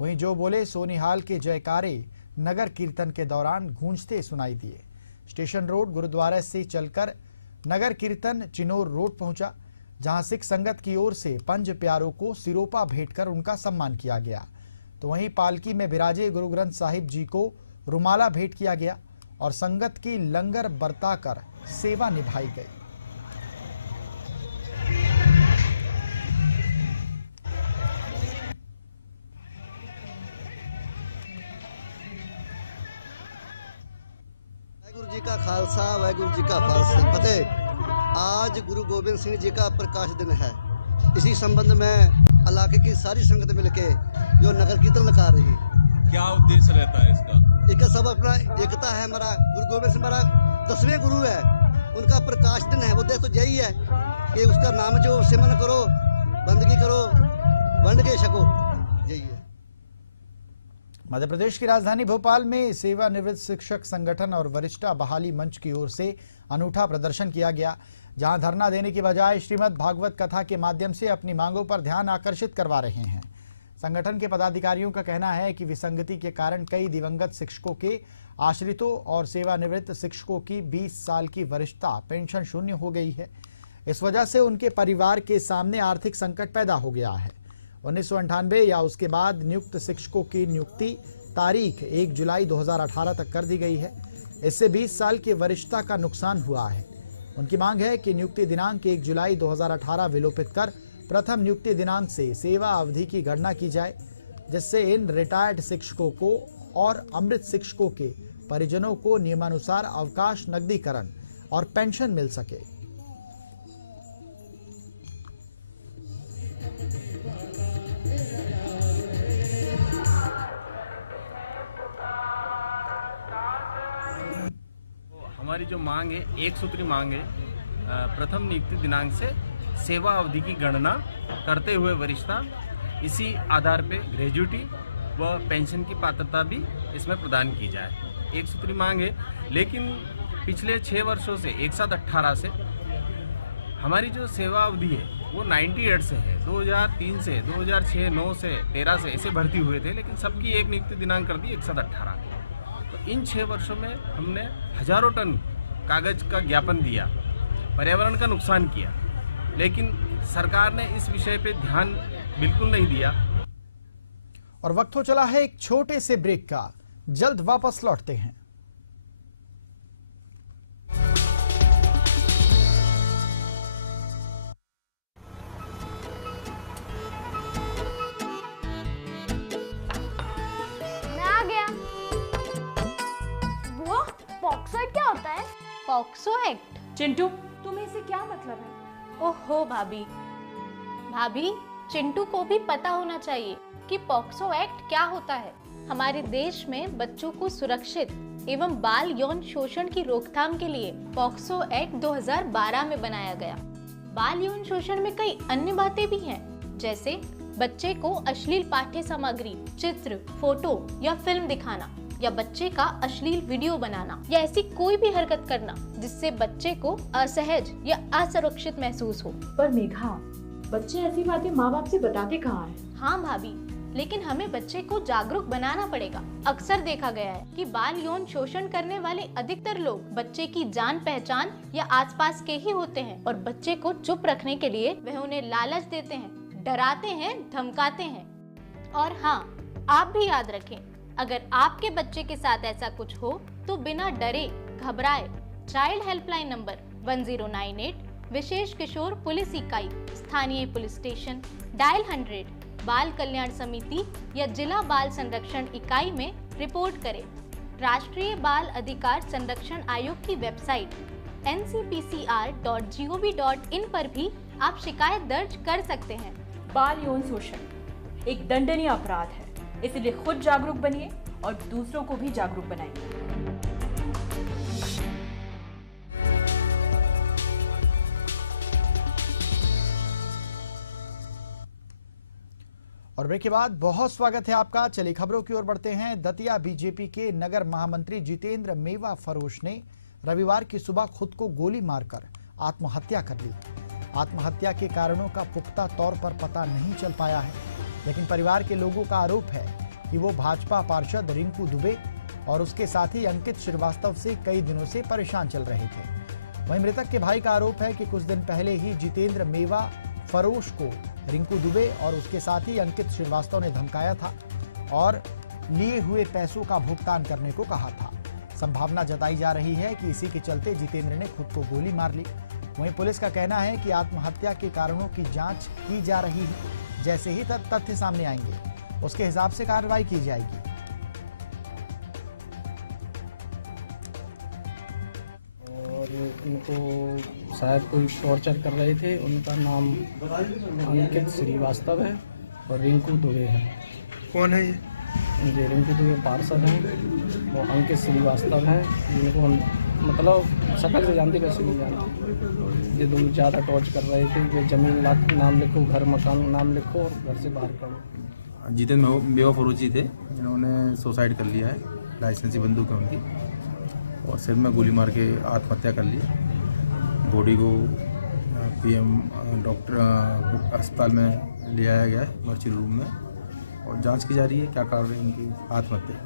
वहीं जो बोले सोनिहाल के जयकारे नगर कीर्तन के दौरान गूंजते सुनाई दिए। स्टेशन रोड गुरुद्वारा से चलकर नगर कीर्तन चिनोर रोड पहुंचा, जहां सिख संगत की ओर से पंज प्यारों को सिरोपा भेंट कर उनका सम्मान किया गया। तो वहीं पालकी में विराजे गुरु ग्रंथ साहिब जी को रुमाला भेंट किया गया और संगत की लंगर बरताकर सेवा निभाई गई। वाहिगुरु जी का खालसा, वाहिगुरु जी का फतेह। आज गुरु गोविंद सिंह जी का प्रकाश दिन है। इसी संबंध में इलाके की सारी संगत मिलके जो नगर कीर्तन निकाल रही। क्या उद्देश्य रहता है इसका? एक सब अपना एकता है। हमारा गुरु गोविंद सिंह हमारा 10वें गुरु है, उनका प्रकाश दिन है। उद्देश्य तो यही है कि उसका नाम जो सिमरन करो, बंदगी करो, बंद के छको, यही है। मध्य प्रदेश की राजधानी भोपाल में सेवानिवृत्त शिक्षक संगठन और वरिष्ठ बहाली मंच की ओर से अनूठा प्रदर्शन किया गया, जहां धरना देने की बजाय श्रीमद् भागवत कथा के माध्यम से अपनी मांगों पर ध्यान आकर्षित करवा रहे हैं। संगठन के पदाधिकारियों का कहना है कि विसंगति के कारण कई दिवंगत शिक्षकों के आश्रितों और सेवानिवृत्त शिक्षकों की 20 साल की वरिष्ठता पेंशन शून्य हो गई है। इस वजह से उनके परिवार के सामने आर्थिक संकट पैदा हो गया है। 1998 या उसके बाद नियुक्त शिक्षकों की नियुक्ति तारीख 1 जुलाई 2018 तक कर दी गई है। इससे 20 साल की वरिष्ठता का नुकसान हुआ है। उनकी मांग है कि नियुक्ति दिनांक 1 जुलाई 2018 विलोपित कर प्रथम नियुक्ति दिनांक से सेवा अवधि की गणना की जाए, जिससे इन रिटायर्ड शिक्षकों को और अमृत शिक्षकों के परिजनों को नियमानुसार अवकाश, नकदीकरण और पेंशन मिल सके। हमारी जो मांग है, एक सूत्री मांग है, प्रथम नियुक्ति दिनांक से सेवा अवधि की गणना करते हुए वरिष्ठता, इसी आधार पे ग्रेजुइटी व पेंशन की पात्रता भी इसमें प्रदान की जाए। एक सूत्री मांग है, लेकिन पिछले 6 वर्षों से 1718 से हमारी जो सेवा अवधि है वो 98 से है। 2003 से 2006, 9 से 13 से ऐसे भर्ती हुए थे, लेकिन सबकी एक नियुक्ति दिनांक कर दी 1718। तो इन 6 वर्षों में हमने हजारों टन कागज का ज्ञापन दिया, पर्यावरण का नुकसान किया, लेकिन सरकार ने इस विषय पे ध्यान बिल्कुल नहीं दिया। और वक्त हो चला है एक छोटे से ब्रेक का, जल्द वापस लौटते हैं। मैं आ गया। वो पॉक्सो एक्ट क्या होता है? POCSO act? चिंटू, तुम्हें इसे क्या मतलब है? ओहो भाभी, चिंटू को भी पता होना चाहिए कि पॉक्सो एक्ट क्या होता है। हमारे देश में बच्चों को सुरक्षित एवं बाल यौन शोषण की रोकथाम के लिए पॉक्सो एक्ट 2012 में बनाया गया। बाल यौन शोषण में कई अन्य बातें भी हैं, जैसे बच्चे को अश्लील पाठ्य सामग्री, चित्र, फोटो या फिल्म दिखाना या बच्चे का अश्लील वीडियो बनाना या ऐसी कोई भी हरकत करना जिससे बच्चे को असहज या असुरक्षित महसूस हो। पर मेघा, बच्चे ऐसी बातें माँ बाप से बताते कहाँ हैं? हाँ भाभी, लेकिन हमें बच्चे को जागरूक बनाना पड़ेगा। अक्सर देखा गया है कि बाल यौन शोषण करने वाले अधिकतर लोग बच्चे की जान पहचान या आसपास के ही होते हैं और बच्चे को चुप रखने के लिए वह उन्हें लालच देते हैं, डराते हैं, धमकाते हैं। और हाँ, आप भी याद रखें, अगर आपके बच्चे के साथ ऐसा कुछ हो तो बिना डरे घबराए चाइल्ड हेल्पलाइन नंबर 1098, विशेष किशोर पुलिस इकाई, स्थानीय पुलिस स्टेशन, डायल 100, बाल कल्याण समिति या जिला बाल संरक्षण इकाई में रिपोर्ट करें। राष्ट्रीय बाल अधिकार संरक्षण आयोग की वेबसाइट ncpcr.gov.in पर भी आप शिकायत दर्ज कर सकते हैं। बाल यौन शोषण एक दंडनीय अपराध है, इसलिए खुद जागरूक बनिए और दूसरों को भी जागरूक बनाइए। और ब्रेक के बाद बहुत स्वागत है आपका। चलिए खबरों की ओर बढ़ते हैं। दतिया बीजेपी के नगर महामंत्री जितेंद्र मेवा फरोश ने रविवार की सुबह खुद को गोली मारकर आत्महत्या कर ली। आत्महत्या के कारणों का पुख्ता तौर पर पता नहीं चल पाया है, लेकिन परिवार के लोगों का आरोप है कि वो भाजपा पार्षद रिंकू दुबे और उसके साथी अंकित श्रीवास्तव से कई दिनों से परेशान चल रहे थे। वहीं मृतक के भाई का आरोप है कि कुछ दिन पहले ही जितेंद्र मेवा फरोश को रिंकू दुबे और उसके साथी अंकित श्रीवास्तव ने धमकाया था और लिए हुए पैसों का भुगतान करने को कहा था। संभावना जताई जा रही है कि इसी के चलते जितेंद्र ने खुद को गोली मार ली। वहीं पुलिस का कहना है कि आत्महत्या के कारणों की जांच की जा रही है। जैसे ही तथ्य सामने आएंगे उसके हिसाब से कार्रवाई की जाएगी। और उनको शायद कोई टॉर्चर कर रहे थे। उनका नाम अंकित श्रीवास्तव है और रिंकू दुबे है। कौन है ये? रिंकू दुबे पार्षद हैं और अंकित श्रीवास्तव है। इनको मतलब शक्ल से जानते, वैसे नहीं जानते। ये दोनों ज़्यादा टॉर्च कर रहे थे कि ज़मीन नाम लिखो, घर मकान नाम लिखो और घर से बाहर करो। जितेंद्र मेवा फरोश जी थे, इन्होंने सुसाइड कर लिया है। लाइसेंसी बंदूक है उनकी और सिर में गोली मार के आत्महत्या कर ली। बॉडी को पीएम डॉक्टर अस्पताल में ले आया गया है, मर्चरी रूम में, और जांच की जा रही है क्या कारण है इनकी आत्महत्या।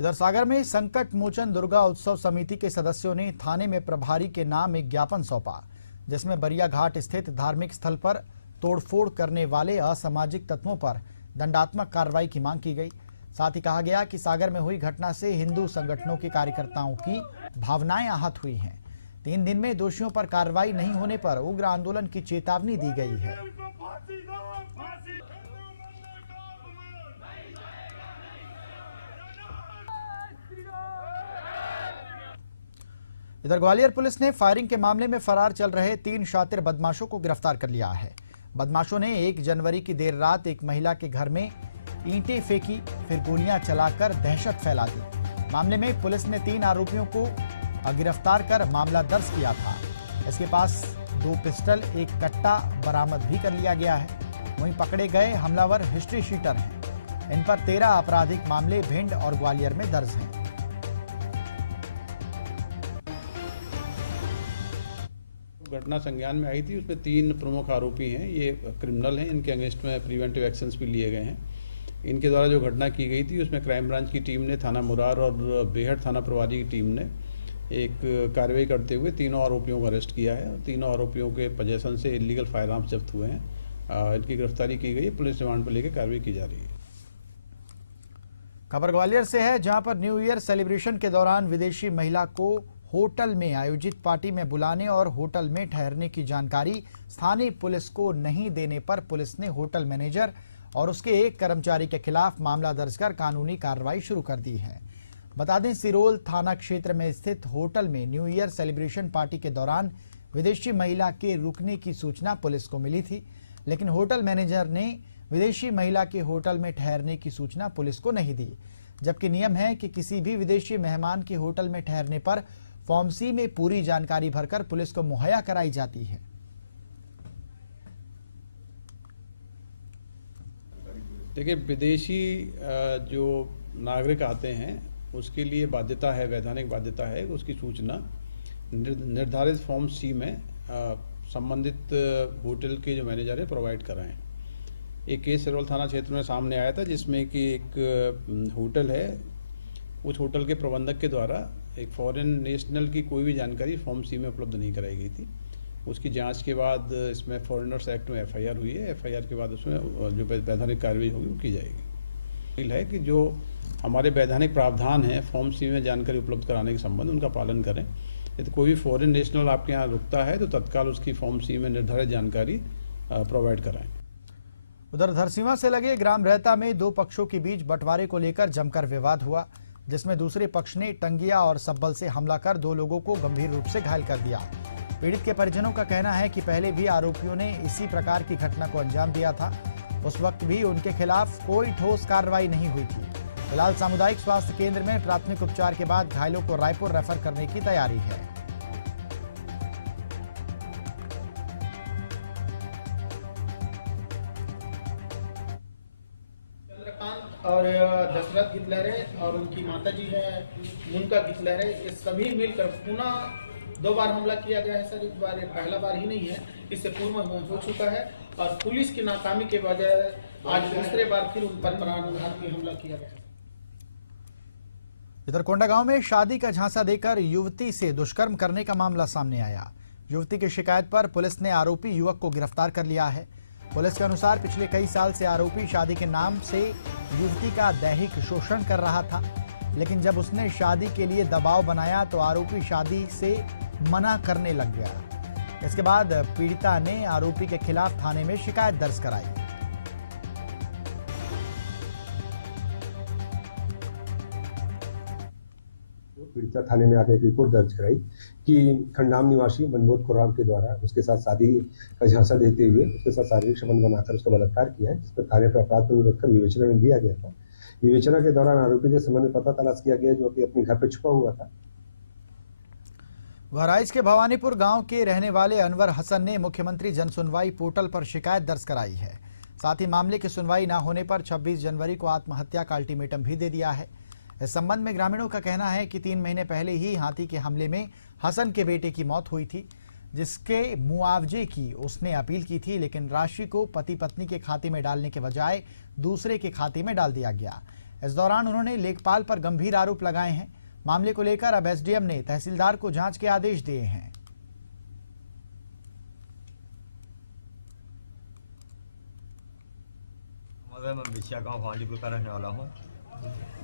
इधर सागर में संकट मोचन दुर्गा उत्सव समिति के सदस्यों ने थाने में प्रभारी के नाम एक ज्ञापन सौंपा, जिसमें बरिया घाट स्थित धार्मिक स्थल पर तोड़फोड़ करने वाले असामाजिक तत्वों पर दंडात्मक कार्रवाई की मांग की गई। साथ ही कहा गया कि सागर में हुई घटना से हिंदू संगठनों के कार्यकर्ताओं की भावनाएं आहत हुई हैं। 3 दिन में दोषियों पर कार्रवाई नहीं होने पर उग्र आंदोलन की चेतावनी दी गई है। इधर ग्वालियर पुलिस ने फायरिंग के मामले में फरार चल रहे 3 शातिर बदमाशों को गिरफ्तार कर लिया है। बदमाशों ने 1 जनवरी की देर रात एक महिला के घर में ईंटें फेंकी, फिर गोलियां चलाकर दहशत फैला दी। मामले में पुलिस ने 3 आरोपियों को गिरफ्तार कर मामला दर्ज किया था। इसके पास 2 पिस्टल, 1 कट्टा बरामद भी कर लिया गया है। वहीं पकड़े गए हमलावर हिस्ट्री शीटर हैं। इन पर 13 आपराधिक मामले भिंड और ग्वालियर में दर्ज हैं। घटना संज्ञान में आई थी, उसमें 3 प्रमुख आरोपी हैं। ये क्रिमिनल हैं, इनके अगेंस्ट में प्रिवेंटिव एक्शंस भी लिए गए हैं। इनके द्वारा जो घटना की गई थी उसमें क्राइम ब्रांच की टीम ने, थाना मुरार और बेहट थाना प्रभारी की टीम ने एक कार्रवाई करते हुए 3 आरोपियों को अरेस्ट किया है। 3 आरोपियों के पोजेसन से इलीगल फायर आर्म्स जब्त हुए हैं। इनकी गिरफ्तारी की गई है, पुलिस रिमांड पर लेकर कार्रवाई की जा रही है। खबर ग्वालियर से है, जहां पर न्यू ईयर सेलिब्रेशन के दौरान विदेशी महिला को होटल में आयोजित पार्टी में बुलाने और होटल में ठहरने की जानकारी स्थानीय पुलिस को नहीं देने पर पुलिस ने होटल मैनेजर और उसके एक कर्मचारी के खिलाफ मामला दर्ज कर कानूनी कार्रवाई शुरू कर दी है। बता दें, सिरोल थाना क्षेत्र में स्थित होटल में न्यू ईयर सेलिब्रेशन पार्टी के दौरान विदेशी महिला के रुकने की सूचना पुलिस को मिली थी, लेकिन होटल मैनेजर ने विदेशी महिला के होटल में ठहरने की सूचना पुलिस को नहीं दी, जबकि नियम है कि किसी भी विदेशी मेहमान के होटल में ठहरने पर फॉर्म सी में पूरी जानकारी भरकर पुलिस को मुहैया कराई जाती है। देखिए, विदेशी जो नागरिक आते हैं उसके लिए बाध्यता है, वैधानिक बाध्यता है, उसकी सूचना निर्धारित फॉर्म सी में संबंधित होटल के जो मैनेजर है प्रोवाइड कराएं। एक केस सिरौल थाना क्षेत्र में सामने आया था जिसमें कि एक होटल है, उस होटल के प्रबंधक के द्वारा एक फॉरेन नेशनल की कोई भी जानकारी फॉर्म सी में उपलब्ध नहीं कराई गई थी। उसकी जांच के बाद इसमें फॉरेनर्स एक्ट में एफआईआर हुई है। एफआईआर के बाद उसमें जो वैधानिक कार्रवाई होगी वो की जाएगी। है कि जो हमारे वैधानिक प्रावधान हैं फॉर्म सी में जानकारी उपलब्ध कराने के संबंध उनका पालन करें। यदि कोई भी फॉरेन नेशनल आपके यहाँ रुकता है तो तत्काल उसकी फॉर्म सी में निर्धारित जानकारी प्रोवाइड कराएं। उधर धरसींवा से लगे ग्राम रहता में दो पक्षों के बीच बंटवारे को लेकर जमकर विवाद हुआ, जिसमें दूसरे पक्ष ने टंगिया और सब्बल से हमला कर दो लोगों को गंभीर रूप से घायल कर दिया। पीड़ित के परिजनों का कहना है कि पहले भी आरोपियों ने इसी प्रकार की घटना को अंजाम दिया था। उस वक्त भी उनके खिलाफ कोई ठोस कार्रवाई नहीं हुई थी। फिलहाल सामुदायिक स्वास्थ्य केंद्र में प्राथमिक उपचार के बाद घायलों को रायपुर रेफर करने की तैयारी है। और दशरथ गितलहरे और उनकी माता जी है मुनका गितलहरे, ये सभी मिलकर पुनः 2 बार हमला किया गया है सर। इस बार ये पहला बार ही नहीं है, इससे पूर्व में हो चुका है और पुलिस की नाकामी के वजह आज दूसरे बार फिर उन पर प्राणघाती हमला किया गया है। इधर कोंडागांव में शादी का झांसा देकर युवती से दुष्कर्म करने का मामला सामने आया। युवती की शिकायत पर पुलिस ने आरोपी युवक को गिरफ्तार कर लिया है। पुलिस के अनुसार पिछले कई साल से आरोपी शादी के नाम से युवती का दैहिक शोषण कर रहा था, लेकिन जब उसने शादी के लिए दबाव बनाया तो आरोपी शादी से मना करने लग गया। इसके बाद पीड़िता ने आरोपी के खिलाफ थाने में शिकायत दर्ज कराई। पीड़िता थाने में आकर एक रिपोर्ट दर्ज कराई कि खंडाम निवासी मनमोहन खुर्राम के द्वारा उसके साथ शादी का झांसा देते हुए उसके साथ शारीरिक संबंध बनाकर उसका बलात्कार किया है, जिस पर थाने पर अपराध पंजीबद्ध रखकर विवेचना में लिया गया था। विवेचना के दौरान आरोपी के संबंध में पता तलाश किया गया जो कि अपने घर पर छुपा हुआ था। बहराइच के भवानीपुर गांव के रहने वाले अनवर हसन ने मुख्यमंत्री जनसुनवाई पोर्टल पर शिकायत दर्ज कराई है। साथ ही मामले की सुनवाई न होने पर 26 जनवरी को आत्महत्या का अल्टीमेटम भी दे दिया है। इस संबंध में ग्रामीणों का कहना है कि 3 महीने पहले ही हाथी के हमले में हसन के बेटे की मौत हुई थी, जिसके मुआवजे की उसने अपील की थी, लेकिन राशि को पति पत्नी के खाते में डालने के बजाय दूसरे के खाते में डाल दिया गया। इस दौरान उन्होंने लेखपाल पर गंभीर आरोप लगाए हैं। मामले को लेकर अब एसडीएम ने तहसीलदार को जांच के आदेश दिए हैं। मैं बिछिया गाँव भवानीपुर का रहने वाला हूँ।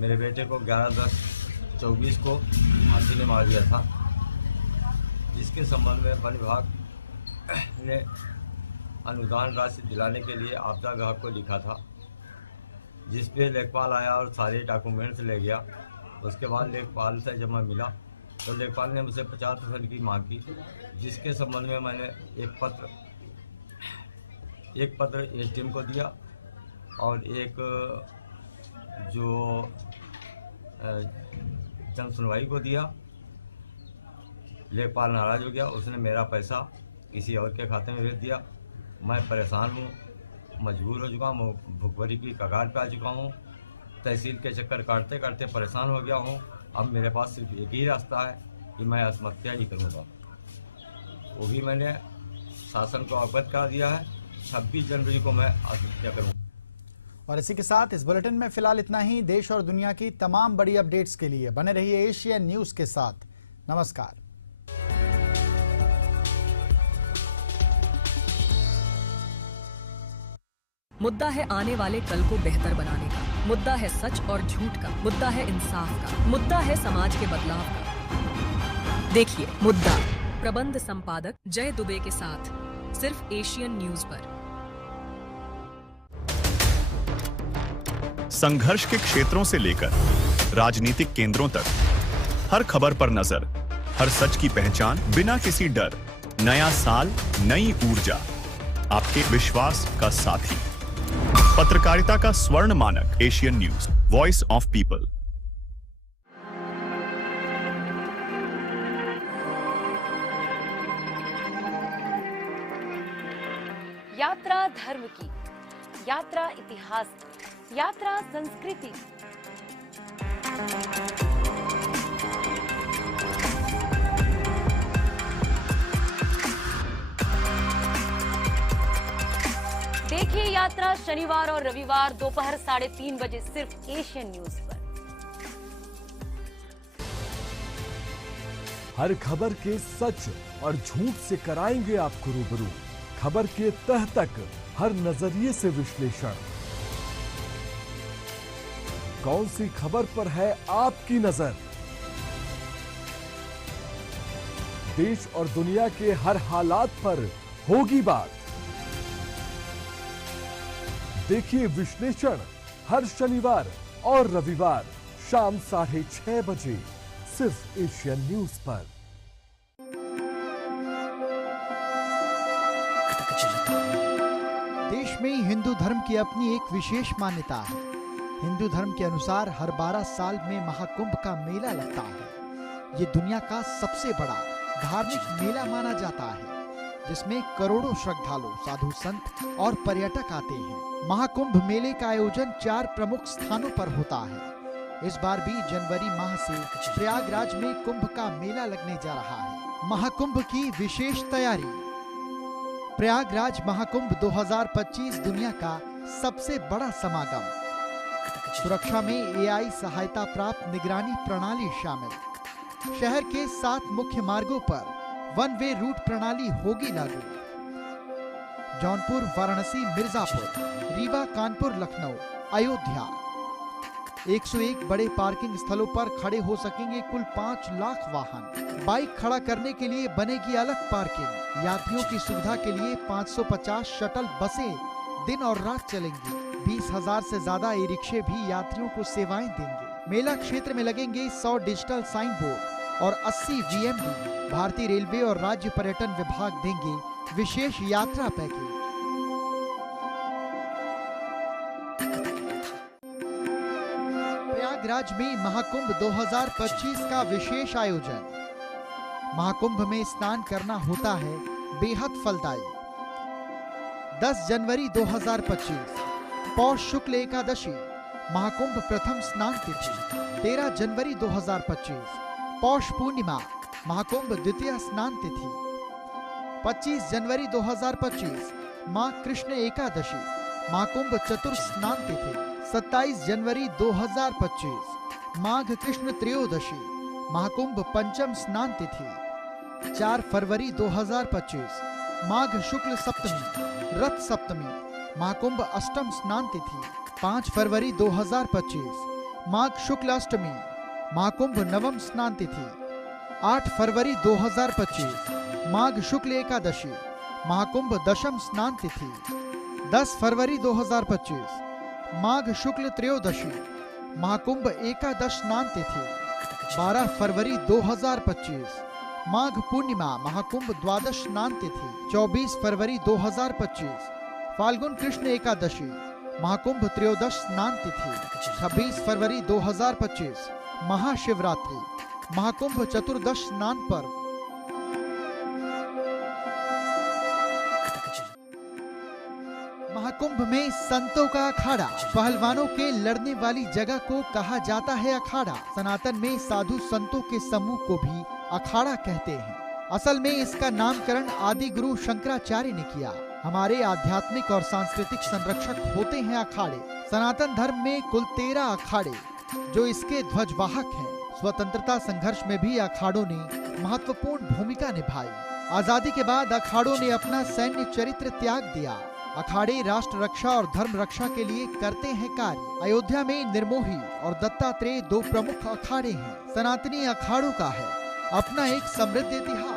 मेरे बेटे को 11/10/24 को हाथी ने मार दिया था, जिसके संबंध में वन विभाग ने अनुदान राशि दिलाने के लिए आपदा विभाग को लिखा था, जिस पे लेखपाल आया और सारे डॉक्यूमेंट्स ले गया। उसके बाद लेखपाल से जब मैं मिला तो लेखपाल ने मुझसे 50% की मांग की, जिसके संबंध में मैंने एक पत्र एसडीएम को दिया और एक जो जन सुनवाई को दिया। लेखपाल नाराज हो गया, उसने मेरा पैसा किसी और के खाते में भेज दिया। मैं परेशान हूँ, मजबूर हो चुका हूँ, भुखमरी की कगार पे आ चुका हूँ। तहसील के चक्कर काटते काटते परेशान हो गया हूँ। अब मेरे पास सिर्फ एक ही रास्ता है कि मैं आत्महत्या ही करूँगा। वो भी मैंने शासन को अवगत करा दिया है। 26 जनवरी को मैं आत्महत्या करूँगा। और इसी के साथ इस बुलेटिन में फिलहाल इतना ही। देश और दुनिया की तमाम बड़ी अपडेट्स के लिए बने रहिए एशियन न्यूज के साथ। नमस्कार। मुद्दा है आने वाले कल को बेहतर बनाने का, मुद्दा है सच और झूठ का, मुद्दा है इंसाफ का, मुद्दा है समाज के बदलाव का। देखिए मुद्दा, प्रबंध संपादक जय दुबे के साथ, सिर्फ एशियन न्यूज पर। संघर्ष के क्षेत्रों से लेकर राजनीतिक केंद्रों तक हर खबर पर नजर, हर सच की पहचान बिना किसी डर। नया साल, नई ऊर्जा, आपके विश्वास का साथी। पत्रकारिता का स्वर्ण मानक, Asian news, voice of people. यात्रा धर्म की, यात्रा इतिहास की, यात्रा संस्कृति, देखिए यात्रा शनिवार और रविवार दोपहर 3:30 बजे सिर्फ एशियन न्यूज पर। हर खबर के सच और झूठ से कराएंगे आपको रूबरू। खबर के तह तक हर नजरिए से विश्लेषण। कौन सी खबर पर है आपकी नजर? देश और दुनिया के हर हालात पर होगी बात। देखिए विश्लेषण हर शनिवार और रविवार शाम 6:30 बजे सिर्फ एशियन न्यूज पर। देश में हिंदू धर्म की अपनी एक विशेष मान्यता है। हिंदू धर्म के अनुसार हर 12 साल में महाकुंभ का मेला लगता है। ये दुनिया का सबसे बड़ा धार्मिक मेला माना जाता है, जिसमें करोड़ों श्रद्धालु, साधु संत और पर्यटक आते हैं। महाकुंभ मेले का आयोजन 4 प्रमुख स्थानों पर होता है। इस बार भी जनवरी माह से प्रयागराज में कुंभ का मेला लगने जा रहा है। महाकुंभ की विशेष तैयारी। प्रयागराज महाकुंभ 2025 दुनिया का सबसे बड़ा समागम। सुरक्षा में AI सहायता प्राप्त निगरानी प्रणाली शामिल। शहर के 7 मुख्य मार्गों पर 1 वे रूट प्रणाली होगी लागू। जौनपुर, वाराणसी, मिर्जापुर, रीवा, कानपुर, लखनऊ, अयोध्या 101 बड़े पार्किंग स्थलों पर खड़े हो सकेंगे कुल 5 लाख वाहन। बाइक खड़ा करने के लिए बनेगी अलग पार्किंग। यात्रियों की सुविधा के लिए 550 शटल बसें दिन और रात चलेंगी। 20,000 से ज्यादा ई-रिक्शे भी यात्रियों को सेवाएं देंगे। मेला क्षेत्र में लगेंगे 100 डिजिटल साइन बोर्ड और 80 VMD। भारतीय रेलवे और राज्य पर्यटन विभाग देंगे विशेष यात्रा पैकेज। प्रयागराज में महाकुंभ 2025 का विशेष आयोजन। महाकुंभ में स्नान करना होता है बेहद फलदायी। 10 जनवरी 2025 पौष शुक्ल एकादशी महाकुंभ प्रथम स्नान तिथि। 13 जनवरी 2025 पौष पूर्णिमा महाकुंभ द्वितीय स्नान तिथि। 25 जनवरी 2025 मां कृष्ण एकादशी महाकुंभ चतुर्थ स्नान तिथि। 27 जनवरी 2025 माघ कृष्ण त्रयोदशी महाकुंभ पंचम स्नान तिथि। 4 फरवरी 2025 माघ शुक्ल सप्तमी रथ सप्तमी महाकुंभ अष्टम स्नान तिथि। 5 फरवरी 2025 माघ शुक्ल अष्टमी महाकुंभ नवम स्नान तिथि। 8 फरवरी 2025 माघ शुक्ल एकादशी महाकुंभ दशम स्नान तिथि। 10 फरवरी 2025 माघ शुक्ल त्रयोदशी महाकुंभ एकादश स्नान तिथि। 12 फरवरी 2025 माघ पूर्णिमा महाकुंभ द्वादश स्नान तिथि। 24 फरवरी 2025 फाल्गुन कृष्ण एकादशी महाकुंभ त्रयोदश स्नान तिथि। 26 फरवरी 2025 महाशिवरात्रि महाकुंभ चतुर्दश स्नान पर्व। महाकुंभ में संतों का अखाड़ा। पहलवानों के लड़ने वाली जगह को कहा जाता है अखाड़ा। सनातन में साधु संतों के समूह को भी अखाड़ा कहते हैं। असल में इसका नामकरण आदि गुरु शंकराचार्य ने किया। हमारे आध्यात्मिक और सांस्कृतिक संरक्षक होते हैं अखाड़े। सनातन धर्म में कुल 13 अखाड़े जो इसके ध्वजवाहक हैं। स्वतंत्रता संघर्ष में भी अखाड़ों ने महत्वपूर्ण भूमिका निभाई। आजादी के बाद अखाड़ों ने अपना सैन्य चरित्र त्याग दिया। अखाड़े राष्ट्र रक्षा और धर्म रक्षा के लिए करते हैं कार्य। अयोध्या में निर्मोही और दत्तात्रेय 2 प्रमुख अखाड़े हैं। सनातनी अखाड़ों का है अपना एक समृद्ध इतिहास।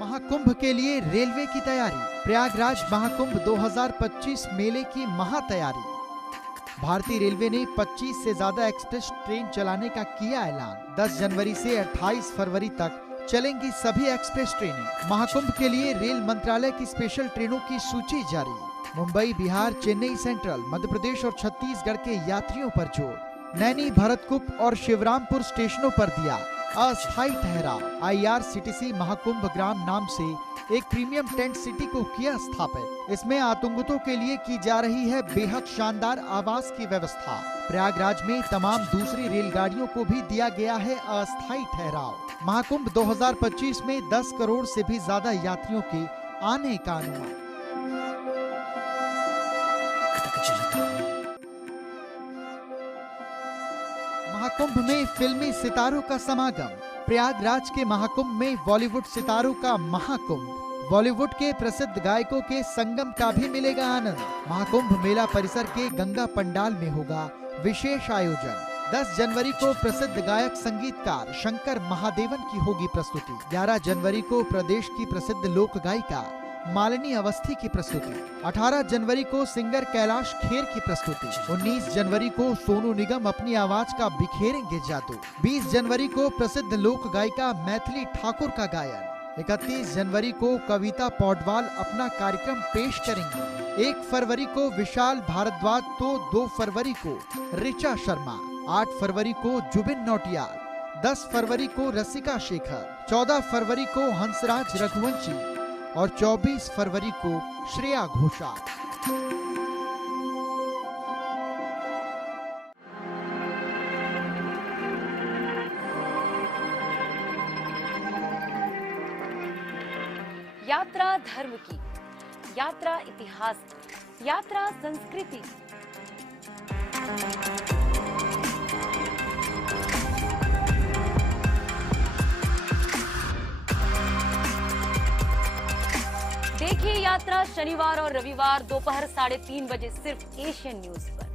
महाकुंभ के लिए रेलवे की तैयारी। प्रयागराज महाकुंभ 2025 मेले की महातैयारी। भारतीय रेलवे ने 25 से ज्यादा एक्सप्रेस ट्रेन चलाने का किया ऐलान। 10 जनवरी से 28 फरवरी तक चलेंगी सभी एक्सप्रेस ट्रेनें। महाकुंभ के लिए रेल मंत्रालय की स्पेशल ट्रेनों की सूची जारी। मुंबई, बिहार, चेन्नई सेंट्रल, मध्य प्रदेश और छत्तीसगढ़ के यात्रियों पर जोर। नैनी, भरतकुप और शिवरामपुर स्टेशनों पर दिया अस्थायी ठहराव। IRCTC महाकुंभ ग्राम नाम से एक प्रीमियम टेंट सिटी को किया स्थापित। इसमें आतंकितों के लिए की जा रही है बेहद शानदार आवास की व्यवस्था। प्रयागराज में तमाम दूसरी रेलगाड़ियों को भी दिया गया है अस्थायी ठहराव। महाकुंभ 2025 में 10 करोड़ से भी ज्यादा यात्रियों के आने का अनुमान। महाकुंभ में फिल्मी सितारों का समागम। प्रयागराज के महाकुंभ में बॉलीवुड सितारों का महाकुंभ। बॉलीवुड के प्रसिद्ध गायकों के संगम का भी मिलेगा आनंद। महाकुंभ मेला परिसर के गंगा पंडाल में होगा विशेष आयोजन। 10 जनवरी को प्रसिद्ध गायक संगीतकार शंकर महादेवन की होगी प्रस्तुति। 11 जनवरी को प्रदेश की प्रसिद्ध लोक गायिका मालिनी अवस्थी की प्रस्तुति। 18 जनवरी को सिंगर कैलाश खेर की प्रस्तुति। 19 जनवरी को सोनू निगम अपनी आवाज का बिखेरेंगे जादू। 20 जनवरी को प्रसिद्ध लोक गायिका मैथिली ठाकुर का गायन। 31 जनवरी को कविता पौडवाल अपना कार्यक्रम पेश करेंगी। 1 फरवरी को विशाल भारद्वाज तो 2 फरवरी को ऋचा शर्मा। 8 फरवरी को जुबिन नौटियाल। 10 फरवरी को रसिका शेखर। 14 फरवरी को हंसराज रघुवंशी और 24 फरवरी को श्रेया घोषाल। यात्रा धर्म की, यात्रा इतिहास की, यात्रा संस्कृति। देखिए यात्रा शनिवार और रविवार दोपहर 3:30 बजे सिर्फ एशियन न्यूज पर।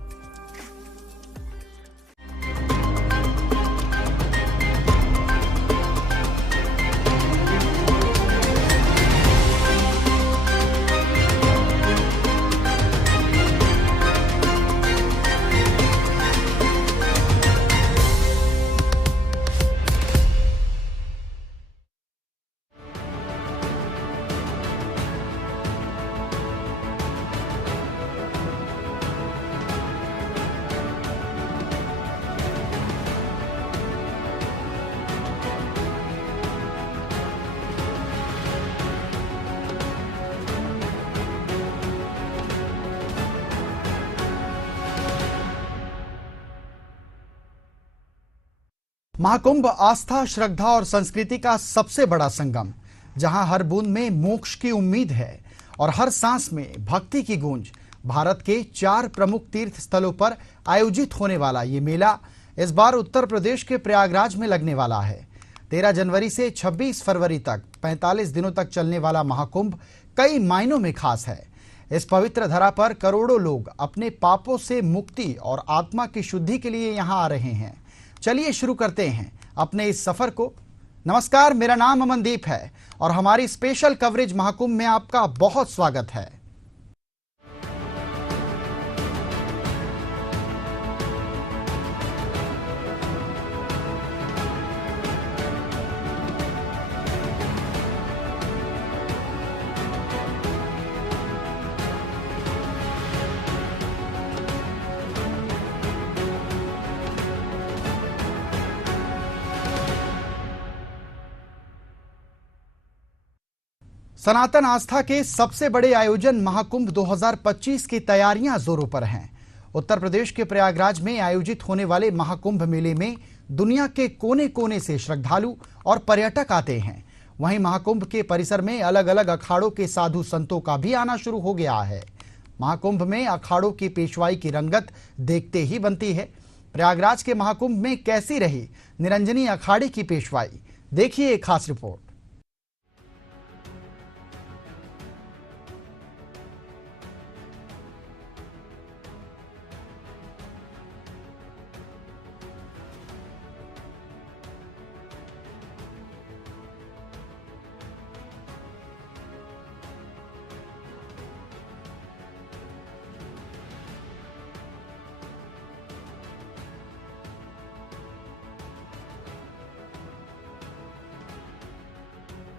महाकुंभ आस्था, श्रद्धा और संस्कृति का सबसे बड़ा संगम, जहां हर बूंद में मोक्ष की उम्मीद है और हर सांस में भक्ति की गूंज। भारत के 4 प्रमुख तीर्थ स्थलों पर आयोजित होने वाला ये मेला इस बार उत्तर प्रदेश के प्रयागराज में लगने वाला है। 13 जनवरी से 26 फरवरी तक 45 दिनों तक चलने वाला महाकुंभ कई मायनों में खास है। इस पवित्र धरा पर करोड़ों लोग अपने पापों से मुक्ति और आत्मा की शुद्धि के लिए यहाँ आ रहे हैं। चलिए शुरू करते हैं अपने इस सफर को। नमस्कार, मेरा नाम अमनदीप है और हमारी स्पेशल कवरेज महाकुंभ में आपका बहुत स्वागत है। सनातन आस्था के सबसे बड़े आयोजन महाकुंभ 2025 की तैयारियां जोरों पर हैं। उत्तर प्रदेश के प्रयागराज में आयोजित होने वाले महाकुंभ मेले में दुनिया के कोने कोने से श्रद्धालु और पर्यटक आते हैं। वहीं महाकुंभ के परिसर में अलग अलग अखाड़ों के साधु संतों का भी आना शुरू हो गया है। महाकुंभ में अखाड़ों की पेशवाई की रंगत देखते ही बनती है। प्रयागराज के महाकुंभ में कैसी रही निरंजनी अखाड़े की पेशवाई, देखिए एक खास रिपोर्ट।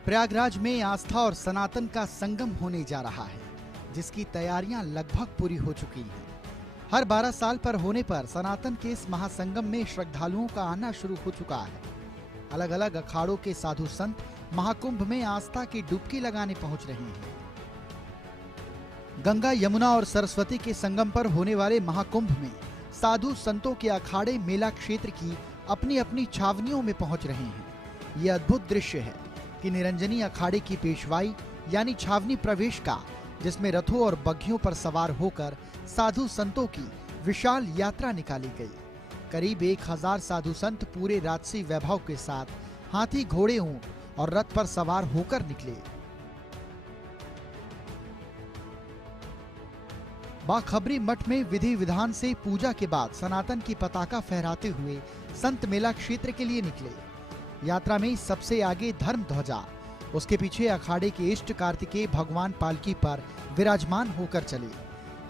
प्रयागराज में आस्था और सनातन का संगम होने जा रहा है, जिसकी तैयारियां लगभग पूरी हो चुकी हैं। हर 12 साल पर होने पर सनातन के इस महासंगम में श्रद्धालुओं का आना शुरू हो चुका है। अलग अलग अखाड़ों के साधु संत महाकुंभ में आस्था की डुबकी लगाने पहुंच रहे हैं। गंगा, यमुना और सरस्वती के संगम पर होने वाले महाकुंभ में साधु संतों के अखाड़े मेला क्षेत्र की अपनी अपनी छावनियों में पहुंच रहे हैं। ये अद्भुत दृश्य है कि निरंजनी अखाड़े की पेशवाई यानी छावनी प्रवेश का, जिसमें रथों और बग्घियों पर सवार होकर साधु संतों की विशाल यात्रा निकाली गई। करीब 1000 साधु संत पूरे राजसी वैभव के साथ हाथी, घोड़े, ऊंट और रथ पर सवार होकर निकले। बाखबरी मठ में विधि विधान से पूजा के बाद सनातन की पताका फहराते हुए संत मेला क्षेत्र के लिए निकले। यात्रा में सबसे आगे धर्म ध्वजा, उसके पीछे अखाड़े के इष्ट कार्तिकेय भगवान पालकी पर विराजमान होकर चले।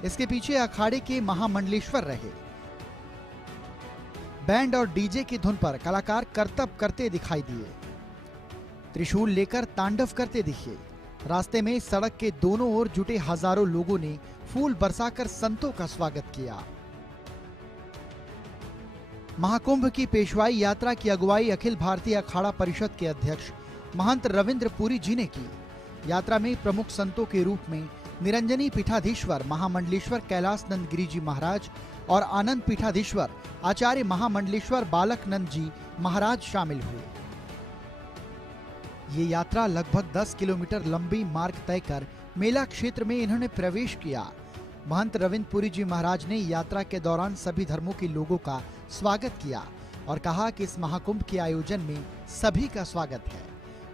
इसके पीछे अखाड़े के महामंडलेश्वर रहे। बैंड और डीजे की धुन पर कलाकार करतब करते दिखाई दिए, त्रिशूल लेकर तांडव करते दिखे। रास्ते में सड़क के दोनों ओर जुटे हजारों लोगों ने फूल बरसाकर संतों का स्वागत किया। महाकुंभ की पेशवाई यात्रा की अगुवाई अखिल भारतीय अखाड़ा परिषद के अध्यक्ष महंत रविंद्र पुरी जी ने की। यात्रा में प्रमुख संतों के रूप में निरंजनी पीठाधीश्वर महामंडलेश्वर कैलाश नंद गिरी जी महाराज और आनंद पीठाधीश्वर आचार्य महामंडलेश्वर बालक नंद जी महाराज शामिल हुए। ये यात्रा लगभग 10 किलोमीटर लंबी मार्ग तय कर मेला क्षेत्र में इन्होंने प्रवेश किया। महंत रविंद्र पुरी जी महाराज ने यात्रा के दौरान सभी धर्मों के लोगों का स्वागत किया और कहा कि इस महाकुंभ के आयोजन में सभी का स्वागत है।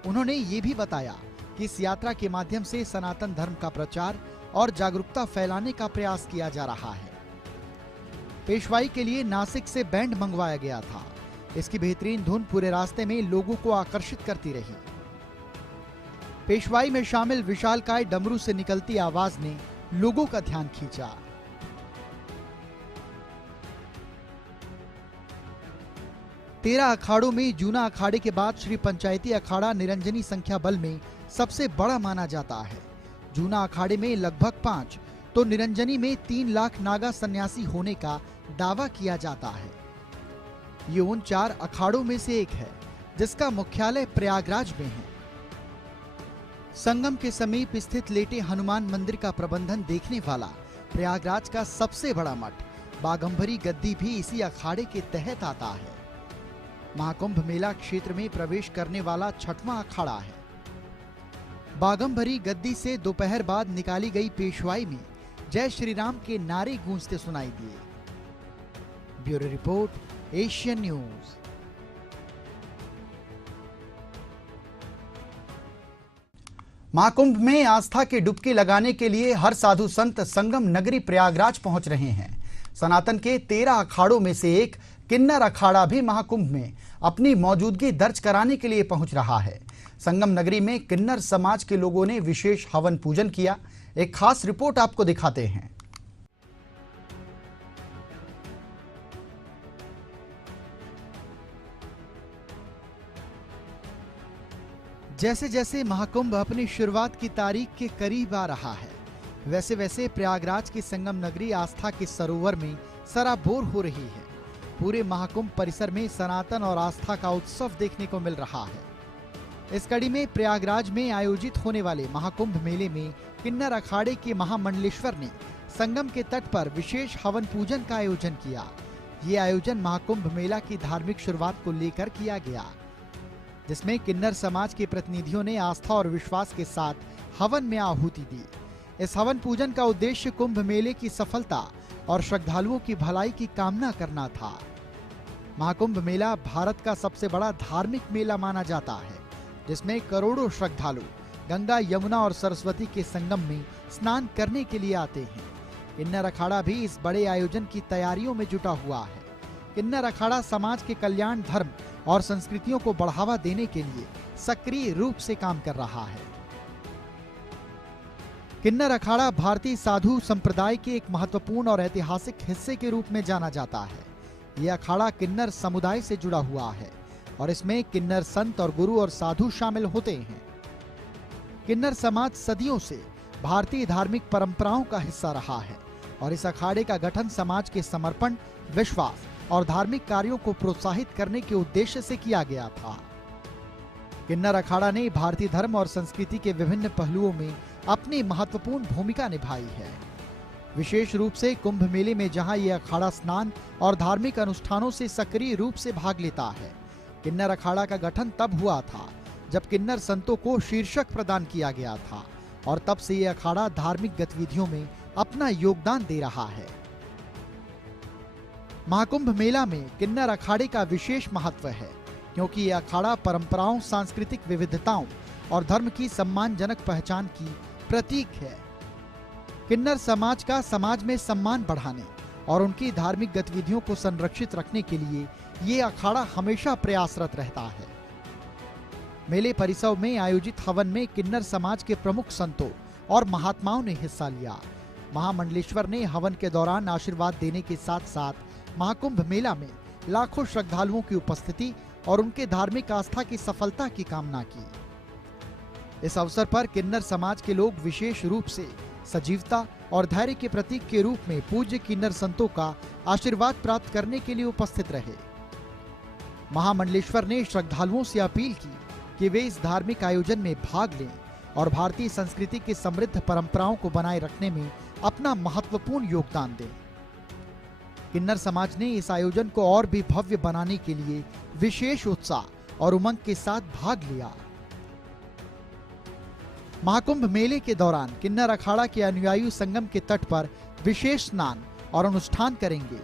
उन्होंने ये भी बताया कि इस यात्रा के माध्यम से सनातन धर्म का प्रचार और जागरूकता फैलाने का प्रयास किया जा रहा है। पेशवाई के लिए नासिक से बैंड मंगवाया गया था। इसकी बेहतरीन धुन पूरे रास्ते में लोगों को आकर्षित करती रही। पेशवाई में शामिल विशालकाय डमरू से निकलती आवाज ने लोगों का ध्यान खींचा। तेरह अखाड़ों में जूना अखाड़े के बाद श्री पंचायती अखाड़ा निरंजनी संख्या बल में सबसे बड़ा माना जाता है। जूना अखाड़े में लगभग 5 तो निरंजनी में 3 लाख नागा सन्यासी होने का दावा किया जाता है। ये उन 4 अखाड़ों में से एक है जिसका मुख्यालय प्रयागराज में है। संगम के समीप स्थित लेटे हनुमान मंदिर का प्रबंधन देखने वाला प्रयागराज का सबसे बड़ा मठ बाघंबरी गद्दी भी इसी अखाड़े के तहत आता है। महाकुंभ मेला क्षेत्र में प्रवेश करने वाला 6वां अखाड़ा है। बाघंबरी गद्दी से दोपहर बाद निकाली गई पेशवाई में जय श्री राम के नारे गूंजते सुनाई दिए। Bureau report, Asian news. Mahakumbh में आस्था की डुबकी लगाने के लिए हर साधु संत संगम नगरी प्रयागराज पहुंच रहे हैं। सनातन के 13 अखाड़ों में से एक किन्नर अखाड़ा भी महाकुंभ में अपनी मौजूदगी दर्ज कराने के लिए पहुंच रहा है। संगम नगरी में किन्नर समाज के लोगों ने विशेष हवन पूजन किया। एक खास रिपोर्ट आपको दिखाते हैं। जैसे जैसे महाकुंभ अपनी शुरुआत की तारीख के करीब आ रहा है, वैसे वैसे प्रयागराज की संगम नगरी आस्था के सरोवर में सराबोर हो रही है। पूरे महाकुंभ परिसर में सनातन और आस्था का उत्सव देखने को मिल रहा है। इस कड़ी में प्रयागराज में आयोजित होने वाले महाकुंभ मेले में किन्नर अखाड़े के महामंडलेश्वर ने संगम के तट पर विशेष हवन पूजन का आयोजन किया। ये आयोजन महाकुंभ मेला की धार्मिक शुरुआत को लेकर किया गया, जिसमें किन्नर समाज के प्रतिनिधियों ने आस्था और विश्वास के साथ हवन में आहुति दी। इस हवन पूजन का उद्देश्य कुंभ मेले की सफलता और श्रद्धालुओं की भलाई की कामना करना था। महाकुंभ मेला भारत का सबसे बड़ा धार्मिक मेला माना जाता है, जिसमें करोड़ों श्रद्धालु गंगा, यमुना और सरस्वती के संगम में स्नान करने के लिए आते हैं। किन्नर अखाड़ा भी इस बड़े आयोजन की तैयारियों में जुटा हुआ है। किन्नर अखाड़ा समाज के कल्याण, धर्म और संस्कृतियों को बढ़ावा देने के लिए सक्रिय रूप से काम कर रहा है। किन्नर अखाड़ा भारतीय साधु संप्रदाय के एक महत्वपूर्ण और ऐतिहासिक हिस्से के रूप में जाना जाता है। यह अखाड़ा किन्नर समुदाय से जुड़ा हुआ है और इसमें किन्नर संत और गुरु और साधु शामिल होते हैं। किन्नर समाज सदियों से भारतीय धार्मिक परंपराओं का हिस्सा रहा है और इस अखाड़े का गठन समाज के समर्पण, विश्वास और धार्मिक कार्यों को प्रोत्साहित करने के उद्देश्य से किया गया था। किन्नर अखाड़ा ने भारतीय धर्म और संस्कृति के विभिन्न पहलुओं में अपनी महत्वपूर्ण भूमिका निभाई है। विशेष रूप से कुंभ मेले में जहां ये अखाड़ा स्नान और धार्मिक अनुष्ठानों से सक्रिय रूप से भाग लेता है। किन्नर अखाड़ा का गठन तब हुआ था जब किन्नर संतों को शीर्षक प्रदान किया गया था और तब से ये अखाड़ा धार्मिक गतिविधियों में अपना योगदान दे रहा है। महाकुंभ मेला में किन्नर अखाड़े का विशेष महत्व है क्योंकि यह अखाड़ा परंपराओं, सांस्कृतिक विविधताओं और धर्म की सम्मानजनक पहचान की प्रतीक है। किन्नर समाज का समाज में सम्मान बढ़ाने और उनकी धार्मिक गतिविधियों को संरक्षित रखने के लिए ये अखाड़ा हमेशा प्रयासरत रहता है। मेले परिसर में आयोजित हवन में किन्नर समाज के प्रमुख संतों और महात्माओं ने हिस्सा लिया। महामंडलेश्वर ने हवन के दौरान आशीर्वाद देने के साथ साथ महाकुंभ मेला में लाखों श्रद्धालुओं की उपस्थिति और उनके धार्मिक आस्था की सफलता की कामना की। इस अवसर पर किन्नर समाज के लोग विशेष रूप से सजीवता और धैर्य के प्रतीक के रूप में पूज्य किन्नर संतों का आशीर्वाद प्राप्त करने के लिए उपस्थित रहे। महामंडलेश्वर ने श्रद्धालुओं से अपील की कि वे इस धार्मिक आयोजन में भाग लें और भारतीय संस्कृति की समृद्ध परंपराओं को बनाए रखने में अपना महत्वपूर्ण योगदान दें। किन्नर समाज ने इस आयोजन को और भी भव्य बनाने के लिए विशेष उत्साह और उमंग के साथ भाग लिया। महाकुंभ मेले के दौरान किन्नर अखाड़ा के अनुयायी संगम के तट पर विशेष स्नान और अनुष्ठान करेंगे।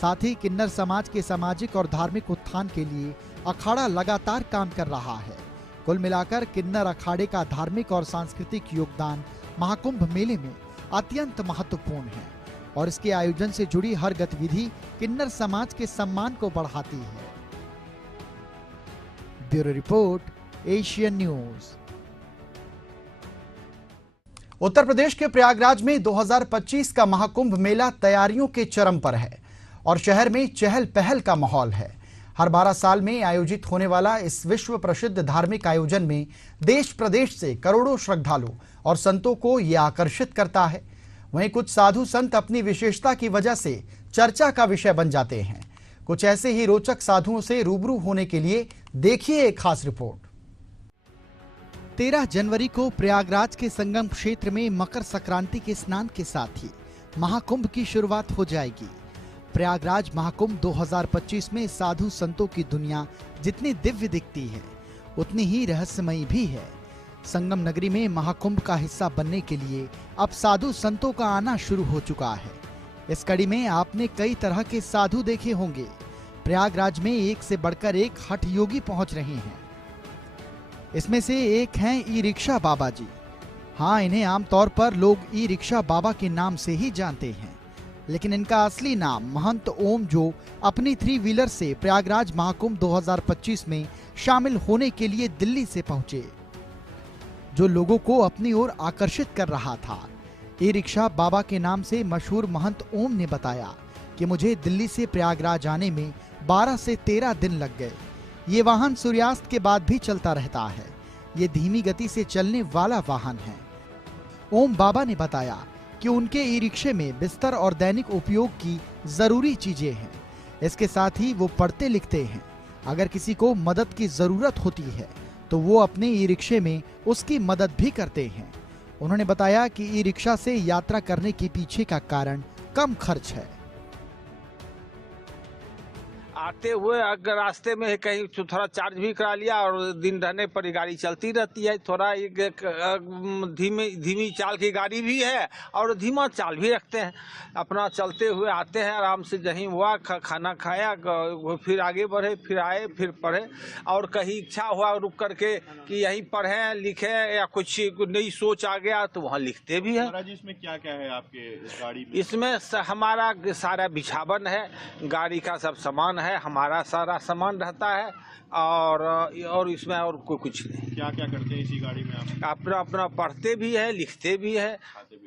साथ ही किन्नर समाज के सामाजिक और धार्मिक उत्थान के लिए अखाड़ा लगातार काम कर रहा है। कुल मिलाकर किन्नर अखाड़े का धार्मिक और सांस्कृतिक योगदान महाकुंभ मेले में अत्यंत महत्वपूर्ण है और इसके आयोजन से जुड़ी हर गतिविधि किन्नर समाज के सम्मान को बढ़ाती है। Bureau report, Asian news. Uttar Pradesh के प्रयागराज में 2025 का महाकुंभ मेला तैयारियों के चरम पर है और शहर में चहल पहल का माहौल है। हर 12 साल में आयोजित होने वाला इस विश्व प्रसिद्ध धार्मिक आयोजन में देश प्रदेश से करोड़ों श्रद्धालु और संतों को ये आकर्षित करता है। वहीं कुछ साधु संत अपनी विशेषता की वजह से चर्चा का विषय बन जाते हैं। कुछ ऐसे ही रोचक साधुओं से रूबरू होने के लिए देखिए एक खास रिपोर्ट। 13 जनवरी को प्रयागराज के संगम क्षेत्र में मकर संक्रांति के स्नान के साथ ही महाकुंभ की शुरुआत हो जाएगी। प्रयागराज महाकुंभ 2025 में साधु संतों की दुनिया जितनी दिव्य दिखती है उतनी ही रहस्यमयी भी है। संगम नगरी में महाकुंभ का हिस्सा बनने के लिए अब साधु संतों का आना शुरू हो चुका है। इस कड़ी में आपने कई तरह के साधु देखे होंगे। प्रयागराज में एक से बढ़कर एक हठ योगी पहुंच रहे हैं। इसमें से एक हैं ई रिक्शा बाबा जी। हाँ, इन्हें आमतौर पर लोग ई रिक्शा बाबा के नाम से ही जानते हैं, लेकिन इनका असली नाम महंत ओम, जो अपनी 3 व्हीलर से प्रयागराज महाकुंभ 2025 में शामिल होने के लिए दिल्ली से पहुंचे, जो लोगों को अपनी ओर आकर्षित कर रहा था। ई रिक्शा बाबा के नाम से मशहूर महंत ओम ने बताया कि मुझे दिल्ली से प्रयागराज आने में 12 से 13 दिन लग गए। ये वाहन सूर्यास्त के बाद भी चलता रहता है। ये धीमी गति से चलने वाला वाहन है। ओम बाबा ने बताया कि उनके ई रिक्शे में बिस्तर और दैनिक उपयोग की जरूरी चीजें हैं। इसके साथ ही वो पढ़ते लिखते हैं। अगर किसी को मदद की जरूरत होती है तो वो अपने ई रिक्शे में उसकी मदद भी करते हैं। उन्होंने बताया कि ई रिक्शा से यात्रा करने के पीछे का कारण कम खर्च है। आते हुए अगर रास्ते में कहीं थोड़ा चार्ज भी करा लिया और दिन रहने पर गाड़ी चलती रहती है। थोड़ा धीमी चाल की गाड़ी भी है और धीमा चाल भी रखते हैं। अपना चलते हुए आते हैं, आराम से जहीं हुआ खाना खाया, फिर आगे बढ़े, फिर आए, फिर पढ़े। और कहीं इच्छा हुआ रुक करके कि यहीं पढ़ें लिखें या कुछ नई सोच आ गया तो वहाँ लिखते भी हैं। इसमें क्या क्या है आपके इस गाड़ी में? इसमें हमारा सारा बिछावन है, गाड़ी का सब सामान है, हमारा सारा सामान रहता है और इसमें और कोई कुछ नहीं। क्या क्या करते हैं इसी गाड़ी में आप? अपना पढ़ते भी है, लिखते भी है।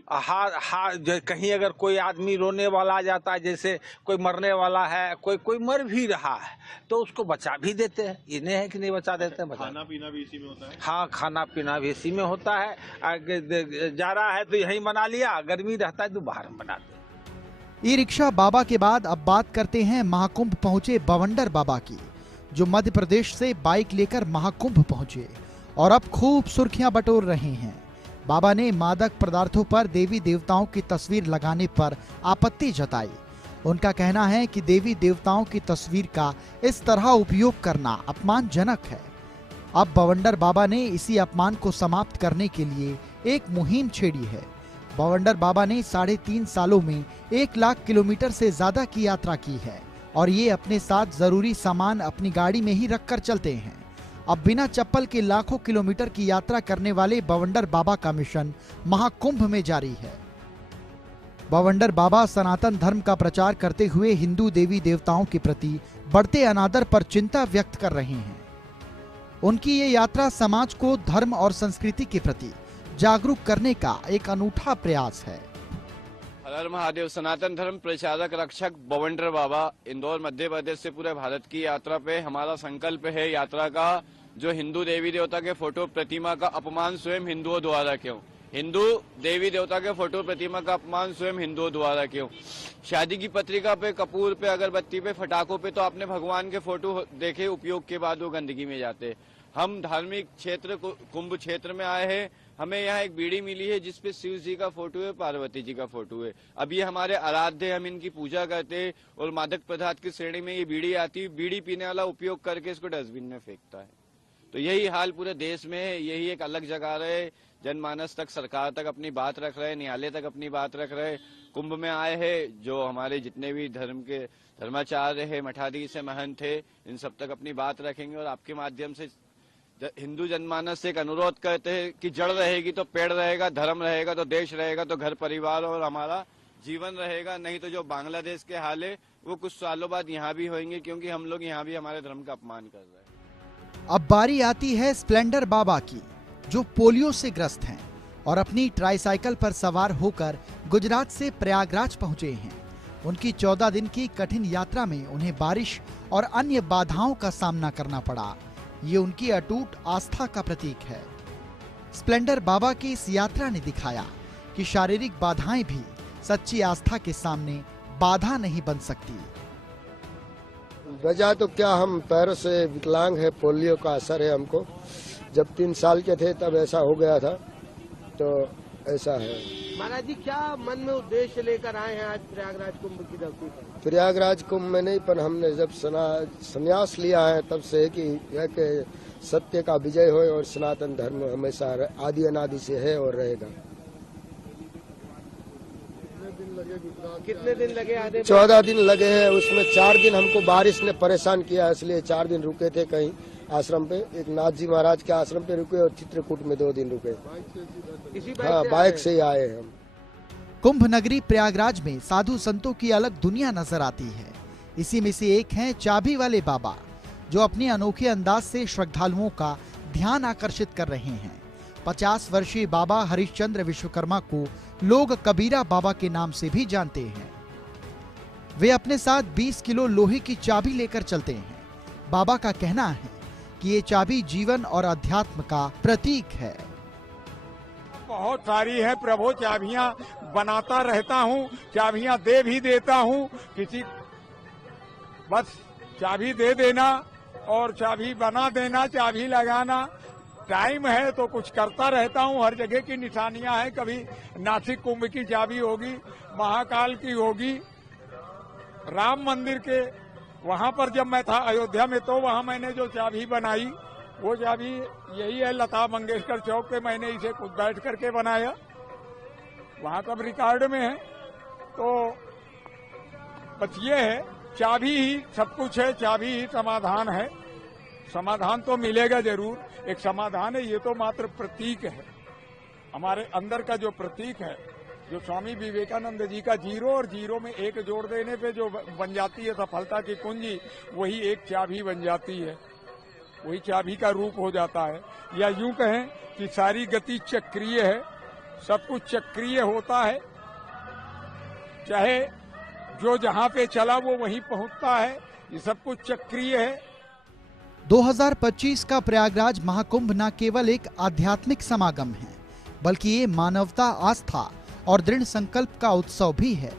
कहीं अगर कोई आदमी रोने वाला आ जाता है, जैसे कोई मरने वाला है, कोई मर भी रहा है तो उसको बचा भी देते हैं। ये नहीं है कि नहीं बचा देते हैं। खाना पीना भी इसी में होता है? हाँ, खाना पीना भी इसी में होता है। जा रहा है तो यहीं बना लिया, गर्मी रहता है तो बाहर बनाते हैं। ई रिक्शा बाबा के बाद अब बात करते हैं महाकुंभ पहुंचे बवंडर बाबा की, जो मध्य प्रदेश से बाइक लेकर महाकुंभ पहुंचे और अब खूब सुर्खियां बटोर रहे हैं। बाबा ने मादक पदार्थों पर देवी देवताओं की तस्वीर लगाने पर आपत्ति जताई। उनका कहना है कि देवी देवताओं की तस्वीर का इस तरह उपयोग करना अपमानजनक है। अब बवंडर बाबा ने इसी अपमान को समाप्त करने के लिए एक मुहिम छेड़ी है। बवंडर बाबा ने 3.5 सालों में 1 लाख किलोमीटर से ज्यादा की यात्रा की है और ये अपने साथ जरूरी सामान अपनी गाड़ी में ही रखकर चलते हैं। अब बिना चप्पल के लाखों किलोमीटर की यात्रा करने वाले बवंडर बाबा का मिशन महाकुंभ में जारी है। बवंडर बाबा सनातन धर्म का प्रचार करते हुए हिंदू देवी देवताओं के प्रति बढ़ते अनादर पर चिंता व्यक्त कर रहे हैं। उनकी ये यात्रा समाज को धर्म और संस्कृति के प्रति जागरूक करने का एक अनूठा प्रयास है। हर हर महादेव। सनातन धर्म प्रचारक रक्षक बवंडर बाबा इंदौर मध्य प्रदेश से पूरे भारत की यात्रा पे हमारा संकल्प है यात्रा का, जो हिंदू देवी देवता के फोटो प्रतिमा का अपमान स्वयं हिंदुओं द्वारा क्यों, हिंदू देवी देवता के फोटो प्रतिमा का अपमान स्वयं हिंदुओं द्वारा क्यों। शादी की पत्रिका पे, कपूर पे, अगरबत्ती पे, फटाकों पे तो आपने भगवान के फोटो देखे, उपयोग के बाद वो गंदगी में जाते। हम धार्मिक क्षेत्र कुंभ क्षेत्र में आए हैं, हमें यहाँ एक बीड़ी मिली है जिसपे शिव जी का फोटो है, पार्वती जी का फोटो है। अब ये हमारे आराध्य, हम इनकी पूजा करते हैं और मादक पदार्थ की श्रेणी में ये बीड़ी आती है, बीड़ी पीने वाला उपयोग करके इसको डस्टबिन में फेंकता है। तो यही हाल पूरे देश में है। यही एक अलग जगह रहे, जनमानस तक, सरकार तक अपनी बात रख रहे, न्यायालय तक अपनी बात रख रहे। कुंभ में आए हैं जो हमारे जितने भी धर्म के धर्माचार्य है, मठाधीश है, महंत है, इन सब तक अपनी बात रखेंगे और आपके माध्यम से हिंदू जनमानस से एक अनुरोध करते हैं कि जड़ रहेगी तो पेड़ रहेगा, धर्म रहेगा तो देश रहेगा, तो घर परिवार और हमारा जीवन रहेगा। नहीं तो जो बांग्लादेश के हाल है वो कुछ सालों बाद यहाँ भी होंगे, क्योंकि हम लोग यहाँ भी हमारे धर्म का अपमान कर रहे हैं। अब बारी आती है स्प्लेंडर बाबा की, जो पोलियो से ग्रस्त हैं और अपनी ट्राईसाइकिल पर सवार होकर गुजरात से प्रयागराज पहुंचे हैं। उनकी 14 दिन की कठिन यात्रा में उन्हें बारिश और अन्य बाधाओं का सामना करना पड़ा। ये उनकी अटूट आस्था का प्रतीक है। स्प्लेंडर बाबा की इस यात्रा ने दिखाया कि शारीरिक बाधाएं भी सच्ची आस्था के सामने बाधा नहीं बन सकती। वजह तो क्या, हम पैरों से विकलांग है, पोलियो का असर है हमको। जब 3 साल के थे तब ऐसा हो गया था, तो ऐसा है। महाराज जी, क्या मन में उद्देश्य लेकर आए हैं आज प्रयागराज कुंभ की धरती पर? प्रयागराज कुंभ में नहीं, पर हमने जब संन्यास लिया है तब से कि सत्य का विजय हो और सनातन धर्म हमेशा आदि अनादि से है और रहेगा। कितने दिन लगे आने? 14 दिन लगे हैं। उसमें 4 दिन हमको बारिश ने परेशान किया, इसलिए 4 दिन रुके थे कहीं आश्रम पे। एक नाथ जी महाराज के आश्रम पे रुके और चित्रकूट में 2 दिन रुके। हाँ, बाइक से ही आए हम। कुंभ नगरी प्रयागराज में साधु संतों की अलग दुनिया नजर आती है। इसी में से एक हैं चाबी वाले बाबा, जो अपने अनोखे अंदाज से श्रद्धालुओं का ध्यान आकर्षित कर रहे हैं। 50 वर्षीय बाबा हरिश्चंद्र विश्वकर्मा को लोग कबीरा बाबा के नाम से भी जानते हैं। वे अपने साथ 20 किलो लोहे की चाबी लेकर चलते हैं। बाबा का कहना है कि ये चाबी जीवन और अध्यात्म का प्रतीक है। बहुत सारी है प्रभु, चाबियां बनाता रहता हूँ, चाबियां दे भी देता हूँ। किसी बस चाबी दे देना और चाबी बना देना, चाबी लगाना। टाइम है तो कुछ करता रहता हूँ। हर जगह की निशानियां हैं। कभी नासिक कुंभ की चाबी होगी, महाकाल की होगी, राम मंदिर के वहां पर जब मैं था अयोध्या में, तो वहां मैंने जो चाबी बनाई वो चाबी यही है। लता मंगेशकर चौक पे मैंने इसे खुद बैठ करके बनाया, वहां का रिकॉर्ड में है। तो बस ये है, चाबी ही सब कुछ है, चाबी ही समाधान है। समाधान तो मिलेगा जरूर। एक समाधान है, ये तो मात्र प्रतीक है। हमारे अंदर का जो प्रतीक है, जो स्वामी विवेकानंद जी का 0 और 0 में 1 जोड़ देने पे जो बन जाती है सफलता की कुंजी, वही एक चाबी बन जाती है, वही चाबी का रूप हो जाता है। या यूं कहें कि सारी गति चक्रीय है, सब कुछ चक्रीय होता है। चाहे जो जहां पे चला वो वहीं पहुंचता है, ये सब कुछ चक्रीय है। 2025 का प्रयागराज महाकुंभ न केवल एक आध्यात्मिक समागम है, बल्कि ये मानवता, आस्था और दृढ़ संकल्प का उत्सव भी है।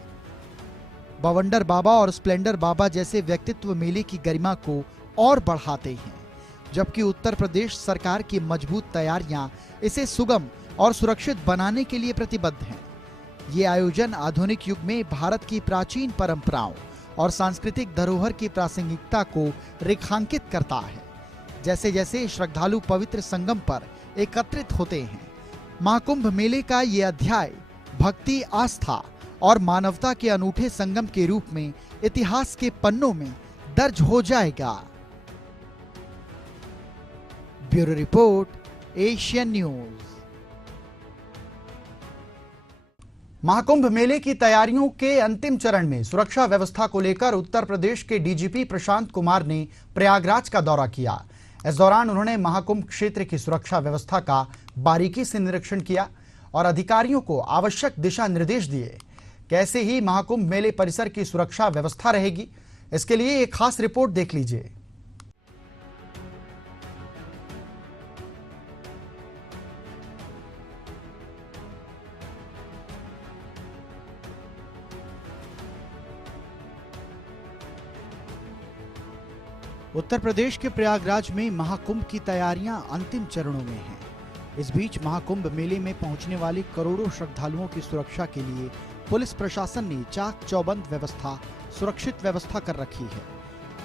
बवंडर बाबा और स्प्लेंडर बाबा जैसे व्यक्तित्व मेले की गरिमा को और बढ़ाते हैं, जबकि उत्तर प्रदेश सरकार की मजबूत तैयारियां इसे सुगम और सुरक्षित बनाने के लिए प्रतिबद्ध हैं। ये आयोजन आधुनिक युग में भारत की प्राचीन परंपराओं और सांस्कृतिक धरोहर की प्रासंगिकता को रेखांकित करता है। जैसे जैसे श्रद्धालु पवित्र संगम पर एकत्रित होते हैं, महाकुंभ मेले का ये अध्याय भक्ति, आस्था और मानवता के अनूठे संगम के रूप में इतिहास के पन्नों में दर्ज हो जाएगा। Bureau report, Asian news. Mahakumbh मेले की तैयारियों के अंतिम चरण में सुरक्षा व्यवस्था को लेकर उत्तर प्रदेश के डीजीपी प्रशांत कुमार ने प्रयागराज का दौरा किया। इस दौरान उन्होंने महाकुंभ क्षेत्र की सुरक्षा व्यवस्था का बारीकी से निरीक्षण किया और अधिकारियों को आवश्यक दिशा निर्देश दिए। कैसे ही महाकुंभ मेले परिसर की सुरक्षा व्यवस्था रहेगी, इसके लिए एक खास रिपोर्ट देख लीजिए। उत्तर प्रदेश के प्रयागराज में महाकुंभ की तैयारियां अंतिम चरणों में हैं। इस बीच महाकुंभ मेले में पहुंचने वाले करोड़ों श्रद्धालुओं की सुरक्षा के लिए पुलिस प्रशासन ने चाक चौबंद व्यवस्था, सुरक्षित व्यवस्था कर रखी है।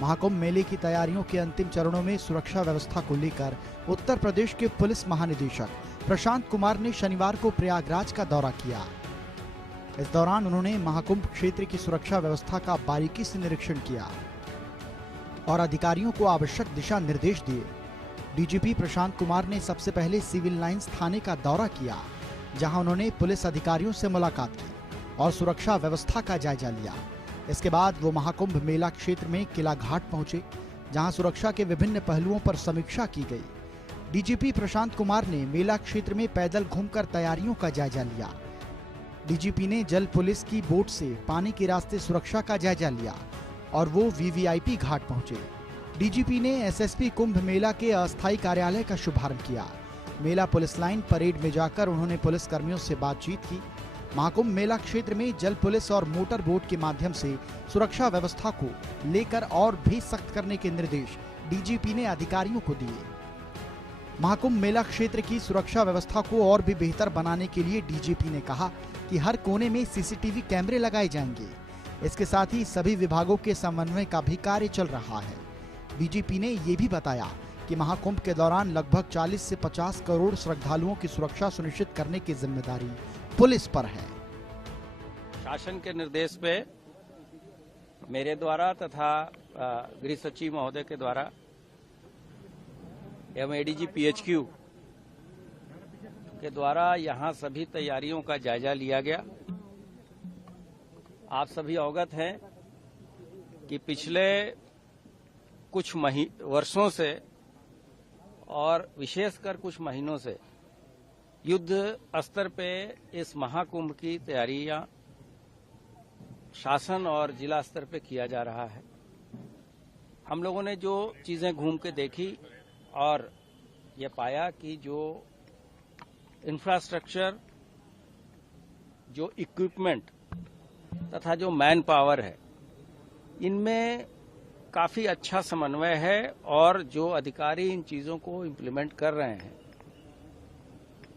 महाकुंभ मेले की तैयारियों के अंतिम चरणों में सुरक्षा व्यवस्था को लेकर उत्तर प्रदेश के पुलिस महानिदेशक प्रशांत कुमार ने शनिवार को प्रयागराज का दौरा किया। इस दौरान उन्होंने महाकुंभ क्षेत्र की सुरक्षा व्यवस्था का बारीकी से निरीक्षण किया और अधिकारियों को आवश्यक दिशा निर्देश दिए। डीजीपी प्रशांत कुमार ने सबसे पहले सिविल लाइंस थाने का दौरा किया, जहां उन्होंने पुलिस अधिकारियों से मुलाकात की और सुरक्षा व्यवस्था का जायजा लिया। इसके बाद वो महाकुंभ मेला क्षेत्र में किला घाट पहुंचे, जहां सुरक्षा के विभिन्न पहलुओं पर समीक्षा की गई। डीजीपी प्रशांत कुमार ने मेला क्षेत्र में पैदल घूमकर तैयारियों का जायजा लिया। डीजीपी ने जल पुलिस की बोट से पानी के रास्ते सुरक्षा का जायजा लिया और वो वीवीआईपी घाट पहुंचे। डीजीपी ने एसएसपी कुंभ मेला के अस्थायी कार्यालय का शुभारंभ किया। मेला पुलिस लाइन परेड में जाकर उन्होंने पुलिस कर्मियों से बातचीत की। महाकुंभ मेला क्षेत्र में जल पुलिस और मोटर बोट के माध्यम से सुरक्षा व्यवस्था को लेकर और भी सख्त करने के निर्देश डीजीपी ने अधिकारियों को दिए। महाकुंभ मेला क्षेत्र की सुरक्षा व्यवस्था को और भी बेहतर बनाने के लिए डीजीपी ने कहा कि हर कोने में सीसीटीवी कैमरे लगाए जाएंगे। इसके साथ ही सभी विभागों के समन्वय का भी कार्य चल रहा है। डीजीपी ने ये भी बताया कि महाकुंभ के दौरान लगभग 40 से 50 करोड़ श्रद्धालुओं की सुरक्षा सुनिश्चित करने की जिम्मेदारी पुलिस पर है। शासन के निर्देश पे मेरे द्वारा तथा गृह सचिव महोदय के द्वारा एवं एडीजी पीएचक्यू के द्वारा यहाँ सभी तैयारियों का जायजा लिया गया। आप सभी अवगत हैं कि पिछले कुछ वर्षों से और विशेषकर कुछ महीनों से युद्ध स्तर पे इस महाकुंभ की तैयारियां शासन और जिला स्तर पे किया जा रहा है। हम लोगों ने जो चीजें घूम के देखी और ये पाया कि जो इंफ्रास्ट्रक्चर, जो इक्विपमेंट तथा जो मैन पावर है, इनमें काफी अच्छा समन्वय है और जो अधिकारी इन चीजों को इम्प्लीमेंट कर रहे हैं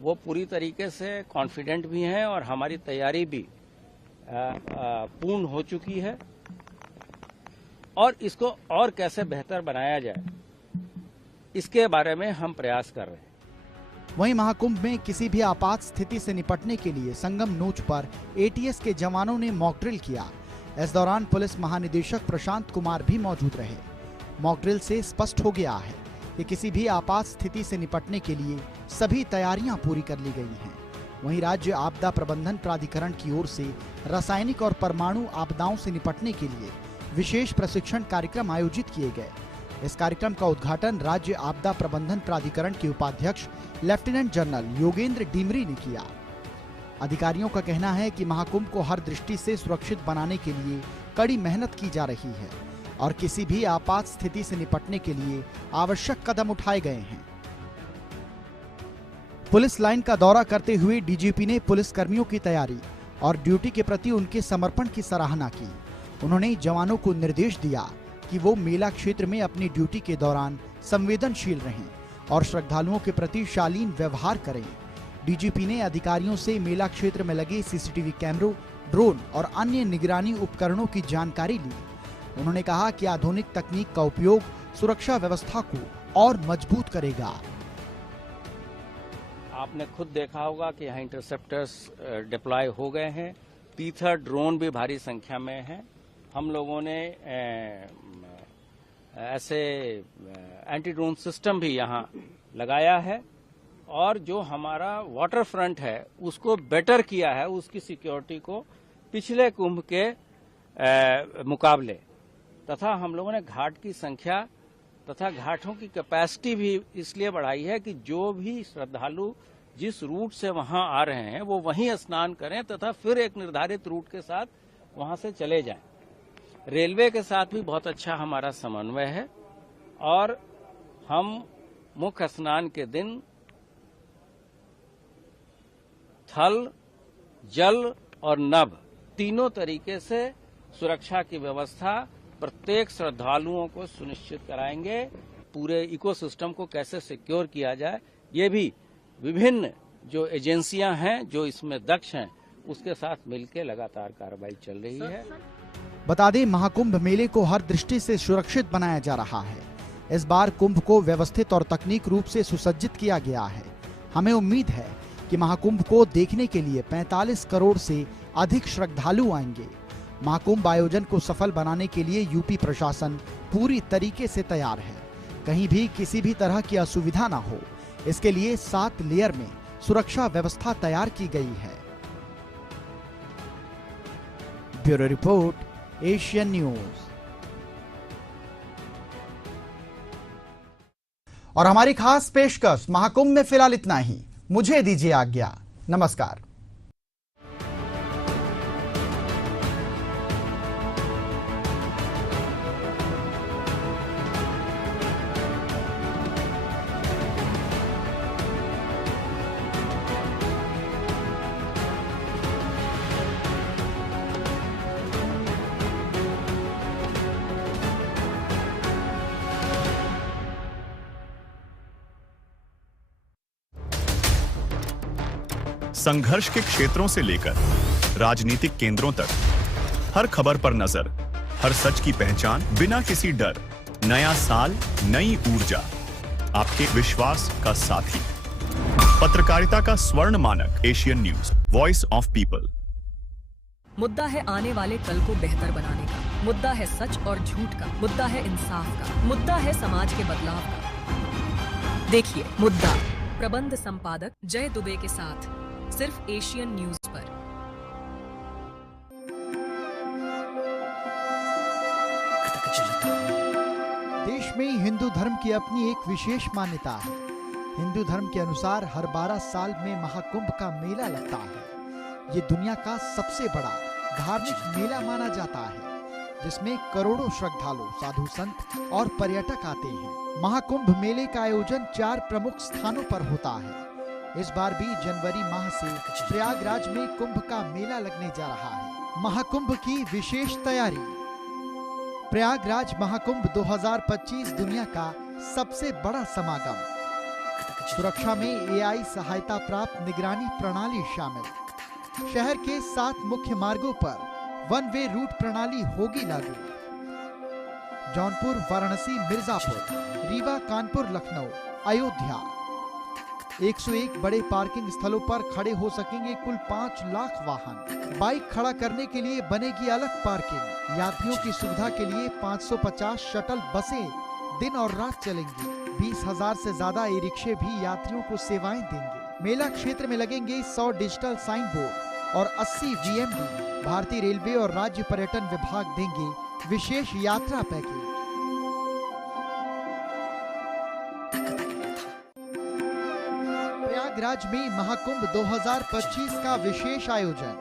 वो पूरी तरीके से कॉन्फिडेंट भी हैं और हमारी तैयारी भी पूर्ण हो चुकी है और इसको और कैसे बेहतर बनाया जाए इसके बारे में हम प्रयास कर रहे हैं। वहीं महाकुंभ में किसी भी आपात स्थिति से निपटने के लिए संगम नोच पर एटीएस के जवानों ने मॉक ड्रिल किया। इस दौरान पुलिस महानिदेशक प्रशांत कुमार भी मौजूद रहे। मॉक ड्रिल से स्पष्ट हो गया है कि किसी भी आपात स्थिति से निपटने के लिए सभी तैयारियां पूरी कर ली गई हैं। वहीं राज्य आपदा प्रबंधन प्राधिकरण की ओर से रासायनिक और परमाणु आपदाओं से निपटने के लिए विशेष प्रशिक्षण कार्यक्रम आयोजित किए गए। इस कार्यक्रम का उद्घाटन राज्य आपदा प्रबंधन प्राधिकरण के उपाध्यक्ष लेफ्टिनेंट जनरल योगेंद्र डीमरी ने किया। अधिकारियों का कहना है कि महाकुंभ को हर दृष्टि से सुरक्षित बनाने के लिए कड़ी मेहनत की जा रही है और किसी भी आपात स्थिति से निपटने के लिए आवश्यक कदम उठाए गए हैं। पुलिस लाइन का दौरा करते हुए डीजीपी ने पुलिस कर्मियों की तैयारी और ड्यूटी के प्रति उनके समर्पण की सराहना की। उन्होंने जवानों को निर्देश दिया कि वो मेला क्षेत्र में अपनी ड्यूटी के दौरान संवेदनशील रहें और श्रद्धालुओं के प्रति शालीन व्यवहार करें। डीजीपी ने अधिकारियों से मेला क्षेत्र में लगे सीसीटीवी कैमरों, ड्रोन और अन्य निगरानी उपकरणों की जानकारी ली। उन्होंने कहा कि आधुनिक तकनीक का उपयोग सुरक्षा व्यवस्था को और मजबूत करेगा। आपने खुद देखा होगा कि यहाँ इंटरसेप्टर्स डिप्लॉय हो गए हैं। पीथर ड्रोन भी भारी संख्या में हैं। हम लोगों ने ऐसे एंटी ड्रोन सिस्टम भी यहाँ लगाया है और जो हमारा वाटर फ्रंट है उसको बेटर किया है, उसकी सिक्योरिटी को पिछले कुंभ के मुकाबले, तथा हम लोगों ने घाट की संख्या तथा घाटों की कैपेसिटी भी इसलिए बढ़ाई है कि जो भी श्रद्धालु जिस रूट से वहां आ रहे हैं वो वहीं स्नान करें तथा फिर एक निर्धारित रूट के साथ वहां से चले जाएं। रेलवे के साथ भी बहुत अच्छा हमारा समन्वय है और हम मुख्य स्नान के दिन थल, जल और नभ तीनों तरीके से सुरक्षा की व्यवस्था प्रत्येक श्रद्धालुओं को सुनिश्चित कराएंगे। पूरे इकोसिस्टम को कैसे सिक्योर किया जाए, ये भी विभिन्न जो एजेंसियां हैं जो इसमें दक्ष हैं उसके साथ मिलकर लगातार कार्रवाई चल रही है। बता दें, महाकुंभ मेले को हर दृष्टि से सुरक्षित बनाया जा रहा है। इस बार कुंभ को व्यवस्थित और तकनीक रूप से सुसज्जित किया गया है। हमें उम्मीद है कि महाकुंभ को देखने के लिए 45 करोड़ से अधिक श्रद्धालु आएंगे। महाकुंभ आयोजन को सफल बनाने के लिए यूपी प्रशासन पूरी तरीके से तैयार है। कहीं भी किसी भी तरह की असुविधा ना हो, इसके लिए 7 लेयर में सुरक्षा व्यवस्था तैयार की गई है। Bureau report, Asian news. और हमारी खास पेशकश महाकुंभ में फिलहाल इतना ही। मुझे दीजिए आज्ञा। नमस्कार। संघर्ष के क्षेत्रों से लेकर राजनीतिक केंद्रों तक हर खबर पर नजर, हर सच की पहचान बिना किसी डर। नया साल, नई ऊर्जा, आपके विश्वास का साथी। पत्रकारिता का स्वर्ण मानक, Asian news, voice of people. मुद्दा है आने वाले कल को बेहतर बनाने का। मुद्दा है सच और झूठ का। मुद्दा है इंसाफ का। मुद्दा है समाज के बदलाव का। देखिए मुद्दा, प्रबंध संपादक जय दुबे के साथ, सिर्फ एशियन न्यूज पर। देश में हिंदू धर्म की अपनी एक विशेष मान्यता है। हिंदू धर्म के अनुसार हर 12 साल में महाकुंभ का मेला लगता है। ये दुनिया का सबसे बड़ा धार्मिक मेला माना जाता है, जिसमें करोड़ों श्रद्धालु, साधु संत और पर्यटक आते हैं। महाकुंभ मेले का आयोजन 4 प्रमुख स्थानों पर होता है। इस बार भी जनवरी माह से प्रयागराज में कुंभ का मेला लगने जा रहा है। महाकुंभ की विशेष तैयारी। प्रयागराज महाकुंभ 2025 दुनिया का सबसे बड़ा समागम। सुरक्षा में AI सहायता प्राप्त निगरानी प्रणाली शामिल। शहर के 7 मुख्य मार्गों पर 1 वे रूट प्रणाली होगी लागू। जौनपुर, वाराणसी, मिर्जापुर, रीवा, कानपुर, लखनऊ, अयोध्या 101 बड़े पार्किंग स्थलों पर खड़े हो सकेंगे कुल 5 लाख वाहन। बाइक खड़ा करने के लिए बनेगी अलग पार्किंग। यात्रियों की सुविधा के लिए 550 शटल बसें दिन और रात चलेंगी। 20,000 से ज्यादा ई रिक्शे भी यात्रियों को सेवाएं देंगे। मेला क्षेत्र में लगेंगे 100 डिजिटल साइन बोर्ड और 80 VMD। भारतीय रेलवे और राज्य पर्यटन विभाग देंगे विशेष यात्रा पैकेज। प्रयागराज में महाकुंभ 2025 का विशेष आयोजन।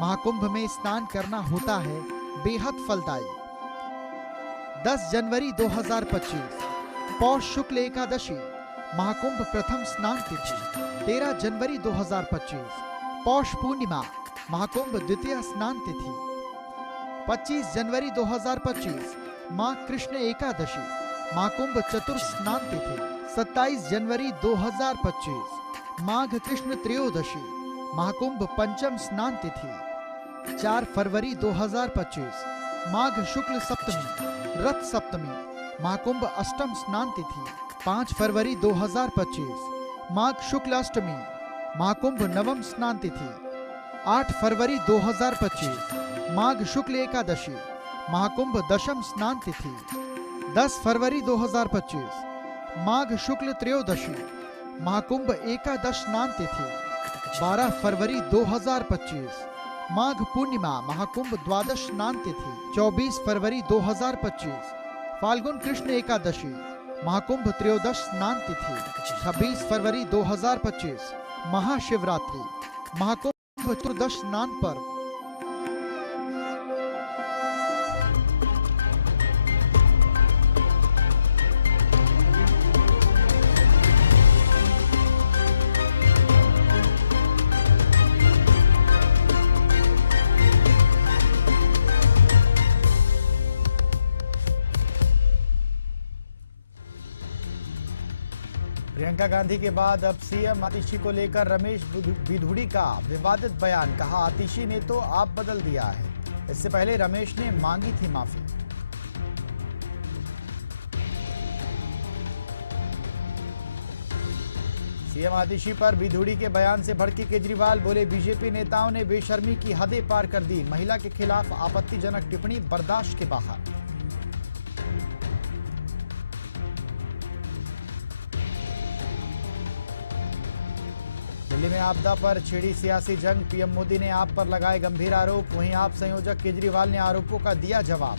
महाकुंभ में स्नान करना होता है बेहद फलदायी। 10 जनवरी 2025 पौष शुक्ल एकादशी महाकुंभ प्रथम स्नान तिथि। 13 जनवरी 2025 पौष पूर्णिमा महाकुंभ द्वितीय स्नान तिथि। 25 जनवरी 2025 माँ कृष्ण एकादशी, महाकुंभ चतुर्थ स्नान तिथि 27 जनवरी 2025, माघ कृष्ण त्रयोदशी, महाकुंभ पंचम स्नान तिथि 4 फरवरी 2025, माघ शुक्ल सप्तमी, रथ सप्तमी, महाकुंभ अष्टम स्नान तिथि 5 फरवरी 2025, माघ शुक्ल अष्टमी, महाकुंभ नवम स्नान तिथि 8 फरवरी 2025, माघ शुक्ल एकादशी, महाकुंभ दशम स्नान तिथि 10 फरवरी 2025, माघ शुक्ल त्रयोदशी, महाकुंभ एकादश स्नान तिथि 12 फरवरी 2025, माघ पूर्णिमा, महाकुंभ द्वादश स्नान तिथि 24 फरवरी 2025, फाल्गुन कृष्ण एकादशी, महाकुंभ त्रयोदश स्नान तिथि 26 फरवरी 2025, महाशिवरात्रि, महाकुंभ चतुर्दश स्नान पर्व। प्रियंका गांधी के बाद अब सीएम आतिशी को लेकर रमेश बिधूड़ी का विवादित बयान। कहा, आतिशी ने तो आप बदल दिया है। इससे पहले रमेश ने मांगी थी माफी। सीएम आतिशी पर बिधूड़ी के बयान से भड़के केजरीवाल, बोले बीजेपी नेताओं ने बेशर्मी की हदें पार कर दी। महिला के खिलाफ आपत्तिजनक टिप्पणी बर्दाश्त के बाहर। दिल्ली में आपदा पर छिड़ी सियासी जंग, पीएम मोदी ने आप पर लगाए गंभीर आरोप। वहीं आप संयोजक केजरीवाल ने आरोपों का दिया जवाब।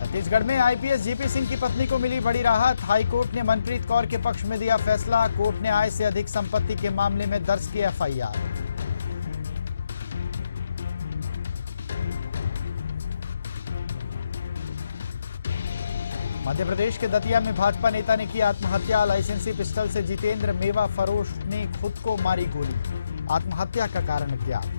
छत्तीसगढ़ में आईपीएस जीपी सिंह की पत्नी को मिली बड़ी राहत। हाईकोर्ट ने मनप्रीत कौर के पक्ष में दिया फैसला। कोर्ट ने आय से अधिक संपत्ति के मामले में दर्ज किया एफआईआर। मध्य प्रदेश के दतिया में भाजपा नेता ने की आत्महत्या। लाइसेंसी पिस्टल से जितेंद्र मेवा फरोश ने खुद को मारी गोली। आत्महत्या का कारण अज्ञात।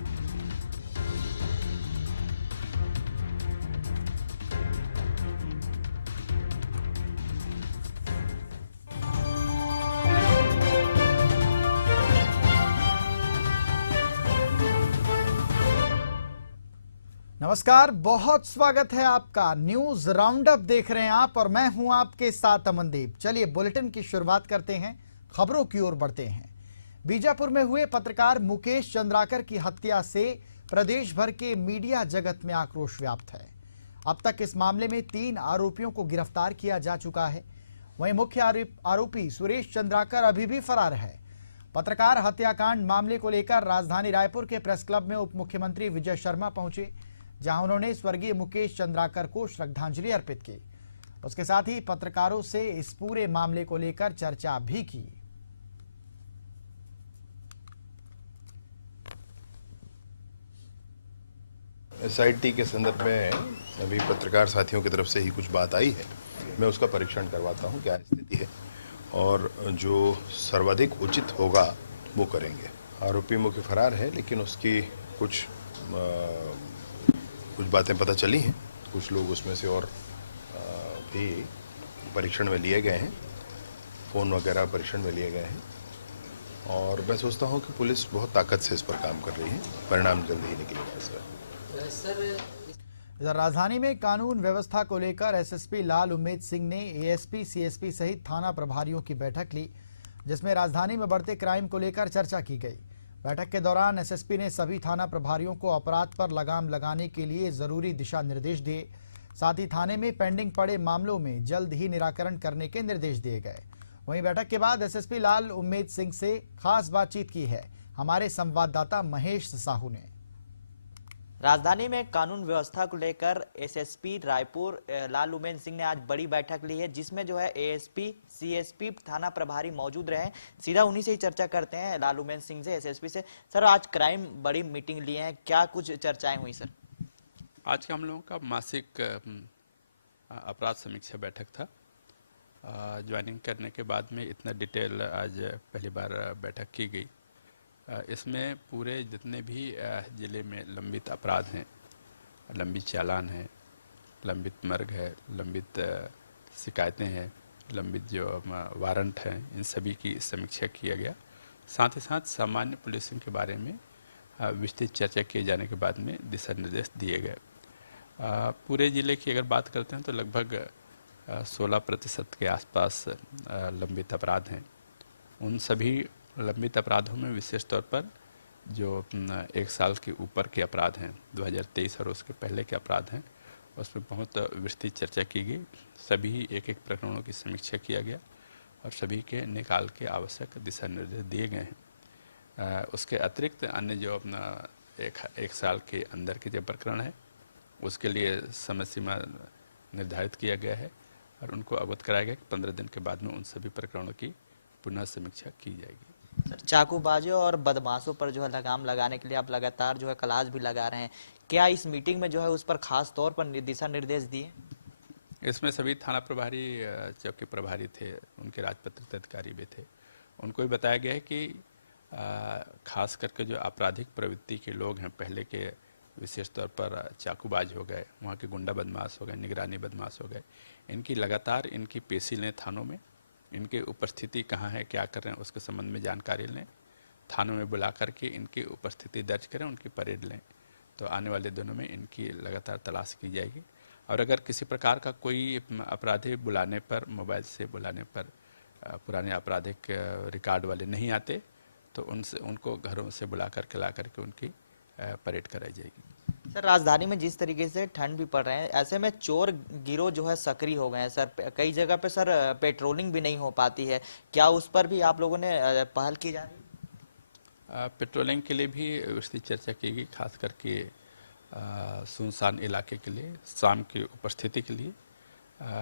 नमस्कार, बहुत स्वागत है आपका। न्यूज राउंडअप देख रहे हैं आप और मैं हूं आपके साथ अमनदीप। चलिए बुलेटिन की शुरुआत करते हैं, खबरों की ओर बढ़ते हैं। बीजापुर में हुए पत्रकार मुकेश चंद्राकर की हत्या से प्रदेश भर के मीडिया जगत में आक्रोश व्याप्त है। अब तक इस मामले में 3 आरोपियों को गिरफ्तार किया जा चुका है। वहीं मुख्य आरोपी सुरेश चंद्राकर अभी भी फरार है। पत्रकार हत्याकांड मामले को लेकर राजधानी रायपुर के प्रेस क्लब में उप मुख्यमंत्री विजय शर्मा पहुंचे, जहां उन्होंने स्वर्गीय मुकेश चंद्राकर को श्रद्धांजलि अर्पित की। उसके साथ ही पत्रकारों से इस पूरे मामले को लेकर चर्चा भी की। एसआईटी के संदर्भ में अभी पत्रकार साथियों की तरफ से ही कुछ बात आई है। मैं उसका परीक्षण करवाता हूं क्या स्थिति है और जो सर्वाधिक उचित होगा वो करेंगे। आरोपी मुख्य फरार है, लेकिन उसकी कुछ बातें पता चली हैं। कुछ लोग उसमें से और भी परीक्षण में लिए गए हैं, फ़ोन वगैरह परीक्षण में लिए गए हैं और मैं सोचता हूं कि पुलिस बहुत ताकत से इस पर काम कर रही है। परिणाम जल्दी ही निकलेगा सर। इधर राजधानी में कानून व्यवस्था को लेकर एसएसपी लाल उमेद सिंह ने एएसपी, सीएसपी सहित थाना प्रभारियों की बैठक ली, जिसमें राजधानी में बढ़ते क्राइम को लेकर चर्चा की गई। बैठक के दौरान एसएसपी ने सभी थाना प्रभारियों को अपराध पर लगाम लगाने के लिए जरूरी दिशा निर्देश दिए। साथ ही थाने में पेंडिंग पड़े मामलों में जल्द ही निराकरण करने के निर्देश दिए गए। वहीं बैठक के बाद एसएसपी लाल उमेद सिंह से खास बातचीत की है हमारे संवाददाता महेश साहू ने। राजधानी में कानून व्यवस्था को लेकर एसएसपी रायपुर लाल उमेद सिंह ने आज बड़ी बैठक ली है, जिसमें जो है एएसपी, सीएसपी, थाना प्रभारी मौजूद रहे। सीधा उन्हीं से ही चर्चा करते हैं, लाल उमेद सिंह से, एसएसपी से। सर, आज क्राइम बड़ी मीटिंग ली है, क्या कुछ चर्चाएं हुई सर? आज का हम लोगों का मासिक अपराध समीक्षा बैठक था। ज्वाइनिंग करने के बाद में इतना डिटेल आज पहली बार बैठक की गई। इसमें पूरे जितने भी ज़िले में लंबित अपराध हैं, लंबित चालान हैं, लंबित मर्ग है, लंबित शिकायतें हैं, लंबित जो वारंट हैं, इन सभी की समीक्षा किया गया। साथ ही साथ सामान्य पुलिसिंग के बारे में विस्तृत चर्चा किए जाने के बाद में दिशा निर्देश दिए गए। पूरे ज़िले की अगर बात करते हैं तो लगभग 16% के आसपास लंबित अपराध हैं। उन सभी लंबित अपराधों में विशेष तौर पर जो 1 साल के ऊपर के अपराध हैं, 2023 और उसके पहले के अपराध हैं, उस पर बहुत विस्तृत चर्चा की गई। सभी एक प्रकरणों की समीक्षा किया गया और सभी के निकाल के आवश्यक दिशा निर्देश दिए गए हैं। उसके अतिरिक्त अन्य जो अपना एक साल के अंदर के जो प्रकरण है उसके लिए समय सीमा निर्धारित किया गया है और उनको अवगत कराया गया कि 15 दिन के बाद में उन सभी प्रकरणों की पुनः समीक्षा की जाएगी। सर, चाकूबाजों और बदमाशों पर जो है लगाम लगाने के लिए आप लगातार जो है क्लास भी लगा रहे हैं, क्या इस मीटिंग में जो है उस पर खास तौर पर दिशा निर्देश दिए? इसमें सभी थाना प्रभारी, चौकी प्रभारी थे, उनके राजपत्रित अधिकारी भी थे, उनको भी बताया गया है कि खास करके जो आपराधिक प्रवृत्ति के लोग हैं, पहले के विशेष तौर पर चाकूबाज हो गए, वहाँ के गुंडा बदमाश हो गए, निगरानी बदमाश हो गए, इनकी लगातार इनकी पेशी लें थानों में, इनकी उपस्थिति कहाँ है, क्या कर रहे हैं, उसके संबंध में जानकारी लें, थानों में बुला करके इनकी उपस्थिति दर्ज करें, उनकी परेड लें। तो आने वाले दिनों में इनकी लगातार तलाश की जाएगी और अगर किसी प्रकार का कोई अपराधी बुलाने पर, मोबाइल से बुलाने पर पुराने आपराधिक रिकॉर्ड वाले नहीं आते तो उनको घरों से बुला करके ला करके उनकी परेड कराई जाएगी। सर, राजधानी में जिस तरीके से ठंड भी पड़ रहे हैं, ऐसे में चोर गिरोह जो है सक्रिय हो गए हैं सर। कई जगह पे सर पेट्रोलिंग भी नहीं हो पाती है, क्या उस पर भी आप लोगों ने पहल की जा रही है? पेट्रोलिंग के लिए भी विस्तृत चर्चा की गई, खास करके सुनसान इलाके के लिए, शाम की उपस्थिति के लिए।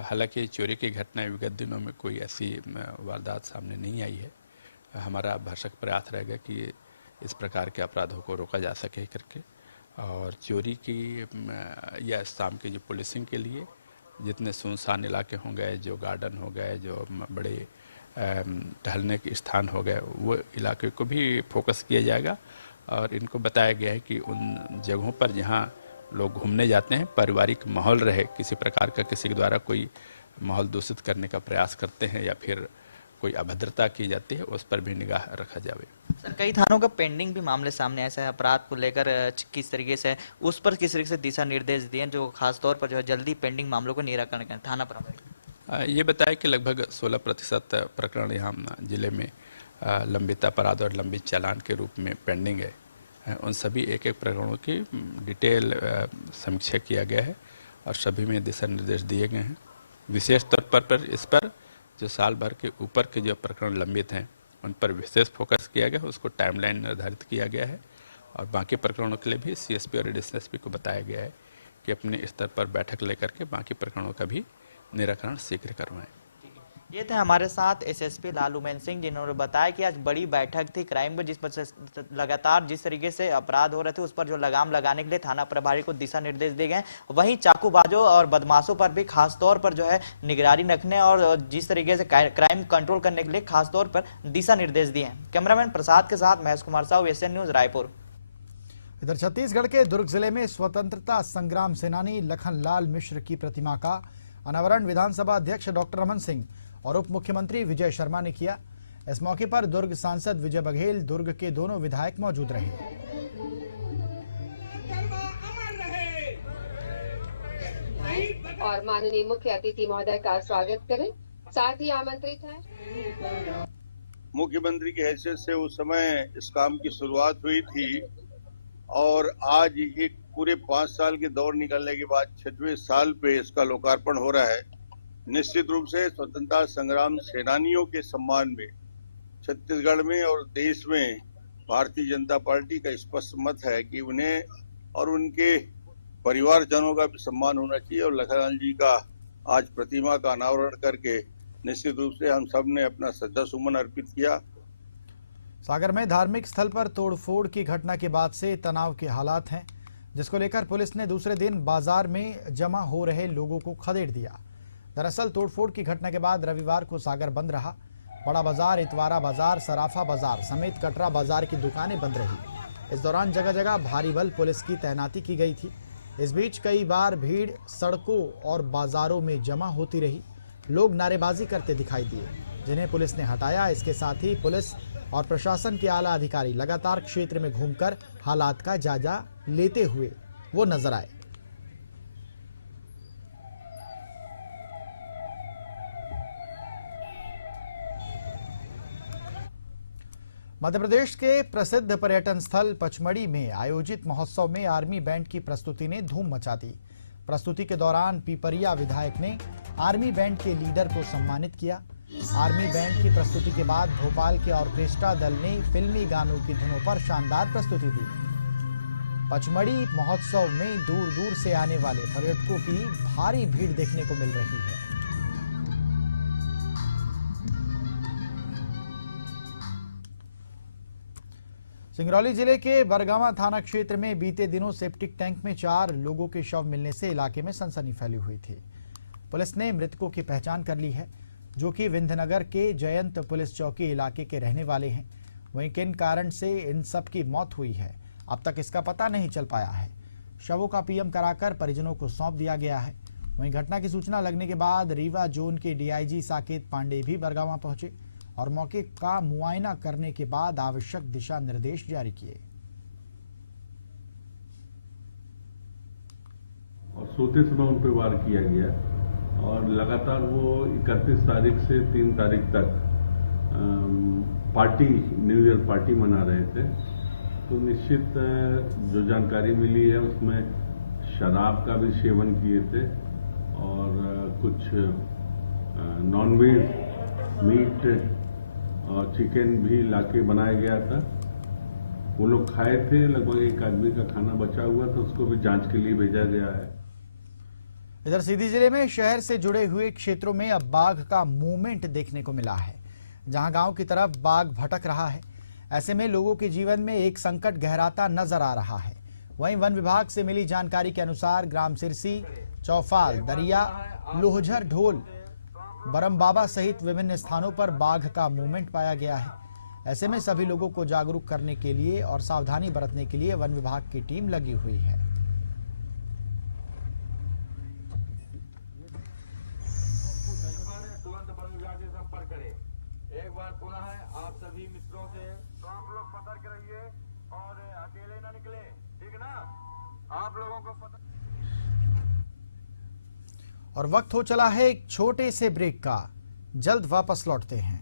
हालांकि चोरी की घटनाएं विगत दिनों में कोई ऐसी वारदात सामने नहीं आई है। हमारा भरसक प्रयास रहेगा कि इस प्रकार के अपराधों को रोका जा सके करके, और चोरी की या शाम की जो पुलिसिंग के लिए जितने सुनसान इलाके हो गए, जो गार्डन हो गए, जो बड़े टहलने के स्थान हो गए, वो इलाके को भी फोकस किया जाएगा और इनको बताया गया है कि उन जगहों पर जहाँ लोग घूमने जाते हैं पारिवारिक माहौल रहे, किसी प्रकार का किसी के द्वारा कोई माहौल दूषित करने का प्रयास करते हैं या फिर कोई अभद्रता की जाती है, उस पर भी निगाह रखा जाए। सर, कई थानों का पेंडिंग भी मामले सामने ऐसा है, अपराध को लेकर किस तरीके से उस पर किस तरीके से दिशा निर्देश दिए जो खास तौर पर जो है जल्दी पेंडिंग मामलों को निराकरण करें थाना प्रभारी? ये बताया कि लगभग 16% प्रकरण यहाँ जिले में लंबित अपराध और लंबित चालान के रूप में पेंडिंग है। उन सभी एक प्रकरणों की डिटेल समीक्षा किया गया है और सभी में दिशा निर्देश दिए गए हैं। विशेष तौर पर इस पर जो साल भर के ऊपर के जो प्रकरण लंबित हैं उन पर विशेष फोकस किया गया, उसको टाइमलाइन निर्धारित किया गया है और बाकी प्रकरणों के लिए भी सीएसपी और एडिशनल एसपी को बताया गया है कि अपने स्तर पर बैठक लेकर के बाकी प्रकरणों का भी निराकरण शीघ्र करवाएं। ये थे हमारे साथ एसएसपी लालूमेन सिंह, जिन्होंने बताया कि आज बड़ी बैठक थी क्राइम में, जिस पर लगातार जिस तरीके से अपराध हो रहे थे उस पर जो लगाम लगाने के लिए थाना प्रभारी को दिशा निर्देश दिए गए। वहीं चाकूबाजों और बदमाशों पर भी खास तौर पर जो है निगरानी रखने और जिस तरीके से क्राइम कंट्रोल करने के लिए खास तौर पर दिशा निर्देश दिए हैं। कैमरामैन प्रसाद के साथ महेश कुमार साहू, एशियन न्यूज, रायपुर। इधर छत्तीसगढ़ के दुर्ग जिले में स्वतंत्रता संग्राम सेनानी लखनलाल मिश्र की प्रतिमा का अनावरण विधानसभा अध्यक्ष डॉक्टर रमन सिंह और उप मुख्यमंत्री विजय शर्मा ने किया। इस मौके पर दुर्ग सांसद विजय बघेल, दुर्ग के दोनों विधायक मौजूद रहे। और माननीय मुख्य अतिथि महोदय का स्वागत करें। साथ ही आमंत्रित है मुख्यमंत्री की हैसियत से उस समय इस काम की शुरुआत हुई थी और आज एक पूरे 5 साल के दौर निकलने के बाद 6वें साल पे इसका लोकार्पण हो रहा है। निश्चित रूप से स्वतंत्रता संग्राम सेनानियों के सम्मान में छत्तीसगढ़ में और देश में भारतीय जनता पार्टी का स्पष्ट मत है कि उन्हें और उनके परिवारजनों का भी सम्मान होना चाहिए और लखनलाल जी का आज प्रतिमा का अनावरण करके निश्चित रूप से हम सब ने अपना श्रद्धा सुमन अर्पित किया। सागर में धार्मिक स्थल पर तोड़फोड़ की घटना के बाद से तनाव के हालात हैं, जिसको लेकर पुलिस ने दूसरे दिन बाजार में जमा हो रहे लोगों को खदेड़ दिया। दरअसल तोड़फोड़ की घटना के बाद रविवार को सागर बंद रहा। बड़ा बाजार, इतवारा बाजार, सराफा बाजार समेत कटरा बाजार की दुकानें बंद रही। इस दौरान जगह जगह भारी बल पुलिस की तैनाती की गई थी। इस बीच कई बार भीड़ सड़कों और बाजारों में जमा होती रही। लोग नारेबाजी करते दिखाई दिए, जिन्हें पुलिस ने हटाया। इसके साथ ही पुलिस और प्रशासन के आला अधिकारी लगातार क्षेत्र में घूमकर हालात का जायजा लेते हुए वो नजर आए। मध्य प्रदेश के प्रसिद्ध पर्यटन स्थल पचमढ़ी में आयोजित महोत्सव में आर्मी बैंड की प्रस्तुति ने धूम मचा दी। प्रस्तुति के दौरान पिपरिया विधायक ने आर्मी बैंड के लीडर को सम्मानित किया। आर्मी बैंड की प्रस्तुति के बाद भोपाल के ऑर्केस्ट्रा दल ने फिल्मी गानों की धुनों पर शानदार प्रस्तुति दी। पचमढ़ी महोत्सव में दूर दूर से आने वाले पर्यटकों की भारी भीड़ देखने को मिल रही है। सिंगरौली जिले के बरगामा थाना क्षेत्र में बीते दिनों सेप्टिक टैंक में 4 लोगों के शव मिलने से इलाके में सनसनी फैली हुई थी। पुलिस ने मृतकों की पहचान कर ली है, जो कि विंध्यनगर के जयंत पुलिस चौकी इलाके के रहने वाले हैं। वहीं किन कारण से इन सब की मौत हुई है, अब तक इसका पता नहीं चल पाया है। शवों का पीएम कराकर परिजनों को सौंप दिया गया है। वहीं घटना की सूचना लगने के बाद रीवा जोन के डीआईजी साकेत पांडे भी बरगामा पहुंचे और मौके का मुआयना करने के बाद आवश्यक दिशा निर्देश जारी किए। और सोते समय उन पर वार किया गया और लगातार वो 31 तारीख से 3 तारीख तक पार्टी, न्यू ईयर पार्टी मना रहे थे। तो निश्चित जो जानकारी मिली है उसमें शराब का भी सेवन किए थे और कुछ नॉनवेज मीट और चिकन भी लाके बनाया गया था। वो लोग खाए थे। लगभग 1 आदमी का खाना बचा हुआ था, उसको भी जांच के लिए भेजा गया है। इधर सीधी जिले में शहर से जुड़े हुए क्षेत्रों में अब बाघ का मूवमेंट देखने को मिला है। जहां गांव की तरफ बाघ भटक रहा है, ऐसे में लोगों के जीवन में एक संकट गहराता नजर आ रहा है। वहीं वन विभाग से मिली जानकारी के अनुसार ग्राम सिरसी, चौफाल, दरिया, लोहझर, ढोल, बरमबाबा सहित विभिन्न स्थानों पर बाघ का मूवमेंट पाया गया है। ऐसे में सभी लोगों को जागरूक करने के लिए और सावधानी बरतने के लिए वन विभाग की टीम लगी हुई है। एक बार पुनः आप सभी मित्रों से तो आप लोग सतर्क रहिए और अकेले ना निकले, ठीक ना? आप लोगों को पता। और वक्त हो चला है एक छोटे से ब्रेक का, जल्द वापस लौटते हैं।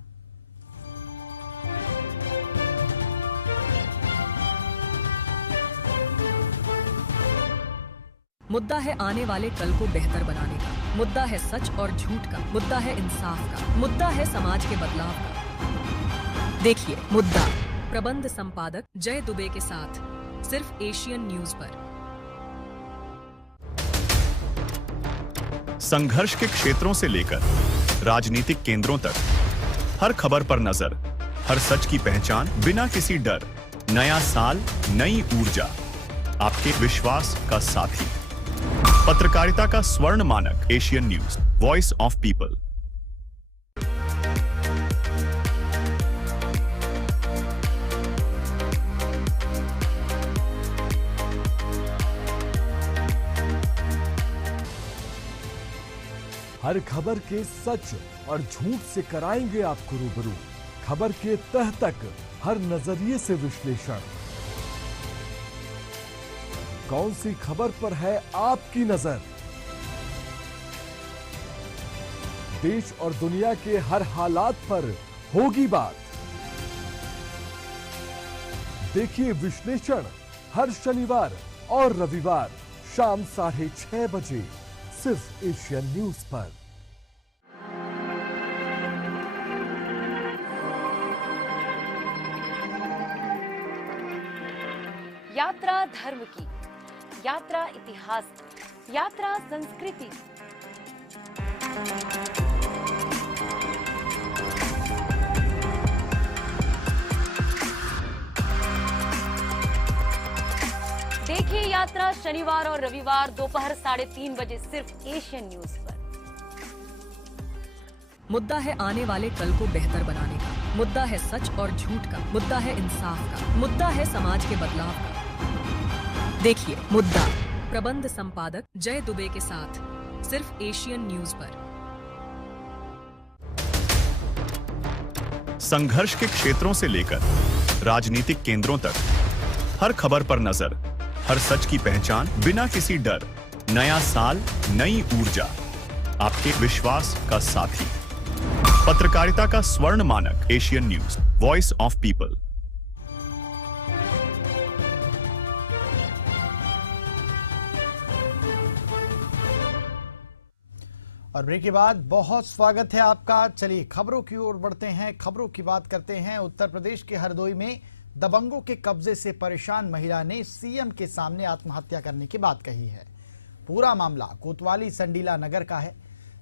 मुद्दा है आने वाले कल को बेहतर बनाने का, मुद्दा है सच और झूठ का, मुद्दा है इंसाफ का, मुद्दा है समाज के बदलाव का। देखिए मुद्दा, प्रबंध संपादक जय दुबे के साथ, सिर्फ एशियन न्यूज पर। संघर्ष के क्षेत्रों से लेकर राजनीतिक केंद्रों तक हर खबर पर नजर, हर सच की पहचान बिना किसी डर। नया साल, नई ऊर्जा, आपके विश्वास का साथी। पत्रकारिता का स्वर्ण मानक, Asian news, voice of people. हर खबर के सच और झूठ से कराएंगे आपको रूबरू। खबर के तह तक हर नजरिए से विश्लेषण। कौन सी खबर पर है आपकी नजर? देश और दुनिया के हर हालात पर होगी बात। देखिए विश्लेषण हर शनिवार और रविवार शाम 6:30 बजे, सिर्फ एशियन न्यूज पर। यात्रा धर्म की, यात्रा इतिहास की, यात्रा संस्कृति। देखिए यात्रा शनिवार और रविवार दोपहर 3:30 बजे सिर्फ एशियन न्यूज पर। मुद्दा है आने वाले कल को बेहतर बनाने का, मुद्दा है सच और झूठ का, मुद्दा है इंसाफ का, मुद्दा है समाज के बदलाव का। देखिए मुद्दा, प्रबंध संपादक जय दुबे के साथ सिर्फ एशियन न्यूज पर। संघर्ष के क्षेत्रों से लेकर राजनीतिक केंद्रों तक हर खबर पर नजर, हर सच की पहचान बिना किसी डर। नया साल, नई ऊर्जा, आपके विश्वास का साथी। पत्रकारिता का स्वर्ण मानक, Asian news, voice of people. और ब्रेक के बाद बहुत स्वागत है आपका। चलिए खबरों की ओर बढ़ते हैं। खबरों की बात करते हैं। उत्तर प्रदेश के हरदोई में दबंगों के कब्जे से परेशान महिला ने सीएम के सामने आत्महत्या करने की बात कही है। पूरा मामला कोतवाली संडीला नगर का है,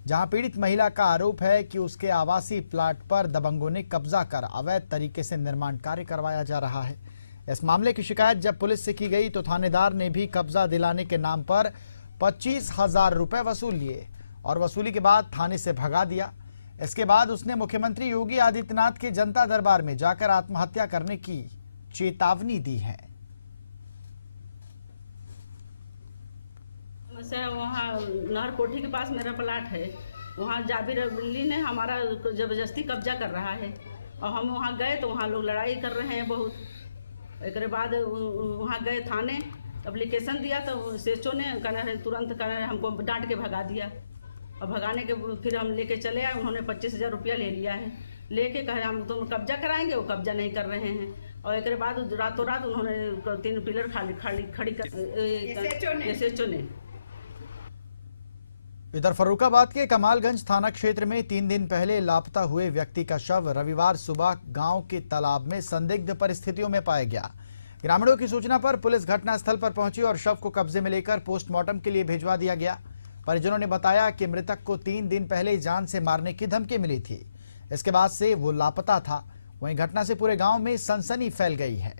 जहां पीड़ित महिला का आरोप है कि उसके आवासीय प्लाट पर दबंगों ने कब्जा कर अवैध तरीके से निर्माण कार्य करवाया जा रहा है। इस मामले की शिकायत जब पुलिस से की गई तो थानेदार ने भी कब्जा दिलाने के नाम पर 25,000 रुपए वसूल लिए और वसूली के बाद थाने से भगा दिया। इसके बाद उसने मुख्यमंत्री योगी आदित्यनाथ के जनता दरबार में जाकर आत्महत्या करने की चेतावनी दी है। वहाँ नहर कोठी के पास मेरा प्लाट है, वहाँ जाबिर बिल्ली ने हमारा जबरदस्ती कब्जा कर रहा है और हम वहाँ गए तो वहाँ लोग लड़ाई कर रहे हैं बहुत। एक बाद वहाँ गए थाने, एप्लीकेशन दिया तो सेचो ने कहना तुरंत कहना हमको डांट के भगा दिया और भगाने के फिर हम लेके चले आए। उन्होंने 25,000 रुपया ले लिया है, लेके कहे हम तुम कब्जा कराएंगे, वो कब्जा नहीं कर रहे हैं। और एक बाद रातों रात उन्होंने 3 पिलर खड़ी कर एसएचओ ने। इधर फर्रुखाबाद के कमालगंज थाना क्षेत्र में 3 दिन पहले लापता हुए व्यक्ति का शव रविवार सुबह गांव के तालाब में संदिग्ध परिस्थितियों में पाया गया। ग्रामीणों की सूचना पर पुलिस घटनास्थल पर पहुंची और शव को कब्जे में लेकर पोस्टमार्टम के लिए भिजवा दिया गया। परिजनों ने बताया कि मृतक को 3 दिन पहले जान से मारने की धमकी मिली थी। इसके बाद से वो लापता था। वहीं घटना से पूरे गांव में सनसनी फैल गई है।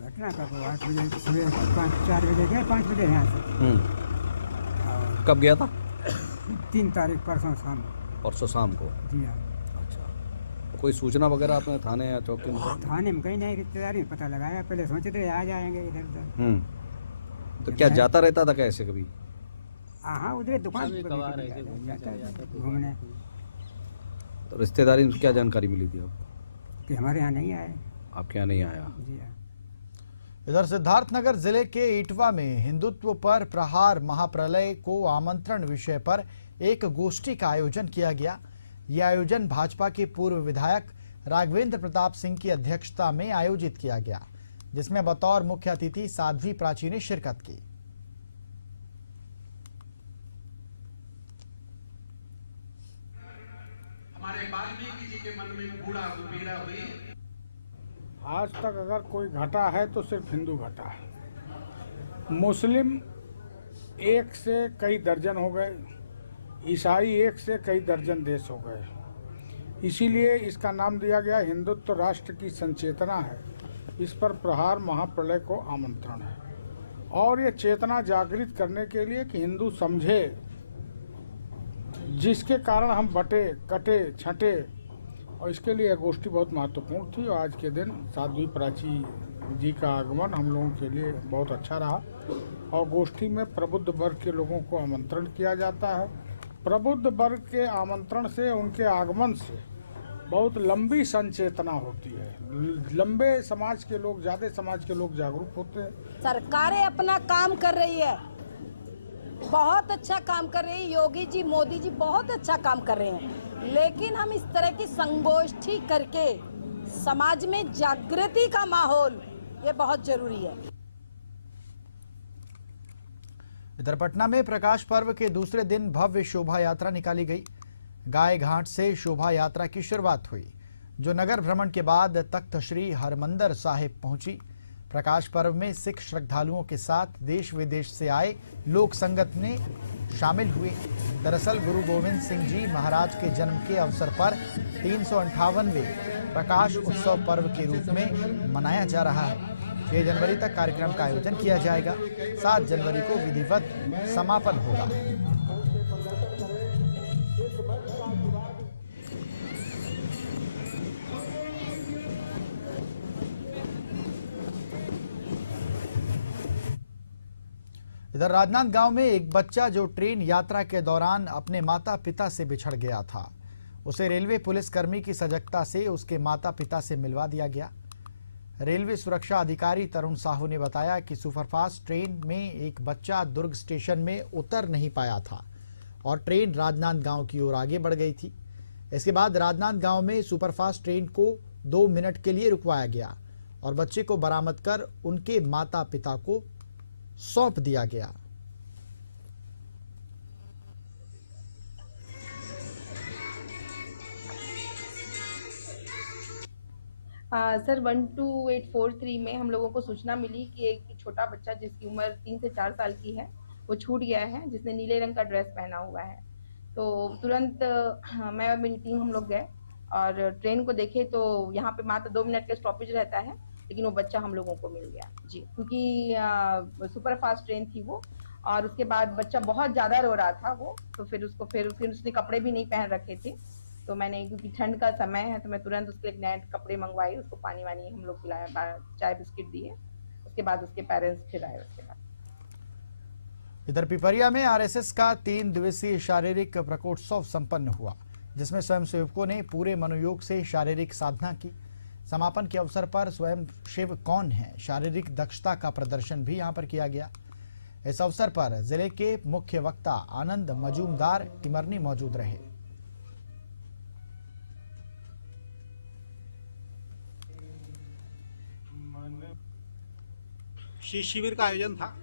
घटना का 8 बजे सुबह 4 बजे गए, 5 बजे यहाँ से। कब गया था? 3 तारीख परसों शाम। परसों शाम को? जी हाँ। अच्छा, कोई सूचना वगैरह आपने थाने या चौकी में? थाने में कहीं नहीं, रिश्तेदारी में पता लगाया। पहले सोचे थे आ जाएंगे इधर उधर। तो क्या जाता रहता था कैसे कभी? हाँ, उधर दुकान घूमने। तो रिश्तेदारी में क्या जानकारी मिली थी आपको? कि हमारे यहाँ नहीं आए। आपके यहाँ नहीं आया? जी हाँ। इधर सिद्धार्थनगर जिले के इटवा में हिंदुत्व पर प्रहार महाप्रलय को आमंत्रण विषय पर एक गोष्ठी का आयोजन किया गया। यह आयोजन भाजपा के पूर्व विधायक राघवेंद्र प्रताप सिंह की अध्यक्षता में आयोजित किया गया, जिसमें बतौर मुख्य अतिथि साध्वी प्राची ने शिरकत की। हमारे वाल्मीकि जी के मन में बूढ़ा पीड़ा हुई। आज तक अगर कोई घटा है तो सिर्फ हिंदू घटा है। मुस्लिम एक से कई दर्जन हो गए, ईसाई एक से कई दर्जन देश हो गए। इसीलिए इसका नाम दिया गया हिंदुत्व राष्ट्र की संचेतना है। इस पर प्रहार महाप्रलय को आमंत्रण है और ये चेतना जागृत करने के लिए कि हिंदू समझे जिसके कारण हम बटे कटे छंटे, और इसके लिए गोष्ठी बहुत महत्वपूर्ण थी। और आज के दिन साध्वी प्राची जी का आगमन हम लोगों के लिए बहुत अच्छा रहा और गोष्ठी में प्रबुद्ध वर्ग के लोगों को आमंत्रण किया जाता है। प्रबुद्ध वर्ग के आमंत्रण से, उनके आगमन से बहुत लंबी संचेतना होती है। लंबे समाज के लोग, ज़्यादा समाज के लोग जागरूक होते हैं। सरकारें अपना काम कर रही है, बहुत अच्छा काम कर रही है। योगी जी, मोदी जी बहुत अच्छा काम कर रहे हैं, लेकिन हम इस तरह की संगोष्ठी करके समाज में जागृति का माहौल, ये बहुत जरूरी है। इधर पटना में प्रकाश पर्व के दूसरे दिन भव्य शोभा यात्रा निकाली गई। गाय घाट से शोभा यात्रा की शुरुआत हुई, जो नगर भ्रमण के बाद तख्त श्री हरमंदर साहिब पहुंची। प्रकाश पर्व में सिख श्रद्धालुओं के साथ देश विदेश से आए लोक संगत ने शामिल हुए। दरअसल गुरु गोविंद सिंह जी महाराज के जन्म के अवसर पर 358वें प्रकाश उत्सव पर्व के रूप में मनाया जा रहा है। 6 जनवरी तक कार्यक्रम का आयोजन किया जाएगा। 7 जनवरी को विधिवत समापन होगा। इधर राजनांदगांव में एक बच्चा जो ट्रेन यात्रा के दौरान अपने माता पिता से बिछड़ गया था, उसे रेलवे पुलिसकर्मी की सजगता से उसके माता पिता से मिलवा दिया गया। रेलवे सुरक्षा अधिकारी तरुण साहू ने बताया कि सुपरफास्ट ट्रेन में एक बच्चा दुर्ग स्टेशन में उतर नहीं पाया था और ट्रेन राजनांदगांव की ओर आगे बढ़ गई थी। इसके बाद राजनांदगांव में सुपरफास्ट ट्रेन को 2 मिनट के लिए रुकवाया गया और बच्चे को बरामद कर उनके माता पिता को सौंप दिया गया। सर 12843 में हम लोगों को सूचना मिली कि एक छोटा बच्चा जिसकी उम्र 3 से 4 साल की है वो छूट गया है, जिसने नीले रंग का ड्रेस पहना हुआ है। तो तुरंत मैं और मेरी टीम हम लोग गए और ट्रेन को देखे तो यहाँ पे मात्र 2 मिनट का स्टॉपेज रहता है, लेकिन वो बच्चा हम लोगों को मिल गया जी, क्योंकि सुपर फास्ट ट्रेन थी वो। और उसके बाद बच्चा बहुत ज़्यादा रो रहा था वो, तो फिर उसको फिर उसने कपड़े भी नहीं पहन रखे थे, तो मैंने क्योंकि ठंड का समय है तो मैं तुरंत उसके लिए नए कपड़े मंगवाए, उसको पानी वानी हम लोग पिलाया, चाय बिस्किट दिए। उसके बाद उसके पेरेंट्स फिर आए उसके बाद। इधर पिपरिया में आरएसएस का 3 दिवसीय शारीरिक प्रकोत्सव संपन्न हुआ, जिसमें स्वयंसेवकों ने पूरे मनोयोग से शारीरिक साधना की। समापन के अवसर पर स्वयं शिव कौन है शारीरिक दक्षता का प्रदर्शन भी यहां पर किया गया। इस अवसर पर जिले के मुख्य वक्ता आनंद मजूमदार टिमरनी मौजूद रहे। शीत शिविर का आयोजन था।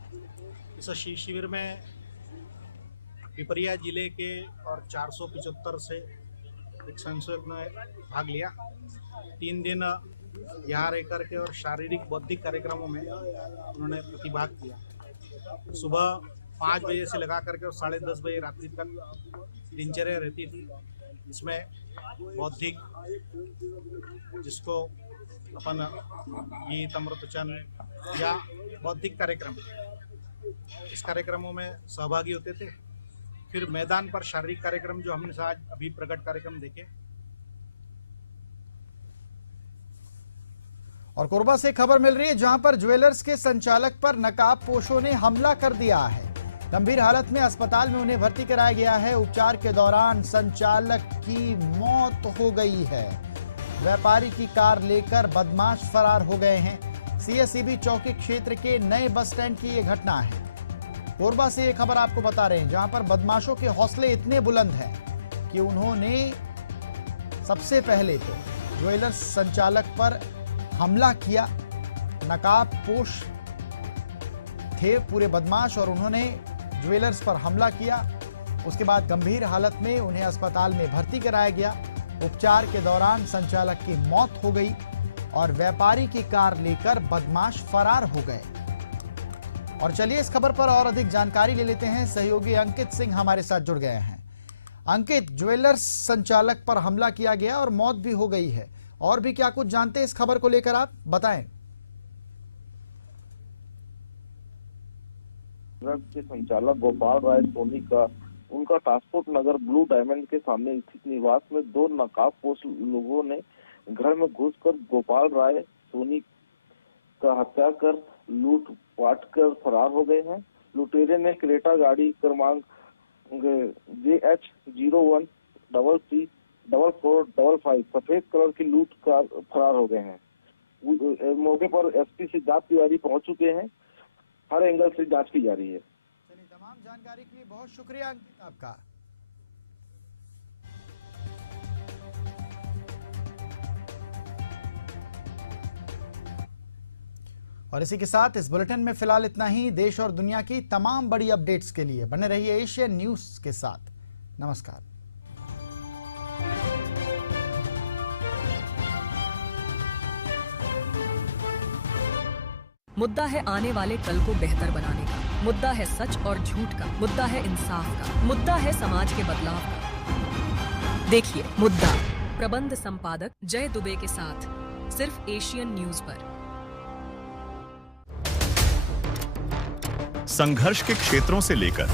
इस शीत शिविर में पिपरिया जिले के और 475 से एक स्वयंसेवक ने भाग लिया। 3 दिन यहाँ रह कर के और शारीरिक बौद्धिक कार्यक्रमों में उन्होंने प्रतिभाग किया। सुबह 5 बजे से लगा करके और 10:30 बजे रात्रि तक दिनचर्या रहती थी। इसमें बौद्धिक, जिसको अपन गीत अमृतचन या बौद्धिक कार्यक्रम, इस कार्यक्रमों में सहभागी होते थे। फिर मैदान पर शारीरिक कार्यक्रम जो हमने आज अभी प्रकट कार्यक्रम देखे। और कोरबा से खबर मिल रही है जहां पर ज्वेलर्स के संचालक पर नकाबपोशों ने हमला कर दिया है। गंभीर हालत में अस्पताल में उन्हें भर्ती कराया गया है। उपचार के दौरान संचालक की मौत हो गई है। व्यापारी की कार लेकर बदमाश फरार हो गए हैं। सीएसईबी चौकी क्षेत्र के नए बस स्टैंड की यह घटना है। कोरबा से ये खबर आपको बता रहे हैं जहां पर बदमाशों के हौसले इतने बुलंद हैं कि उन्होंने सबसे पहले तो ज्वेलर्स संचालक पर हमला किया। नकाबपोश थे पूरे बदमाश और उन्होंने ज्वेलर्स पर हमला किया। उसके बाद गंभीर हालत में उन्हें अस्पताल में भर्ती कराया गया। उपचार के दौरान संचालक की मौत हो गई और व्यापारी की कार लेकर बदमाश फरार हो गए। और चलिए इस खबर पर और अधिक जानकारी ले लेते हैं। सहयोगी अंकित सिंह हमारे साथ जुड़ गए हैं। अंकित, ज्वेलर्स संचालक पर हमला किया गया और मौत भी हो गई है, और भी क्या कुछ जानते हैं इस खबर को लेकर, आप बताएं। के संचालक गोपाल राय सोनी का उनका ट्रांसपोर्ट नगर ब्लू डायमंड के सामने स्थित निवास में 2 नकाबपोश लोगों ने घर में घुसकर गोपाल राय सोनी का हत्या कर लूट पाट कर फरार हो गए हैं। लुटेरे ने क्रेटा गाड़ी क्रमांक JH01 334455 सफेद कलर की लूट का फरार हो गए हैं। मौके पर एसपी सिद्धार्थ तिवारी पहुंच चुके हैं। हर एंगल से जांच की जा रही है। तमाम जानकारी के लिए बहुत शुक्रिया आपका। और इसी के साथ इस बुलेटिन में फिलहाल इतना ही। देश और दुनिया की तमाम बड़ी अपडेट्स के लिए बने रहिए एशियन न्यूज के साथ। नमस्कार। मुद्दा है आने वाले कल को बेहतर बनाने का। मुद्दा है सच और झूठ का। मुद्दा है इंसाफ का। मुद्दा है समाज के बदलाव का। देखिए मुद्दा, प्रबंध संपादक जय दुबे के साथ, सिर्फ एशियन न्यूज पर। संघर्ष के क्षेत्रों से लेकर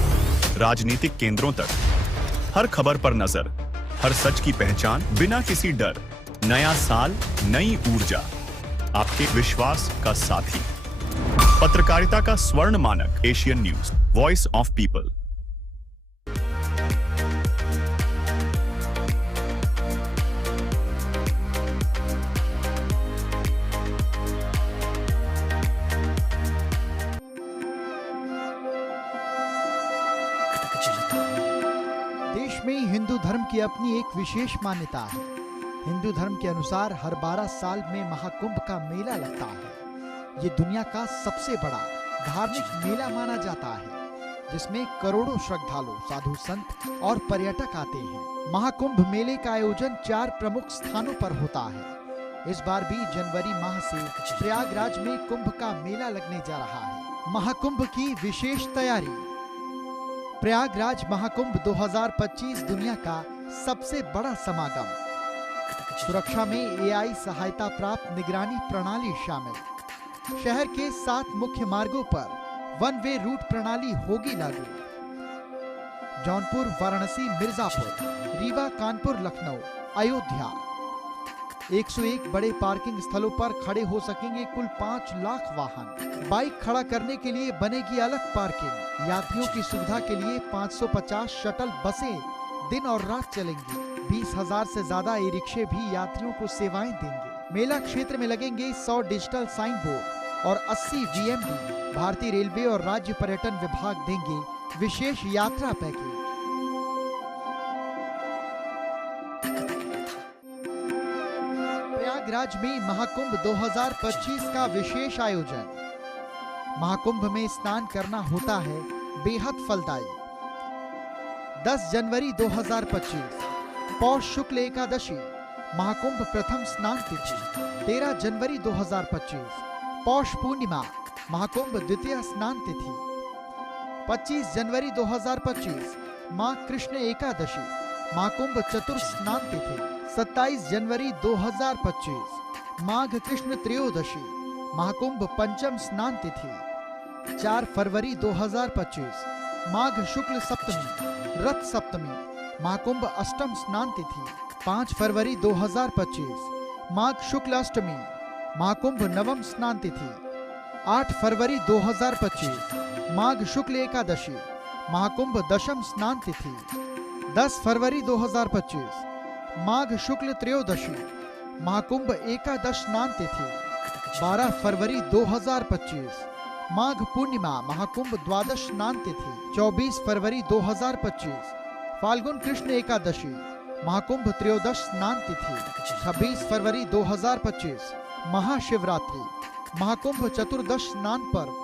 राजनीतिक केंद्रों तक, हर खबर पर नजर, हर सच की पहचान बिना किसी डर। नया साल, नई ऊर्जा, आपके विश्वास का साथी। पत्रकारिता का स्वर्ण मानक, Asian news, voice of people. देश में हिंदू धर्म की अपनी एक विशेष मान्यता है। हिंदू धर्म के अनुसार हर 12 साल में महाकुंभ का मेला लगता है। ये दुनिया का सबसे बड़ा धार्मिक मेला माना जाता है, जिसमें करोड़ों श्रद्धालु, साधु संत और पर्यटक आते हैं। महाकुंभ मेले का आयोजन 4 प्रमुख स्थानों पर होता है। इस बार भी जनवरी माह से प्रयागराज में कुंभ का मेला लगने जा रहा है। महाकुंभ की विशेष तैयारी। प्रयागराज महाकुंभ 2025 दुनिया का सबसे बड़ा समागम। सुरक्षा में AI सहायता प्राप्त निगरानी प्रणाली शामिल। शहर के 7 मुख्य मार्गों पर 1 वे रूट प्रणाली होगी लागू। जौनपुर, वाराणसी, मिर्जापुर, रीवा, कानपुर, लखनऊ, अयोध्या 101 बड़े पार्किंग स्थलों पर खड़े हो सकेंगे कुल 5 लाख वाहन। बाइक खड़ा करने के लिए बनेगी अलग पार्किंग। यात्रियों की सुविधा के लिए 550 शटल बसें दिन और रात चलेंगी। 20,000 से ज्यादा ई-रिक्शे भी यात्रियों को सेवाएं देंगे। मेला क्षेत्र में लगेंगे 100 डिजिटल साइन बोर्ड और 80 VMD। भारतीय रेलवे और राज्य पर्यटन विभाग देंगे विशेष यात्रा पैकेज। प्रयागराज में महाकुंभ 2025 का विशेष आयोजन। महाकुंभ में स्नान करना होता है बेहद फलदायी। 10 जनवरी 2025 पौष शुक्ल एकादशी महाकुंभ प्रथम स्नान तिथि। 13 जनवरी 2025 पौष पूर्णिमा महाकुंभ द्वितीय स्नान तिथि। 25 जनवरी 2025 मां कृष्ण एकादशी महाकुंभ चतुर्थ स्नान तिथि। 27 जनवरी 2025 माघ कृष्ण त्रयोदशी महाकुंभ पंचम स्नान तिथि। 4 फरवरी 2025 माघ शुक्ल सप्तमी रथ सप्तमी महाकुंभ अष्टम स्नान तिथि। 5 फरवरी 2025 माघ शुक्ल अष्टमी महाकुंभ नवम स्नान तिथि। 8 फरवरी 2025 माघ शुक्ल एकादशी महाकुंभ दशम स्नान तिथि। 10 फरवरी 2025 माघ शुक्ल त्रयोदशी महाकुंभ एकादश स्नान तिथि। 12 फरवरी 2025 माघ पूर्णिमा महाकुंभ द्वादश स्नान तिथि। 24 फरवरी 2025 फाल्गुन कृष्ण एकादशी महाकुंभ त्रयोदश स्नान तिथि। 26 फरवरी 2025 महाशिवरात्रि महाकुंभ चतुर्दश स्नान पर्व।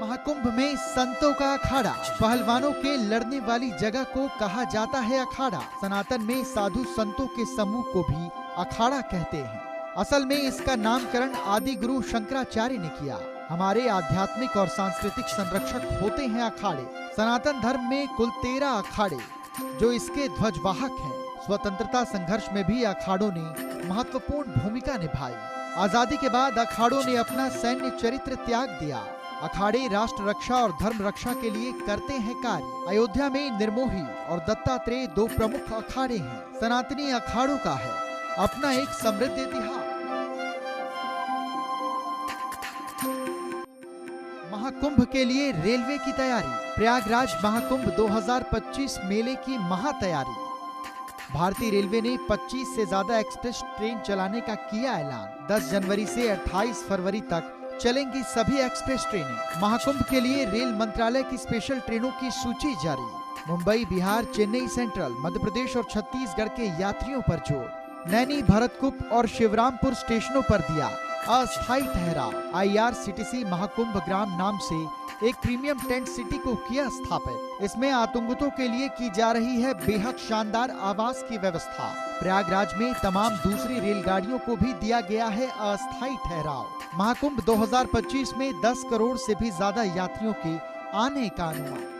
महाकुंभ में संतों का अखाड़ा। पहलवानों के लड़ने वाली जगह को कहा जाता है अखाड़ा। सनातन में साधु संतों के समूह को भी अखाड़ा कहते हैं। असल में इसका नामकरण आदि गुरु शंकराचार्य ने किया। हमारे आध्यात्मिक और सांस्कृतिक संरक्षक होते हैं अखाड़े। सनातन धर्म में कुल 13 अखाड़े जो इसके ध्वजवाहक हैं। स्वतंत्रता संघर्ष में भी अखाड़ों ने महत्वपूर्ण भूमिका निभाई। आजादी के बाद अखाड़ों ने अपना सैन्य चरित्र त्याग दिया। अखाड़े राष्ट्र रक्षा और धर्म रक्षा के लिए करते हैं कार्य। अयोध्या में निर्मोही और दत्तात्रेय 2 प्रमुख अखाड़े हैं। सनातनी अखाड़ों का है अपना एक समृद्ध इतिहास। महाकुंभ के लिए रेलवे की तैयारी। प्रयागराज महाकुंभ 2025 मेले की महातैयारी। भारतीय रेलवे ने 25 से ज्यादा एक्सप्रेस ट्रेन चलाने का किया ऐलान। 10 जनवरी से 28 फरवरी तक चलेंगी सभी एक्सप्रेस ट्रेनें। महाकुंभ के लिए रेल मंत्रालय की स्पेशल ट्रेनों की सूची जारी। मुंबई, बिहार, चेन्नई सेंट्रल, मध्य प्रदेश और छत्तीसगढ़ के यात्रियों पर जोर। नैनी, भरतकुप और शिवरामपुर स्टेशनों पर दिया अस्थायी ठहराव। IRCTC महाकुंभ ग्राम नाम से एक प्रीमियम टेंट सिटी को किया स्थापित। इसमें आतंकितों के लिए की जा रही है बेहद शानदार आवास की व्यवस्था। प्रयागराज में तमाम दूसरी रेलगाड़ियों को भी दिया गया है अस्थायी ठहराव। महाकुंभ 2025 में 10 करोड़ से भी ज्यादा यात्रियों के आने का अनुमान।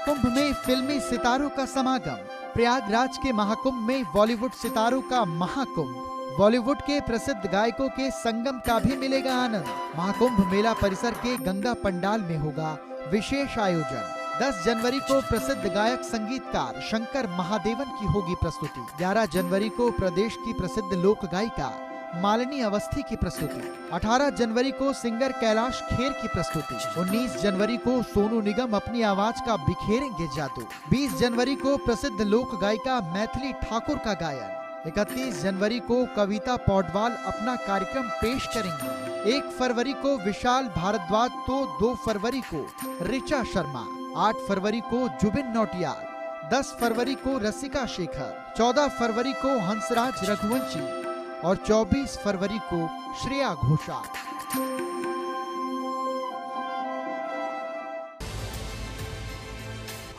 महाकुंभ में फिल्मी सितारों का समागम। प्रयागराज के महाकुंभ में बॉलीवुड सितारों का महाकुंभ। बॉलीवुड के प्रसिद्ध गायकों के संगम का भी मिलेगा आनंद। महाकुंभ मेला परिसर के गंगा पंडाल में होगा विशेष आयोजन। 10 जनवरी को प्रसिद्ध गायक संगीतकार शंकर महादेवन की होगी प्रस्तुति। 11 जनवरी को प्रदेश की प्रसिद्ध लोक गायिका मालिनी अवस्थी की प्रस्तुति। 18 जनवरी को सिंगर कैलाश खेर की प्रस्तुति। 19 जनवरी को सोनू निगम अपनी आवाज का बिखेरेंगे जादू। 20 जनवरी को प्रसिद्ध लोक गायिका मैथिली ठाकुर का गायन। 31 जनवरी को कविता पौडवाल अपना कार्यक्रम पेश करेंगी। 1 फरवरी को विशाल भारद्वाज तो 2 फरवरी को ऋचा शर्मा। 8 फरवरी को जुबिन नौटियाल। 10 फरवरी को रसिका शेखर। 14 फरवरी को हंसराज रघुवंशी और 24 फरवरी को श्रेया घोषाल।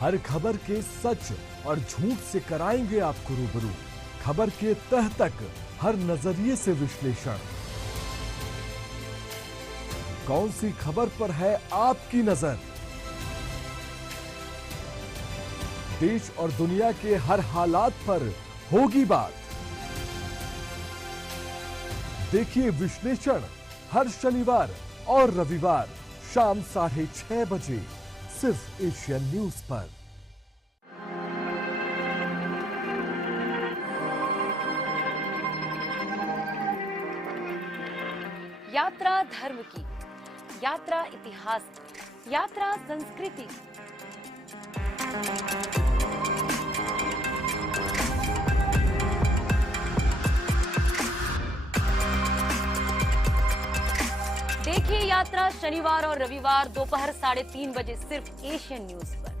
हर खबर के सच और झूठ से कराएंगे आपको रूबरू। खबर के तह तक हर नजरिए से विश्लेषण। कौन सी खबर पर है आपकी नजर? देश और दुनिया के हर हालात पर होगी बात। देखिए विश्लेषण हर शनिवार और रविवार शाम 6:30 बजे सिर्फ एशियन न्यूज पर। यात्रा धर्म की, यात्रा इतिहास की, यात्रा संस्कृति। देखिए यात्रा शनिवार और रविवार दोपहर 3:30 बजे सिर्फ एशियन न्यूज पर।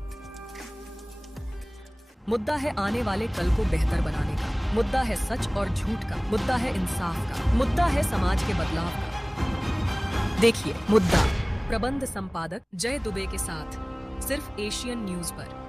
मुद्दा है आने वाले कल को बेहतर बनाने का। मुद्दा है सच और झूठ का। मुद्दा है इंसाफ का। मुद्दा है समाज के बदलाव का। देखिए मुद्दा, प्रबंध संपादक जय दुबे के साथ सिर्फ एशियन न्यूज पर।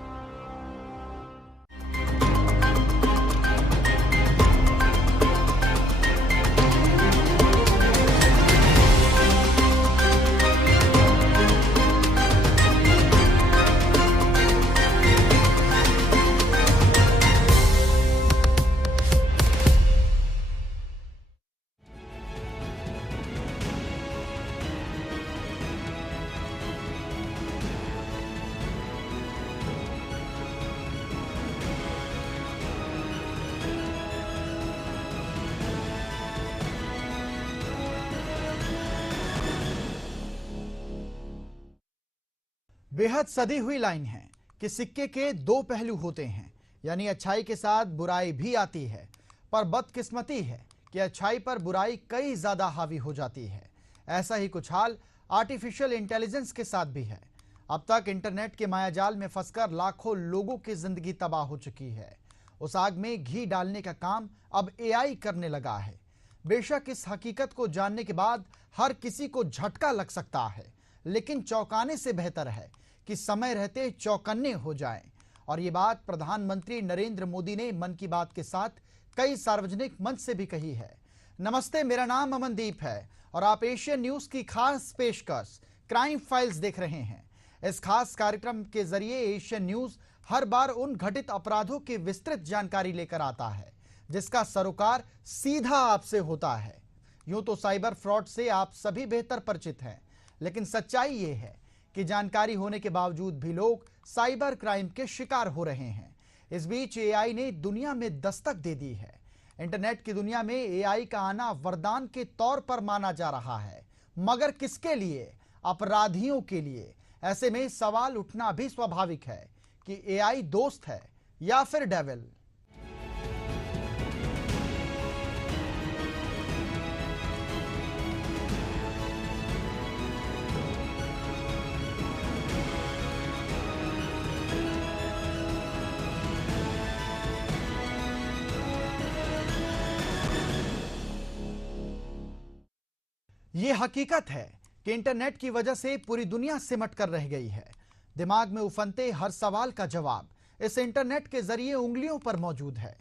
बेहद सदी हुई लाइन है कि सिक्के के 2 पहलू होते हैं, यानी अच्छाई के साथ बुराई भी आती है, पर बदकिस्मती है कि अच्छाई पर बुराई कई ज्यादा हावी हो जाती है। ऐसा ही कुछ हाल आर्टिफिशियल इंटेलिजेंस के साथ भी है। अब तक इंटरनेट के मायाजाल में फंसकर लाखों लोगों की जिंदगी तबाह हो चुकी है। उस आग में घी डालने का काम अब एआई करने लगा है। बेशक इस हकीकत को जानने के बाद हर किसी को झटका लग सकता है, लेकिन चौंकाने से बेहतर है कि समय रहते चौकन्ने हो जाएं। और ये बात प्रधानमंत्री नरेंद्र मोदी ने मन की बात के साथ कई सार्वजनिक मंच से भी कही है। नमस्ते, मेरा नाम अमनदीप है और आप एशियन न्यूज की खास पेशकश क्राइम फाइल्स देख रहे हैं। इस खास कार्यक्रम के जरिए एशियन न्यूज हर बार उन घटित अपराधों की विस्तृत जानकारी लेकर आता है जिसका सरोकार सीधा आपसे होता है। यूं तो साइबर फ्रॉड से आप सभी बेहतर परिचित हैं, लेकिन सच्चाई ये है कि जानकारी होने के बावजूद भी लोग साइबर क्राइम के शिकार हो रहे हैं। इस बीच एआई ने दुनिया में दस्तक दे दी है। इंटरनेट की दुनिया में एआई का आना वरदान के तौर पर माना जा रहा है, मगर किसके लिए? अपराधियों के लिए। ऐसे में सवाल उठना भी स्वाभाविक है कि एआई दोस्त है या फिर डेविल। ये हकीकत है कि इंटरनेट की वजह से पूरी दुनिया सिमट कर रह गई है। दिमाग में उफनते हर सवाल का जवाब इस इंटरनेट के जरिए उंगलियों पर मौजूद है।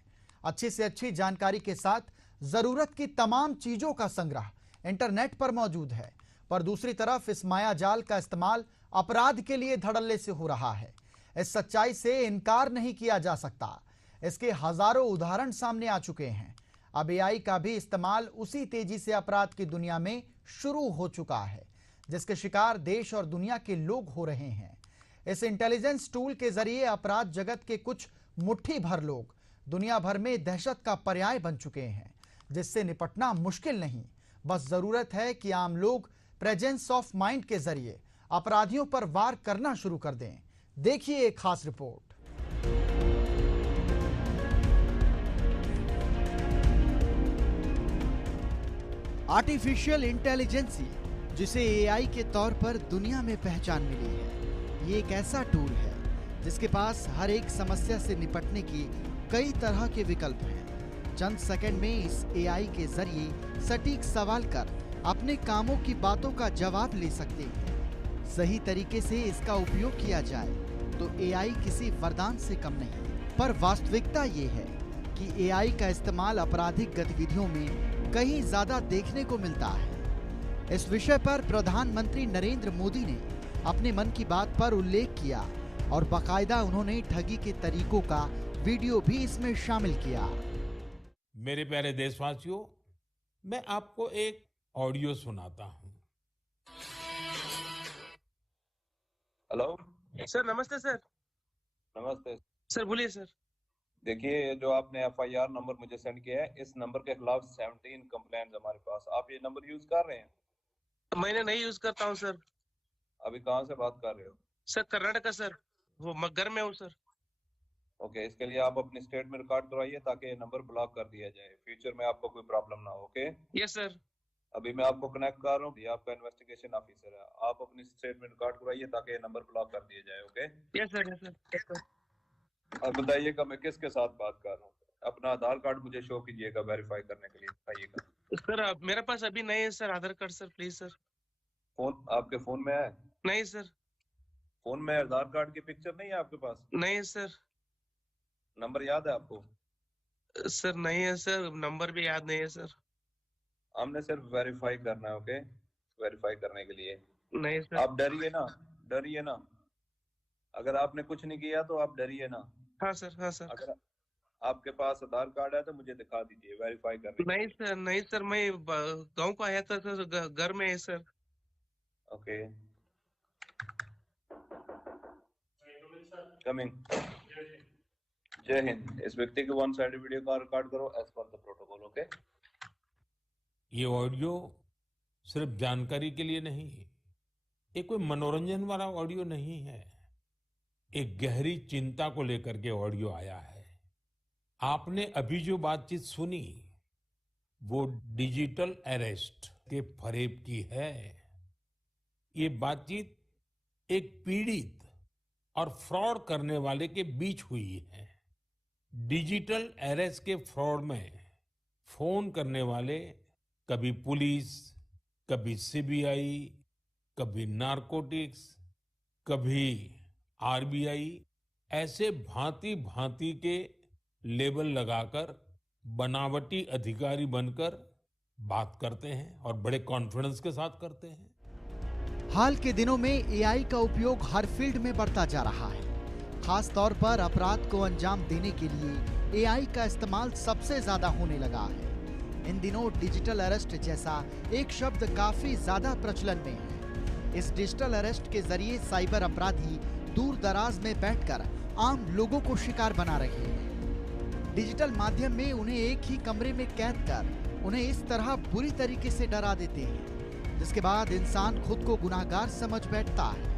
अच्छी से अच्छी जानकारी के साथ जरूरत की तमाम चीजों का संग्रह इंटरनेट पर मौजूद है, पर दूसरी तरफ इस माया जाल का इस्तेमाल अपराध के लिए धड़ल्ले से हो रहा है। इस सच्चाई से इनकार नहीं किया जा सकता। इसके हजारों उदाहरण सामने आ चुके हैं। अब एआई का भी इस्तेमाल उसी तेजी से अपराध की दुनिया में शुरू हो चुका है, जिसके शिकार देश और दुनिया के लोग हो रहे हैं। इस इंटेलिजेंस टूल के जरिए अपराध जगत के कुछ मुट्ठी भर लोग दुनिया भर में दहशत का पर्याय बन चुके हैं, जिससे निपटना मुश्किल नहीं। बस जरूरत है कि आम लोग प्रेजेंस ऑफ माइंड के जरिए अपराधियों पर वार करना शुरू कर दें। देखिए एक खास रिपोर्ट। आर्टिफिशियल इंटेलिजेंसी, जिसे एआई के तौर पर दुनिया में पहचान मिली है, ये एक ऐसा टूल है जिसके पास हर एक समस्या से निपटने की कई तरह के विकल्प हैं। चंद सेकंड में इस एआई के जरिए सटीक सवाल कर अपने कामों की बातों का जवाब ले सकते हैं। सही तरीके से इसका उपयोग किया जाए तो एआई किसी वरदान से कम नहीं। पर वास्तविकता ये है कि एआई का इस्तेमाल आपराधिक गतिविधियों में कहीं ज्यादा देखने को मिलता है। इस विषय पर प्रधानमंत्री नरेंद्र मोदी ने अपने मन की बात पर उल्लेख किया और बाकायदा उन्होंने ठगी के तरीकों का वीडियो भी इसमें शामिल किया। मेरे प्यारे देशवासियों, मैं आपको एक ऑडियो सुनाता हूं। हेलो सर, नमस्ते सर। नमस्ते सर, बोलिए सर। देखिए, जो आपने एफआईआर नंबर मुझे सेंड किया है, इस नंबर के खिलाफ 17 कंप्लेंट्स हमारे पास। आप ये नंबर यूज कर रहे हैं? मैंने नहीं यूज करता हूँ सर। अभी कहाँ से बात कर रहे हो? Sir, Karnataka sir. वो घर में हूँ सर। ओके, इसके लिए आप अपनी स्टेटमेंट रिकॉर्ड करवाइए ताकि ये नंबर ब्लॉक कर दिया जाए, फ्यूचर में आपको कोई प्रॉब्लम ना हो। ओके? Yes sir. अभी मैं आपको कनेक्ट कर रहा हूँ, ये आपका इन्वेस्टिगेशन ऑफिसर है। आप अपनी स्टेटमेंट रिकॉर्ड करवाइए ताकि ये नंबर ब्लॉक कर दिया जाए। Okay? Yes sir, yes sir, yes sir. और बताइएगा मैं किसके साथ बात कर रहा हूँ। अपना आधार कार्ड मुझे शो कीजिएगा वेरीफाई करने के लिए। बताइएगा सर। मेरे पास अभी नहीं है sir Aadhaar card sir, please sir. Phone आपके फोन में है? नहीं सर। फोन में आधार कार्ड की पिक्चर नहीं है आपके पास? नहीं सर। नंबर याद है आपको? सर नहीं है सर, नंबर भी याद नहीं है सर। हमने सिर्फ वेरीफाई करना है। ओके? वेरीफाई करने के लिए। नहीं सर। आप डरिए ना, डरिए ना। अगर आपने कुछ नहीं किया तो आप डरिए ना। हाँ सर, हाँ सर। अगर आपके पास आधार कार्ड है तो मुझे दिखा दीजिए वेरीफाई करने। नहीं सर, नहीं सर, मैं गांव को आया था सर, घर में है सर। Okay, coming. जय हिंद। इस व्यक्ति के वन साइड वीडियो का रिकॉर्ड करो as per the protocol. Okay? ये ऑडियो सिर्फ जानकारी के लिए नहीं, ये कोई मनोरंजन वाला ऑडियो नहीं है। एक गहरी चिंता को लेकर के ऑडियो आया है। आपने अभी जो बातचीत सुनी वो डिजिटल अरेस्ट के फरेब की है। ये बातचीत एक पीड़ित और फ्रॉड करने वाले के बीच हुई है। डिजिटल अरेस्ट के फ्रॉड में फोन करने वाले कभी पुलिस, कभी सीबीआई, कभी नारकोटिक्स, कभी आरबीआई, ऐसे भांति भांति के लेबल लगाकर बनावटी अधिकारी बनकर बात करते हैं और बड़े कॉन्फिडेंस के साथ करते हैं। हाल के दिनों में एआई का उपयोग हर फील्ड में बढ़ता जा रहा है। खास तौर पर अपराध को अंजाम देने के लिए एआई का इस्तेमाल सबसे ज्यादा होने लगा है। इन दिनों डिजिटल अरेस्ट जैसा एक शब्द काफी ज्यादा प्रचलन में है। इस डिजिटल अरेस्ट के जरिए साइबर अपराधी दूर दराज में बैठकर आम लोगों को शिकार बना रहे हैं। डिजिटल माध्यम में उन्हें एक ही कमरे में कैद कर उन्हें इस तरह बुरी तरीके से डरा देते हैं, जिसके बाद इंसान खुद को गुनाहगार समझ बैठता है।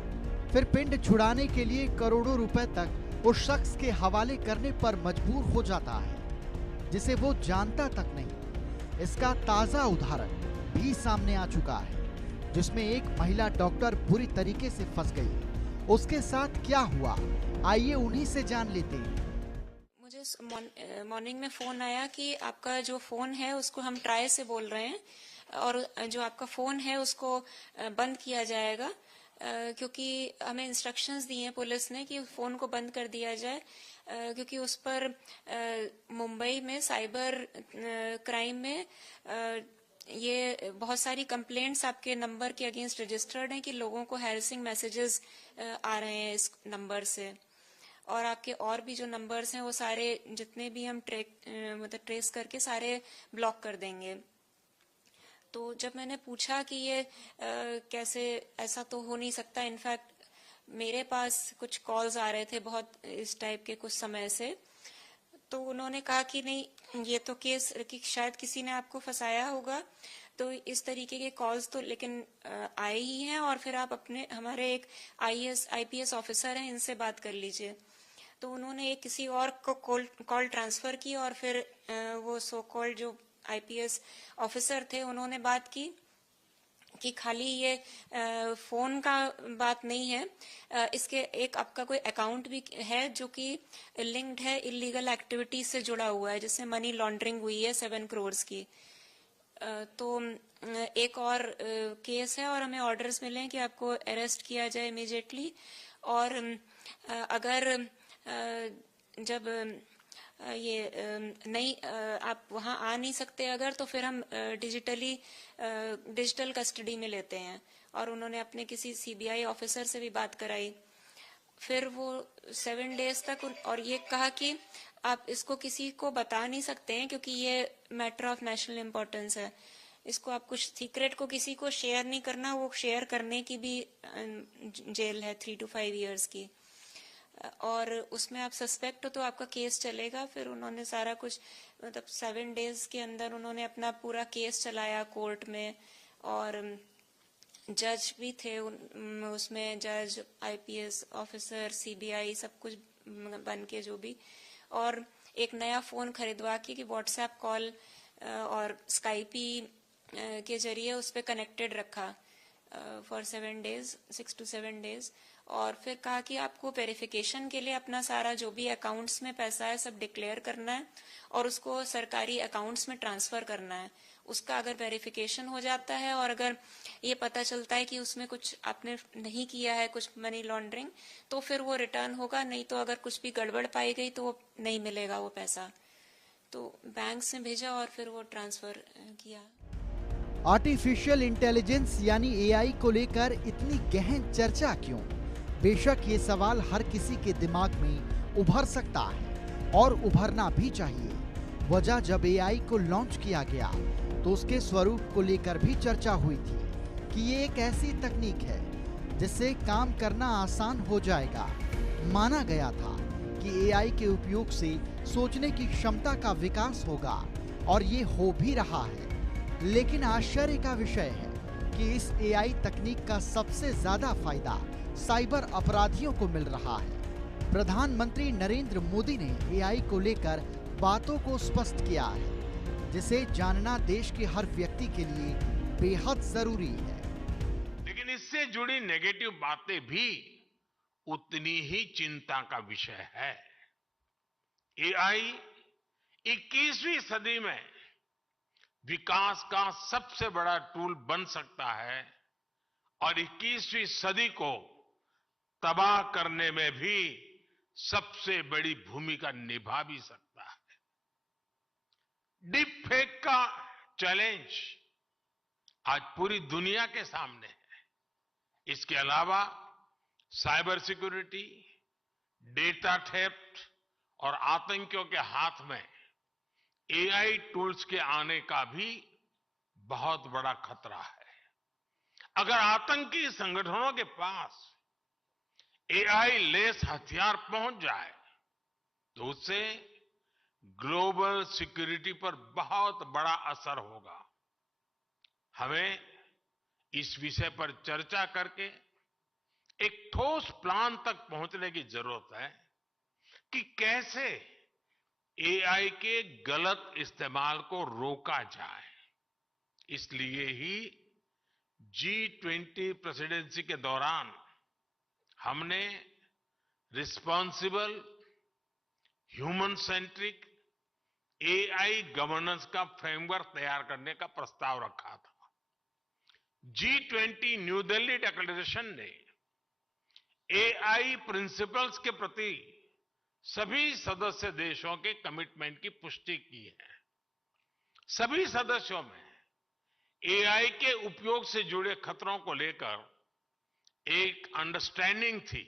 फिर पिंड छुड़ाने के लिए करोड़ों रुपए तक उस शख्स के हवाले करने पर मजबूर हो जाता है, जिसे वो जानता तक नहीं। इसका ताजा उदाहरण भी सामने आ चुका है, जिसमें एक महिला डॉक्टर बुरी तरीके से फंस गई। उसके साथ क्या हुआ, आइए उन्हीं से जान लेते हैं। मुझे मॉर्निंग में फोन आया कि आपका जो फोन है उसको हम ट्राई से बोल रहे हैं और जो आपका फोन है उसको बंद किया जाएगा, क्योंकि हमें इंस्ट्रक्शंस दिए हैं पुलिस ने कि फोन को बंद कर दिया जाए, क्योंकि उस पर मुंबई में साइबर क्राइम में ये बहुत सारी कंप्लेंट्स आपके नंबर के अगेंस्ट रजिस्टर्ड हैं कि लोगों को हैरेसिंग मैसेजेस आ रहे हैं इस नंबर से। और आपके और भी जो नंबर्स हैं वो सारे जितने भी हम मतलब ट्रेस करके सारे ब्लॉक कर देंगे। तो जब मैंने पूछा कि ये कैसे, ऐसा तो हो नहीं सकता, इनफैक्ट मेरे पास कुछ कॉल्स आ रहे थे बहुत इस टाइप के कुछ समय से, तो उन्होंने कहा कि नहीं ये तो केस कि शायद किसी ने आपको फंसाया होगा, तो इस तरीके के कॉल्स तो लेकिन आए ही हैं, और फिर आप अपने हमारे एक IPS ऑफिसर हैं, इनसे बात कर लीजिए। तो उन्होंने एक किसी और को कॉल ट्रांसफर की, और फिर वो सो कॉल्ड जो IPS ऑफिसर थे उन्होंने बात की कि खाली ये फोन का बात नहीं है, इसके एक आपका कोई अकाउंट भी है जो कि लिंक्ड है इलीगल एक्टिविटीज से जुड़ा हुआ है, जिससे मनी लॉन्ड्रिंग हुई है 7 करोड़ की। तो एक और केस है और हमें ऑर्डर्स मिले हैं कि आपको अरेस्ट किया जाए इमीडिएटली, और अगर जब ये नहीं आप वहाँ आ नहीं सकते अगर, तो फिर हम डिजिटल कस्टडी में लेते हैं, और उन्होंने अपने किसी CBI ऑफिसर से भी बात कराई। फिर वो 7 डेज तक और ये कहा कि आप इसको किसी को बता नहीं सकते हैं क्योंकि ये मैटर ऑफ नेशनल इम्पोर्टेंस है, इसको आप कुछ सीक्रेट को किसी को शेयर नहीं करना, वो शेयर करने की भी जेल है 3 to 5 years की, और उसमें आप सस्पेक्ट हो तो आपका केस चलेगा। फिर उन्होंने सारा कुछ मतलब 7 डेज के अंदर उन्होंने अपना पूरा केस चलाया कोर्ट में, और जज भी थे उसमें, जज IPS ऑफिसर CBI सब कुछ बन के जो भी, और एक नया फोन खरीदवा के कि व्हाट्सएप कॉल और स्काइपी के जरिए उस पर कनेक्टेड रखा फॉर 7 days, 6 to 7 days, और फिर कहा कि आपको वेरिफिकेशन के लिए अपना सारा जो भी अकाउंट्स में पैसा है सब डिक्लेयर करना है और उसको सरकारी अकाउंट्स में ट्रांसफर करना है। उसका अगर वेरिफिकेशन हो जाता है और अगर ये पता चलता है कि उसमें कुछ आपने नहीं किया है, कुछ मनी लॉन्ड्रिंग, तो फिर वो रिटर्न होगा, नहीं तो अगर कुछ भी गड़बड़ पाई गई तो वो नहीं मिलेगा वो पैसा। तो बैंक से भेजा और फिर वो ट्रांसफर किया। आर्टिफिशियल इंटेलिजेंस यानी AI को लेकर इतनी गहन चर्चा क्यों? बेशक ये सवाल हर किसी के दिमाग में उभर सकता है और उभरना भी चाहिए। वजह जब AI को लॉन्च किया गया तो उसके स्वरूप को लेकर भी चर्चा हुई थी कि ये एक ऐसी तकनीक है जिससे काम करना आसान हो जाएगा। माना गया था कि AI के उपयोग से सोचने की क्षमता का विकास होगा और ये हो भी रहा है। लेकिन आश्चर्य का विषय है कि इस AI तकनीक का सबसे ज्यादा फायदा साइबर अपराधियों को मिल रहा है। प्रधानमंत्री नरेंद्र मोदी ने AI को लेकर बातों को स्पष्ट किया है, जिसे जानना देश के हर व्यक्ति के लिए बेहद जरूरी है। लेकिन इससे जुड़ी नेगेटिव बातें भी उतनी ही चिंता का विषय है। AI 21वीं सदी में विकास का सबसे बड़ा टूल बन सकता है और 21वीं सदी को तबाह करने में भी सबसे बड़ी भूमिका निभा भी सकता है। डीप फेक का चैलेंज आज पूरी दुनिया के सामने है। इसके अलावा साइबर सिक्योरिटी, डेटा थेफ्ट और आतंकियों के हाथ में AI टूल्स के आने का भी बहुत बड़ा खतरा है। अगर आतंकी संगठनों के पास AI लेस हथियार पहुंच जाए तो उससे ग्लोबल सिक्योरिटी पर बहुत बड़ा असर होगा। हमें इस विषय पर चर्चा करके एक ठोस प्लान तक पहुंचने की जरूरत है कि कैसे AI के गलत इस्तेमाल को रोका जाए। इसलिए ही G20 प्रेसिडेंसी के दौरान हमने responsible, human centric AI governance का फ्रेमवर्क तैयार करने का प्रस्ताव रखा था। G20 न्यू दिल्ली डिक्लेरेशन ने AI प्रिंसिपल्स के प्रति सभी सदस्य देशों के कमिटमेंट की पुष्टि की है। सभी सदस्यों में AI के उपयोग से जुड़े खतरों को लेकर एक अंडरस्टैंडिंग थी।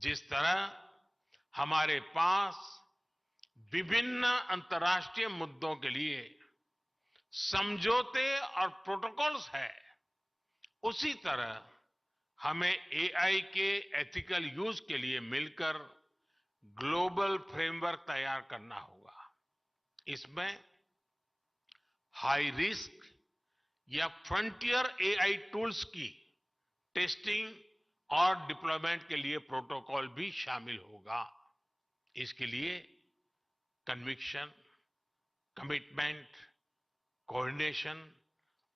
जिस तरह हमारे पास विभिन्न अंतर्राष्ट्रीय मुद्दों के लिए समझौते और प्रोटोकॉल्स है, उसी तरह हमें एआई के एथिकल यूज के लिए मिलकर ग्लोबल फ्रेमवर्क तैयार करना होगा। इसमें हाई रिस्क या फ्रंटियर एआई टूल्स की टेस्टिंग और डिप्लॉयमेंट के लिए प्रोटोकॉल भी शामिल होगा। इसके लिए कन्विक्शन, कमिटमेंट, कोऑर्डिनेशन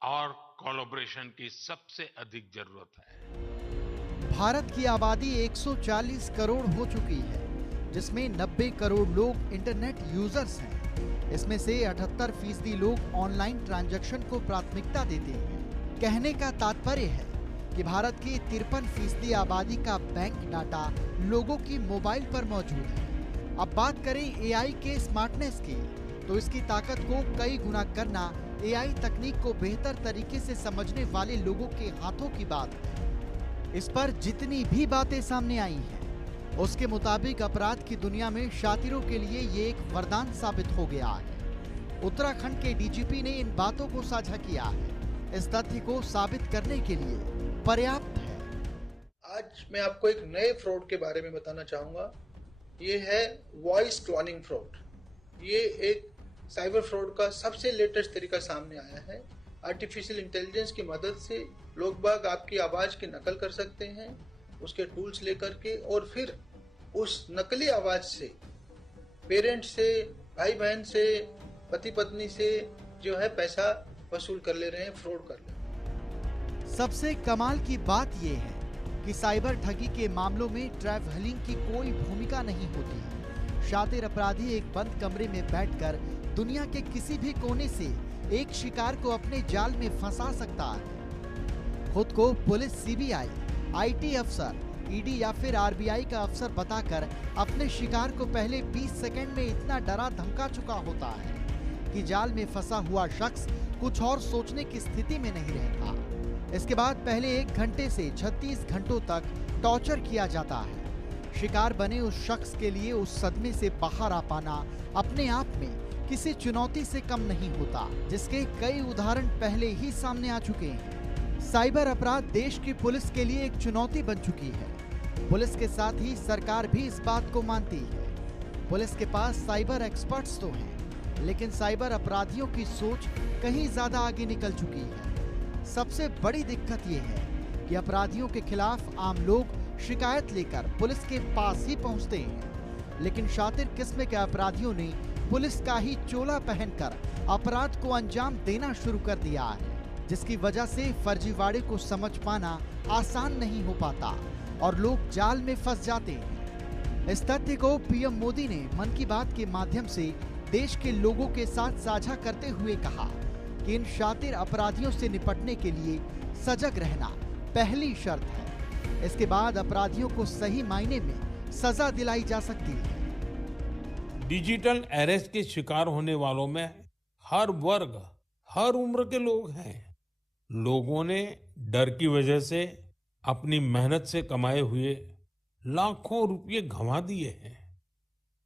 और कोलैबोरेशन की सबसे अधिक जरूरत है। भारत की आबादी 140 करोड़ हो चुकी है, जिसमें 90 करोड़ लोग इंटरनेट यूजर्स हैं। इसमें से 78% लोग ऑनलाइन ट्रांजैक्शन को प्राथमिकता देते हैं। कहने का तात्पर्य है कि भारत की 53% आबादी का बैंक डाटा लोगों की मोबाइल पर मौजूद है। अब बात करें एआई के स्मार्टनेस की, तो इसकी ताकत को कई गुना करना एआई तकनीक को बेहतर तरीके से समझने वाले लोगों के हाथों की बात है। इस पर जितनी भी बातें सामने आई हैं, उसके मुताबिक अपराध की दुनिया में शातिरों के लिए ये एक वरदान साबित हो गया है। उत्तराखंड के डीजीपी ने इन बातों को साझा किया है। इस तथ्य को साबित करने के लिए पर्याप्त है। आज मैं आपको एक नए फ्रॉड के बारे में बताना चाहूंगा। ये है वॉइस क्लोनिंग फ्रॉड। ये एक साइबर फ्रॉड का सबसे लेटेस्ट तरीका सामने आया है। आर्टिफिशियल इंटेलिजेंस की मदद से लोग बाग आपकी आवाज की नकल कर सकते हैं, उसके टूल्स लेकर के, और फिर उस नकली आवाज से पेरेंट्स से, भाई बहन से, पति पत्नी से जो है पैसा वसूल कर ले रहे हैं, फ्रॉड कर ले रहे हैं। सबसे कमाल की बात यह है कि साइबर ठगी के मामलों में ट्रैवलिंग की कोई भूमिका नहीं होती है। शातिर अपराधी एक बंद कमरे में बैठकर दुनिया के किसी भी कोने से एक शिकार को अपने जाल में फंसा सकता है। खुद को पुलिस, सीबीआई, आईटी अफसर, ईडी या फिर आरबीआई का अफसर बताकर अपने शिकार को पहले 20 सेकंड में इतना डरा धमका चुका होता है कि जाल में फंसा हुआ शख्स कुछ और सोचने की स्थिति में नहीं रहता। इसके बाद पहले 1 घंटे से 36 घंटों तक टॉर्चर किया जाता है। शिकार बने उस शख्स के लिए उस सदमे से बाहर आ पाना अपने आप में किसी चुनौती से कम नहीं होता, जिसके कई उदाहरण पहले ही सामने आ चुके हैं। साइबर अपराध देश की पुलिस के लिए एक चुनौती बन चुकी है। पुलिस के साथ ही सरकार भी इस बात को मानती है। पुलिस के पास साइबर एक्सपर्ट्स तो हैं, लेकिन साइबर अपराधियों की सोच कहीं ज्यादा आगे निकल चुकी है। सबसे बड़ी दिक्कत यह है कि अपराधियों के खिलाफ आम लोग शिकायत लेकर पुलिस के पास ही पहुंचते हैं, लेकिन शातिर किस्म के अपराधियों ने पुलिस का ही चोला पहनकर अपराध को अंजाम देना शुरू कर दिया है, जिसकी वजह से फर्जीवाड़े को समझ पाना आसान नहीं हो पाता और लोग जाल में फंस जाते हैं। इस तथ्य को पीएम मोदी ने मन की बात के माध्यम से देश के लोगों के साथ साझा करते हुए कहा कि इन शातिर अपराधियों से निपटने के लिए सजग रहना पहली शर्त है। इसके बाद अपराधियों को सही मायने में सजा दिलाई जा सकती है। डिजिटल अरेस्ट के शिकार होने वालों में हर वर्ग, हर उम्र के लोग हैं। लोगों ने डर की वजह से अपनी मेहनत से कमाए हुए लाखों रुपए गंवा दिए हैं।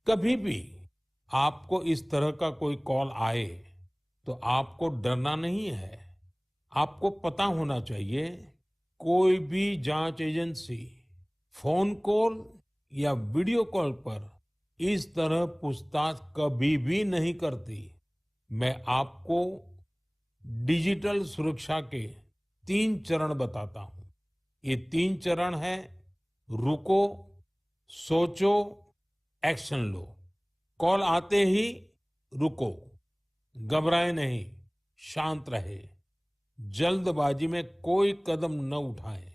कभी भी आपको इस तरह का कोई कॉल आए तो आपको डरना नहीं है। आपको पता होना चाहिए, कोई भी जांच एजेंसी फोन कॉल या वीडियो कॉल पर इस तरह पूछताछ कभी भी नहीं करती। मैं आपको डिजिटल सुरक्षा के 3 चरण बताता हूं। ये 3 चरण है: रुको, सोचो, एक्शन लो। कॉल आते ही रुको, घबराए नहीं, शांत रहे, जल्दबाजी में कोई कदम न उठाएं,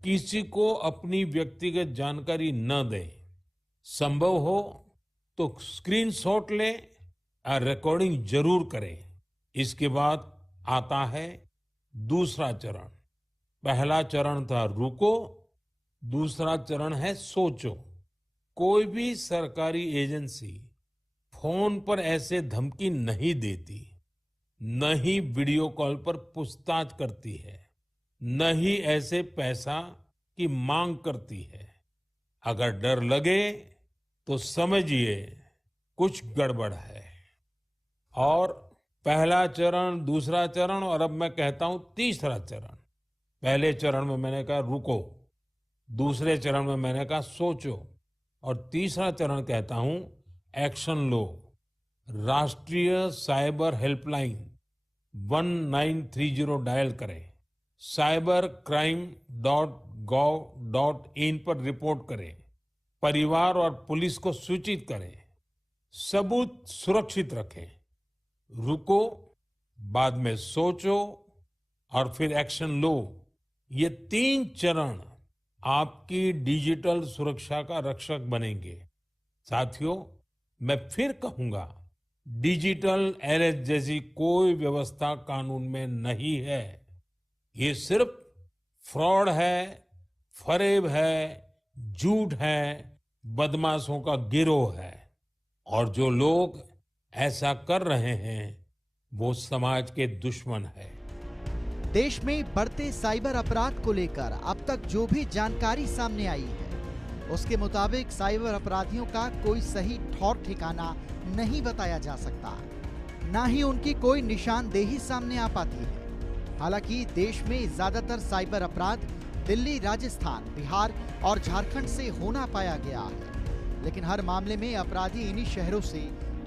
किसी को अपनी व्यक्तिगत जानकारी न दें। संभव हो तो स्क्रीनशॉट लें और रिकॉर्डिंग जरूर करें। इसके बाद आता है दूसरा चरण। पहला चरण था रुको, दूसरा चरण है सोचो। कोई भी सरकारी एजेंसी फोन पर ऐसे धमकी नहीं देती, न ही वीडियो कॉल पर पूछताछ करती है, न ही ऐसे पैसा की मांग करती है। अगर डर लगे तो समझिए कुछ गड़बड़ है। और पहला चरण, दूसरा चरण और अब मैं कहता हूं तीसरा चरण। पहले चरण में मैंने कहा रुको, दूसरे चरण में मैंने कहा सोचो, और तीसरा चरण कहता हूं एक्शन लो। राष्ट्रीय साइबर हेल्पलाइन 1930 डायल करें, cybercrime.gov.in पर रिपोर्ट करें, परिवार और पुलिस को सूचित करें, सबूत सुरक्षित रखें। रुको, बाद में सोचो और फिर एक्शन लो। ये 3 चरण आपकी डिजिटल सुरक्षा का रक्षक बनेंगे। साथियों, मैं फिर कहूंगा, डिजिटल अरेस्ट जैसी कोई व्यवस्था कानून में नहीं है। ये सिर्फ फ्रॉड है, फरेब है, झूठ है, बदमाशों का गिरोह है। और जो लोग ऐसा कर रहे हैं वो समाज के दुश्मन है। देश में बढ़ते साइबर अपराध को लेकर अब तक जो भी जानकारी सामने आई है, उसके मुताबिक साइबर अपराधियों का कोई सही ठौर ठिकाना नहीं बताया जा सकता, ना ही उनकी कोई निशानदेही सामने आ पाती है। हालांकि देश में ज्यादातर साइबर अपराध दिल्ली, राजस्थान, बिहार और झारखंड से होना पाया गया है, लेकिन हर मामले में अपराधी इन्हीं शहरों से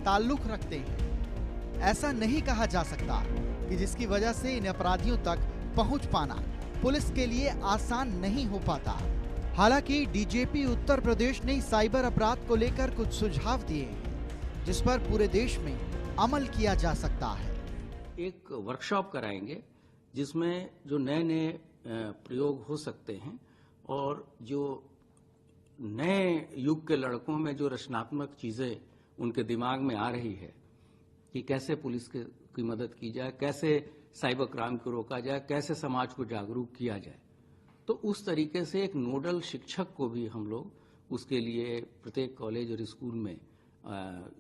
ताल्लुक रखते हैं। ऐसा नहीं कहा जा सकता कि जिसकी वजह से इन अपराधियों तक पहुंच पाना पुलिस के लिए आसान नहीं हो पाता। हालांकि डीजीपी उत्तर प्रदेश ने साइबर अपराध को लेकर कुछ सुझाव दिए हैं, जिस पर पूरे देश में अमल किया जा सकता है। एक वर्कशॉप कराएंगे जिसमें जो नए नए प्रयोग हो सकते हैं और जो नए युग के लड़कों में जो रचनात्मक चीजें उनके दिमाग में आ रही है कि कैसे पुलिस की मदद की जाए, कैसे साइबर क्राइम को रोका जाए, कैसे समाज को जागरूक किया जाए। तो उस तरीके से एक नोडल शिक्षक को भी हम लोग उसके लिए प्रत्येक कॉलेज और स्कूल में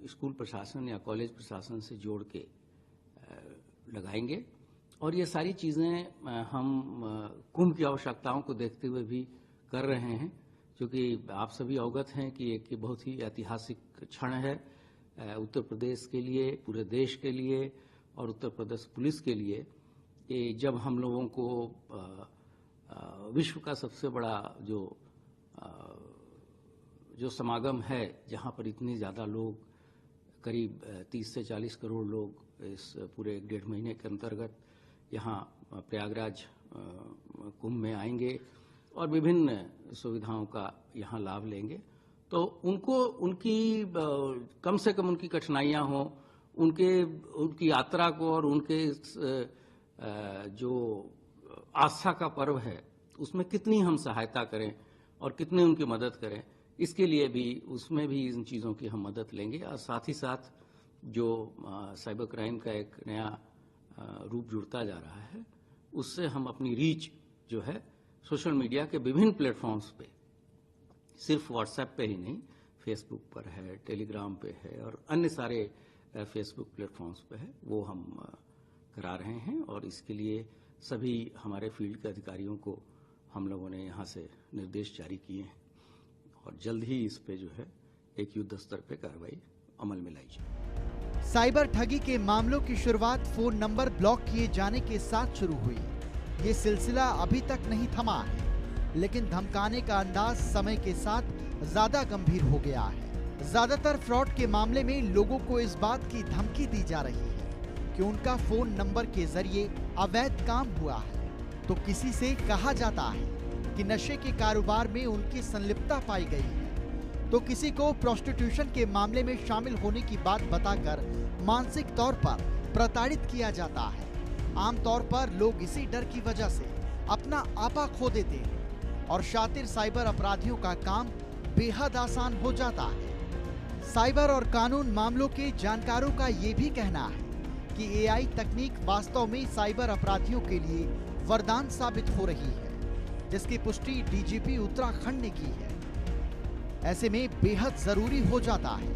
स्कूल प्रशासन या कॉलेज प्रशासन से जोड़ के लगाएंगे। और ये सारी चीज़ें हम कुंभ की आवश्यकताओं को देखते हुए भी कर रहे हैं, क्योंकि आप सभी अवगत हैं कि एक बहुत ही ऐतिहासिक क्षण है उत्तर प्रदेश के लिए, पूरे देश के लिए और उत्तर प्रदेश पुलिस के लिए, कि जब हम लोगों को विश्व का सबसे बड़ा जो समागम है, जहां पर इतने ज़्यादा लोग, करीब 30 से 40 करोड़ लोग इस पूरे 1.5 महीने के अंतर्गत यहाँ प्रयागराज कुंभ में आएंगे और विभिन्न सुविधाओं का यहाँ लाभ लेंगे, तो उनकी कम से कम उनकी कठिनाइयाँ हों, उनकी यात्रा को और उनके जो आस्था का पर्व है उसमें कितनी हम सहायता करें और कितनी उनकी मदद करें, इसके लिए भी उसमें भी इन चीज़ों की हम मदद लेंगे। और साथ ही साथ जो साइबर क्राइम का एक नया रूप जुड़ता जा रहा है, उससे हम अपनी रीच जो है सोशल मीडिया के विभिन्न प्लेटफॉर्म्स पे, सिर्फ व्हाट्सएप पे ही नहीं, फेसबुक पर है, टेलीग्राम पे है और अन्य सारे फेसबुक प्लेटफॉर्म्स पे है, वो हम करा रहे हैं। और इसके लिए सभी हमारे फील्ड के अधिकारियों को हम लोगों ने यहाँ से निर्देश जारी किए हैं और जल्द ही इस पे जो है एक युद्ध स्तर पे कार्रवाई अमल में लाई जाए। साइबर ठगी के मामलों की शुरुआत फोन नंबर ब्लॉक किए जाने के साथ शुरू हुई। ये सिलसिला अभी तक नहीं थमा है, लेकिन धमकाने का अंदाज समय के साथ ज्यादा गंभीर हो गया है। ज्यादातर फ्रॉड के मामले में लोगों को इस बात की धमकी दी जा रही है कि उनका फोन नंबर के जरिए अवैध काम हुआ है, तो किसी से कहा जाता है कि नशे के कारोबार में उनकी संलिप्तता पाई गई है, तो किसी को प्रोस्टिट्यूशन के मामले में शामिल होने की बात बताकर मानसिक तौर पर प्रताड़ित किया जाता है। आमतौर पर लोग इसी डर की वजह से अपना आपा खो देते हैं और शातिर साइबर अपराधियों का काम बेहद आसान हो जाता है। साइबर और कानून मामलों के जानकारों का ये भी कहना है कि एआई तकनीक वास्तव में साइबर अपराधियों के लिए वरदान साबित हो रही है, जिसकी पुष्टि डीजीपी उत्तराखंड ने की है। ऐसे में बेहद जरूरी हो जाता है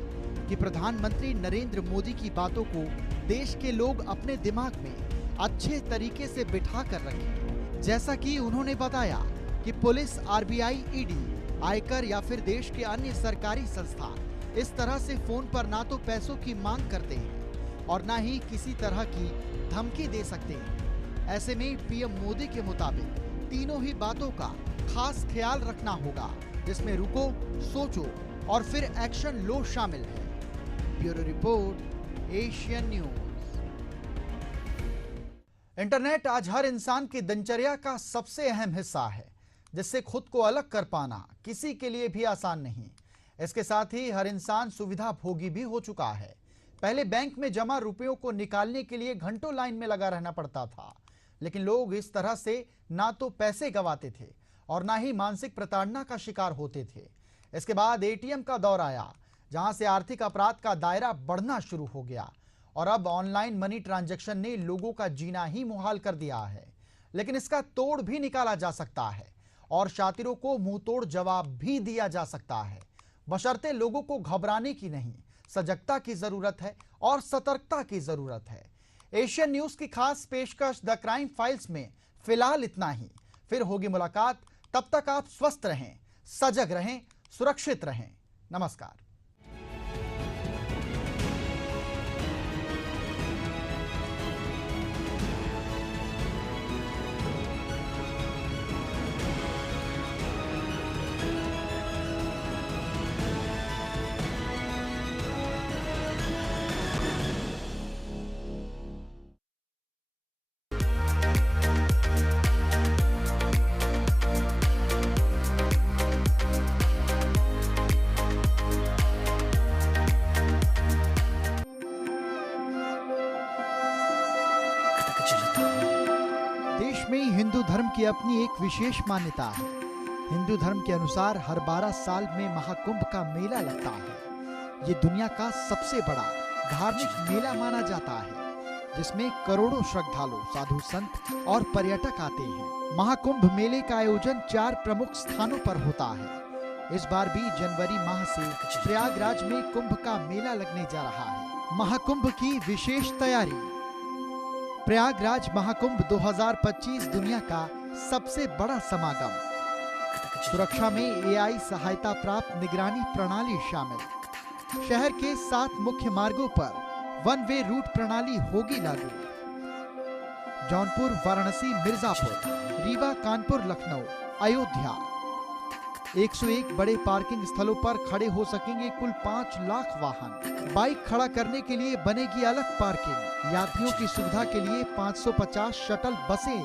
कि प्रधानमंत्री नरेंद्र मोदी की बातों को देश के लोग अपने दिमाग में अच्छे तरीके से बिठा कर रखें। जैसा कि उन्होंने बताया कि पुलिस, आरबीआई, ईडी, आयकर या फिर देश के अन्य सरकारी संस्थान इस तरह से फोन पर ना तो पैसों की मांग करते हैं और ना ही किसी तरह की धमकी दे सकते हैं। ऐसे में पीएम मोदी के मुताबिक तीनों ही बातों का खास ख्याल रखना होगा, जिसमें रुको, सोचो और फिर एक्शन लो शामिल है। Bureau report, Asian news. Internet आज हर इंसान की दिनचर्या का सबसे अहम हिस्सा है, जिससे खुद को अलग कर पाना किसी के लिए भी आसान नहीं। इसके साथ ही हर इंसान सुविधा भोगी भी हो चुका है। पहले बैंक में जमा रुपयों को निकालने के लिए घंटों लाइन में लगा रहना पड़ता था, लेकिन लोग इस तरह से ना तो पैसे गंवाते थे और ना ही मानसिक प्रताड़ना का शिकार होते थे। इसके बाद एटीएम का दौर आया, जहां से आर्थिक अपराध का दायरा बढ़ना शुरू हो गया और अब ऑनलाइन मनी ट्रांजैक्शन ने लोगों का जीना ही मुहाल कर दिया है। लेकिन इसका तोड़ भी निकाला जा सकता है और शातिरों को मुंह तोड़ जवाब भी दिया जा सकता है, बशर्ते लोगों को घबराने की नहीं, सजगता की जरूरत है और सतर्कता की जरूरत है। एशियन न्यूज की खास पेशकश द क्राइम फाइल्स में फिलहाल इतना ही। फिर होगी मुलाकात, तब तक आप स्वस्थ रहें, सजग रहें, सुरक्षित रहें। नमस्कार। हिंदू धर्म की अपनी एक विशेष मान्यता है। हिंदू धर्म के अनुसार हर 12 साल में महाकुंभ का मेला लगता है। ये दुनिया का सबसे बड़ा धार्मिक मेला माना जाता है, जिसमें करोड़ों श्रद्धालु, साधु संत और पर्यटक आते हैं। महाकुंभ मेले का आयोजन 4 प्रमुख स्थानों पर होता है। इस बार भी जनवरी माह से प्रयागराज में कुंभ का मेला लगने जा रहा है। महाकुंभ की विशेष तैयारी। प्रयागराज महाकुंभ 2025 दुनिया का सबसे बड़ा समागम। सुरक्षा में एआई सहायता प्राप्त निगरानी प्रणाली शामिल। शहर के 7 मुख्य मार्गों पर 1 वे रूट प्रणाली होगी लागू। जौनपुर, वाराणसी, मिर्जापुर, रीवा, कानपुर, लखनऊ, अयोध्या 101 बड़े पार्किंग स्थलों पर खड़े हो सकेंगे कुल 5 लाख वाहन। बाइक खड़ा करने के लिए बनेगी अलग पार्किंग। यात्रियों की सुविधा के लिए 550 शटल बसें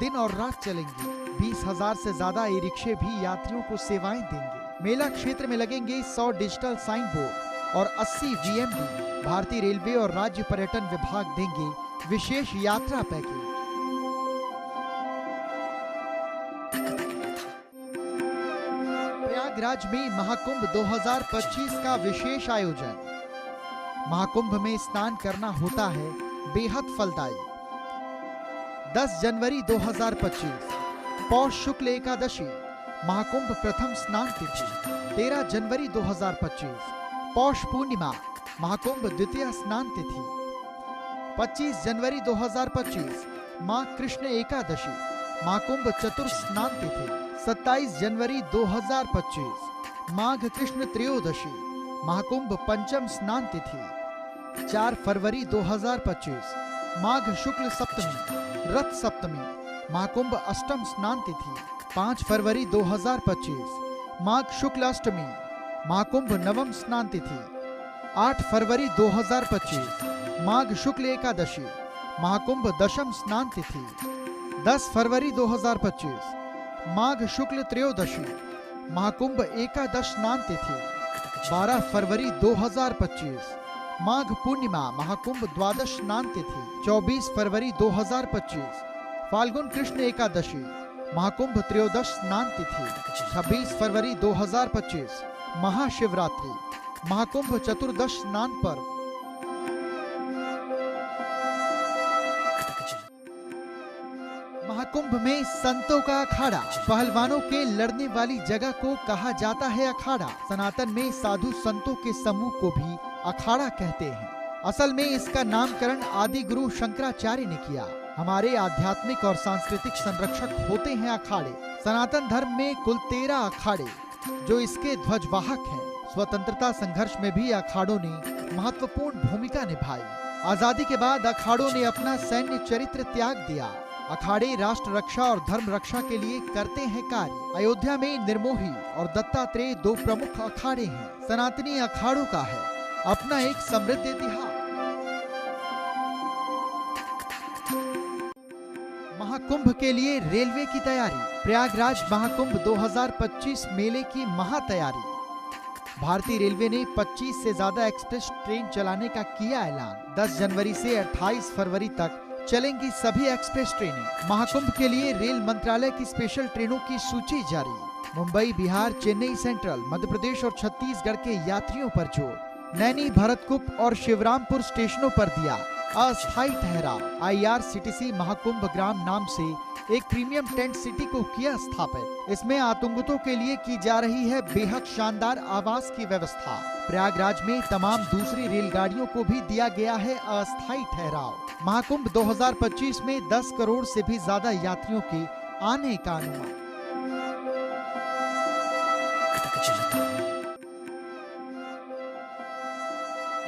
दिन और रात चलेंगी। 20,000 से ज्यादा ई रिक्शे भी यात्रियों को सेवाएं देंगे। मेला क्षेत्र में लगेंगे 100 डिजिटल साइन बोर्ड और 80 VMD। भारतीय रेलवे और राज्य पर्यटन विभाग देंगे विशेष यात्रा पैकेज। प्रयागराज में महाकुंभ 2025 का विशेष आयोजन। महाकुंभ में स्नान करना होता है बेहद फलदायी। 10 जनवरी 2025 पौष शुक्ल एकादशी महाकुंभ प्रथम स्नान तिथि। 13 जनवरी 2025 पौष पूर्णिमा महाकुंभ द्वितीय स्नान तिथि। 25 जनवरी 2025 मां कृष्ण एकादशी महाकुंभ चतुर्थ स्नान तिथि। 27 जनवरी 2025 माघ कृष्ण त्रयोदशी महाकुंभ पंचम स्नान तिथि। 4 फरवरी 2025 माघ शुक्ल सप्तमी रथ सप्तमी महाकुंभ अष्टम स्नान तिथि। 5 फरवरी 2025 माघ शुक्ल अष्टमी महाकुंभ नवम स्नान तिथि। 8 फरवरी 2025 माघ शुक्ल एकादशी महाकुंभ दशम स्नान तिथि। 10 फरवरी 2025 माघ शुक्ल त्रयोदशी महाकुंभ एकादश स्नान तिथि। 12 फरवरी 2025 माघ पूर्णिमा महाकुंभ द्वादश स्नान तिथि। 24 फरवरी 2025 फाल्गुन कृष्ण एकादशी महाकुंभ त्रयोदश स्नान तिथि। 26 फरवरी 2025 महाशिवरात्रि महाकुंभ चतुर्दश स्नान पर्व। महाकुंभ में संतों का अखाड़ा। पहलवानों के लड़ने वाली जगह को कहा जाता है अखाड़ा। सनातन में साधु संतों के समूह को भी अखाड़ा कहते हैं। असल में इसका नामकरण आदि गुरु शंकराचार्य ने किया। हमारे आध्यात्मिक और सांस्कृतिक संरक्षक होते हैं अखाड़े। सनातन धर्म में कुल 13 अखाड़े जो इसके ध्वजवाहक हैं। स्वतंत्रता संघर्ष में भी अखाड़ों ने महत्वपूर्ण भूमिका निभाई। आजादी के बाद अखाड़ों ने अपना सैन्य चरित्र त्याग दिया। अखाड़े राष्ट्र रक्षा और धर्म रक्षा के लिए करते हैं कार्य। अयोध्या में निर्मोही और दत्तात्रेय दो प्रमुख अखाड़े हैं। सनातनी अखाड़ों का है अपना एक समृद्ध इतिहास। महाकुंभ के लिए रेलवे की तैयारी। प्रयागराज महाकुंभ 2025 मेले की महातैयारी। भारतीय रेलवे ने 25 से ज्यादा एक्सप्रेस ट्रेन चलाने का किया ऐलान। 10 जनवरी से 28 फरवरी तक चलेंगी सभी एक्सप्रेस ट्रेनें। महाकुंभ के लिए रेल मंत्रालय की स्पेशल ट्रेनों की सूची जारी। मुंबई, बिहार, चेन्नई सेंट्रल, मध्य प्रदेश और छत्तीसगढ़ के यात्रियों पर जोर। नैनी, भरतकुप और शिवरामपुर स्टेशनों पर दिया अस्थायी ठहराव। IRCTC महाकुंभ ग्राम नाम से एक प्रीमियम टेंट सिटी को किया स्थापित। इसमें आतंकितों के लिए की जा रही है बेहद शानदार आवास की व्यवस्था। प्रयागराज में तमाम दूसरी रेलगाड़ियों को भी दिया गया है अस्थायी ठहराव। महाकुंभ 2025 में 10 करोड़ से भी ज्यादा यात्रियों के आने का अनुमान।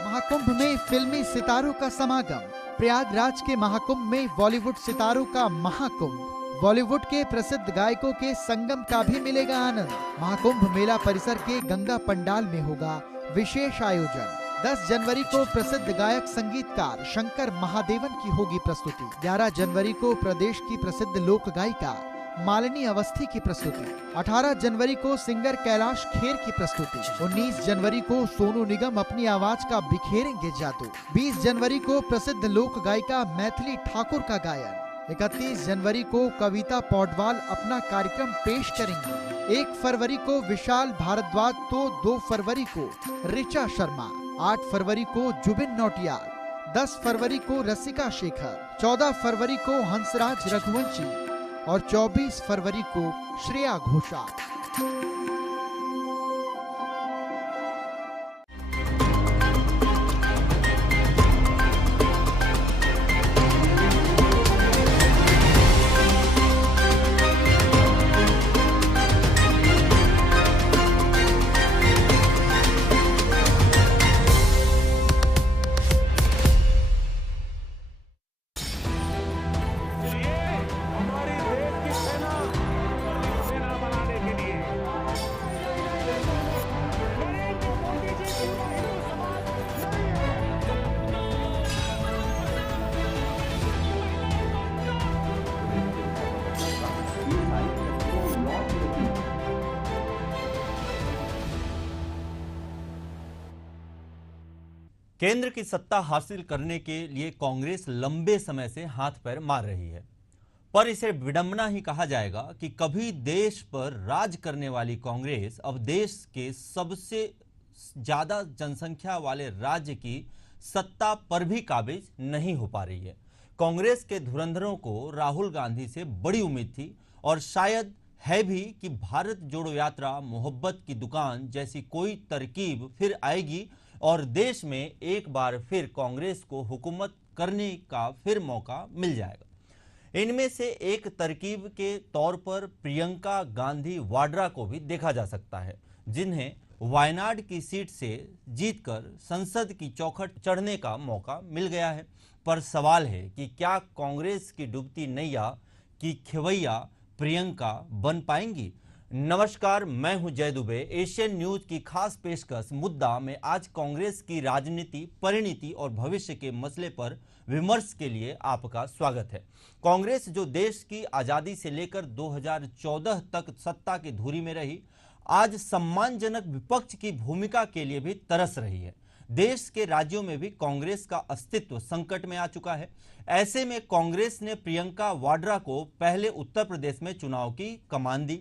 महाकुंभ में फिल्मी सितारों का समागम। प्रयागराज के महाकुंभ में बॉलीवुड सितारों का महाकुंभ। बॉलीवुड के प्रसिद्ध गायकों के संगम का भी मिलेगा आनंद। महाकुंभ मेला परिसर के गंगा पंडाल में होगा विशेष आयोजन। 10 जनवरी को प्रसिद्ध गायक संगीतकार शंकर महादेवन की होगी प्रस्तुति। 11 जनवरी को प्रदेश की प्रसिद्ध लोक गायिका मालिनी अवस्थी की प्रस्तुति। 18 जनवरी को सिंगर कैलाश खेर की प्रस्तुति। 19 जनवरी को सोनू निगम अपनी आवाज का बिखेरेंगे जादू। 20 जनवरी को प्रसिद्ध लोक गायिका मैथिली ठाकुर का गायन। 31 जनवरी को कविता पौडवाल अपना कार्यक्रम पेश करेंगी। 1 फरवरी को विशाल भारद्वाज तो 2 फरवरी को ऋचा शर्मा। 8 फरवरी को जुबिन नौटियाल। 10 फरवरी को रसिका शेखर। 14 फरवरी को हंसराज रघुवंशी और 24 फरवरी को श्रेया घोषाल। केंद्र की सत्ता हासिल करने के लिए कांग्रेस लंबे समय से हाथ पैर मार रही है, पर इसे विडंबना ही कहा जाएगा कि कभी देश पर राज करने वाली कांग्रेस अब देश के सबसे ज्यादा जनसंख्या वाले राज्य की सत्ता पर भी काबिज नहीं हो पा रही है। कांग्रेस के धुरंधरों को राहुल गांधी से बड़ी उम्मीद थी और शायद है भी कि भारत जोड़ो यात्रा, मोहब्बत की दुकान जैसी कोई तरकीब फिर आएगी और देश में एक बार फिर कांग्रेस को हुकूमत करने का फिर मौका मिल जाएगा। इनमें से एक तरकीब के तौर पर प्रियंका गांधी वाड्रा को भी देखा जा सकता है, जिन्हें वायनाड की सीट से जीतकर संसद की चौखट चढ़ने का मौका मिल गया है। पर सवाल है कि क्या कांग्रेस की डूबती नैया की खेवैया प्रियंका बन पाएंगी? नमस्कार, मैं हूं जय दुबे। एशियन न्यूज की खास पेशकश मुद्दा में आज कांग्रेस की राजनीति, परिणति और भविष्य के मसले पर विमर्श के लिए आपका स्वागत है। कांग्रेस जो देश की आजादी से लेकर 2014 तक सत्ता की धुरी में रही, आज सम्मानजनक विपक्ष की भूमिका के लिए भी तरस रही है। देश के राज्यों में भी कांग्रेस का अस्तित्व संकट में आ चुका है। ऐसे में कांग्रेस ने प्रियंका वाड्रा को पहले उत्तर प्रदेश में चुनाव की कमान दी,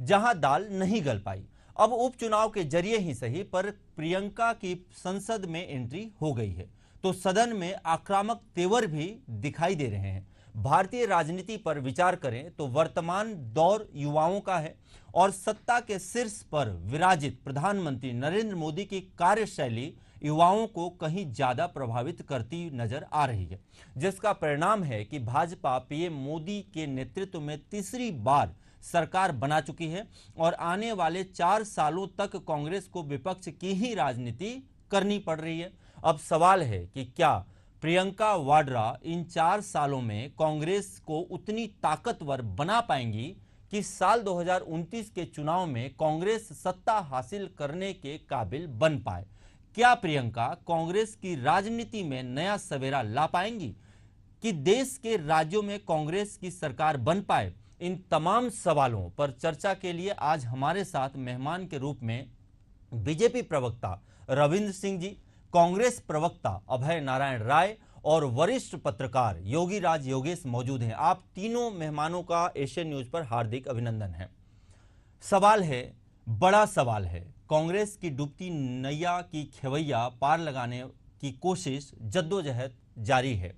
जहां दाल नहीं गल पाई। अब उपचुनाव के जरिए ही सही, पर प्रियंका की संसद में एंट्री हो गई है, तो सदन में आक्रामक तेवर भी दिखाई दे रहे हैं। भारतीय राजनीति पर विचार करें तो वर्तमान दौर युवाओं का है और सत्ता के शीर्ष पर विराजित प्रधानमंत्री नरेंद्र मोदी की कार्यशैली युवाओं को कहीं ज्यादा प्रभावित करती नजर आ रही है, जिसका परिणाम है कि भाजपा पीएम मोदी के नेतृत्व में तीसरी बार सरकार बना चुकी है और आने वाले 4 सालों तक कांग्रेस को विपक्ष की ही राजनीति करनी पड़ रही है। अब सवाल है कि क्या प्रियंका वाड्रा इन 4 सालों में कांग्रेस को उतनी ताकतवर बना पाएंगी कि साल 2029 के चुनाव में कांग्रेस सत्ता हासिल करने के काबिल बन पाए। क्या प्रियंका कांग्रेस की राजनीति में नया सवेरा ला पाएंगी कि देश के राज्यों में कांग्रेस की सरकार बन पाए? इन तमाम सवालों पर चर्चा के लिए आज हमारे साथ मेहमान के रूप में बीजेपी प्रवक्ता रविंद्र सिंह जी, कांग्रेस प्रवक्ता अभय नारायण राय और वरिष्ठ पत्रकार योगीराज योगेश मौजूद हैं। आप तीनों मेहमानों का एशियन न्यूज पर हार्दिक अभिनंदन है। सवाल है, बड़ा सवाल है, कांग्रेस की डूबती नैया की खेवैया पार लगाने की कोशिश, जद्दोजहद जारी है।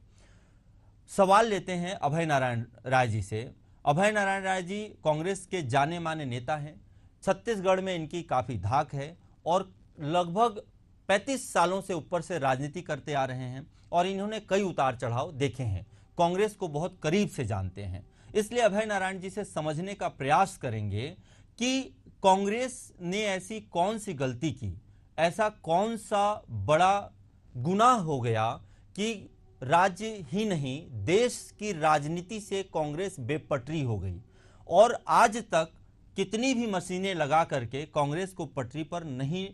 सवाल लेते हैं अभय नारायण राय जी से। अभय नारायण राय जी कांग्रेस के जाने माने नेता हैं, छत्तीसगढ़ में इनकी काफ़ी धाक है और लगभग 35 सालों से ऊपर से राजनीति करते आ रहे हैं और इन्होंने कई उतार चढ़ाव देखे हैं, कांग्रेस को बहुत करीब से जानते हैं। इसलिए अभय नारायण जी से समझने का प्रयास करेंगे कि कांग्रेस ने ऐसी कौन सी गलती की, ऐसा कौन सा बड़ा गुनाह हो गया कि राज्य ही नहीं देश की राजनीति से कांग्रेस बेपटरी हो गई और आज तक कितनी भी मशीनें लगा करके कांग्रेस को पटरी पर नहीं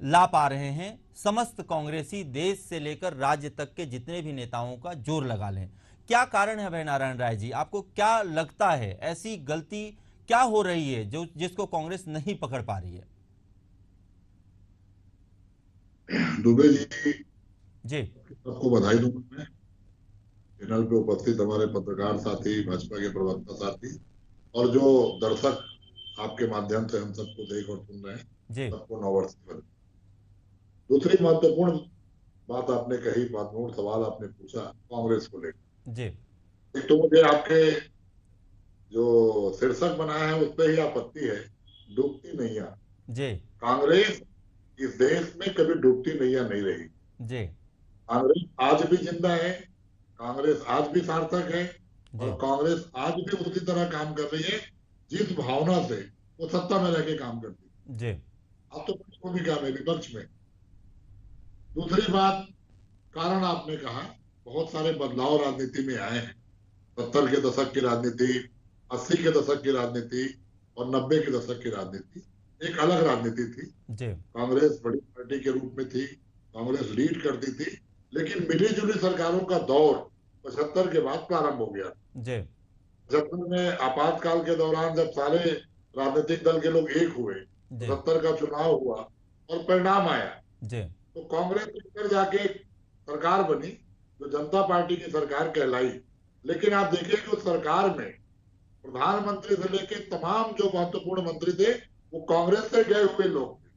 ला पा रहे हैं। समस्त कांग्रेसी देश से लेकर राज्य तक के जितने भी नेताओं का जोर लगा लें। क्या कारण है अभय नारायण राय जी? आपको क्या लगता है, ऐसी गलती क्या हो रही है जो जिसको कांग्रेस नहीं पकड़ पा रही है? दुबे जी जी, सबको बधाई दूंगा मैं, चैनल पे उपस्थित हमारे पत्रकार साथी, भाजपा के प्रवक्ता साथी और जो दर्शक आपके माध्यम से हम सबको देख और सुन रहे हैं, सबको नववर्ष की बधाई। दूसरी महत्वपूर्ण बात आपने कही, महत्वपूर्ण सवाल आपने पूछा कांग्रेस को लेकर जी। एक तो मुझे आपके जो शीर्षक बनाया है उस पर ही आपत्ति है, डूबती नैया जी। कांग्रेस इस देश में कभी डूबती नैया नहीं रही जी। कांग्रेस आज भी जिंदा है, कांग्रेस आज भी सार्थक है और कांग्रेस आज भी उसी तरह काम कर रही है जिस भावना से वो सत्ता में रह के काम करती है। जी। अब तो कुछ भूमिका में विपक्ष में। दूसरी बात, कारण आपने कहा, बहुत सारे बदलाव राजनीति में आए हैं। 70 के दशक की राजनीति, 80 के दशक की राजनीति और 90 के दशक की राजनीति एक अलग राजनीति थी। कांग्रेस बड़ी पार्टी के रूप में थी, कांग्रेस लीड करती थी, लेकिन मिली जुली सरकारों का दौर 75 के बाद प्रारंभ हो गया। 75 में आपातकाल के दौरान जब सारे राजनीतिक दल के लोग एक हुए, 70 का चुनाव हुआ और परिणाम आया, तो कांग्रेस ऊपर जाके सरकार बनी जो जनता पार्टी की सरकार कहलाई। लेकिन आप देखिए कि उस सरकार में प्रधानमंत्री से लेके तमाम जो महत्वपूर्ण मंत्री थे वो कांग्रेस से गए हुए लोग थे,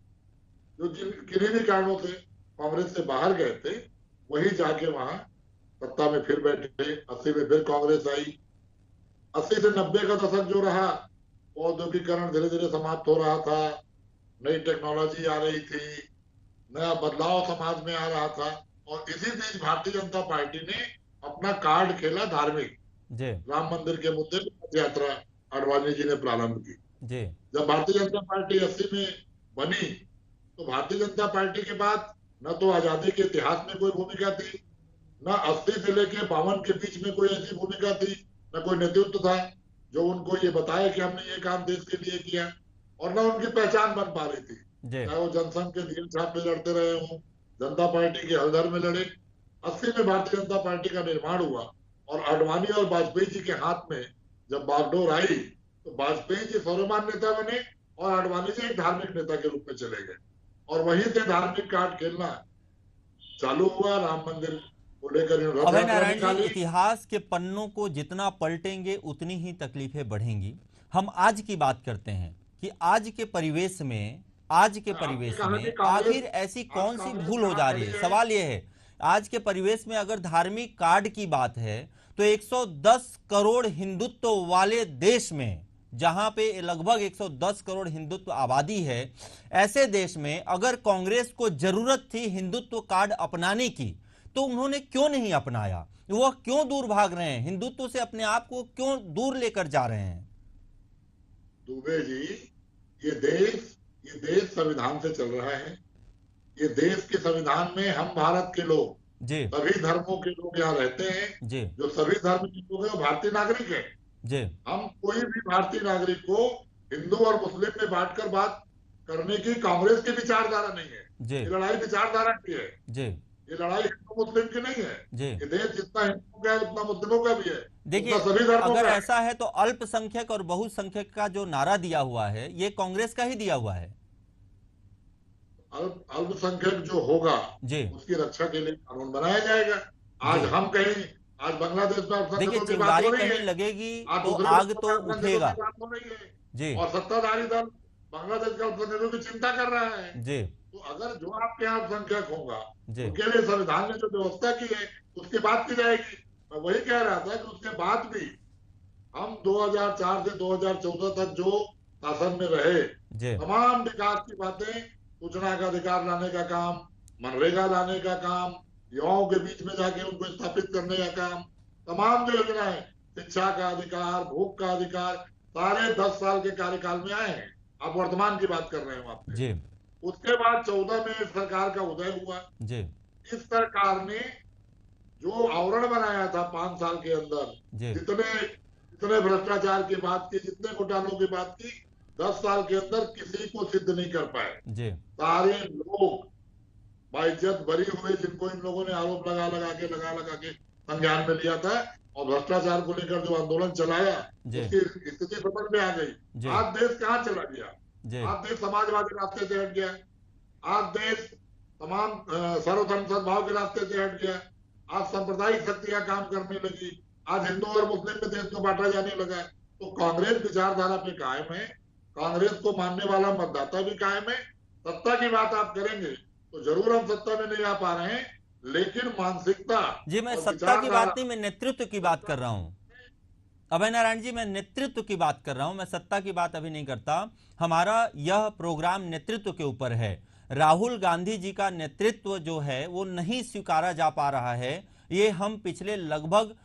जो किन्हीं भी कारणों से कांग्रेस से बाहर गए थे, वही जाके वहां सत्ता में फिर बैठे। 80 में फिर कांग्रेस आई। 80 से 90 का दशक जो रहा, औद्योगिकरण धीरे धीरे समाप्त हो रहा था, नई टेक्नोलॉजी आ रही थी, नया बदलाव समाज में आ रहा था और इसी बीच भारतीय जनता पार्टी ने अपना कार्ड खेला धार्मिक। राम मंदिर के मुद्दे पर यात्रा आडवाणी जी ने प्रारंभ की। जब भारतीय जनता पार्टी 80 में बनी तो भारतीय जनता पार्टी के बाद न तो आजादी के इतिहास में कोई भूमिका थी, न 80 से लेके 52 के बीच में कोई ऐसी भूमिका थी, न कोई नेतृत्व था जो उनको ये बताया कि हमने ये काम देश के लिए किया, और न उनकी पहचान बन पा रही थी। चाहे वो जनसंघ के धीरे छाप में लड़ते रहे हों, जनता पार्टी के हलदर में लड़े। 80 में भारतीय जनता पार्टी का निर्माण हुआ और आडवाणी और वाजपेयी जी के हाथ में जब बागडोर आई तो वाजपेयी जी सर्वमान्य नेता बने और आडवाणी जी एक धार्मिक नेता के रूप में चले गए और वहीं से धार्मिक कार्ड खेलना चालू हुआ। राम मंदिर को लेकर अभय नारायण जी, इतिहास के पन्नों को जितना पलटेंगे उतनी ही तकलीफें बढ़ेंगी। हम आज की बात करते हैं कि आज के परिवेश में आखिर ऐसी कौन सी भूल हो जा रही है। सवाल यह है, आज के परिवेश में अगर धार्मिक कार्ड की बात है तो 110 करोड़ हिंदुत्व वाले देश में, जहां पे लगभग 110 करोड़ हिंदुत्व आबादी है, ऐसे देश में अगर कांग्रेस को जरूरत थी हिंदुत्व कार्ड अपनाने की तो उन्होंने क्यों नहीं अपनाया? वह क्यों दूर भाग रहे हैं? हिंदुत्व से अपने आप को क्यों दूर लेकर जा रहे हैं? दुबे जी, ये देश संविधान से चल रहा है। ये देश के संविधान में हम भारत के लोग, जी, सभी धर्मों के लोग यहाँ रहते हैं। जी, जो सभी धर्म के लोग हैं वो भारतीय नागरिक है। जी, हम कोई भी भारतीय नागरिक को हिंदू और मुस्लिम में बांटकर बात करने की कांग्रेस की विचारधारा नहीं है। जी, ये लड़ाई विचारधारा की है। जी, ये लड़ाई हिंदू मुस्लिम की नहीं है। जी। ये देश जितना हिंदुओं का है उतना मुस्लिमों का भी है। देखिए, उतना सभी धर्मों अगर का है। ऐसा है तो अल्पसंख्यक और बहुसंख्यक का जो नारा दिया हुआ है ये कांग्रेस का ही दिया हुआ है। अल्पसंख्यक जो होगा जी, उसकी रक्षा के लिए कानून बनाया जाएगा। आज हम कहीं, आज बांग्लादेश में देखिए, अल्पसंख्यकों की बात चिंगारी हो रही कहीं है, लगेगी आज तो दूसरे आग देशों तो में अल्पसंख्यकों उठेगा। की बात हो रही है जी, और सत्ताधारी दल बांग्लादेश के अल्पसंख्यकों की चिंता कर रहा है। जी, तो अगर जो आपके यहाँ अल्पसंख्यक होगा जी, उनके लिए संविधान ने जो व्यवस्था की है उसकी बात की जाएगी। मैं वही कह रहा था कि उसके बाद भी हम 2004 से 2014 तक जो शासन में रहे, जी, तमाम विकास की बातें, सूचना का अधिकार लाने का काम, मनरेगा लाने का काम, युवाओं के बीच में जाके उनको स्थापित करने का काम, तमाम जो योजनाएं, शिक्षा का अधिकार, भूख का अधिकार, सारे 10 साल के कार्यकाल में आए हैं। आप वर्तमान की बात कर रहे हो आप। जी, उसके बाद 14 में इस सरकार का उदय हुआ। जी, इस सरकार ने जो आवरण बनाया था 5 साल के अंदर, जी, जितने भ्रष्टाचार की बात की, जितने घोटालों की बात की, 10 साल के अंदर किसी को सिद्ध नहीं कर पाए। जी, सारे लोग बाइज्जत बरी हुए, जिनको इन लोगों ने आरोप लगा लगा के संज्ञान में लिया था और भ्रष्टाचार को लेकर जो आंदोलन चलाया उसकी स्थिति समझ में आ गई। आज देश कहाँ चला गया? आज देश समाजवादी रास्ते से हट गया। आज देश तमाम सर्वधर्म सद्भाव के रास्ते से हट गया। आज सांप्रदायिक शक्तियां काम करने लगी। आज हिंदू और मुस्लिम में देश को बांटा जाने लगा। तो कांग्रेस विचारधारा पे कायम है, कांग्रेस को मानने वाला मतदाता भी कायम है। सत्ता की बात आप करेंगे तो जरूर हम सत्ता में नहीं आ पा रहे हैं, लेकिन मानसिकता जी, मैं सत्ता की बात नहीं, मैं नेतृत्व की बात कर रहा हूं। अभय नारायण जी, मैं नेतृत्व की बात कर रहा हूं, मैं सत्ता की बात अभी नहीं करता। हमारा यह प्रोग्राम नेतृत्व के ऊपर है। राहुल गांधी जी का नेतृत्व जो है वो नहीं स्वीकारा जा पा रहा है। ये हम पिछले लगभग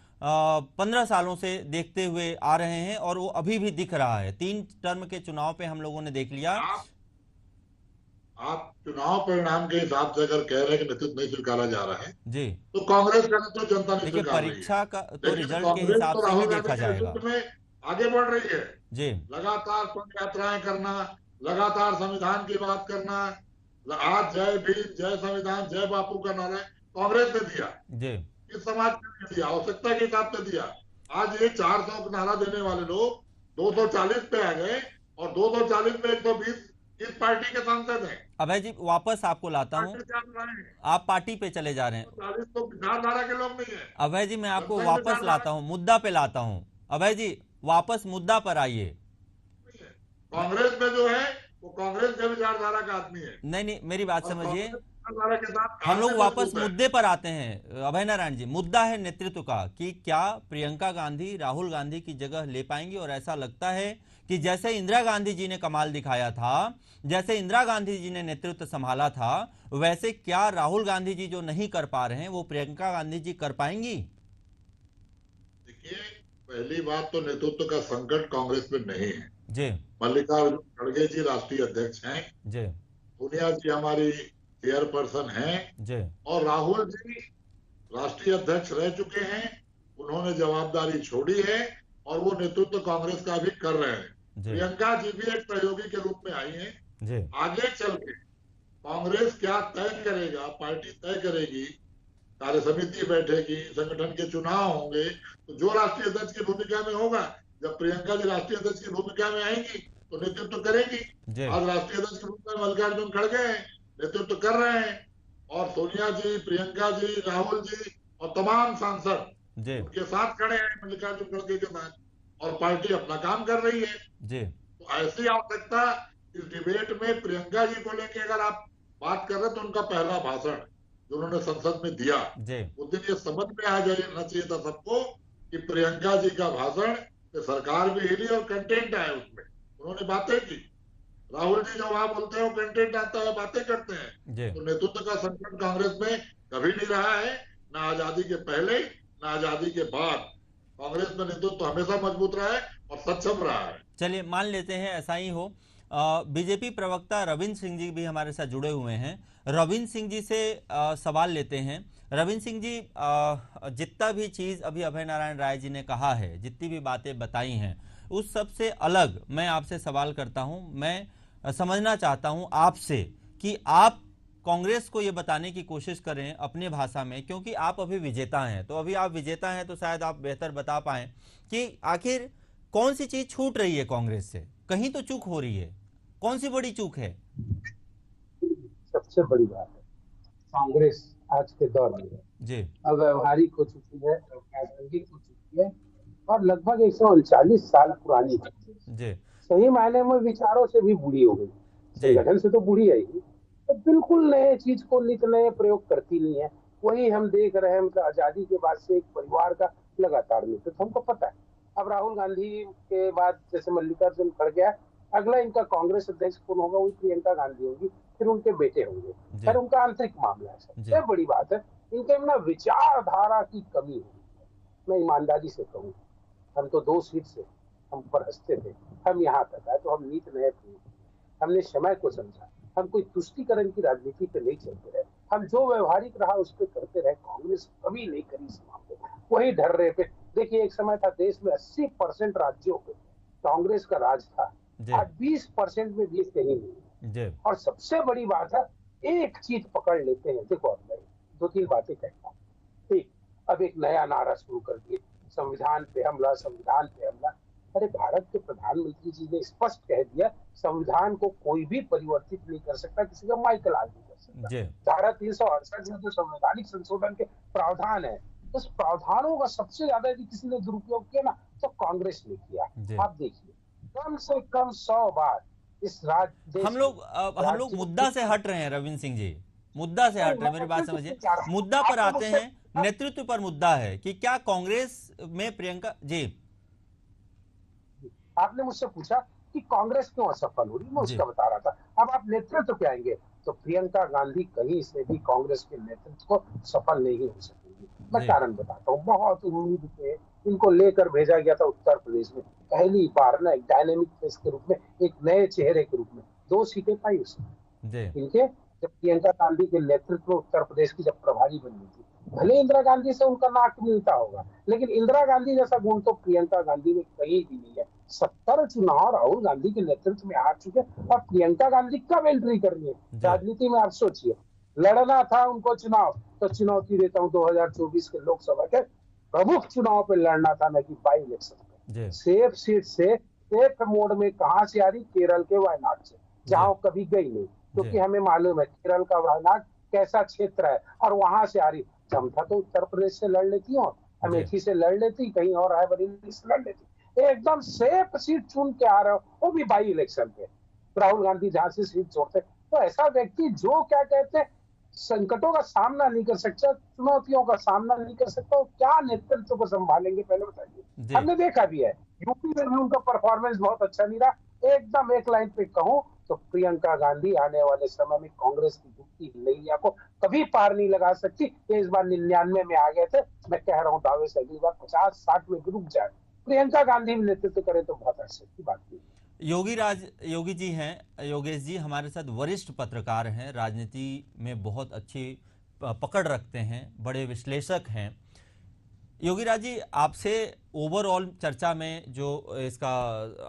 15 सालों से देखते हुए आ रहे हैं और वो अभी भी दिख रहा है। 3 टर्म के चुनाव पे हम लोगों ने देख लिया। आप चुनाव परिणाम के हिसाब से अगर कह रहे हैं कि नेतृत्व नहीं स्वीकारा जा रहा है जी, तो कांग्रेस का नेतृत्व जनता नहीं देखिए, स्वीकार रही है। परीक्षा का तो लेकिन रिजल्ट के कांग्रेस हिसाब तो से ही राहुल देखा गांधी के जाएगा नेतृत्व में आगे बढ़ रही है। जी, लगातार संघ यात्राएं करना, लगातार संविधान की बात करना, आज जय भीम, जय संविधान, जय बापू का नारा कांग्रेस ने दिया। जी, इस समाज ने दिया, आवश्यकता के हिसाब से दिया। आज ये 400 का नारा देने वाले लोग 240 पे आ गए और 240 में 120 इस पार्टी के सांसद हैं। अभय जी, वापस आपको लाता हूं, आप पार्टी पे चले जा रहे हैं। 40 तो विचारधारा के लोग नहीं है। अभय जी, मैं आपको वापस लाता हूं, मुद्दा पे लाता हूं। अभय जी, वापस मुद्दा पर आइए। कांग्रेस में जो है वो कांग्रेस के विचारधारा का आदमी है। नहीं, मेरी बात समझिए, के साथ हम लोग वापस मुद्दे पर आते हैं। अभय नारायण जी, मुद्दा है नेतृत्व का कि क्या प्रियंका गांधी राहुल गांधी की जगह ले पाएंगी। और ऐसा लगता है कि जैसे इंदिरा गांधी जी ने कमाल दिखाया था, जैसे इंदिरा गांधी जी ने नेतृत्व संभाला था, वैसे क्या राहुल गांधी जी जो नहीं कर पा रहे हैं वो प्रियंका गांधी जी कर पाएंगी? देखिए, पहली बात तो नेतृत्व का संकट कांग्रेस में नहीं है जी। मल्लिकार्जुन खड़गे जी राष्ट्रीय अध्यक्ष हैं जी, सोनिया जी हमारी चेयरपर्सन हैं जी, और राहुल जी राष्ट्रीय अध्यक्ष रह चुके हैं। उन्होंने जवाबदारी छोड़ी है और वो नेतृत्व कांग्रेस का भी कर रहे हैं। प्रियंका जी भी एक सहयोगी के रूप में आई हैं। जी, आगे चल के कांग्रेस क्या तय करेगा, पार्टी तय करेगी, कार्य समिति बैठेगी, संगठन के चुनाव होंगे, तो जो राष्ट्रीय अध्यक्ष की भूमिका में होगा, जब प्रियंका जी राष्ट्रीय अध्यक्ष की भूमिका में आएंगी तो नेतृत्व करेगी। आज राष्ट्रीय अध्यक्ष के रूप में मल्लिकार्जुन खड़गे हैं, नेतृत्व कर रहे हैं और सोनिया जी, प्रियंका जी, राहुल जी और तमाम सांसद उनके साथ खड़े हैं मल्लिकार्जुन खड़गे के साथ और पार्टी अपना काम कर रही है जी। तो ऐसी आवश्यकता इस डिबेट में प्रियंका जी को लेके अगर आप बात कर रहे हैं तो उनका पहला भाषण जो उन्होंने संसद में दिया उस दिन ये समझ में आ जाना चाहिए था सबको कि प्रियंका जी का भाषण सरकार भी हिली और कंटेंट आया उसमें, उन्होंने बातें की। राहुल जी जो वहां बोलते हैं वो कंटेंट आता है, बातें करते हैं। तो नेतृत्व का संकट कांग्रेस में कभी नहीं रहा है, ना आजादी के पहले ना आजादी के बाद। कांग्रेस में नेतृत्व हमेशा मजबूत रहा है और सक्षम रहा है। चलिए मान लेते हैं ऐसा ही हो। बीजेपी प्रवक्ता रविंद्र सिंह जी भी हमारे साथ जुड़े हुए हैं। रविंद्र सिंह जी से सवाल लेते हैं। रविंद्र सिंह जी, जितना भी चीज़ अभी अभय नारायण राय जी ने कहा है, जितनी भी बातें बताई हैं, उस सब से अलग मैं आपसे सवाल करता हूं। मैं समझना चाहता हूं आपसे कि आप कांग्रेस को ये बताने की कोशिश करें अपनी भाषा में, क्योंकि आप अभी विजेता हैं, तो अभी आप विजेता हैं तो शायद आप बेहतर बता पाएं कि आखिर कौन सी चीज छूट रही है कांग्रेस से। कहीं तो चूक हो रही है, कौन सी बड़ी चूक है? सबसे बड़ी बात है, कांग्रेस आज के दौर में जी अव्यवहारिक हो चुकी है, प्रासंगिक हो चुकी है और लगभग 139 साल पुरानी है। जी सही मायने में विचारों से भी बूढ़ी हो गई, संगठन से तो बूढ़ी है ही, तो बिल्कुल नए चीज को नित नए प्रयोग करती नहीं है। वही हम देख रहे हैं, मतलब आजादी के बाद से एक परिवार का लगातार नेतृत्व हमको पता है। अब राहुल गांधी के बाद जैसे मल्लिकार्जुन खड़गे, अगला इनका कांग्रेस अध्यक्ष कौन होगा? वही प्रियंका गांधी होगी, फिर उनके बेटे होंगे, फिर उनका आंतरिक मामला है। सबसे बड़ी बात है इनके ना विचारधारा की कमी है। मैं ईमानदारी से कहूँ, हम तो 2 सीट से हम पर हंसते थे, हम यहाँ तक आए तो हम नीत नए थे, हमने समय को समझा, हम कोई तुष्टीकरण की राजनीति पे नहीं चलते रहे, हम जो व्यवहारिक रहा उस पर करते रहे। कांग्रेस कभी नहीं करी इस मामले में, वही ढर रहे पे। देखिए एक समय था देश में 80% राज्यों पे कांग्रेस का राज था, आज 20% में भी कहीं नहीं। और सबसे बड़ी बात है, एक चीज पकड़ लेते हैं। देखो अब मैं 2-3 बातें कहता हूँ। ठीक, अब एक नया नारा शुरू कर दिए, संविधान पे हमला, संविधान पे हमला। अरे भारत के प्रधानमंत्री जी ने स्पष्ट कह दिया, संविधान को कोई भी परिवर्तित नहीं कर सकता, किसी का माइकल आग नहीं कर सकता। धारा 368 में जो संवैधानिक संशोधन के प्रावधान है, उस प्रावधानों का सबसे ज्यादा यदि किसी ने दुरुपयोग किया ना तो कांग्रेस ने किया। आप देखिए कम से कम 100 बार इस राज्य हम लोग मुद्दा से हट रहे हैं। रविंद्र सिंह जी, मुद्दा से हट रहे हैं, मेरी बात समझिए। मुद्दा पर आते हैं, नेतृत्व पर मुद्दा है कि क्या कांग्रेस में प्रियंका जी, आपने मुझसे पूछा कि कांग्रेस क्यों असफल हो रही, मैं उसका बता रहा था। अब आप नेतृत्व पे आएंगे तो प्रियंका गांधी कहीं से भी कांग्रेस के नेतृत्व को सफल नहीं हो सकेगी। मैं कारण बताता हूँ। बहुत उम्मीद पे इनको लेकर भेजा गया था उत्तर प्रदेश में, पहली बार ना एक डायनेमिक फेस के रूप में, एक नए चेहरे के रूप में 2 सीटें पाई उसने इनके। जब प्रियंका गांधी के नेतृत्व में उत्तर प्रदेश की जब प्रभारी बनी थी, भले इंदिरा गांधी से उनका नाक मिलता होगा, लेकिन इंदिरा गांधी जैसा गुण तो प्रियंका गांधी में कहीं भी नहीं है। 70 चुनाव राहुल गांधी के नेतृत्व में आ चुके और प्रियंका गांधी कब एंट्री कर रही है राजनीति में? आप सोचिए, लड़ना था उनको चुनाव तो चुनौती देता हूँ 2024 के लोकसभा के प्रमुख चुनाव पे लड़ना था, न कि बाई इलेक्शन पे। सेफ सीट से सेफ मोड में कहां से आ रही? केरल के वायनाड से, जहां कभी गई नहीं, क्योंकि हमें मालूम है केरल का वायनाड कैसा क्षेत्र है और वहां से आ रही। क्षमता तो उत्तर प्रदेश से लड़ लेती और अमेठी से लड़ लेती, कहीं और रायबरेली से लड़ लेती। एकदम सेफ सीट चुन के आ रहे हो, वो भी बाई इलेक्शन पे। राहुल गांधी जहां से सीट छोड़ते, तो ऐसा व्यक्ति जो क्या कहते हैं संकटों का सामना नहीं कर सकता, चुनौतियों का सामना नहीं कर सकता, वो क्या नेतृत्व को संभालेंगे? पहले बताइए। हमने देखा भी है, यूपी में भी उनका परफॉर्मेंस बहुत अच्छा नहीं रहा। एकदम एक लाइन पे कहूं तो प्रियंका गांधी आने वाले समय में कांग्रेस की दुखती नैया को कभी पार नहीं लगा सकती। ये इस बार 99 में आ गए थे, मैं कह रहा हूँ दावे से अगली बार 50-60 में रुक जाए। प्रियंका गांधी भी नेतृत्व करे तो बहुत अच्छी की बात की। योगी जी हैं, योगेश जी हमारे साथ वरिष्ठ पत्रकार हैं, राजनीति में बहुत अच्छी पकड़ रखते हैं, बड़े विश्लेषक हैं। योगी राज जी, आपसे ओवरऑल चर्चा में जो इसका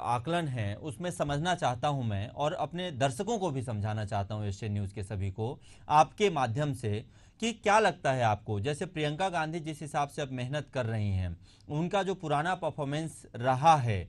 आकलन है उसमें समझना चाहता हूं मैं, और अपने दर्शकों को भी समझाना चाहता हूं, एशियन न्यूज़ के सभी को आपके माध्यम से, कि क्या लगता है आपको, जैसे प्रियंका गांधी जिस हिसाब से अब मेहनत कर रही हैं, उनका जो पुराना परफॉर्मेंस रहा है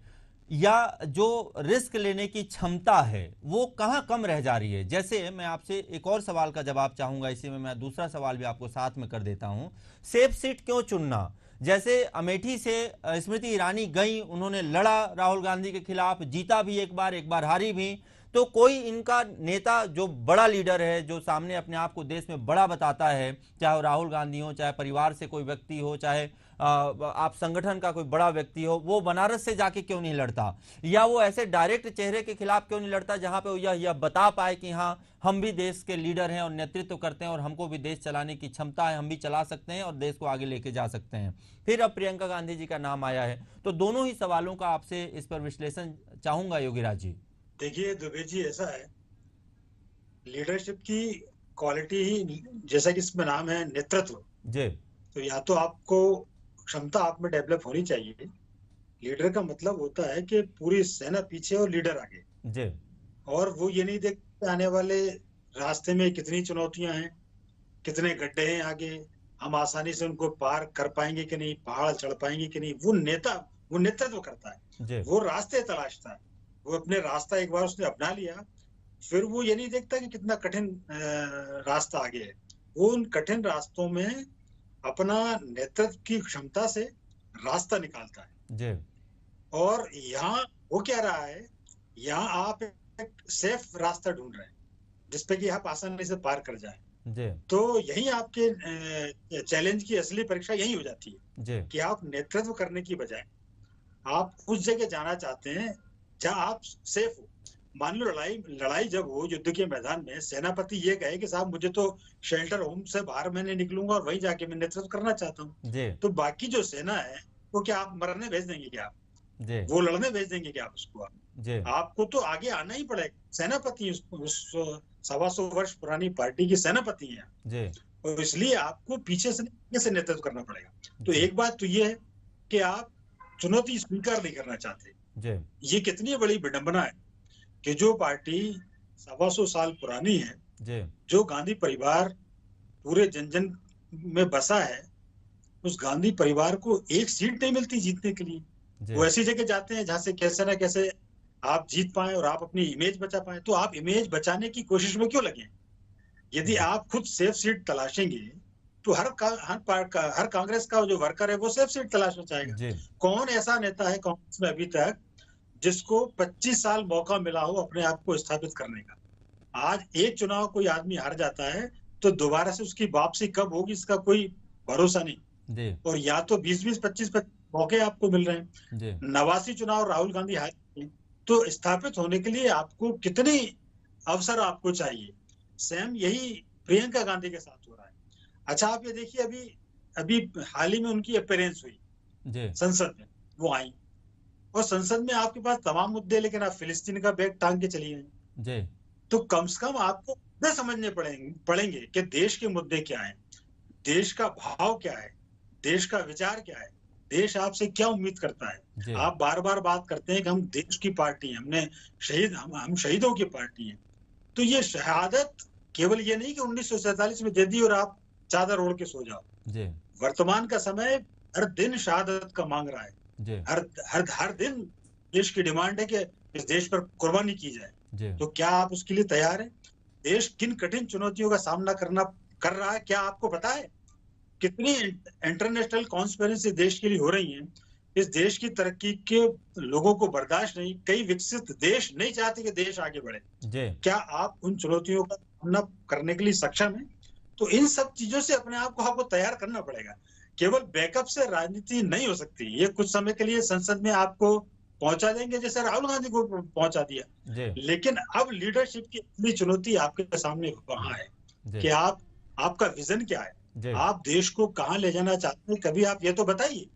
या जो रिस्क लेने की क्षमता है वो कहाँ कम रह जा रही है? जैसे मैं आपसे एक और सवाल का जवाब चाहूंगा, इसी में मैं दूसरा सवाल भी आपको साथ में कर देता हूं। सेफ सीट क्यों चुनना? जैसे अमेठी से स्मृति ईरानी गई, उन्होंने लड़ा राहुल गांधी के खिलाफ, जीता भी एक बार हारी भी, तो कोई इनका नेता जो बड़ा लीडर है, जो सामने अपने आप को देश में बड़ा बताता है, चाहे वो राहुल गांधी हो, चाहे परिवार से कोई व्यक्ति हो, चाहे आप संगठन का कोई बड़ा व्यक्ति हो, वो बनारस से जाके क्यों नहीं लड़ता, या वो ऐसे डायरेक्ट चेहरे के खिलाफ क्यों नहीं लड़ता जहां पे वो यह बता पाए कि हाँ हम भी देश के लीडर हैं और नेतृत्व करते हैं और हमको भी देश चलाने की क्षमता है, हम भी चला सकते हैं और देश को आगे लेके जा सकते हैं। फिर अब प्रियंका गांधी जी का नाम आया है, तो दोनों ही सवालों का आपसे इस पर विश्लेषण चाहूंगा योगीराज जी। देखिए दुबे जी, ऐसा है, लीडरशिप की क्वालिटी ही जैसा कि इसमें नाम है नेतृत्व जी, तो या तो आपको क्षमता आप में डेवलप होनी चाहिए। लीडर का मतलब होता है कि पूरी सेना पीछे और लीडर आगे जी, और वो ये नहीं देखते आने वाले रास्ते में कितनी चुनौतियां हैं, कितने गड्ढे हैं आगे, हम आसानी से उनको पार कर पाएंगे कि नहीं, पहाड़ चढ़ पाएंगे कि नहीं। वो नेता वो नेतृत्व करता है, वो रास्ते तलाशता है। वो अपने रास्ता एक बार उसने अपना लिया, फिर वो ये नहीं देखता कि कितना कठिन रास्ता आगे है। वो उन कठिन रास्तों में अपना नेतृत्व की क्षमता से रास्ता निकालता है जी। और यहाँ वो क्या रहा है, यहाँ आप एक सेफ रास्ता ढूंढ रहे हैं जिसपे कि आप आसानी से पार कर जाए जी। तो यही आपके चैलेंज की असली परीक्षा यही हो जाती है जी। कि आप नेतृत्व करने की बजाय आप उस जगह जाना चाहते हैं जहां आप सेफ हो। मान लो लड़ाई जब हो युद्ध के मैदान में, सेनापति ये कहे कि साहब मुझे तो शेल्टर होम से बाहर मैंने निकलूंगा और वहीं जाके मैं नेतृत्व करना चाहता हूँ, तो बाकी जो सेना है वो क्या आप मरने भेज देंगे क्या, आप वो लड़ने भेज देंगे क्या आप उसको? आपको तो आगे आना ही पड़ेगा। सेनापति उस 125 वर्ष पुरानी पार्टी की सेनापति है और इसलिए आपको पीछे से नेतृत्व करना पड़ेगा। तो एक बात तो ये है कि आप चुनौती स्वीकार नहीं करना चाहते। ये कितनी बड़ी विडंबना है कि जो पार्टी 125 साल पुरानी है, जो गांधी परिवार पूरे जन जन में बसा है, उस गांधी परिवार को एक सीट नहीं मिलती जीतने के लिए। वो ऐसी जगह जाते हैं जहां से कैसे ना कैसे आप जीत पाए और आप अपनी इमेज बचा पाए। तो आप इमेज बचाने की कोशिश में क्यों लगे? यदि आप खुद सेफ सीट तलाशेंगे तो हर कांग्रेस का जो वर्कर है वो सेफ सीट तलाशना चाहेगा। कौन ऐसा नेता है कांग्रेस में अभी तक जिसको 25 साल मौका मिला हो अपने आप को स्थापित करने का? आज एक चुनाव कोई आदमी हार जाता है तो दोबारा से उसकी वापसी कब होगी इसका कोई भरोसा नहीं। और या तो 20-25 मौके आपको मिल रहे हैं। 89 चुनाव राहुल गांधी हारे, तो स्थापित होने के लिए आपको कितने अवसर आपको चाहिए? सेम यही प्रियंका गांधी के साथ हो रहा है। अच्छा, आप ये देखिए, अभी हाल ही में उनकी अपीयरेंस हुई संसद में, वो आई और संसद में आपके पास तमाम मुद्दे, लेकिन आप फिलिस्तीन का बैग टांग के चली गई। तो कम से कम आपको मुद्दे समझने पड़ेंगे कि देश के मुद्दे क्या है, देश का भाव क्या है, देश का विचार क्या है, देश आपसे क्या उम्मीद करता है। आप बार बार बात करते हैं कि हम देश की पार्टी हैं, हम शहीदों की पार्टी हैं। तो ये शहादत केवल ये नहीं कि 1947 में दे दी और आप चादर ओढ़ के सो जाओ। वर्तमान का समय हर दिन शहादत का मांग रहा है। हर दिन देश की डिमांड है कि इस देश पर कुर्बानी की जाए। तो क्या आप उसके लिए तैयार हैं? देश किन कठिन चुनौतियों का सामना कर रहा है, क्या आपको पता है? कितनी इंटरनेशनल कॉन्स्पिरेसी देश के लिए हो रही है। इस देश की तरक्की के लोगों को बर्दाश्त नहीं। कई विकसित देश नहीं चाहते कि देश आगे बढ़े। क्या आप उन चुनौतियों का सामना करने के लिए सक्षम हैं? तो इन सब चीजों से अपने आप को आपको तैयार करना पड़ेगा। केवल बैकअप से राजनीति नहीं हो सकती। ये कुछ समय के लिए संसद में आपको पहुंचा देंगे जैसे राहुल गांधी को पहुंचा दिया, लेकिन अब लीडरशिप की इतनी चुनौती आपके सामने वहां है कि आपका विजन क्या है, आप देश को कहां ले जाना चाहते हैं? कभी आप ये तो बताइए।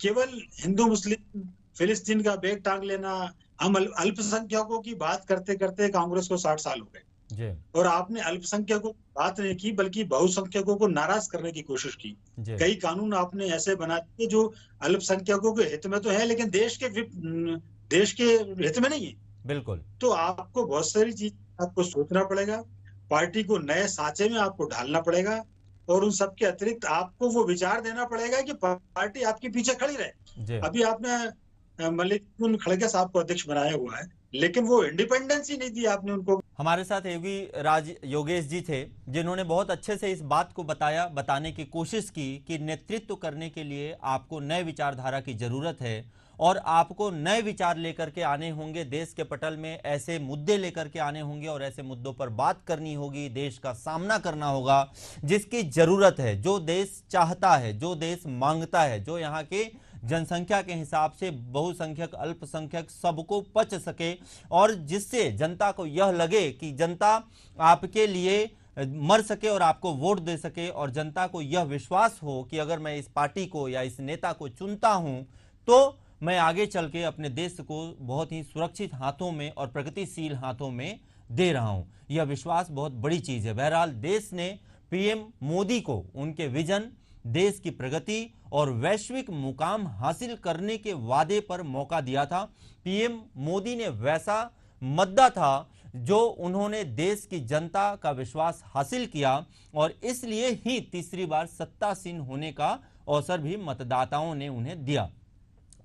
केवल हिंदू मुस्लिम फिलिस्तीन का बैग टांग लेना, हम अल्पसंख्यकों की बात करते करते कांग्रेस को 60 साल हो गए और आपने अल्पसंख्यकों की बात नहीं की बल्कि बहुसंख्यकों को नाराज करने की कोशिश की। कई कानून आपने ऐसे बना दिए जो अल्पसंख्यकों के हित में तो है लेकिन देश के हित में नहीं है। बिल्कुल। तो आपको बहुत सारी चीज आपको सोचना पड़ेगा, पार्टी को नए सांचे में आपको ढालना पड़ेगा और उन सब के अतिरिक्त आपको वो विचार देना पड़ेगा कि पार्टी आपके पीछे खड़ी रहे। अभी आपने मल्लिकार्जुन खड़गे साहब को अध्यक्ष बनाया हुआ है, लेकिन वो इंडिपेंडेंस ही नहीं दी आपने उनको। हमारे साथ एवी राज योगेश जी थे, जिन्होंने बहुत अच्छे से इस बात को बताने की कोशिश की कि नेतृत्व करने के लिए आपको नए विचारधारा की जरूरत है और आपको नए विचार लेकर के आने होंगे, देश के पटल में ऐसे मुद्दे लेकर के आने होंगे और ऐसे मुद्दों पर बात करनी होगी, देश का सामना करना होगा जिसकी जरूरत है, जो देश चाहता है, जो देश मांगता है, जो यहाँ के जनसंख्या के हिसाब से बहुसंख्यक अल्पसंख्यक सबको पच सके और जिससे जनता को यह लगे कि जनता आपके लिए मर सके और आपको वोट दे सके और जनता को यह विश्वास हो कि अगर मैं इस पार्टी को या इस नेता को चुनता हूं तो मैं आगे चल के अपने देश को बहुत ही सुरक्षित हाथों में और प्रगतिशील हाथों में दे रहा हूं। यह विश्वास बहुत बड़ी चीज है। बहरहाल देश ने पीएम मोदी को उनके विजन, देश की प्रगति और वैश्विक मुकाम हासिल करने के वादे पर मौका दिया था। पीएम मोदी ने वैसा मद्दा था जो उन्होंने देश की जनता का विश्वास हासिल किया और इसलिए ही तीसरी बार सत्तासीन होने का अवसर भी मतदाताओं ने उन्हें दिया।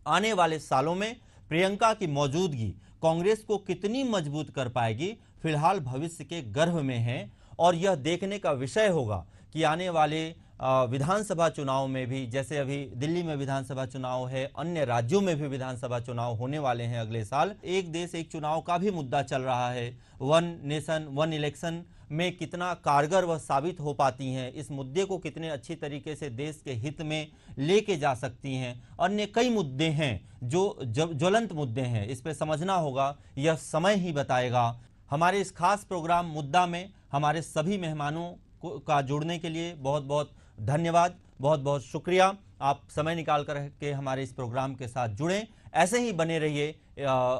आने वाले सालों में प्रियंका की मौजूदगी कांग्रेस को कितनी मजबूत कर पाएगी, फिलहाल भविष्य के गर्भ में है और यह देखने का विषय होगा कि आने वाले विधानसभा चुनाव में भी, जैसे अभी दिल्ली में विधानसभा चुनाव है, अन्य राज्यों में भी विधानसभा चुनाव होने वाले हैं अगले साल। एक देश एक चुनाव का भी मुद्दा चल रहा है। वन नेशन वन इलेक्शन में कितना कारगर वह साबित हो पाती हैं, इस मुद्दे को कितने अच्छी तरीके से देश के हित में लेके जा सकती हैं। अन्य कई मुद्दे हैं जो ज्वलंत मुद्दे हैं, इस पे समझना होगा, यह समय ही बताएगा। हमारे इस खास प्रोग्राम मुद्दा में हमारे सभी मेहमानों का जुड़ने के लिए बहुत बहुत धन्यवाद, बहुत बहुत शुक्रिया। आप समय निकाल कर के हमारे इस प्रोग्राम के साथ जुड़ें। ऐसे ही बने रहिए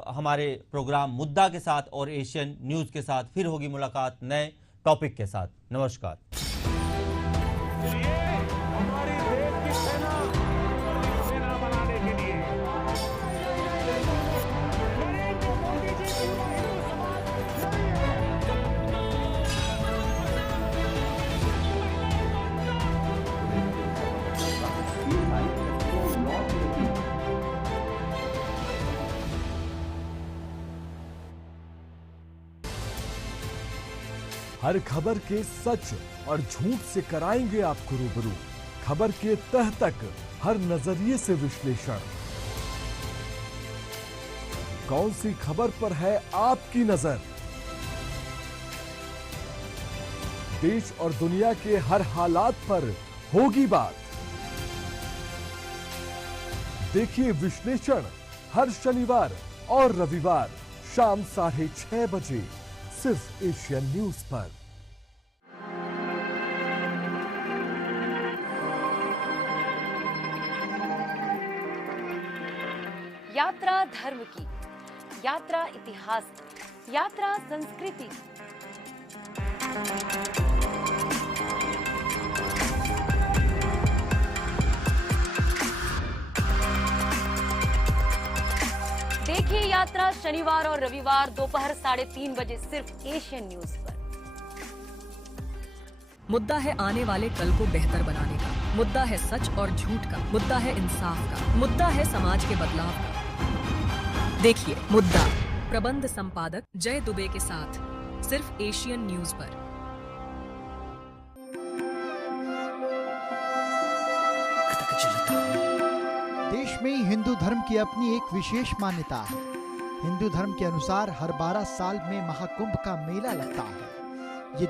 हमारे प्रोग्राम मुद्दा के साथ और एशियन न्यूज़ के साथ। फिर होगी मुलाकात नए टॉपिक के साथ। नमस्कार। हर खबर के सच और झूठ से कराएंगे आपको रूबरू। खबर के तह तक हर नजरिए से विश्लेषण। कौन सी खबर पर है आपकी नजर? देश और दुनिया के हर हालात पर होगी बात। देखिए विश्लेषण हर शनिवार और रविवार शाम 6:30 बजे सिर्फ एशियन न्यूज पर। यात्रा धर्म की, यात्रा इतिहास की, यात्रा संस्कृति की। देखिए यात्रा शनिवार और रविवार दोपहर 3:30 बजे सिर्फ एशियन न्यूज पर। मुद्दा है आने वाले कल को बेहतर बनाने का, मुद्दा है सच और झूठ का, मुद्दा है इंसाफ का, मुद्दा है समाज के बदलाव का। देखिए मुद्दा, प्रबंध संपादक जय दुबे के साथ सिर्फ एशियन न्यूज पर। देश में हिंदू धर्म की अपनी एक विशेष मान्यता है। हिंदू धर्म के अनुसार हर 12 साल में महाकुंभ का मेला लगता है। ये